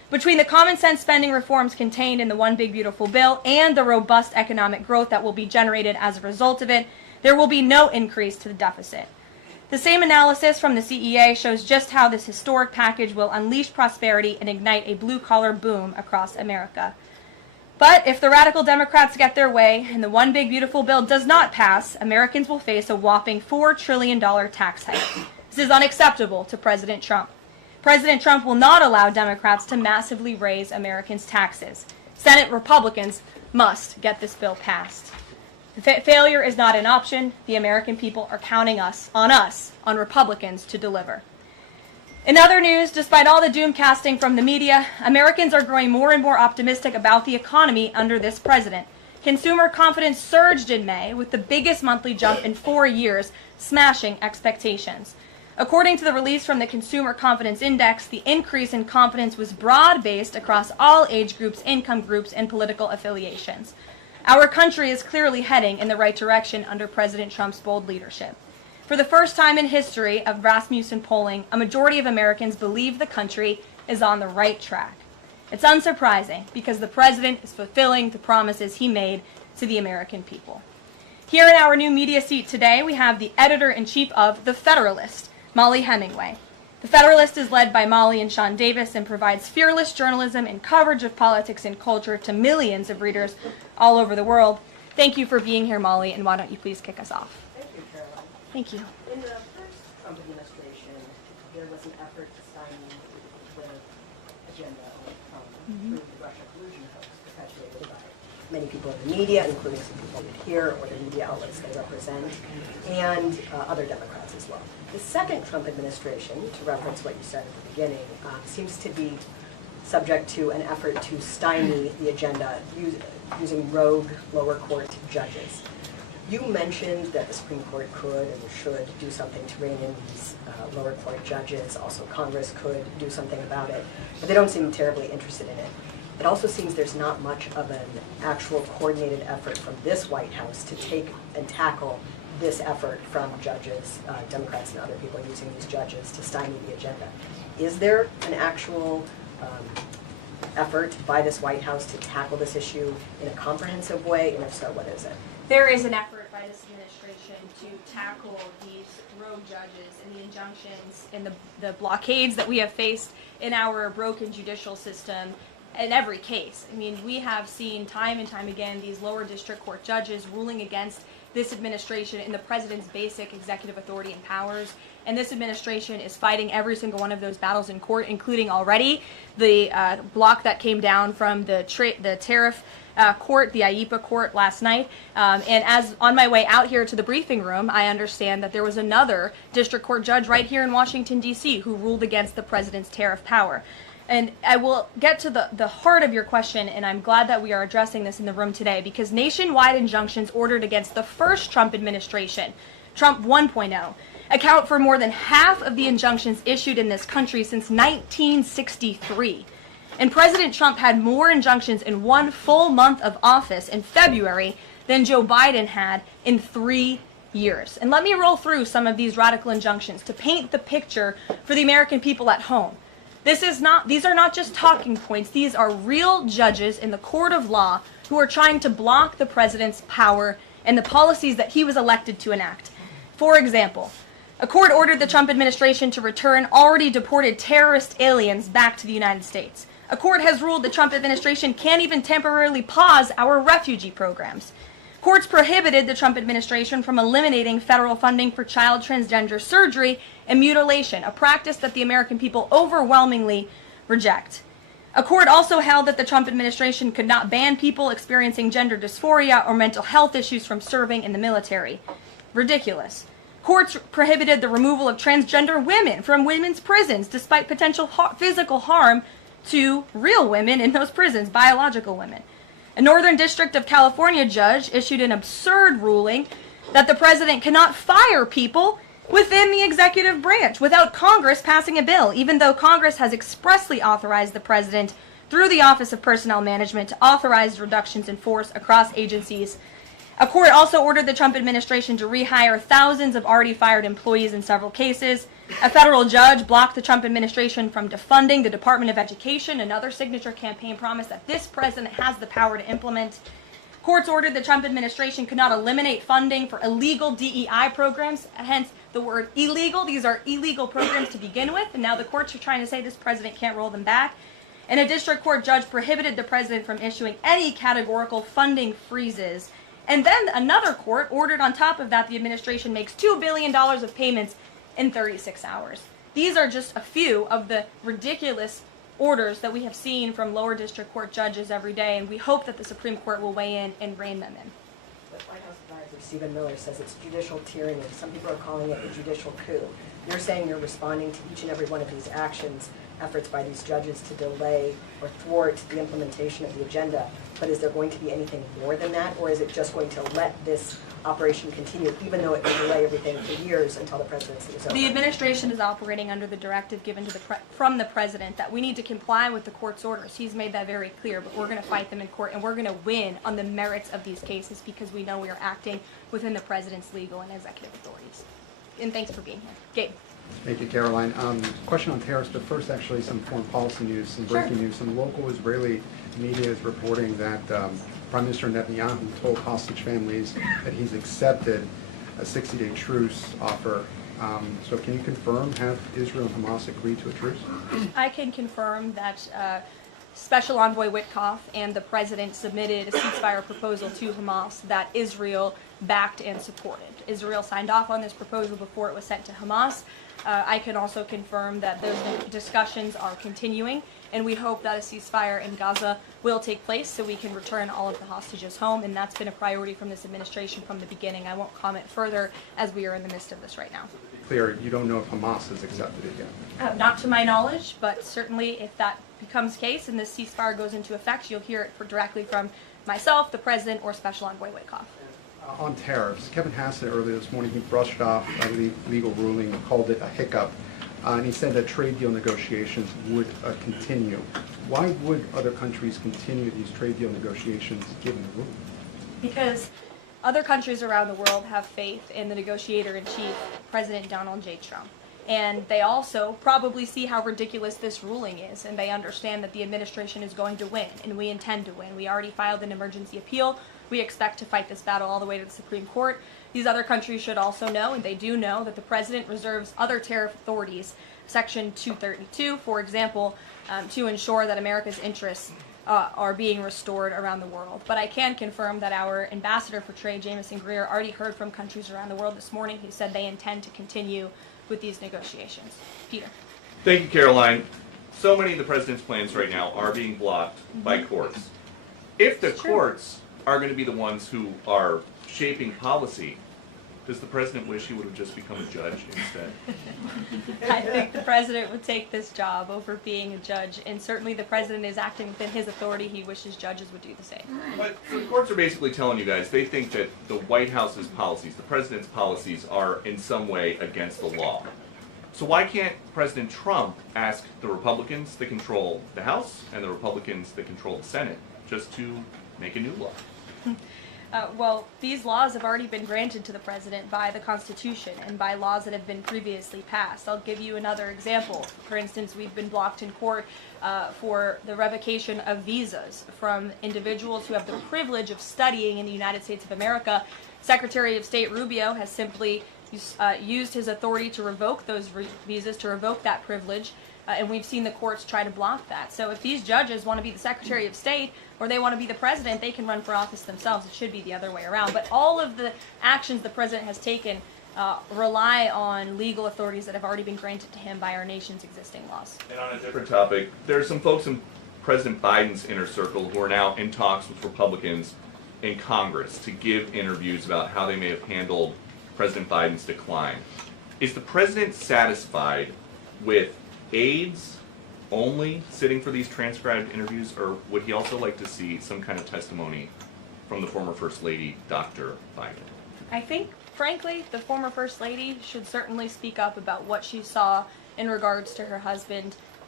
Between the common sense spending reforms contained in the One Big Beautiful Bill and the robust economic growth that will be generated as a result of it, there will be no increase to the deficit. The same analysis from the CEA shows just how this historic package will unleash prosperity and ignite a blue-collar boom across America. But if the radical Democrats get their way and the One Big Beautiful Bill does not pass, Americans will face a whopping $4 trillion tax hike. This is unacceptable to President Trump. President Trump will not allow Democrats to massively raise Americans' taxes. Senate Republicans must get this bill passed. Failure is not an option. The American people are counting on Republicans to deliver. In other news, despite all the doom casting from the media, Americans are growing more and more optimistic about the economy under this president. Consumer confidence surged in May with the biggest monthly jump in 4 years, smashing expectations. According to the release from the Consumer Confidence Index, the increase in confidence was broad-based across all age groups, income groups, and political affiliations. Our country is clearly heading in the right direction under President Trump's bold leadership. For the first time in history of Rasmussen polling, a majority of Americans believe the country is on the right track. It's unsurprising because the president is fulfilling the promises he made to the American people. Here in our new media seat today, we have the editor-in-chief of The Federalist, Molly Hemingway. The Federalist is led by Molly and Sean Davis and provides fearless journalism and coverage of politics and culture to millions of readers all over the world. Thank you for being here, Molly, and why don't you please kick us off? Thank you, Caroline. Thank you. In the first Trump administration, there was an effort to stymie the agenda through the Russia collusion hoax perpetuated by many people in the media, including some people here or the media outlets they represent, and other Democrats as well. The second Trump administration, to reference what you said at the beginning, seems to be subject to an effort to stymie the agenda using rogue lower court judges. You mentioned that the Supreme Court could and should do something to rein in these lower court judges. Also, Congress could do something about it, but they don't seem terribly interested in it. It also seems there's not much of an actual coordinated effort from this White House to take and tackle this effort from judges, Democrats and other people using these judges to stymie the agenda. Is there an actual effort by this White House to tackle this issue in a comprehensive way, and if so, what is it? There is an effort by this administration to tackle these rogue judges and the injunctions and the blockades that we have faced in our broken judicial system in every case. I mean, we have seen time and time again these lower district court judges ruling against this administration in the president's basic executive authority and powers. And this administration is fighting every single one of those battles in court, including already the block that came down from the Tariff court, the IEPA court last night. And as on my way out here to the briefing room, I understand that there was another district court judge right here in Washington, D.C. who ruled against the president's tariff power. And I will get to the heart of your question, and I'm glad that we are addressing this in the room today, because nationwide injunctions ordered against the first Trump administration, Trump 1.0, account for more than half of the injunctions issued in this country since 1963. And President Trump had more injunctions in one full month of office in February than Joe Biden had in 3 years. And let me roll through some of these radical injunctions to paint the picture for the American people at home. These are not just talking points. These are real judges in the court of law who are trying to block the president's power and the policies that he was elected to enact. For example, a court ordered the Trump administration to return already deported terrorist aliens back to the United States. A court has ruled the Trump administration can't even temporarily pause our refugee programs. Courts prohibited the Trump administration from eliminating federal funding for child transgender surgery and mutilation, a practice that the American people overwhelmingly reject. A court also held that the Trump administration could not ban people experiencing gender dysphoria or mental health issues from serving in the military. Ridiculous. Courts prohibited the removal of transgender women from women's prisons despite potential physical harm to real women in those prisons, biological women. A Northern District of California judge issued an absurd ruling that the president cannot fire people within the executive branch without Congress passing a bill, even though Congress has expressly authorized the president through the Office of Personnel Management to authorize reductions in force across agencies A court also ordered the Trump administration to rehire thousands of already fired employees in several cases. A federal judge blocked the Trump administration from defunding the Department of Education, another signature campaign promise that this president has the power to implement. Courts ordered the Trump administration could not eliminate funding for illegal DEI programs, hence the word illegal. These are illegal programs to begin with, and now the courts are trying to say this president can't roll them back. And a district court judge prohibited the president from issuing any categorical funding freezes. And then another court ordered on top of that the administration makes $2 billion of payments in 36 hours. These are just a few of the ridiculous orders that we have seen from lower district court judges every day, and we hope that the Supreme Court will weigh in and rein them in. The White House advisor Stephen Miller says it's judicial tyranny. Some people are calling it a judicial coup. You're saying you're responding to each and every one of these actions, efforts by these judges to delay or thwart the implementation of the agenda, but is there going to be anything more than that, or is it just going to let this operation continue, even though it will delay everything for years until the presidency is over? The administration is operating under the directive given to from the president that we need to comply with the court's orders. He's made that very clear, but we're going to fight them in court, and we're going to win on the merits of these cases because we know we are acting within the president's legal and executive authorities. And thanks for being here. Gabe. Thank you, Karoline. Question on tariffs, but first actually some foreign policy news, some breaking news. Some local Israeli media is reporting that Prime Minister Netanyahu told hostage families that he's accepted a 60-day truce offer. So can you confirm, have Israel and Hamas agreed to a truce? I can confirm that Special Envoy Witkoff and the president submitted a ceasefire proposal to Hamas that Israel backed and supported. Israel signed off on this proposal before it was sent to Hamas. I can also confirm that those discussions are continuing, and we hope that a ceasefire in Gaza will take place so we can return all of the hostages home, and that's been a priority from this administration from the beginning. I won't comment further as we are in the midst of this right now. Clear, you don't know if Hamas has accepted it yet? Not to my knowledge, but certainly if that becomes the case and this ceasefire goes into effect, you'll hear it directly from myself, the president, or Special Envoy Witkoff. On tariffs, Kevin Hassett earlier this morning, he brushed off a legal ruling and called it a hiccup, and he said that trade deal negotiations would continue. Why would other countries continue these trade deal negotiations given the ruling? Because other countries around the world have faith in the negotiator-in-chief, President Donald J. Trump. And they also probably see how ridiculous this ruling is, and they understand that the administration is going to win, and we intend to win. We already filed an emergency appeal. We expect to fight this battle all the way to the Supreme Court. These other countries should also know, and they do know, that the president reserves other tariff authorities, Section 232, for example, to ensure that America's interests are being restored around the world. But I can confirm that our ambassador for trade, Jameson Greer, already heard from countries around the world this morning who said they intend to continue with these negotiations. Peter. Thank you, Caroline. So many of the president's plans right now are being blocked by courts. If the courts are going to be the ones who are shaping policy, does the president wish he would have just become a judge instead? I think the president would take this job over being a judge, and certainly the president is acting within his authority. He wishes judges would do the same. But the courts are basically telling you guys they think that the White House's policies, the president's policies, are in some way against the law. So why can't President Trump ask the Republicans that control the House and the Republicans that control the Senate just to make a new law? Well, these laws have already been granted to the president by the Constitution and by laws that have been previously passed. I'll give you another example. For instance, we've been blocked in court for the revocation of visas from individuals who have the privilege of studying in the United States of America. Secretary of State Rubio has simply used his authority to revoke those visas, to revoke that privilege, and we've seen the courts try to block that. So if these judges want to be the Secretary of State or they want to be the president, they can run for office themselves. It should be the other way around. But all of the actions the president has taken rely on legal authorities that have already been granted to him by our nation's existing laws. And on a different topic, there's some folks in President Biden's inner circle who are now in talks with Republicans in Congress to give interviews about how they may have handled President Biden's decline. Is the president satisfied with aides only sitting for these transcribed interviews, or would he also like to see some kind of testimony from the former First Lady, Dr. Biden? I think, frankly, the former First Lady should certainly speak up about what she saw in regards to her husband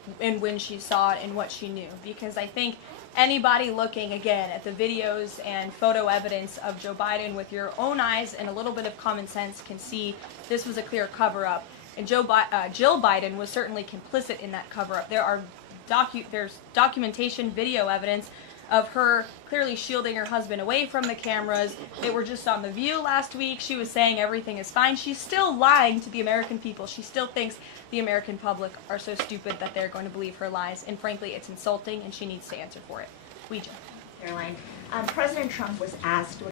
and when she saw it and what she knew. Because I think anybody looking again at the videos and photo evidence of Joe Biden with your own eyes and a little bit of common sense can see this was a clear cover-up. And Jill Biden was certainly complicit in that cover-up. There's documentation, video evidence of her clearly shielding her husband away from the cameras. They were just on The View last week. She was saying everything is fine. She's still lying to the American people. She still thinks the American public are so stupid that they're going to believe her lies. And frankly, it's insulting, and she needs to answer for it. Ouija. Caroline, President Trump was asked